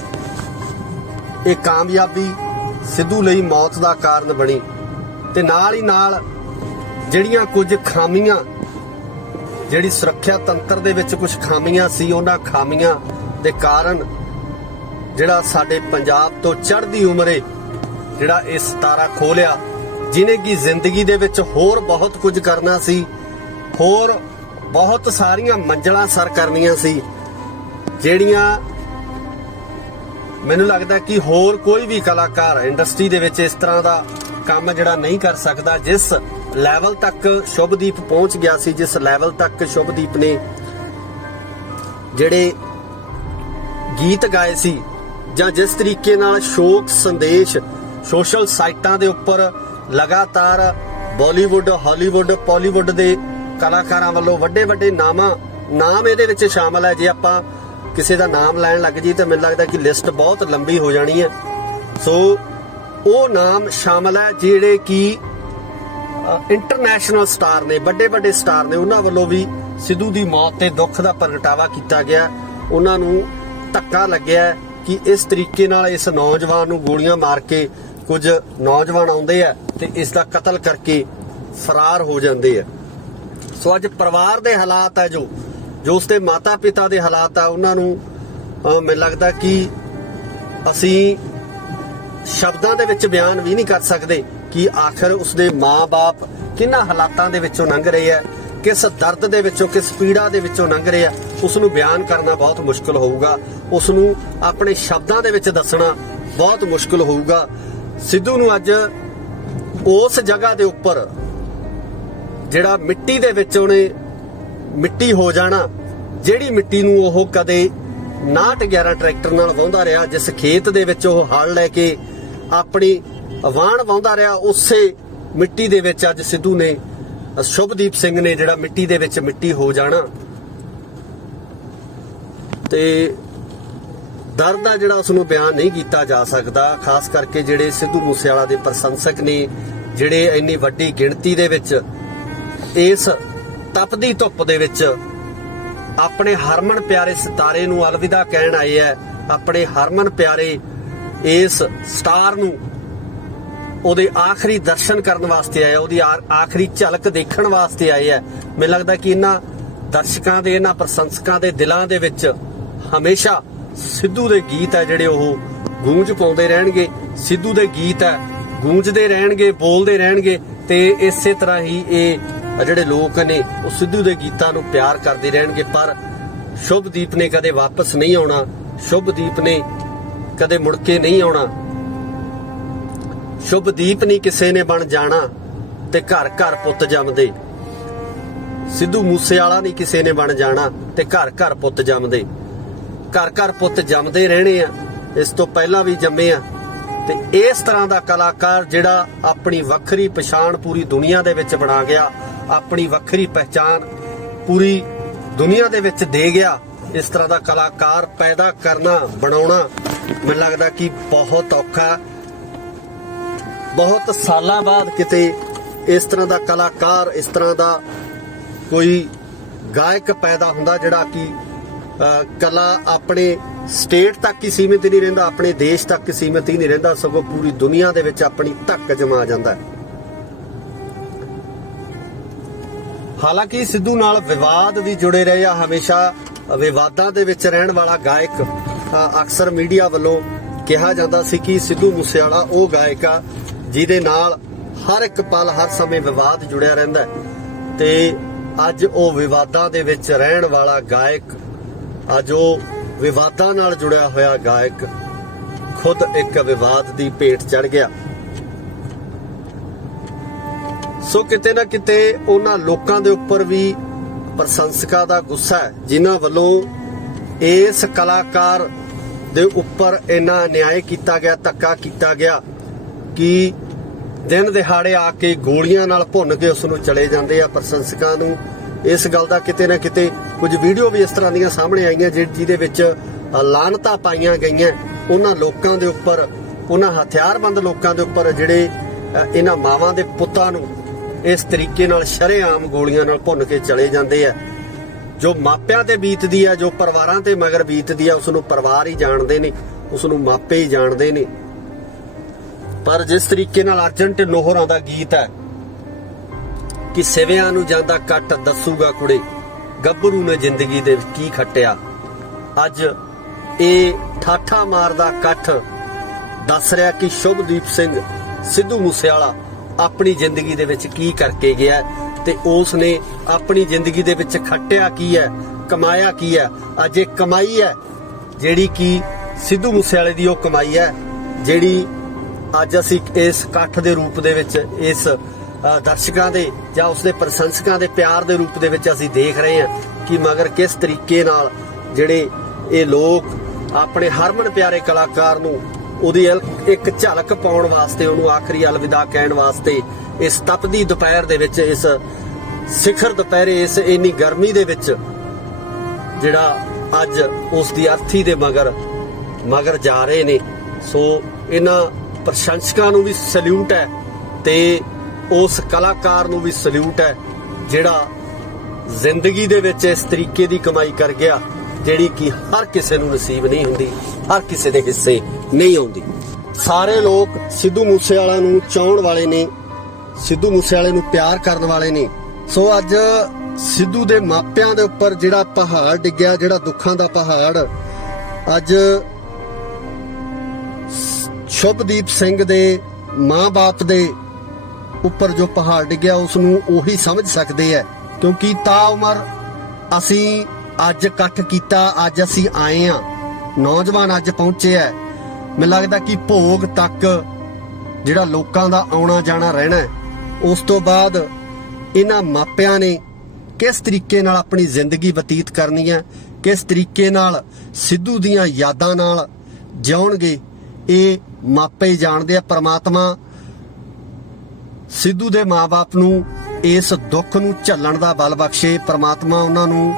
ਇਹ ਕਾਮਯਾਬੀ ਸਿੱਧੂ ਲਈ ਮੌਤ ਦਾ ਕਾਰਨ ਬਣੀ ਤੇ ਨਾਲ ਹੀ ਨਾਲ ਜਿਹੜੀਆਂ ਕੁਝ ਖਾਮੀਆਂ, ਜਿਹੜੀ ਸੁਰੱਖਿਆ ਤੰਤਰ ਦੇ ਵਿੱਚ ਕੁਝ ਖਾਮੀਆਂ ਸੀ, ਉਹਨਾਂ ਖਾਮੀਆਂ ਦੇ ਕਾਰਨ ਜਿਹੜਾ ਸਾਡੇ ਪੰਜਾਬ ਤੋਂ ਚੜ੍ਹਦੀ ਉਮਰੇ ਜਿਹੜਾ ਇਹ ਸਿਤਾਰਾ ਖੋਲਿਆ, ਜਿਹਨੇ ਕਿ ਜ਼ਿੰਦਗੀ ਦੇ ਵਿੱਚ ਹੋਰ ਬਹੁਤ ਕੁਝ ਕਰਨਾ ਸੀ, ਹੋਰ ਬਹੁਤ ਸਾਰੀਆਂ ਮੰਜ਼ਲਾਂ ਸਰ ਕਰਨੀਆਂ ਸੀ, ਜਿਹੜੀਆਂ ਮੈਨੂੰ ਲੱਗਦਾ ਕਿ ਹੋਰ ਕੋਈ ਵੀ ਕਲਾਕਾਰ ਇੰਡਸਟਰੀ ਦੇ ਵਿੱਚ ਇਸ ਤਰ੍ਹਾਂ ਦਾ ਕੰਮ ਜਿਹੜਾ ਨਹੀਂ ਕਰ ਸਕਦਾ। ਜਿਸ ਲੈਵਲ ਤੱਕ ਸ਼ੁਭਦੀਪ ਪਹੁੰਚ ਗਿਆ ਸੀ, ਜਿਸ ਲੈਵਲ ਤੱਕ ਸ਼ੁਭਦੀਪ ਨੇ ਜਿਹੜੇ ਗੀਤ ਗਾਏ ਸੀ, ਜਾਂ ਜਿਸ ਤਰੀਕੇ ਨਾਲ ਸ਼ੋਕ ਸੰਦੇਸ਼ ਸੋਸ਼ਲ ਸਾਈਟਾਂ ਦੇ ਉੱਪਰ ਲਗਾਤਾਰ ਬਾਲੀਵੁੱਡ, ਹਾਲੀਵੁੱਡ, ਪਾਲੀਵੁੱਡ ਦੇ ਕਲਾਕਾਰਾਂ ਵੱਲੋਂ ਵੱਡੇ ਵੱਡੇ ਨਾਮ ਇਹਦੇ ਵਿੱਚ ਸ਼ਾਮਲ ਹੈ। ਜੇ ਆਪਾਂ ਕਿਸੇ ਦਾ ਨਾਮ ਲੈਣ ਲੱਗ ਜੀ ਤਾਂ ਮੈਨੂੰ ਲੱਗਦਾ ਕਿ ਲਿਸਟ ਬਹੁਤ ਲੰਬੀ ਹੋ ਜਾਣੀ ਹੈ। ਸੋ ਉਹ ਨਾਮ ਸ਼ਾਮਲ ਹੈ ਜਿਹੜੇ ਕਿ ਇੰਟਰਨੈਸ਼ਨਲ ਸਟਾਰ ਨੇ, ਵੱਡੇ ਵੱਡੇ ਸਟਾਰ ਨੇ, ਉਹਨਾਂ ਵੱਲੋਂ ਵੀ ਸਿੱਧੂ ਦੀ ਮੌਤ ਤੇ ਦੁੱਖ ਦਾ ਪ੍ਰਗਟਾਵਾ ਕੀਤਾ ਗਿਆ। ਉਹਨਾਂ ਨੂੰ ਧੱਕਾ ਲੱਗਿਆ ਕਿ ਇਸ ਤਰੀਕੇ ਨਾਲ ਇਸ ਨੌਜਵਾਨ ਨੂੰ ਗੋਲੀਆਂ ਮਾਰ ਕੇ ਕੁਝ ਨੌਜਵਾਨ ਆਉਂਦੇ ਆ ਤੇ ਇਸ ਦਾ ਕਤਲ ਕਰਕੇ ਫਰਾਰ ਹੋ ਜਾਂਦੇ ਆ। ਸੋ ਅੱਜ ਪਰਿਵਾਰ ਦੇ ਹਾਲਾਤ ਹੈ, ਜੋ ਉਸਦੇ ਮਾਤਾ ਪਿਤਾ ਦੇ ਹਾਲਾਤ ਆ, ਉਹਨਾਂ ਨੂੰ ਮੈਨੂੰ ਲੱਗਦਾ ਕਿ ਅਸੀਂ ਸ਼ਬਦਾਂ ਦੇ ਵਿੱਚ ਬਿਆਨ ਵੀ ਨਹੀਂ ਕਰ ਸਕਦੇ ਕਿ ਆਖਰ ਉਸਦੇ ਮਾਂ-ਬਾਪ ਕਿੰਨਾ ਹਾਲਾਤਾਂ ਦੇ ਵਿੱਚੋਂ ਲੰਘ ਰਹੇ ਆ, ਕਿਸ ਦਰਦ ਦੇ ਵਿੱਚੋਂ, ਕਿਸ ਪੀੜਾ ਦੇ ਵਿੱਚੋਂ ਲੰਘ ਰਹੇ ਆ। ਉਸ ਨੂੰ ਬਿਆਨ ਕਰਨਾ ਬਹੁਤ ਮੁਸ਼ਕਲ ਹੋਊਗਾ, ਉਸ ਨੂੰ ਆਪਣੇ ਸ਼ਬਦਾਂ ਦੇ ਵਿੱਚ ਦੱਸਣਾ ਬਹੁਤ ਮੁਸ਼ਕਲ ਹੋਊਗਾ। ਸਿੱਧੂ ਨੂੰ ਅੱਜ ਉਸ ਜਗ੍ਹਾ ਦੇ ਉੱਪਰ ਜਿਹੜਾ ਮਿੱਟੀ ਦੇ ਵਿੱਚ ਉਹਨੇ ਮਿੱਟੀ ਹੋ ਜਾਣਾ, ਜਿਹੜੀ ਮਿੱਟੀ ਨੂੰ ਉਹ ਕਦੇ 911 ਟਰੈਕਟਰ ਨਾਲ ਵਾਹੁੰਦਾ ਰਿਹਾ, ਜਿਸ ਖੇਤ ਦੇ ਵਿੱਚ ਉਹ ਹਲ ਲੈ ਕੇ ਆਪਣੀ ਵਾਹਣ ਵਾਹੁੰਦਾ ਰਿਹਾ, ਉਸੇ ਮਿੱਟੀ ਦੇ ਵਿੱਚ ਅੱਜ ਸਿੱਧੂ ਨੇ, ਸ਼ੁਭਦੀਪ ਸਿੰਘ ਨੇ ਜਿਹੜਾ ਮਿੱਟੀ ਦੇ ਵਿੱਚ ਮਿੱਟੀ ਹੋ ਜਾਣਾ, ਤੇ ਦਰਦ ਆ ਜਿਹੜਾ ਉਸ ਨੂੰ ਬਿਆਨ ਨਹੀਂ ਕੀਤਾ ਜਾ ਸਕਦਾ। ਖਾਸ ਕਰਕੇ ਜਿਹੜੇ ਸਿੱਧੂ ਮੂਸੇਵਾਲਾ ਦੇ ਪ੍ਰਸ਼ੰਸਕ ਨੇ, ਜਿਹੜੇ ਇੰਨੀ ਵੱਡੀ ਗਿਣਤੀ ਦੇ ਵਿੱਚ ਇਸ ਤਪਦੀ ਧੁੱਪ ਦੇ ਵਿੱਚ ਆਪਣੇ ਹਰਮਨ ਪਿਆਰੇ ਸਿਤਾਰੇ ਨੂੰ ਅਲਵਿਦਾ ਕਹਿਣ ਆਏ ਹੈ, ਆਪਣੇ ਹਰਮਨ ਪਿਆਰੇ ਇਸ ਸਟਾਰ ਨੂੰ ਉਹਦੇ ਆਖਰੀ ਦਰਸ਼ਨ ਕਰਨ ਵਾਸਤੇ ਆਏ, ਉਹਦੀ ਆਖਰੀ ਝਲਕ ਦੇਖਣ ਵਾਸਤੇ ਆਏ ਹੈ। ਮੈਨੂੰ ਲੱਗਦਾ ਕਿ ਇਹਨਾਂ ਦਰਸ਼ਕਾਂ ਦੇ, ਇਹਨਾਂ ਪ੍ਰਸ਼ੰਸਕਾਂ ਦੇ ਦਿਲਾਂ ਦੇ ਵਿੱਚ ਹਮੇਸ਼ਾ ਸਿੱਧੂ ਦੇ ਗੀਤ ਹੈ ਜਿਹੜੇ ਉਹ ਗੂੰਜ ਪਾਉਂਦੇ ਰਹਿਣਗੇ। ਸਿੱਧੂ ਦੇ ਗੀਤ ਹੈ ਗੂੰਜਦੇ ਰਹਿਣਗੇ, ਬੋਲਦੇ ਰਹਿਣਗੇ ਤੇ ਇਸੇ ਤਰ੍ਹਾਂ ਹੀ ਇਹ ਜਿਹੜੇ ਲੋਕ ਨੇ ਉਹ ਸਿੱਧੂ ਦੇ ਗੀਤਾਂ ਨੂੰ ਪਿਆਰ ਕਰਦੇ ਰਹਿਣਗੇ। ਪਰ ਸ਼ੁਭਦੀਪ ਨੇ ਕਦੇ ਵਾਪਸ ਨਹੀਂ ਆਉਣਾ, ਸ਼ੁਭਦੀਪ ਨੇ ਕਦੇ ਮੁੜ ਕੇ ਨਹੀਂ ਆਉਣਾ। ਸ਼ੁਭਦੀਪ ਨਹੀਂ ਕਿਸੇ ਨੇ ਬਣ ਜਾਣਾ ਤੇ ਘਰ ਘਰ ਪੁੱਤ ਜੰਮਦੇ। ਸਿੱਧੂ ਮੂਸੇਵਾਲਾ ਨਹੀਂ ਕਿਸੇ ਨੇ ਬਣ ਜਾਣਾ ਤੇ ਘਰ ਘਰ ਪੁੱਤ ਜੰਮਦੇ। ਘਰ ਘਰ ਪੁੱਤ ਜੰਮਦੇ ਰਹਿਣੇ ਆ, ਇਸ ਤੋਂ ਪਹਿਲਾਂ ਵੀ ਜੰਮੇ ਆ। ਤੇ ਇਸ ਤਰ੍ਹਾਂ ਦਾ ਕਲਾਕਾਰ ਜਿਹੜਾ ਆਪਣੀ ਵੱਖਰੀ ਪਛਾਣ ਪੂਰੀ ਦੁਨੀਆ ਦੇ ਵਿੱਚ ਬਣਾ ਗਿਆ, ਆਪਣੀ ਵੱਖਰੀ ਪਹਿਚਾਨ ਪੂਰੀ ਦੁਨੀਆ ਦੇ ਵਿੱਚ ਦੇ ਗਿਆ, ਇਸ ਤਰ੍ਹਾਂ ਦਾ ਕਲਾਕਾਰ ਪੈਦਾ ਕਰਨਾ, ਬਣਾਉਣਾ ਮੈਨੂੰ ਲੱਗਦਾ ਕਿ ਬਹੁਤ ਔਖਾ। ਬਹੁਤ ਸਾਲਾਂ ਬਾਅਦ ਕਿਤੇ ਇਸ ਤਰ੍ਹਾਂ ਦਾ ਕਲਾਕਾਰ, ਇਸ ਤਰ੍ਹਾਂ ਦਾ ਕੋਈ ਗਾਇਕ ਪੈਦਾ ਹੁੰਦਾ ਜਿਹੜਾ ਕਿ ਕਲਾ ਆਪਣੇ ਸਟੇਟ ਤੱਕ ਹੀ ਸੀਮਿਤ ਨਹੀਂ ਰਹਿੰਦਾ, ਆਪਣੇ ਦੇਸ਼ ਤੱਕ ਸੀਮਿਤ ਹੀ ਨਹੀਂ ਰਹਿੰਦਾ, ਸਗੋਂ ਪੂਰੀ ਦੁਨੀਆ ਦੇ ਵਿੱਚ ਆਪਣੀ ਧੱਕ ਜਮਾ ਜਾਂਦਾ ਹੈ। ਹਾਲਾਂਕਿ ਸਿੱਧੂ ਨਾਲ ਵਿਵਾਦ ਵੀ ਜੁੜੇ ਰਹੇ ਆ, ਹਮੇਸ਼ਾ ਵਿਵਾਦਾਂ ਦੇ ਵਿੱਚ ਰਹਿਣ ਵਾਲਾ ਗਾਇਕ। ਅਕਸਰ ਮੀਡੀਆ ਵੱਲੋਂ ਕਿਹਾ ਜਾਂਦਾ ਸੀ ਕਿ ਸਿੱਧੂ ਮੂਸੇਵਾਲਾ ਉਹ ਗਾਇਕ ਆ ਜਿਹਦੇ ਨਾਲ ਹਰ ਇੱਕ ਪਲ, ਹਰ ਸਮੇਂ ਵਿਵਾਦ ਜੁੜਿਆ ਰਹਿੰਦਾ ਹੈ। ਤੇ ਅੱਜ ਉਹ ਵਿਵਾਦਾਂ ਦੇ ਵਿੱਚ ਰਹਿਣ ਵਾਲਾ ਗਾਇਕ, ਅੱਜ ਉਹ ਵਿਵਾਦਾਂ ਨਾਲ ਜੁੜਿਆ ਹੋਇਆ ਗਾਇਕ ਖੁਦ ਇੱਕ ਵਿਵਾਦ ਦੀ ਭੇਟ ਚੜ ਗਿਆ। ਸੋ ਕਿਤੇ ਨਾ ਕਿਤੇ ਉਹਨਾਂ ਲੋਕਾਂ ਦੇ ਉੱਪਰ ਵੀ ਪ੍ਰਸ਼ੰਸਕਾਂ ਦਾ ਗੁੱਸਾ ਹੈ ਜਿਨ੍ਹਾਂ ਵੱਲੋਂ ਇਸ ਕਲਾਕਾਰ ਦੇ ਉੱਪਰ ਇੰਨਾ ਅਨਿਆਏ ਕੀਤਾ ਗਿਆ, ਧੱਕਾ ਕੀਤਾ ਗਿਆ ਕਿ ਦਿਨ ਦਿਹਾੜੇ ਆ ਕੇ ਗੋਲੀਆਂ ਨਾਲ ਭੁੰਨ ਕੇ ਉਸ ਨੂੰ ਚਲੇ ਜਾਂਦੇ ਆ। ਪ੍ਰਸ਼ੰਸਕਾਂ ਨੂੰ ਇਸ ਗੱਲ ਦਾ ਕਿਤੇ ਨਾ ਕਿਤੇ ਕੁਝ ਵੀਡੀਓ ਵੀ ਇਸ ਤਰ੍ਹਾਂ ਦੀਆਂ ਸਾਹਮਣੇ ਆਈਆਂ ਜਿਹਦੇ ਵਿੱਚ ਲਾਹਨਤਾਂ ਪਾਈਆਂ ਗਈਆਂ ਉਹਨਾਂ ਲੋਕਾਂ ਦੇ ਉੱਪਰ, ਉਹਨਾਂ ਹਥਿਆਰਬੰਦ ਲੋਕਾਂ ਦੇ ਉੱਪਰ ਜਿਹੜੇ ਇਹਨਾਂ ਮਾਵਾਂ ਦੇ ਪੁੱਤਾਂ ਨੂੰ ਇਸ ਤਰੀਕੇ ਨਾਲ ਸ਼ਰੇਆਮ ਗੋਲੀਆਂ ਨਾਲ ਭੁੰਨ ਕੇ ਚਲੇ ਜਾਂਦੇ ਆ। ਜੋ ਮਾਪਿਆਂ ਤੇ ਬੀਤਦੀ ਆ, ਜੋ ਪਰਿਵਾਰਾਂ ਤੇ ਮਗਰ ਬੀਤਦੀ ਆ, ਉਸ ਨੂੰ ਪਰਿਵਾਰ ਹੀ ਜਾਣਦੇ ਨੇ, ਉਸ ਨੂੰ ਮਾਪੇ ਹੀ ਜਾਣਦੇ ਨੇ। ਪਰ ਜਿਸ ਤਰੀਕੇ ਨਾਲ ਅਰਜਨ ਢਿੱਲੋਂ ਹੋਰਾਂ ਦਾ ਗੀਤ ਹੈ ਕਿ ਸਿਵਿਆਂ ਨੂੰ ਜਾਂਦਾ ਕੱਟ ਦੱਸੂਗਾ ਕੁੜੇ, ਗੱਭਰੂ ਨੇ ਜ਼ਿੰਦਗੀ ਦੇ ਵਿੱਚ ਕੀ ਖੱਟਿਆ, ਅੱਜ ਇਹ ਠਾਠਾ ਮਾਰਦਾ ਕੱਠ ਦੱਸ ਰਿਹਾ ਕਿ ਸ਼ੁਭਦੀਪ ਸਿੰਘ ਸਿੱਧੂ ਮੂਸੇਵਾਲਾ ਆਪਣੀ ਜ਼ਿੰਦਗੀ ਦੇ ਵਿੱਚ ਕੀ ਕਰਕੇ ਗਿਆ ਤੇ ਉਸ ਨੇ ਆਪਣੀ ਜ਼ਿੰਦਗੀ ਦੇ ਵਿੱਚ ਖੱਟਿਆ ਕੀ ਹੈ, ਕਮਾਇਆ ਕੀ ਹੈ। ਅੱਜ ਇਹ ਕਮਾਈ ਹੈ ਜਿਹੜੀ ਕਿ ਸਿੱਧੂ ਮੂਸੇਵਾਲੇ ਦੀ ਉਹ ਕਮਾਈ ਹੈ ਜਿਹੜੀ ਅੱਜ ਅਸੀਂ ਇਸ ਇਕੱਠ ਦੇ ਰੂਪ ਦੇ ਵਿੱਚ, ਇਸ ਦਰਸ਼ਕਾਂ ਦੇ ਜਾਂ ਉਸਦੇ ਪ੍ਰਸ਼ੰਸਕਾਂ ਦੇ ਪਿਆਰ ਦੇ ਰੂਪ ਦੇ ਵਿੱਚ ਅਸੀਂ ਦੇਖ ਰਹੇ ਹਾਂ ਕਿ ਮਗਰ ਕਿਸ ਤਰੀਕੇ ਨਾਲ ਜਿਹੜੇ ਇਹ ਲੋਕ ਆਪਣੇ ਹਰਮਨ ਪਿਆਰੇ ਕਲਾਕਾਰ ਨੂੰ ਉਹਦੀ ਇੱਕ ਝਲਕ ਪਾਉਣ ਵਾਸਤੇ, ਉਹਨੂੰ ਆਖਰੀ ਅਲਵਿਦਾ ਕਹਿਣ ਵਾਸਤੇ ਇਸ ਤਪਦੀ ਦੁਪਹਿਰ ਦੇ ਵਿੱਚ, ਇਸ ਸਿਖਰ ਦੁਪਹਿਰੇ, ਇਸ ਇੰਨੀ ਗਰਮੀ ਦੇ ਵਿੱਚ ਜਿਹੜਾ ਅੱਜ ਉਸ ਦੀ ਅਰਥੀ ਦੇ ਮਗਰ ਜਾ ਰਹੇ ਨੇ। ਸੋ ਇਹਨਾਂ ਪ੍ਰਸ਼ੰਸਕਾਂ ਨੂੰ ਵੀ ਸਲੂਟ ਹੈ ਤੇ ਉਸ ਕਲਾਕਾਰ ਨੂੰ ਵੀ ਸਲੂਟ ਹੈ ਜਿਹੜਾ ਜ਼ਿੰਦਗੀ ਦੇ ਵਿੱਚ ਇਸ ਤਰੀਕੇ ਦੀ ਕਮਾਈ ਕਰ ਗਿਆ ਜਿਹੜੀ ਕਿ ਹਰ ਕਿਸੇ ਨੂੰ ਨਸੀਬ ਨਹੀਂ ਹੁੰਦੀ, ਹਰ ਕਿਸੇ ਦੇ ਹਿੱਸੇ ਨਹੀਂ ਆਉਂਦੀ। ਸਾਰੇ ਲੋਕ ਸਿੱਧੂ ਮੂਸੇਵਾਲਾ ਨੂੰ ਚਾਹਣ ਵਾਲੇ ਨੇ, ਸਿੱਧੂ ਮੂਸੇਵਾਲੇ ਨੂੰ ਪਿਆਰ ਕਰਨ ਵਾਲੇ ਨੇ। ਸੋ ਅੱਜ ਸਿੱਧੂ ਦੇ ਮਾਪਿਆਂ ਦੇ ਉੱਪਰ ਜਿਹੜਾ ਪਹਾੜ ਡਿੱਗਿਆ, ਜਿਹੜਾ ਦੁੱਖਾਂ ਦਾ ਪਹਾੜ, ਅੱਜ ਸ਼ੁਭਦੀਪ ਸਿੰਘ ਦੇ ਮਾਂ-ਬਾਪ ਦੇ ਉੱਪਰ ਜੋ ਪਹਾੜ ਡਿੱਗਿਆ ਉਸ ਨੂੰ ਉਹੀ ਸਮਝ ਸਕਦੇ ਹੈ। ਕਿਉਂਕਿ ਤਾਂ ਉਮਰ ਅਸੀਂ ਅੱਜ ਇਕੱਠ ਕੀਤਾ, ਅੱਜ ਅਸੀਂ ਆਏ ਆ, ਨੌਜਵਾਨ ਅੱਜ ਪਹੁੰਚੇ ਹੈ। ਮੈਨੂੰ ਲੱਗਦਾ ਕਿ ਭੋਗ ਤੱਕ ਜਿਹੜਾ ਲੋਕਾਂ ਦਾ ਆਉਣਾ ਜਾਣਾ ਰਹਿਣਾ ਹੈ। ਉਸ ਤੋਂ ਬਾਅਦ ਇਹਨਾਂ ਮਾਪਿਆਂ ਨੇ ਕਿਸ ਤਰੀਕੇ ਨਾਲ ਆਪਣੀ ਜ਼ਿੰਦਗੀ ਬਤੀਤ ਕਰਨੀ ਹੈ, ਕਿਸ ਤਰੀਕੇ ਨਾਲ ਸਿੱਧੂ ਦੀਆਂ ਯਾਦਾਂ ਨਾਲ ਜਿਉਣਗੇ, ਇਹ ਮਾਪੇ ਹੀ ਜਾਣਦੇ ਆ। ਪ੍ਰਮਾਤਮਾ ਸਿੱਧੂ ਦੇ ਮਾਂ-ਬਾਪ ਨੂੰ ਇਸ ਦੁੱਖ ਨੂੰ ਝੱਲਣ ਦਾ ਬਲ ਬਖਸ਼ੇ। ਪ੍ਰਮਾਤਮਾ ਉਹਨਾਂ ਨੂੰ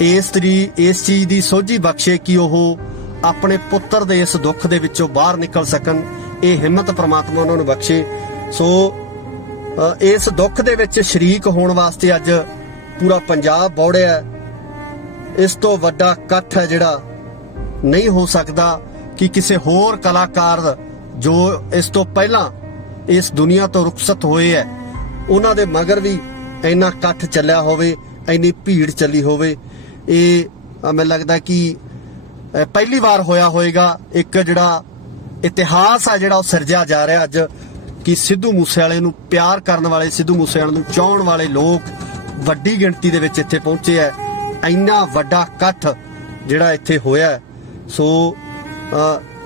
ਇਸ ਚੀਜ਼ ਦੀ ਸੋਝੀ ਬਖਸ਼ੇ ਕਿ ਉਹ ਆਪਣੇ ਪੁੱਤਰ ਦੇ ਇਸ ਦੁੱਖ ਦੇ ਵਿੱਚੋਂ ਬਾਹਰ ਨਿਕਲ ਸਕਣ। ਇਹ ਹਿੰਮਤ ਪ੍ਰਮਾਤਮਾ ਉਹਨਾਂ ਨੂੰ ਬਖਸ਼ੇ। ਸੋ ਇਸ ਦੁੱਖ ਦੇ ਵਿੱਚ ਸ਼ਰੀਕ ਹੋਣ ਵਾਸਤੇ ਅੱਜ ਪੂਰਾ ਪੰਜਾਬ ਬੌੜਿਆ। ਇਸ ਤੋਂ ਵੱਡਾ ਇਕੱਠ ਹੈ ਜਿਹੜਾ ਨਹੀਂ ਹੋ ਸਕਦਾ ਕਿ ਕਿਸੇ ਹੋਰ ਕਲਾਕਾਰ ਜੋ ਇਸ ਤੋਂ ਪਹਿਲਾਂ ਇਸ ਦੁਨੀਆ ਤੋਂ ਰੁਖਸਤ ਹੋਏ ਹੈ ਉਹਨਾਂ ਦੇ ਮਗਰ ਵੀ ਇੰਨਾ ਇਕੱਠ ਚੱਲਿਆ ਹੋਵੇ, ਇੰਨੀ ਭੀੜ ਚੱਲੀ ਹੋਵੇ। ਇਹ ਮੈਨੂੰ ਲੱਗਦਾ ਕਿ ਪਹਿਲੀ ਵਾਰ ਹੋਇਆ ਹੋਵੇਗਾ। ਇੱਕ ਜਿਹੜਾ ਇਤਿਹਾਸ ਆ ਜਿਹੜਾ ਉਹ ਸਿਰਜਿਆ ਜਾ ਰਿਹਾ ਅੱਜ ਕਿ ਸਿੱਧੂ ਮੂਸੇਵਾਲੇ ਨੂੰ ਪਿਆਰ ਕਰਨ ਵਾਲੇ, ਸਿੱਧੂ ਮੂਸੇਵਾਲੇ ਨੂੰ ਚਾਹਣ ਵਾਲੇ ਲੋਕ ਵੱਡੀ ਗਿਣਤੀ ਦੇ ਵਿੱਚ ਇੱਥੇ ਪਹੁੰਚੇ ਹੈ। ਇੰਨਾ ਵੱਡਾ ਇਕੱਠ ਜਿਹੜਾ ਇੱਥੇ ਹੋਇਆ। ਸੋ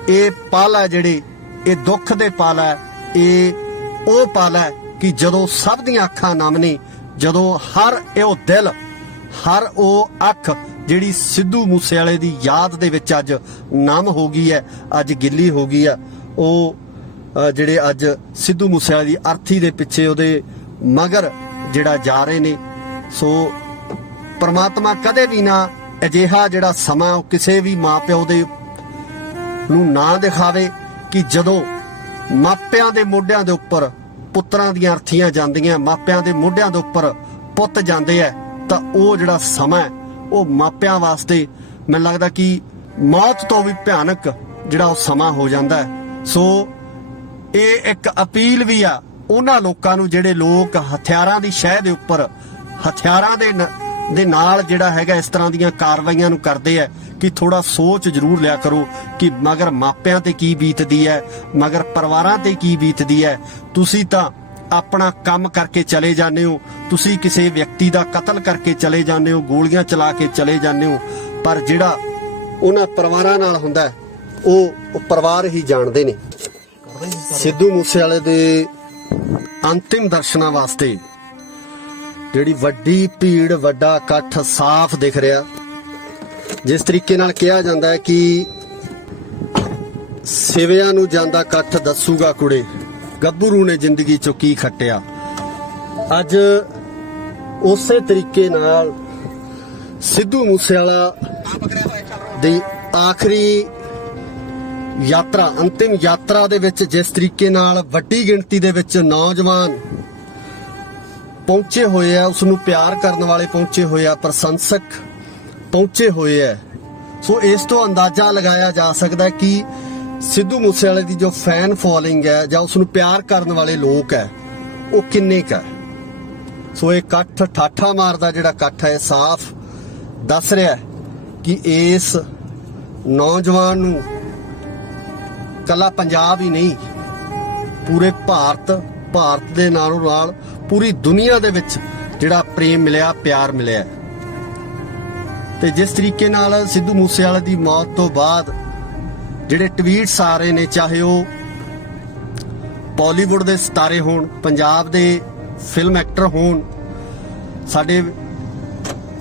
ਇਹ ਪਲ ਹੈ ਜਿਹੜੇ ਇਹ ਦੁੱਖ ਦੇ ਪਲ ਹੈ। ਇਹ ਉਹ ਪਲ ਹੈ ਕਿ ਜਦੋਂ ਸਭ ਦੀਆਂ ਅੱਖਾਂ ਨਮ ਨੇ, ਜਦੋਂ ਹਰ ਉਹ ਦਿਲ, ਹਰ ਉਹ ਅੱਖ ਜਿਹੜੀ ਸਿੱਧੂ ਮੂਸੇਵਾਲੇ ਦੀ ਯਾਦ ਦੇ ਵਿੱਚ ਅੱਜ ਨਮ ਹੋ ਗਈ ਹੈ, ਅੱਜ ਗਿੱਲੀ ਹੋ ਗਈ ਹੈ। ਉਹ ਜਿਹੜੇ ਅੱਜ ਸਿੱਧੂ ਮੂਸੇਵਾਲੇ ਦੀ ਅਰਥੀ ਦੇ ਪਿੱਛੇ ਉਹਦੇ ਮਗਰ ਜਿਹੜਾ ਜਾ ਰਹੇ ਨੇ। ਸੋ ਪ੍ਰਮਾਤਮਾ ਕਦੇ ਵੀ ਨਾ ਅਜਿਹਾ ਜਿਹੜਾ ਸਮਾਂ ਉਹ ਕਿਸੇ ਵੀ ਮਾਪਿਓ ਦੇ ਨੂੰ ਨਾ ਦਿਖਾਵੇ ਕਿ ਜਦੋਂ ਮਾਪਿਆਂ ਦੇ ਮੋਢਿਆਂ ਦੇ ਉੱਪਰ ਪੁੱਤਰਾਂ ਦੀਆਂ ਅਰਥੀਆਂ ਜਾਂਦੀਆਂ, ਮਾਪਿਆਂ ਦੇ ਮੋਢਿਆਂ ਦੇ ਉੱਪਰ ਪੁੱਤ ਜਾਂਦੇ ਆ, ਤਾਂ ਉਹ ਜਿਹੜਾ ਸਮਾਂ ਉਹ ਮਾਪਿਆਂ ਵਾਸਤੇ ਮੈਨੂੰ ਲੱਗਦਾ ਕਿ ਮੌਤ ਤੋਂ ਵੀ ਭਿਆਨਕ ਜਿਹੜਾ ਉਹ ਸਮਾਂ ਹੋ ਜਾਂਦਾ ਹੈ। ਸੋ ਇਹ ਇੱਕ ਅਪੀਲ ਵੀ ਆ ਉਹਨਾਂ ਲੋਕਾਂ ਨੂੰ ਜਿਹੜੇ ਲੋਕ ਹਥਿਆਰਾਂ ਦੀ ਸ਼ਹਿ ਦੇ ਉੱਪਰ ਹਥਿਆਰਾਂ ਦੇ ਨਾਲ ਜਿਹੜਾ ਹੈਗਾ ਇਸ ਤਰ੍ਹਾਂ ਦੀਆਂ ਕਾਰਵਾਈਆਂ ਨੂੰ ਕਰਦੇ ਆ ਕਿ ਥੋੜਾ ਸੋਚ ਜ਼ਰੂਰ ਲਿਆ ਕਰੋ ਕਿ ਮਗਰ ਮਾਪਿਆਂ ਤੇ ਕੀ ਬੀਤਦੀ ਹੈ, ਮਗਰ ਪਰਿਵਾਰਾਂ ਤੇ ਕੀ ਬੀਤਦੀ ਹੈ। ਤੁਸੀਂ ਤਾਂ ਆਪਣਾ ਕੰਮ ਕਰਕੇ ਚਲੇ ਜਾਂਦੇ ਹੋ, ਤੁਸੀਂ ਕਿਸੇ ਵਿਅਕਤੀ ਦਾ ਕਤਲ ਕਰਕੇ ਚਲੇ ਜਾਂਦੇ ਹੋ, ਗੋਲੀਆਂ ਚਲਾ ਕੇ ਚਲੇ ਜਾਂਦੇ ਹੋ, ਪਰ ਜਿਹੜਾ ਉਹਨਾਂ ਪਰਿਵਾਰਾਂ ਨਾਲ ਹੁੰਦਾ ਉਹ ਪਰਿਵਾਰ ਹੀ ਜਾਣਦੇ ਨੇ। ਸਿੱਧੂ ਮੂਸੇਵਾਲੇ ਦੇ ਅੰਤਿਮ ਦਰਸ਼ਨਾਂ ਵਾਸਤੇ ਜਿਹੜੀ ਵੱਡੀ ਭੀੜ, ਵੱਡਾ ਇਕੱਠ ਸਾਫ਼ ਦਿਖ ਰਿਹਾ। ਜਿਸ ਤਰੀਕੇ ਨਾਲ ਕਿਹਾ ਜਾਂਦਾ ਹੈ ਕਿ ਸਿਵਿਆਂ ਨੂੰ ਜਾਂਦਾ ਇਕੱਠ ਦੱਸੂਗਾ ਕੁੜੇ, ਗੱਭਰੂ ਨੇ ਜ਼ਿੰਦਗੀ ਚੋਂ ਕੀ ਖੱਟਿਆ। ਅੱਜ ਉਸੇ ਤਰੀਕੇ ਨਾਲ ਸਿੱਧੂ ਮੂਸੇਵਾਲਾ ਦੀ ਆਖਰੀ ਯਾਤਰਾ, ਅੰਤਿਮ ਯਾਤਰਾ ਦੇ ਵਿੱਚ ਜਿਸ ਤਰੀਕੇ ਨਾਲ ਵੱਡੀ ਗਿਣਤੀ ਦੇ ਵਿੱਚ ਨੌਜਵਾਨ ਪਹੁੰਚੇ ਹੋਏ ਆ, ਉਸ ਨੂੰ ਪਿਆਰ ਕਰਨ ਵਾਲੇ ਪਹੁੰਚੇ ਹੋਏ ਆ, ਪ੍ਰਸ਼ੰਸਕ ਪਹੁੰਚੇ ਹੋਏ ਆ। ਸੋ ਇਸ ਤੋਂ ਅੰਦਾਜ਼ਾ ਲਗਾਇਆ ਜਾ ਸਕਦਾ ਕਿ ਸਿੱਧੂ ਮੂਸੇਵਾਲੇ ਦੀ ਜੋ ਫੈਨ ਫੋਲੋਇੰਗ ਹੈ ਜਾਂ ਉਸ ਨੂੰ ਪਿਆਰ ਕਰਨ ਵਾਲੇ ਲੋਕ ਹੈ ਉਹ ਕਿੰਨੇ ਕੁ ਹੈ। ਸੋ ਇਹ ਇਕੱਠ ਠਾਠਾ ਮਾਰਦਾ ਜਿਹੜਾ ਇਕੱਠ ਹੈ ਸਾਫ਼ ਦੱਸ ਰਿਹਾ ਕਿ ਇਸ ਨੌਜਵਾਨ ਨੂੰ ਕੱਲਾ ਪੰਜਾਬ ਹੀ ਨਹੀਂ, ਪੂਰੇ ਭਾਰਤ ਦੇ ਨਾਲੋਂ ਨਾਲ ਪੂਰੀ ਦੁਨੀਆ ਦੇ ਵਿੱਚ ਜਿਹੜਾ ਪ੍ਰੇਮ ਮਿਲਿਆ, ਪਿਆਰ ਮਿਲਿਆ। ਤੇ ਜਿਸ ਤਰੀਕੇ ਨਾਲ ਸਿੱਧੂ ਮੂਸੇਵਾਲੇ ਦੀ ਮੌਤ ਤੋਂ ਬਾਅਦ ਜਿਹੜੇ ਟਵੀਟਸ ਆ ਰਹੇ ਨੇ, ਚਾਹੇ ਉਹ ਬਾਲੀਵੁੱਡ ਦੇ ਸਿਤਾਰੇ ਹੋਣ, ਪੰਜਾਬ ਦੇ ਫਿਲਮ ਐਕਟਰ ਹੋਣ, ਸਾਡੇ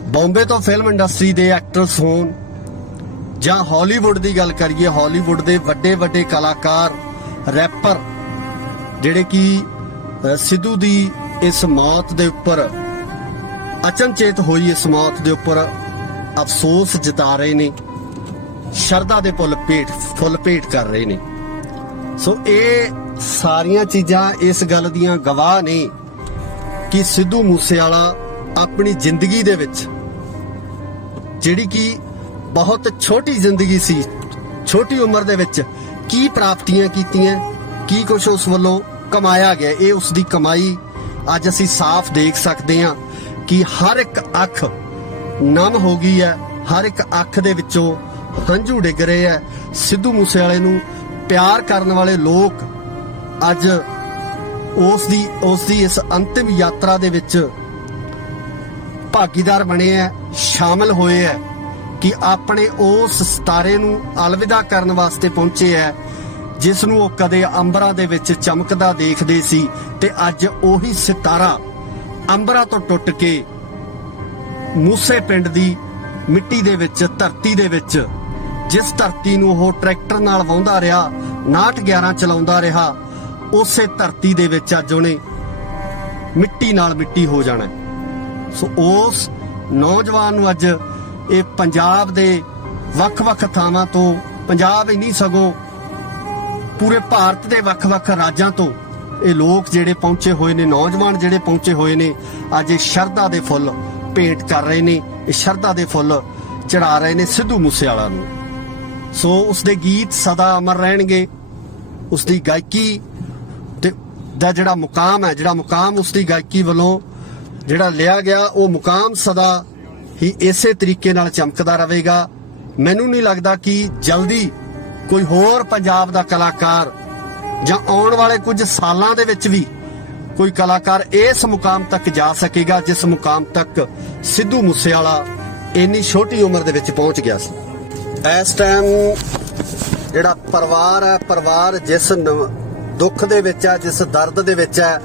ਬੰਬੇ ਤੋਂ ਫਿਲਮ ਇੰਡਸਟਰੀ ਦੇ ਐਕਟਰਸ ਹੋਣ, ਜਾਂ ਹਾਲੀਵੁੱਡ ਦੀ ਗੱਲ ਕਰੀਏ, ਹਾਲੀਵੁੱਡ ਦੇ ਵੱਡੇ ਕਲਾਕਾਰ, ਰੈਪਰ, ਜਿਹੜੇ ਕਿ ਸਿੱਧੂ ਦੀ ਇਸ ਮੌਤ ਦੇ ਉੱਪਰ, ਅਚਨਚੇਤ ਹੋਈ ਇਸ ਮੌਤ ਦੇ ਉੱਪਰ ਅਫਸੋਸ ਜਤਾ ਰਹੇ ਨੇ, ਸ਼ਰਧਾ ਦੇ ਫੁੱਲ ਭੇਟ ਕਰ ਰਹੇ ਨੇ। ਸੋ ਇਹ ਸਾਰੀਆਂ ਚੀਜ਼ਾਂ ਇਸ ਗੱਲ ਦੀਆਂ ਗਵਾਹ ਨੇ ਕਿ ਸਿੱਧੂ ਮੂਸੇਵਾਲਾ ਆਪਣੀ ਜ਼ਿੰਦਗੀ ਦੇ ਵਿੱਚ, ਜਿਹੜੀ ਕਿ ਬਹੁਤ ਛੋਟੀ ਜ਼ਿੰਦਗੀ ਸੀ, ਛੋਟੀ ਉਮਰ ਦੇ ਵਿੱਚ ਕੀ ਪ੍ਰਾਪਤੀਆਂ ਕੀਤੀਆਂ, ਕੀ ਕੁਝ ਉਸ ਵੱਲੋਂ ਕਮਾਇਆ ਗਿਆ, ਇਹ ਉਸ ਦੀ ਕਮਾਈ ਅੱਜ ਅਸੀਂ ਸਾਫ਼ ਦੇਖ ਸਕਦੇ ਹਾਂ ਕਿ ਹਰ ਇੱਕ ਅੱਖ ਨਮ ਹੋ ਗਈ ਹੈ, ਹਰ ਇੱਕ ਅੱਖ ਦੇ ਵਿੱਚੋਂ ਹੰਝੂ ਡਿੱਗ ਰਹੇ ਹੈ। ਸਿੱਧੂ ਮੂਸੇਵਾਲੇ ਨੂੰ ਪਿਆਰ ਕਰਨ ਵਾਲੇ ਲੋਕ ਅੱਜ ਉਸ ਦੀ ਇਸ ਅੰਤਿਮ ਯਾਤਰਾ ਦੇ ਵਿੱਚ ਭਾਗੀਦਾਰ ਬਣੇ ਹੈ, ਸ਼ਾਮਲ ਹੋਏ ਹੈ ਕਿ ਆਪਣੇ ਉਸ ਸਿਤਾਰੇ ਨੂੰ ਅਲਵਿਦਾ ਕਰਨ ਵਾਸਤੇ ਪਹੁੰਚੇ ਹੈ ਜਿਸ ਨੂੰ ਉਹ ਕਦੇ ਅੰਬਰਾਂ ਦੇ ਵਿੱਚ ਚਮਕਦਾ ਦੇਖਦੇ ਸੀ, ਤੇ ਅੱਜ ਉਹੀ ਸਿਤਾਰਾ ਅੰਬਰਾਂ ਤੋਂ ਟੁੱਟ ਕੇ ਮੂਸੇ ਪਿੰਡ ਦੀ ਮਿੱਟੀ ਦੇ ਵਿੱਚ, ਧਰਤੀ ਦੇ ਵਿੱਚ, ਜਿਸ ਧਰਤੀ ਨੂੰ ਉਹ ਟਰੈਕਟਰ ਨਾਲ ਵਾਹੁੰਦਾ ਰਿਹਾ, 6911 ਚਲਾਉਂਦਾ ਰਿਹਾ, ਉਸੇ ਧਰਤੀ ਦੇ ਵਿੱਚ ਅੱਜ ਉਹਨੇ ਮਿੱਟੀ ਨਾਲ ਮਿੱਟੀ ਹੋ ਜਾਣਾ। ਸੋ ਉਸ ਨੌਜਵਾਨ ਨੂੰ ਅੱਜ ਇਹ ਪੰਜਾਬ ਦੇ ਵੱਖ-ਵੱਖ ਥਾਵਾਂ ਤੋਂ, ਪੰਜਾਬ ਹੀ ਨਹੀਂ ਸਗੋਂ ਪੂਰੇ ਭਾਰਤ ਦੇ ਵੱਖ-ਵੱਖ ਰਾਜਾਂ ਤੋਂ ਇਹ ਲੋਕ ਜਿਹੜੇ ਪਹੁੰਚੇ ਹੋਏ ਨੇ, ਨੌਜਵਾਨ ਜਿਹੜੇ ਪਹੁੰਚੇ ਹੋਏ ਨੇ, ਅੱਜ ਇਹ ਸ਼ਰਧਾ ਦੇ ਫੁੱਲ ਭੇਂਟ ਕਰ ਰਹੇ ਨੇ, ਇਹ ਸ਼ਰਧਾ ਦੇ ਫੁੱਲ ਚੜਾ ਰਹੇ ਨੇ ਸਿੱਧੂ ਮੂਸੇਵਾਲਾ ਨੂੰ। ਸੋ ਉਸਦੇ ਗੀਤ ਸਦਾ ਅਮਰ ਰਹਿਣਗੇ, ਉਸਦੀ ਗਾਇਕੀ ਤੇ ਦਾ ਜਿਹੜਾ ਮੁਕਾਮ ਹੈ, ਜਿਹੜਾ ਮੁਕਾਮ ਉਸਦੀ ਗਾਇਕੀ ਵੱਲੋਂ ਜਿਹੜਾ ਲਿਆ ਗਿਆ, ਉਹ ਮੁਕਾਮ ਸਦਾ ਹੀ ਇਸੇ ਤਰੀਕੇ ਨਾਲ ਚਮਕਦਾ ਰਹੇਗਾ। ਮੈਨੂੰ ਨਹੀਂ ਲੱਗਦਾ ਕਿ ਜਲਦੀ ਕੋਈ ਹੋਰ ਪੰਜਾਬ ਦਾ ਕਲਾਕਾਰ ਜਾਂ ਆਉਣ ਵਾਲੇ ਕੁਝ ਸਾਲਾਂ ਦੇ ਵਿੱਚ ਵੀ ਕੋਈ ਕਲਾਕਾਰ ਇਸ ਮੁਕਾਮ ਤੱਕ ਜਾ ਸਕੇਗਾ ਜਿਸ ਮੁਕਾਮ ਤੱਕ ਸਿੱਧੂ ਮੂਸੇਵਾਲਾ ਇੰਨੀ ਛੋਟੀ ਉਮਰ ਦੇ ਵਿੱਚ ਪਹੁੰਚ ਗਿਆ ਸੀ। ਇਸ ਟਾਈਮ ਜਿਹੜਾ ਪਰਿਵਾਰ ਹੈ, ਪਰਿਵਾਰ ਜਿਸ ਦੁੱਖ ਦੇ ਵਿੱਚ ਹੈ, ਜਿਸ ਦਰਦ ਦੇ ਵਿੱਚ ਹੈ,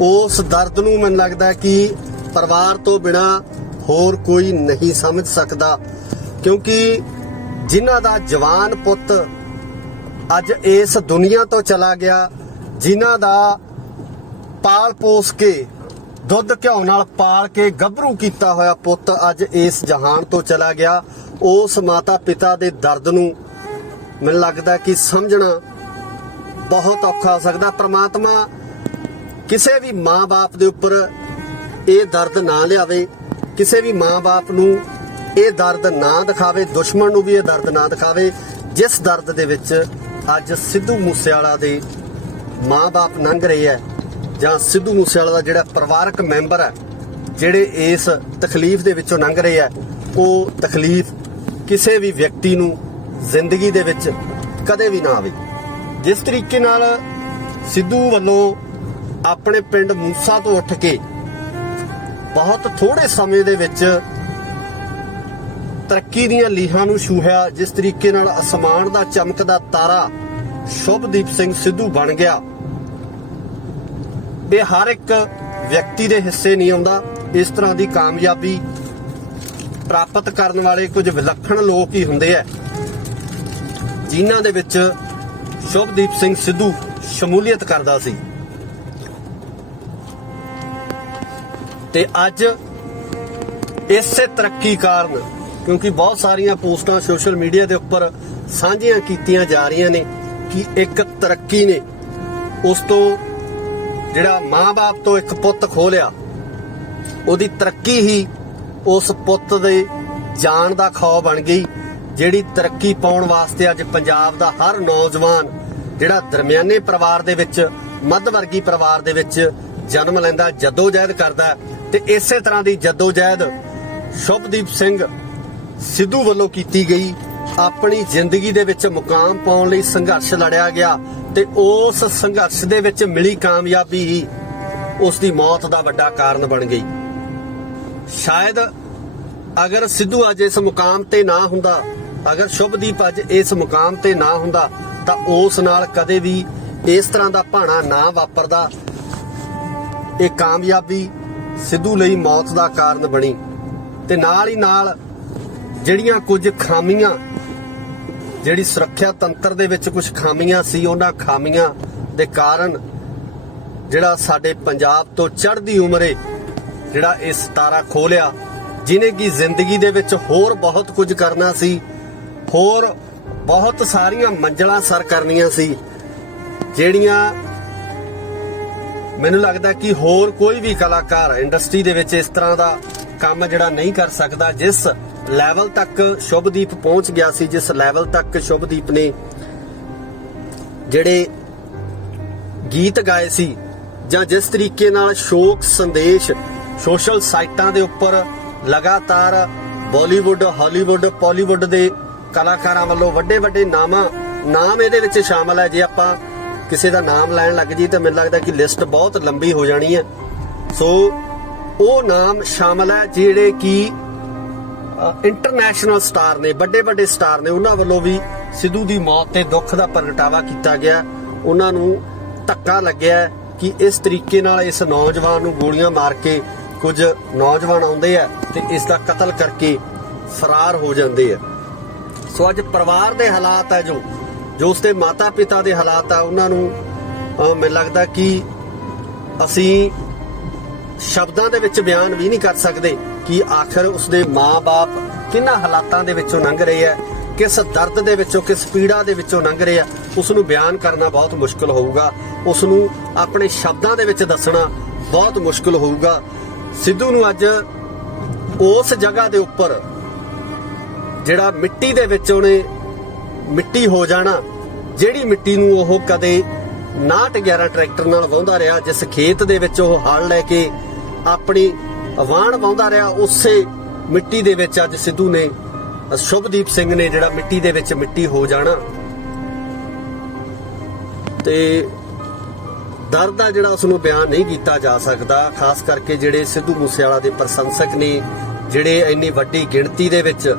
ਉਸ ਦਰਦ ਨੂੰ ਮੈਨੂੰ ਲੱਗਦਾ ਕਿ ਪਰਿਵਾਰ ਤੋਂ ਬਿਨਾ ਹੋਰ ਕੋਈ ਨਹੀਂ ਸਮਝ ਸਕਦਾ, ਕਿਉਂਕਿ ਜਿਨ੍ਹਾਂ ਦਾ ਜਵਾਨ ਪੁੱਤ ਅੱਜ ਇਸ ਦੁਨੀਆ ਤੋਂ ਚਲਾ ਗਿਆ, ਜਿਨ੍ਹਾਂ ਦਾ ਪਾਲ ਪੋਸ ਕੇ ਦੁੱਧ ਘਿਓ ਨਾਲ ਪਾਲ ਕੇ ਗੱਭਰੂ ਕੀਤਾ ਹੋਇਆ ਪੁੱਤ ਅੱਜ ਇਸ ਜਹਾਨ ਤੋਂ ਚਲਾ ਗਿਆ, ਉਸ ਮਾਤਾ ਪਿਤਾ ਦੇ ਦਰਦ ਨੂੰ ਮੈਨੂੰ ਲੱਗਦਾ ਕਿ ਸਮਝਣਾ ਬਹੁਤ ਔਖਾ ਹੋ ਸਕਦਾ। ਪ੍ਰਮਾਤਮਾ ਕਿਸੇ ਵੀ ਮਾਂ-ਬਾਪ ਦੇ ਉੱਪਰ ਇਹ ਦਰਦ ਨਾ ਲਿਆਵੇ, ਕਿਸੇ ਵੀ ਮਾਂ-ਬਾਪ ਨੂੰ ਇਹ ਦਰਦ ਨਾ ਦਿਖਾਵੇ, ਦੁਸ਼ਮਣ ਨੂੰ ਵੀ ਇਹ ਦਰਦ ਨਾ ਦਿਖਾਵੇ ਜਿਸ ਦਰਦ ਦੇ ਵਿੱਚ ਅੱਜ ਸਿੱਧੂ ਮੂਸੇਵਾਲਾ ਦੇ ਮਾਂ-ਬਾਪ ਲੰਘ ਰਹੇ ਹੈ, ਜਾਂ ਸਿੱਧੂ ਮੂਸੇਵਾਲਾ ਦਾ ਜਿਹੜਾ ਪਰਿਵਾਰਕ ਮੈਂਬਰ ਹੈ ਜਿਹੜੇ ਇਸ ਤਕਲੀਫ ਦੇ ਵਿੱਚੋਂ ਲੰਘ ਰਹੇ ਹੈ। ਉਹ ਤਕਲੀਫ ਕਿਸੇ ਵੀ ਵਿਅਕਤੀ ਨੂੰ ਜ਼ਿੰਦਗੀ ਦੇ ਵਿੱਚ ਕਦੇ ਵੀ ਨਾ ਆਵੇ। ਜਿਸ ਤਰੀਕੇ ਨਾਲ ਸਿੱਧੂ ਵੱਲੋਂ ਆਪਣੇ ਪਿੰਡ ਮੂਸਾ ਤੋਂ ਉੱਠ ਕੇ ਬਹੁਤ ਥੋੜੇ ਸਮੇਂ ਦੇ ਵਿੱਚ ਤਰੱਕੀ ਦੀਆਂ ਲੀਹਾਂ ਨੂੰ ਛੂਹਿਆ, ਜਿਸ ਤਰੀਕੇ ਨਾਲ ਅਸਮਾਨ ਦਾ ਚਮਕਦਾ ਤਾਰਾ ਸ਼ੁਭਦੀਪ ਸਿੰਘ ਸਿੱਧੂ ਬਣ ਗਿਆ, ਇਹ ਹਰ ਇੱਕ ਵਿਅਕਤੀ ਦੇ ਹਿੱਸੇ ਨਹੀਂ ਆਉਂਦਾ। ਇਸ ਤਰ੍ਹਾਂ ਦੀ ਕਾਮਯਾਬੀ ਪ੍ਰਾਪਤ ਕਰਨ ਵਾਲੇ ਕੁਝ ਵਿਲੱਖਣ ਲੋਕ ਹੀ ਹੁੰਦੇ ਆ, ਜਿਨ੍ਹਾਂ ਦੇ ਵਿੱਚ ਸ਼ੁਭਦੀਪ ਸਿੰਘ ਸਿੱਧੂ ਸ਼ਮੂਲੀਅਤ ਕਰਦਾ ਸੀ। ਤੇ ਅੱਜ ਇਸੇ ਤਰੱਕੀ ਕਾਰਨ, ਕਿਉਂਕਿ ਬਹੁਤ ਸਾਰੀਆਂ ਪੋਸਟਾਂ ਸੋਸ਼ਲ ਮੀਡੀਆ ਦੇ ਉੱਪਰ ਸਾਂਝੀਆਂ ਕੀਤੀਆਂ ਜਾ ਰਹੀਆਂ ਨੇ ਕਿ ਇੱਕ ਤਰੱਕੀ ਨੇ ਉਸ ਤੋਂ ਜਿਹੜਾ ਮਾਂ-ਬਾਪ ਤੋਂ ਇੱਕ ਪੁੱਤ ਖੋਲਿਆ, ਉਹਦੀ ਤਰੱਕੀ ਹੀ ਉਸ ਪੁੱਤ ਦੇ ਜਾਨ ਦਾ ਖੌਅ ਬਣ ਗਈ, ਜਿਹੜੀ ਤਰੱਕੀ ਪਾਉਣ ਵਾਸਤੇ ਅੱਜ ਪੰਜਾਬ ਦਾ ਹਰ ਨੌਜਵਾਨ ਜਿਹੜਾ ਦਰਮਿਆਨੇ ਪਰਿਵਾਰ ਦੇ ਵਿੱਚ, ਮੱਧ ਵਰਗੀ ਪਰਿਵਾਰ ਦੇ ਵਿੱਚ ਜਨਮ ਲੈਂਦਾ, ਜੱਦੋ-ਜਹਿਦ ਕਰਦਾ। ਤੇ ਇਸੇ ਤਰ੍ਹਾਂ ਦੀ ਜੱਦੋ-ਜਹਿਦ ਸ਼ੁਭਦੀਪ ਸਿੰਘ ਸਿੱਧੂ ਵੱਲੋਂ ਕੀਤੀ ਗਈ। ਆਪਣੀ ਜ਼ਿੰਦਗੀ ਦੇ ਵਿੱਚ ਮੁਕਾਮ ਪਾਉਣ ਲਈ ਸੰਘਰਸ਼ ਲੜਿਆ ਗਿਆ ਤੇ ਉਸ ਸੰਘਰਸ਼ ਦੇ ਵਿੱਚ ਮਿਲੀ ਕਾਮਯਾਬੀ ਹੀ ਉਸ ਦੀ ਮੌਤ ਦਾ ਵੱਡਾ ਕਾਰਨ ਬਣ ਗਈ। ਸ਼ਾਇਦ ਅਗਰ ਸਿੱਧੂ ਅੱਜ ਇਸ ਮੁਕਾਮ ਤੇ ਨਾ ਹੁੰਦਾ, ਅਗਰ ਸ਼ੁਭਦੀਪ ਅੱਜ ਇਸ ਮੁਕਾਮ ਤੇ ਨਾ ਹੁੰਦਾ ਤਾਂ ਉਸ ਨਾਲ ਕਦੇ ਵੀ ਇਸ ਤਰ੍ਹਾਂ ਦਾ ਭਾਣਾ ਨਾ ਵਾਪਰਦਾ। ਇਹ ਕਾਮਯਾਬੀ ਸਿੱਧੂ ਲਈ ਮੌਤ ਦਾ ਕਾਰਨ ਬਣੀ ਤੇ ਨਾਲ ਹੀ ਨਾਲ ਜਿਹੜੀਆਂ ਕੁਝ ਖਾਮੀਆਂ, ਜਿਹੜੀ ਸੁਰੱਖਿਆ ਤੰਤਰ ਦੇ ਵਿੱਚ ਕੁਝ ਖਾਮੀਆਂ ਸੀ, ਉਹਨਾਂ ਖਾਮੀਆਂ ਦੇ ਕਾਰਨ ਜਿਹੜਾ ਸਾਡੇ ਪੰਜਾਬ ਤੋਂ ਚੜ੍ਹਦੀ ਉਮਰੇ ਜਿਹੜਾ ਇਹ ਸਿਤਾਰਾ ਖੋਲਿਆ, ਜਿਹਨੇ ਕਿ ਜ਼ਿੰਦਗੀ ਦੇ ਵਿੱਚ ਹੋਰ ਬਹੁਤ ਕੁਝ ਕਰਨਾ ਸੀ, ਹੋਰ ਬਹੁਤ ਸਾਰੀਆਂ ਮੰਜ਼ਲਾਂ ਸਰ ਕਰਨੀਆਂ ਸੀ, ਜਿਹੜੀਆਂ ਮੈਨੂੰ ਲੱਗਦਾ ਕਿ ਹੋਰ ਕੋਈ ਵੀ ਕਲਾਕਾਰ ਇੰਡਸਟਰੀ ਦੇ ਵਿੱਚ ਇਸ ਤਰ੍ਹਾਂ ਦਾ ਕੰਮ ਜਿਹੜਾ ਨਹੀਂ ਕਰ ਸਕਦਾ। ਜਿਸ ਲੈਵਲ ਤੱਕ ਸ਼ੁਭਦੀਪ ਪਹੁੰਚ ਗਿਆ ਸੀ, ਜਿਸ ਲੈਵਲ ਤੱਕ ਸ਼ੁਭਦੀਪ ਨੇ ਜਿਹੜੇ ਗੀਤ ਗਾਏ ਸੀ, ਜਾਂ ਜਿਸ ਤਰੀਕੇ ਨਾਲ ਸ਼ੋਕ ਸੰਦੇਸ਼ ਸੋਸ਼ਲ ਸਾਈਟਾਂ ਦੇ ਉੱਪਰ ਲਗਾਤਾਰ ਬਾਲੀਵੁੱਡ, ਹਾਲੀਵੁੱਡ, ਪਾਲੀਵੁੱਡ ਦੇ ਕਲਾਕਾਰਾਂ ਵੱਲੋਂ ਵੱਡੇ ਵੱਡੇ ਨਾਮ ਇਹਦੇ ਵਿੱਚ ਸ਼ਾਮਲ ਹੈ। ਜੇ ਆਪਾਂ ਕਿਸੇ ਦਾ ਨਾਮ ਲੈਣ ਲੱਗ ਜੀ ਤਾਂ ਮੈਨੂੰ ਲੱਗਦਾ ਕਿ ਲਿਸਟ ਬਹੁਤ ਲੰਬੀ ਹੋ ਜਾਣੀ ਹੈ। ਸੋ ਉਹ ਨਾਮ ਸ਼ਾਮਲ ਹੈ ਜਿਹੜੇ ਕਿ ਇੰਟਰਨੈਸ਼ਨਲ ਸਟਾਰ ਨੇ, ਵੱਡੇ ਵੱਡੇ ਸਟਾਰ ਨੇ, ਉਹਨਾਂ ਵੱਲੋਂ ਵੀ ਸਿੱਧੂ ਦੀ ਮੌਤ ਤੇ ਦੁੱਖ ਦਾ ਪ੍ਰਗਟਾਵਾ ਕੀਤਾ ਗਿਆ। ਉਹਨਾਂ ਨੂੰ ਧੱਕਾ ਲੱਗਿਆ ਕਿ ਇਸ ਤਰੀਕੇ ਨਾਲ ਇਸ ਨੌਜਵਾਨ ਨੂੰ ਗੋਲੀਆਂ ਮਾਰ ਕੇ ਕੁਝ ਨੌਜਵਾਨ ਆਉਂਦੇ ਆ ਤੇ ਇਸ ਦਾ ਕਤਲ ਕਰਕੇ ਫਰਾਰ ਹੋ ਜਾਂਦੇ ਆ। ਸੋ ਅੱਜ ਪਰਿਵਾਰ ਦੇ ਹਾਲਾਤ ਹੈ, ਜੋ ਉਸਦੇ ਮਾਤਾ ਪਿਤਾ ਦੇ ਹਾਲਾਤ ਆ, ਉਹਨਾਂ ਨੂੰ ਮੈਨੂੰ ਲੱਗਦਾ ਕਿ ਅਸੀਂ ਸ਼ਬਦਾਂ ਦੇ ਵਿੱਚ ਬਿਆਨ ਵੀ ਨਹੀਂ ਕਰ ਸਕਦੇ ਕਿ ਆਖਰ ਉਸਦੇ ਮਾਂ-ਬਾਪ ਕਿਹਨਾਂ ਹਾਲਾਤਾਂ ਦੇ ਵਿੱਚੋਂ ਲੰਘ ਰਹੇ ਆ, ਕਿਸ ਦਰਦ ਦੇ ਵਿੱਚੋਂ, ਕਿਸ ਪੀੜਾ ਦੇ ਵਿੱਚੋਂ ਲੰਘ ਰਹੇ ਆ, ਉਸ ਨੂੰ ਬਿਆਨ ਕਰਨਾ ਬਹੁਤ ਮੁਸ਼ਕਲ ਹੋਊਗਾ, ਉਸ ਨੂੰ ਆਪਣੇ ਸ਼ਬਦਾਂ ਦੇ ਵਿੱਚ ਦੱਸਣਾ ਬਹੁਤ ਮੁਸ਼ਕਲ ਹੋਊਗਾ। ਸਿੱਧੂ ਨੂੰ ਅੱਜ ਉਸ ਜਗ੍ਹਾ ਦੇ ਉੱਪਰ ਜਿਹੜਾ ਮਿੱਟੀ ਦੇ ਵਿੱਚ ਉਹਨੇ ਮਿੱਟੀ ਹੋ ਜਾਣਾ, ਜਿਹੜੀ ਮਿੱਟੀ ਨੂੰ ਉਹ ਕਦੇ 911 ਟਰੈਕਟਰ ਨਾਲ ਵਾਹੁੰਦਾ ਰਿਹਾ, ਜਿਸ ਖੇਤ ਦੇ ਵਿੱਚ ਉਹ ਹਲ ਲੈ ਕੇ ਆਪਣੀ ਵਾਹਣ ਵਾਹੁੰਦਾ ਰਿਹਾ, ਉਸੇ ਮਿੱਟੀ ਦੇ ਵਿੱਚ ਅੱਜ ਸਿੱਧੂ ਨੇ, ਸ਼ੁਭਦੀਪ ਸਿੰਘ ਨੇ ਜਿਹੜਾ ਮਿੱਟੀ ਦੇ ਵਿੱਚ ਮਿੱਟੀ ਹੋ ਜਾਣਾ। ਤੇ ਦਰਦ ਆ ਜਿਹੜਾ ਉਸ ਨੂੰ ਬਿਆਨ ਨਹੀਂ ਕੀਤਾ ਜਾ ਸਕਦਾ। ਖਾਸ ਕਰਕੇ ਜਿਹੜੇ ਸਿੱਧੂ ਮੂਸੇਵਾਲਾ ਦੇ ਪ੍ਰਸ਼ੰਸਕ ਨੇ, ਜਿਹੜੇ ਇੰਨੀ ਵੱਡੀ ਗਿਣਤੀ ਦੇ ਵਿੱਚ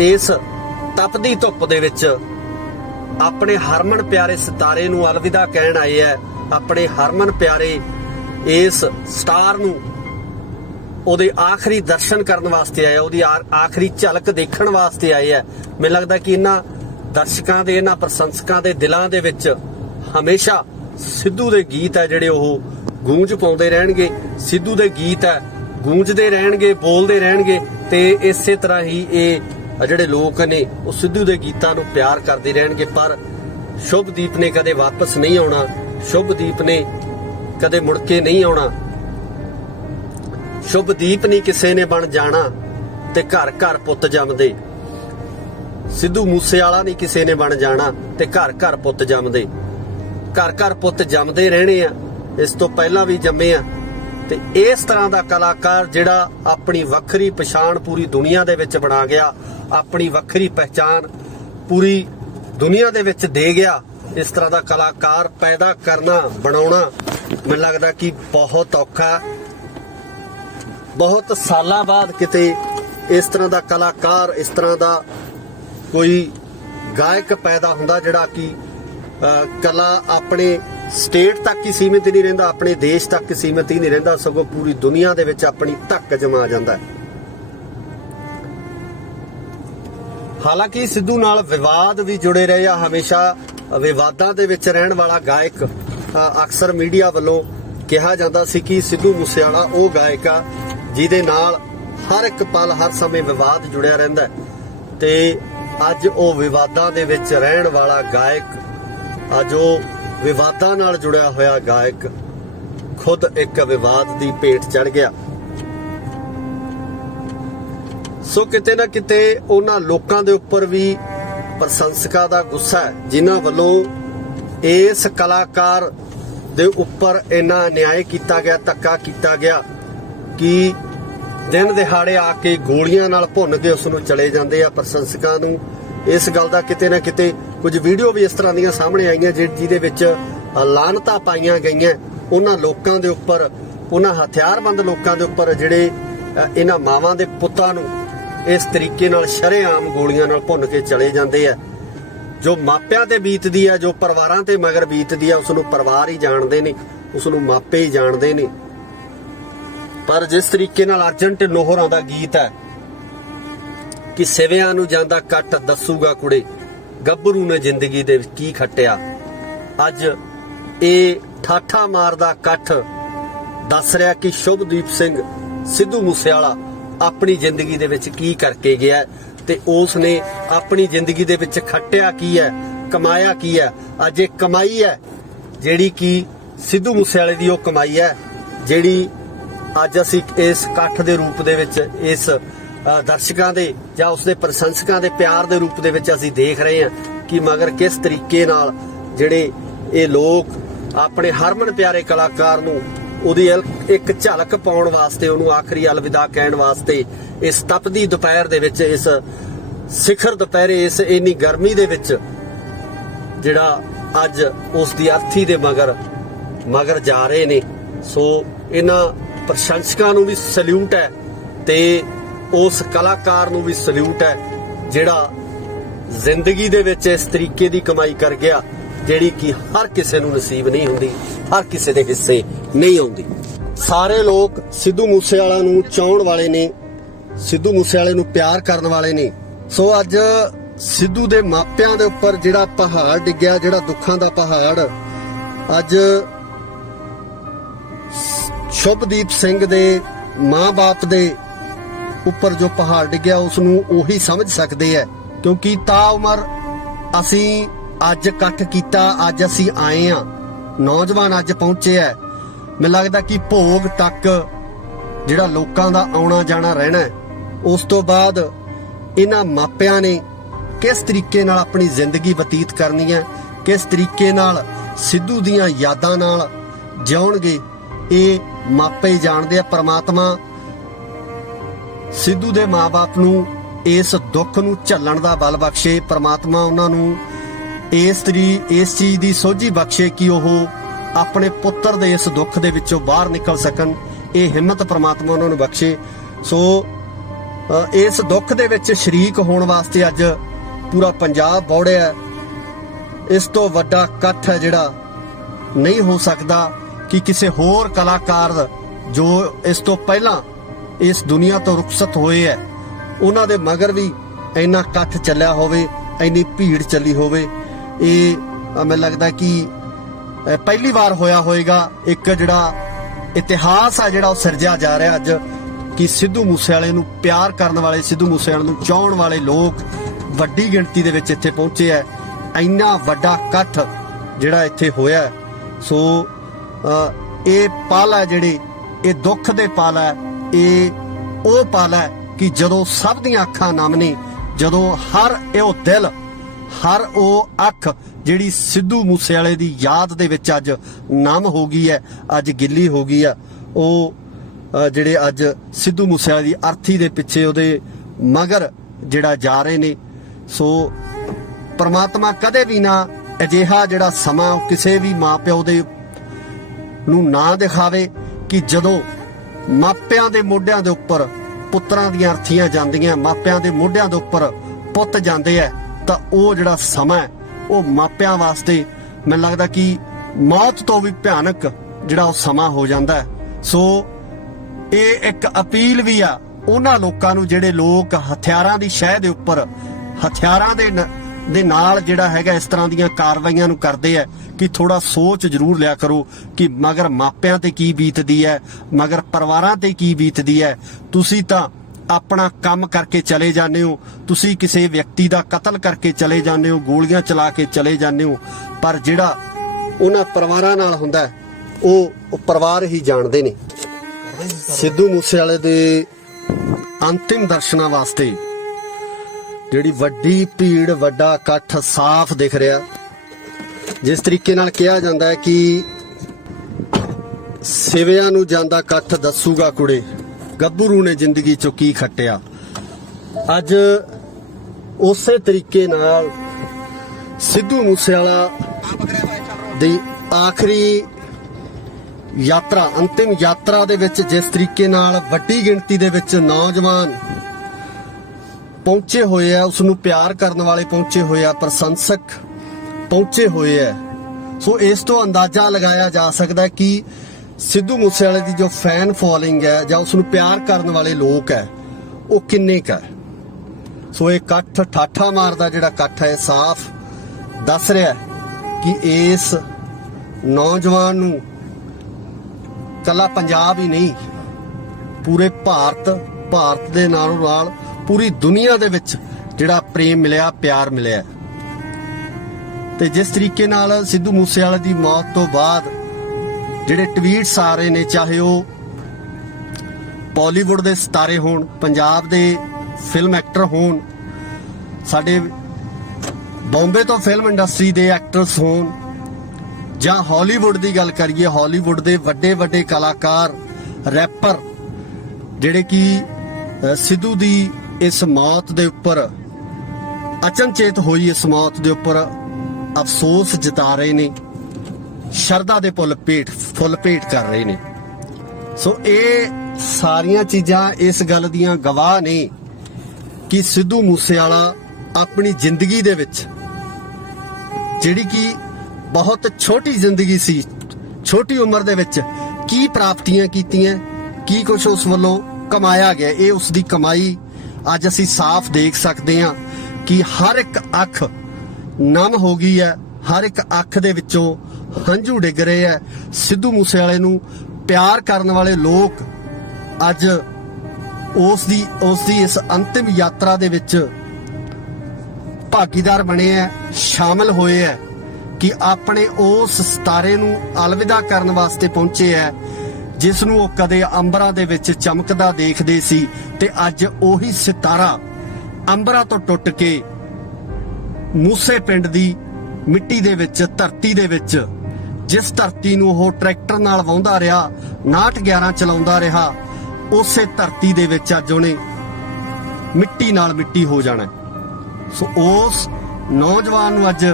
ਇਸ ਤਪਦੀ ਧੁੱਪ ਦੇ ਵਿੱਚ ਆਪਣੇ ਹਰਮਨ ਪਿਆਰੇ ਸਿਤਾਰੇ ਨੂੰ ਅਲਵਿਦਾ ਕਹਿਣ ਆਏ ਹੈ, ਆਪਣੇ ਹਰਮਨ ਪਿਆਰੇ ਇਸ ਸਟਾਰ ਨੂੰ ਉਹਦੇ ਆਖਰੀ ਦਰਸ਼ਨ ਕਰਨ ਵਾਸਤੇ ਆਏ, ਉਹਦੀ ਆਖਰੀ ਝਲਕ ਦੇਖਣ ਵਾਸਤੇ ਆਏ ਹੈ। ਮੈਨੂੰ ਲੱਗਦਾ ਕਿ ਇਹਨਾਂ ਦਰਸ਼ਕਾਂ ਦੇ, ਇਹਨਾਂ ਪ੍ਰਸ਼ੰਸਕਾਂ ਦੇ ਦਿਲਾਂ ਦੇ ਵਿੱਚ ਹਮੇਸ਼ਾ ਸਿੱਧੂ ਦੇ ਗੀਤ ਹੈ ਜਿਹੜੇ ਉਹ ਗੂੰਜ ਪਾਉਂਦੇ ਰਹਿਣਗੇ। ਸਿੱਧੂ ਦੇ ਗੀਤ ਹੈ ਗੂੰਜਦੇ ਰਹਿਣਗੇ, ਬੋਲਦੇ ਰਹਿਣਗੇ, ਤੇ ਇਸੇ ਤਰ੍ਹਾਂ ਹੀ ਇਹ ਜਿਹੜੇ ਲੋਕ ਨੇ ਉਹ ਸਿੱਧੂ ਦੇ ਗੀਤਾਂ ਨੂੰ ਪਿਆਰ ਕਰਦੇ ਰਹਿਣਗੇ। ਪਰ ਸ਼ੁਭਦੀਪ ਨੇ ਕਦੇ ਵਾਪਸ ਨਹੀਂ ਆਉਣਾ, ਸ਼ੁਭਦੀਪ ਨੇ ਕਦੇ ਮੁੜ ਕੇ ਨਹੀਂ ਆਉਣਾ। ਸ਼ੁਭਦੀਪ ਨਹੀਂ ਕਿਸੇ ਨੇ ਬਣ ਜਾਣਾ ਤੇ ਘਰ ਘਰ ਪੁੱਤ ਜੰਮਦੇ। ਸਿੱਧੂ ਮੂਸੇਵਾਲਾ ਨਹੀਂ ਕਿਸੇ ਨੇ ਬਣ ਜਾਣਾ ਤੇ ਘਰ ਘਰ ਪੁੱਤ ਜੰਮਦੇ। ਘਰ ਘਰ ਪੁੱਤ ਜੰਮਦੇ ਰਹਿਣੇ ਆ, ਇਸ ਤੋਂ ਪਹਿਲਾਂ ਵੀ ਜੰਮੇ ਆ। ਤੇ ਇਸ ਤਰ੍ਹਾਂ ਦਾ ਕਲਾਕਾਰ ਜਿਹੜਾ ਆਪਣੀ ਵੱਖਰੀ ਪਛਾਣ ਪੂਰੀ ਦੁਨੀਆ ਦੇ ਵਿੱਚ ਬਣਾ ਗਿਆ, ਆਪਣੀ ਵੱਖਰੀ ਪਹਿਚਾਨ ਪੂਰੀ ਦੁਨੀਆ ਦੇ ਵਿੱਚ ਦੇ ਗਿਆ, ਇਸ ਤਰ੍ਹਾਂ ਦਾ ਕਲਾਕਾਰ ਪੈਦਾ ਕਰਨਾ, ਬਣਾਉਣਾ ਮੈਨੂੰ ਲੱਗਦਾ ਕਿ ਬਹੁਤ ਔਖਾ। ਬਹੁਤ ਸਾਲਾਂ ਬਾਅਦ ਕਿਤੇ ਇਸ ਤਰ੍ਹਾਂ ਦਾ ਕਲਾਕਾਰ, ਇਸ ਤਰ੍ਹਾਂ ਦਾ ਕੋਈ ਗਾਇਕ ਪੈਦਾ ਹੁੰਦਾ ਜਿਹੜਾ ਕਿ ਕਲਾ ਆਪਣੇ ਸਟੇਟ ਤੱਕ ਹੀ ਸੀਮਿਤ ਨਹੀਂ ਰਹਿੰਦਾ, ਆਪਣੇ ਦੇਸ਼ ਤੱਕ ਸੀਮਿਤ ਹੀ ਨਹੀਂ ਰਹਿੰਦਾ, ਸਗੋਂ ਪੂਰੀ ਦੁਨੀਆ ਦੇ ਵਿੱਚ ਆਪਣੀ ਧੱਕ ਜਮਾ ਜਾਂਦਾ ਹੈ। ਹਾਲਾਂਕਿ ਸਿੱਧੂ ਨਾਲ ਵਿਵਾਦ ਵੀ ਜੁੜੇ ਰਹੇ ਆ, ਹਮੇਸ਼ਾ ਵਿਵਾਦਾਂ ਦੇ ਵਿੱਚ ਰਹਿਣ ਵਾਲਾ ਗਾਇਕ। ਅਕਸਰ ਮੀਡੀਆ ਵੱਲੋਂ ਕਿਹਾ ਜਾਂਦਾ ਸੀ ਕਿ ਸਿੱਧੂ ਮੂਸੇਵਾਲਾ ਉਹ ਗਾਇਕ ਆ ਜਿਹਦੇ ਨਾਲ ਹਰ ਇੱਕ ਪਲ, ਹਰ ਸਮੇਂ ਵਿਵਾਦ ਜੁੜਿਆ ਰਹਿੰਦਾ ਹੈ। ਤੇ ਅੱਜ ਉਹ ਵਿਵਾਦਾਂ ਦੇ ਵਿੱਚ ਰਹਿਣ ਵਾਲਾ ਗਾਇਕ, ਅੱਜ ਉਹ ਵਿਵਾਦਾਂ ਨਾਲ ਜੁੜਿਆ ਹੋਇਆ ਗਾਇਕ ਖੁਦ ਇੱਕ ਵਿਵਾਦ ਦੀ ਭੇਟ ਚੜ ਗਿਆ। ਸੋ ਕਿਤੇ ਨਾ ਕਿਤੇ ਉਹਨਾਂ ਲੋਕਾਂ ਦੇ ਉੱਪਰ ਵੀ ਪ੍ਰਸ਼ੰਸਕਾਂ ਦਾ ਗੁੱਸਾ ਹੈ ਜਿਨ੍ਹਾਂ ਵੱਲੋਂ ਇਸ ਕਲਾਕਾਰ ਦੇ ਉੱਪਰ ਇੰਨਾ ਅਨਿਆਏ ਕੀਤਾ ਗਿਆ, ਧੱਕਾ ਕੀਤਾ ਗਿਆ ਕਿ ਦਿਨ ਦਿਹਾੜੇ ਆ ਕੇ ਗੋਲੀਆਂ ਨਾਲ ਭੁੰਨ ਕੇ ਉਸ ਨੂੰ ਚਲੇ ਜਾਂਦੇ ਆ। ਪ੍ਰਸ਼ੰਸਕਾਂ ਨੂੰ ਇਸ ਗੱਲ ਦਾ ਕਿਤੇ ਨਾ ਕਿਤੇ ਕੁਝ ਵੀਡੀਓ ਵੀ ਇਸ ਤਰ੍ਹਾਂ ਦੀਆਂ ਸਾਹਮਣੇ ਆਈਆਂ ਜਿਹਦੇ ਵਿੱਚ ਲਾਹਨਤਾਂ ਪਾਈਆਂ ਗਈਆਂ ਉਹਨਾਂ ਲੋਕਾਂ ਦੇ ਉੱਪਰ, ਉਹਨਾਂ ਹਥਿਆਰਬੰਦ ਲੋਕਾਂ ਦੇ ਉੱਪਰ ਜਿਹੜੇ ਇਹਨਾਂ ਮਾਵਾਂ ਦੇ ਪੁੱਤਾਂ ਨੂੰ ਇਸ ਤਰੀਕੇ ਨਾਲ ਸ਼ਰੇਆਮ ਗੋਲੀਆਂ ਨਾਲ ਭੁੰਨ ਕੇ ਚਲੇ ਜਾਂਦੇ ਆ। ਜੋ ਮਾਪਿਆਂ ਤੇ ਬੀਤਦੀ ਆ, ਜੋ ਪਰਿਵਾਰਾਂ ਤੇ ਮਗਰ ਬੀਤਦੀ ਆ, ਉਸ ਨੂੰ ਪਰਿਵਾਰ ਹੀ ਜਾਣਦੇ ਨੇ, ਉਸ ਨੂੰ ਮਾਪੇ ਹੀ ਜਾਣਦੇ ਨੇ। ਪਰ ਜਿਸ ਤਰੀਕੇ ਨਾਲ ਅਰਜਨ ਢਿੱਲੋਂ ਹੋਰਾਂ ਦਾ ਗੀਤ ਹੈ ਕਿ ਸਿਵਿਆਂ ਨੂੰ ਜਾਂਦਾ ਕੱਟ ਦੱਸੂਗਾ ਕੁੜੇ, ਗੱਭਰੂ ਨੇ ਜ਼ਿੰਦਗੀ ਦੇ ਵਿੱਚ ਕੀ ਖੱਟਿਆ, ਅੱਜ ਇਹ ਠਾਠਾ ਮਾਰਦਾ ਕੱਠ ਦੱਸ ਰਿਹਾ ਕਿ ਸ਼ੁਭਦੀਪ ਸਿੰਘ ਸਿੱਧੂ ਮੂਸੇਵਾਲਾ ਆਪਣੀ ਜ਼ਿੰਦਗੀ ਦੇ ਵਿੱਚ ਕੀ ਕਰਕੇ ਗਿਆ ਤੇ ਉਸ ਨੇ ਆਪਣੀ ਜ਼ਿੰਦਗੀ ਦੇ ਵਿੱਚ ਖੱਟਿਆ ਕੀ ਹੈ, ਕਮਾਇਆ ਕੀ ਹੈ। ਅੱਜ ਇਹ ਕਮਾਈ ਹੈ ਜਿਹੜੀ ਕਿ ਸਿੱਧੂ ਮੂਸੇਵਾਲੇ ਦੀ, ਉਹ ਕਮਾਈ ਹੈ ਜਿਹੜੀ ਅੱਜ ਅਸੀਂ ਇਸ ਇਕੱਠ ਦੇ ਰੂਪ ਦੇ ਵਿੱਚ, ਇਸ ਦਰਸ਼ਕਾਂ ਦੇ ਜਾਂ ਉਸਦੇ ਪ੍ਰਸ਼ੰਸਕਾਂ ਦੇ ਪਿਆਰ ਦੇ ਰੂਪ ਦੇ ਵਿੱਚ ਅਸੀਂ ਦੇਖ ਰਹੇ ਹਾਂ ਕਿ ਮਗਰ ਕਿਸ ਤਰੀਕੇ ਨਾਲ ਜਿਹੜੇ ਇਹ ਲੋਕ ਆਪਣੇ ਹਰਮਨ ਪਿਆਰੇ ਕਲਾਕਾਰ ਨੂੰ ਉਹਦੀ ਇੱਕ ਝਲਕ ਪਾਉਣ ਵਾਸਤੇ, ਉਹਨੂੰ ਆਖਰੀ ਅਲਵਿਦਾ ਕਹਿਣ ਵਾਸਤੇ ਇਸ ਤਪਦੀ ਦੁਪਹਿਰ ਦੇ ਵਿੱਚ, ਇਸ ਸਿਖਰ ਦੁਪਹਿਰੇ, ਇਸ ਇੰਨੀ ਗਰਮੀ ਦੇ ਵਿੱਚ ਜਿਹੜਾ ਅੱਜ ਉਸ ਦੀ ਅਰਥੀ ਦੇ ਮਗਰ ਜਾ ਰਹੇ ਨੇ। ਸੋ ਇਹਨਾਂ ਪ੍ਰਸ਼ੰਸਕਾਂ ਨੂੰ ਵੀ ਸਲੂਟ ਹੈ ਤੇ ਉਸ ਕਲਾਕਾਰ ਨੂੰ ਵੀ ਸਲੂਟ ਹੈ ਜਿਹੜਾ ਜ਼ਿੰਦਗੀ ਦੇ ਵਿੱਚ ਇਸ ਤਰੀਕੇ ਦੀ ਕਮਾਈ ਕਰ ਗਿਆ ਜਿਹੜੀ ਕਿ ਹਰ ਕਿਸੇ ਨੂੰ ਨਸੀਬ ਨਹੀਂ ਹੁੰਦੀ, ਹਰ ਕਿਸੇ ਦੇ ਹਿੱਸੇ ਨਹੀਂ ਆਉਂਦੀ। ਸਾਰੇ ਲੋਕ ਸਿੱਧੂ ਮੂਸੇਵਾਲਾ ਨੂੰ ਚਾਹਣ ਵਾਲੇ ਨੇ, ਸਿੱਧੂ ਮੂਸੇਵਾਲੇ ਨੂੰ ਪਿਆਰ ਕਰਨ ਵਾਲੇ ਨੇ। ਸੋ ਅੱਜ ਸਿੱਧੂ ਦੇ ਮਾਪਿਆਂ ਦੇ ਉੱਪਰ ਜਿਹੜਾ ਪਹਾੜ ਡਿੱਗਿਆ, ਜਿਹੜਾ ਦੁੱਖਾਂ ਦਾ ਪਹਾੜ, ਅੱਜ ਸ਼ੁਭਦੀਪ ਸਿੰਘ ਦੇ ਮਾਂ-ਬਾਪ ਦੇ ਉੱਪਰ ਜੋ ਪਹਾੜ ਡਿੱਗਿਆ ਉਸ ਨੂੰ ਉਹੀ ਸਮਝ ਸਕਦੇ ਹੈ, ਕਿਉਂਕਿ ਤਾ ਉਮਰ ਅਸੀਂ ਅੱਜ ਇਕੱਠ ਕੀਤਾ, ਅੱਜ ਅਸੀਂ ਆਏ ਆ, ਨੌਜਵਾਨ ਅੱਜ ਪਹੁੰਚੇ ਹੈ। ਮੈਨੂੰ ਲੱਗਦਾ ਕਿ ਭੋਗ ਤੱਕ ਜਿਹੜਾ ਲੋਕਾਂ ਦਾ ਆਉਣਾ ਜਾਣਾ ਰਹਿਣਾ ਹੈ। ਉਸ ਤੋਂ ਬਾਅਦ ਇਹਨਾਂ ਮਾਪਿਆਂ ਨੇ ਕਿਸ ਤਰੀਕੇ ਨਾਲ ਆਪਣੀ ਜ਼ਿੰਦਗੀ ਬਤੀਤ ਕਰਨੀ ਹੈ, ਕਿਸ ਤਰੀਕੇ ਨਾਲ ਸਿੱਧੂ ਦੀਆਂ ਯਾਦਾਂ ਨਾਲ ਜਿਉਣਗੇ, ਇਹ ਮਾਪੇ ਹੀ ਜਾਣਦੇ ਆ। ਪ੍ਰਮਾਤਮਾ ਸਿੱਧੂ ਦੇ ਮਾਂ-ਬਾਪ ਨੂੰ ਇਸ ਦੁੱਖ ਨੂੰ ਝੱਲਣ ਦਾ ਬਲ ਬਖਸ਼ੇ। ਪ੍ਰਮਾਤਮਾ ਉਹਨਾਂ ਨੂੰ ਇਸ ਚੀਜ਼ ਦੀ ਸੋਝੀ ਬਖਸ਼ੇ ਕਿ ਉਹ ਆਪਣੇ ਪੁੱਤਰ ਦੇ ਇਸ ਦੁੱਖ ਦੇ ਵਿੱਚੋਂ ਬਾਹਰ ਨਿਕਲ ਸਕਣ। ਇਹ ਹਿੰਮਤ ਪ੍ਰਮਾਤਮਾ ਉਹਨਾਂ ਨੂੰ ਬਖਸ਼ੇ। ਸੋ ਇਸ ਦੁੱਖ ਦੇ ਵਿੱਚ ਸ਼ਰੀਕ ਹੋਣ ਵਾਸਤੇ ਅੱਜ ਪੂਰਾ ਪੰਜਾਬ ਬੌੜਿਆ। ਇਸ ਤੋਂ ਵੱਡਾ ਇਕੱਠ ਹੈ ਜਿਹੜਾ ਨਹੀਂ ਹੋ ਸਕਦਾ ਕਿ ਕਿਸੇ ਹੋਰ ਕਲਾਕਾਰ ਜੋ ਇਸ ਤੋਂ ਪਹਿਲਾਂ ਇਸ ਦੁਨੀਆ ਤੋਂ ਰੁਖਸਤ ਹੋਏ ਹੈ ਉਹਨਾਂ ਦੇ ਮਗਰ ਵੀ ਇੰਨਾ ਇਕੱਠ ਚੱਲਿਆ ਹੋਵੇ, ਇੰਨੀ ਭੀੜ ਚੱਲੀ ਹੋਵੇ। ਇਹ ਮੈਨੂੰ ਲੱਗਦਾ ਕਿ ਪਹਿਲੀ ਵਾਰ ਹੋਇਆ ਹੋਵੇਗਾ। ਇੱਕ ਜਿਹੜਾ ਇਤਿਹਾਸ ਆ ਜਿਹੜਾ ਉਹ ਸਿਰਜਿਆ ਜਾ ਰਿਹਾ ਅੱਜ, ਕਿ ਸਿੱਧੂ ਮੂਸੇਵਾਲੇ ਨੂੰ ਪਿਆਰ ਕਰਨ ਵਾਲੇ, ਸਿੱਧੂ ਮੂਸੇਵਾਲੇ ਨੂੰ ਚਾਹਣ ਵਾਲੇ ਲੋਕ ਵੱਡੀ ਗਿਣਤੀ ਦੇ ਵਿੱਚ ਇੱਥੇ ਪਹੁੰਚੇ ਹੈ। ਇੰਨਾ ਵੱਡਾ ਇਕੱਠ ਜਿਹੜਾ ਇੱਥੇ ਹੋਇਆ। ਸੋ ਇਹ ਪਲ ਹੈ ਜਿਹੜੇ, ਇਹ ਦੁੱਖ ਦੇ ਪਲ ਹੈ। ਇਹ ਉਹ ਪਲ ਹੈ ਕਿ ਜਦੋਂ ਸਭ ਦੀਆਂ ਅੱਖਾਂ ਨਮ ਨੇ, ਜਦੋਂ ਹਰ ਉਹ ਦਿਲ, ਹਰ ਉਹ ਅੱਖ ਜਿਹੜੀ ਸਿੱਧੂ ਮੂਸੇਵਾਲੇ ਦੀ ਯਾਦ ਦੇ ਵਿੱਚ ਅੱਜ ਨਮ ਹੋ ਗਈ ਹੈ, ਅੱਜ ਗਿੱਲੀ ਹੋ ਗਈ ਆ। ਉਹ ਜਿਹੜੇ ਅੱਜ ਸਿੱਧੂ ਮੂਸੇਵਾਲੇ ਦੀ ਅਰਥੀ ਦੇ ਪਿੱਛੇ ਉਹਦੇ ਮਗਰ ਜਿਹੜਾ ਜਾ ਰਹੇ ਨੇ। ਸੋ ਪ੍ਰਮਾਤਮਾ ਕਦੇ ਵੀ ਨਾ ਅਜਿਹਾ ਜਿਹੜਾ ਸਮਾਂ ਉਹ ਕਿਸੇ ਵੀ ਮਾਪਿਓ ਦੇ ਨੂੰ ਨਾ ਦਿਖਾਵੇ ਕਿ ਜਦੋਂ ਮਾਪਿਆਂ ਦੇ ਮੋਢਿਆਂ ਦੇ ਉੱਪਰ ਪੁੱਤਰਾਂ ਦੀਆਂ ਅਰਥੀਆਂ ਜਾਂਦੀਆਂ, ਮਾਪਿਆਂ ਦੇ ਮੋਢਿਆਂ ਦੇ ਉੱਪਰ ਪੁੱਤ ਜਾਂਦੇ ਆ, ਤਾਂ ਉਹ ਜਿਹੜਾ ਸਮਾਂ ਉਹ ਮਾਪਿਆਂ ਵਾਸਤੇ ਮੈਨੂੰ ਲੱਗਦਾ ਕਿ ਮੌਤ ਤੋਂ ਵੀ ਭਿਆਨਕ ਜਿਹੜਾ ਉਹ ਸਮਾਂ ਹੋ ਜਾਂਦਾ। ਸੋ ਇਹ ਇੱਕ ਅਪੀਲ ਵੀ ਆ ਉਹਨਾਂ ਲੋਕਾਂ ਨੂੰ ਜਿਹੜੇ ਲੋਕ ਹਥਿਆਰਾਂ ਦੀ ਸ਼ਹਿ ਦੇ ਉੱਪਰ, ਹਥਿਆਰਾਂ ਦੇ ਨਾਲ ਜਿਹੜਾ ਹੈਗਾ ਇਸ ਤਰ੍ਹਾਂ ਦੀਆਂ ਕਾਰਵਾਈਆਂ ਨੂੰ ਕਰਦੇ ਆ, ਕਿ ਥੋੜਾ ਸੋਚ ਜ਼ਰੂਰ ਲਿਆ ਕਰੋ ਕਿ ਮਗਰ ਮਾਪਿਆਂ ਤੇ ਕੀ ਬੀਤਦੀ ਹੈ, ਮਗਰ ਪਰਿਵਾਰਾਂ ਤੇ ਕੀ ਬੀਤਦੀ ਹੈ। ਤੁਸੀਂ ਤਾਂ ਆਪਣਾ ਕੰਮ ਕਰਕੇ ਚਲੇ ਜਾਂਦੇ ਹੋ, ਤੁਸੀਂ ਕਿਸੇ ਵਿਅਕਤੀ ਦਾ ਕਤਲ ਕਰਕੇ ਚਲੇ ਜਾਂਦੇ ਹੋ, ਗੋਲੀਆਂ ਚਲਾ ਕੇ ਚਲੇ ਜਾਂਦੇ ਹੋ, ਪਰ ਜਿਹੜਾ ਉਹਨਾਂ ਪਰਿਵਾਰਾਂ ਨਾਲ ਹੁੰਦਾ ਉਹ ਪਰਿਵਾਰ ਹੀ ਜਾਣਦੇ ਨੇ। ਸਿੱਧੂ ਮੂਸੇਵਾਲੇ ਦੇ ਅੰਤਿਮ ਦਰਸ਼ਨਾਂ ਵਾਸਤੇ ਜਿਹੜੀ ਵੱਡੀ ਭੀੜ, ਵੱਡਾ ਇਕੱਠ ਸਾਫ਼ ਦਿਖ ਰਿਹਾ। ਜਿਸ ਤਰੀਕੇ ਨਾਲ ਕਿਹਾ ਜਾਂਦਾ ਹੈ ਕਿ ਸਿਵਿਆਂ ਨੂੰ ਜਾਂਦਾ ਇਕੱਠ ਦੱਸੂਗਾ ਕੁੜੇ, ਗੱਭਰੂ ਨੇ ਜ਼ਿੰਦਗੀ ਚੋਂ ਕੀ ਖੱਟਿਆ। ਅੱਜ ਉਸੇ ਤਰੀਕੇ ਨਾਲ ਸਿੱਧੂ ਮੂਸੇਵਾਲਾ ਦੀ ਆਖਰੀ ਯਾਤਰਾ, ਅੰਤਿਮ ਯਾਤਰਾ ਦੇ ਵਿੱਚ ਜਿਸ ਤਰੀਕੇ ਨਾਲ ਵੱਡੀ ਗਿਣਤੀ ਦੇ ਵਿੱਚ ਨੌਜਵਾਨ ਪਹੁੰਚੇ ਹੋਏ ਆ, ਉਸ ਨੂੰ ਪਿਆਰ ਕਰਨ ਵਾਲੇ ਪਹੁੰਚੇ ਹੋਏ ਆ, ਪ੍ਰਸ਼ੰਸਕ ਪਹੁੰਚੇ ਹੋਏ ਆ। ਸੋ ਇਸ ਤੋਂ ਅੰਦਾਜ਼ਾ ਲਗਾਇਆ ਜਾ ਸਕਦਾ ਕਿ ਸਿੱਧੂ ਮੂਸੇਵਾਲੇ ਦੀ ਜੋ ਫੈਨ ਫੋਲੋਇੰਗ ਹੈ ਜਾਂ ਉਸ ਨੂੰ ਪਿਆਰ ਕਰਨ ਵਾਲੇ ਲੋਕ ਹੈ ਉਹ ਕਿੰਨੇ ਕੁ ਹੈ। ਸੋ ਇਹ ਇਕੱਠ, ਠਾਠਾ ਮਾਰਦਾ ਜਿਹੜਾ ਇਕੱਠ ਹੈ, ਸਾਫ਼ ਦੱਸ ਰਿਹਾ ਕਿ ਇਸ ਨੌਜਵਾਨ ਨੂੰ ਕੱਲਾ ਪੰਜਾਬ ਹੀ ਨਹੀਂ, ਪੂਰੇ ਭਾਰਤ ਦੇ ਨਾਲੋਂ ਨਾਲ ਪੂਰੀ ਦੁਨੀਆ ਦੇ ਵਿੱਚ ਜਿਹੜਾ ਪ੍ਰੇਮ ਮਿਲਿਆ, ਪਿਆਰ ਮਿਲਿਆ। ਤੇ ਜਿਸ ਤਰੀਕੇ ਨਾਲ ਸਿੱਧੂ ਮੂਸੇਵਾਲੇ ਦੀ ਮੌਤ ਤੋਂ ਬਾਅਦ ਜਿਹੜੇ ਟਵੀਟਸ ਆ ਰਹੇ ਨੇ, ਚਾਹੇ ਉਹ ਬਾਲੀਵੁੱਡ ਦੇ ਸਿਤਾਰੇ ਹੋਣ, ਪੰਜਾਬ ਦੇ ਫਿਲਮ ਐਕਟਰ ਹੋਣ, ਸਾਡੇ ਬੰਬੇ ਤੋਂ ਫਿਲਮ ਇੰਡਸਟਰੀ ਦੇ ਐਕਟਰਸ ਹੋਣ, ਜਾਂ ਹਾਲੀਵੁੱਡ ਦੀ ਗੱਲ ਕਰੀਏ, ਹਾਲੀਵੁੱਡ ਦੇ ਵੱਡੇ ਕਲਾਕਾਰ, ਰੈਪਰ, ਜਿਹੜੇ ਕਿ ਸਿੱਧੂ ਦੀ ਇਸ ਮੌਤ ਦੇ ਉੱਪਰ, ਅਚਨਚੇਤ ਹੋਈ ਇਸ ਮੌਤ ਦੇ ਉੱਪਰ ਅਫਸੋਸ ਜਤਾ ਰਹੇ ਨੇ, ਸ਼ਰਧਾ ਦੇ ਫੁੱਲ ਭੇਟ ਕਰ ਰਹੇ ਨੇ। ਸੋ ਇਹ ਸਾਰੀਆਂ ਚੀਜ਼ਾਂ ਇਸ ਗੱਲ ਦੀਆਂ ਗਵਾਹ ਨੇ ਕਿ ਸਿੱਧੂ ਮੂਸੇਵਾਲਾ ਆਪਣੀ ਜ਼ਿੰਦਗੀ ਦੇ ਵਿੱਚ, ਜਿਹੜੀ ਕਿ ਬਹੁਤ ਛੋਟੀ ਜ਼ਿੰਦਗੀ ਸੀ, ਛੋਟੀ ਉਮਰ ਦੇ ਵਿੱਚ ਕੀ ਪ੍ਰਾਪਤੀਆਂ ਕੀਤੀਆਂ, ਕੀ ਕੁਝ ਉਸ ਵੱਲੋਂ ਕਮਾਇਆ ਗਿਆ, ਇਹ ਉਸ ਦੀ ਕਮਾਈ ਅੱਜ ਅਸੀਂ ਸਾਫ਼ ਦੇਖ ਸਕਦੇ ਹਾਂ ਕਿ ਹਰ ਇੱਕ ਅੱਖ ਨਮ ਹੋ ਗਈ ਹੈ, ਹਰ ਇੱਕ ਅੱਖ ਦੇ ਵਿੱਚੋਂ ਹੰਝੂ ਡਿੱਗ ਰਹੇ ਹੈ। ਸਿੱਧੂ ਮੂਸੇਵਾਲੇ ਨੂੰ ਪਿਆਰ ਕਰਨ ਵਾਲੇ ਲੋਕ ਅੱਜ ਉਸ ਦੀ ਇਸ ਅੰਤਿਮ ਯਾਤਰਾ ਦੇ ਵਿੱਚ ਭਾਗੀਦਾਰ ਬਣੇ ਹੈ, ਸ਼ਾਮਲ ਹੋਏ ਹੈ ਕਿ ਆਪਣੇ ਉਸ ਸਿਤਾਰੇ ਨੂੰ ਅਲਵਿਦਾ ਕਰਨ ਵਾਸਤੇ ਪਹੁੰਚੇ ਹੈ ਜਿਸ ਨੂੰ ਉਹ ਕਦੇ ਅੰਬਰਾਂ ਦੇ ਵਿੱਚ ਚਮਕਦਾ ਦੇਖਦੇ ਸੀ, ਤੇ ਅੱਜ ਉਹੀ ਸਿਤਾਰਾ ਅੰਬਰਾਂ ਤੋਂ ਟੁੱਟ ਕੇ ਮੂਸੇ ਪਿੰਡ ਦੀ ਮਿੱਟੀ ਦੇ ਵਿੱਚ, ਧਰਤੀ ਦੇ ਵਿੱਚ, ਜਿਸ ਧਰਤੀ ਨੂੰ ਉਹ ਟਰੈਕਟਰ ਨਾਲ ਵਾਹੁੰਦਾ ਰਿਹਾ, 6911 ਚਲਾਉਂਦਾ ਰਿਹਾ, ਉਸੇ ਧਰਤੀ ਦੇ ਵਿੱਚ ਅੱਜ ਉਹਨੇ ਮਿੱਟੀ ਨਾਲ ਮਿੱਟੀ ਹੋ ਜਾਣਾ। ਸੋ ਉਸ ਨੌਜਵਾਨ ਨੂੰ ਅੱਜ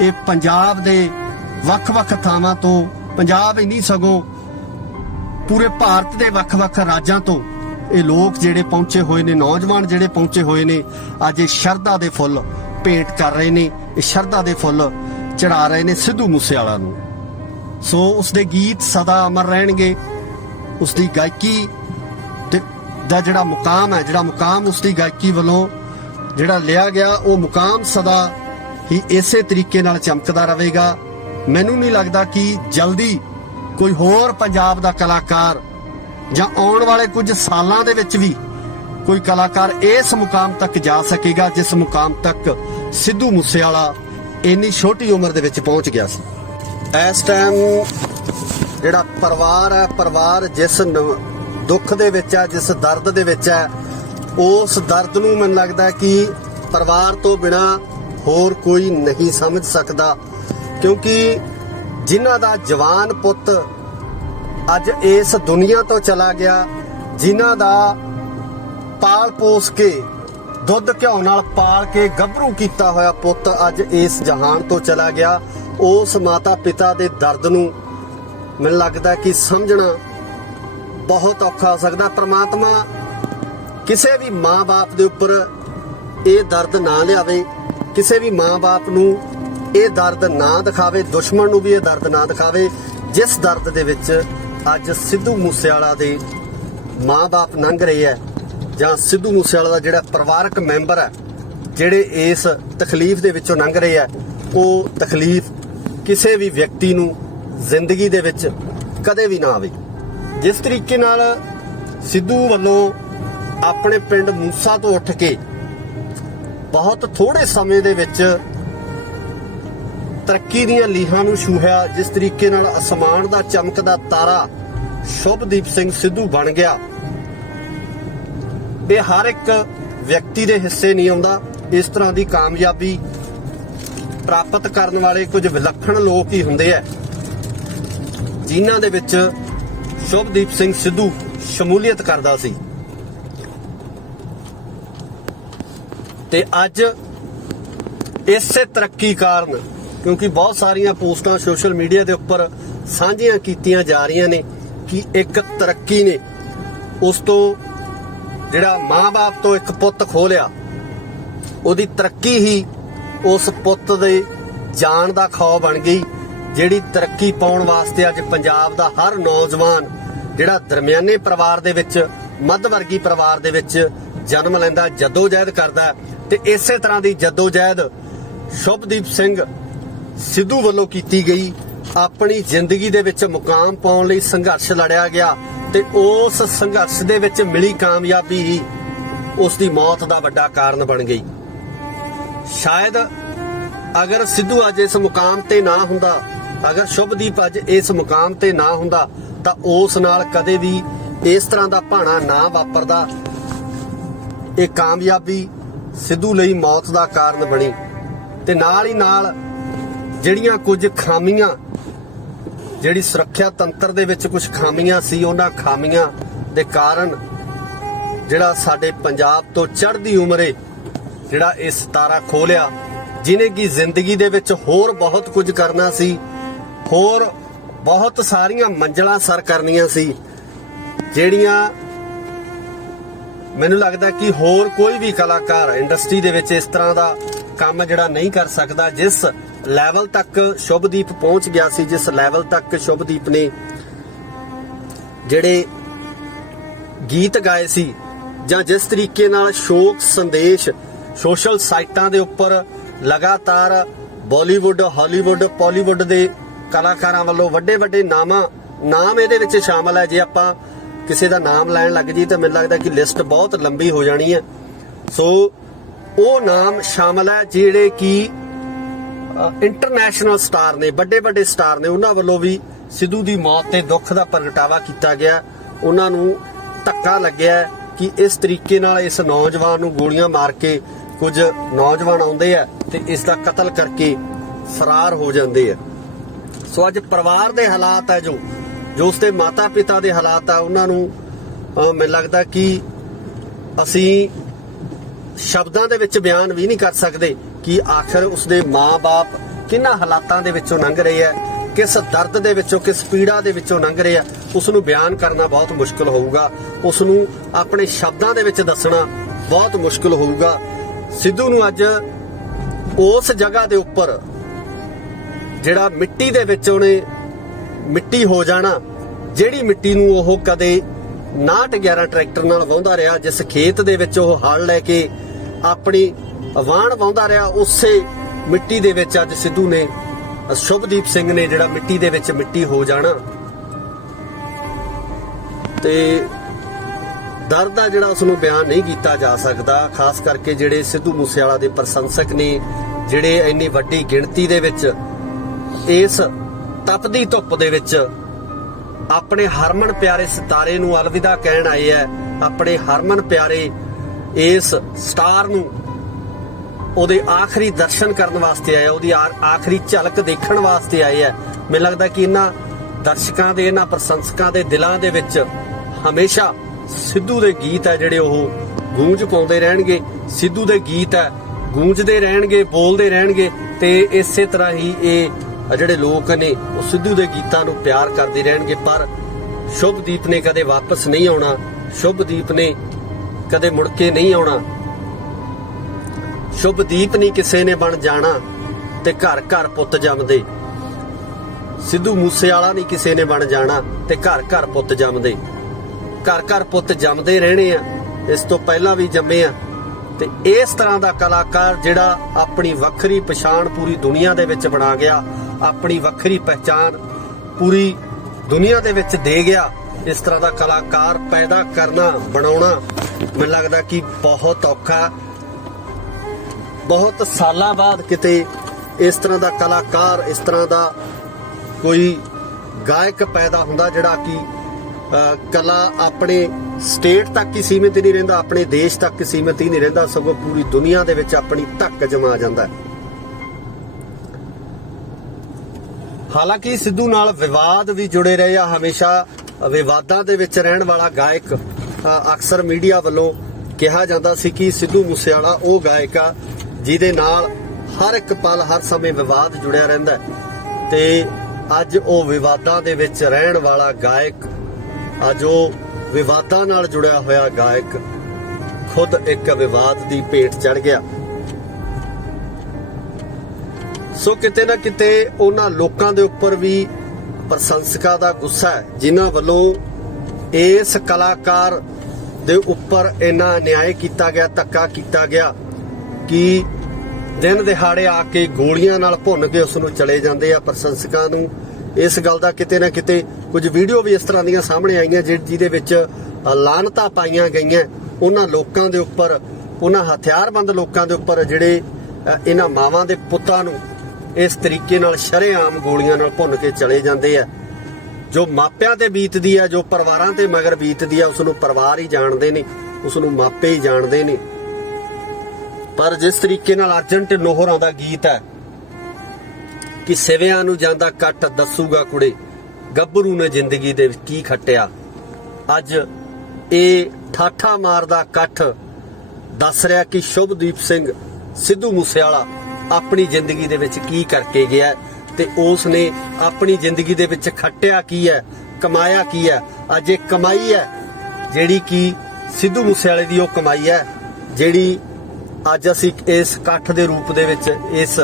ਇਹ ਪੰਜਾਬ ਦੇ ਵੱਖ-ਵੱਖ ਥਾਵਾਂ ਤੋਂ, ਪੰਜਾਬ ਹੀ ਨਹੀਂ ਸਗੋਂ ਪੂਰੇ ਭਾਰਤ ਦੇ ਵੱਖ-ਵੱਖ ਰਾਜਾਂ ਤੋਂ ਇਹ ਲੋਕ ਜਿਹੜੇ ਪਹੁੰਚੇ ਹੋਏ ਨੇ, ਨੌਜਵਾਨ ਜਿਹੜੇ ਪਹੁੰਚੇ ਹੋਏ ਨੇ, ਅੱਜ ਇਹ ਸ਼ਰਧਾ ਦੇ ਫੁੱਲ ਭੇਟ ਕਰ ਰਹੇ ਨੇ, ਇਹ ਸ਼ਰਧਾ ਦੇ ਫੁੱਲ ਚੜਾ ਰਹੇ ਨੇ ਸਿੱਧੂ ਮੂਸੇਵਾਲਾ ਨੂੰ। ਸੋ ਉਸਦੇ ਗੀਤ ਸਦਾ ਅਮਰ ਰਹਿਣਗੇ, ਉਸਦੀ ਗਾਇਕੀ ਤੇ ਦਾ ਜਿਹੜਾ ਮੁਕਾਮ ਉਸਦੀ ਗਾਇਕੀ ਵੱਲੋਂ ਜਿਹੜਾ ਲਿਆ ਗਿਆ, ਉਹ ਮੁਕਾਮ ਸਦਾ ਹੀ ਇਸੇ ਤਰੀਕੇ ਨਾਲ ਚਮਕਦਾ ਰਹੇਗਾ। ਮੈਨੂੰ ਨਹੀਂ ਲੱਗਦਾ ਕਿ ਜਲਦੀ ਕੋਈ ਹੋਰ ਪੰਜਾਬ ਦਾ ਕਲਾਕਾਰ ਜਾਂ ਆਉਣ ਵਾਲੇ ਕੁਝ ਸਾਲਾਂ ਦੇ ਵਿੱਚ ਵੀ ਕੋਈ ਕਲਾਕਾਰ ਇਸ ਮੁਕਾਮ ਤੱਕ ਜਾ ਸਕੇਗਾ ਜਿਸ ਮੁਕਾਮ ਤੱਕ ਸਿੱਧੂ ਮੂਸੇਵਾਲਾ ਇੰਨੀ ਛੋਟੀ ਉਮਰ ਦੇ ਵਿੱਚ ਪਹੁੰਚ ਗਿਆ ਸੀ। ਇਸ ਟਾਈਮ ਜਿਹੜਾ ਪਰਿਵਾਰ ਜਿਸ ਦੁੱਖ ਦੇ ਵਿੱਚ ਹੈ, ਜਿਸ ਦਰਦ ਦੇ ਵਿੱਚ ਹੈ, ਉਸ ਦਰਦ ਨੂੰ ਮੈਨੂੰ ਲੱਗਦਾ ਕਿ ਪਰਿਵਾਰ ਤੋਂ ਬਿਨਾ ਹੋਰ ਕੋਈ ਨਹੀਂ ਸਮਝ ਸਕਦਾ, ਕਿਉਂਕਿ ਜਿਨ੍ਹਾਂ ਦਾ ਜਵਾਨ ਪੁੱਤ ਅੱਜ ਇਸ ਦੁਨੀਆ ਤੋਂ ਚਲਾ ਗਿਆ, ਜਿਨ੍ਹਾਂ ਦਾ ਪਾਲ ਪੋਸ ਕੇ ਦੁੱਧ ਘਿਓ ਨਾਲ ਪਾਲ ਕੇ ਗੱਭਰੂ ਕੀਤਾ ਹੋਇਆ ਪੁੱਤ ਅੱਜ ਇਸ ਜਹਾਨ ਤੋਂ ਚਲਾ ਗਿਆ, ਉਸ ਮਾਤਾ ਪਿਤਾ ਦੇ ਦਰਦ ਨੂੰ ਮੈਨੂੰ ਲੱਗਦਾ ਕਿ ਸਮਝਣਾ ਬਹੁਤ ਔਖਾ ਹੋ ਸਕਦਾ। ਪ੍ਰਮਾਤਮਾ ਕਿਸੇ ਵੀ ਮਾਂ-ਬਾਪ ਦੇ ਉੱਪਰ ਇਹ ਦਰਦ ਨਾ ਲਿਆਵੇ, ਕਿਸੇ ਵੀ ਮਾਂ-ਬਾਪ ਨੂੰ ਇਹ ਦਰਦ ਨਾ ਦਿਖਾਵੇ, ਦੁਸ਼ਮਣ ਨੂੰ ਵੀ ਇਹ ਦਰਦ ਨਾ ਦਿਖਾਵੇ ਜਿਸ ਦਰਦ ਦੇ ਵਿੱਚ ਅੱਜ ਸਿੱਧੂ ਮੂਸੇਵਾਲਾ ਦੇ ਮਾਂ-ਬਾਪ ਲੰਘ ਰਹੇ ਹੈ, ਜਾਂ ਸਿੱਧੂ ਮੂਸੇਵਾਲਾ ਦਾ ਜਿਹੜਾ ਪਰਿਵਾਰਕ ਮੈਂਬਰ ਹੈ ਜਿਹੜੇ ਇਸ ਤਕਲੀਫ ਦੇ ਵਿੱਚੋਂ ਲੰਘ ਰਹੇ ਹੈ। ਉਹ ਤਕਲੀਫ ਕਿਸੇ ਵੀ ਵਿਅਕਤੀ ਨੂੰ ਜ਼ਿੰਦਗੀ ਦੇ ਵਿੱਚ ਕਦੇ ਵੀ ਨਾ ਆਵੇ। ਜਿਸ ਤਰੀਕੇ ਨਾਲ ਸਿੱਧੂ ਵੱਲੋਂ ਆਪਣੇ ਪਿੰਡ ਮੂਸਾ ਤੋਂ ਉੱਠ ਕੇ ਬਹੁਤ ਥੋੜੇ ਸਮੇਂ ਦੇ ਵਿੱਚ ਤਰੱਕੀ ਦੀਆਂ ਲੀਹਾਂ ਨੂੰ ਛੂਹਿਆ, ਜਿਸ ਤਰੀਕੇ ਨਾਲ ਅਸਮਾਨ ਦਾ ਚਮਕਦਾ ਤਾਰਾ ਸ਼ੁਭਦੀਪ ਸਿੰਘ ਸਿੱਧੂ ਬਣ ਗਿਆ, ਇਹ ਹਰ ਇੱਕ ਵਿਅਕਤੀ ਦੇ ਹਿੱਸੇ ਨਹੀਂ ਆਉਂਦਾ। ਇਸ ਤਰ੍ਹਾਂ ਦੀ ਕਾਮਯਾਬੀ ਪ੍ਰਾਪਤ ਕਰਨ ਵਾਲੇ ਕੁਝ ਵਿਲੱਖਣ ਲੋਕ ਹੀ ਹੁੰਦੇ ਆ, ਜਿਨ੍ਹਾਂ ਦੇ ਵਿੱਚ ਸ਼ੁਭਦੀਪ ਸਿੰਘ ਸਿੱਧੂ ਸ਼ਮੂਲੀਅਤ ਕਰਦਾ ਸੀ। ਤੇ ਅੱਜ ਇਸੇ ਤਰੱਕੀ ਕਾਰਨ, ਕਿਉਂਕਿ ਬਹੁਤ ਸਾਰੀਆਂ ਪੋਸਟਾਂ ਸੋਸ਼ਲ ਮੀਡੀਆ ਦੇ ਉੱਪਰ ਸਾਂਝੀਆਂ ਕੀਤੀਆਂ ਜਾ ਰਹੀਆਂ ਨੇ ਕਿ ਇੱਕ ਤਰੱਕੀ ਨੇ ਉਸ ਤੋਂ ਜਿਹੜਾ ਮਾਂ-ਬਾਪ ਤੋਂ ਇੱਕ ਪੁੱਤ ਖੋਹ ਲਿਆ, ਉਹਦੀ ਤਰੱਕੀ ਹੀ ਉਸ ਪੁੱਤ ਦੇ ਜਾਨ ਦਾ ਖੌਅ ਬਣ ਗਈ, ਜਿਹੜੀ ਤਰੱਕੀ ਪਾਉਣ ਵਾਸਤੇ ਅੱਜ ਪੰਜਾਬ ਦਾ ਹਰ ਨੌਜਵਾਨ ਜਿਹੜਾ ਦਰਮਿਆਨੇ ਪਰਿਵਾਰ ਦੇ ਵਿੱਚ, ਮੱਧ ਵਰਗੀ ਪਰਿਵਾਰ ਦੇ ਵਿੱਚ ਜਨਮ ਲੈਂਦਾ, ਜੱਦੋ-ਜਹਿਦ ਕਰਦਾ। ਤੇ ਇਸੇ ਤਰ੍ਹਾਂ ਦੀ ਜੱਦੋ-ਜਹਿਦ ਸ਼ੁਭਦੀਪ ਸਿੰਘ ਸਿੱਧੂ ਵੱਲੋਂ ਕੀਤੀ ਗਈ। ਆਪਣੀ ਜ਼ਿੰਦਗੀ ਦੇ ਵਿੱਚ ਮੁਕਾਮ ਪਾਉਣ ਲਈ ਸੰਘਰਸ਼ ਲੜਿਆ ਗਿਆ ਤੇ ਉਸ ਸੰਘਰਸ਼ ਦੇ ਵਿੱਚ ਮਿਲੀ ਕਾਮਯਾਬੀ ਹੀ ਉਸ ਦੀ ਮੌਤ ਦਾ ਵੱਡਾ ਕਾਰਨ ਬਣ ਗਈ। ਸ਼ਾਇਦ ਅਗਰ ਸਿੱਧੂ ਅੱਜ ਇਸ ਮੁਕਾਮ ਤੇ ਨਾ ਹੁੰਦਾ, ਅਗਰ ਸ਼ੁਭਦੀਪ ਅੱਜ ਇਸ ਮੁਕਾਮ ਤੇ ਨਾ ਹੁੰਦਾ, ਤਾਂ ਉਸ ਨਾਲ ਕਦੇ ਵੀ ਇਸ ਤਰ੍ਹਾਂ ਦਾ ਭਾਣਾ ਨਾ ਵਾਪਰਦਾ। ਇਹ ਕਾਮਯਾਬੀ ਸਿੱਧੂ ਲਈ ਮੌਤ ਦਾ ਕਾਰਨ ਬਣੀ। ਤੇ ਨਾਲ ਹੀ ਨਾਲ ਜਿਹੜੀਆਂ ਕੁਝ ਖਾਮੀਆਂ, ਜਿਹੜੀ ਸੁਰੱਖਿਆ ਤੰਤਰ ਦੇ ਵਿੱਚ ਕੁਝ ਖਾਮੀਆਂ ਸੀ, ਉਹਨਾਂ ਖਾਮੀਆਂ ਦੇ ਕਾਰਨ ਜਿਹੜਾ ਸਾਡੇ ਪੰਜਾਬ ਤੋਂ ਚੜ੍ਹਦੀ ਉਮਰੇ ਜਿਹੜਾ ਇਹ ਸਿਤਾਰਾ ਖੋਹ ਲਿਆ, ਜਿਹਨੇ ਕਿ ਜ਼ਿੰਦਗੀ ਦੇ ਵਿੱਚ ਹੋਰ ਬਹੁਤ ਕੁਝ ਕਰਨਾ ਸੀ, ਹੋਰ ਬਹੁਤ ਸਾਰੀਆਂ ਮੰਜ਼ਲਾਂ ਸਰ ਕਰਨੀਆਂ ਸੀ, ਜਿਹੜੀਆਂ ਮੈਨੂੰ ਲੱਗਦਾ ਕਿ ਹੋਰ ਕੋਈ ਵੀ ਕਲਾਕਾਰ ਇੰਡਸਟਰੀ ਦੇ ਵਿੱਚ ਇਸ ਤਰ੍ਹਾਂ ਦਾ ਕੰਮ ਜਿਹੜਾ ਨਹੀਂ ਕਰ ਸਕਦਾ। ਜਿਸ ਲੈਵਲ ਤੱਕ ਸ਼ੁਭਦੀਪ ਪਹੁੰਚ ਗਿਆ ਸੀ, ਜਿਸ ਲੈਵਲ ਤੱਕ ਸ਼ੁਭਦੀਪ ਨੇ ਜਿਹੜੇ ਗੀਤ ਗਾਏ ਸੀ, ਜਾਂ ਜਿਸ ਤਰੀਕੇ ਨਾਲ ਸ਼ੋਕ ਸੰਦੇਸ਼ ਸੋਸ਼ਲ ਸਾਈਟਾਂ ਦੇ ਉੱਪਰ ਲਗਾਤਾਰ ਬਾਲੀਵੁੱਡ, ਹਾਲੀਵੁੱਡ, ਪਾਲੀਵੁੱਡ ਦੇ ਕਲਾਕਾਰਾਂ ਵੱਲੋਂ ਵੱਡੇ ਨਾਮ ਇਹਦੇ ਵਿੱਚ ਸ਼ਾਮਲ ਹੈ। ਜੇ ਆਪਾਂ ਕਿਸੇ ਦਾ ਨਾਮ ਲੈਣ ਲੱਗ ਜੀ ਤਾਂ ਮੈਨੂੰ ਲੱਗਦਾ ਕਿ ਲਿਸਟ ਬਹੁਤ ਲੰਬੀ ਹੋ ਜਾਣੀ ਹੈ। ਸੋ ਉਹ ਨਾਮ ਸ਼ਾਮਲ ਹੈ ਜਿਹੜੇ ਕਿ ਇੰਟਰਨੈਸ਼ਨਲ ਸਟਾਰ ਨੇ, ਵੱਡੇ ਵੱਡੇ ਸਟਾਰ ਨੇ, ਉਹਨਾਂ ਵੱਲੋਂ ਵੀ ਸਿੱਧੂ ਦੀ ਮੌਤ ਤੇ ਦੁੱਖ ਦਾ ਪ੍ਰਗਟਾਵਾ ਕੀਤਾ ਗਿਆ। ਉਹਨਾਂ ਨੂੰ ਧੱਕਾ ਲੱਗਿਆ ਕਿ ਇਸ ਤਰੀਕੇ ਨਾਲ ਇਸ ਨੌਜਵਾਨ ਨੂੰ ਗੋਲੀਆਂ ਮਾਰ ਕੇ ਕੁਝ ਨੌਜਵਾਨ ਆਉਂਦੇ ਆ ਤੇ ਇਸ ਦਾ ਕਤਲ ਕਰਕੇ ਫਰਾਰ ਹੋ ਜਾਂਦੇ ਆ। ਸੋ ਅੱਜ ਪਰਿਵਾਰ ਦੇ ਹਾਲਾਤ ਹੈ ਜੋ ਉਸਦੇ ਮਾਤਾ ਪਿਤਾ ਦੇ ਹਾਲਾਤ ਆ, ਉਹਨਾਂ ਨੂੰ ਮੈਨੂੰ ਲੱਗਦਾ ਕਿ ਅਸੀਂ ਸ਼ਬਦਾਂ ਦੇ ਵਿੱਚ ਬਿਆਨ ਵੀ ਨਹੀਂ ਕਰ ਸਕਦੇ ਕਿ ਆਖਰ ਉਸਦੇ ਮਾਂ-ਬਾਪ ਕਿੰਨਾ ਹਾਲਾਤਾਂ ਦੇ ਵਿੱਚੋਂ ਲੰਘ ਰਹੇ ਆ, ਕਿਸ ਦਰਦ ਦੇ ਵਿੱਚੋਂ, ਕਿਸ ਪੀੜਾ ਦੇ ਵਿੱਚੋਂ ਲੰਘ ਰਹੇ ਆ। ਉਸ ਨੂੰ ਬਿਆਨ ਕਰਨਾ ਬਹੁਤ ਮੁਸ਼ਕਲ ਹੋਊਗਾ, ਉਸ ਨੂੰ ਆਪਣੇ ਸ਼ਬਦਾਂ ਦੇ ਵਿੱਚ ਦੱਸਣਾ ਬਹੁਤ ਮੁਸ਼ਕਲ ਹੋਊਗਾ। ਸਿੱਧੂ ਨੂੰ ਅੱਜ ਉਸ ਜਗ੍ਹਾ ਦੇ ਉੱਪਰ ਜਿਹੜਾ ਮਿੱਟੀ ਦੇ ਵਿੱਚ ਉਹਨੇ ਮਿੱਟੀ ਹੋ ਜਾਣਾ, ਜਿਹੜੀ ਮਿੱਟੀ ਨੂੰ ਉਹ ਕਦੇ 6911 ਟਰੈਕਟਰ ਨਾਲ ਵਾਹੁੰਦਾ ਰਿਹਾ, ਜਿਸ ਖੇਤ ਦੇ ਵਿੱਚ ਉਹ ਹਲ ਲੈ ਕੇ ਆਪਣੀ ਵਾਹਣ ਵਾਹੁੰਦਾ ਰਿਹਾ, ਉਸੇ ਮਿੱਟੀ ਦੇ ਵਿੱਚ ਅੱਜ ਸਿੱਧੂ ਨੇ, ਸ਼ੁਭਦੀਪ ਸਿੰਘ ਨੇ ਜਿਹੜਾ ਮਿੱਟੀ ਦੇ ਵਿੱਚ ਮਿੱਟੀ ਹੋ ਜਾਣਾ। ਤੇ ਦਰਦ ਆ ਜਿਹੜਾ ਉਸ ਨੂੰ ਬਿਆਨ ਨਹੀਂ ਕੀਤਾ ਜਾ ਸਕਦਾ। ਖਾਸ ਕਰਕੇ ਜਿਹੜੇ ਸਿੱਧੂ ਮੂਸੇਵਾਲਾ ਦੇ ਪ੍ਰਸ਼ੰਸਕ ਨੇ, ਜਿਹੜੇ ਇੰਨੀ ਵੱਡੀ ਗਿਣਤੀ ਦੇ ਵਿੱਚ ਇਸ ਤਪਦੀ ਧੁੱਪ ਦੇ ਵਿੱਚ ਆਪਣੇ ਹਰਮਨ ਪਿਆਰੇ ਸਿਤਾਰੇ ਨੂੰ ਅਲਵਿਦਾ ਕਹਿਣ ਆਏ ਆ, ਆਪਣੇ ਹਰਮਨ ਪਿਆਰੇ ਇਸ ਸਟਾਰ ਨੂੰ ਉਹਦੇ ਆਖਰੀ ਦਰਸ਼ਨ ਕਰਨ ਵਾਸਤੇ ਆਏ, ਉਹਦੀ ਆਖਰੀ ਝਲਕ ਦੇਖਣ ਵਾਸਤੇ ਆਏ ਆ। ਮੈਨੂੰ ਲੱਗਦਾ ਕਿ ਇਹਨਾਂ ਦਰਸ਼ਕਾਂ ਦੇ, ਇਹਨਾਂ ਪ੍ਰਸ਼ੰਸਕਾਂ ਦੇ ਦਿਲਾਂ ਦੇ ਵਿੱਚ ਹਮੇਸ਼ਾ ਸਿੱਧੂ ਦੇ ਗੀਤ ਹੈ ਜਿਹੜੇ ਉਹ ਗੂੰਜ ਪਾਉਂਦੇ ਰਹਿਣਗੇ। ਸਿੱਧੂ ਦੇ ਗੀਤ ਹੈ ਗੂੰਜਦੇ ਰਹਿਣਗੇ, ਬੋਲਦੇ ਰਹਿਣਗੇ ਤੇ ਇਸੇ ਤਰ੍ਹਾਂ ਹੀ ਇਹ ਜਿਹੜੇ ਲੋਕ ਨੇ ਉਹ ਸਿੱਧੂ ਦੇ ਗੀਤਾਂ ਨੂੰ ਪਿਆਰ ਕਰਦੇ ਰਹਿਣਗੇ। ਪਰ ਸ਼ੁਭਦੀਪ ਨੇ ਕਦੇ ਵਾਪਸ ਨਹੀਂ ਆਉਣਾ, ਸ਼ੁਭਦੀਪ ਨੇ ਕਦੇ ਮੁੜ ਕੇ ਨਹੀਂ ਆਉਣਾ। ਸ਼ੁਭਦੀਪ ਨਹੀਂ ਕਿਸੇ ਨੇ ਬਣ ਜਾਣਾ ਤੇ ਘਰ ਘਰ ਪੁੱਤ ਜੰਮਦੇ। ਸਿੱਧੂ ਮੂਸੇਵਾਲਾ ਨਹੀਂ ਕਿਸੇ ਨੇ ਬਣ ਜਾਣਾ ਤੇ ਘਰ ਘਰ ਪੁੱਤ ਜੰਮਦੇ। ਘਰ ਘਰ ਪੁੱਤ ਜੰਮਦੇ ਰਹਿਣੇ ਆ, ਇਸ ਤੋਂ ਪਹਿਲਾਂ ਵੀ ਜੰਮੇ ਆ। ਤੇ ਇਸ ਤਰ੍ਹਾਂ ਦਾ ਕਲਾਕਾਰ ਜਿਹੜਾ ਆਪਣੀ ਵੱਖਰੀ ਪਛਾਣ ਪੂਰੀ ਦੁਨੀਆ ਦੇ ਵਿੱਚ ਬਣਾ ਗਿਆ, ਆਪਣੀ ਵੱਖਰੀ ਪਹਿਚਾਨ ਪੂਰੀ ਦੁਨੀਆ ਦੇ ਵਿੱਚ ਦੇ ਗਿਆ, ਇਸ ਤਰ੍ਹਾਂ ਦਾ ਕਲਾਕਾਰ ਪੈਦਾ ਕਰਨਾ, ਬਣਾਉਣਾ ਮੈਨੂੰ ਲੱਗਦਾ ਕਿ ਬਹੁਤ ਔਖਾ। ਬਹੁਤ ਸਾਲਾਂ ਬਾਅਦ ਕਿਤੇ ਇਸ ਤਰ੍ਹਾਂ ਦਾ ਕਲਾਕਾਰ, ਇਸ ਤਰ੍ਹਾਂ ਦਾ ਕੋਈ ਗਾਇਕ ਪੈਦਾ ਹੁੰਦਾ ਜਿਹੜਾ ਕਿ ਕਲਾ ਆਪਣੇ ਸਟੇਟ ਤੱਕ ਹੀ ਸੀਮਿਤ ਨਹੀਂ ਰਹਿੰਦਾ, ਆਪਣੇ ਦੇਸ਼ ਤੱਕ ਸੀਮਿਤ ਹੀ ਨਹੀਂ ਰਹਿੰਦਾ, ਸਗੋਂ ਪੂਰੀ ਦੁਨੀਆ ਦੇ ਵਿੱਚ ਆਪਣੀ ਧੱਕ ਜਮਾ ਜਾਂਦਾ। ਹਾਲਾਂਕਿ ਸਿੱਧੂ ਨਾਲ ਵਿਵਾਦ ਵੀ ਜੁੜੇ ਰਹੇ ਆ, ਹਮੇਸ਼ਾ ਵਿਵਾਦਾਂ ਦੇ ਵਿੱਚ ਰਹਿਣ ਵਾਲਾ ਗਾਇਕ। ਅਕਸਰ ਮੀਡੀਆ ਵੱਲੋਂ ਕਿਹਾ ਜਾਂਦਾ ਸੀ ਕਿ ਸਿੱਧੂ ਮੂਸੇਵਾਲਾ ਉਹ ਗਾਇਕ ਆ ਜਿਹਦੇ ਨਾਲ ਹਰ ਇੱਕ ਪਲ, ਹਰ ਸਮੇਂ ਵਿਵਾਦ ਜੁੜਿਆ ਰਹਿੰਦਾ ਤੇ ਅੱਜ ਉਹ ਵਿਵਾਦਾਂ ਦੇ ਵਿੱਚ ਰਹਿਣ ਵਾਲਾ ਗਾਇਕ, ਅੱਜ ਉਹ ਵਿਵਾਦਾਂ ਨਾਲ ਜੁੜਿਆ ਹੋਇਆ ਗਾਇਕ ਖੁਦ ਇੱਕ ਵਿਵਾਦ ਦੀ ਭੇਟ ਚੜ ਗਿਆ। ਸੋ ਕਿਤੇ ਨਾ ਕਿਤੇ ਉਹਨਾਂ ਲੋਕਾਂ ਦੇ ਉੱਪਰ ਵੀ ਪ੍ਰਸ਼ੰਸਕਾਂ ਦਾ ਗੁੱਸਾ ਹੈ ਜਿਨ੍ਹਾਂ ਵੱਲੋਂ ਇਸ ਕਲਾਕਾਰ ਦੇ ਉੱਪਰ ਇੰਨਾ ਅਨਿਆਏ ਕੀਤਾ ਗਿਆ, ਧੱਕਾ ਕੀਤਾ ਗਿਆ ਕਿ ਦਿਨ ਦਿਹਾੜੇ ਆ ਕੇ ਗੋਲੀਆਂ ਨਾਲ ਭੁੰਨ ਕੇ ਉਸ ਨੂੰ ਚਲੇ ਜਾਂਦੇ ਆ। ਪ੍ਰਸ਼ੰਸਕਾਂ ਨੂੰ ਇਸ ਗੱਲ ਦਾ ਕਿਤੇ ਨਾ ਕਿਤੇ ਕੁਝ ਵੀਡੀਓ ਵੀ ਇਸ ਤਰ੍ਹਾਂ ਦੀਆਂ ਸਾਹਮਣੇ ਆਈਆਂ ਜਿਹਦੇ ਵਿੱਚ ਲਾਹਨਤਾਂ ਪਾਈਆਂ ਗਈਆਂ ਉਹਨਾਂ ਲੋਕਾਂ ਦੇ ਉੱਪਰ, ਉਹਨਾਂ ਹਥਿਆਰਬੰਦ ਲੋਕਾਂ ਦੇ ਉੱਪਰ ਜਿਹੜੇ ਇਹਨਾਂ ਮਾਵਾਂ ਦੇ ਪੁੱਤਾਂ ਨੂੰ ਇਸ ਤਰੀਕੇ ਨਾਲ ਸ਼ਰੇਆਮ ਗੋਲੀਆਂ ਨਾਲ ਭੁੰਨ ਕੇ ਚਲੇ ਜਾਂਦੇ ਆ। ਜੋ ਮਾਪਿਆਂ ਤੇ ਬੀਤਦੀ ਆ, ਜੋ ਪਰਿਵਾਰਾਂ ਤੇ ਮਗਰ ਬੀਤਦੀ ਆ, ਉਸ ਨੂੰ ਪਰਿਵਾਰ ਹੀ ਜਾਣਦੇ ਨੇ, ਉਸ ਨੂੰ ਮਾਪੇ ਹੀ ਜਾਣਦੇ ਨੇ। ਪਰ ਜਿਸ ਤਰੀਕੇ ਨਾਲ ਅਰਜਨ ਢਿੱਲੋਂ ਹੋਰਾਂ ਦਾ ਗੀਤ ਹੈ ਕਿ ਸਿਵਿਆਂ ਨੂੰ ਜਾਂਦਾ ਕੱਟ ਦੱਸੂਗਾ ਕੁੜੇ, ਗੱਭਰੂ ਨੇ ਜ਼ਿੰਦਗੀ ਦੇ ਵਿੱਚ ਕੀ ਖੱਟਿਆ, ਅੱਜ ਇਹ ਠਾਠਾ ਮਾਰਦਾ ਕੱਠ ਦੱਸ ਰਿਹਾ ਕਿ ਸ਼ੁਭਦੀਪ ਸਿੰਘ ਸਿੱਧੂ ਮੂਸੇਵਾਲਾ ਆਪਣੀ ਜ਼ਿੰਦਗੀ ਦੇ ਵਿੱਚ ਕੀ ਕਰਕੇ ਗਿਆ ਤੇ ਉਸ ਨੇ ਆਪਣੀ ਜ਼ਿੰਦਗੀ ਦੇ ਵਿੱਚ ਖੱਟਿਆ ਕੀ ਹੈ, ਕਮਾਇਆ ਕੀ ਹੈ। ਅੱਜ ਇਹ ਕਮਾਈ ਹੈ ਜਿਹੜੀ ਕਿ ਸਿੱਧੂ ਮੂਸੇਵਾਲੇ ਦੀ, ਉਹ ਕਮਾਈ ਹੈ ਜਿਹੜੀ ਅੱਜ ਅਸੀਂ ਇਸ ਇਕੱਠ ਦੇ ਰੂਪ ਦੇ ਵਿੱਚ, ਇਸ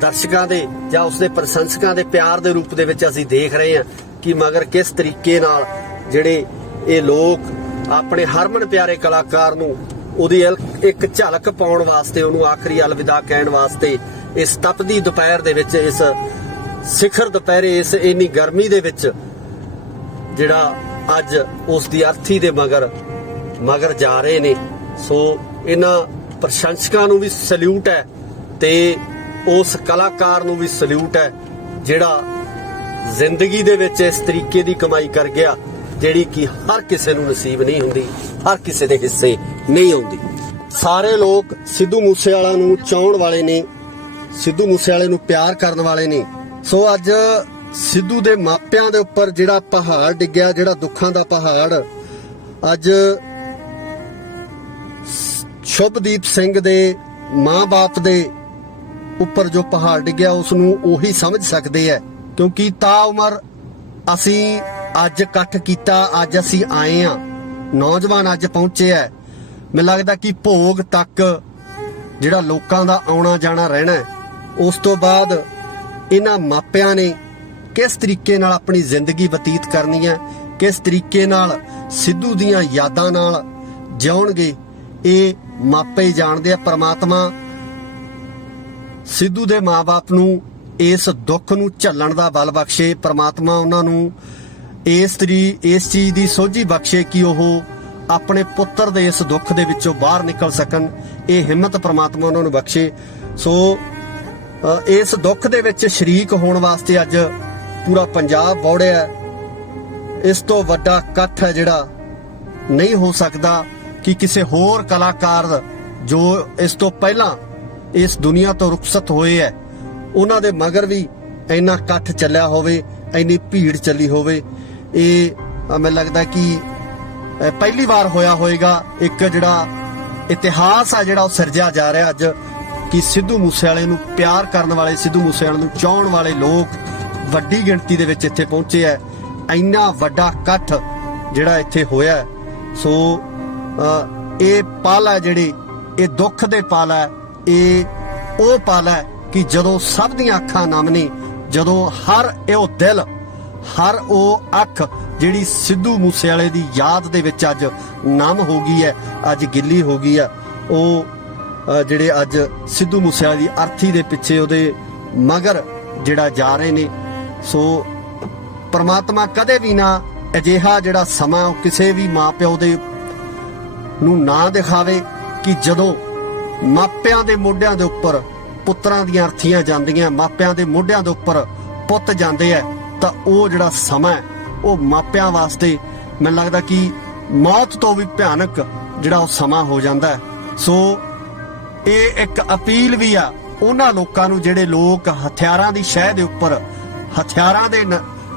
ਦਰਸ਼ਕਾਂ ਦੇ ਜਾਂ ਉਸਦੇ ਪ੍ਰਸ਼ੰਸਕਾਂ ਦੇ ਪਿਆਰ ਦੇ ਰੂਪ ਦੇ ਵਿੱਚ ਅਸੀਂ ਦੇਖ ਰਹੇ ਹਾਂ ਕਿ ਮਗਰ ਕਿਸ ਤਰੀਕੇ ਨਾਲ ਜਿਹੜੇ ਇਹ ਲੋਕ ਆਪਣੇ ਹਰਮਨ ਪਿਆਰੇ ਕਲਾਕਾਰ ਨੂੰ ਉਹਦੀ ਇੱਕ ਝਲਕ ਪਾਉਣ ਵਾਸਤੇ, ਉਹਨੂੰ ਆਖਰੀ ਅਲਵਿਦਾ ਕਹਿਣ ਵਾਸਤੇ ਇਸ ਤਪਦੀ ਦੁਪਹਿਰ ਦੇ ਵਿੱਚ, ਇਸ ਸਿਖਰ ਦੁਪਹਿਰੇ, ਇਸ ਇੰਨੀ ਗਰਮੀ ਦੇ ਵਿੱਚ ਜਿਹੜਾ ਅੱਜ ਉਸ ਦੀ ਅਰਥੀ ਦੇ ਮਗਰ ਜਾ ਰਹੇ ਨੇ। ਸੋ ਇਹਨਾਂ ਪ੍ਰਸ਼ੰਸਕਾਂ ਨੂੰ ਵੀ ਸਲੂਟ ਹੈ ਤੇ ਉਸ ਕਲਾਕਾਰ ਨੂੰ ਵੀ ਸਲੂਟ ਹੈ ਜਿਹੜਾ ਜ਼ਿੰਦਗੀ ਦੇ ਵਿੱਚ ਇਸ ਤਰੀਕੇ ਦੀ ਕਮਾਈ ਕਰ ਗਿਆ ਜਿਹੜੀ ਕਿ ਹਰ ਕਿਸੇ ਨੂੰ ਨਸੀਬ ਨਹੀਂ ਹੁੰਦੀ, ਹਰ ਕਿਸੇ ਦੇ ਹਿੱਸੇ ਨਹੀਂ ਆਉਂਦੀ। ਸਾਰੇ ਲੋਕ ਸਿੱਧੂ ਮੂਸੇਵਾਲਾ ਨੂੰ ਚਾਹਣ ਵਾਲੇ ਨੇ, ਸਿੱਧੂ ਮੂਸੇਵਾਲੇ ਨੂੰ ਪਿਆਰ ਕਰਨ ਵਾਲੇ ਨੇ। ਸੋ ਅੱਜ ਸਿੱਧੂ ਦੇ ਮਾਪਿਆਂ ਦੇ ਉੱਪਰ ਜਿਹੜਾ ਪਹਾੜ ਡਿੱਗਿਆ, ਜਿਹੜਾ ਦੁੱਖਾਂ ਦਾ ਪਹਾੜ, ਅੱਜ ਸ਼ੁਭਦੀਪ ਸਿੰਘ ਦੇ ਮਾਂ-ਬਾਪ ਦੇ ਉੱਪਰ ਜੋ ਪਹਾੜ ਡਿੱਗਿਆ ਉਸ ਨੂੰ ਉਹੀ ਸਮਝ ਸਕਦੇ ਹੈ। ਕਿਉਂਕਿ ਤਾ ਉਮਰ ਅਸੀਂ ਅੱਜ ਇਕੱਠ ਕੀਤਾ, ਅੱਜ ਅਸੀਂ ਆਏ ਆ, ਨੌਜਵਾਨ ਅੱਜ ਪਹੁੰਚੇ ਹੈ। ਮੈਨੂੰ ਲੱਗਦਾ ਕਿ ਭੋਗ ਤੱਕ ਜਿਹੜਾ ਲੋਕਾਂ ਦਾ ਆਉਣਾ ਜਾਣਾ ਰਹਿਣਾ ਹੈ। ਉਸ ਤੋਂ ਬਾਅਦ ਇਹਨਾਂ ਮਾਪਿਆਂ ਨੇ ਕਿਸ ਤਰੀਕੇ ਨਾਲ ਆਪਣੀ ਜ਼ਿੰਦਗੀ ਬਤੀਤ ਕਰਨੀ ਹੈ, ਕਿਸ ਤਰੀਕੇ ਨਾਲ ਸਿੱਧੂ ਦੀਆਂ ਯਾਦਾਂ ਨਾਲ ਜਿਉਣਗੇ, ਇਹ ਮਾਪੇ ਹੀ ਜਾਣਦੇ ਆ। ਪ੍ਰਮਾਤਮਾ ਸਿੱਧੂ ਦੇ ਮਾਂ-ਬਾਪ ਨੂੰ ਇਸ ਦੁੱਖ ਨੂੰ ਝੱਲਣ ਦਾ ਬਲ ਬਖਸ਼ੇ। ਪ੍ਰਮਾਤਮਾ ਉਹਨਾਂ ਨੂੰ ਇਸ ਚੀਜ਼ ਦੀ ਸੋਝੀ ਬਖਸ਼ੇ ਕਿ ਉਹ ਆਪਣੇ ਪੁੱਤਰ ਦੇ ਇਸ ਦੁੱਖ ਦੇ ਵਿੱਚੋਂ ਬਾਹਰ ਨਿਕਲ ਸਕਣ। ਇਹ ਹਿੰਮਤ ਪ੍ਰਮਾਤਮਾ ਉਹਨਾਂ ਨੂੰ ਬਖਸ਼ੇ। ਸੋ ਇਸ ਦੁੱਖ ਦੇ ਵਿੱਚ ਸ਼ਰੀਕ ਹੋਣ ਵਾਸਤੇ ਅੱਜ ਪੂਰਾ ਪੰਜਾਬ ਬੌੜਿਆ। ਇਸ ਤੋਂ ਵੱਡਾ ਇਕੱਠ ਹੈ ਜਿਹੜਾ ਨਹੀਂ ਹੋ ਸਕਦਾ ਕਿ ਕਿਸੇ ਹੋਰ ਕਲਾਕਾਰ ਜੋ ਇਸ ਤੋਂ ਪਹਿਲਾਂ ਇਸ ਦੁਨੀਆ ਤੋਂ ਰੁਖਸਤ ਹੋਏ ਹੈ ਉਹਨਾਂ ਦੇ ਮਗਰ ਵੀ ਇੰਨਾ ਇਕੱਠ ਚੱਲਿਆ ਹੋਵੇ, ਇੰਨੀ ਭੀੜ ਚੱਲੀ ਹੋਵੇ। ਇਹ ਮੈਨੂੰ ਲੱਗਦਾ ਕਿ ਪਹਿਲੀ ਵਾਰ ਹੋਇਆ ਹੋਵੇਗਾ। ਇੱਕ ਜਿਹੜਾ ਇਤਿਹਾਸ ਆ ਜਿਹੜਾ ਉਹ ਸਿਰਜਿਆ ਜਾ ਰਿਹਾ ਅੱਜ ਕਿ ਸਿੱਧੂ ਮੂਸੇਵਾਲੇ ਨੂੰ ਪਿਆਰ ਕਰਨ ਵਾਲੇ, ਸਿੱਧੂ ਮੂਸੇਵਾਲੇ ਨੂੰ ਚਾਹਣ ਵਾਲੇ ਲੋਕ ਵੱਡੀ ਗਿਣਤੀ ਦੇ ਵਿੱਚ ਇੱਥੇ ਪਹੁੰਚੇ ਹੈ। ਇੰਨਾ ਵੱਡਾ ਇਕੱਠ ਜਿਹੜਾ ਇੱਥੇ ਹੋਇਆ। ਸੋ ਇਹ ਪਲ ਹੈ ਜਿਹੜੇ ਇਹ ਦੁੱਖ ਦੇ ਪਲ ਹੈ। ਇਹ ਉਹ ਪਲ ਹੈ ਕਿ ਜਦੋਂ ਸਭ ਦੀਆਂ ਅੱਖਾਂ ਨਮ ਨੇ, ਜਦੋਂ ਹਰ ਉਹ ਦਿਲ, ਹਰ ਉਹ ਅੱਖ ਜਿਹੜੀ ਸਿੱਧੂ ਮੂਸੇਵਾਲੇ ਦੀ ਯਾਦ ਦੇ ਵਿੱਚ ਅੱਜ ਨਮ ਹੋ ਗਈ ਹੈ, ਅੱਜ ਗਿੱਲੀ ਹੋ ਗਈ ਹੈ। ਉਹ ਜਿਹੜੇ ਅੱਜ ਸਿੱਧੂ ਮੂਸੇਵਾਲੇ ਦੀ ਅਰਥੀ ਦੇ ਪਿੱਛੇ ਉਹਦੇ ਮਗਰ ਜਿਹੜਾ ਜਾ ਰਹੇ ਨੇ। ਸੋ ਪ੍ਰਮਾਤਮਾ ਕਦੇ ਵੀ ਨਾ ਅਜਿਹਾ ਜਿਹੜਾ ਸਮਾਂ ਉਹ ਕਿਸੇ ਵੀ ਮਾਪਿਓ ਦੇ ਨੂੰ ਨਾ ਦਿਖਾਵੇ ਕਿ ਜਦੋਂ ਮਾਪਿਆਂ ਦੇ ਮੋਢਿਆਂ ਦੇ ਉੱਪਰ ਪੁੱਤਰਾਂ ਦੀਆਂ ਅਰਥੀਆਂ ਜਾਂਦੀਆਂ, ਮਾਪਿਆਂ ਦੇ ਮੋਢਿਆਂ ਦੇ ਉੱਪਰ ਪੁੱਤ ਜਾਂਦੇ ਆ, ਤਾਂ ਉਹ ਜਿਹੜਾ ਸਮਾਂ ਉਹ ਮਾਪਿਆਂ ਵਾਸਤੇ ਮੈਨੂੰ ਲੱਗਦਾ ਕਿ ਮੌਤ ਤੋਂ ਵੀ ਭਿਆਨਕ ਜਿਹੜਾ ਉਹ ਸਮਾਂ ਹੋ ਜਾਂਦਾ। ਸੋ ਇਹ ਇੱਕ ਅਪੀਲ ਵੀ ਆ ਉਹਨਾਂ ਲੋਕਾਂ ਨੂੰ ਜਿਹੜੇ ਲੋਕ ਹਥਿਆਰਾਂ ਦੀ ਸ਼ਹਿ ਦੇ ਉੱਪਰ, ਹਥਿਆਰਾਂ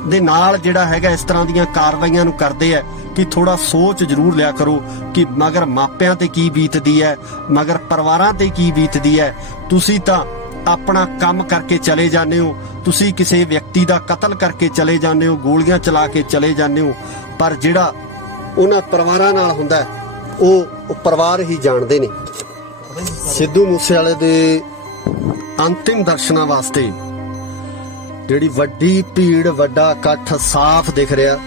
ਦੇ ਨਾਲ ਜਿਹੜਾ ਹੈਗਾ ਇਸ ਤਰ੍ਹਾਂ ਦੀਆਂ ਕਾਰਵਾਈਆਂ ਨੂੰ ਕਰਦੇ ਆ ਕਿ ਥੋੜਾ ਸੋਚ ਜ਼ਰੂਰ ਲਿਆ ਕਰੋ ਕਿ ਮਗਰ ਮਾਪਿਆਂ ਤੇ ਕੀ ਬੀਤਦੀ ਹੈ, ਮਗਰ ਪਰਿਵਾਰਾਂ ਤੇ ਕੀ ਬੀਤਦੀ ਹੈ। ਤੁਸੀਂ ਤਾਂ ਆਪਣਾ ਕੰਮ ਕਰਕੇ ਚਲੇ ਜਾਂਦੇ ਹੋ, ਤੁਸੀਂ ਕਿਸੇ ਵਿਅਕਤੀ ਦਾ ਕਤਲ ਕਰਕੇ ਚਲੇ ਜਾਂਦੇ ਹੋ, ਗੋਲੀਆਂ ਚਲਾ ਕੇ ਚਲੇ ਜਾਂਦੇ ਹੋ, ਪਰ ਜਿਹੜਾ ਉਹਨਾਂ ਪਰਿਵਾਰਾਂ ਨਾਲ ਹੁੰਦਾ ਉਹ ਪਰਿਵਾਰ ਹੀ ਜਾਣਦੇ ਨੇ। ਸਿੱਧੂ ਮੂਸੇਵਾਲੇ ਦੇ ਅੰਤਿਮ ਦਰਸ਼ਨਾਂ ਵਾਸਤੇ ਜਿਹੜੀ ਵੱਡੀ ਭੀੜ, ਵੱਡਾ ਇਕੱਠ ਸਾਫ਼ ਦਿਖ ਰਿਹਾ।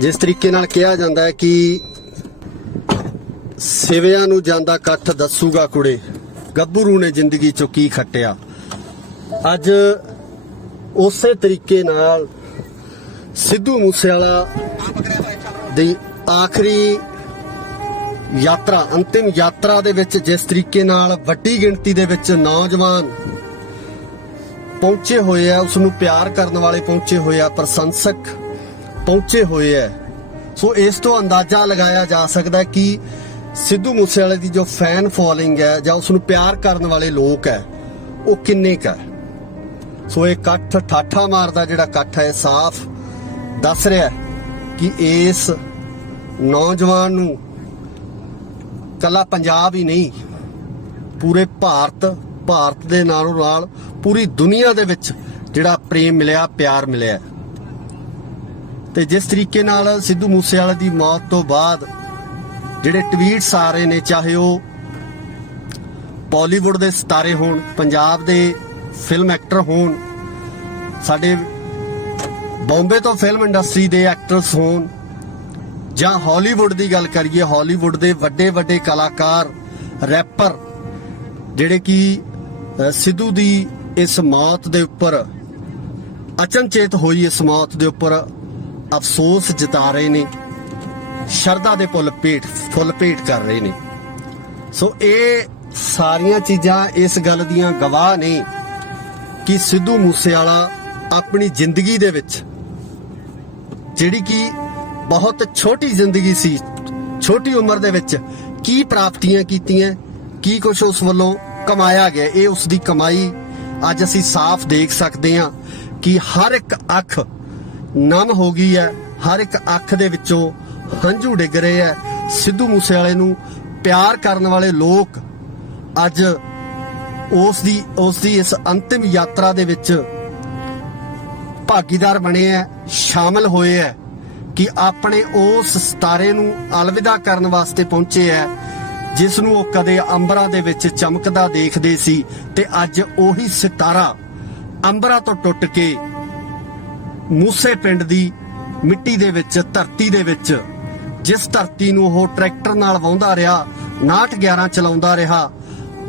ਜਿਸ ਤਰੀਕੇ ਨਾਲ ਕਿਹਾ ਜਾਂਦਾ ਹੈ ਕਿ ਸਿਵਿਆਂ ਨੂੰ ਜਾਂਦਾ ਇਕੱਠ ਦੱਸੂਗਾ ਕੁੜੇ, ਗੱਭਰੂ ਨੇ ਜ਼ਿੰਦਗੀ ਚੋਂ ਕੀ ਖੱਟਿਆ। ਅੱਜ ਉਸੇ ਤਰੀਕੇ ਨਾਲ ਸਿੱਧੂ ਮੂਸੇਵਾਲਾ ਦੀ ਆਖਰੀ ਯਾਤਰਾ, ਅੰਤਿਮ ਯਾਤਰਾ ਦੇ ਵਿੱਚ ਜਿਸ ਤਰੀਕੇ ਨਾਲ ਵੱਡੀ ਗਿਣਤੀ ਦੇ ਵਿੱਚ ਨੌਜਵਾਨ ਪਹੁੰਚੇ ਹੋਏ ਆ, ਉਸ ਨੂੰ ਪਿਆਰ ਕਰਨ ਵਾਲੇ ਪਹੁੰਚੇ ਹੋਏ ਆ, ਪ੍ਰਸ਼ੰਸਕ ਪਹੁੰਚੇ ਹੋਏ ਆ। ਸੋ ਇਸ ਤੋਂ ਅੰਦਾਜ਼ਾ ਲਗਾਇਆ ਜਾ ਸਕਦਾ ਕਿ ਸਿੱਧੂ ਮੂਸੇਵਾਲੇ ਦੀ ਜੋ ਫੈਨ ਫੋਲੋਇੰਗ ਹੈ ਜਾਂ ਉਸ ਨੂੰ ਪਿਆਰ ਕਰਨ ਵਾਲੇ ਲੋਕ ਹੈ ਉਹ ਕਿੰਨੇ ਕੁ ਹੈ। ਸੋ ਇਹ ਇਕੱਠ ਠਾਠਾ ਮਾਰਦਾ ਜਿਹੜਾ ਇਕੱਠ ਹੈ ਸਾਫ਼ ਦੱਸ ਰਿਹਾ ਕਿ ਇਸ ਨੌਜਵਾਨ ਨੂੰ ਕੱਲਾ ਪੰਜਾਬ ਹੀ ਨਹੀਂ, ਪੂਰੇ ਭਾਰਤ ਦੇ ਨਾਲੋਂ ਨਾਲ ਪੂਰੀ ਦੁਨੀਆ ਦੇ ਵਿੱਚ ਜਿਹੜਾ ਪ੍ਰੇਮ ਮਿਲਿਆ, ਪਿਆਰ ਮਿਲਿਆ। ਤੇ ਜਿਸ ਤਰੀਕੇ ਨਾਲ ਸਿੱਧੂ ਮੂਸੇਵਾਲੇ ਦੀ ਮੌਤ ਤੋਂ ਬਾਅਦ ਜਿਹੜੇ ਟਵੀਟਸ ਆ ਰਹੇ ਨੇ, ਚਾਹੇ ਉਹ ਬਾਲੀਵੁੱਡ ਦੇ ਸਿਤਾਰੇ ਹੋਣ, ਪੰਜਾਬ ਦੇ ਫਿਲਮ ਐਕਟਰ ਹੋਣ, ਸਾਡੇ ਬੰਬੇ ਤੋਂ ਫਿਲਮ ਇੰਡਸਟਰੀ ਦੇ ਐਕਟਰਸ ਹੋਣ, ਜਾਂ ਹਾਲੀਵੁੱਡ ਦੀ ਗੱਲ ਕਰੀਏ, ਹਾਲੀਵੁੱਡ ਦੇ ਵੱਡੇ ਕਲਾਕਾਰ, ਰੈਪਰ, ਜਿਹੜੇ ਕਿ ਸਿੱਧੂ ਦੀ ਇਸ ਮੌਤ ਦੇ ਉੱਪਰ, ਅਚਨਚੇਤ ਹੋਈ ਇਸ ਮੌਤ ਦੇ ਉੱਪਰ ਅਫਸੋਸ ਜਤਾ ਰਹੇ ਨੇ, ਸ਼ਰਧਾ ਦੇ ਫੁੱਲ ਭੇਟ ਕਰ ਰਹੇ ਨੇ। ਸੋ ਇਹ ਸਾਰੀਆਂ ਚੀਜ਼ਾਂ ਇਸ ਗੱਲ ਦੀਆਂ ਗਵਾਹ ਨੇ ਕਿ ਸਿੱਧੂ ਮੂਸੇਵਾਲਾ ਆਪਣੀ ਜ਼ਿੰਦਗੀ ਦੇ ਵਿੱਚ, ਜਿਹੜੀ ਕਿ ਬਹੁਤ ਛੋਟੀ ਜ਼ਿੰਦਗੀ ਸੀ, ਛੋਟੀ ਉਮਰ ਦੇ ਵਿੱਚ ਕੀ ਪ੍ਰਾਪਤੀਆਂ ਕੀਤੀਆਂ, ਕੀ ਕੁਝ ਉਸ ਵੱਲੋਂ ਕਮਾਇਆ ਗਿਆ, ਇਹ ਉਸ ਦੀ ਕਮਾਈ ਅੱਜ ਅਸੀਂ ਸਾਫ਼ ਦੇਖ ਸਕਦੇ ਹਾਂ ਕਿ ਹਰ ਇੱਕ ਅੱਖ ਨਮ ਹੋ ਗਈ ਹੈ, ਹਰ ਇੱਕ ਅੱਖ ਦੇ ਵਿੱਚੋਂ ਹੰਝੂ ਡਿੱਗ ਰਹੇ ਹੈ। ਸਿੱਧੂ ਮੂਸੇਵਾਲੇ ਨੂੰ ਪਿਆਰ ਕਰਨ ਵਾਲੇ ਲੋਕ ਅੱਜ ਉਸ ਦੀ ਇਸ ਅੰਤਿਮ ਯਾਤਰਾ ਦੇ ਵਿੱਚ ਭਾਗੀਦਾਰ ਬਣੇ ਹੈ, ਸ਼ਾਮਲ ਹੋਏ ਹੈ ਕਿ ਆਪਣੇ ਉਸ ਸਿਤਾਰੇ ਨੂੰ ਅਲਵਿਦਾ ਕਰਨ ਵਾਸਤੇ ਪਹੁੰਚੇ ਹੈ ਜਿਸ ਨੂੰ ਉਹ ਕਦੇ ਅੰਬਰਾਂ ਦੇ ਵਿੱਚ ਚਮਕਦਾ ਦੇਖਦੇ ਸੀ, ਤੇ ਅੱਜ ਉਹੀ ਸਿਤਾਰਾ ਅੰਬਰਾਂ ਤੋਂ ਟੁੱਟ ਕੇ ਮੂਸੇ ਪਿੰਡ ਦੀ ਮਿੱਟੀ ਦੇ ਵਿੱਚ, ਧਰਤੀ ਦੇ ਵਿੱਚ, ਜਿਸ ਧਰਤੀ ਨੂੰ ਉਹ ਟਰੈਕਟਰ ਨਾਲ ਵਾਹੁੰਦਾ ਰਿਹਾ, 6911 ਚਲਾਉਂਦਾ ਰਿਹਾ,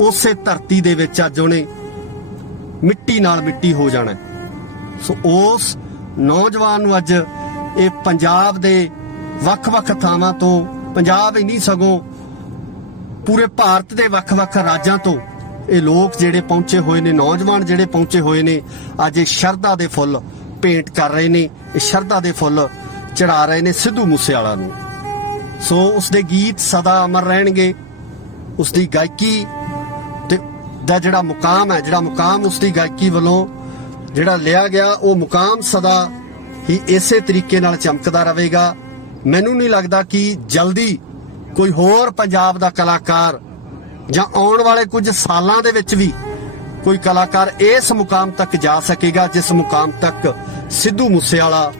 ਉਸੇ ਧਰਤੀ ਦੇ ਵਿੱਚ ਅੱਜ ਉਹਨੇ ਮਿੱਟੀ ਨਾਲ ਮਿੱਟੀ ਹੋ ਜਾਣਾ। ਸੋ ਉਸ ਨੌਜਵਾਨ ਨੂੰ ਅੱਜ ਇਹ ਪੰਜਾਬ ਦੇ ਵੱਖ-ਵੱਖ ਥਾਵਾਂ ਤੋਂ, ਪੰਜਾਬ ਹੀ ਨਹੀਂ ਸਗੋਂ ਪੂਰੇ ਭਾਰਤ ਦੇ ਵੱਖ-ਵੱਖ ਰਾਜਾਂ ਤੋਂ ਇਹ ਲੋਕ ਜਿਹੜੇ ਪਹੁੰਚੇ ਹੋਏ ਨੇ, ਨੌਜਵਾਨ ਜਿਹੜੇ ਪਹੁੰਚੇ ਹੋਏ ਨੇ, ਅੱਜ ਇਹ ਸ਼ਰਧਾ ਦੇ ਫੁੱਲ ਭੇਂਟ ਕਰ ਰਹੇ ਨੇ, ਇਹ ਸ਼ਰਧਾ ਦੇ ਫੁੱਲ ਚੜਾ ਰਹੇ ਨੇ ਸਿੱਧੂ ਮੂਸੇਵਾਲਾ ਨੂੰ। ਸੋ ਉਸ ਦੇ ਗੀਤ ਸਦਾ ਅਮਰ ਰਹਿਣਗੇ, ਉਸ ਦੀ ਗਾਇਕੀ ਤੇ ਦਾ ਜਿਹੜਾ ਮੁਕਾਮ ਹੈ, ਜਿਹੜਾ ਮੁਕਾਮ ਉਸ ਦੀ ਗਾਇਕੀ ਵੱਲੋਂ ਜਿਹੜਾ ਲਿਆ ਗਿਆ, ਉਹ ਮੁਕਾਮ ਸਦਾ ਹੀ ਇਸੇ ਤਰੀਕੇ ਨਾਲ ਚਮਕਦਾ ਰਹੇਗਾ। ਮੈਨੂੰ ਨਹੀਂ ਲੱਗਦਾ ਕਿ ਜਲਦੀ ਕੋਈ ਹੋਰ ਪੰਜਾਬ ਦਾ ਕਲਾਕਾਰ ਜਾਂ ਆਉਣ ਵਾਲੇ ਕੁਝ ਸਾਲਾਂ ਦੇ ਵਿੱਚ ਵੀ ਕੋਈ ਕਲਾਕਾਰ ਇਸ ਮੁਕਾਮ ਤੱਕ ਜਾ ਸਕੇਗਾ ਜਿਸ ਮੁਕਾਮ ਤੱਕ ਸਿੱਧੂ ਮੂਸੇਵਾਲਾ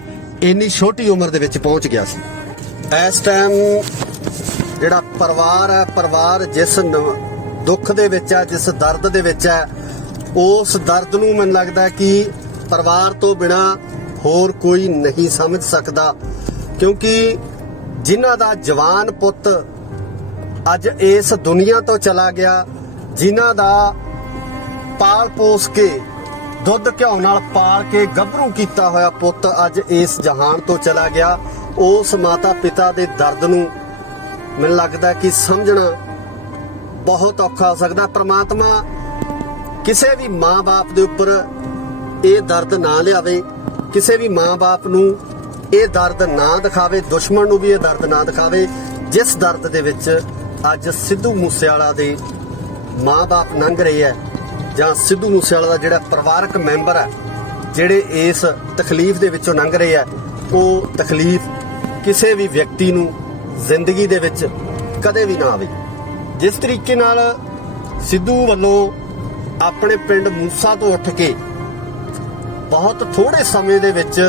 ਇੰਨੀ ਛੋਟੀ ਉਮਰ ਦੇ ਵਿੱਚ ਪਹੁੰਚ ਗਿਆ ਸੀ। ਇਸ ਟਾਈਮ ਜਿਹੜਾ ਪਰਿਵਾਰ ਹੈ, ਪਰਿਵਾਰ ਜਿਸ ਦੁੱਖ ਦੇ ਵਿੱਚ ਹੈ, ਜਿਸ ਦਰਦ ਦੇ ਵਿੱਚ ਹੈ, ਉਸ ਦਰਦ ਨੂੰ ਮੈਨੂੰ ਲੱਗਦਾ ਕਿ ਪਰਿਵਾਰ ਤੋਂ ਬਿਨਾ ਹੋਰ ਕੋਈ ਨਹੀਂ ਸਮਝ ਸਕਦਾ, ਕਿਉਂਕਿ ਜਿਨ੍ਹਾਂ ਦਾ ਜਵਾਨ ਪੁੱਤ ਅੱਜ ਇਸ ਦੁਨੀਆ ਤੋਂ ਚਲਾ ਗਿਆ, ਜਿਨ੍ਹਾਂ ਦਾ ਪਾਲ ਪੋਸ ਕੇ, ਦੁੱਧ ਘਿਓ ਨਾਲ ਪਾਲ ਕੇ ਗੱਭਰੂ ਕੀਤਾ ਹੋਇਆ ਪੁੱਤ ਅੱਜ ਇਸ ਜਹਾਨ ਤੋਂ ਚਲਾ ਗਿਆ, ਉਸ ਮਾਤਾ ਪਿਤਾ ਦੇ ਦਰਦ ਨੂੰ ਮੈਨੂੰ ਲੱਗਦਾ ਕਿ ਸਮਝਣਾ ਬਹੁਤ ਔਖਾ ਹੋ ਸਕਦਾ। ਪ੍ਰਮਾਤਮਾ ਕਿਸੇ ਵੀ ਮਾਂ-ਬਾਪ ਦੇ ਉੱਪਰ ਇਹ ਦਰਦ ਨਾ ਲਿਆਵੇ, ਕਿਸੇ ਵੀ ਮਾਂ-ਬਾਪ ਨੂੰ ਇਹ ਦਰਦ ਨਾ ਦਿਖਾਵੇ, ਦੁਸ਼ਮਣ ਨੂੰ ਵੀ ਇਹ ਦਰਦ ਨਾ ਦਿਖਾਵੇ ਜਿਸ ਦਰਦ ਦੇ ਵਿੱਚ ਅੱਜ ਸਿੱਧੂ ਮੂਸੇਵਾਲਾ ਦੇ ਮਾਂ-ਬਾਪ ਲੰਘ ਰਹੇ ਹੈ, ਜਾਂ ਸਿੱਧੂ ਮੂਸੇਵਾਲਾ ਦਾ ਜਿਹੜਾ ਪਰਿਵਾਰਕ ਮੈਂਬਰ ਹੈ ਜਿਹੜੇ ਇਸ ਤਕਲੀਫ ਦੇ ਵਿੱਚੋਂ ਲੰਘ ਰਹੇ ਹੈ। ਉਹ ਤਕਲੀਫ ਕਿਸੇ ਵੀ ਵਿਅਕਤੀ ਨੂੰ ਜ਼ਿੰਦਗੀ ਦੇ ਵਿੱਚ ਕਦੇ ਵੀ ਨਾ ਆਵੇ। ਜਿਸ ਤਰੀਕੇ ਨਾਲ ਸਿੱਧੂ ਵੱਲੋਂ ਆਪਣੇ ਪਿੰਡ ਮੂਸਾ ਤੋਂ ਉੱਠ ਕੇ ਬਹੁਤ ਥੋੜੇ ਸਮੇਂ ਦੇ ਵਿੱਚ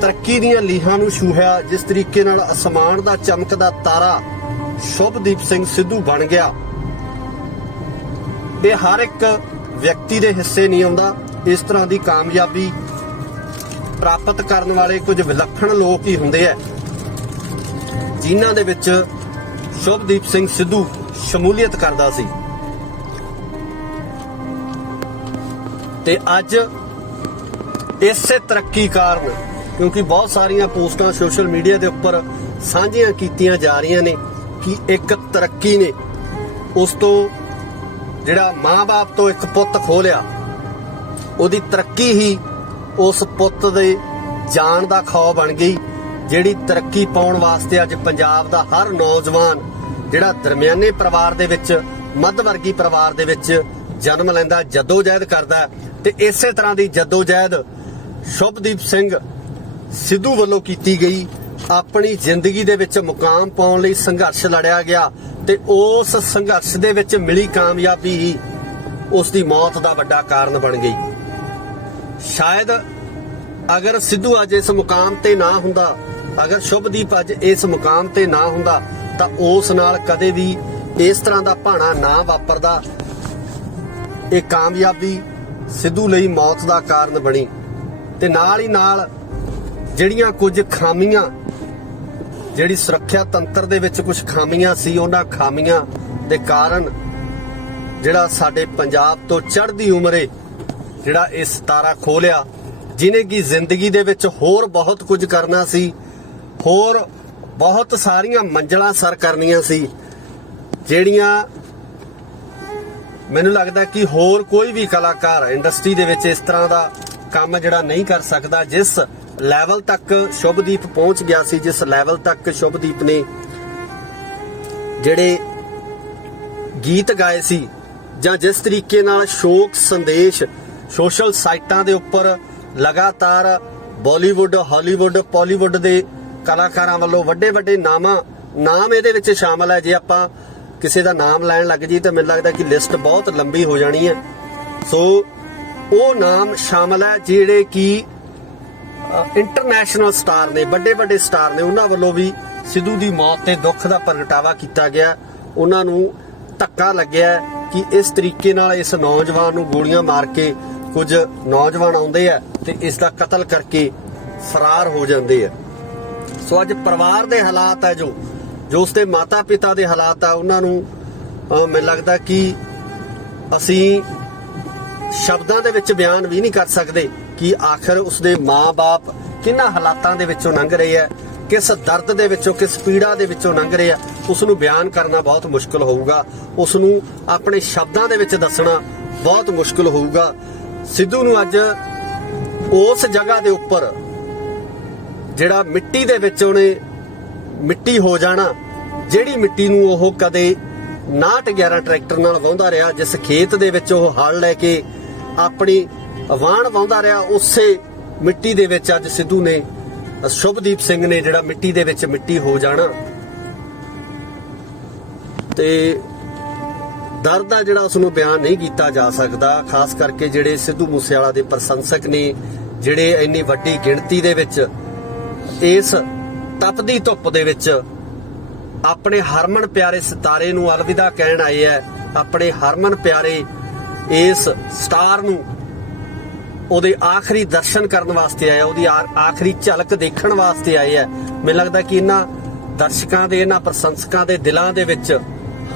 ਤਰੱਕੀ ਦੀਆਂ ਲੀਹਾਂ ਨੂੰ ਛੂਹਿਆ, ਜਿਸ ਤਰੀਕੇ ਨਾਲ ਅਸਮਾਨ ਦਾ ਚਮਕਦਾ ਤਾਰਾ ਸ਼ੁਭਦੀਪ ਸਿੰਘ ਸਿੱਧੂ ਬਣ ਗਿਆ, ਇਹ ਹਰ ਇੱਕ ਵਿਅਕਤੀ ਦੇ ਹਿੱਸੇ ਨਹੀਂ ਆਉਂਦਾ। ਇਸ ਤਰ੍ਹਾਂ ਦੀ ਕਾਮਯਾਬੀ ਪ੍ਰਾਪਤ ਕਰਨ ਵਾਲੇ ਕੁਝ ਵਿਲੱਖਣ ਲੋਕ ਹੀ ਹੁੰਦੇ ਆ, ਜਿਨ੍ਹਾਂ ਦੇ ਵਿੱਚ ਸ਼ੁਭਦੀਪ ਸਿੰਘ ਸਿੱਧੂ ਸ਼ਮੂਲੀਅਤ ਕਰਦਾ ਸੀ। ਤੇ ਅੱਜ ਇਸੇ ਤਰੱਕੀ ਕਾਰਨ, ਕਿਉਂਕਿ ਬਹੁਤ ਸਾਰੀਆਂ ਪੋਸਟਾਂ ਸੋਸ਼ਲ ਮੀਡੀਆ ਦੇ ਉੱਪਰ ਸਾਂਝੀਆਂ ਕੀਤੀਆਂ ਜਾ ਰਹੀਆਂ ਨੇ ਕਿ ਇੱਕ ਤਰੱਕੀ ਨੇ ਉਸ ਤੋਂ ਜਿਹੜਾ ਮਾਂ-ਬਾਪ ਤੋਂ ਇੱਕ ਪੁੱਤ ਖੋਹ ਲਿਆ, ਉਹਦੀ ਤਰੱਕੀ ਹੀ ਉਸ ਪੁੱਤ ਦੇ ਜਾਨ ਦਾ ਖੌਅ ਬਣ ਗਈ, ਜਿਹੜੀ ਤਰੱਕੀ ਪਾਉਣ ਵਾਸਤੇ ਅੱਜ ਪੰਜਾਬ ਦਾ ਹਰ ਨੌਜਵਾਨ ਜਿਹੜਾ ਦਰਮਿਆਨੇ ਪਰਿਵਾਰ ਦੇ ਵਿੱਚ, ਮੱਧ ਵਰਗੀ ਪਰਿਵਾਰ ਦੇ ਵਿੱਚ ਜਨਮ ਲੈਂਦਾ, ਜੱਦੋ-ਜਹਿਦ ਕਰਦਾ। ਤੇ ਇਸੇ ਤਰ੍ਹਾਂ ਦੀ ਜੱਦੋ-ਜਹਿਦ ਸ਼ੁਭਦੀਪ ਸਿੰਘ ਸਿੱਧੂ ਵੱਲੋਂ ਕੀਤੀ ਗਈ। ਆਪਣੀ ਜ਼ਿੰਦਗੀ ਦੇ ਵਿੱਚ ਮੁਕਾਮ ਪਾਉਣ ਲਈ ਸੰਘਰਸ਼ ਲੜਿਆ ਗਿਆ ਤੇ ਉਸ ਸੰਘਰਸ਼ ਦੇ ਵਿੱਚ ਮਿਲੀ ਕਾਮਯਾਬੀ ਹੀ ਉਸ ਦੀ ਮੌਤ ਦਾ ਵੱਡਾ ਕਾਰਨ ਬਣ ਗਈ। ਸ਼ਾਇਦ ਅਗਰ ਸਿੱਧੂ ਅੱਜ ਇਸ ਮੁਕਾਮ ਤੇ ਨਾ ਹੁੰਦਾ, ਅਗਰ ਸ਼ੁਭਦੀਪ ਅੱਜ ਇਸ ਮੁਕਾਮ ਤੇ ਨਾ ਹੁੰਦਾ ਤਾਂ ਉਸ ਨਾਲ ਕਦੇ ਵੀ ਇਸ ਤਰ੍ਹਾਂ ਦਾ ਭਾਣਾ ਨਾ ਵਾਪਰਦਾ। ਇਹ ਕਾਮਯਾਬੀ ਸਿੱਧੂ ਲਈ ਮੌਤ ਦਾ ਕਾਰਨ ਬਣੀ ਤੇ ਨਾਲ ਹੀ ਨਾਲ ਜਿਹੜੀਆਂ ਕੁਝ ਖਾਮੀਆਂ, ਜਿਹੜੀ ਸੁਰੱਖਿਆ ਤੰਤਰ ਦੇ ਵਿੱਚ ਕੁਝ ਖਾਮੀਆਂ ਸੀ, ਉਹਨਾਂ ਖਾਮੀਆਂ ਦੇ ਕਾਰਨ ਜਿਹੜਾ ਸਾਡੇ ਪੰਜਾਬ ਤੋਂ ਚੜ੍ਹਦੀ ਉਮਰੇ ਜਿਹੜਾ ਇਹ ਸਿਤਾਰਾ ਖੋਲਿਆ, ਜਿਨੇ ਕਿ ਜ਼ਿੰਦਗੀ ਦੇ ਵਿੱਚ ਹੋਰ ਬਹੁਤ ਕੁਝ ਕਰਨਾ ਸੀ, ਹੋਰ ਬਹੁਤ ਸਾਰੀਆਂ ਮੰਜ਼ਲਾਂ ਸਰ ਕਰਨੀਆਂ ਸੀ, ਜਿਹੜੀਆਂ ਮੈਨੂੰ ਲੱਗਦਾ ਕਿ ਹੋਰ ਕੋਈ ਵੀ ਕਲਾਕਾਰ ਇੰਡਸਟਰੀ ਦੇ ਵਿੱਚ ਇਸ ਤਰ੍ਹਾਂ ਦਾ ਕੰਮ ਜਿਹੜਾ ਨਹੀਂ ਕਰ ਸਕਦਾ। ਜਿਸ ਲੈਵਲ ਤੱਕ ਸ਼ੁਭਦੀਪ ਪਹੁੰਚ ਗਿਆ ਸੀ, ਜਿਸ ਲੈਵਲ ਤੱਕ ਸ਼ੁਭਦੀਪ ਨੇ ਜਿਹੜੇ ਗੀਤ ਗਾਏ ਸੀ, ਜਾਂ ਜਿਸ ਤਰੀਕੇ ਨਾਲ ਸ਼ੋਕ ਸੰਦੇਸ਼ ਸੋਸ਼ਲ ਸਾਈਟਾਂ ਦੇ ਉੱਪਰ ਲਗਾਤਾਰ ਬਾਲੀਵੁੱਡ, ਹਾਲੀਵੁੱਡ, ਪਾਲੀਵੁੱਡ ਦੇ ਕਲਾਕਾਰਾਂ ਵੱਲੋਂ ਵੱਡੇ ਵੱਡੇ ਨਾਮ ਇਹਦੇ ਵਿੱਚ ਸ਼ਾਮਲ ਹੈ। ਜੇ ਆਪਾਂ ਕਿਸੇ ਦਾ ਨਾਮ ਲੈਣ ਲੱਗ ਜੀ ਤਾਂ ਮੈਨੂੰ ਲੱਗਦਾ ਕਿ ਲਿਸਟ ਬਹੁਤ ਲੰਬੀ ਹੋ ਜਾਣੀ ਹੈ। ਸੋ ਉਹ ਨਾਮ ਸ਼ਾਮਲ ਹੈ ਜਿਹੜੇ ਕਿ ਇੰਟਰਨੈਸ਼ਨਲ ਸਟਾਰ ਨੇ, ਵੱਡੇ ਵੱਡੇ ਸਟਾਰ ਨੇ। ਉਹਨਾਂ ਵੱਲੋਂ ਵੀ ਸਿੱਧੂ ਦੀ ਮੌਤ ਤੇ ਦੁੱਖ ਦਾ ਪ੍ਰਗਟਾਵਾ ਕੀਤਾ ਗਿਆ। ਉਹਨਾਂ ਨੂੰ ਧੱਕਾ ਲੱਗਿਆ ਕਿ ਇਸ ਤਰੀਕੇ ਨਾਲ ਇਸ ਨੌਜਵਾਨ ਨੂੰ ਗੋਲੀਆਂ ਮਾਰ ਕੇ ਕੁਝ ਨੌਜਵਾਨ ਆਉਂਦੇ ਆ ਤੇ ਇਸ ਦਾ ਕਤਲ ਕਰਕੇ ਫਰਾਰ ਹੋ ਜਾਂਦੇ ਆ। ਸੋ ਅੱਜ ਪਰਿਵਾਰ ਦੇ ਹਾਲਾਤ ਹੈ, ਜੋ ਉਸਦੇ ਮਾਤਾ ਪਿਤਾ ਦੇ ਹਾਲਾਤ ਆ, ਉਹਨਾਂ ਨੂੰ ਮੈਨੂੰ ਲੱਗਦਾ ਕਿ ਅਸੀਂ ਸ਼ਬਦਾਂ ਦੇ ਵਿੱਚ ਬਿਆਨ ਵੀ ਨਹੀਂ ਕਰ ਸਕਦੇ ਕਿ ਆਖਰ ਉਸਦੇ ਮਾਂ-ਬਾਪ ਕਿੰਨਾ ਹਾਲਾਤਾਂ ਦੇ ਵਿੱਚੋਂ ਲੰਘ ਰਹੇ ਆ, ਕਿਸ ਦਰਦ ਦੇ ਵਿੱਚੋਂ, ਕਿਸ ਪੀੜਾ ਦੇ ਵਿੱਚੋਂ ਲੰਘ ਰਹੇ ਆ। ਉਸ ਨੂੰ ਬਿਆਨ ਕਰਨਾ ਬਹੁਤ ਮੁਸ਼ਕਲ ਹੋਊਗਾ, ਉਸ ਨੂੰ ਆਪਣੇ ਸ਼ਬਦਾਂ ਦੇ ਵਿੱਚ ਦੱਸਣਾ ਬਹੁਤ ਮੁਸ਼ਕਲ ਹੋਊਗਾ। ਸਿੱਧੂ ਨੂੰ ਅੱਜ ਉਸ ਜਗ੍ਹਾ ਦੇ ਉੱਪਰ ਜਿਹੜਾ ਮਿੱਟੀ ਦੇ ਵਿੱਚ ਉਹਨੇ ਮਿੱਟੀ ਹੋ ਜਾਣਾ, ਜਿਹੜੀ ਮਿੱਟੀ ਨੂੰ ਉਹ ਕਦੇ 911 ਟਰੈਕਟਰ ਨਾਲ ਵਾਹੁੰਦਾ ਰਿਹਾ, ਜਿਸ ਖੇਤ ਦੇ ਵਿੱਚ ਉਹ ਹਲ ਲੈ ਕੇ ਆਪਣੀ ਵਾਹਣ ਵਾਹੁੰਦਾ ਰਿਹਾ, ਉਸੇ ਮਿੱਟੀ ਦੇ ਵਿੱਚ ਅੱਜ ਸਿੱਧੂ ਨੇ, ਸ਼ੁਭਦੀਪ ਸਿੰਘ ਨੇ ਜਿਹੜਾ ਮਿੱਟੀ ਦੇ ਵਿੱਚ ਮਿੱਟੀ ਹੋ ਜਾਣਾ। ਤੇ ਦਰਦ ਆ ਜਿਹੜਾ ਉਸ ਨੂੰ ਬਿਆਨ ਨਹੀਂ ਕੀਤਾ ਜਾ ਸਕਦਾ। ਖਾਸ ਕਰਕੇ ਜਿਹੜੇ ਸਿੱਧੂ ਮੂਸੇਵਾਲਾ ਦੇ ਪ੍ਰਸ਼ੰਸਕ ਨੇ, ਜਿਹੜੇ ਇੰਨੀ ਵੱਡੀ ਗਿਣਤੀ ਦੇ ਵਿੱਚ ਇਸ ਤਪਦੀ ਧੁੱਪ ਦੇ ਵਿੱਚ ਆਪਣੇ ਹਰਮਨ ਪਿਆਰੇ ਸਿਤਾਰੇ ਨੂੰ ਅਲਵਿਦਾ ਕਹਿਣ ਆਏ ਹੈ, ਆਪਣੇ ਹਰਮਨ ਪਿਆਰੇ ਇਸ ਸਟਾਰ ਨੂੰ ਉਹਦੇ ਆਖਰੀ ਦਰਸ਼ਨ ਕਰਨ ਵਾਸਤੇ ਆਏ, ਉਹਦੀ ਆਖਰੀ ਝਲਕ ਦੇਖਣ ਵਾਸਤੇ ਆਏ ਹੈ। ਮੈਨੂੰ ਲੱਗਦਾ ਕਿ ਇਹਨਾਂ ਦਰਸ਼ਕਾਂ ਦੇ, ਇਹਨਾਂ ਪ੍ਰਸ਼ੰਸਕਾਂ ਦੇ ਦਿਲਾਂ ਦੇ ਵਿੱਚ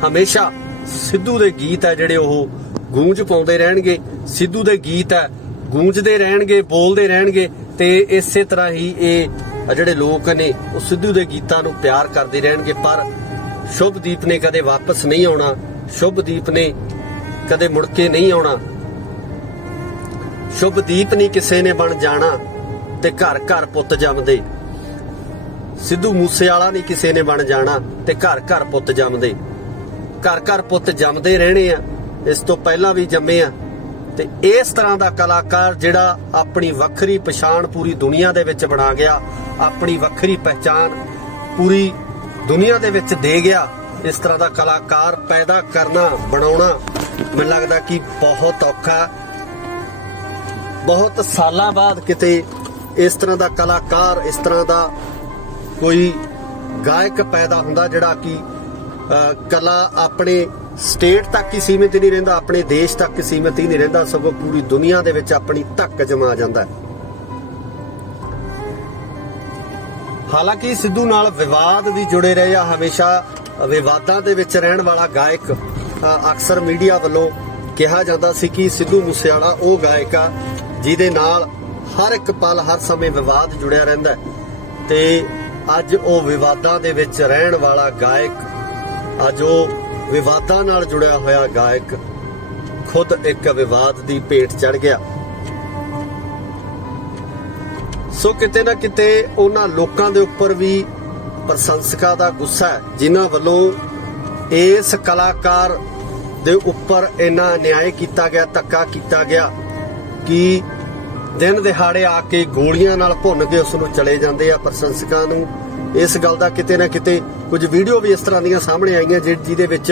ਹਮੇਸ਼ਾ ਸਿੱਧੂ ਦੇ ਗੀਤ ਹੈ ਜਿਹੜੇ ਉਹ ਗੂੰਜ ਪਾਉਂਦੇ ਰਹਿਣਗੇ। ਸਿੱਧੂ ਦੇ ਗੀਤ ਹੈ ਗੂੰਜਦੇ ਰਹਿਣਗੇ, ਬੋਲਦੇ ਰਹਿਣਗੇ, ਤੇ ਇਸੇ ਤਰ੍ਹਾਂ ਹੀ ਇਹ ਜਿਹੜੇ ਲੋਕ ਨੇ ਉਹ ਸਿੱਧੂ ਦੇ ਗੀਤਾਂ ਨੂੰ ਪਿਆਰ ਕਰਦੇ ਰਹਿਣਗੇ। ਪਰ ਸ਼ੁਭਦੀਪ ਨੇ ਕਦੇ ਵਾਪਸ ਨਹੀਂ ਆਉਣਾ, ਸ਼ੁਭਦੀਪ ਨੇ ਕਦੇ ਮੁੜ ਕੇ ਨਹੀਂ ਆਉਣਾ। ਸ਼ੁਭਦੀਪ ਨਹੀਂ ਕਿਸੇ ਨੇ ਬਣ ਜਾਣਾ ਤੇ ਘਰ ਘਰ ਪੁੱਤ ਜੰਮਦੇ। ਸਿੱਧੂ ਮੂਸੇਵਾਲਾ ਨਹੀਂ ਕਿਸੇ ਨੇ ਬਣ ਜਾਣਾ ਤੇ ਘਰ ਘਰ ਪੁੱਤ ਜੰਮਦੇ। ਘਰ ਘਰ ਪੁੱਤ ਜੰਮਦੇ ਰਹਿਣੇ ਆ, ਇਸ ਤੋਂ ਪਹਿਲਾਂ ਵੀ ਜੰਮੇ ਆ। ਤੇ ਇਸ ਤਰ੍ਹਾਂ ਦਾ ਕਲਾਕਾਰ ਜਿਹੜਾ ਆਪਣੀ ਵੱਖਰੀ ਪਛਾਣ ਪੂਰੀ ਦੁਨੀਆ ਦੇ ਵਿੱਚ ਬਣਾ ਗਿਆ, ਆਪਣੀ ਵੱਖਰੀ ਪਹਿਚਾਨ ਪੂਰੀ ਦੁਨੀਆ ਦੇ ਵਿੱਚ ਦੇ ਗਿਆ, ਇਸ ਤਰ੍ਹਾਂ ਦਾ ਕਲਾਕਾਰ ਪੈਦਾ ਕਰਨਾ, ਬਣਾਉਣਾ ਮੈਨੂੰ ਲੱਗਦਾ ਕਿ ਬਹੁਤ ਔਖਾ। ਬਹੁਤ ਸਾਲਾਂ ਬਾਅਦ ਕਿਤੇ ਇਸ ਤਰ੍ਹਾਂ ਦਾ ਕਲਾਕਾਰ, ਇਸ ਤਰ੍ਹਾਂ ਦਾ ਕੋਈ ਗਾਇਕ ਪੈਦਾ ਹੁੰਦਾ ਜਿਹੜਾ ਕਿ ਕਲਾ ਆਪਣੇ ਸਟੇਟ ਤੱਕ ਹੀ ਸੀਮਿਤ ਨਹੀਂ ਰਹਿੰਦਾ, ਆਪਣੇ ਦੇਸ਼ ਤੱਕ ਸੀਮਿਤ ਹੀ ਨਹੀਂ ਰਹਿੰਦਾ, ਸਗੋਂ ਪੂਰੀ ਦੁਨੀਆ ਦੇ ਵਿੱਚ ਆਪਣੀ ਧੱਕ ਜਮਾ ਜਾਂਦਾ। ਹਾਲਾਂਕਿ ਸਿੱਧੂ ਨਾਲ ਵਿਵਾਦ ਵੀ ਜੁੜੇ ਰਹੇ ਆ, ਹਮੇਸ਼ਾ ਵਿਵਾਦਾਂ ਦੇ ਵਿੱਚ ਰਹਿਣ ਵਾਲਾ ਗਾਇਕ। ਅਕਸਰ ਮੀਡੀਆ ਵੱਲੋਂ ਕਿਹਾ ਜਾਂਦਾ ਸੀ ਕਿ ਸਿੱਧੂ ਮੂਸੇਵਾਲਾ ਉਹ ਗਾਇਕ ਆ ਜਿਹਦੇ ਨਾਲ ਹਰ ਇੱਕ ਪਲ, ਹਰ ਸਮੇਂ ਵਿਵਾਦ ਜੁੜਿਆ ਰਹਿੰਦਾ, ਤੇ ਅੱਜ ਉਹ ਵਿਵਾਦਾਂ ਦੇ ਵਿੱਚ ਰਹਿਣ ਵਾਲਾ ਗਾਇਕ, ਅੱਜ ਉਹ ਵਿਵਾਦਾਂ ਨਾਲ ਜੁੜਿਆ ਹੋਇਆ ਗਾਇਕ ਖੁਦ ਇੱਕ ਵਿਵਾਦ ਦੀ ਭੇਟ ਚੜ ਗਿਆ। ਸੋ ਕਿਤੇ ਨਾ ਕਿਤੇ ਉਹਨਾਂ ਲੋਕਾਂ ਦੇ ਉੱਪਰ ਵੀ ਪ੍ਰਸ਼ੰਸਕਾਂ ਦਾ ਗੁੱਸਾ ਹੈ ਜਿਨ੍ਹਾਂ ਵੱਲੋਂ ਇਸ ਕਲਾਕਾਰ ਦੇ ਉੱਪਰ ਇੰਨਾ ਅਨਿਆਏ ਕੀਤਾ ਗਿਆ, ਧੱਕਾ ਕੀਤਾ ਗਿਆ ਕਿ ਦਿਨ ਦਿਹਾੜੇ ਆ ਕੇ ਗੋਲੀਆਂ ਨਾਲ ਭੁੰਨ ਕੇ ਉਸ ਨੂੰ ਚਲੇ ਜਾਂਦੇ ਆ। ਪ੍ਰਸ਼ੰਸਕਾਂ ਨੂੰ ਇਸ ਗੱਲ ਦਾ ਕਿਤੇ ਨਾ ਕਿਤੇ ਕੁਝ ਵੀਡੀਓ ਵੀ ਇਸ ਤਰ੍ਹਾਂ ਦੀਆਂ ਸਾਹਮਣੇ ਆਈਆਂ ਜਿਹਦੇ ਵਿੱਚ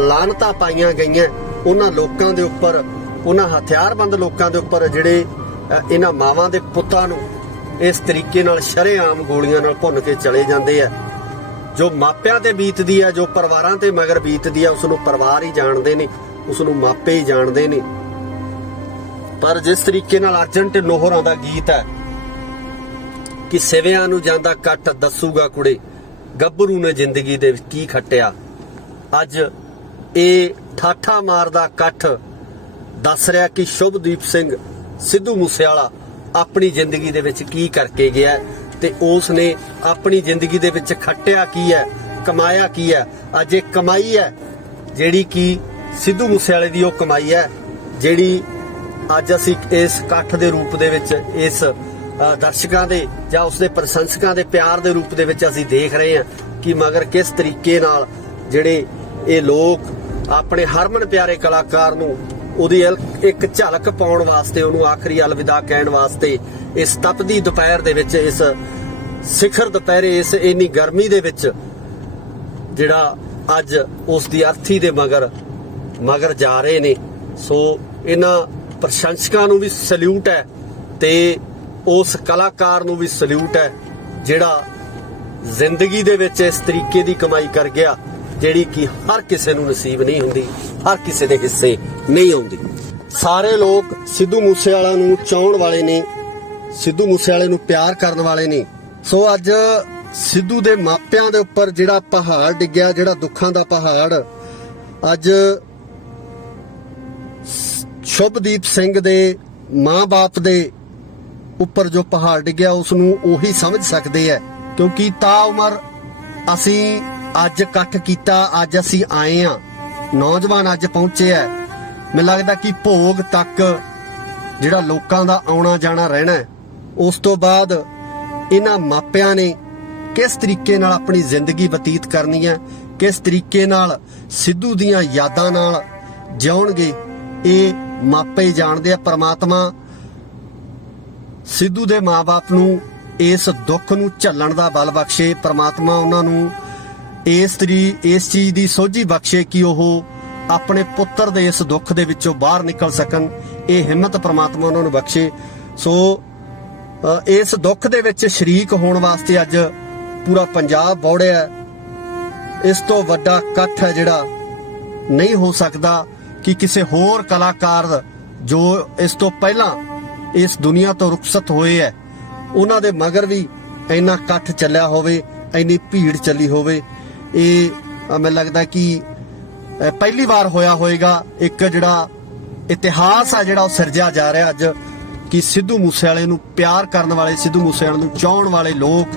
ਲਾਹਨਤਾਂ ਪਾਈਆਂ ਗਈਆਂ ਉਹਨਾਂ ਲੋਕਾਂ ਦੇ ਉੱਪਰ, ਉਹਨਾਂ ਹਥਿਆਰਬੰਦ ਲੋਕਾਂ ਦੇ ਉੱਪਰ ਜਿਹੜੇ ਇਹਨਾਂ ਮਾਵਾਂ ਦੇ ਪੁੱਤਾਂ ਨੂੰ ਇਸ ਤਰੀਕੇ ਨਾਲ ਸ਼ਰੇਆਮ ਗੋਲੀਆਂ ਨਾਲ ਭੁੰਨ ਕੇ ਚਲੇ ਜਾਂਦੇ ਆ। ਜੋ ਮਾਪਿਆਂ ਤੇ ਬੀਤਦੀ ਆ, ਜੋ ਪਰਿਵਾਰਾਂ ਤੇ ਮਗਰ ਬੀਤਦੀ ਆ, ਉਸ ਨੂੰ ਪਰਿਵਾਰ ਹੀ ਜਾਣਦੇ ਨੇ, ਉਸ ਨੂੰ ਮਾਪੇ ਹੀ ਜਾਣਦੇ ਨੇ। ਪਰ ਜਿਸ ਤਰੀਕੇ ਨਾਲ ਅਰਜਨ ਢਿੱਲੋਂ ਹੋਰਾਂ ਦਾ ਗੀਤ ਹੈ ਕਿ ਸਿਵਿਆਂ ਨੂੰ ਜਾਂਦਾ ਕੱਟ ਦੱਸੂਗਾ ਕੁੜੇ, ਗੱਭਰੂ ਨੇ ਜ਼ਿੰਦਗੀ ਦੇ ਵਿੱਚ ਕੀ ਖੱਟਿਆ, ਅੱਜ ਇਹ ਠਾਠਾ ਮਾਰਦਾ ਇਕੱਠ ਦੱਸ ਰਿਹਾ ਕਿ ਸ਼ੁਭਦੀਪ ਸਿੰਘ ਸਿੱਧੂ ਮੂਸੇਵਾਲਾ ਆਪਣੀ ਜ਼ਿੰਦਗੀ ਦੇ ਵਿੱਚ ਕੀ ਕਰਕੇ ਗਿਆ ਤੇ ਉਸ ਨੇ ਆਪਣੀ ਜ਼ਿੰਦਗੀ ਦੇ ਵਿੱਚ ਖੱਟਿਆ ਕੀ ਹੈ, ਕਮਾਇਆ ਕੀ ਹੈ। ਅੱਜ ਇਹ ਕਮਾਈ ਹੈ ਜਿਹੜੀ ਕਿ ਸਿੱਧੂ ਮੂਸੇਵਾਲੇ ਦੀ, ਉਹ ਕਮਾਈ ਹੈ ਜਿਹੜੀ ਅੱਜ ਅਸੀਂ ਇਸ ਇਕੱਠ ਦੇ ਰੂਪ ਦੇ ਵਿੱਚ, ਇਸ ਦਰਸ਼ਕਾਂ ਦੇ ਜਾਂ ਉਸਦੇ ਪ੍ਰਸ਼ੰਸਕਾਂ ਦੇ ਪਿਆਰ ਦੇ ਰੂਪ ਦੇ ਵਿੱਚ ਅਸੀਂ ਦੇਖ ਰਹੇ ਹਾਂ ਕਿ ਮਗਰ ਕਿਸ ਤਰੀਕੇ ਨਾਲ ਜਿਹੜੇ ਇਹ ਲੋਕ ਆਪਣੇ ਹਰਮਨ ਪਿਆਰੇ ਕਲਾਕਾਰ ਨੂੰ ਉਹਦੀ ਇੱਕ ਝਲਕ ਪਾਉਣ ਵਾਸਤੇ, ਉਹਨੂੰ ਆਖਰੀ ਅਲਵਿਦਾ ਕਹਿਣ ਵਾਸਤੇ ਇਸ ਤਪਦੀ ਦੁਪਹਿਰ ਦੇ ਵਿੱਚ, ਇਸ ਸਿਖਰ ਦੁਪਹਿਰੇ, ਇਸ ਇੰਨੀ ਗਰਮੀ ਦੇ ਵਿੱਚ ਜਿਹੜਾ ਅੱਜ ਉਸ ਦੀ ਅਰਥੀ ਦੇ ਮਗਰ ਜਾ ਰਹੇ ਨੇ। ਸੋ ਇਹਨਾਂ ਪ੍ਰਸ਼ੰਸਕਾਂ ਨੂੰ ਵੀ ਸਲੂਟ ਹੈ ਤੇ ਉਸ ਕਲਾਕਾਰ ਨੂੰ ਵੀ ਸਲੂਟ ਹੈ ਜਿਹੜਾ ਜ਼ਿੰਦਗੀ ਦੇ ਵਿੱਚ ਇਸ ਤਰੀਕੇ ਦੀ ਕਮਾਈ ਕਰ ਗਿਆ ਜਿਹੜੀ ਕਿ ਹਰ ਕਿਸੇ ਨੂੰ ਨਸੀਬ ਨਹੀਂ ਹੁੰਦੀ, ਹਰ ਕਿਸੇ ਦੇ ਹਿੱਸੇ ਨਹੀਂ ਆਉਂਦੀ। ਸਾਰੇ ਲੋਕ ਸਿੱਧੂ ਮੂਸੇਵਾਲਾ ਨੂੰ ਚਾਹਣ ਵਾਲੇ ਨੇ, ਸਿੱਧੂ ਮੂਸੇਵਾਲੇ ਨੂੰ ਪਿਆਰ ਕਰਨ ਵਾਲੇ ਨੇ। ਸੋ ਅੱਜ ਸਿੱਧੂ ਦੇ ਮਾਪਿਆਂ ਦੇ ਉੱਪਰ ਜਿਹੜਾ ਪਹਾੜ ਡਿੱਗਿਆ, ਜਿਹੜਾ ਦੁੱਖਾਂ ਦਾ ਪਹਾੜ, ਅੱਜ ਸ਼ੁਭਦੀਪ ਸਿੰਘ ਦੇ ਮਾਂ-ਬਾਪ ਦੇ ਉੱਪਰ ਜੋ ਪਹਾੜ ਡਿੱਗਿਆ ਉਸ ਨੂੰ ਉਹੀ ਸਮਝ ਸਕਦੇ ਹੈ, ਕਿਉਂਕਿ ਤਾ ਉਮਰ ਅਸੀਂ ਅੱਜ ਇਕੱਠ ਕੀਤਾ, ਅੱਜ ਅਸੀਂ ਆਏ ਆ, ਨੌਜਵਾਨ ਅੱਜ ਪਹੁੰਚੇ ਆ। ਮੈਨੂੰ ਲੱਗਦਾ ਕਿ ਭੋਗ ਤੱਕ ਜਿਹੜਾ ਲੋਕਾਂ ਦਾ ਆਉਣਾ ਜਾਣਾ ਰਹਿਣਾ ਹੈ। ਉਸ ਤੋਂ ਬਾਅਦ ਇਹਨਾਂ ਮਾਪਿਆਂ ਨੇ ਕਿਸ ਤਰੀਕੇ ਨਾਲ ਆਪਣੀ ਜ਼ਿੰਦਗੀ ਬਤੀਤ ਕਰਨੀ ਹੈ, ਕਿਸ ਤਰੀਕੇ ਨਾਲ ਸਿੱਧੂ ਦੀਆਂ ਯਾਦਾਂ ਨਾਲ ਜਿਉਣਗੇ, ਇਹ ਮਾਪੇ ਜਾਣਦੇ ਆ। ਪ੍ਰਮਾਤਮਾ ਸਿੱਧੂ ਦੇ ਮਾਂ-ਬਾਪ ਨੂੰ ਇਸ ਦੁੱਖ ਨੂੰ ਝੱਲਣ ਦਾ ਬਲ ਬਖਸ਼ੇ। ਪ੍ਰਮਾਤਮਾ ਉਹਨਾਂ ਨੂੰ ਇਸ ਚੀਜ਼ ਦੀ ਸੋਝੀ ਬਖਸ਼ੇ ਕਿ ਉਹ ਆਪਣੇ ਪੁੱਤਰ ਦੇ ਇਸ ਦੁੱਖ ਦੇ ਵਿੱਚੋਂ ਬਾਹਰ ਨਿਕਲ ਸਕਣ। ਇਹ ਹਿੰਮਤ ਪ੍ਰਮਾਤਮਾ ਉਹਨਾਂ ਨੂੰ ਬਖਸ਼ੇ। ਸੋ ਇਸ ਦੁੱਖ ਦੇ ਵਿੱਚ ਸ਼ਰੀਕ ਹੋਣ ਵਾਸਤੇ ਅੱਜ ਪੂਰਾ ਪੰਜਾਬ ਬੌੜਿਆ। ਇਸ ਤੋਂ ਵੱਡਾ ਇਕੱਠ ਹੈ ਜਿਹੜਾ ਨਹੀਂ ਹੋ ਸਕਦਾ ਕਿ ਕਿਸੇ ਹੋਰ ਕਲਾਕਾਰ ਜੋ ਇਸ ਤੋਂ ਪਹਿਲਾਂ ਇਸ ਦੁਨੀਆ ਤੋਂ ਰੁਖਸਤ ਹੋਏ ਹੈ ਉਹਨਾਂ ਦੇ ਮਗਰ ਵੀ ਇੰਨਾ ਇਕੱਠ ਚੱਲਿਆ ਹੋਵੇ, ਇੰਨੀ ਭੀੜ ਚੱਲੀ ਹੋਵੇ। ਇਹ ਮੈਨੂੰ ਲੱਗਦਾ ਕਿ ਪਹਿਲੀ ਵਾਰ ਹੋਇਆ ਹੋਵੇਗਾ। ਇੱਕ ਜਿਹੜਾ ਇਤਿਹਾਸ ਆ ਜਿਹੜਾ ਉਹ ਸਿਰਜਿਆ ਜਾ ਰਿਹਾ ਅੱਜ ਕਿ ਸਿੱਧੂ ਮੂਸੇਵਾਲੇ ਨੂੰ ਪਿਆਰ ਕਰਨ ਵਾਲੇ, ਸਿੱਧੂ ਮੂਸੇਵਾਲੇ ਨੂੰ ਚਾਹਣ ਵਾਲੇ ਲੋਕ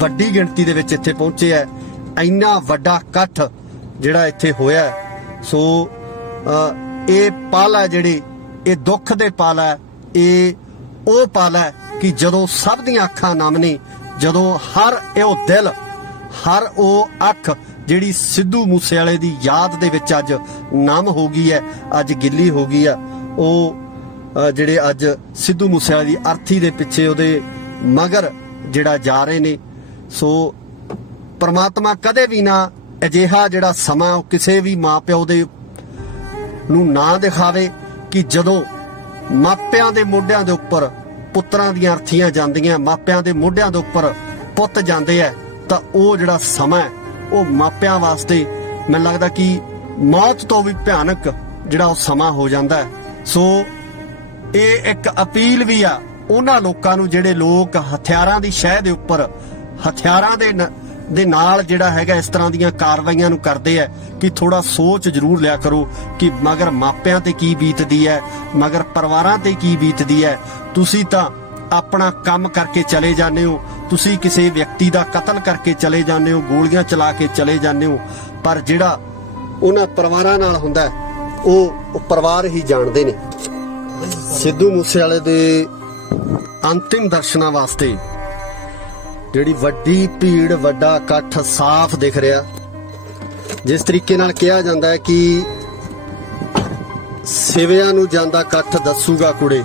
ਵੱਡੀ ਗਿਣਤੀ ਦੇ ਵਿੱਚ ਇੱਥੇ ਪਹੁੰਚੇ ਹੈ। ਇੰਨਾ ਵੱਡਾ ਇਕੱਠ ਜਿਹੜਾ ਇੱਥੇ ਹੋਇਆ। ਸੋ ਇਹ ਪਲ ਹੈ ਜਿਹੜੇ, ਇਹ ਦੁੱਖ ਦੇ ਪਲ ਹੈ, ਇਹ ਉਹ ਪਲ ਹੈ ਕਿ ਜਦੋਂ ਸਭ ਦੀਆਂ ਅੱਖਾਂ ਨਮ ਨੇ, ਜਦੋਂ ਹਰ ਉਹ ਦਿਲ, ਹਰ ਉਹ ਅੱਖ ਜਿਹੜੀ ਸਿੱਧੂ ਮੂਸੇਵਾਲੇ ਦੀ ਯਾਦ ਦੇ ਵਿੱਚ ਅੱਜ ਨਮ ਹੋ ਗਈ ਹੈ, ਅੱਜ ਗਿੱਲੀ ਹੋ ਗਈ ਆ। ਉਹ ਜਿਹੜੇ ਅੱਜ ਸਿੱਧੂ ਮੂਸੇਵਾਲੇ ਦੀ ਅਰਥੀ ਦੇ ਪਿੱਛੇ, ਉਹਦੇ ਮਗਰ ਜਿਹੜਾ ਜਾ ਰਹੇ ਨੇ। ਸੋ ਪ੍ਰਮਾਤਮਾ ਕਦੇ ਵੀ ਨਾ ਅਜਿਹਾ ਜਿਹੜਾ ਸਮਾਂ ਉਹ ਕਿਸੇ ਵੀ ਮਾਂ ਪਿਓ ਦੇ ਨੂੰ ਨਾ ਦਿਖਾਵੇ ਕਿ ਜਦੋਂ ਮਾਪਿਆਂ ਦੇ ਮੋਢਿਆਂ ਦੇ ਉੱਪਰ ਪੁੱਤਰਾਂ ਦੀਆਂ ਅਰਥੀਆਂ ਜਾਂਦੀਆਂ, ਮਾਪਿਆਂ ਦੇ ਮੋਢਿਆਂ ਦੇ ਉੱਪਰ ਪੁੱਤ ਜਾਂਦੇ ਆ, ਤਾਂ ਉਹ ਜਿਹੜਾ ਸਮਾਂ ਉਹ ਮਾਪਿਆਂ ਵਾਸਤੇ ਮੈਨੂੰ ਲੱਗਦਾ ਕਿ ਮੌਤ ਤੋਂ ਵੀ ਭਿਆਨਕ ਜਿਹੜਾ ਉਹ ਸਮਾਂ ਹੋ ਜਾਂਦਾ। ਸੋ ਇਹ ਇੱਕ ਅਪੀਲ ਵੀ ਆ ਉਹਨਾਂ ਲੋਕਾਂ ਨੂੰ ਜਿਹੜੇ ਲੋਕ ਹਥਿਆਰਾਂ ਦੀ ਸ਼ਹਿ ਦੇ ਉੱਪਰ, ਹਥਿਆਰਾਂ ਦੇ ਨਾਲ ਜਿਹੜਾ ਹੈਗਾ ਇਸ ਤਰ੍ਹਾਂ ਦੀਆਂ ਕਾਰਵਾਈਆਂ ਨੂੰ ਕਰਦੇ ਆ ਕਿ ਥੋੜਾ ਸੋਚ ਜ਼ਰੂਰ ਲਿਆ ਕਰੋ ਕਿ ਮਗਰ ਮਾਪਿਆਂ ਤੇ ਕੀ ਬੀਤਦੀ ਹੈ, ਮਗਰ ਪਰਿਵਾਰਾਂ ਤੇ ਕੀ ਬੀਤਦੀ ਹੈ। ਤੁਸੀਂ ਤਾਂ ਆਪਣਾ ਕੰਮ ਕਰਕੇ ਚਲੇ ਜਾਂਦੇ ਹੋ, ਤੁਸੀਂ ਕਿਸੇ ਵਿਅਕਤੀ ਦਾ ਕਤਲ ਕਰਕੇ ਚਲੇ ਜਾਂਦੇ ਹੋ, ਗੋਲੀਆਂ ਚਲਾ ਕੇ ਚਲੇ ਜਾਂਦੇ ਹੋ, ਪਰ ਜਿਹੜਾ ਉਹਨਾਂ ਪਰਿਵਾਰਾਂ ਨਾਲ ਹੁੰਦਾ ਉਹ ਪਰਿਵਾਰ ਹੀ ਜਾਣਦੇ ਨੇ। ਸਿੱਧੂ ਮੂਸੇਵਾਲੇ ਦੇ ਅੰਤਿਮ ਦਰਸ਼ਨਾਂ ਵਾਸਤੇ ਜਿਹੜੀ ਵੱਡੀ ਭੀੜ, ਵੱਡਾ ਇਕੱਠ ਸਾਫ਼ ਦਿਖ ਰਿਹਾ। ਜਿਸ ਤਰੀਕੇ ਨਾਲ ਕਿਹਾ ਜਾਂਦਾ ਹੈ ਕਿ ਸਿਵਿਆਂ ਨੂੰ ਜਾਂਦਾ ਇਕੱਠ ਦੱਸੂਗਾ ਕੁੜੇ,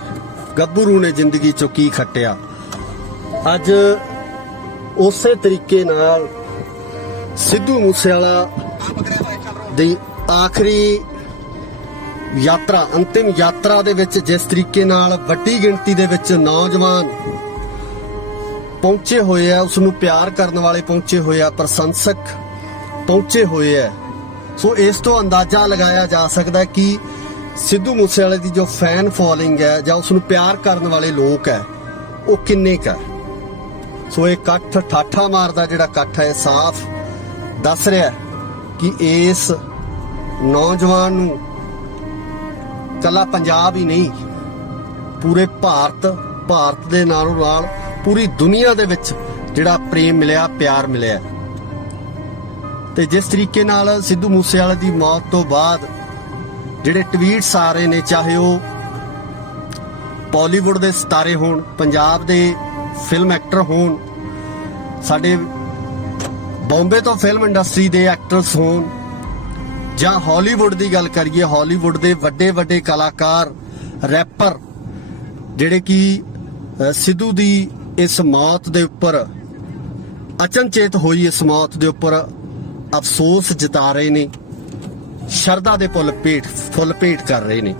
ਗੱਭਰੂ ਨੇ ਜ਼ਿੰਦਗੀ ਚੋਂ ਕੀ ਖੱਟਿਆ। ਅੱਜ ਉਸੇ ਤਰੀਕੇ ਨਾਲ ਸਿੱਧੂ ਮੂਸੇਵਾਲਾ ਦੀ ਆਖਰੀ ਯਾਤਰਾ, ਅੰਤਿਮ ਯਾਤਰਾ ਦੇ ਵਿੱਚ ਜਿਸ ਤਰੀਕੇ ਨਾਲ ਵੱਡੀ ਗਿਣਤੀ ਦੇ ਵਿੱਚ ਨੌਜਵਾਨ ਪਹੁੰਚੇ ਹੋਏ ਆ, ਉਸ ਨੂੰ ਪਿਆਰ ਕਰਨ ਵਾਲੇ ਪਹੁੰਚੇ ਹੋਏ ਆ, ਪ੍ਰਸ਼ੰਸਕ ਪਹੁੰਚੇ ਹੋਏ ਆ। ਸੋ ਇਸ ਤੋਂ ਅੰਦਾਜ਼ਾ ਲਗਾਇਆ ਜਾ ਸਕਦਾ ਕਿ ਸਿੱਧੂ ਮੂਸੇਵਾਲੇ ਦੀ ਜੋ ਫੈਨ ਫੋਲੋਇੰਗ ਹੈ ਜਾਂ ਉਸ ਨੂੰ ਪਿਆਰ ਕਰਨ ਵਾਲੇ ਲੋਕ ਹੈ ਉਹ ਕਿੰਨੇ ਕੁ ਹੈ। ਸੋ ਇਹ ਇਕੱਠ, ਠਾਠਾ ਮਾਰਦਾ ਜਿਹੜਾ ਇਕੱਠ ਹੈ, ਸਾਫ਼ ਦੱਸ ਰਿਹਾ ਕਿ ਇਸ ਨੌਜਵਾਨ ਨੂੰ ਕੱਲਾ ਪੰਜਾਬ ਹੀ ਨਹੀਂ, ਪੂਰੇ ਭਾਰਤ ਭਾਰਤ ਦੇ ਨਾਲੋਂ ਨਾਲ ਪੂਰੀ ਦੁਨੀਆ ਦੇ ਵਿੱਚ ਜਿਹੜਾ ਪ੍ਰੇਮ ਮਿਲਿਆ, ਪਿਆਰ ਮਿਲਿਆ। ਤੇ ਜਿਸ ਤਰੀਕੇ ਨਾਲ ਸਿੱਧੂ ਮੂਸੇਵਾਲੇ ਦੀ ਮੌਤ ਤੋਂ ਬਾਅਦ ਜਿਹੜੇ ਟਵੀਟਸ ਆ ਰਹੇ ਨੇ, ਚਾਹੇ ਉਹ ਬਾਲੀਵੁੱਡ ਦੇ ਸਿਤਾਰੇ ਹੋਣ, ਪੰਜਾਬ ਦੇ ਫਿਲਮ ਐਕਟਰ ਹੋਣ, ਸਾਡੇ ਬੰਬੇ ਤੋਂ ਫਿਲਮ ਇੰਡਸਟਰੀ ਦੇ ਐਕਟਰਸ ਹੋਣ, ਜਾਂ ਹਾਲੀਵੁੱਡ ਦੀ ਗੱਲ ਕਰੀਏ, ਹਾਲੀਵੁੱਡ ਦੇ ਵੱਡੇ ਵੱਡੇ ਕਲਾਕਾਰ, ਰੈਪਰ, ਜਿਹੜੇ ਕਿ ਸਿੱਧੂ ਦੀ ਇਸ ਮੌਤ ਦੇ ਉੱਪਰ, ਅਚਨਚੇਤ ਹੋਈ ਇਸ ਮੌਤ ਦੇ ਉੱਪਰ ਅਫਸੋਸ ਜਤਾ ਰਹੇ ਨੇ, ਸ਼ਰਧਾ ਦੇ ਫੁੱਲ ਭੇਟ ਕਰ ਰਹੇ ਨੇ।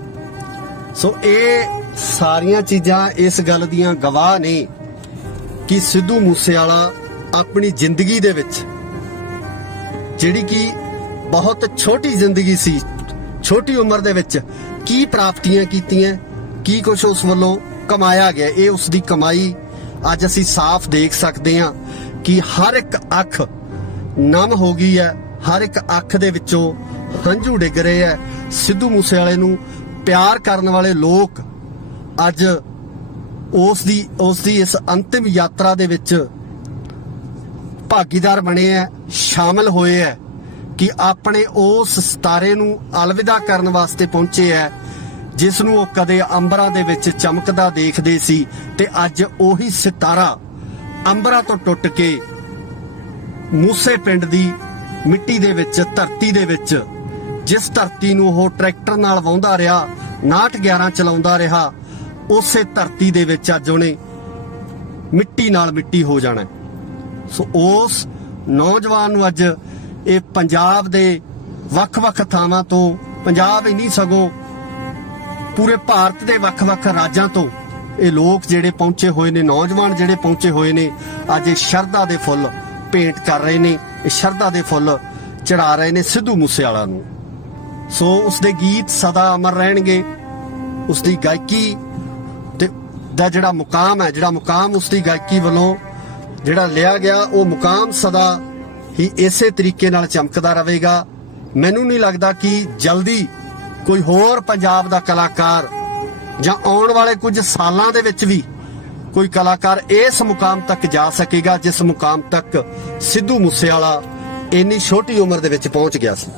ਸੋ ਇਹ ਸਾਰੀਆਂ ਚੀਜ਼ਾਂ ਇਸ ਗੱਲ ਦੀਆਂ ਗਵਾਹ ਨੇ ਕਿ ਸਿੱਧੂ ਮੂਸੇਵਾਲਾ ਆਪਣੀ ਜ਼ਿੰਦਗੀ ਦੇ ਵਿੱਚ, ਜਿਹੜੀ ਕਿ ਬਹੁਤ ਛੋਟੀ ਜ਼ਿੰਦਗੀ ਸੀ, ਛੋਟੀ ਉਮਰ ਦੇ ਵਿੱਚ ਕੀ ਪ੍ਰਾਪਤੀਆਂ ਕੀਤੀਆਂ, ਕੀ ਕੁਝ ਉਸ ਵੱਲੋਂ ਕਮਾਇਆ ਗਿਆ, ਇਹ ਉਸ ਦੀ ਕਮਾਈ ਅੱਜ ਅਸੀਂ ਸਾਫ਼ ਦੇਖ ਸਕਦੇ ਹਾਂ ਕਿ ਹਰ ਇੱਕ ਅੱਖ ਨਮ ਹੋ ਗਈ ਹੈ, ਹਰ ਇੱਕ ਅੱਖ ਦੇ ਵਿੱਚੋਂ ਹੰਝੂ ਡਿੱਗ ਰਹੇ ਹੈ। ਸਿੱਧੂ ਮੂਸੇਵਾਲੇ ਨੂੰ ਪਿਆਰ ਕਰਨ ਵਾਲੇ ਲੋਕ ਅੱਜ ਉਸ ਦੀ ਇਸ ਅੰਤਿਮ ਯਾਤਰਾ ਦੇ ਵਿੱਚ ਭਾਗੀਦਾਰ ਬਣੇ ਹੈ, ਸ਼ਾਮਲ ਹੋਏ ਹੈ ਕਿ ਆਪਣੇ ਉਸ ਸਿਤਾਰੇ ਨੂੰ ਅਲਵਿਦਾ ਕਰਨ ਵਾਸਤੇ ਪਹੁੰਚੇ ਹੈ, ਜਿਸ ਨੂੰ ਉਹ ਕਦੇ ਅੰਬਰਾਂ ਦੇ ਵਿੱਚ ਚਮਕਦਾ ਦੇਖਦੇ ਸੀ, ਤੇ ਅੱਜ ਉਹੀ ਸਿਤਾਰਾ ਅੰਬਰਾਂ ਤੋਂ ਟੁੱਟ ਕੇ ਮੂਸੇ ਪਿੰਡ ਦੀ ਮਿੱਟੀ ਦੇ ਵਿੱਚ, ਧਰਤੀ ਦੇ ਵਿੱਚ, ਜਿਸ ਧਰਤੀ ਨੂੰ ਉਹ ਟਰੈਕਟਰ ਨਾਲ ਵਾਹੁੰਦਾ ਰਿਹਾ, 6911 ਚਲਾਉਂਦਾ ਰਿਹਾ, ਉਸੇ ਧਰਤੀ ਦੇ ਵਿੱਚ ਅੱਜ ਉਹਨੇ ਮਿੱਟੀ ਨਾਲ ਮਿੱਟੀ ਹੋ ਜਾਣਾ। ਸੋ ਉਸ ਨੌਜਵਾਨ ਨੂੰ ਅੱਜ ਇਹ ਪੰਜਾਬ ਦੇ ਵੱਖ-ਵੱਖ ਥਾਵਾਂ ਤੋਂ, ਪੰਜਾਬ ਹੀ ਨਹੀਂ ਸਗੋਂ ਪੂਰੇ ਭਾਰਤ ਦੇ ਵੱਖ-ਵੱਖ ਰਾਜਾਂ ਤੋਂ ਇਹ ਲੋਕ ਜਿਹੜੇ ਪਹੁੰਚੇ ਹੋਏ ਨੇ, ਨੌਜਵਾਨ ਜਿਹੜੇ ਪਹੁੰਚੇ ਹੋਏ ਨੇ, ਅੱਜ ਇਹ ਸ਼ਰਧਾ ਦੇ ਫੁੱਲ ਭੇਂਟ ਕਰ ਰਹੇ ਨੇ, ਇਹ ਸ਼ਰਧਾ ਦੇ ਫੁੱਲ ਚੜਾ ਰਹੇ ਨੇ ਸਿੱਧੂ ਮੂਸੇਵਾਲਾ ਨੂੰ। ਸੋ ਉਸਦੇ ਗੀਤ ਸਦਾ ਅਮਰ ਰਹਿਣਗੇ, ਉਸਦੀ ਗਾਇਕੀ ਤੇ ਦਾ ਜਿਹੜਾ ਮੁਕਾਮ ਹੈ, ਜਿਹੜਾ ਮੁਕਾਮ ਉਸਦੀ ਗਾਇਕੀ ਵੱਲੋਂ ਜਿਹੜਾ ਲਿਆ ਗਿਆ, ਉਹ ਮੁਕਾਮ ਸਦਾ ਹੀ ਇਸੇ ਤਰੀਕੇ ਨਾਲ ਚਮਕਦਾ ਰਹੇਗਾ। ਮੈਨੂੰ ਨਹੀਂ ਲੱਗਦਾ ਕਿ ਜਲਦੀ ਕੋਈ ਹੋਰ ਪੰਜਾਬ ਦਾ ਕਲਾਕਾਰ ਜਾਂ ਆਉਣ ਵਾਲੇ ਕੁਝ ਸਾਲਾਂ ਦੇ ਵਿੱਚ ਵੀ ਕੋਈ ਕਲਾਕਾਰ ਇਸ ਮੁਕਾਮ ਤੱਕ ਜਾ ਸਕੇਗਾ ਜਿਸ ਮੁਕਾਮ ਤੱਕ ਸਿੱਧੂ ਮੂਸੇਵਾਲਾ ਇੰਨੀ ਛੋਟੀ ਉਮਰ ਦੇ ਵਿੱਚ ਪਹੁੰਚ ਗਿਆ ਸੀ।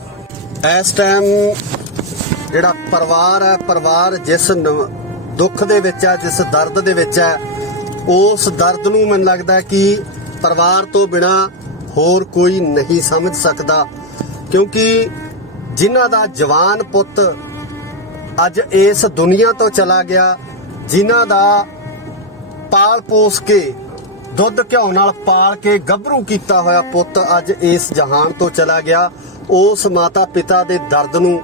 ਇਸ ਟਾਈਮ ਜਿਹੜਾ ਪਰਿਵਾਰ ਹੈ, ਪਰਿਵਾਰ ਜਿਸ ਦੁੱਖ ਦੇ ਵਿੱਚ ਹੈ, ਜਿਸ ਦਰਦ ਦੇ ਵਿੱਚ ਹੈ, ਉਸ ਦਰਦ ਨੂੰ ਮੈਨੂੰ ਲੱਗਦਾ ਕਿ ਪਰਿਵਾਰ ਤੋਂ ਬਿਨਾ ਹੋਰ ਕੋਈ ਨਹੀਂ ਸਮਝ ਸਕਦਾ, ਕਿਉਂਕਿ ਜਿਨ੍ਹਾਂ ਦਾ ਜਵਾਨ ਪੁੱਤ ਅੱਜ ਇਸ ਦੁਨੀਆ ਤੋਂ ਚਲਾ ਗਿਆ, ਜਿਨ੍ਹਾਂ ਦਾ ਪਾਲ ਪੋਸ ਕੇ, ਦੁੱਧ ਘਿਓ ਨਾਲ ਪਾਲ ਕੇ ਗੱਭਰੂ ਕੀਤਾ ਹੋਇਆ ਪੁੱਤ ਅੱਜ ਇਸ ਜਹਾਨ ਤੋਂ ਚਲਾ ਗਿਆ, ਉਸ ਮਾਤਾ ਪਿਤਾ ਦੇ ਦਰਦ ਨੂੰ